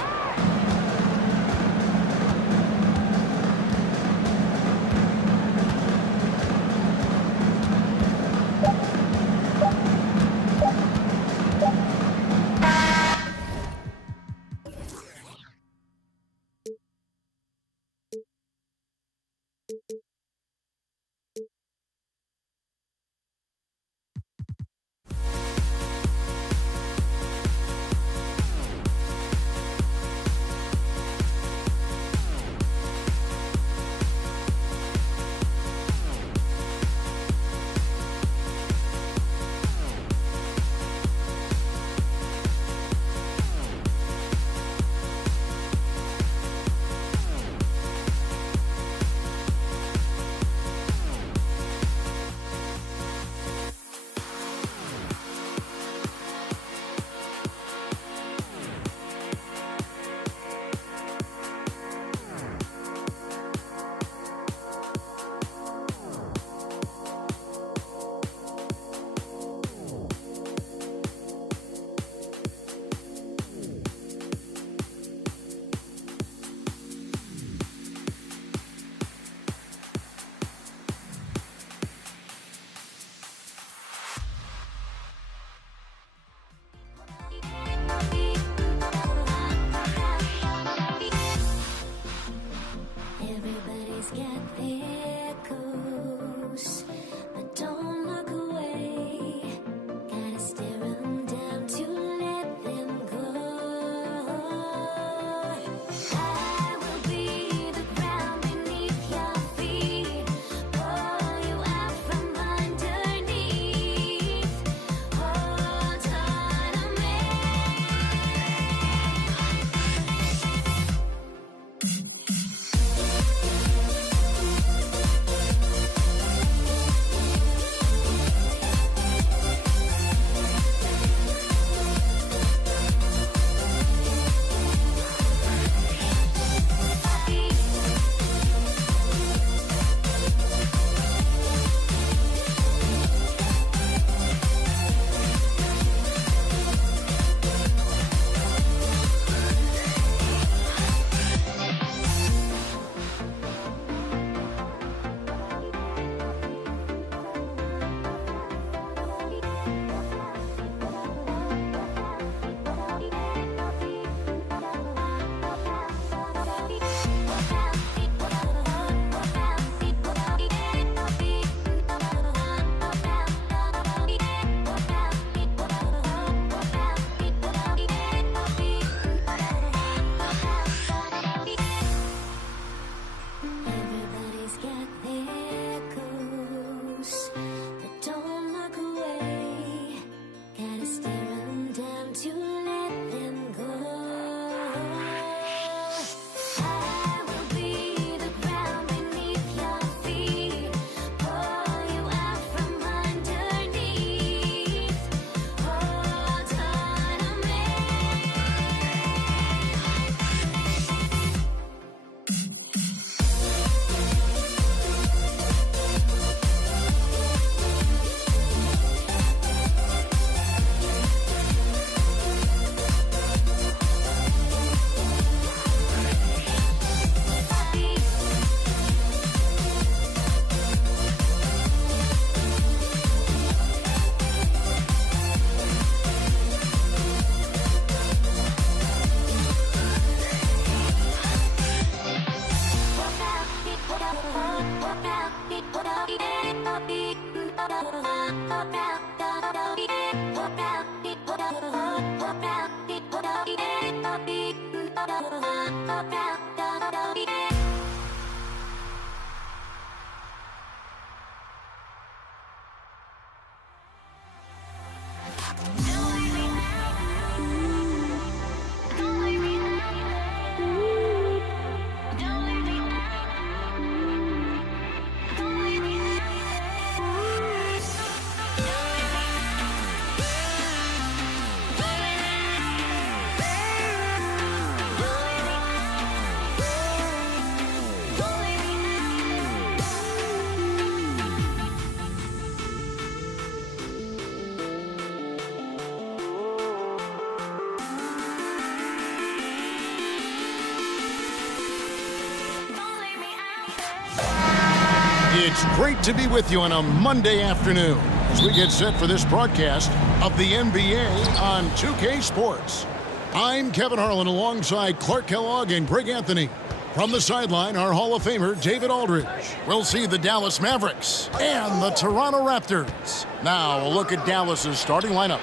It's great to be with you on a Monday afternoon as we get set for this broadcast of the NBA on 2K Sports. I'm Kevin Harlan alongside Clark Kellogg and Greg Anthony. From the sideline, our Hall of Famer, David Aldridge. We'll see the Dallas Mavericks and the Toronto Raptors. Now, a look at Dallas's starting lineup.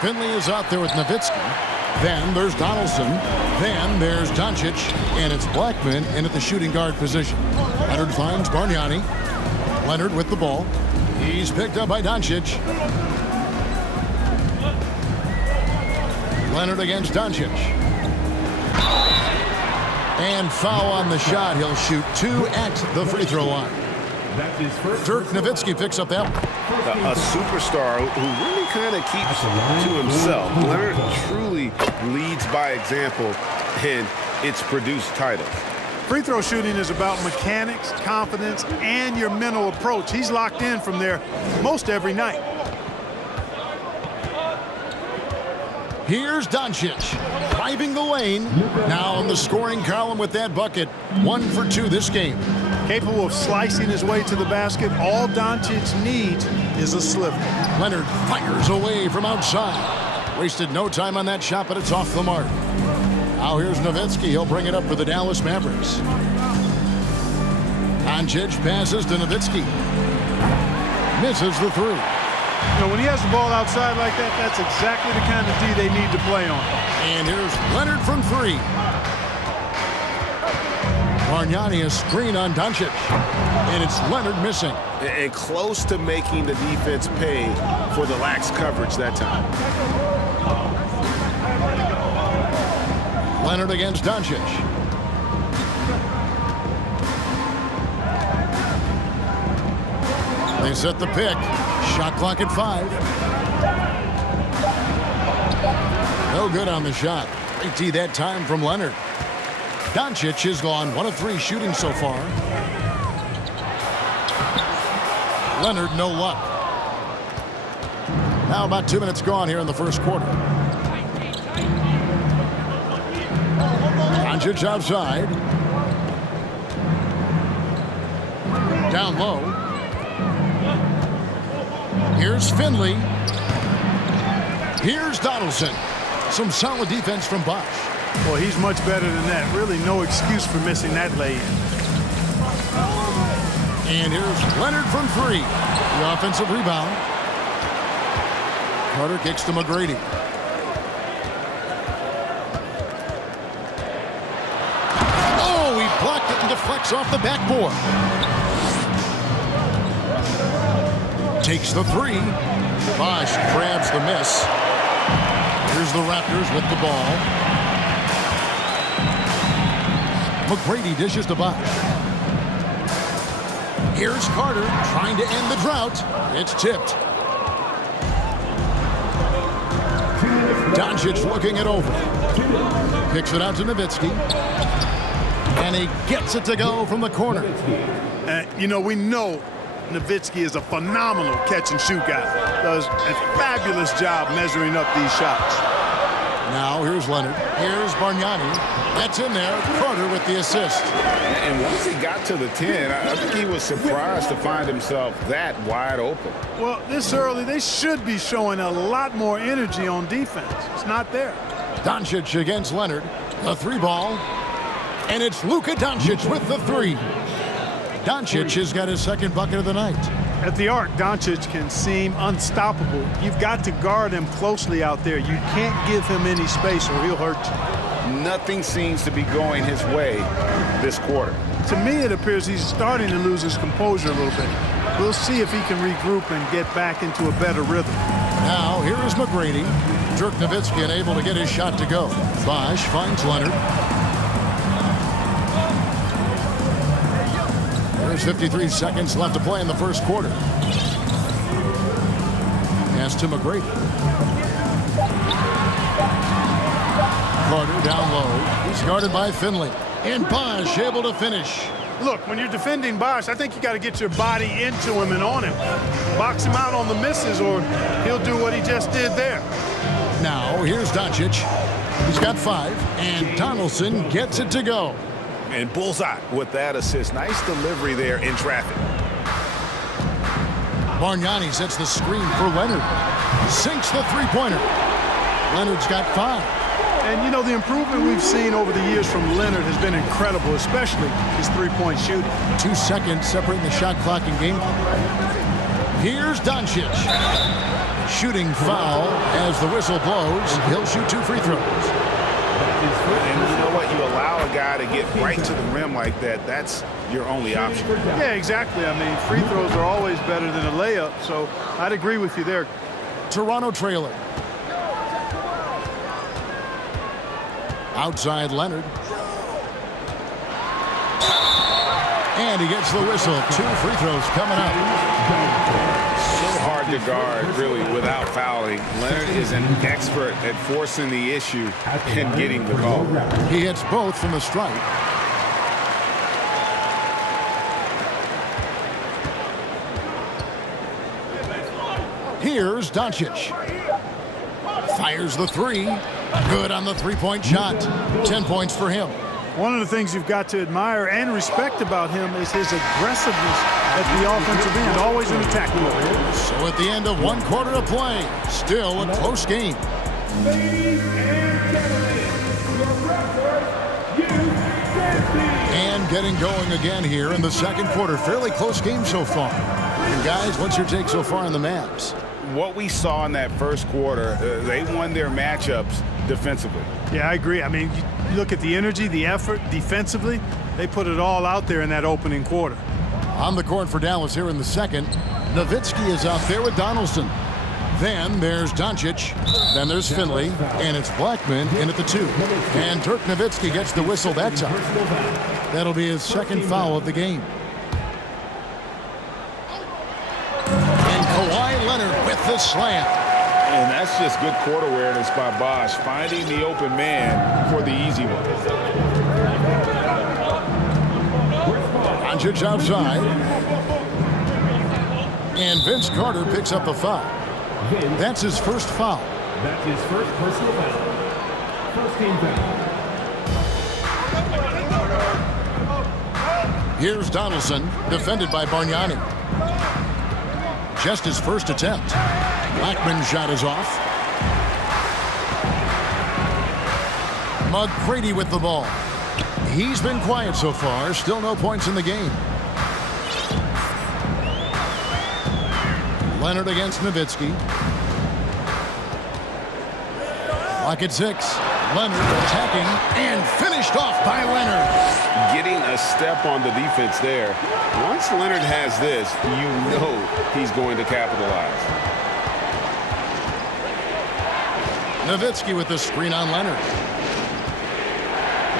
Finley is out there with Nowitzki. Then there's Donaldson. Then there's Doncic. And it's Blackman in at the shooting guard position. Leonard finds Bargnani. Leonard with the ball. He's picked up by Doncic. Leonard against Doncic. And foul on the shot. He'll shoot 2 at the free throw line. Dirk Nowitzki picks up that one. A superstar who really kind of keeps to himself. Leonard truly leads by example, and it's produced titles. Free throw shooting is about mechanics, confidence, and your mental approach. He's locked in from there most every night. Here's Doncic driving the lane. Now in the scoring column with that bucket. 1 for 2 this game. Capable of slicing his way to the basket. All Doncic needs is a sliver. Leonard fires away from outside. Wasted no time on that shot, but it's off the mark. Now here's Nowitzki. He'll bring it up for the Dallas Mavericks. Doncic passes to Nowitzki. Misses the 3. You know, when he has the ball outside like that, that's exactly the kind of D they need to play on. And here's Leonard from 3. Bargnani a screen on Doncic. And it's Leonard missing. And close to making the defense pay for the lax coverage that time. Leonard against Doncic. They set the pick. Shot clock at 5. No good on the shot. Great D that time from Leonard. Doncic has gone 1 of 3 shooting so far. Leonard, no luck. Now about 2 minutes gone here in the first quarter. Doncic outside. Down low. Here's Finley. Here's Donaldson. Some solid defense from Bosch. Well, he's much better than that. Really no excuse for missing that lay-in. And here's Leonard from 3. The offensive rebound. Carter kicks to McGrady. Oh, he blocked it and deflects off the backboard. Takes the 3. Bosch grabs the miss. Here's the Raptors with the ball. McGrady dishes to Bosch. Here's Carter trying to end the drought. It's tipped. Doncic looking it over. Picks it out to Nowitzki. And he gets it to go from the corner. You know, we know Nowitzki is a phenomenal catch-and-shoot guy. Does a fabulous job measuring up these shots. Now here's Leonard. Here's Bargnani. That's in there. Carter with the assist. And once he got to the 10, I think he was surprised to find himself that wide open. Well, this early, they should be showing a lot more energy on defense. It's not there. Doncic against Leonard. The 3 ball. And it's Luka Doncic with the 3. Doncic has got his second bucket of the night. At the arc, Doncic can seem unstoppable. You've got to guard him closely out there. You can't give him any space or he'll hurt you. Nothing seems to be going his way this quarter. To me, it appears he's starting to lose his composure a little bit. We'll see if he can regroup and get back into a better rhythm. Now, here is McGrady. Dirk Nowitzki unable to get his shot to go. Bosch finds Leonard. There's 53 seconds left to play in the first quarter. Pass to McGrady. Carter down low. He's guarded by Finley. And Bosch able to finish. Look, when you're defending Bosch, I think you got to get your body into him and on him. Box him out on the misses or he'll do what he just did there. Now, here's Doncic. He's got 5, and Donaldson gets it to go. And bullseye with that assist. Nice delivery there in traffic. Bargnani sets the screen for Leonard. Sinks the three-pointer. Leonard's got 5. And, you know, the improvement we've seen over the years from Leonard has been incredible, especially his three-point shooting. 2 seconds separating the shot clock and game clock. Here's Doncic. Shooting foul as the whistle blows. He'll shoot 2 free throws. And you know what? You allow a guy to get right to the rim like that. That's your only option. Yeah, exactly. I mean, free throws are always better than a layup, so I'd agree with you there. Toronto trailer. Outside Leonard. And he gets the whistle. 2 free throws coming up. So hard to guard, really, without fouling. Leonard is an expert at forcing the issue and getting the call. He hits both from the stripe. Here's Doncic. Fires the 3. Good on the three-point shot. 10 points for him. One of the things you've got to admire and respect about him is his aggressiveness at the offensive end, always in attack mode. So at the end of 1 quarter of play, still a close game. Ladies and gentlemen, your wrestlers, And getting going again here in the second quarter. Fairly close game so far. And guys, what's your take so far on the Mavs? What we saw in that first quarter, they won their matchups defensively. Yeah, I agree. I mean, you look at the energy, the effort defensively, they put it all out there in that opening quarter. On the court for Dallas here in the second, Nowitzki is out there with Donaldson. Then there's Doncic. Then there's Finley. And it's Blackman in at the 2. And Dirk Nowitzki gets the whistle that time. That'll be his second foul of the game. And Kawhi Leonard with the slam. And that's just good court awareness by Bosch, finding the open man for the easy one. Doncic outside. And Vince Carter picks up a foul. That's his first foul. That's his first personal foul. First team foul. Here's Donaldson, defended by Bargnani. Just his first attempt. Blackman's shot is off. McGrady with the ball. He's been quiet so far. Still no points in the game. Leonard against Nowitzki. Clock at 6. Leonard attacking and finished off by Leonard. Getting a step on the defense there. Once Leonard has this, you know he's going to capitalize. Nowitzki with the screen on Leonard.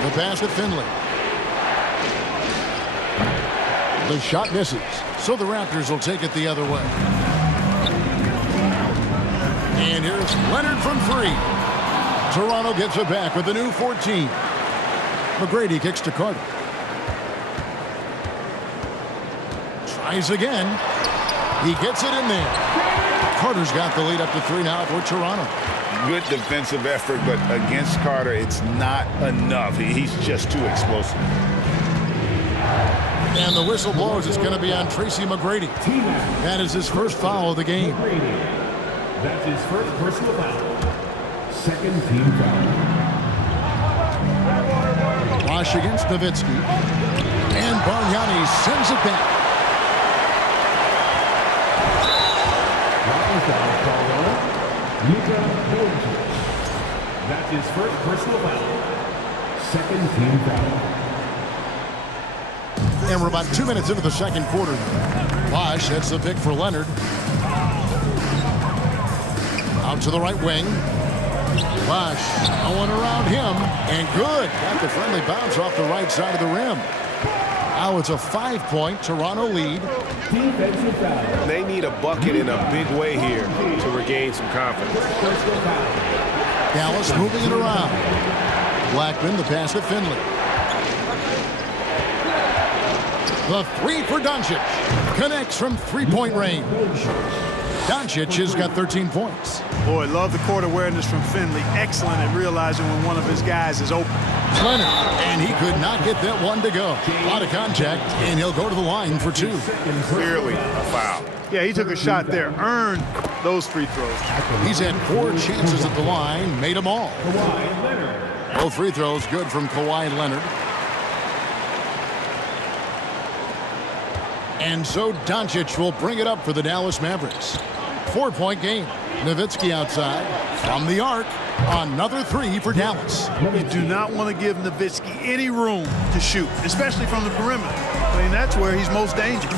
The pass to Finley. The shot misses, so the Raptors will take it the other way. And here's Leonard from 3. Toronto gets it back with a new 14. McGrady kicks to Carter. Tries again. He gets it in there. Carter's got the lead up to 3 now for Toronto. Good defensive effort, but against Carter, it's not enough. He's just too explosive. And the whistle blows. It's going to be on Tracy McGrady. That is his first foul of the game. That's his first personal foul. Second team foul. Bosch against Nowitzki. And Bargnani sends it back. That's his first personal foul. Second team foul. And we're about 2 minutes into the second quarter. Bosch hits the pick for Leonard. Out to the right wing. Bosch going around him. And good. Got the friendly bounce off the right side of the rim. Now it's a 5-point Toronto lead. They need a bucket in a big way here to regain some confidence. Dallas moving it around. Blackman, the pass to Finley. The three for Doncic. Connects from three-point range. Doncic has got 13 points. Boy, love the court awareness from Finley. Excellent at realizing when one of his guys is open. Leonard, and he could not get that one to go. A lot of contact, and he'll go to the line for two. Clearly a foul. Yeah, he took a shot there, earned those free throws. He's had 4 chances at the line, made them all. Both free throws good from Kawhi Leonard. And so Doncic will bring it up for the Dallas Mavericks. 4-point game. Nowitzki outside from the arc. Another three for Dallas. You do not want to give Nowitzki any room to shoot, especially from the perimeter. I mean, that's where he's most dangerous.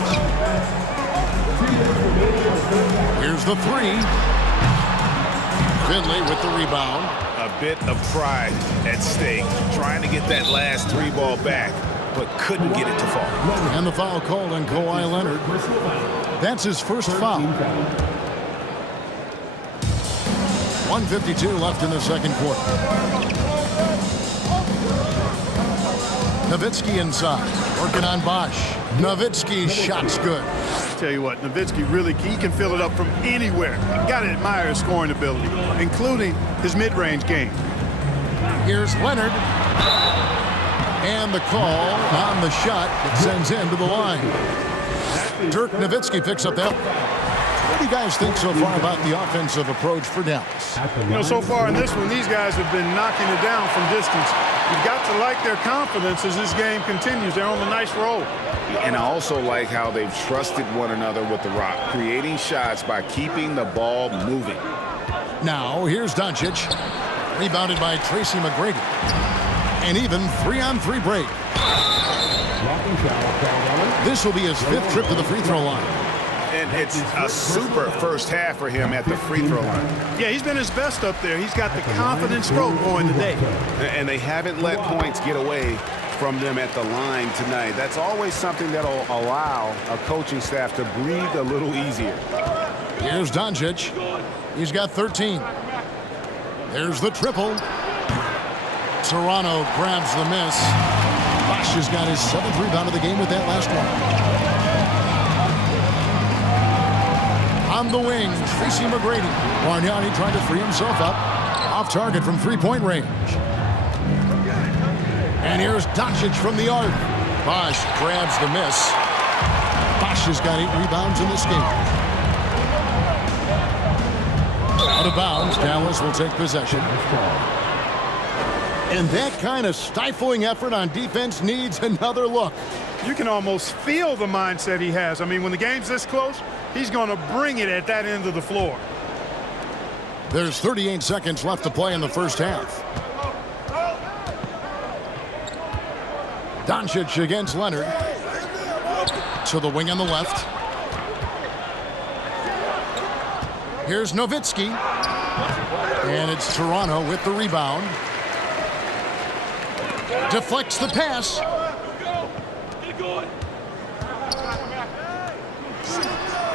Here's the three. Finley with the rebound. A bit of pride at stake, trying to get that last 3 ball back, but couldn't get it to fall. And the foul called on Kawhi Leonard. That's his first foul. 1:52 left in the second quarter. Nowitzki inside, working on Bosch. Nowitzki's shot's good. Tell you what, Nowitzki really, he can fill it up from anywhere. Got to admire his scoring ability, including his mid-range game. Here's Leonard. And the call on the shot that sends him to the line. Dirk Nowitzki picks up that. What do you guys think so far about the offensive approach for Dallas? You know, so far in this one, these guys have been knocking it down from distance. You've got to like their confidence as this game continues. They're on a nice roll. And I also like how they've trusted one another with the rock, creating shots by keeping the ball moving. Now, here's Doncic. Rebounded by Tracy McGrady. And even 3-on-3 break. This will be his 5th trip to the free throw line. And it's a super first half for him at the free throw line. Yeah, he's been his best up there. He's got the confident stroke going today. And they haven't let points get away from them at the line tonight. That's always something that'll allow a coaching staff to breathe a little easier. Here's Doncic. He's got 13. There's the triple. Toronto grabs the miss. Bosch has got his 7th rebound of the game with that last one. On the wing, Tracy McGrady. Bargnani trying to free himself up. Off target from 3-point range. And here's Doncic from the arc. Bosch grabs the miss. Bosch has got 8 rebounds in this game. Out of bounds, Dallas will take possession. And that kind of stifling effort on defense needs another look. You can almost feel the mindset he has. I mean, when the game's this close, he's going to bring it at that end of the floor. There's 38 seconds left to play in the first half. Doncic against Leonard. To the wing on the left. Here's Nowitzki. And it's Toronto with the rebound. Deflects the pass.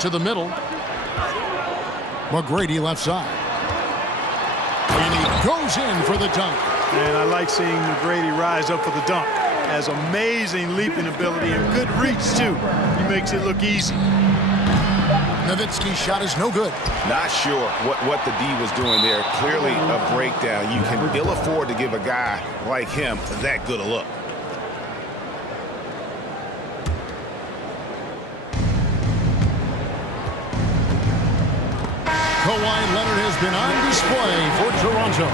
To the middle. McGrady left side. And he goes in for the dunk. And I like seeing McGrady rise up for the dunk. Has amazing leaping ability and good reach, too. He makes it look easy. Nowitzki's shot is no good. Not sure what the D was doing there. Clearly a breakdown. You can ill afford to give a guy like him that good a look. Kawhi Leonard has been on display for Toronto.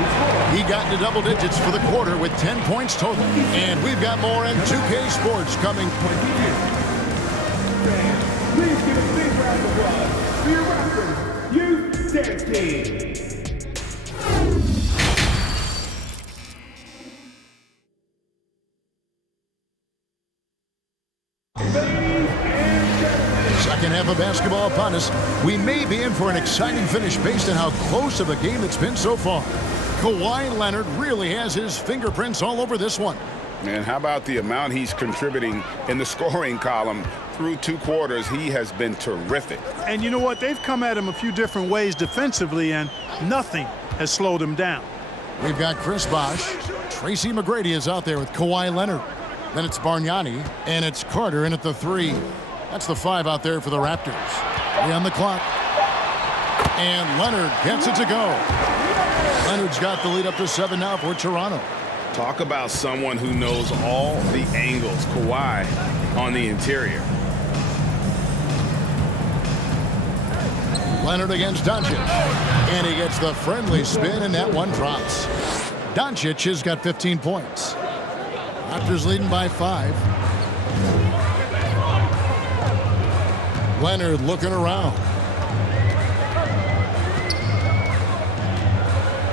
He got into double digits for the quarter with 10 points total. And we've got more in 2K Sports coming. Please give a big round of applause for your Raptors Youth Dance Team. Second half of basketball upon us. We may be in for an exciting finish based on how close of a game it's been so far. Kawhi Leonard really has his fingerprints all over this one. And how about the amount he's contributing in the scoring column through 2 quarters? He has been terrific. And you know what? They've come at him a few different ways defensively, and nothing has slowed him down. We've got Chris Bosh. Tracy McGrady is out there with Kawhi Leonard. Then it's Bargnani, and it's Carter in at the 3. That's the 5 out there for the Raptors. 3 on the clock. And Leonard gets it to go. Leonard's got the lead up to 7 now for Toronto. Talk about someone who knows all the angles. Kawhi on the interior. Leonard against Doncic. And he gets the friendly spin, and that one drops. Doncic has got 15 points. Raptors leading by 5. Leonard looking around.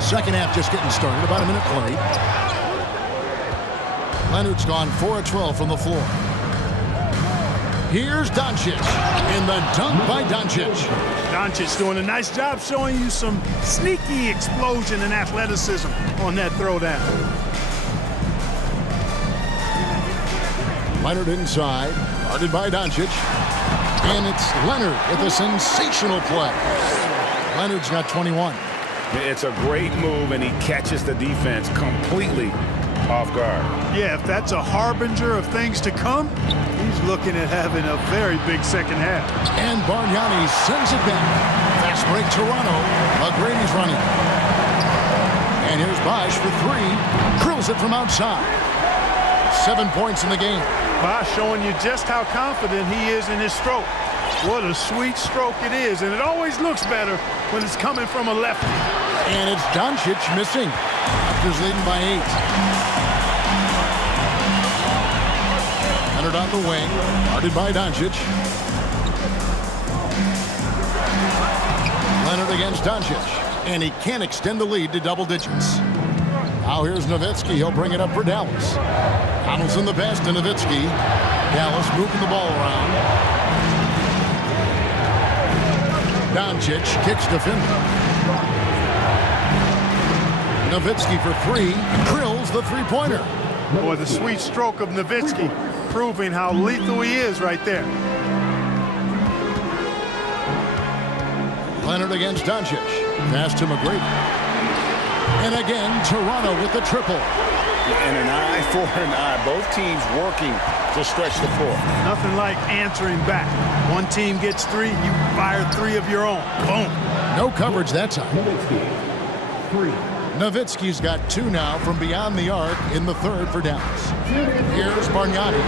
Second half just getting started, about a minute played. Leonard's gone 4 of 12 from the floor. Here's Doncic in the dunk by Doncic. Doncic doing a nice job showing you some sneaky explosion and athleticism on that throwdown. Leonard inside, guarded by Doncic. And it's Leonard with a sensational play. Leonard's got 21. It's a great move, and he catches the defense completely off guard. Yeah, if that's a harbinger of things to come, he's looking at having a very big second half. And Bargnani sends it back. Fast break Toronto. McGrady's running. And here's Bosh for 3. Drills it from outside. 7 points in the game. Bosh showing you just how confident he is in his stroke. What a sweet stroke it is, and it always looks better when it's coming from a lefty. And it's Doncic missing. Raptors leading by 8. Leonard on the wing, guarded by Doncic. Leonard against Doncic, and he can't extend the lead to double digits. Now here's Nowitzki. He'll bring it up for Dallas. Donaldson the best to Nowitzki. Dallas moving the ball around. Doncic kicks to Finley. Nowitzki for 3. Drills the 3-pointer. Boy, the sweet stroke of Nowitzki proving how lethal he is right there. Leonard against Doncic. Pass to McGrady. And again, Toronto with the triple. And an eye for an eye. Both teams working to stretch the floor. Nothing like answering back. One team gets 3, you fire 3 of your own. Boom. No coverage that time. Nowitzki's got 2 now from beyond the arc in the 3rd for Dallas. Here's Bargnani.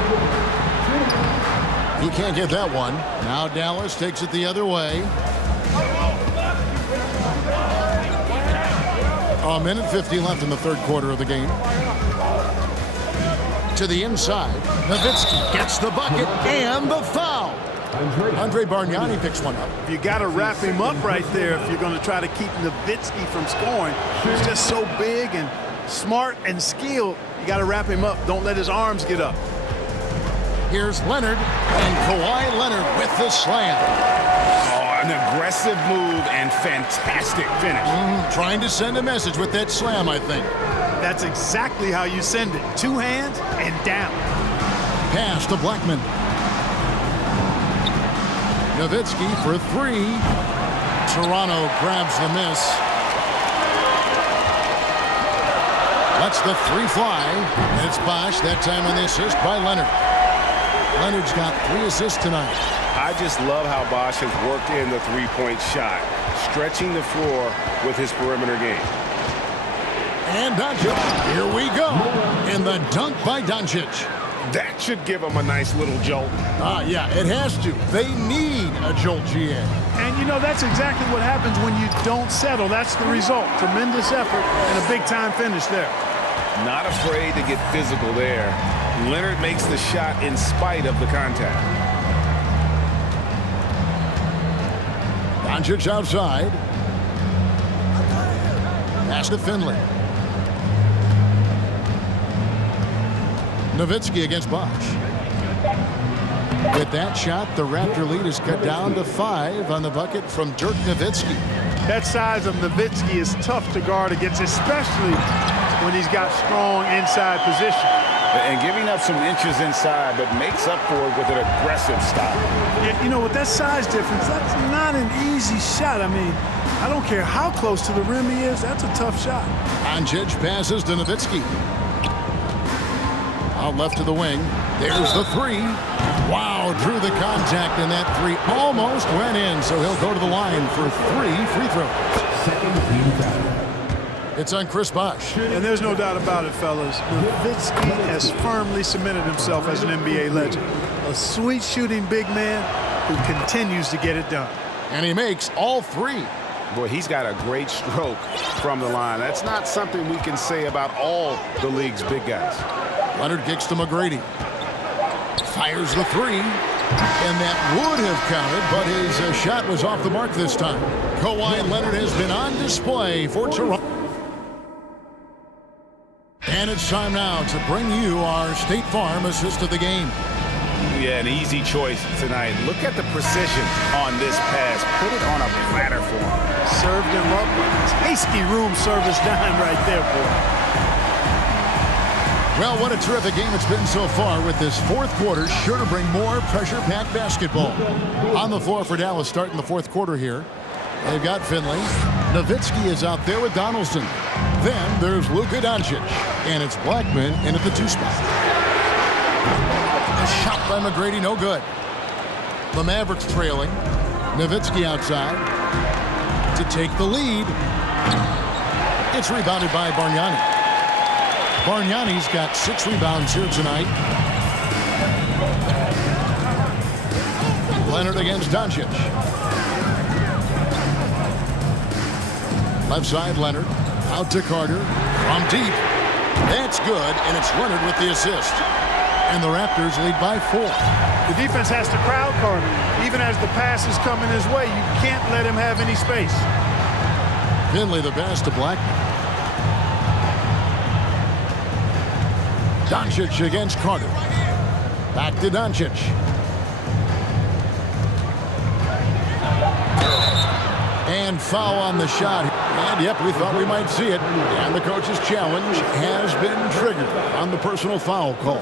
He can't get that one. Now Dallas takes it the other way. A minute 50 left in the 3rd quarter of the game. To the inside. Nowitzki gets the bucket and the foul. Andre Bargnani picks one up. You got to wrap him up right there if you're going to try to keep Nowitzki from scoring. He's just so big and smart and skilled. You got to wrap him up. Don't let his arms get up. Here's Leonard, and Kawhi Leonard with the slam. Oh, an aggressive move and fantastic finish. Trying to send a message with that slam, I think. That's exactly how you send it. 2 hands and down. Pass to Blackman. Nowitzki for 3. Toronto grabs the miss. Lets the 3 fly. And it's Bosh, that time on the assist by Leonard. Leonard's got 3 assists tonight. I just love how Bosh has worked in the 3-point shot, stretching the floor with his perimeter game. And Doncic, here we go. In the dunk by Doncic. That should give him a nice little jolt. Yeah, it has to. They need a jolt, GA. And, you know, that's exactly what happens when you don't settle. That's the result. Tremendous effort and a big-time finish there. Not afraid to get physical there. Leonard makes the shot in spite of the contact. Doncic outside. Pass to Finley. Nowitzki against Bosh. With that shot, the Raptor lead is cut down to 5 on the bucket from Dirk Nowitzki. That size of Nowitzki is tough to guard against, especially when he's got strong inside position. And giving up some inches inside, but makes up for it with an aggressive style. And, you know, with that size difference, that's not an easy shot. I mean, I don't care how close to the rim he is, that's a tough shot. Doncic passes to Nowitzki. Out left to the wing. There's the 3. Wow, drew the contact, and that 3 almost went in, so he'll go to the line for 3 free throws. It's on Chris Bosh. And there's no doubt about it, fellas. Nowitzki has firmly cemented himself as an NBA legend. A sweet shooting big man who continues to get it done. And he makes all 3. Boy, he's got a great stroke from the line. That's not something we can say about all the league's big guys. Leonard kicks to McGrady. Fires the 3. And that would have counted, but his shot was off the mark this time. Kawhi Leonard has been on display for Toronto. And it's time now to bring you our State Farm assist of the game. Yeah, an easy choice tonight. Look at the precision on this pass. Put it on a platter for him. Served him up with tasty room service dime right there, boy. Well, what a terrific game it's been so far, with this fourth quarter sure to bring more pressure-packed basketball. On the floor for Dallas starting the fourth quarter here. They've got Finley. Nowitzki is out there with Donaldson. Then there's Luka Doncic. And it's Blackman in at the 2 spot. A shot by McGrady, no good. The Mavericks trailing. Nowitzki outside to take the lead. It's rebounded by Bargnani. Bargnani's got 6 rebounds here tonight. Leonard against Doncic. Left side, Leonard. Out to Carter. From deep. That's good, and it's Leonard with the assist. And the Raptors lead by 4. The defense has to crowd Carter. Even as the pass is coming his way, you can't let him have any space. Finley the pass to Blackman. Doncic against Carter. Back to Doncic. And foul on the shot. And yep, we thought we might see it. And the coach's challenge has been triggered on the personal foul call.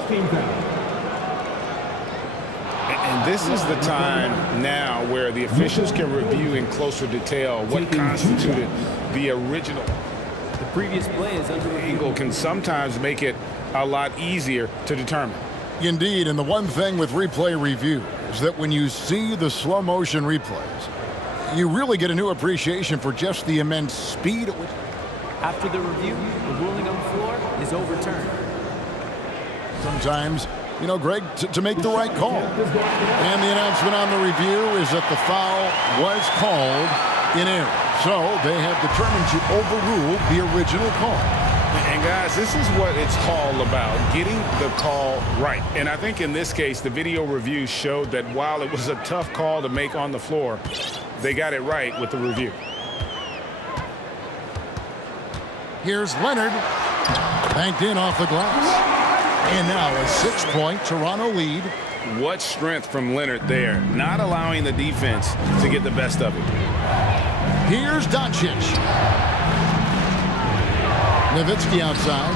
And this is the time now where the officials can review in closer detail what constituted the original. The previous play is under review. Angle can sometimes make it a lot easier to determine. Indeed, and the one thing with replay review is that when you see the slow motion replays, you really get a new appreciation for just the immense speed at which. After the review, the ruling on the floor is overturned. Sometimes, you know, Greg, to make the right call. And the announcement on the review is that the foul was called in error. So they have determined to overrule the original call. And guys, this is what it's all about, getting the call right. And I think in this case, the video review showed that while it was a tough call to make on the floor, they got it right with the review. Here's Leonard. Banked in off the glass. And now a 6-point Toronto lead. What strength from Leonard there, not allowing the defense to get the best of it. Here's Doncic. Nowitzki outside.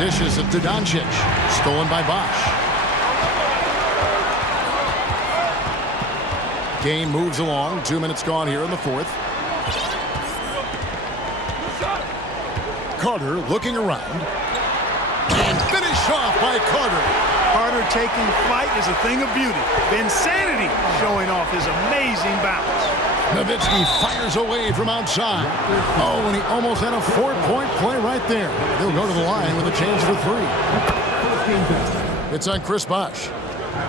Dishes it to Doncic. Stolen by Bosh. Game moves along. 2 minutes gone here in the fourth. Carter looking around. And finished off by Carter. Carter taking flight is a thing of beauty. Insanity showing off his amazing bounce. Nowitzki fires away from outside. Oh, and he almost had a 4-point play right there. They'll go to the line with a chance for 3. It's on Chris Bosh.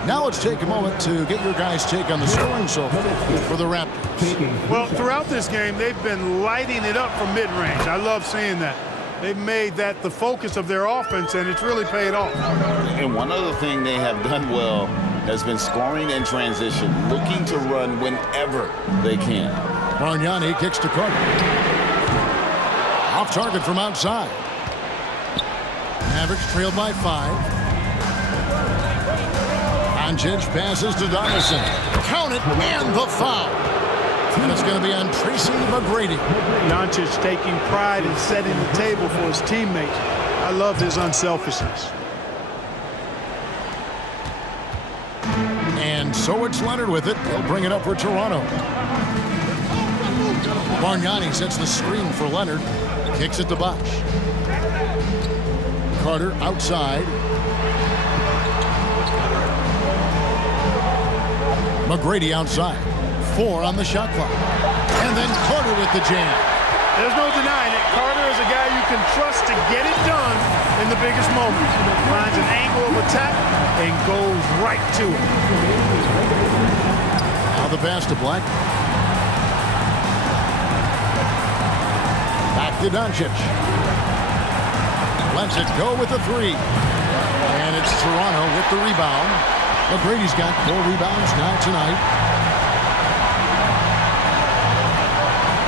Now let's take a moment to get your guys' take on the scoring so far for the Raptors. Well, throughout this game, they've been lighting it up from mid-range. I love seeing that. They've made that the focus of their offense, and it's really paid off. And one other thing they have done well has been scoring in transition, looking to run whenever they can. Bargnani kicks to Carter. Off target from outside. Mavericks trailed by 5. Doncic passes to Donaldson. Count it, and the foul. And it's going to be on Tracy McGrady. Doncic taking pride in setting the table for his teammates. I love his unselfishness. And so it's Leonard with it. He'll bring it up for Toronto. Bargnani sets the screen for Leonard. Kicks it to Bosch. Carter outside. McGrady outside. 4 on the shot clock. And then Carter with the jam. There's no denying it. Carter is a guy you can trust to get it done in the biggest moments. Finds an angle of attack and goes right to it. Now the pass to Black. Back to Doncic. Lets it go with the 3. And it's Toronto with the rebound. McGrady's got 4 rebounds now tonight.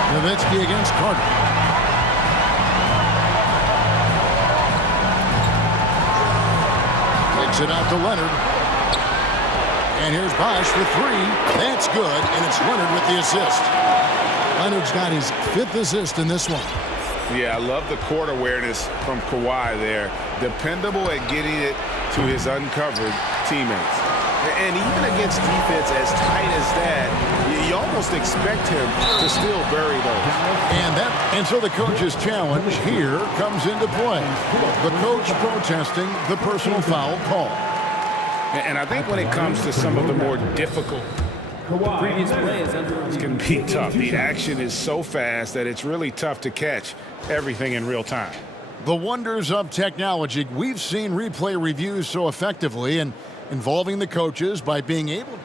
Nowitzki against Carter. Kicks it out to Leonard. And here's Bosch for 3. That's good, and it's Leonard with the assist. Leonard's got his 5th assist in this one. Yeah, I love the court awareness from Kawhi there. Dependable at getting it to his uncovered teammates. And even against defense as tight as that, you almost expect him to still bury those. And so the coach's challenge here comes into play. The coach protesting the personal foul call. And I think when it comes to some of the more difficult, Previous play is under it's going to be tough. The action is so fast that it's really tough to catch everything in real time. The wonders of technology. We've seen replay reviews so effectively and involving the coaches by being able.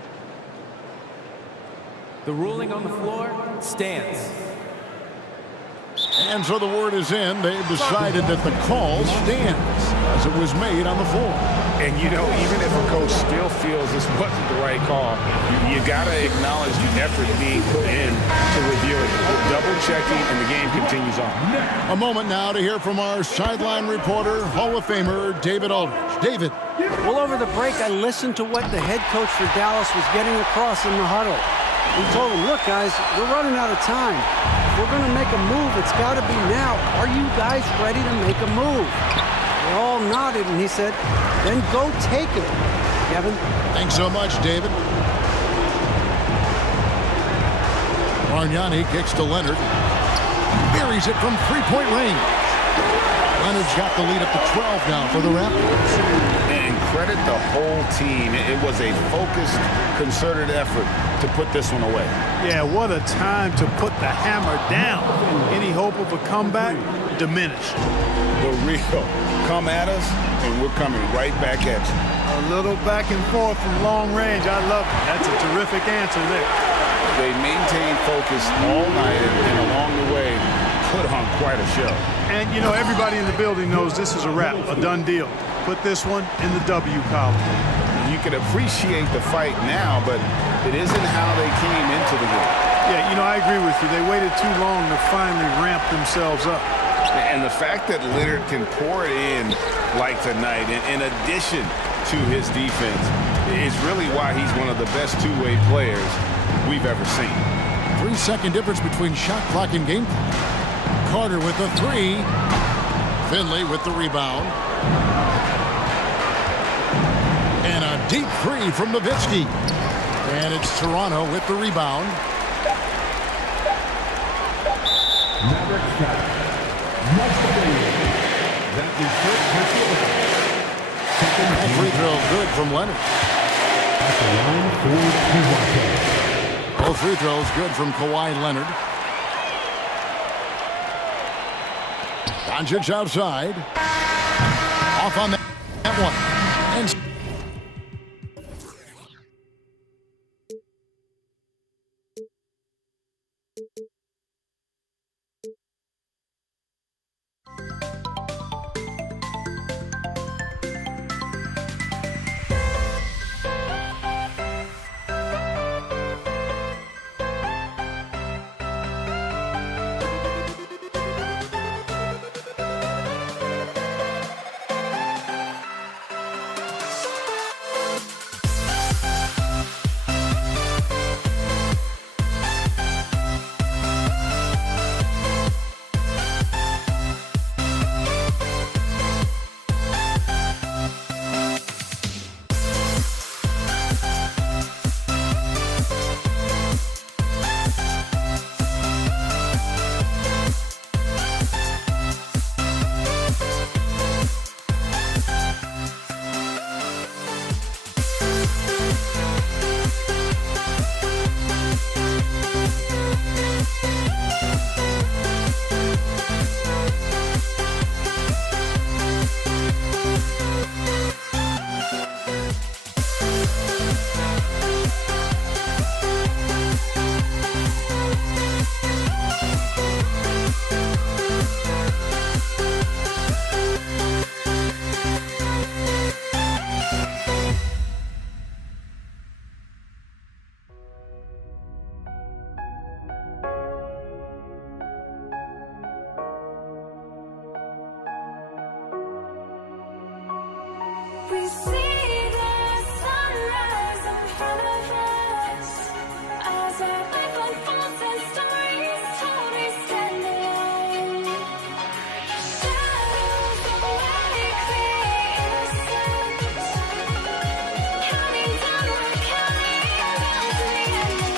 The ruling on the floor stands. And so the word is in. They've decided that the call stands as it was made on the floor. And, you know, even if a coach still feels this wasn't the right call, you got to acknowledge the effort being put in to reviewing it. Double-checking, and the game continues on. A moment now to hear from our sideline reporter, Hall of Famer David Aldridge. David. Well, over the break, I listened to what the head coach for Dallas was getting across in the huddle. He told them, look, guys, we're running out of time. If we're going to make a move, it's got to be now. Are you guys ready to make a move? They all nodded, and he said, then go take it, Kevin. Thanks so much, David. Bargnani kicks to Leonard. Buries it from three-point range. Leonard's got the lead up to 12 now for the Raptors. And credit the whole team. It was a focused, concerted effort to put this one away. Yeah, what a time to put the hammer down. Any hope of a comeback diminished. The real come at us, and we're coming right back at you. A little back and forth from long range. I love it. That's a terrific answer there. They maintained focus all night and along the way put on quite a show. And, you know, everybody in the building knows this is a wrap, a done deal. Put this one in the W column. You can appreciate the fight now, but it isn't how they came into the game. Yeah, you know, I agree with you. They waited too long to finally ramp themselves up. And the fact that Leonard can pour it in like tonight, in addition to his defense, is really why he's one of the best two-way players we've ever seen. 3-second difference between shot clock and game clock. Carter with the 3. Finley with the rebound. And a deep 3 from Nowitzki. And it's Toronto with the rebound. Mavericks got That free throw good from Leonard. Both free throws good from Kawhi Leonard. Doncic outside. Off on that one. And We see the sunrise in front of us as our life unfolds and stories told we stand alone. Shadows awake the innocence, counting down, we're counting down to the end of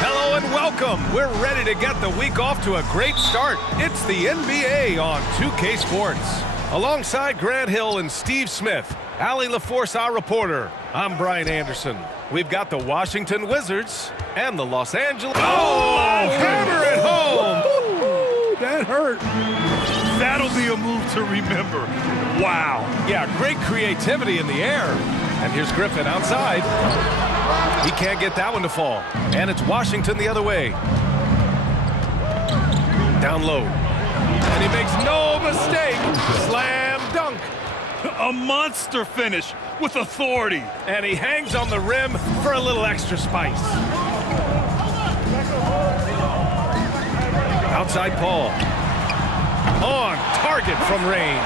Hello and welcome. We're ready to get the week off to a great start. It's the NBA on 2K Sports. Alongside Grant Hill and Steve Smith, Allie LaForce, our reporter. I'm Brian Anderson. We've got the Washington Wizards and the Los Angeles... Oh, hammer it home! Ooh, that hurt. That'll be a move to remember. Wow. Yeah, great creativity in the air. And here's Griffin outside. He can't get that one to fall. And it's Washington the other way. Down low. And he makes no mistake. Slam dunk. A monster finish with authority. And he hangs on the rim for a little extra spice. Outside Paul. On target from range.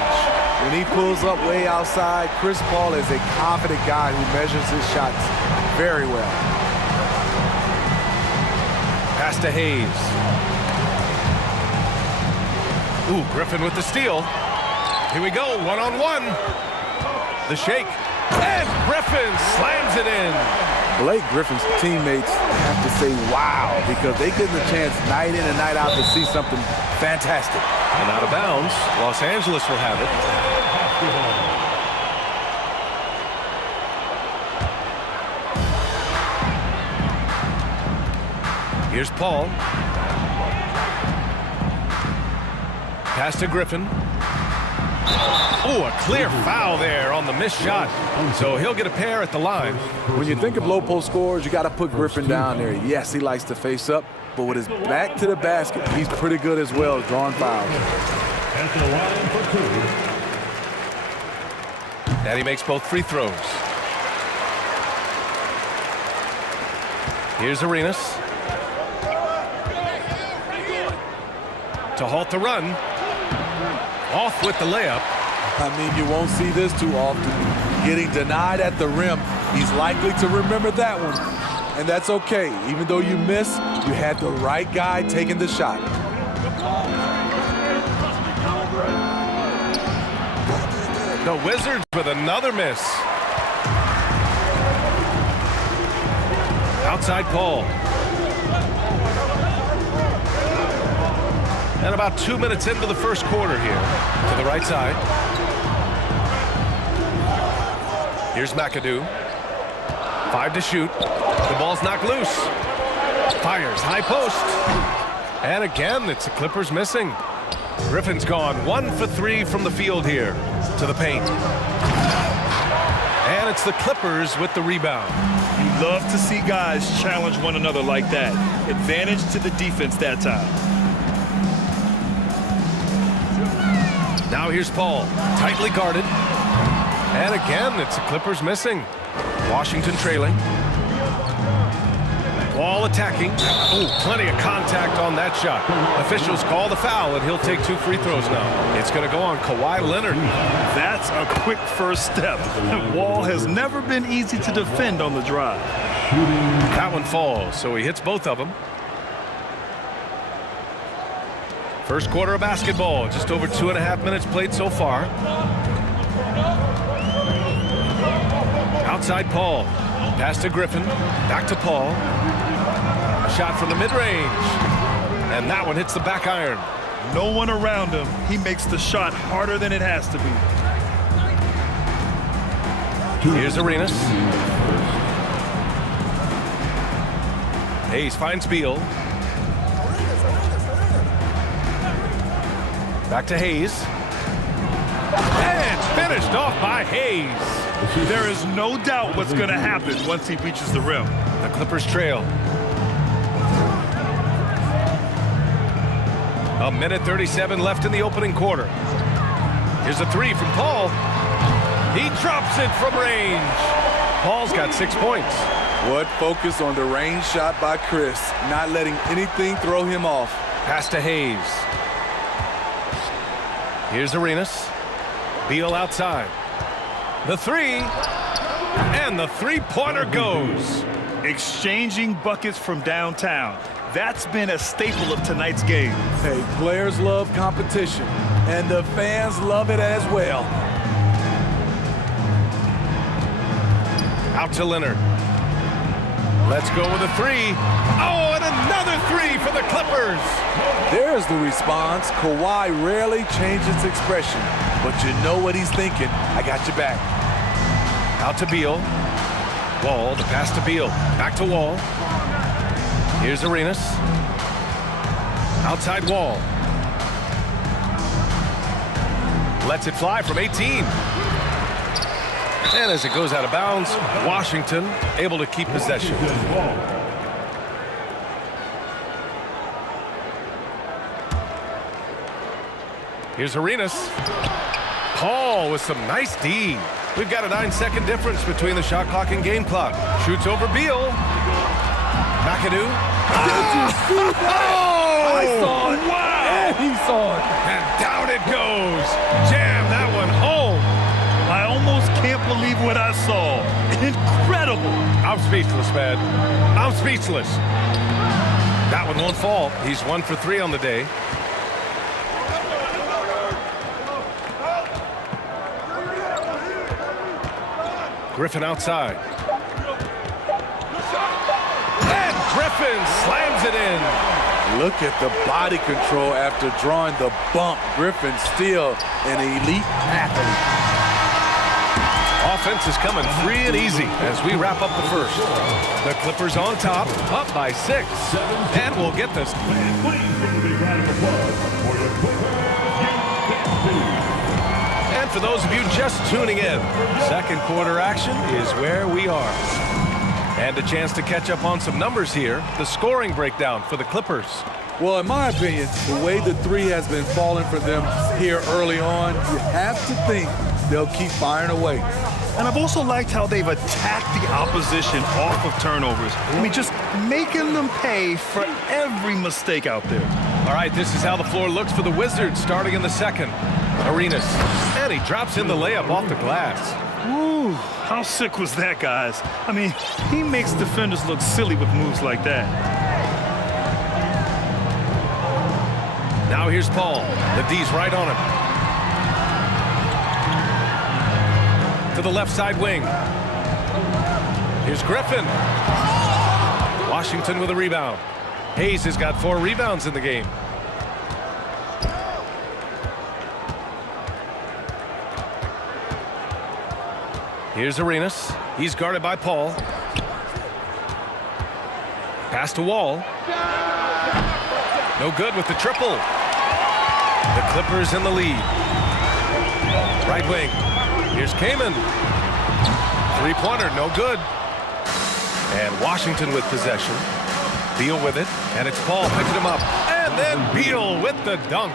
When he pulls up way outside, Chris Paul is a confident guy who measures his shots very well. Pass to Hayes. Ooh, Griffin with the steal. Here we go, one-on-one. The shake. And Griffin slams it in. Blake Griffin's teammates have to say wow, because they get the chance night in and night out to see something fantastic. And out of bounds, Los Angeles will have it. Here's Paul. Pass to Griffin. Oh, a clear foul there on the missed shot. So he'll get a pair at the line. When you think of low post scorers, you got to put Griffin down there. Yes, he likes to face up, but with his back to the basket, he's pretty good as well as drawing fouls. At the line for two. And he makes both free throws. Here's Arenas. To halt the run. Off with the layup. I mean, you won't see this too often. Getting denied at the rim, he's likely to remember that one. And that's okay. Even though you miss, you had the right guy taking the shot. The Wizards with another miss. Outside Paul. And about 2 minutes into the first quarter here. To the right side. Here's McAdoo. 5 to shoot. The ball's knocked loose. Fires high post. And again, it's the Clippers missing. Griffin's gone 1 for 3 from the field here. To the paint. And it's the Clippers with the rebound. You love to see guys challenge one another like that. Advantage to the defense that time. Now here's Paul, tightly guarded. And again, it's the Clippers missing. Washington trailing. Wall attacking. Oh, plenty of contact on that shot. Officials call the foul, and he'll take 2 free throws now. It's going to go on Kawhi Leonard. That's a quick first step. Wall has never been easy to defend on the drive. That one falls, so he hits both of them. First quarter of basketball, just over 2.5 minutes played so far. Outside Paul. Pass to Griffin. Back to Paul. A shot from the mid-range. And that one hits the back iron. No one around him. He makes the shot harder than it has to be. Here's Arenas. Hayes finds Beal. Back to Hayes. And finished off by Hayes. There is no doubt what's going to happen once he reaches the rim. The Clippers trail. A minute 37 left in the opening quarter. Here's a 3 from Paul. He drops it from range. Paul's got 6 points. What focus on the range shot by Chris, not letting anything throw him off. Pass to Hayes. Here's Arenas. Beal outside. The 3. And the three-pointer goes. Exchanging buckets from downtown. That's been a staple of tonight's game. Hey, players love competition, and the fans love it as well. Out to Leonard. Let's go with a 3. Oh, and another 3 for the Clippers. There's the response. Kawhi rarely changes expression, but you know what he's thinking. I got your back. Out to Beal. Wall, the pass to Beal. Back to Wall. Here's Arenas. Outside Wall. Lets it fly from 18. And as it goes out of bounds, Washington able to keep possession. Here's Arenas. Paul with some nice D. We've got a 9-second difference between the shot clock and game clock. Shoots over Beal. McAdoo. Oh! I saw it. Wow! And he saw it. And down it goes. Jam that one home. I almost can't believe what I saw. Incredible. I'm speechless, man. I'm speechless. That one won't fall. He's 1 for 3 on the day. Griffin outside. And Griffin slams it in. Look at the body control after drawing the bump. Griffin still an elite athlete. Offense is coming free and easy as we wrap up the first. The Clippers on top, up by 6. And we'll get this. And for those of you just tuning in, second quarter action is where we are. And a chance to catch up on some numbers here. The scoring breakdown for the Clippers. Well, in my opinion, the way the 3 has been falling for them here early on, you have to think they'll keep firing away. And I've also liked how they've attacked the opposition off of turnovers. I mean, just making them pay for every mistake out there. All right, this is how the floor looks for the Wizards starting in the second. Arenas. And he drops in the layup off the glass. Ooh, how sick was that, guys? I mean, he makes defenders look silly with moves like that. Now here's Paul. The D's right on him. To the left side wing. Here's Griffin. Washington with a rebound. Hayes has got 4 rebounds in the game. Here's Arenas. He's guarded by Paul. Pass to Wall. No good with the triple. The Clippers in the lead. Right wing. Here's Kaman. Three-pointer, no good. And Washington with possession. Beal with it, and it's Paul picking him up. And then Beal with the dunk.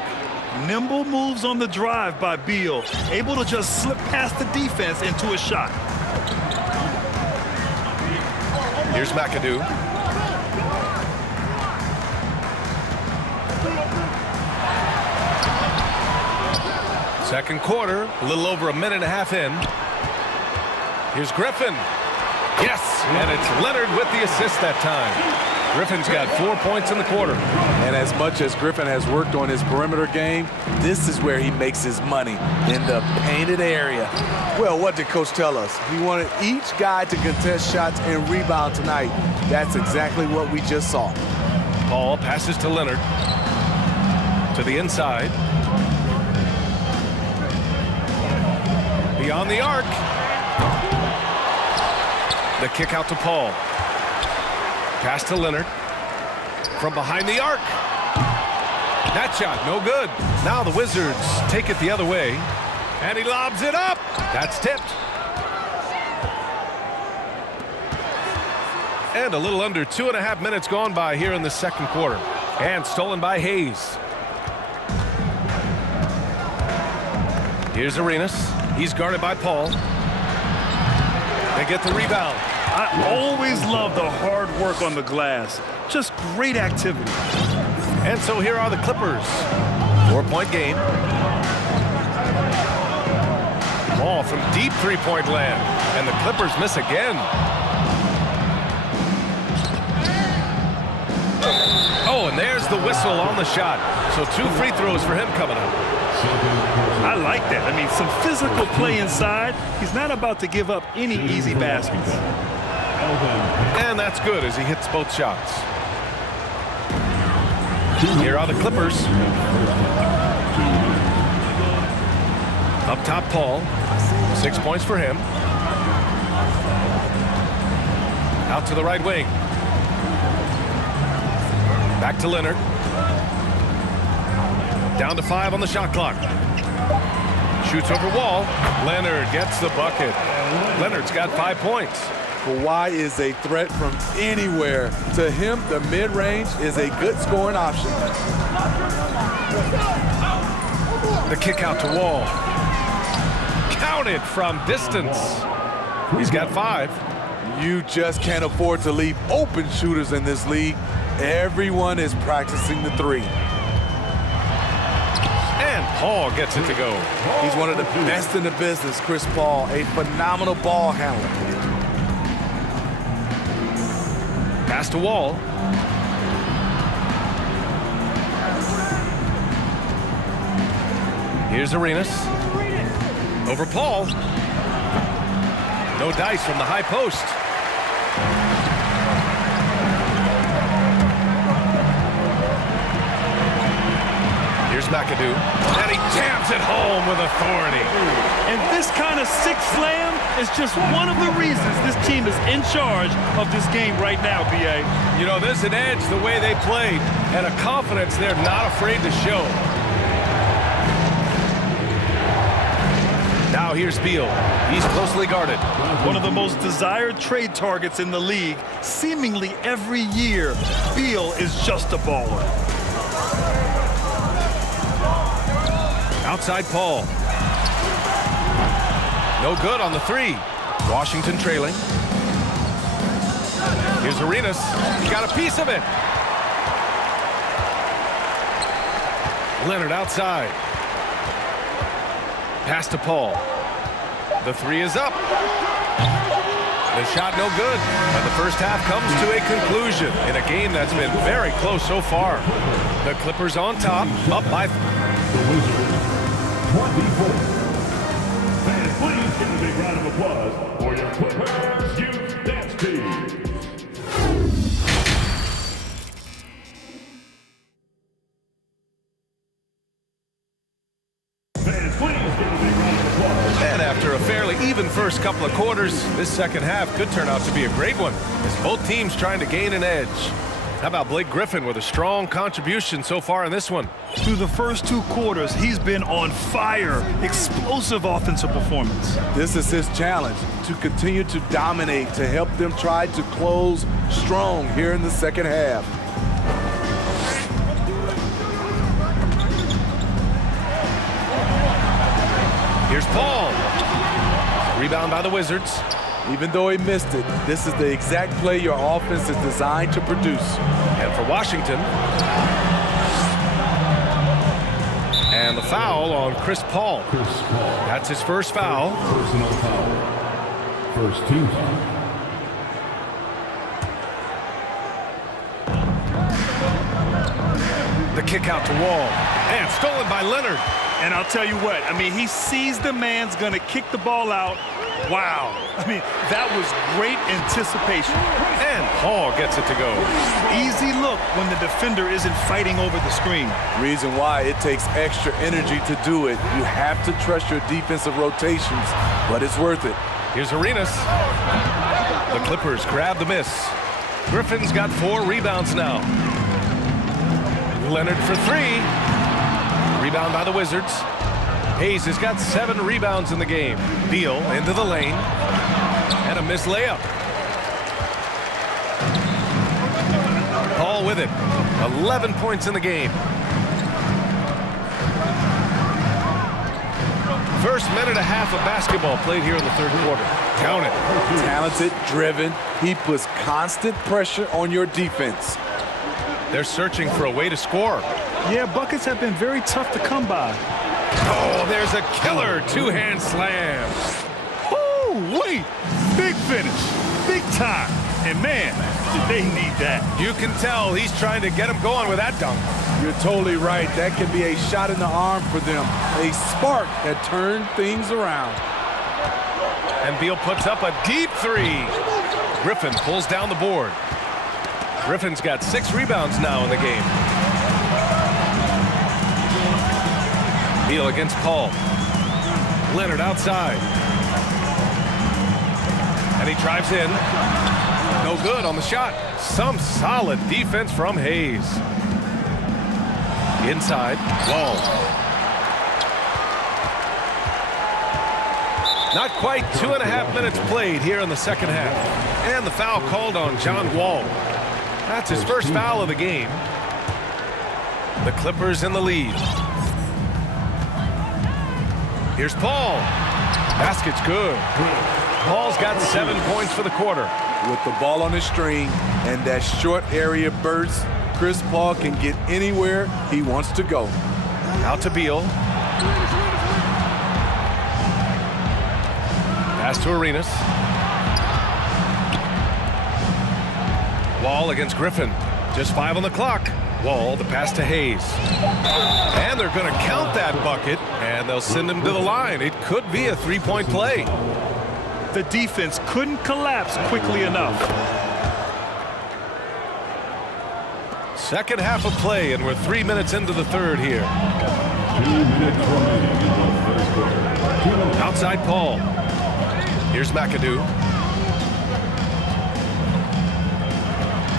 Nimble moves on the drive by Beal, able to just slip past the defense into a shot. Here's McAdoo. Second quarter, a little over a minute and a half in. Here's Griffin. Yes, and it's Leonard with the assist that time. Griffin's got 4 points in the quarter. And as much as Griffin has worked on his perimeter game, this is where he makes his money, in the painted area. Well, what did Coach tell us? He wanted each guy to contest shots and rebound tonight. That's exactly what we just saw. Paul passes to Leonard. To the inside. Beyond the arc. The kick out to Paul. Pass to Leonard. From behind the arc. That shot, no good. Now the Wizards take it the other way. And he lobs it up. That's tipped. And a little under 2.5 minutes gone by here in the second quarter. And stolen by Hayes. Here's Arenas. He's guarded by Paul. They get the rebound. I always love the hard work on the glass. Just great activity. And so here are the Clippers. 4-point game. Ball from deep three-point land. And the Clippers miss again. Oh, and there's the whistle on the shot. So 2 free throws for him coming up. I like that. I mean, some physical play inside. He's not about to give up any easy baskets. And that's good as he hits both shots. Here are the Clippers. Up top, Paul. 6 points for him. Out to the right wing. Back to Leonard. Down to 5 on the shot clock. Shoots over Wall. Leonard gets the bucket. Leonard's got 5 points. Kawhi is a threat from anywhere. To him, the mid-range is a good scoring option. The kick out to Wall. Counted from distance. He's got 5. You just can't afford to leave open shooters in this league. Everyone is practicing the 3. And Paul gets it to go. He's one of the best in the business, Chris Paul, a phenomenal ball handler. Pass to Wall. Here's Arenas. Over Paul. No dice from the high post. Here's McAdoo. And he jams it home with authority. And this kind of sick slam is just one of the reasons this team is in charge of this game right now, B.A. You know, there's an edge the way they played and a confidence they're not afraid to show. Now here's Beal. He's closely guarded. One of the most desired trade targets in the league. Seemingly every year, Beal is just a baller. Outside Paul. No good on the 3. Washington trailing. Here's Arenas. He got a piece of it. Leonard outside. Pass to Paul. The 3 is up. The shot no good. And the first half comes to a conclusion in a game that's been very close so far. The Clippers on top, up by... The Wizards, 24. Fans, please give a big round of applause for your Clippers Youth Dance Team. And after a fairly even first couple of quarters, this second half could turn out to be a great one as both teams trying to gain an edge. How about Blake Griffin with a strong contribution so far in this one? Through the first 2 quarters, he's been on fire. Explosive offensive performance. This is his challenge, to continue to dominate, to help them try to close strong here in the second half. Rebound by the Wizards. Even though he missed it, this is the exact play your offense is designed to produce. And for Washington. And the foul on Chris Paul. That's his first foul. Personal foul. First team foul. The kick out to Wall. And stolen by Leonard. And I'll tell you what, I mean, he sees the man's going to kick the ball out. Wow. I mean, that was great anticipation. And Paul gets it to go. Easy look when the defender isn't fighting over the screen. Reason why it takes extra energy to do it. You have to trust your defensive rotations, but it's worth it. Here's Arenas. The Clippers grab the miss. Griffin's got 4 rebounds now. Leonard for 3. Rebound by the Wizards. Hayes has got 7 rebounds in the game. Beal into the lane. And a missed layup. Paul with it. 11 points in the game. First minute and a half of basketball played here in the third quarter. Count it. Talented, driven. He puts constant pressure on your defense. They're searching for a way to score. Yeah, buckets have been very tough to come by. Oh, there's a killer 2-hand slam. Oh, wait. Big finish. Big time. And, man, did they need that. You can tell he's trying to get him going with that dunk. You're totally right. That can be a shot in the arm for them. A spark that turned things around. And Beal puts up a deep 3. Griffin pulls down the board. Griffin's got 6 rebounds now in the game. Beal against Paul. Leonard outside. And he drives in. No good on the shot. Some solid defense from Hayes. Inside. Wall. Not quite 2.5 minutes played here in the second half. And the foul called on John Wall. That's his first foul of the game. The Clippers in the lead. Here's Paul. Basket's good. Paul's got 7 points for the quarter. With the ball on his string and that short area burst, Chris Paul can get anywhere he wants to go. Out to Beal. Pass to Arenas. Wall against Griffin. Just 5 on the clock. Wall, the pass to Hayes. And they're going to count that bucket, and they'll send him to the line. It could be a 3-point play. The defense couldn't collapse quickly enough. Second half of play, and we're 3 minutes into the third here. 2 minutes remaining in the first quarter. Outside Paul. Here's McAdoo.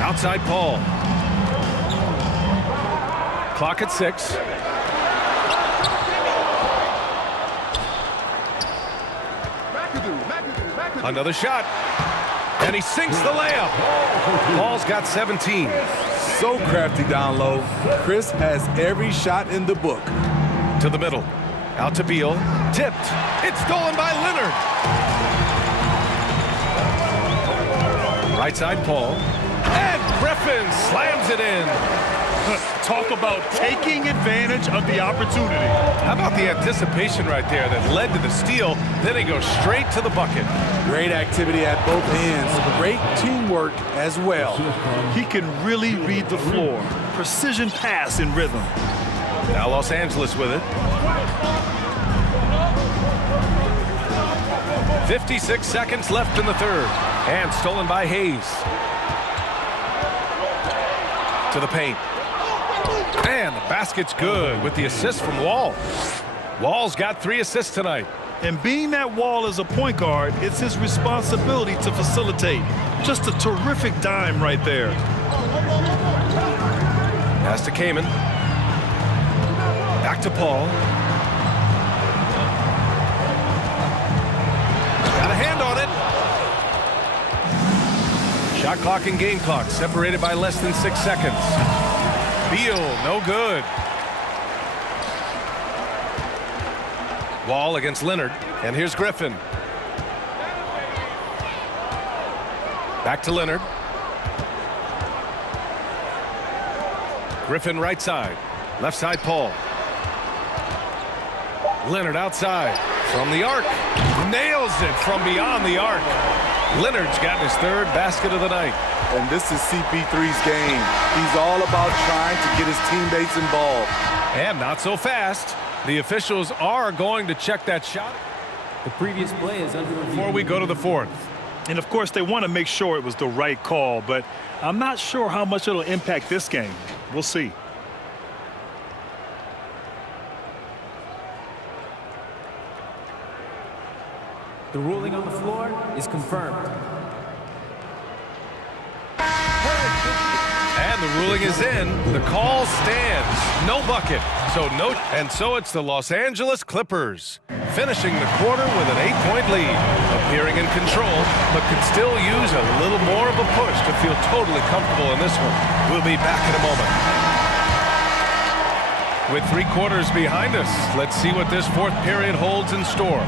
Outside Paul. Clock at 6. Another shot. And he sinks the layup. Paul's got 17. So crafty down low. Chris has every shot in the book. To the middle. Out to Beal. Tipped. It's stolen by Leonard. Right side Paul. And Griffin slams it in. Talk about taking advantage of the opportunity. How about the anticipation right there that led to the steal? Then he goes straight to the bucket. Great activity at both ends. Great teamwork as well. He can really read the floor. Precision pass in rhythm. Now Los Angeles with it. 56 seconds left in the third. And stolen by Hayes. To the paint. And the basket's good with the assist from Wall. Wall's got 3 assists tonight. And being that Wall is a point guard, it's his responsibility to facilitate. Just a terrific dime right there. Pass to Kaman. Back to Paul. Got a hand on it. Shot clock and game clock separated by less than 6 seconds. Beal, no good. Wall against Leonard. And here's Griffin. Back to Leonard. Griffin right side. Left side Paul. Leonard outside. From the arc. Nails it from beyond the arc. Leonard's got his third basket of the night. And this is CP3's game. He's all about trying to get his teammates involved. And not so fast. The officials are going to check that shot. The previous play is under review. Before we go to the fourth. And, of course, they want to make sure it was the right call, but I'm not sure how much it'll impact this game. We'll see. The ruling on the floor is confirmed. And the ruling is in. The call stands. No bucket. So it's the Los Angeles Clippers finishing the quarter with an 8-point lead, appearing in control, but could still use a little more of a push to feel totally comfortable in this one. We'll be back in a moment. With 3 quarters behind us, let's see what this fourth period holds in store.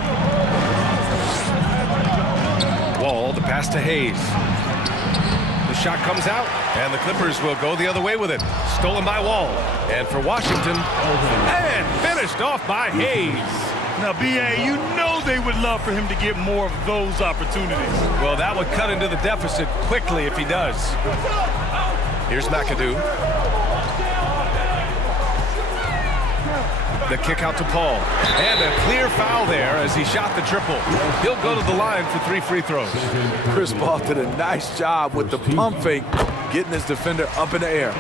Wall, the pass to Hayes. The shot comes out, and the Clippers will go the other way with it. Stolen by Wall. And for Washington, and finished off by Hayes. Now, B.A., you know they would love for him to get more of those opportunities. Well, that would cut into the deficit quickly if he does. Here's McAdoo. The kick out to Paul. And a clear foul there as he shot the triple. He'll go to the line for 3 free throws. Chris Paul did a nice job with the pump fake, getting his defender up in the air.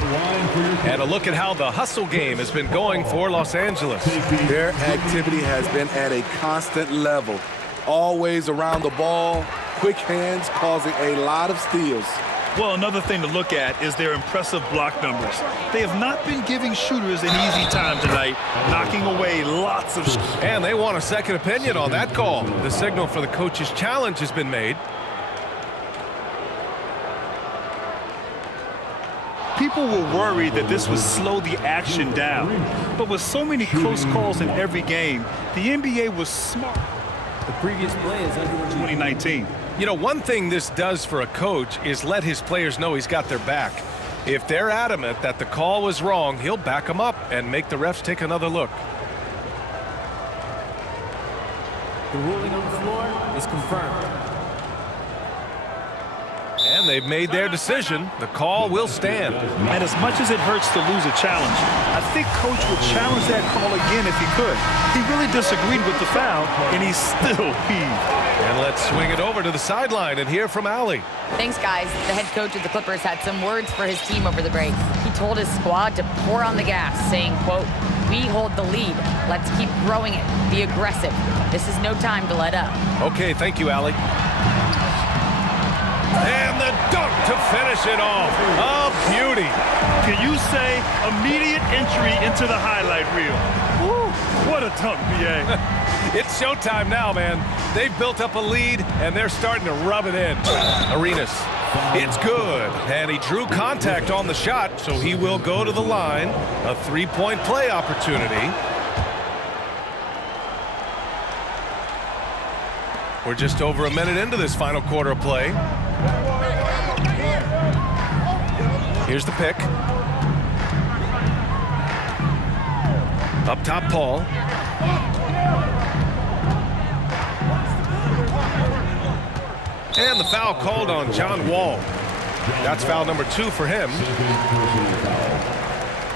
And a look at how the hustle game has been going for Los Angeles. Their activity has been at a constant level. Always around the ball, quick hands causing a lot of steals. Well, another thing to look at is their impressive block numbers. They have not been giving shooters an easy time tonight, knocking away lots of shots. And they want a second opinion on that call. The signal for the coach's challenge has been made. People were worried that this would slow the action down. But with so many close calls in every game, the NBA was smart. The previous play is under review. 2019. You know, one thing this does for a coach is let his players know he's got their back. If they're adamant that the call was wrong, he'll back them up and make the refs take another look. The ruling on the floor is confirmed. And they've made their decision. The call will stand. And as much as it hurts to lose a challenge, I think Coach would challenge that call again if he could. He really disagreed with the foul, and he's still peeved. And let's swing it over to the sideline and hear from Allie. Thanks, guys. The head coach of the Clippers had some words for his team over the break. He told his squad to pour on the gas, saying, quote, "We hold the lead. Let's keep growing it. Be aggressive. This is no time to let up." Okay, thank you, Allie. And the dunk to finish it off. A beauty. Can you say immediate entry into the highlight reel? Woo, what a dunk, B.A. It's showtime now, man. They've built up a lead, and they're starting to rub it in. Arenas. It's good. And he drew contact on the shot, so he will go to the line. A 3-point play opportunity. We're just over a minute into this final quarter of play. Here's the pick. Up top, Paul. And the foul called on John Wall. That's foul number 2 for him.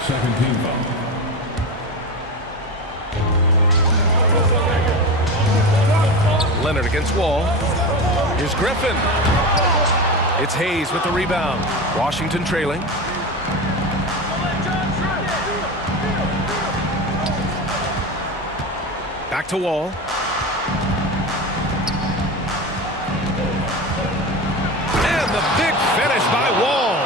Second team foul. Leonard against Wall. Here's Griffin. It's Hayes with the rebound. Washington trailing. Back to Wall. And the big finish by Wall.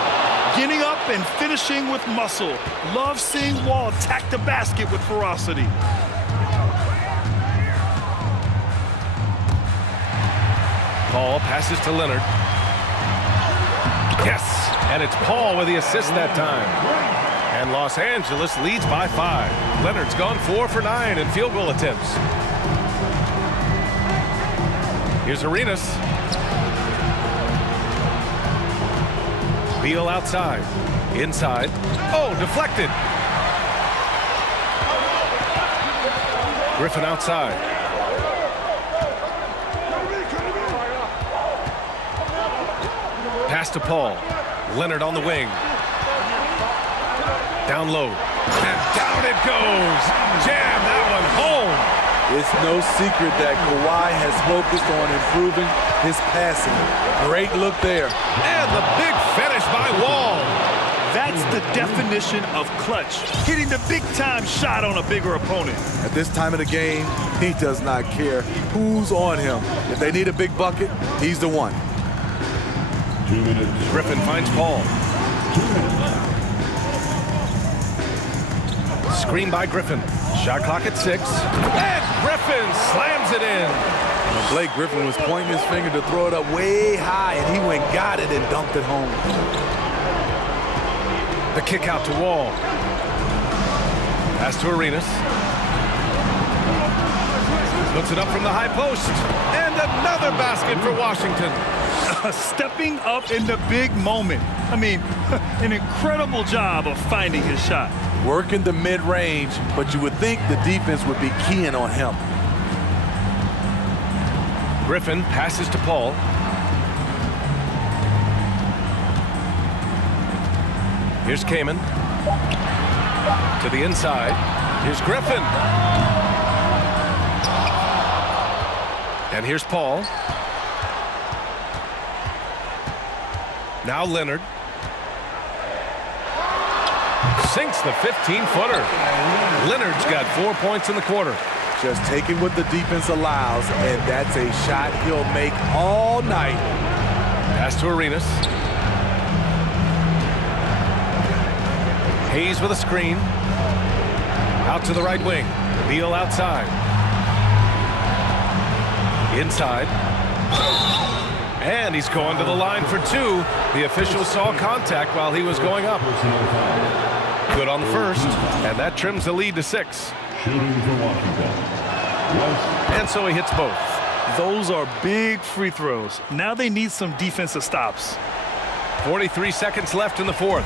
Getting up and finishing with muscle. Love seeing Wall attack the basket with ferocity. Paul passes to Leonard. Yes, and it's Paul with the assist that time. And Los Angeles leads by 5. Leonard's gone 4 for 9 in field goal attempts. Here's Arenas. Beal outside. Inside. Oh, deflected. Griffin outside. Pass to Paul. Leonard on the wing. Down low. And down it goes. Jam that one home. It's no secret that Kawhi has focused on improving his passing. Great look there. And the big finish by Wall. That's the definition of clutch. Hitting the big-time shot on a bigger opponent. At this time of the game, he does not care who's on him. If they need a big bucket, he's the one. 2 minutes. Griffin finds Paul. 2 minutes. Screen by Griffin. Shot clock at 6. And Griffin slams it in. Blake Griffin was pointing his finger to throw it up way high, and he went got it and dunked it home. The kick out to Wall. Pass to Arenas. Puts it up from the high post. And another basket for Washington. Stepping up in the big moment. I mean, an incredible job of finding his shot. Working the mid-range, but you would think the defense would be keying on him. Griffin passes to Paul. Here's Kaman. To the inside. Here's Griffin. And here's Paul. Now Leonard. Sinks the 15-footer. Leonard's got 4 points in the quarter. Just taking what the defense allows, and that's a shot he'll make all night. Pass to Arenas. Hayes with a screen. Out to the right wing. Beal outside. Inside. And he's going to the line for 2. The official saw contact while he was going up. Good on the first, and that trims the lead to 6. Shooting for Washington. And so he hits both. Those are big free throws. Now they need some defensive stops. 43 seconds left in the 4th.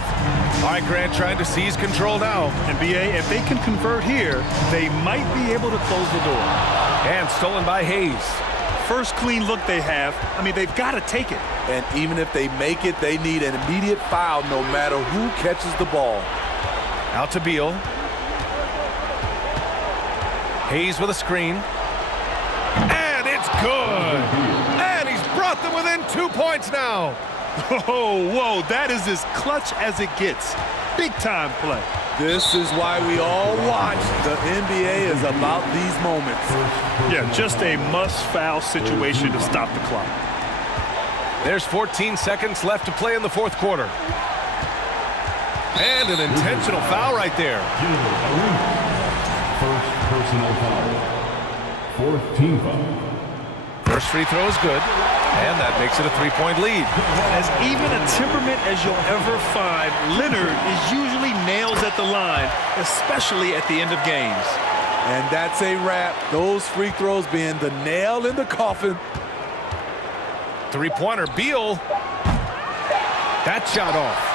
All right, Grant trying to seize control now. And B.A., if they can convert here, they might be able to close the door. And stolen by Hayes. First clean look they have. I mean, they've got to take it. And even if they make it, they need an immediate foul no matter who catches the ball. Out to Beal. Hayes with a screen. And it's good. And he's brought them within 2 points now. Oh, whoa, that is as clutch as it gets. Big time play. This is why we all watch. The NBA is about these moments. Yeah, just a must-foul situation to stop the clock. There's 14 seconds left to play in the 4th quarter. And an intentional foul right there. First personal foul. 4th team foul. First free throw is good. And that makes it a 3-point lead. As even a temperament as you'll ever find, Leonard is usually nails at the line, especially at the end of games. And that's a wrap. Those free throws being the nail in the coffin. Three-pointer, Beal. That shot off.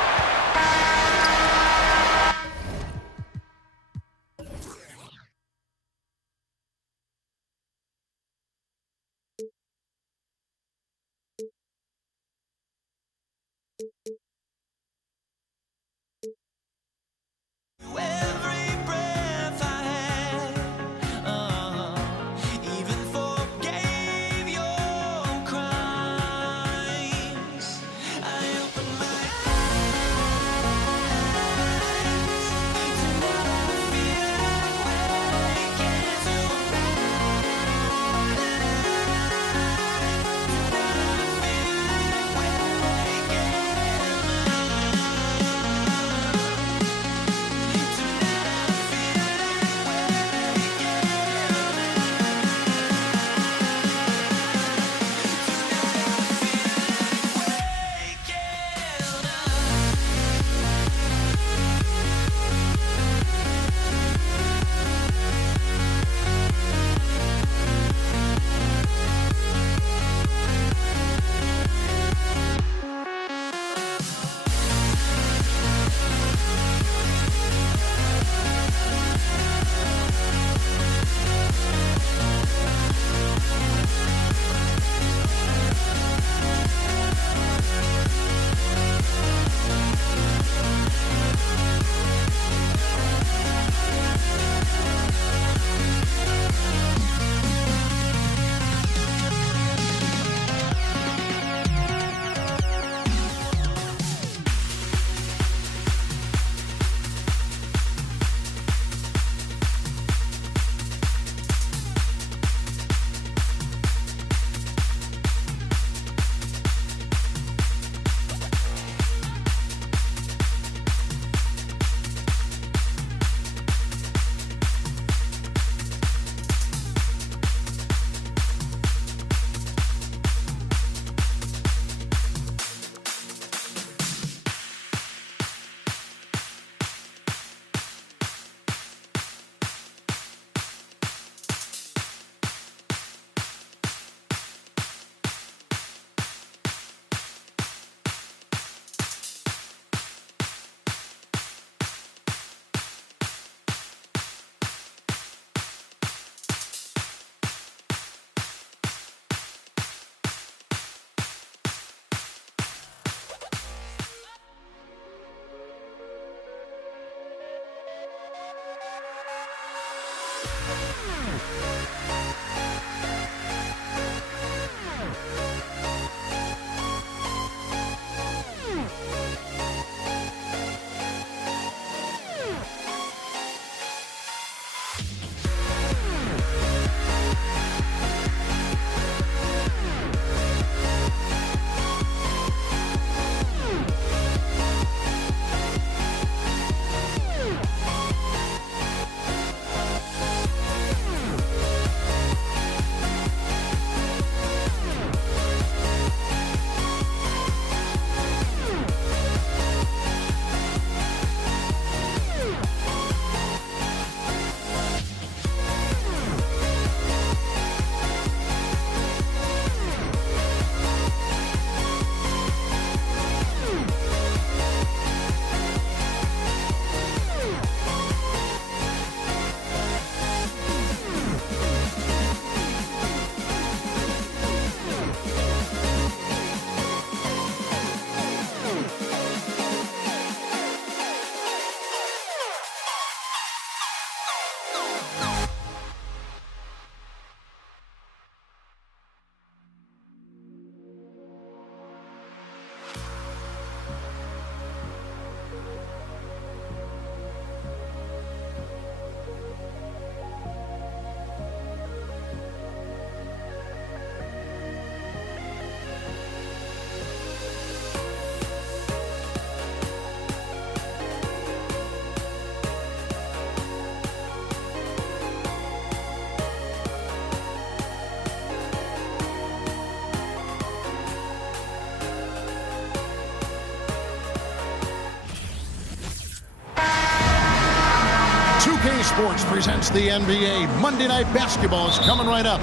Sports presents the NBA. Monday Night Basketball is coming right up.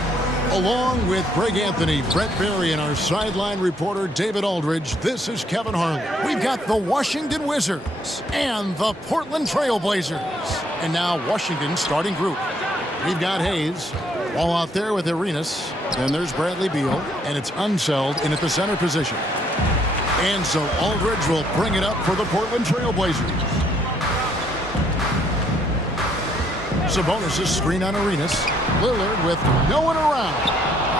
Along with Greg Anthony, Brett Barry, and our sideline reporter David Aldridge, this is Kevin Harlan. We've got the Washington Wizards and the Portland Trail Blazers. And now Washington's starting group. We've got Hayes all out there with Arenas. Then there's Bradley Beal, and it's Unseld in at the center position. And so Aldridge will bring it up for the Portland Trail Blazers. Sabonis' screen on Arenas. Lillard with no one around.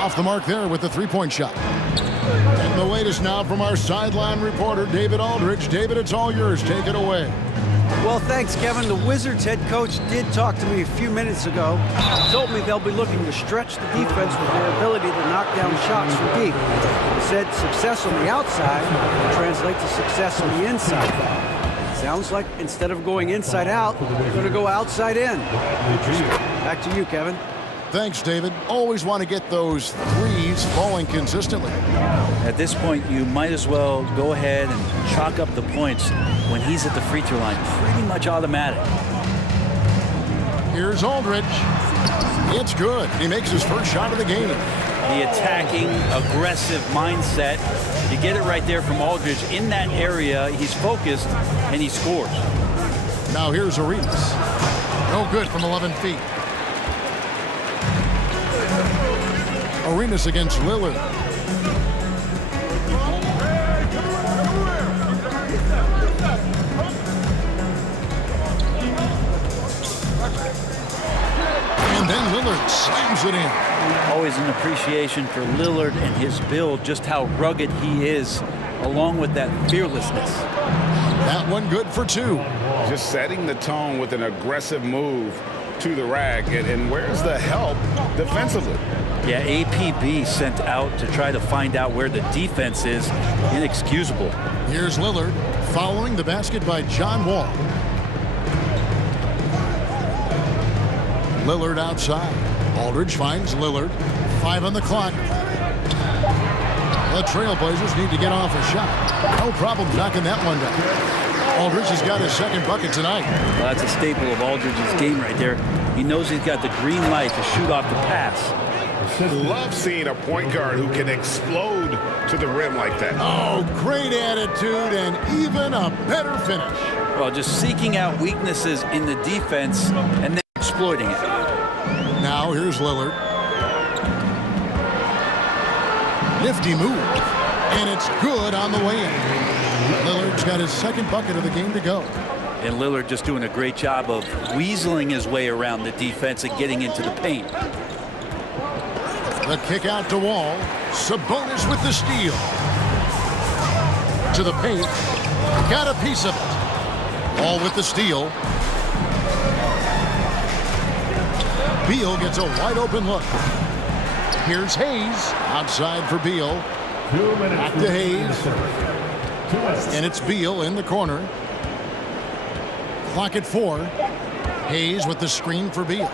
Off the mark there with the three-point shot. And the latest now from our sideline reporter, David Aldridge. David, it's all yours. Take it away. Well, thanks, Kevin. The Wizards head coach did talk to me a few minutes ago. Told me they'll be looking to stretch the defense with their ability to knock down shots from deep. He said success on the outside will translate to success on the inside. Sounds like instead of going inside out, they're going to go outside in. Back to you, Kevin. Thanks, David. Always want to get those threes falling consistently. At this point, you might as well go ahead and chalk up the points when he's at the free throw line. Pretty much automatic. Here's Aldridge. It's good. He makes his first shot of the game. The attacking, aggressive mindset. You get it right there from Aldridge. In that area, he's focused, and he scores. Now here's Arenas. No good from 11 feet. Arenas against Lillard. And then Lillard slams it in. Always an appreciation for Lillard and his build, just how rugged he is, along with that fearlessness. That one good for two. Just setting the tone with an aggressive move to the rack. And where's the help defensively? Yeah, APB sent out to try to find out where the defense is. Inexcusable. Here's Lillard following the basket by John Wall. Lillard outside. Aldridge finds Lillard. 5 on the clock. The Trailblazers need to get off a shot. No problem knocking that one down. Aldridge has got his second bucket tonight. Well, that's a staple of Aldridge's game right there. He knows he's got the green light to shoot off the pass. Love seeing a point guard who can explode to the rim like that. Oh, great attitude and even a better finish. Well, just seeking out weaknesses in the defense and then exploiting it. Now here's Lillard. Nifty move. And it's good on the way in. Lillard's got his second bucket of the game to go. And Lillard just doing a great job of weaseling his way around the defense and getting into the paint. The kick out to Wall. Sabonis with the steal. To the paint. Got a piece of it. Wall with the steal. Beal gets a wide open look. Here's Hayes. Outside for Beal. Back to Hayes. And it's Beal in the corner. Clock at 4. Hayes with the screen for Beal.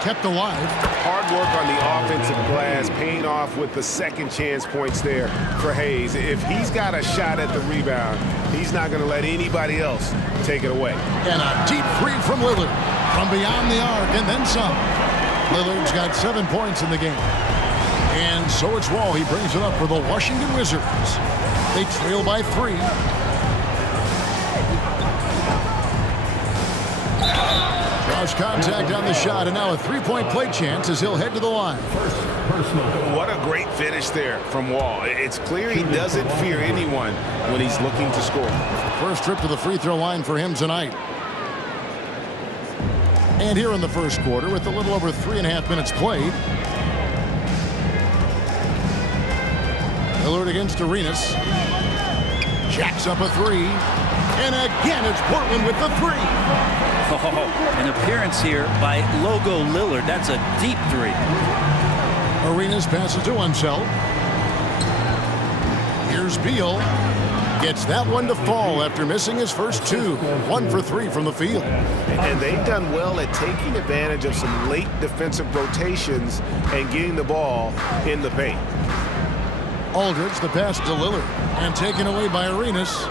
Kept alive. Hard work on the offensive glass, paying off with the second chance points there for Hayes. If he's got a shot at the rebound, he's not going to let anybody else take it away. And a deep three from Lillard. From beyond the arc and then some. Lillard's got 7 points in the game. And so it's Wall. He brings it up for the Washington Wizards. They trail by 3. Draws contact on the shot, and now a three-point play chance as he'll head to the line. What a great finish there from Wall. It's clear he doesn't fear anyone when he's looking to score. First trip to the free throw line for him tonight. And here in the first quarter, with a little over 3.5 minutes played, Lillard against Arenas. Jacks up a 3. And again, it's Portland with the 3. Oh, an appearance here by Logo Lillard. That's a deep 3. Arenas passes to Unseld. Here's Beal. Gets that one to fall after missing his first 2. 1 for 3 from the field. And they've done well at taking advantage of some late defensive rotations and getting the ball in the paint. Aldridge, the pass to Lillard, and taken away by Arenas.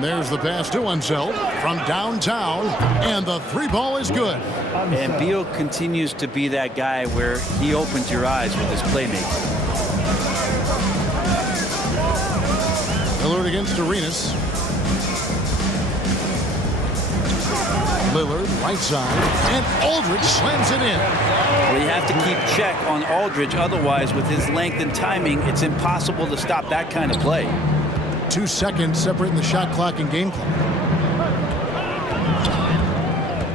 And there's the pass to Unseld from downtown, and the three ball is good. And Beal continues to be that guy where he opens your eyes with his playmaking. Lillard against Arenas. Lillard, right side, and Aldridge slams it in. Well, you have to keep check on Aldridge. Otherwise, with his length and timing, it's impossible to stop that kind of play. 2 seconds separating the shot clock and game clock.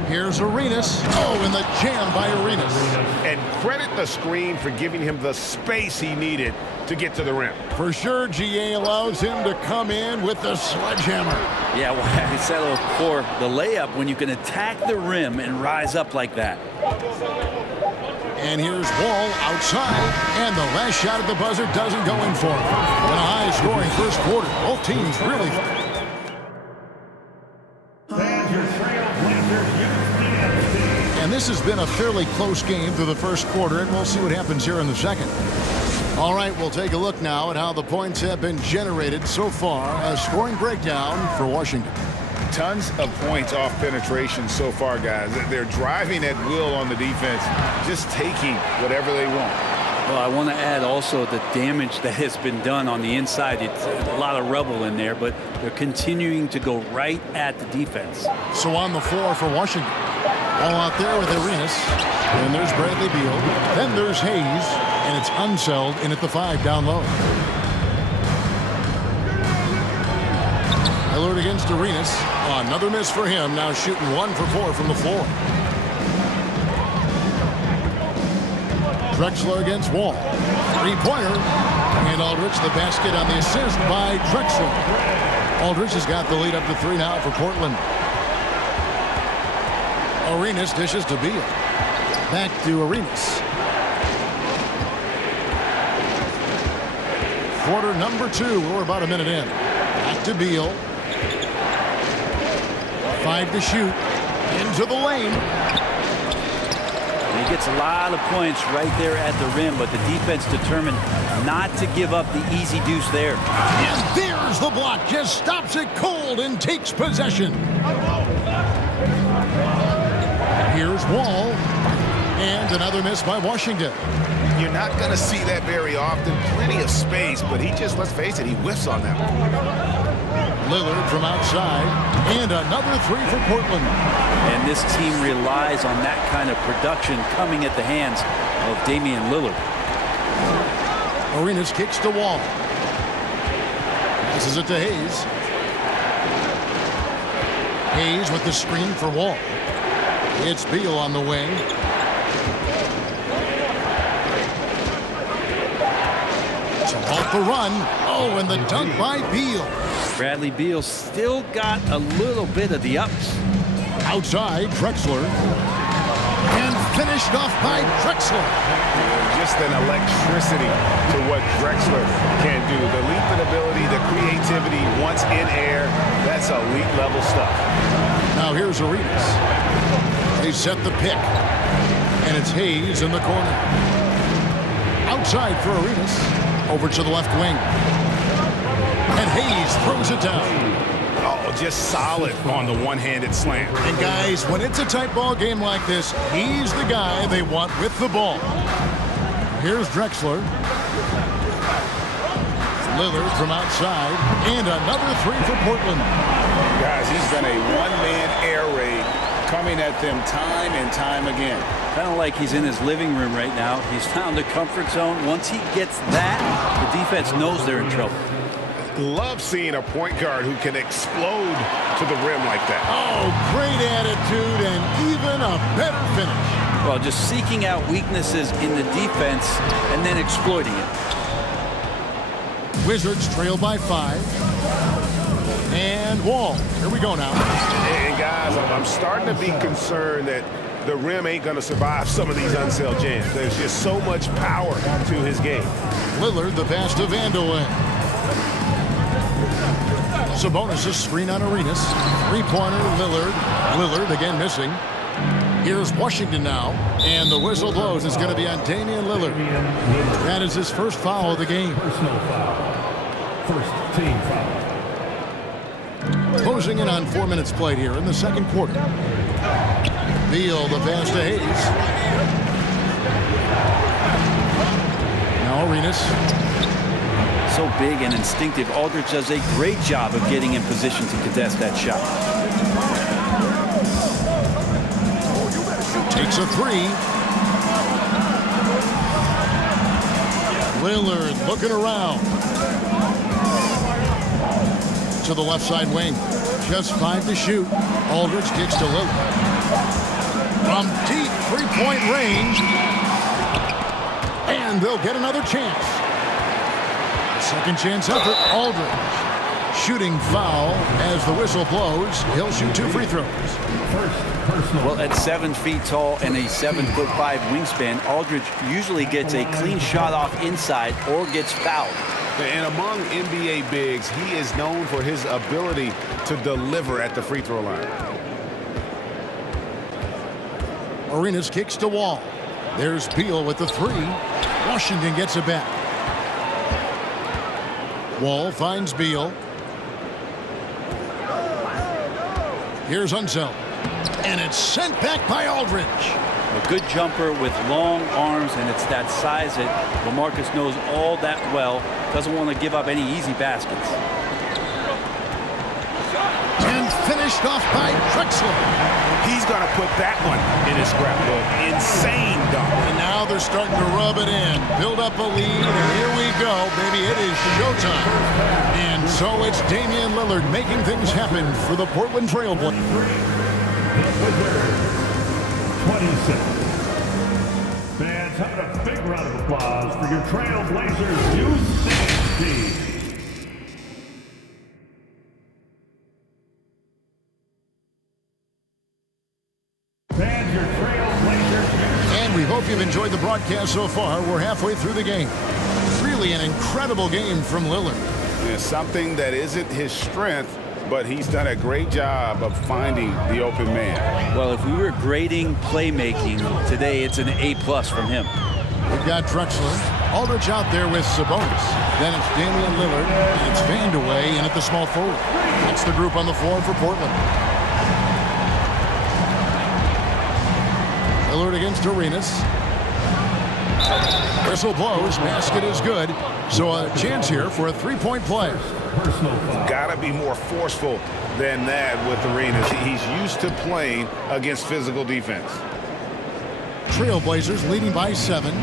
Here's Arenas. Oh, and the jam by Arenas. And credit the screen for giving him the space he needed to get to the rim. For sure, GA allows him to come in with the sledgehammer. Yeah, well, I said it before, the layup, when you can attack the rim and rise up like that. And here's Wall outside, and the last shot at the buzzer doesn't go in for him. In a high-scoring first quarter, both teams really... And this has been a fairly close game through the first quarter, and we'll see what happens here in the second. All right, we'll take a look now at how the points have been generated so far. A scoring breakdown for Washington. Tons of points off penetration so far, guys. They're driving at will on the defense, just taking whatever they want. Well, I want to add also the damage that has been done on the inside. It's a lot of rubble in there, but they're continuing to go right at the defense. So on the floor for Washington. All out there with Arenas. And there's Bradley Beal. Then there's Hayes. And it's Unseld in at the 5 down low. Lillard against Arenas. Another miss for him. Now shooting 1 for 4 from the floor. Drexler against Wall. Three-pointer. And Aldridge the basket on the assist by Drexler. Aldridge has got the lead up to 3 now for Portland. Arenas dishes to Beal. Back to Arenas. Quarter number 2. We're about a minute in. Back to Beal. 5 to shoot. Into the lane. He gets a lot of points right there at the rim, but the defense determined not to give up the easy deuce there. And there's the block. Just stops it cold and takes possession. Here's Wall. And another miss by Washington. You're not going to see that very often. Plenty of space, but he just, let's face it, he whiffs on that one. Lillard from outside. And another 3 for Portland. And this team relies on that kind of production coming at the hands of Damian Lillard. Arenas kicks the Wall. Passes it to Hayes. Hayes with the screen for Wall. It's Beal on the wing. To halt the run. Oh, and the dunk by Beal. Bradley Beal still got a little bit of the ups. Outside, Drexler. And finished off by Drexler. Just an electricity to what Drexler can do. The leaping ability, the creativity once in air, that's elite level stuff. Now here's Arenas. They set the pick. And it's Hayes in the corner. Outside for Arenas. Over to the left wing. And Hayes throws it down. Oh, just solid on the one-handed slam. And guys, when it's a tight ball game like this, he's the guy they want with the ball. Here's Drexler. Lillard from outside. And another 3 for Portland. Guys, he's been a one-man air raid coming at them time and time again. Kind of like he's in his living room right now. He's found a comfort zone. Once he gets that, the defense knows they're in trouble. Love seeing a point guard who can explode to the rim like that. Oh, great attitude and even a better finish. Well, just seeking out weaknesses in the defense and then exploiting it. Wizards trail by 5. And Wall. Here we go now. And guys, I'm starting to be concerned that the rim ain't going to survive some of these Unseld jams. There's just so much power to his game. Lillard, the pass to Vanderlyn. Sabonis' screen on Arenas. Three-pointer, Lillard. Lillard again missing. Here's Washington now. And the whistle blows. It's going to be on Damian Lillard. That is his first foul of the game. Personal foul. First team foul. Closing in on 4 minutes played here in the second quarter. Beal, the pass to Hayes. Now Arenas. So big and instinctive. Aldridge does a great job of getting in position to contest that shot. Takes a three. Lillard looking around. To the left side wing. Just 5 to shoot. Aldridge kicks to Lillard. From deep three-point range. And they'll get another chance. Second chance effort. Aldridge. Shooting foul as the whistle blows. He'll shoot 2 free throws. Well, at 7 feet tall and a 7'5" wingspan, Aldridge usually gets a clean shot off inside or gets fouled. And among NBA bigs, he is known for his ability to deliver at the free throw line. Arenas kicks to Wall. There's Beal with the 3. Washington gets it back. Wall finds Beal. Here's Unseld. And it's sent back by Aldridge. A good jumper with long arms, and it's that size that LaMarcus knows all that well. Doesn't want to give up any easy baskets. And finished off by Drexler. He's going to put that one in his scrapbook. Insane dunk. And now they're starting to rub it in. Build up a lead, and here we go, baby. It is showtime. And so it's Damian Lillard making things happen for the Portland Trail Blazers. 26. Fans, have a big round of applause for your Trailblazers youth dance team. Fans, your Trailblazers. And we hope you've enjoyed the broadcast so far. We're halfway through the game. Really an incredible game from Lillard. Yeah, something that isn't his strength, but he's done a great job of finding the open man. Well, if we were grading playmaking today, it's an A+ from him. We've got Drexler. Aldridge out there with Sabonis. Then it's Damian Lillard. And it's Vandeweghe in at the small forward. That's the group on the floor for Portland. Lillard against Arenas. Whistle blows. Basket is good. So a chance here for a three-point play. Got to be more forceful than that with Arenas. He's used to playing against physical defense. Trailblazers leading by 7.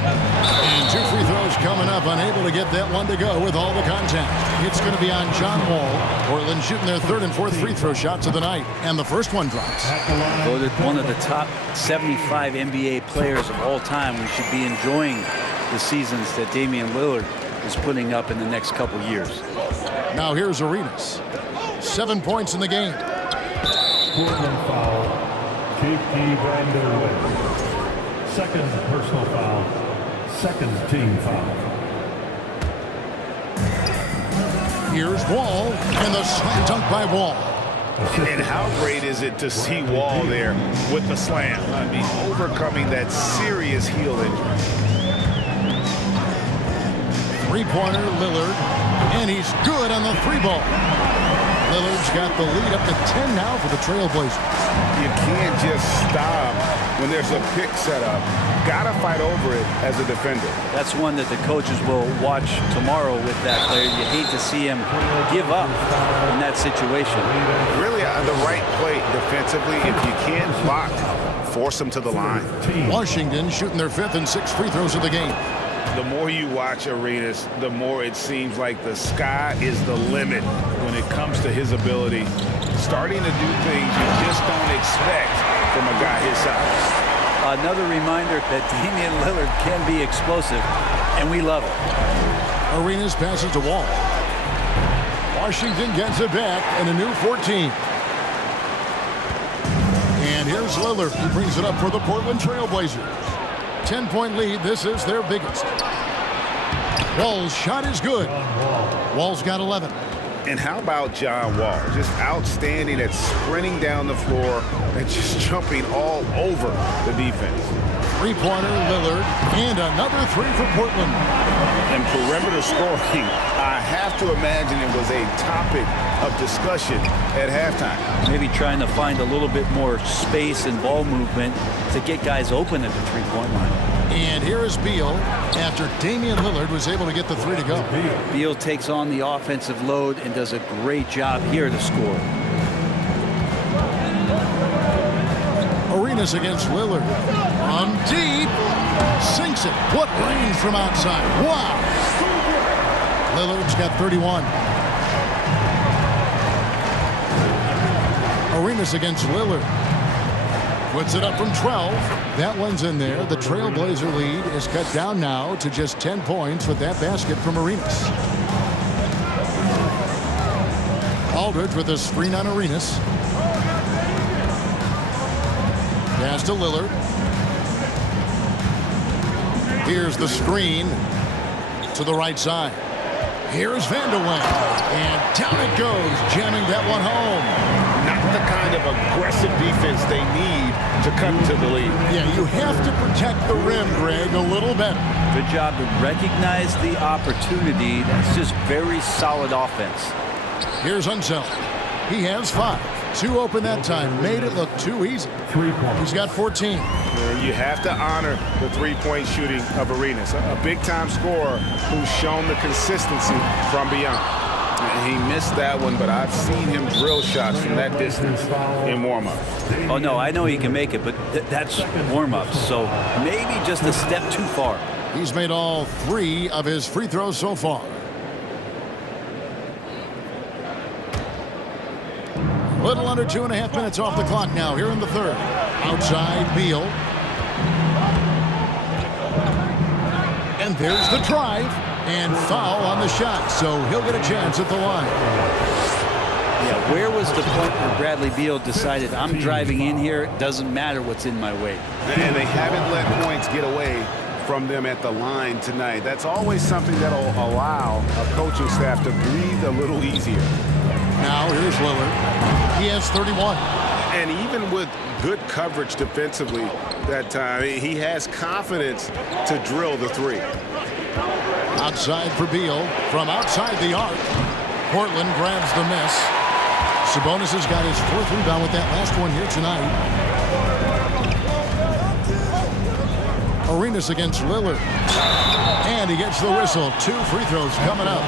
And 2 free throws coming up. Unable to get that one to go with all the contact. It's going to be on John Wall. Portland shooting their 3rd and 4th free throw shots of the night. And the first one drops. Voted one of the top 75 NBA players of all time. We should be enjoying the seasons that Damian Lillard is putting up in the next couple years. Now here's Arenas. 7 points in the game. Portland foul. J.P. Vandeweghe. Second personal foul. Second team foul. Here's Wall, and the slam dunk by Wall. And how great is it to see Wall there with the slam? I mean, overcoming that serious heel injury. Three-pointer, Lillard, and he's good on the 3-ball. Lillard's got the lead up to 10 now for the Trailblazers. You can't just stop when there's a pick set up. Got to fight over it as a defender. That's one that the coaches will watch tomorrow with that player. You hate to see him give up in that situation. Really the right play defensively. If you can't block, force him to the line. Washington shooting their 5th and 6th free throws of the game. The more you watch Arenas, the more it seems like the sky is the limit when it comes to his ability. Starting to do things you just don't expect from a guy his size. Another reminder that Damian Lillard can be explosive, and we love it. Arenas passes to Wall. Washington gets it back and a new 14. And here's Lillard. He brings it up for the Portland Trailblazers. 10-point lead. This is their biggest. Wall's shot is good. Wall's got 11. And how about John Wall? Just outstanding at sprinting down the floor and just jumping all over the defense. Three-pointer, Lillard, and another three for Portland. And perimeter scoring, I have to imagine it was a topic of discussion at halftime. Maybe trying to find a little bit more space and ball movement to get guys open at the three-point line. And here is Beal after Damian Lillard was able to get the three to go. Beal takes on the offensive load and does a great job here to score. Arenas against Lillard. From deep. Sinks it. What range from outside. Wow. Lillard's got 31. Arenas against Lillard. Puts it up from 12. That one's in there. The Trailblazer lead is cut down now to just 10 points with that basket from Arenas. Aldridge with a screen on Arenas. Pass to Lillard. Here's the screen to the right side. Here's Van de Ven. And down it goes, jamming that one home. Not the kind of aggressive defense they need to come to the lead. Yeah, you have to protect the rim, Greg, a little better. Good job to recognize the opportunity. That's just very solid offense. Here's Unseld. He has 5. 2 open that time. Made it look too easy. He's got 14. And you have to honor the three-point shooting of Arenas. A big-time scorer who's shown the consistency from beyond. And he missed that one, but I've seen him drill shots from that distance in warm-up. Oh, no, I know he can make it, but that's warm-up, so maybe just a step too far. He's made all 3 of his free throws so far. Little under 2.5 minutes off the clock now here in the third. Outside Beal. And there's the drive. And foul on the shot, so he'll get a chance at the line. Yeah, where was the point where Bradley Beal decided I'm driving in here, it doesn't matter what's in my way? And they haven't let points get away from them at the line tonight. That's always something that'll allow a coaching staff to breathe a little easier. Now here's Lillard. He has 31. And even with good coverage defensively that time, he has confidence to drill the three. Outside for Beal from outside the arc. Portland grabs the miss. Sabonis has got his 4th rebound with that last one here tonight. Arenas against Lillard. And he gets the whistle. 2 free throws coming up.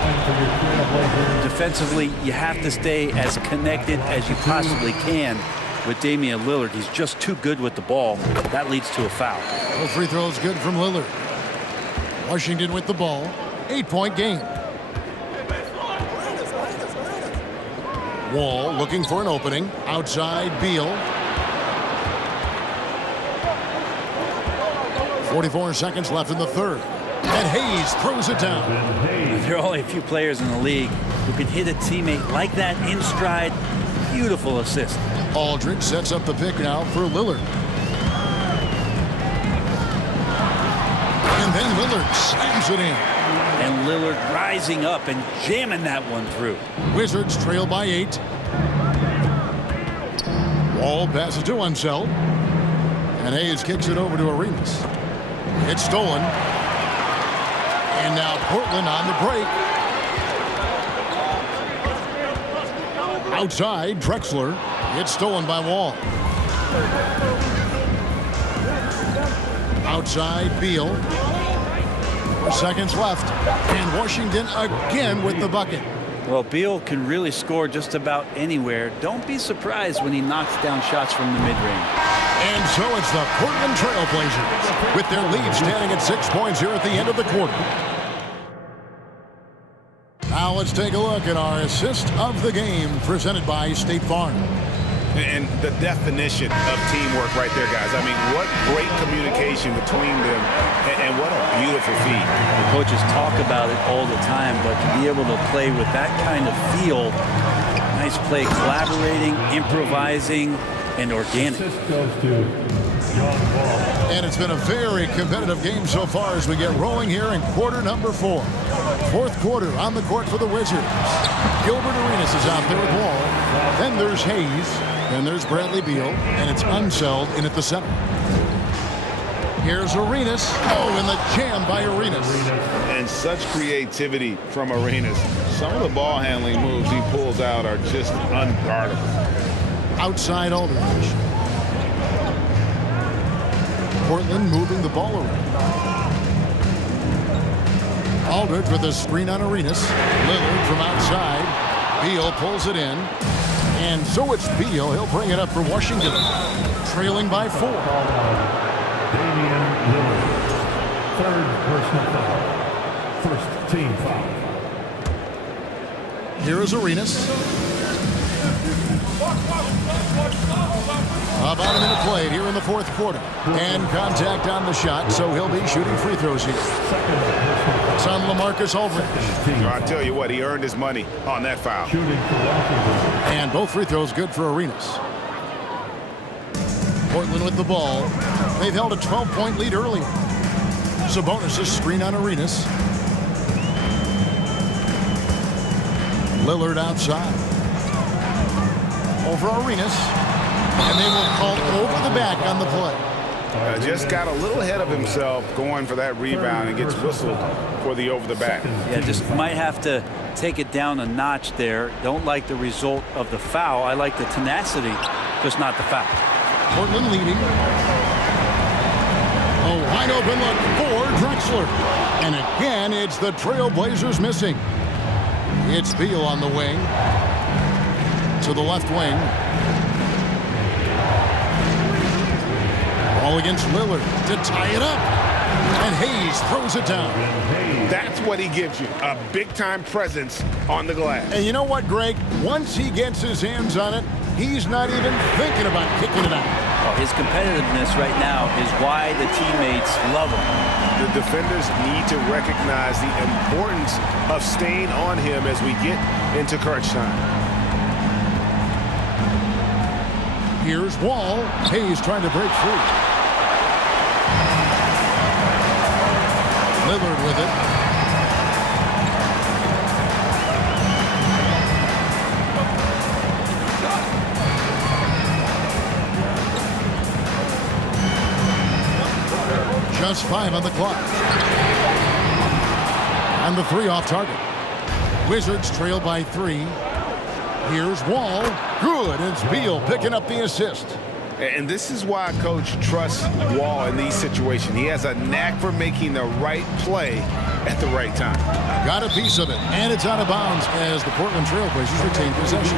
Defensively, you have to stay as connected as you possibly can with Damian Lillard. He's just too good with the ball. That leads to a foul. No free throws good from Lillard. Washington with the ball. 8-point game. Wall looking for an opening. Outside Beal. 44 seconds left in the third. And Hayes throws it down. There are only a few players in the league who can hit a teammate like that in stride. Beautiful assist. Aldridge sets up the pick now for Lillard. And then Lillard slams it in. And Lillard rising up and jamming that one through. Wizards trail by 8. Wall passes to Unseld. And Hayes kicks it over to Arenas. It's stolen. And now Portland on the break. Outside, Drexler. It's stolen by Wall. Outside, Beal. 4 seconds left. And Washington again with the bucket. Well, Beal can really score just about anywhere. Don't be surprised when he knocks down shots from the mid-range. And so it's the Portland Trailblazers with their lead standing at 6 points here at the end of the quarter. Now let's take a look at our assist of the game presented by State Farm. And the definition of teamwork right there, guys. I mean, what great communication between them, and what a beautiful feat. The coaches talk about it all the time, but to be able to play with that kind of feel, nice play, collaborating, improvising, and organic. Assist goes to And it's been a very competitive game so far as we get rolling here in quarter number 4. Fourth quarter on the court for the Wizards. Gilbert Arenas is out there with Wall. Then there's Hayes. Then there's Bradley Beal. And it's Unseld in at the center. Here's Arenas. Oh, and the jam by Arenas. And such creativity from Arenas. Some of the ball handling moves he pulls out are just unguardable. Outside Aldridge. Portland moving the ball around. Aldridge with a screen on Arenas. Lillard from outside. Beal pulls it in. And so it's Beal. He'll bring it up for Washington. Trailing by 4. Damian Lillard. Third personal foul. First team foul. Here is Arenas. About a minute played here in the fourth quarter. And contact on the shot, so he'll be shooting free throws here. It's on LaMarcus Aldridge. I tell you what, he earned his money on that foul. And both free throws good for Arenas. Portland with the ball. They've held a 12-point lead earlier. Sabonis' screen on Arenas. Lillard outside. Over Arenas. And they will call over the back on the play. Just got a little ahead of himself going for that rebound and gets whistled for the over the back. Yeah, just might have to take it down a notch there. Don't like the result of the foul. I like the tenacity, just not the foul. Portland leading. A wide open look for Drexler. And again, it's the Trailblazers missing. It's Beal on the wing. To the left wing. Ball against Lillard to tie it up. And Hayes throws it down. That's what he gives you, a big-time presence on the glass. And you know what, Greg? Once he gets his hands on it, he's not even thinking about kicking it out. Oh, his competitiveness right now is why the teammates love him. The defenders need to recognize the importance of staying on him as we get into crunch time. Here's Wall. Hayes trying to break free. Lillard with it. Just 5 on the clock. And the 3 off target. Wizards trail by 3. Here's Wall. Good. It's Beal picking up the assist. And this is why Coach trusts Wall in these situations. He has a knack for making the right play at the right time. Got a piece of it, and it's out of bounds as the Portland Trailblazers retain possession.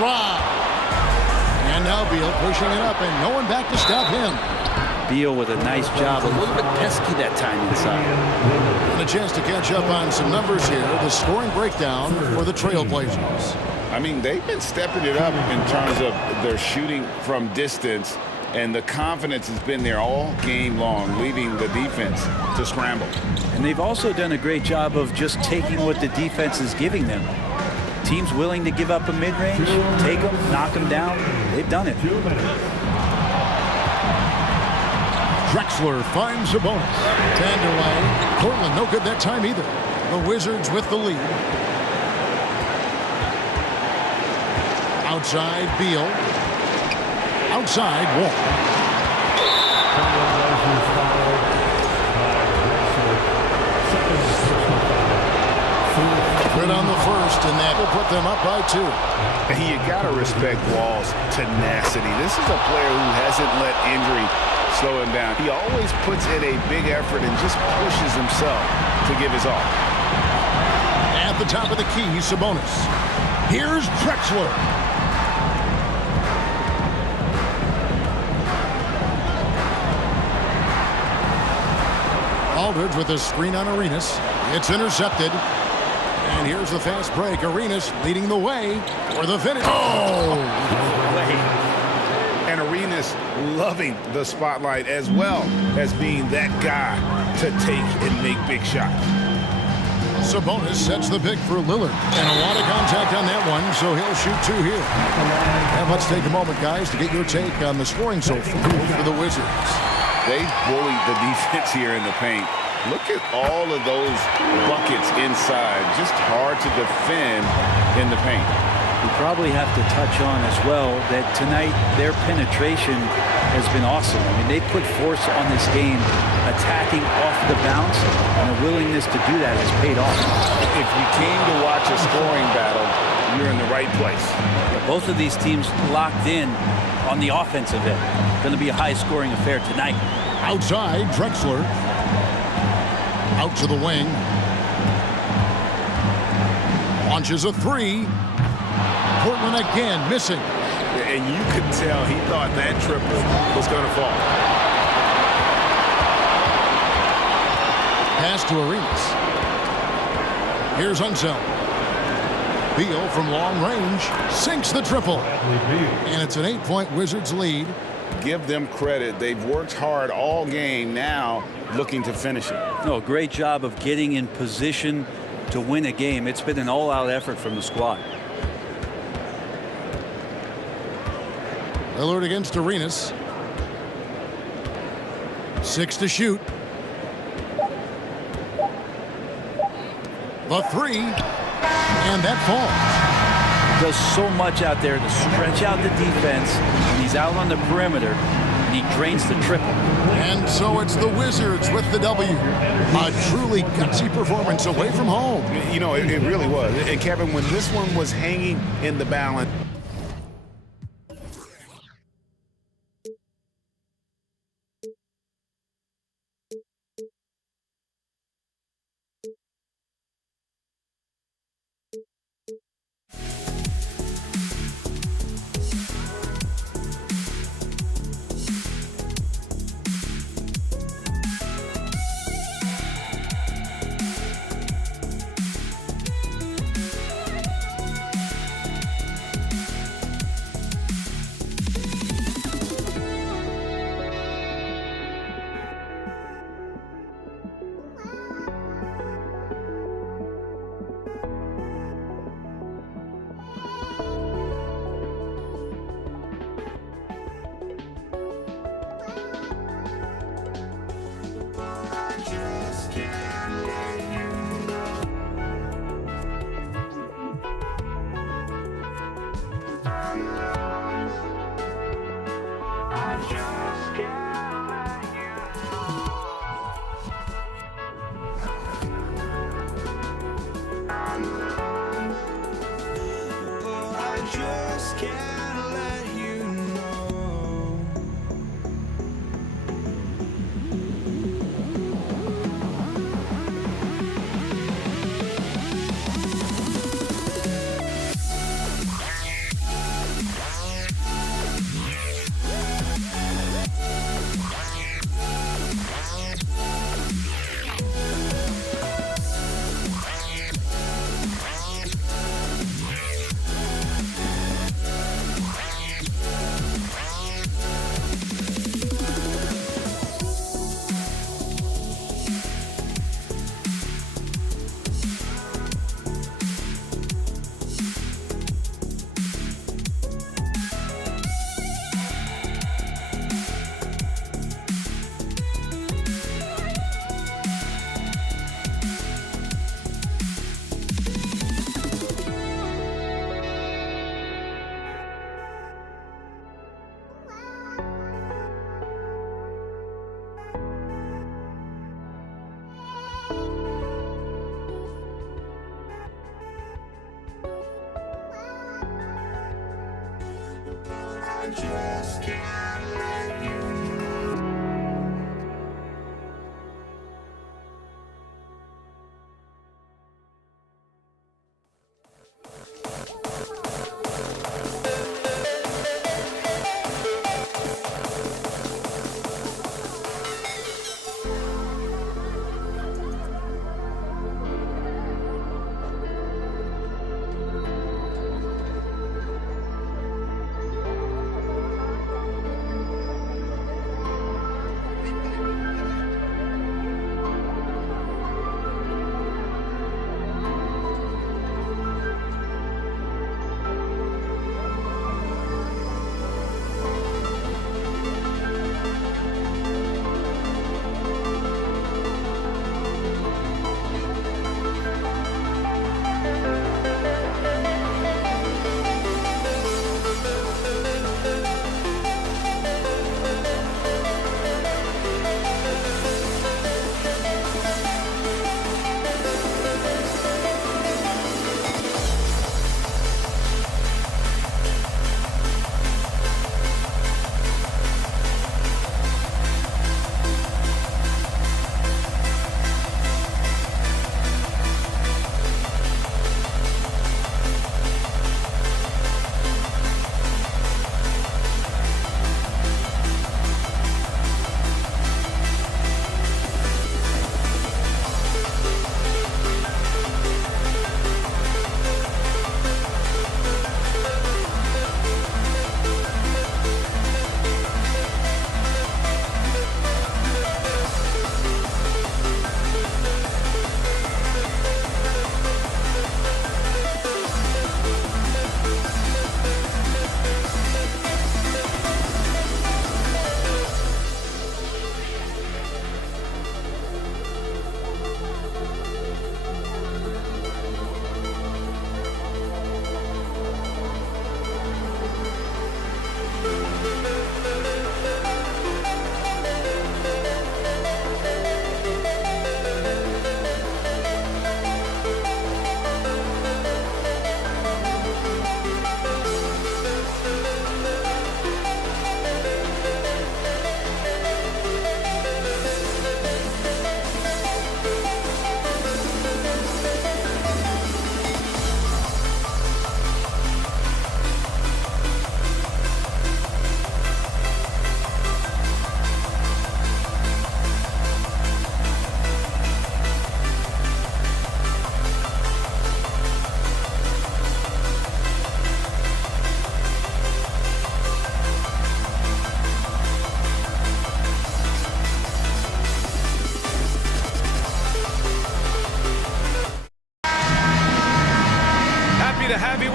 Rob. And now Beal pushing it up, and no one back to stop him. Beal with a nice job, a little bit pesky that time inside. And a chance to catch up on some numbers here. The scoring breakdown for the Trailblazers. I mean, they've been stepping it up in terms of their shooting from distance, and the confidence has been there all game long, leaving the defense to scramble. And they've also done a great job of just taking what the defense is giving them. Teams willing to give up a mid-range, take them, knock them down. They've done it. Drexler finds Sabonis. Vanderlei. Portland no good that time either. The Wizards with the lead. Outside Beal. Outside Wall. Good on the first, and that will put them up by 2. And you got to respect Wall's tenacity. This is a player who hasn't let injury slow him down. He always puts in a big effort and just pushes himself to give his all. At the top of the key, Sabonis. Here's Drexler. Aldridge with a screen on Arenas. It's intercepted. And here's the fast break. Arenas leading the way for the finish. Oh! And Arenas loving the spotlight as well as being that guy to take and make big shots. Sabonis sets the pick for Lillard. And a lot of contact on that one, so he'll shoot 2 here. And let's take a moment, guys, to get your take on the scoring so far for the Wizards. They bullied the defense here in the paint. Look at all of those buckets inside. Just hard to defend in the paint. We probably have to touch on as well that tonight their penetration has been awesome. I mean, they put force on this game, attacking off the bounce, and a willingness to do that has paid off. If you came to watch a scoring battle, you're in the right place. Yeah, both of these teams locked in on the offensive end. Going to be a high-scoring affair tonight. Outside, Drexler. Out to the wing. Launches a 3. Portland again missing. And you could tell he thought that triple was going to fall. Pass to Arenas. Here's Unseld. Beal from long range sinks the triple. And it's an 8-point Wizards lead. Give them credit. They've worked hard all game, now looking to finish it. No, great job of getting in position to win a game. It's been an all-out effort from the squad. Lillard against Arenas. 6 to shoot. The 3. And that falls. Does so much out there to stretch out the defense. And he's out on the perimeter. And he drains the triple. And so it's the Wizards with the W. A truly gutsy performance away from home. You know, it really was. And Kevin, when this one was hanging in the balance,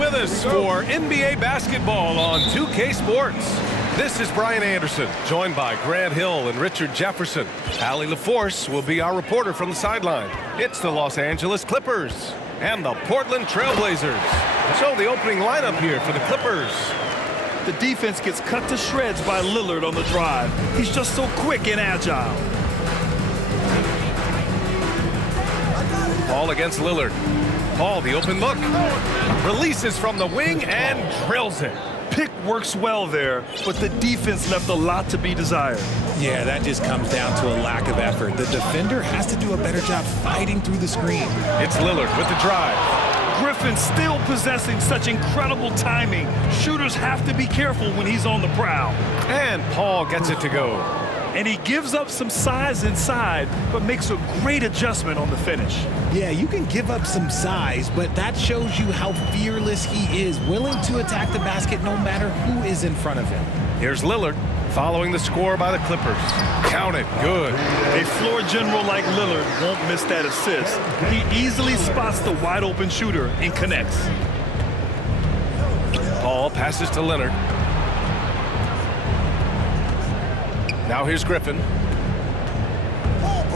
with us for NBA basketball on 2K Sports. This is Brian Anderson, joined by Grant Hill and Richard Jefferson. Allie LaForce will be our reporter from the sideline. It's the Los Angeles Clippers and the Portland Trailblazers. So the opening lineup here for the Clippers. The defense gets cut to shreds by Lillard on the drive. He's just so quick and agile. Paul against Lillard. Paul, the open look. Releases from the wing and drills it. Pick works well there, but the defense left a lot to be desired. Yeah, that just comes down to a lack of effort. The defender has to do a better job fighting through the screen. It's Lillard with the drive. Griffin still possessing such incredible timing. Shooters have to be careful when he's on the prowl. And Paul gets it to go. And he gives up some size inside, but makes a great adjustment on the finish. Yeah, you can give up some size, but that shows you how fearless he is, willing to attack the basket no matter who is in front of him. Here's Lillard, following the score by the Clippers. Count it, good. A floor general like Lillard won't miss that assist. He easily spots the wide open shooter and connects. Paul passes to Leonard. Now here's Griffin.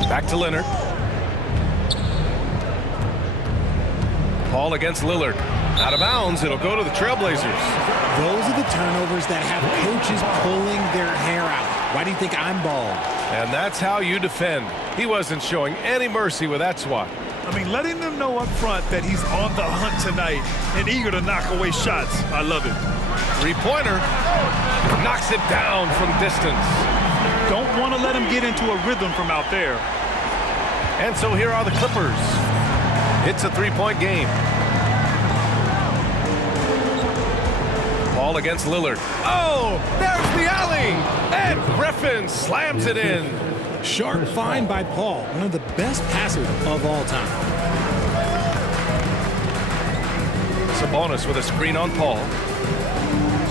Back to Leonard. Paul against Lillard. Out of bounds, it'll go to the Trailblazers. Those are the turnovers that have coaches pulling their hair out. Why do you think I'm bald? And that's how you defend. He wasn't showing any mercy with that swat. I mean, letting them know up front that he's on the hunt tonight and eager to knock away shots. I love it. Three-pointer. Knocks it down from distance. Don't want to let him get into a rhythm from out there. And so here are the Clippers. It's a three-point game. Paul against Lillard. Oh, there's the alley! And Griffin slams it in. Sharp find by Paul, one of the best passers of all time. Sabonis with a screen on Paul.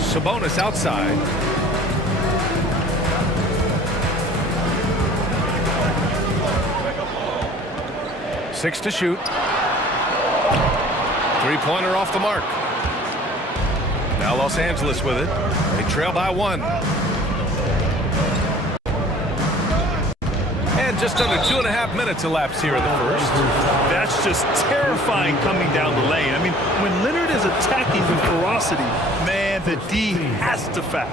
Sabonis outside. Six to shoot. Three-pointer off the mark. Now Los Angeles with it. They trail by one. And just under 2.5 minutes elapsed here in the first. That's just terrifying coming down the lane. I mean, when Leonard is attacking with ferocity, man, the D has to foul.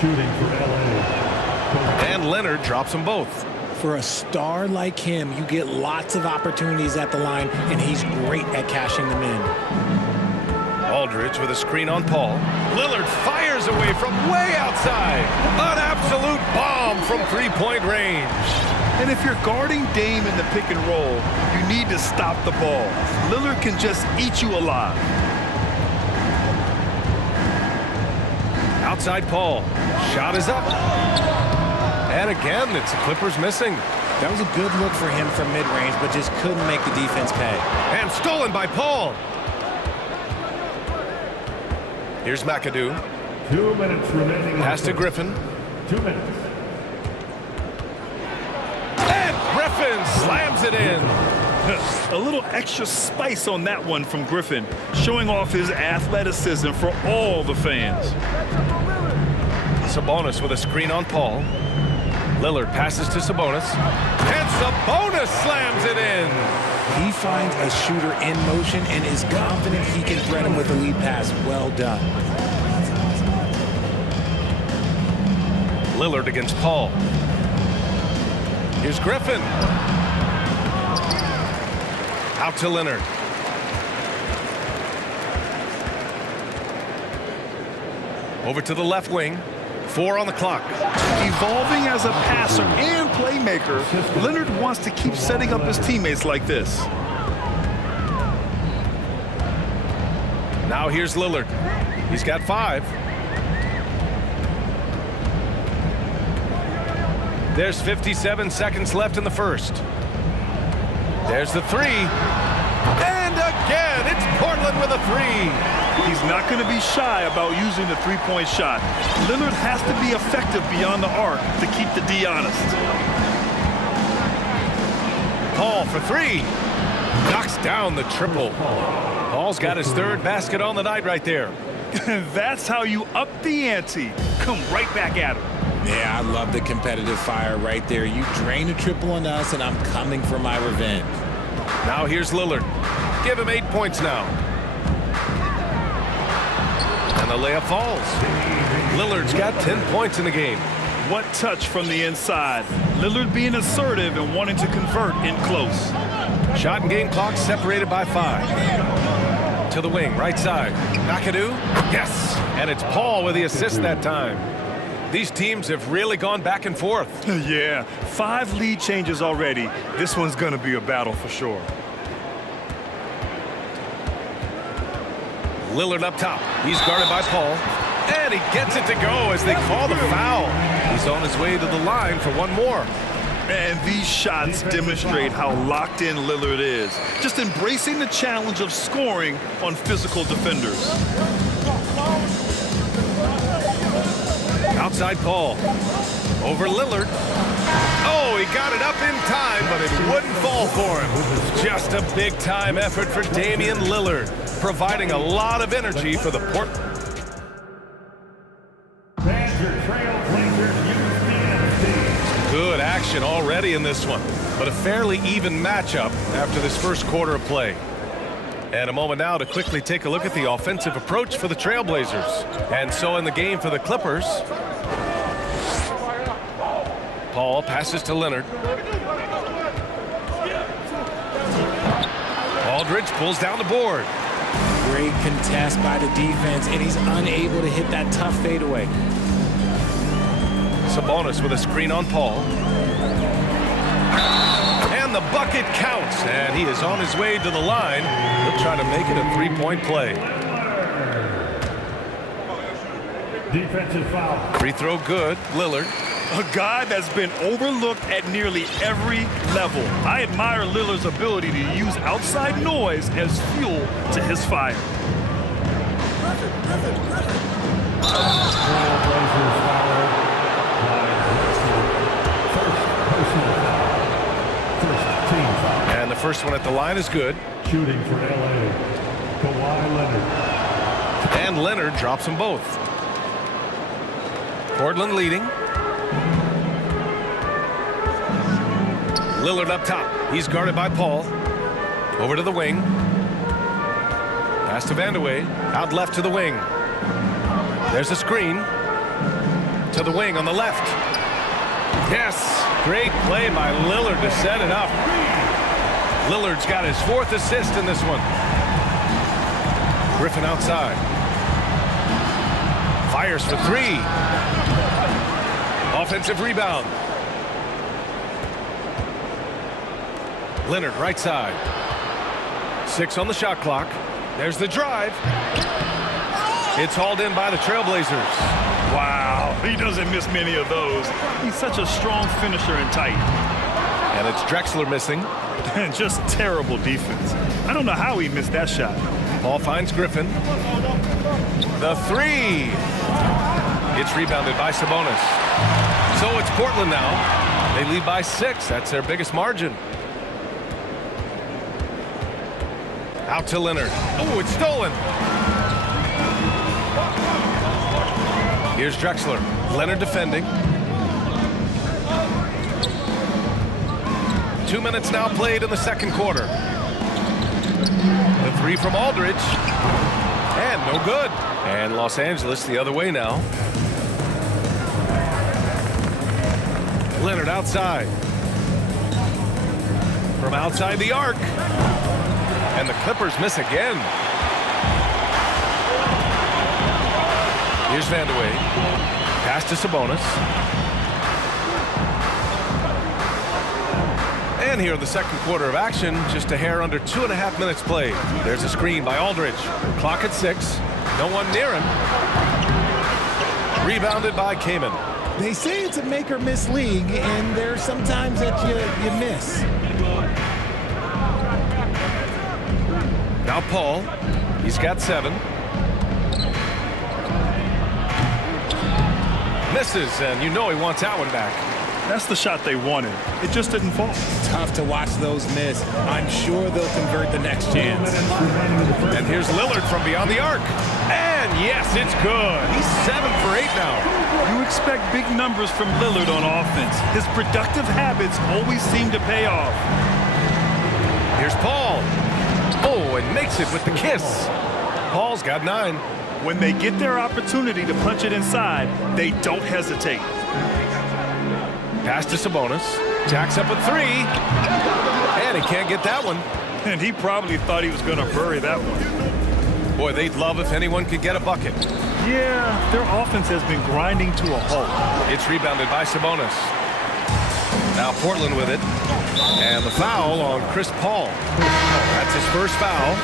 Shooting for LA. And Leonard drops them both. For a star like him, you get lots of opportunities at the line, and he's great at cashing them in. Aldridge with a screen on Paul. Lillard fires away from way outside. An absolute bomb from three-point range. And if you're guarding Dame in the pick and roll, you need to stop the ball. Lillard can just eat you alive. Outside Paul. Shot is up. And again, it's the Clippers missing. That was a good look for him from mid-range, but just couldn't make the defense pay. And stolen by Paul. Here's McAdoo. 2 minutes remaining. Pass to Griffin. 2 minutes. And Griffin slams it in. A little extra spice on that one from Griffin, showing off his athleticism for all the fans. Sabonis with a screen on Paul. Lillard passes to Sabonis. And Sabonis slams it in. He finds a shooter in motion and is confident he can thread him with a lead pass. Well done. Lillard against Paul. Here's Griffin. Out to Leonard. Over to the left wing. 4 on the clock. Evolving as a passer and playmaker, Leonard wants to keep setting up his teammates like this. Now here's Lillard. He's got 5. There's 57 seconds left in the first. There's the 3. And again, it's Portland with a 3. He's not going to be shy about using the three-point shot. Leonard has to be effective beyond the arc to keep the D honest. Paul for 3. Knocks down the triple. Paul's got his third basket on the night right there. That's how you up the ante. Come right back at him. Yeah, I love the competitive fire right there. You drain a triple on us, and I'm coming for my revenge. Now here's Lillard. Give him 8 points now. And the layup falls. Lillard's got 10 points in the game. What touch from the inside. Lillard being assertive and wanting to convert in close. Shot and game clock separated by 5. To the wing, right side. McAdoo, yes. And it's Paul with the assist that time. These teams have really gone back and forth. Yeah, 5 lead changes already. This one's going to be a battle for sure. Lillard up top. He's guarded by Paul. And he gets it to go as they call the foul. He's on his way to the line for one more. And these shots demonstrate how locked in Lillard is. Just embracing the challenge of scoring on physical defenders. Outside Paul. Over Lillard. Oh, he got it up in time, but it wouldn't fall for him. Just a big-time effort for Damian Lillard, providing a lot of energy for the Portland. Good action already in this one, but a fairly even matchup after this first quarter of play. And a moment now to quickly take a look at the offensive approach for the Trailblazers. And so in the game for the Clippers, Paul passes to Leonard. Aldridge pulls down the board. Great contest by the defense, and he's unable to hit that tough fadeaway. Sabonis with a screen on Paul. And the bucket counts, and he is on his way to the line. He'll try to make it a three-point play. Defensive foul. Free throw good, Lillard. A guy that's been overlooked at nearly every level. I admire Lillard's ability to use outside noise as fuel to his fire. And the first one at the line is good. Shooting for LA, Kawhi Leonard. And Leonard drops them both. Portland leading. Lillard up top. He's guarded by Paul. Over to the wing. Pass to Vandeweghe. Out left to the wing. There's a screen. To the wing on the left. Yes. Great play by Lillard to set it up. Lillard's got his 4th assist in this one. Griffin outside. Fires for 3. Offensive rebound. Leonard right side. 6 on the shot clock. There's the drive. It's hauled in by the Trailblazers. Wow, he doesn't miss many of those. He's such a strong finisher and tight. And it's Drexler missing. And just terrible defense. I don't know how he missed that shot. Paul finds Griffin. The 3. It's rebounded by Sabonis. So it's Portland now. They lead by 6. That's their biggest margin. Out to Leonard. Oh, it's stolen. Here's Drexler. Leonard defending. 2 minutes now played in the second quarter. The 3 from Aldridge. And no good. And Los Angeles the other way now. Leonard outside. From outside the arc. And the Clippers miss again. Here's Vandeweghe. Pass to Sabonis. And here in the second quarter of action, just a hair under 2.5 minutes played. There's a screen by Aldridge. Clock at 6. No one near him. Rebounded by Kaman. They say it's a make or miss league, and there's sometimes that you miss. Now Paul. He's got 7. Misses, and you know he wants that one back. That's the shot they wanted. It just didn't fall. Tough to watch those miss. I'm sure they'll convert the next chance. And here's Lillard from beyond the arc. And yes, it's good. He's 7 for 8 now. You expect big numbers from Lillard on offense. His productive habits always seem to pay off. Here's Paul. Oh, and makes it with the kiss. Paul's got 9. When they get their opportunity to punch it inside, they don't hesitate. Pass to Sabonis. Jacks up a 3. And he can't get that one. And he probably thought he was going to bury that one. Boy, they'd love if anyone could get a bucket. Yeah, their offense has been grinding to a halt. It's rebounded by Sabonis. Now Portland with it. And the foul on Chris Paul. That's his first foul.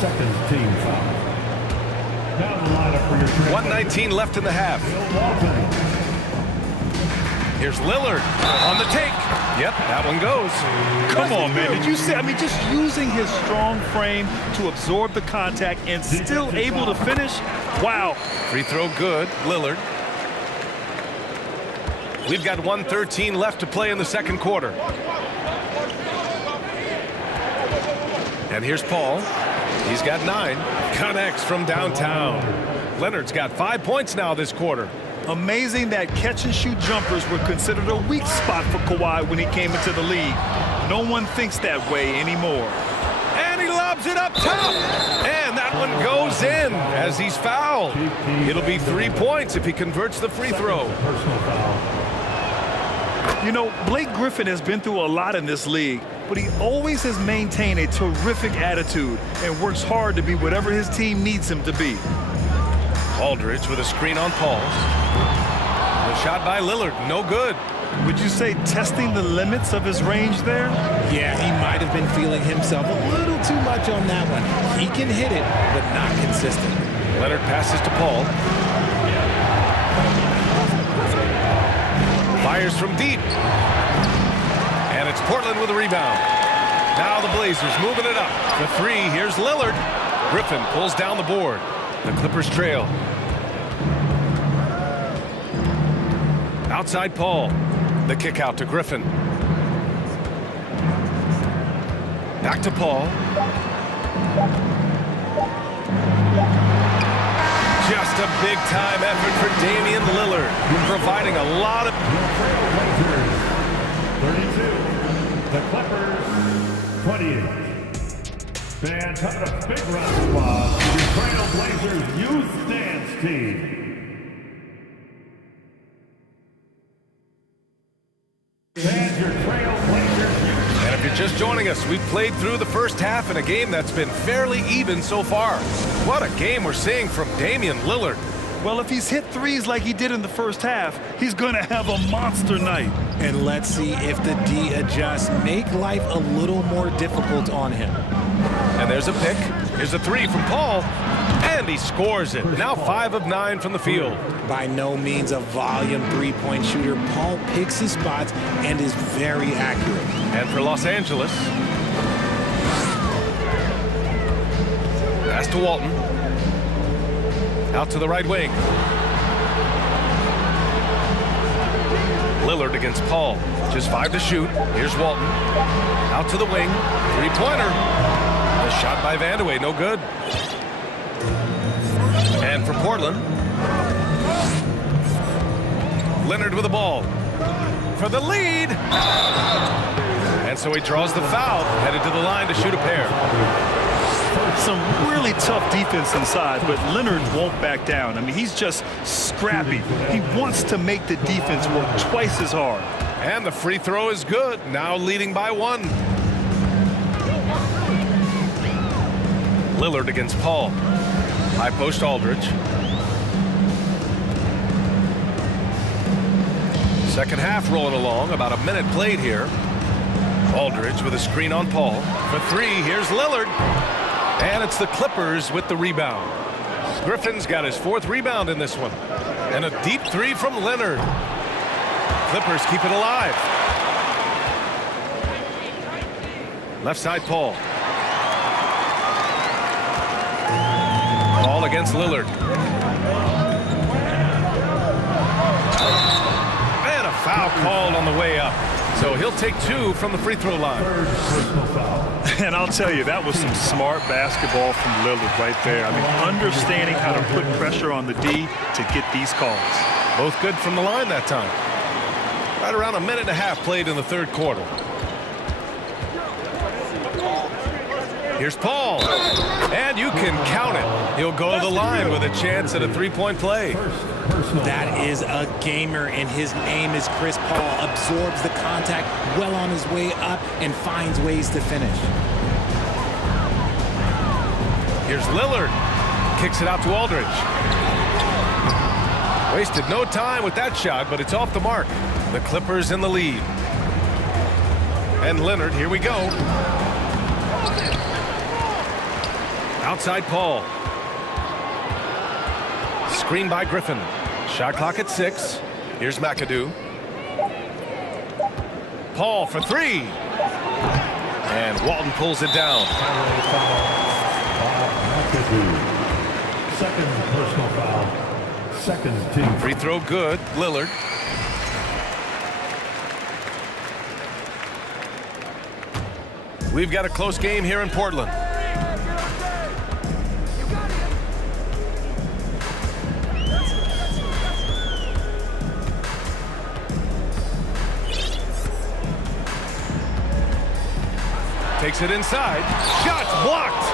Second team foul. Down the lineup for your 1:19 left in the half. Here's Lillard on the take. Yep, that one goes. Come on, man. Did you see? I mean, just using his strong frame to absorb the contact and still able to finish. Wow. Free throw good. Lillard. We've got 1:13 left to play in the second quarter. And here's Paul. He's got 9. Connects from downtown. Leonard's got 5 points now this quarter. Amazing that catch-and-shoot jumpers were considered a weak spot for Kawhi when he came into the league. No one thinks that way anymore. And he lobs it up top. And that one goes in as he's fouled. It'll be 3 points if he converts the free throw. You know, Blake Griffin has been through a lot in this league, but he always has maintained a terrific attitude and works hard to be whatever his team needs him to be. Aldridge with a screen on Paul. The shot by Lillard, no good. Would you say testing the limits of his range there? Yeah, he might have been feeling himself a little too much on that one. He can hit it, but not consistent. Leonard passes to Paul. Fires from deep. And it's Portland with a rebound. Now the Blazers moving it up. The 3, here's Lillard. Griffin pulls down the board. The Clippers trail. Outside Paul. The kick out to Griffin. Back to Paul. Just a big-time effort for Damian Lillard, providing a lot of... 32, the Clippers, 28. Fans, have a big round of applause for the Trailblazers Youth Dance Team. Fans, your Trailblazers Youth. And if you're just joining us, we've played through the first half in a game that's been fairly even so far. What a game we're seeing from Damian Lillard. Well, if he's hit threes like he did in the first half, he's going to have a monster night. And let's see if the D adjusts, make life a little more difficult on him. And there's a pick. Here's a 3 from Paul. And he scores it. Now 5 of 9 from the field. By no means a volume three-point shooter, Paul picks his spots and is very accurate. And for Los Angeles, pass to Walton. Out to the right wing. Lillard against Paul. Just 5 to shoot. Here's Walton. Out to the wing. Three-pointer. A shot by Vandeweghe. No good. And for Portland, Leonard with the ball. For the lead. And so he draws the foul. Headed to the line to shoot a pair. Some really tough defense inside, but Leonard won't back down. I mean, he's just scrappy. He wants to make the defense work twice as hard. And the free throw is good. Now leading by 1. Lillard against Paul. High post Aldridge. Second half rolling along. About a minute played here. Aldridge with a screen on Paul. For 3, here's Lillard. And it's the Clippers with the rebound. Griffin's got his 4th rebound in this one. And a deep 3 from Leonard. Clippers keep it alive. Left side Paul. Paul against Lillard. Foul called on the way up. So he'll take 2 from the free throw line. And I'll tell you, that was some smart basketball from Lillard right there. I mean, understanding how to put pressure on the D to get these calls. Both good from the line that time. Right around a minute and a half played in the third quarter. Here's Paul. And you can count it. He'll go to the line with a chance at a three-point play. That is a gamer, and his name is Chris Paul. Absorbs the contact well on his way up and finds ways to finish. Here's Lillard. Kicks it out to Aldridge. Wasted no time with that shot, but it's off the mark. The Clippers in the lead. And Leonard, here we go. Outside Paul. Screen by Griffin. Shot clock at 6. Here's McAdoo. Paul for 3. And Walton pulls it down. Second personal foul. Second team. Free throw good. Lillard. We've got a close game here in Portland. Takes it inside. Shots blocked.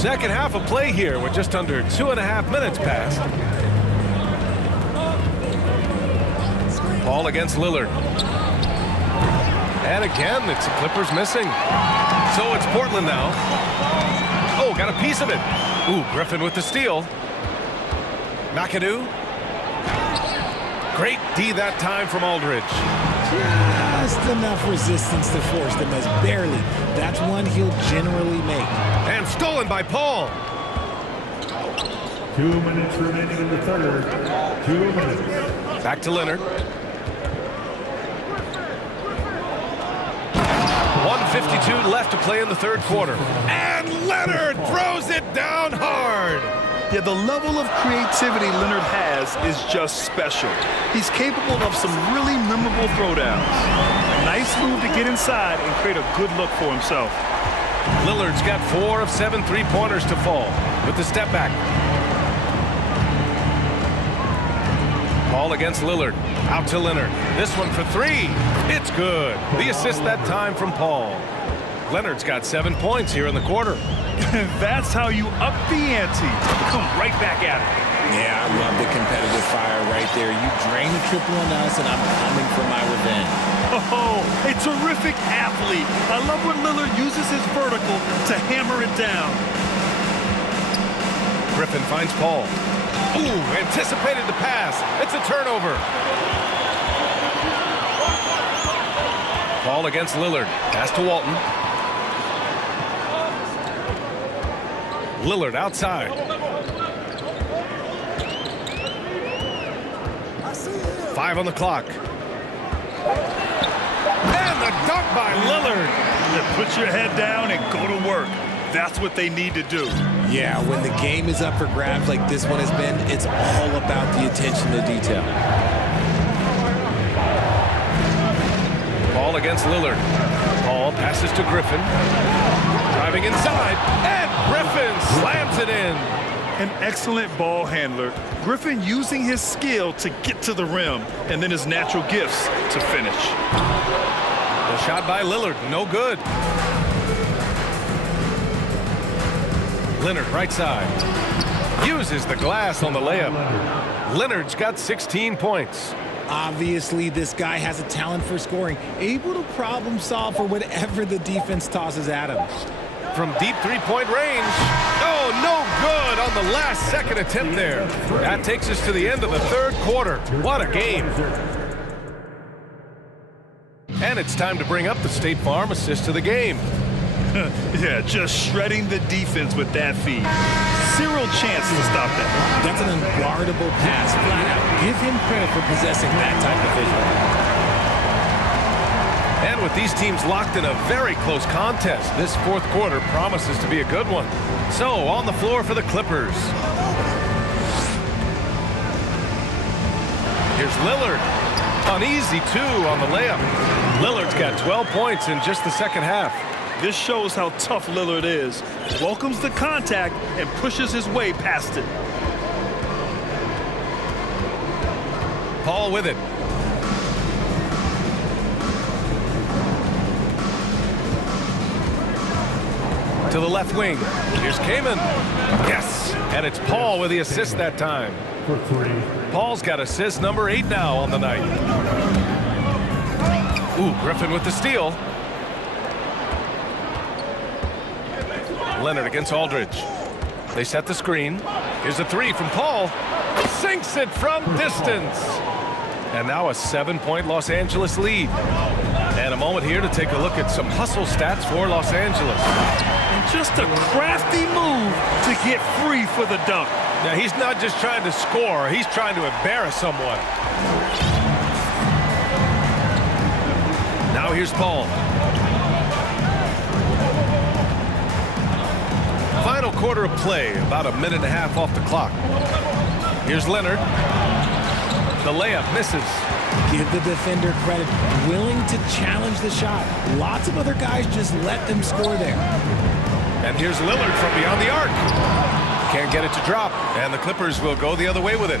Second half of play here with just under 2.5 minutes passed. Ball against Lillard. And again, it's the Clippers missing. So it's Portland now. Oh, got a piece of it. Ooh, Griffin with the steal. McAdoo. Great D that time from Aldridge. Just enough resistance to force them as barely. That's one he'll generally make. And stolen by Paul. 2 minutes remaining in the third. 2 minutes. Back to Leonard. 1:52 left to play in the third quarter. And Leonard throws it down hard. Yeah, the level of creativity Leonard has is just special. He's capable of some really memorable throwdowns. Nice move to get inside and create a good look for himself. Lillard's got 4 of 7 three-pointers to fall with the step back. Ball against Lillard. Out to Leonard. This one for 3. It's good. The assist that time from Paul. Leonard's got 7 points here in the quarter. That's how you up the ante. Come right back at it. Yeah, I love the competitive fire right there. You drain the triple on us, and I'm coming for my revenge. Oh, a terrific athlete. I love when Lillard uses his vertical to hammer it down. Griffin finds Paul. Ooh, anticipated the pass. It's a turnover. Paul against Lillard. Pass to Walton. Lillard outside. 5 on the clock. And the dunk by Lillard. Put your head down and go to work. That's what they need to do. Yeah, when the game is up for grabs like this one has been, it's all about the attention to detail. Paul against Lillard. Paul passes to Griffin. Driving inside, and Griffin slams it in. An excellent ball handler. Griffin using his skill to get to the rim, and then his natural gifts to finish. The shot by Lillard, no good. Leonard right side. Uses the glass on the layup. Leonard's got 16 points. Obviously, this guy has a talent for scoring, able to problem solve for whatever the defense tosses at him. From deep three-point range. Oh, no good on the last second attempt there. That takes us to the end of the third quarter. What a game. And it's time to bring up the State Farm assist of the game. Yeah, just shredding the defense with that feed. Zero chance to stop that. That's an unguardable pass, flat out. Give him credit for possessing that type of vision. And with these teams locked in a very close contest, this fourth quarter promises to be a good one. So, on the floor for the Clippers. Here's Lillard. Uneasy, too, on the layup. Lillard's got 12 points in just the second half. This shows how tough Lillard is. Welcomes the contact and pushes his way past it. Paul with it. To the left wing. Here's Kaman. Yes, and it's Paul with the assist that time. For 3. Paul's got assist number 8 now on the night. Ooh, Griffin with the steal. Leonard against Aldridge. They set the screen. Here's a 3 from Paul. Sinks it from distance. And now a 7-point Los Angeles lead. And a moment here to take a look at some hustle stats for Los Angeles. And just a crafty move to get free for the dunk. Now, he's not just trying to score. He's trying to embarrass someone. Now here's Paul. Final quarter of play, about a minute and a half off the clock. Here's Leonard. The layup misses. Give the defender credit. Willing to challenge the shot. Lots of other guys just let them score there. And here's Lillard from beyond the arc. Can't get it to drop, and the Clippers will go the other way with it.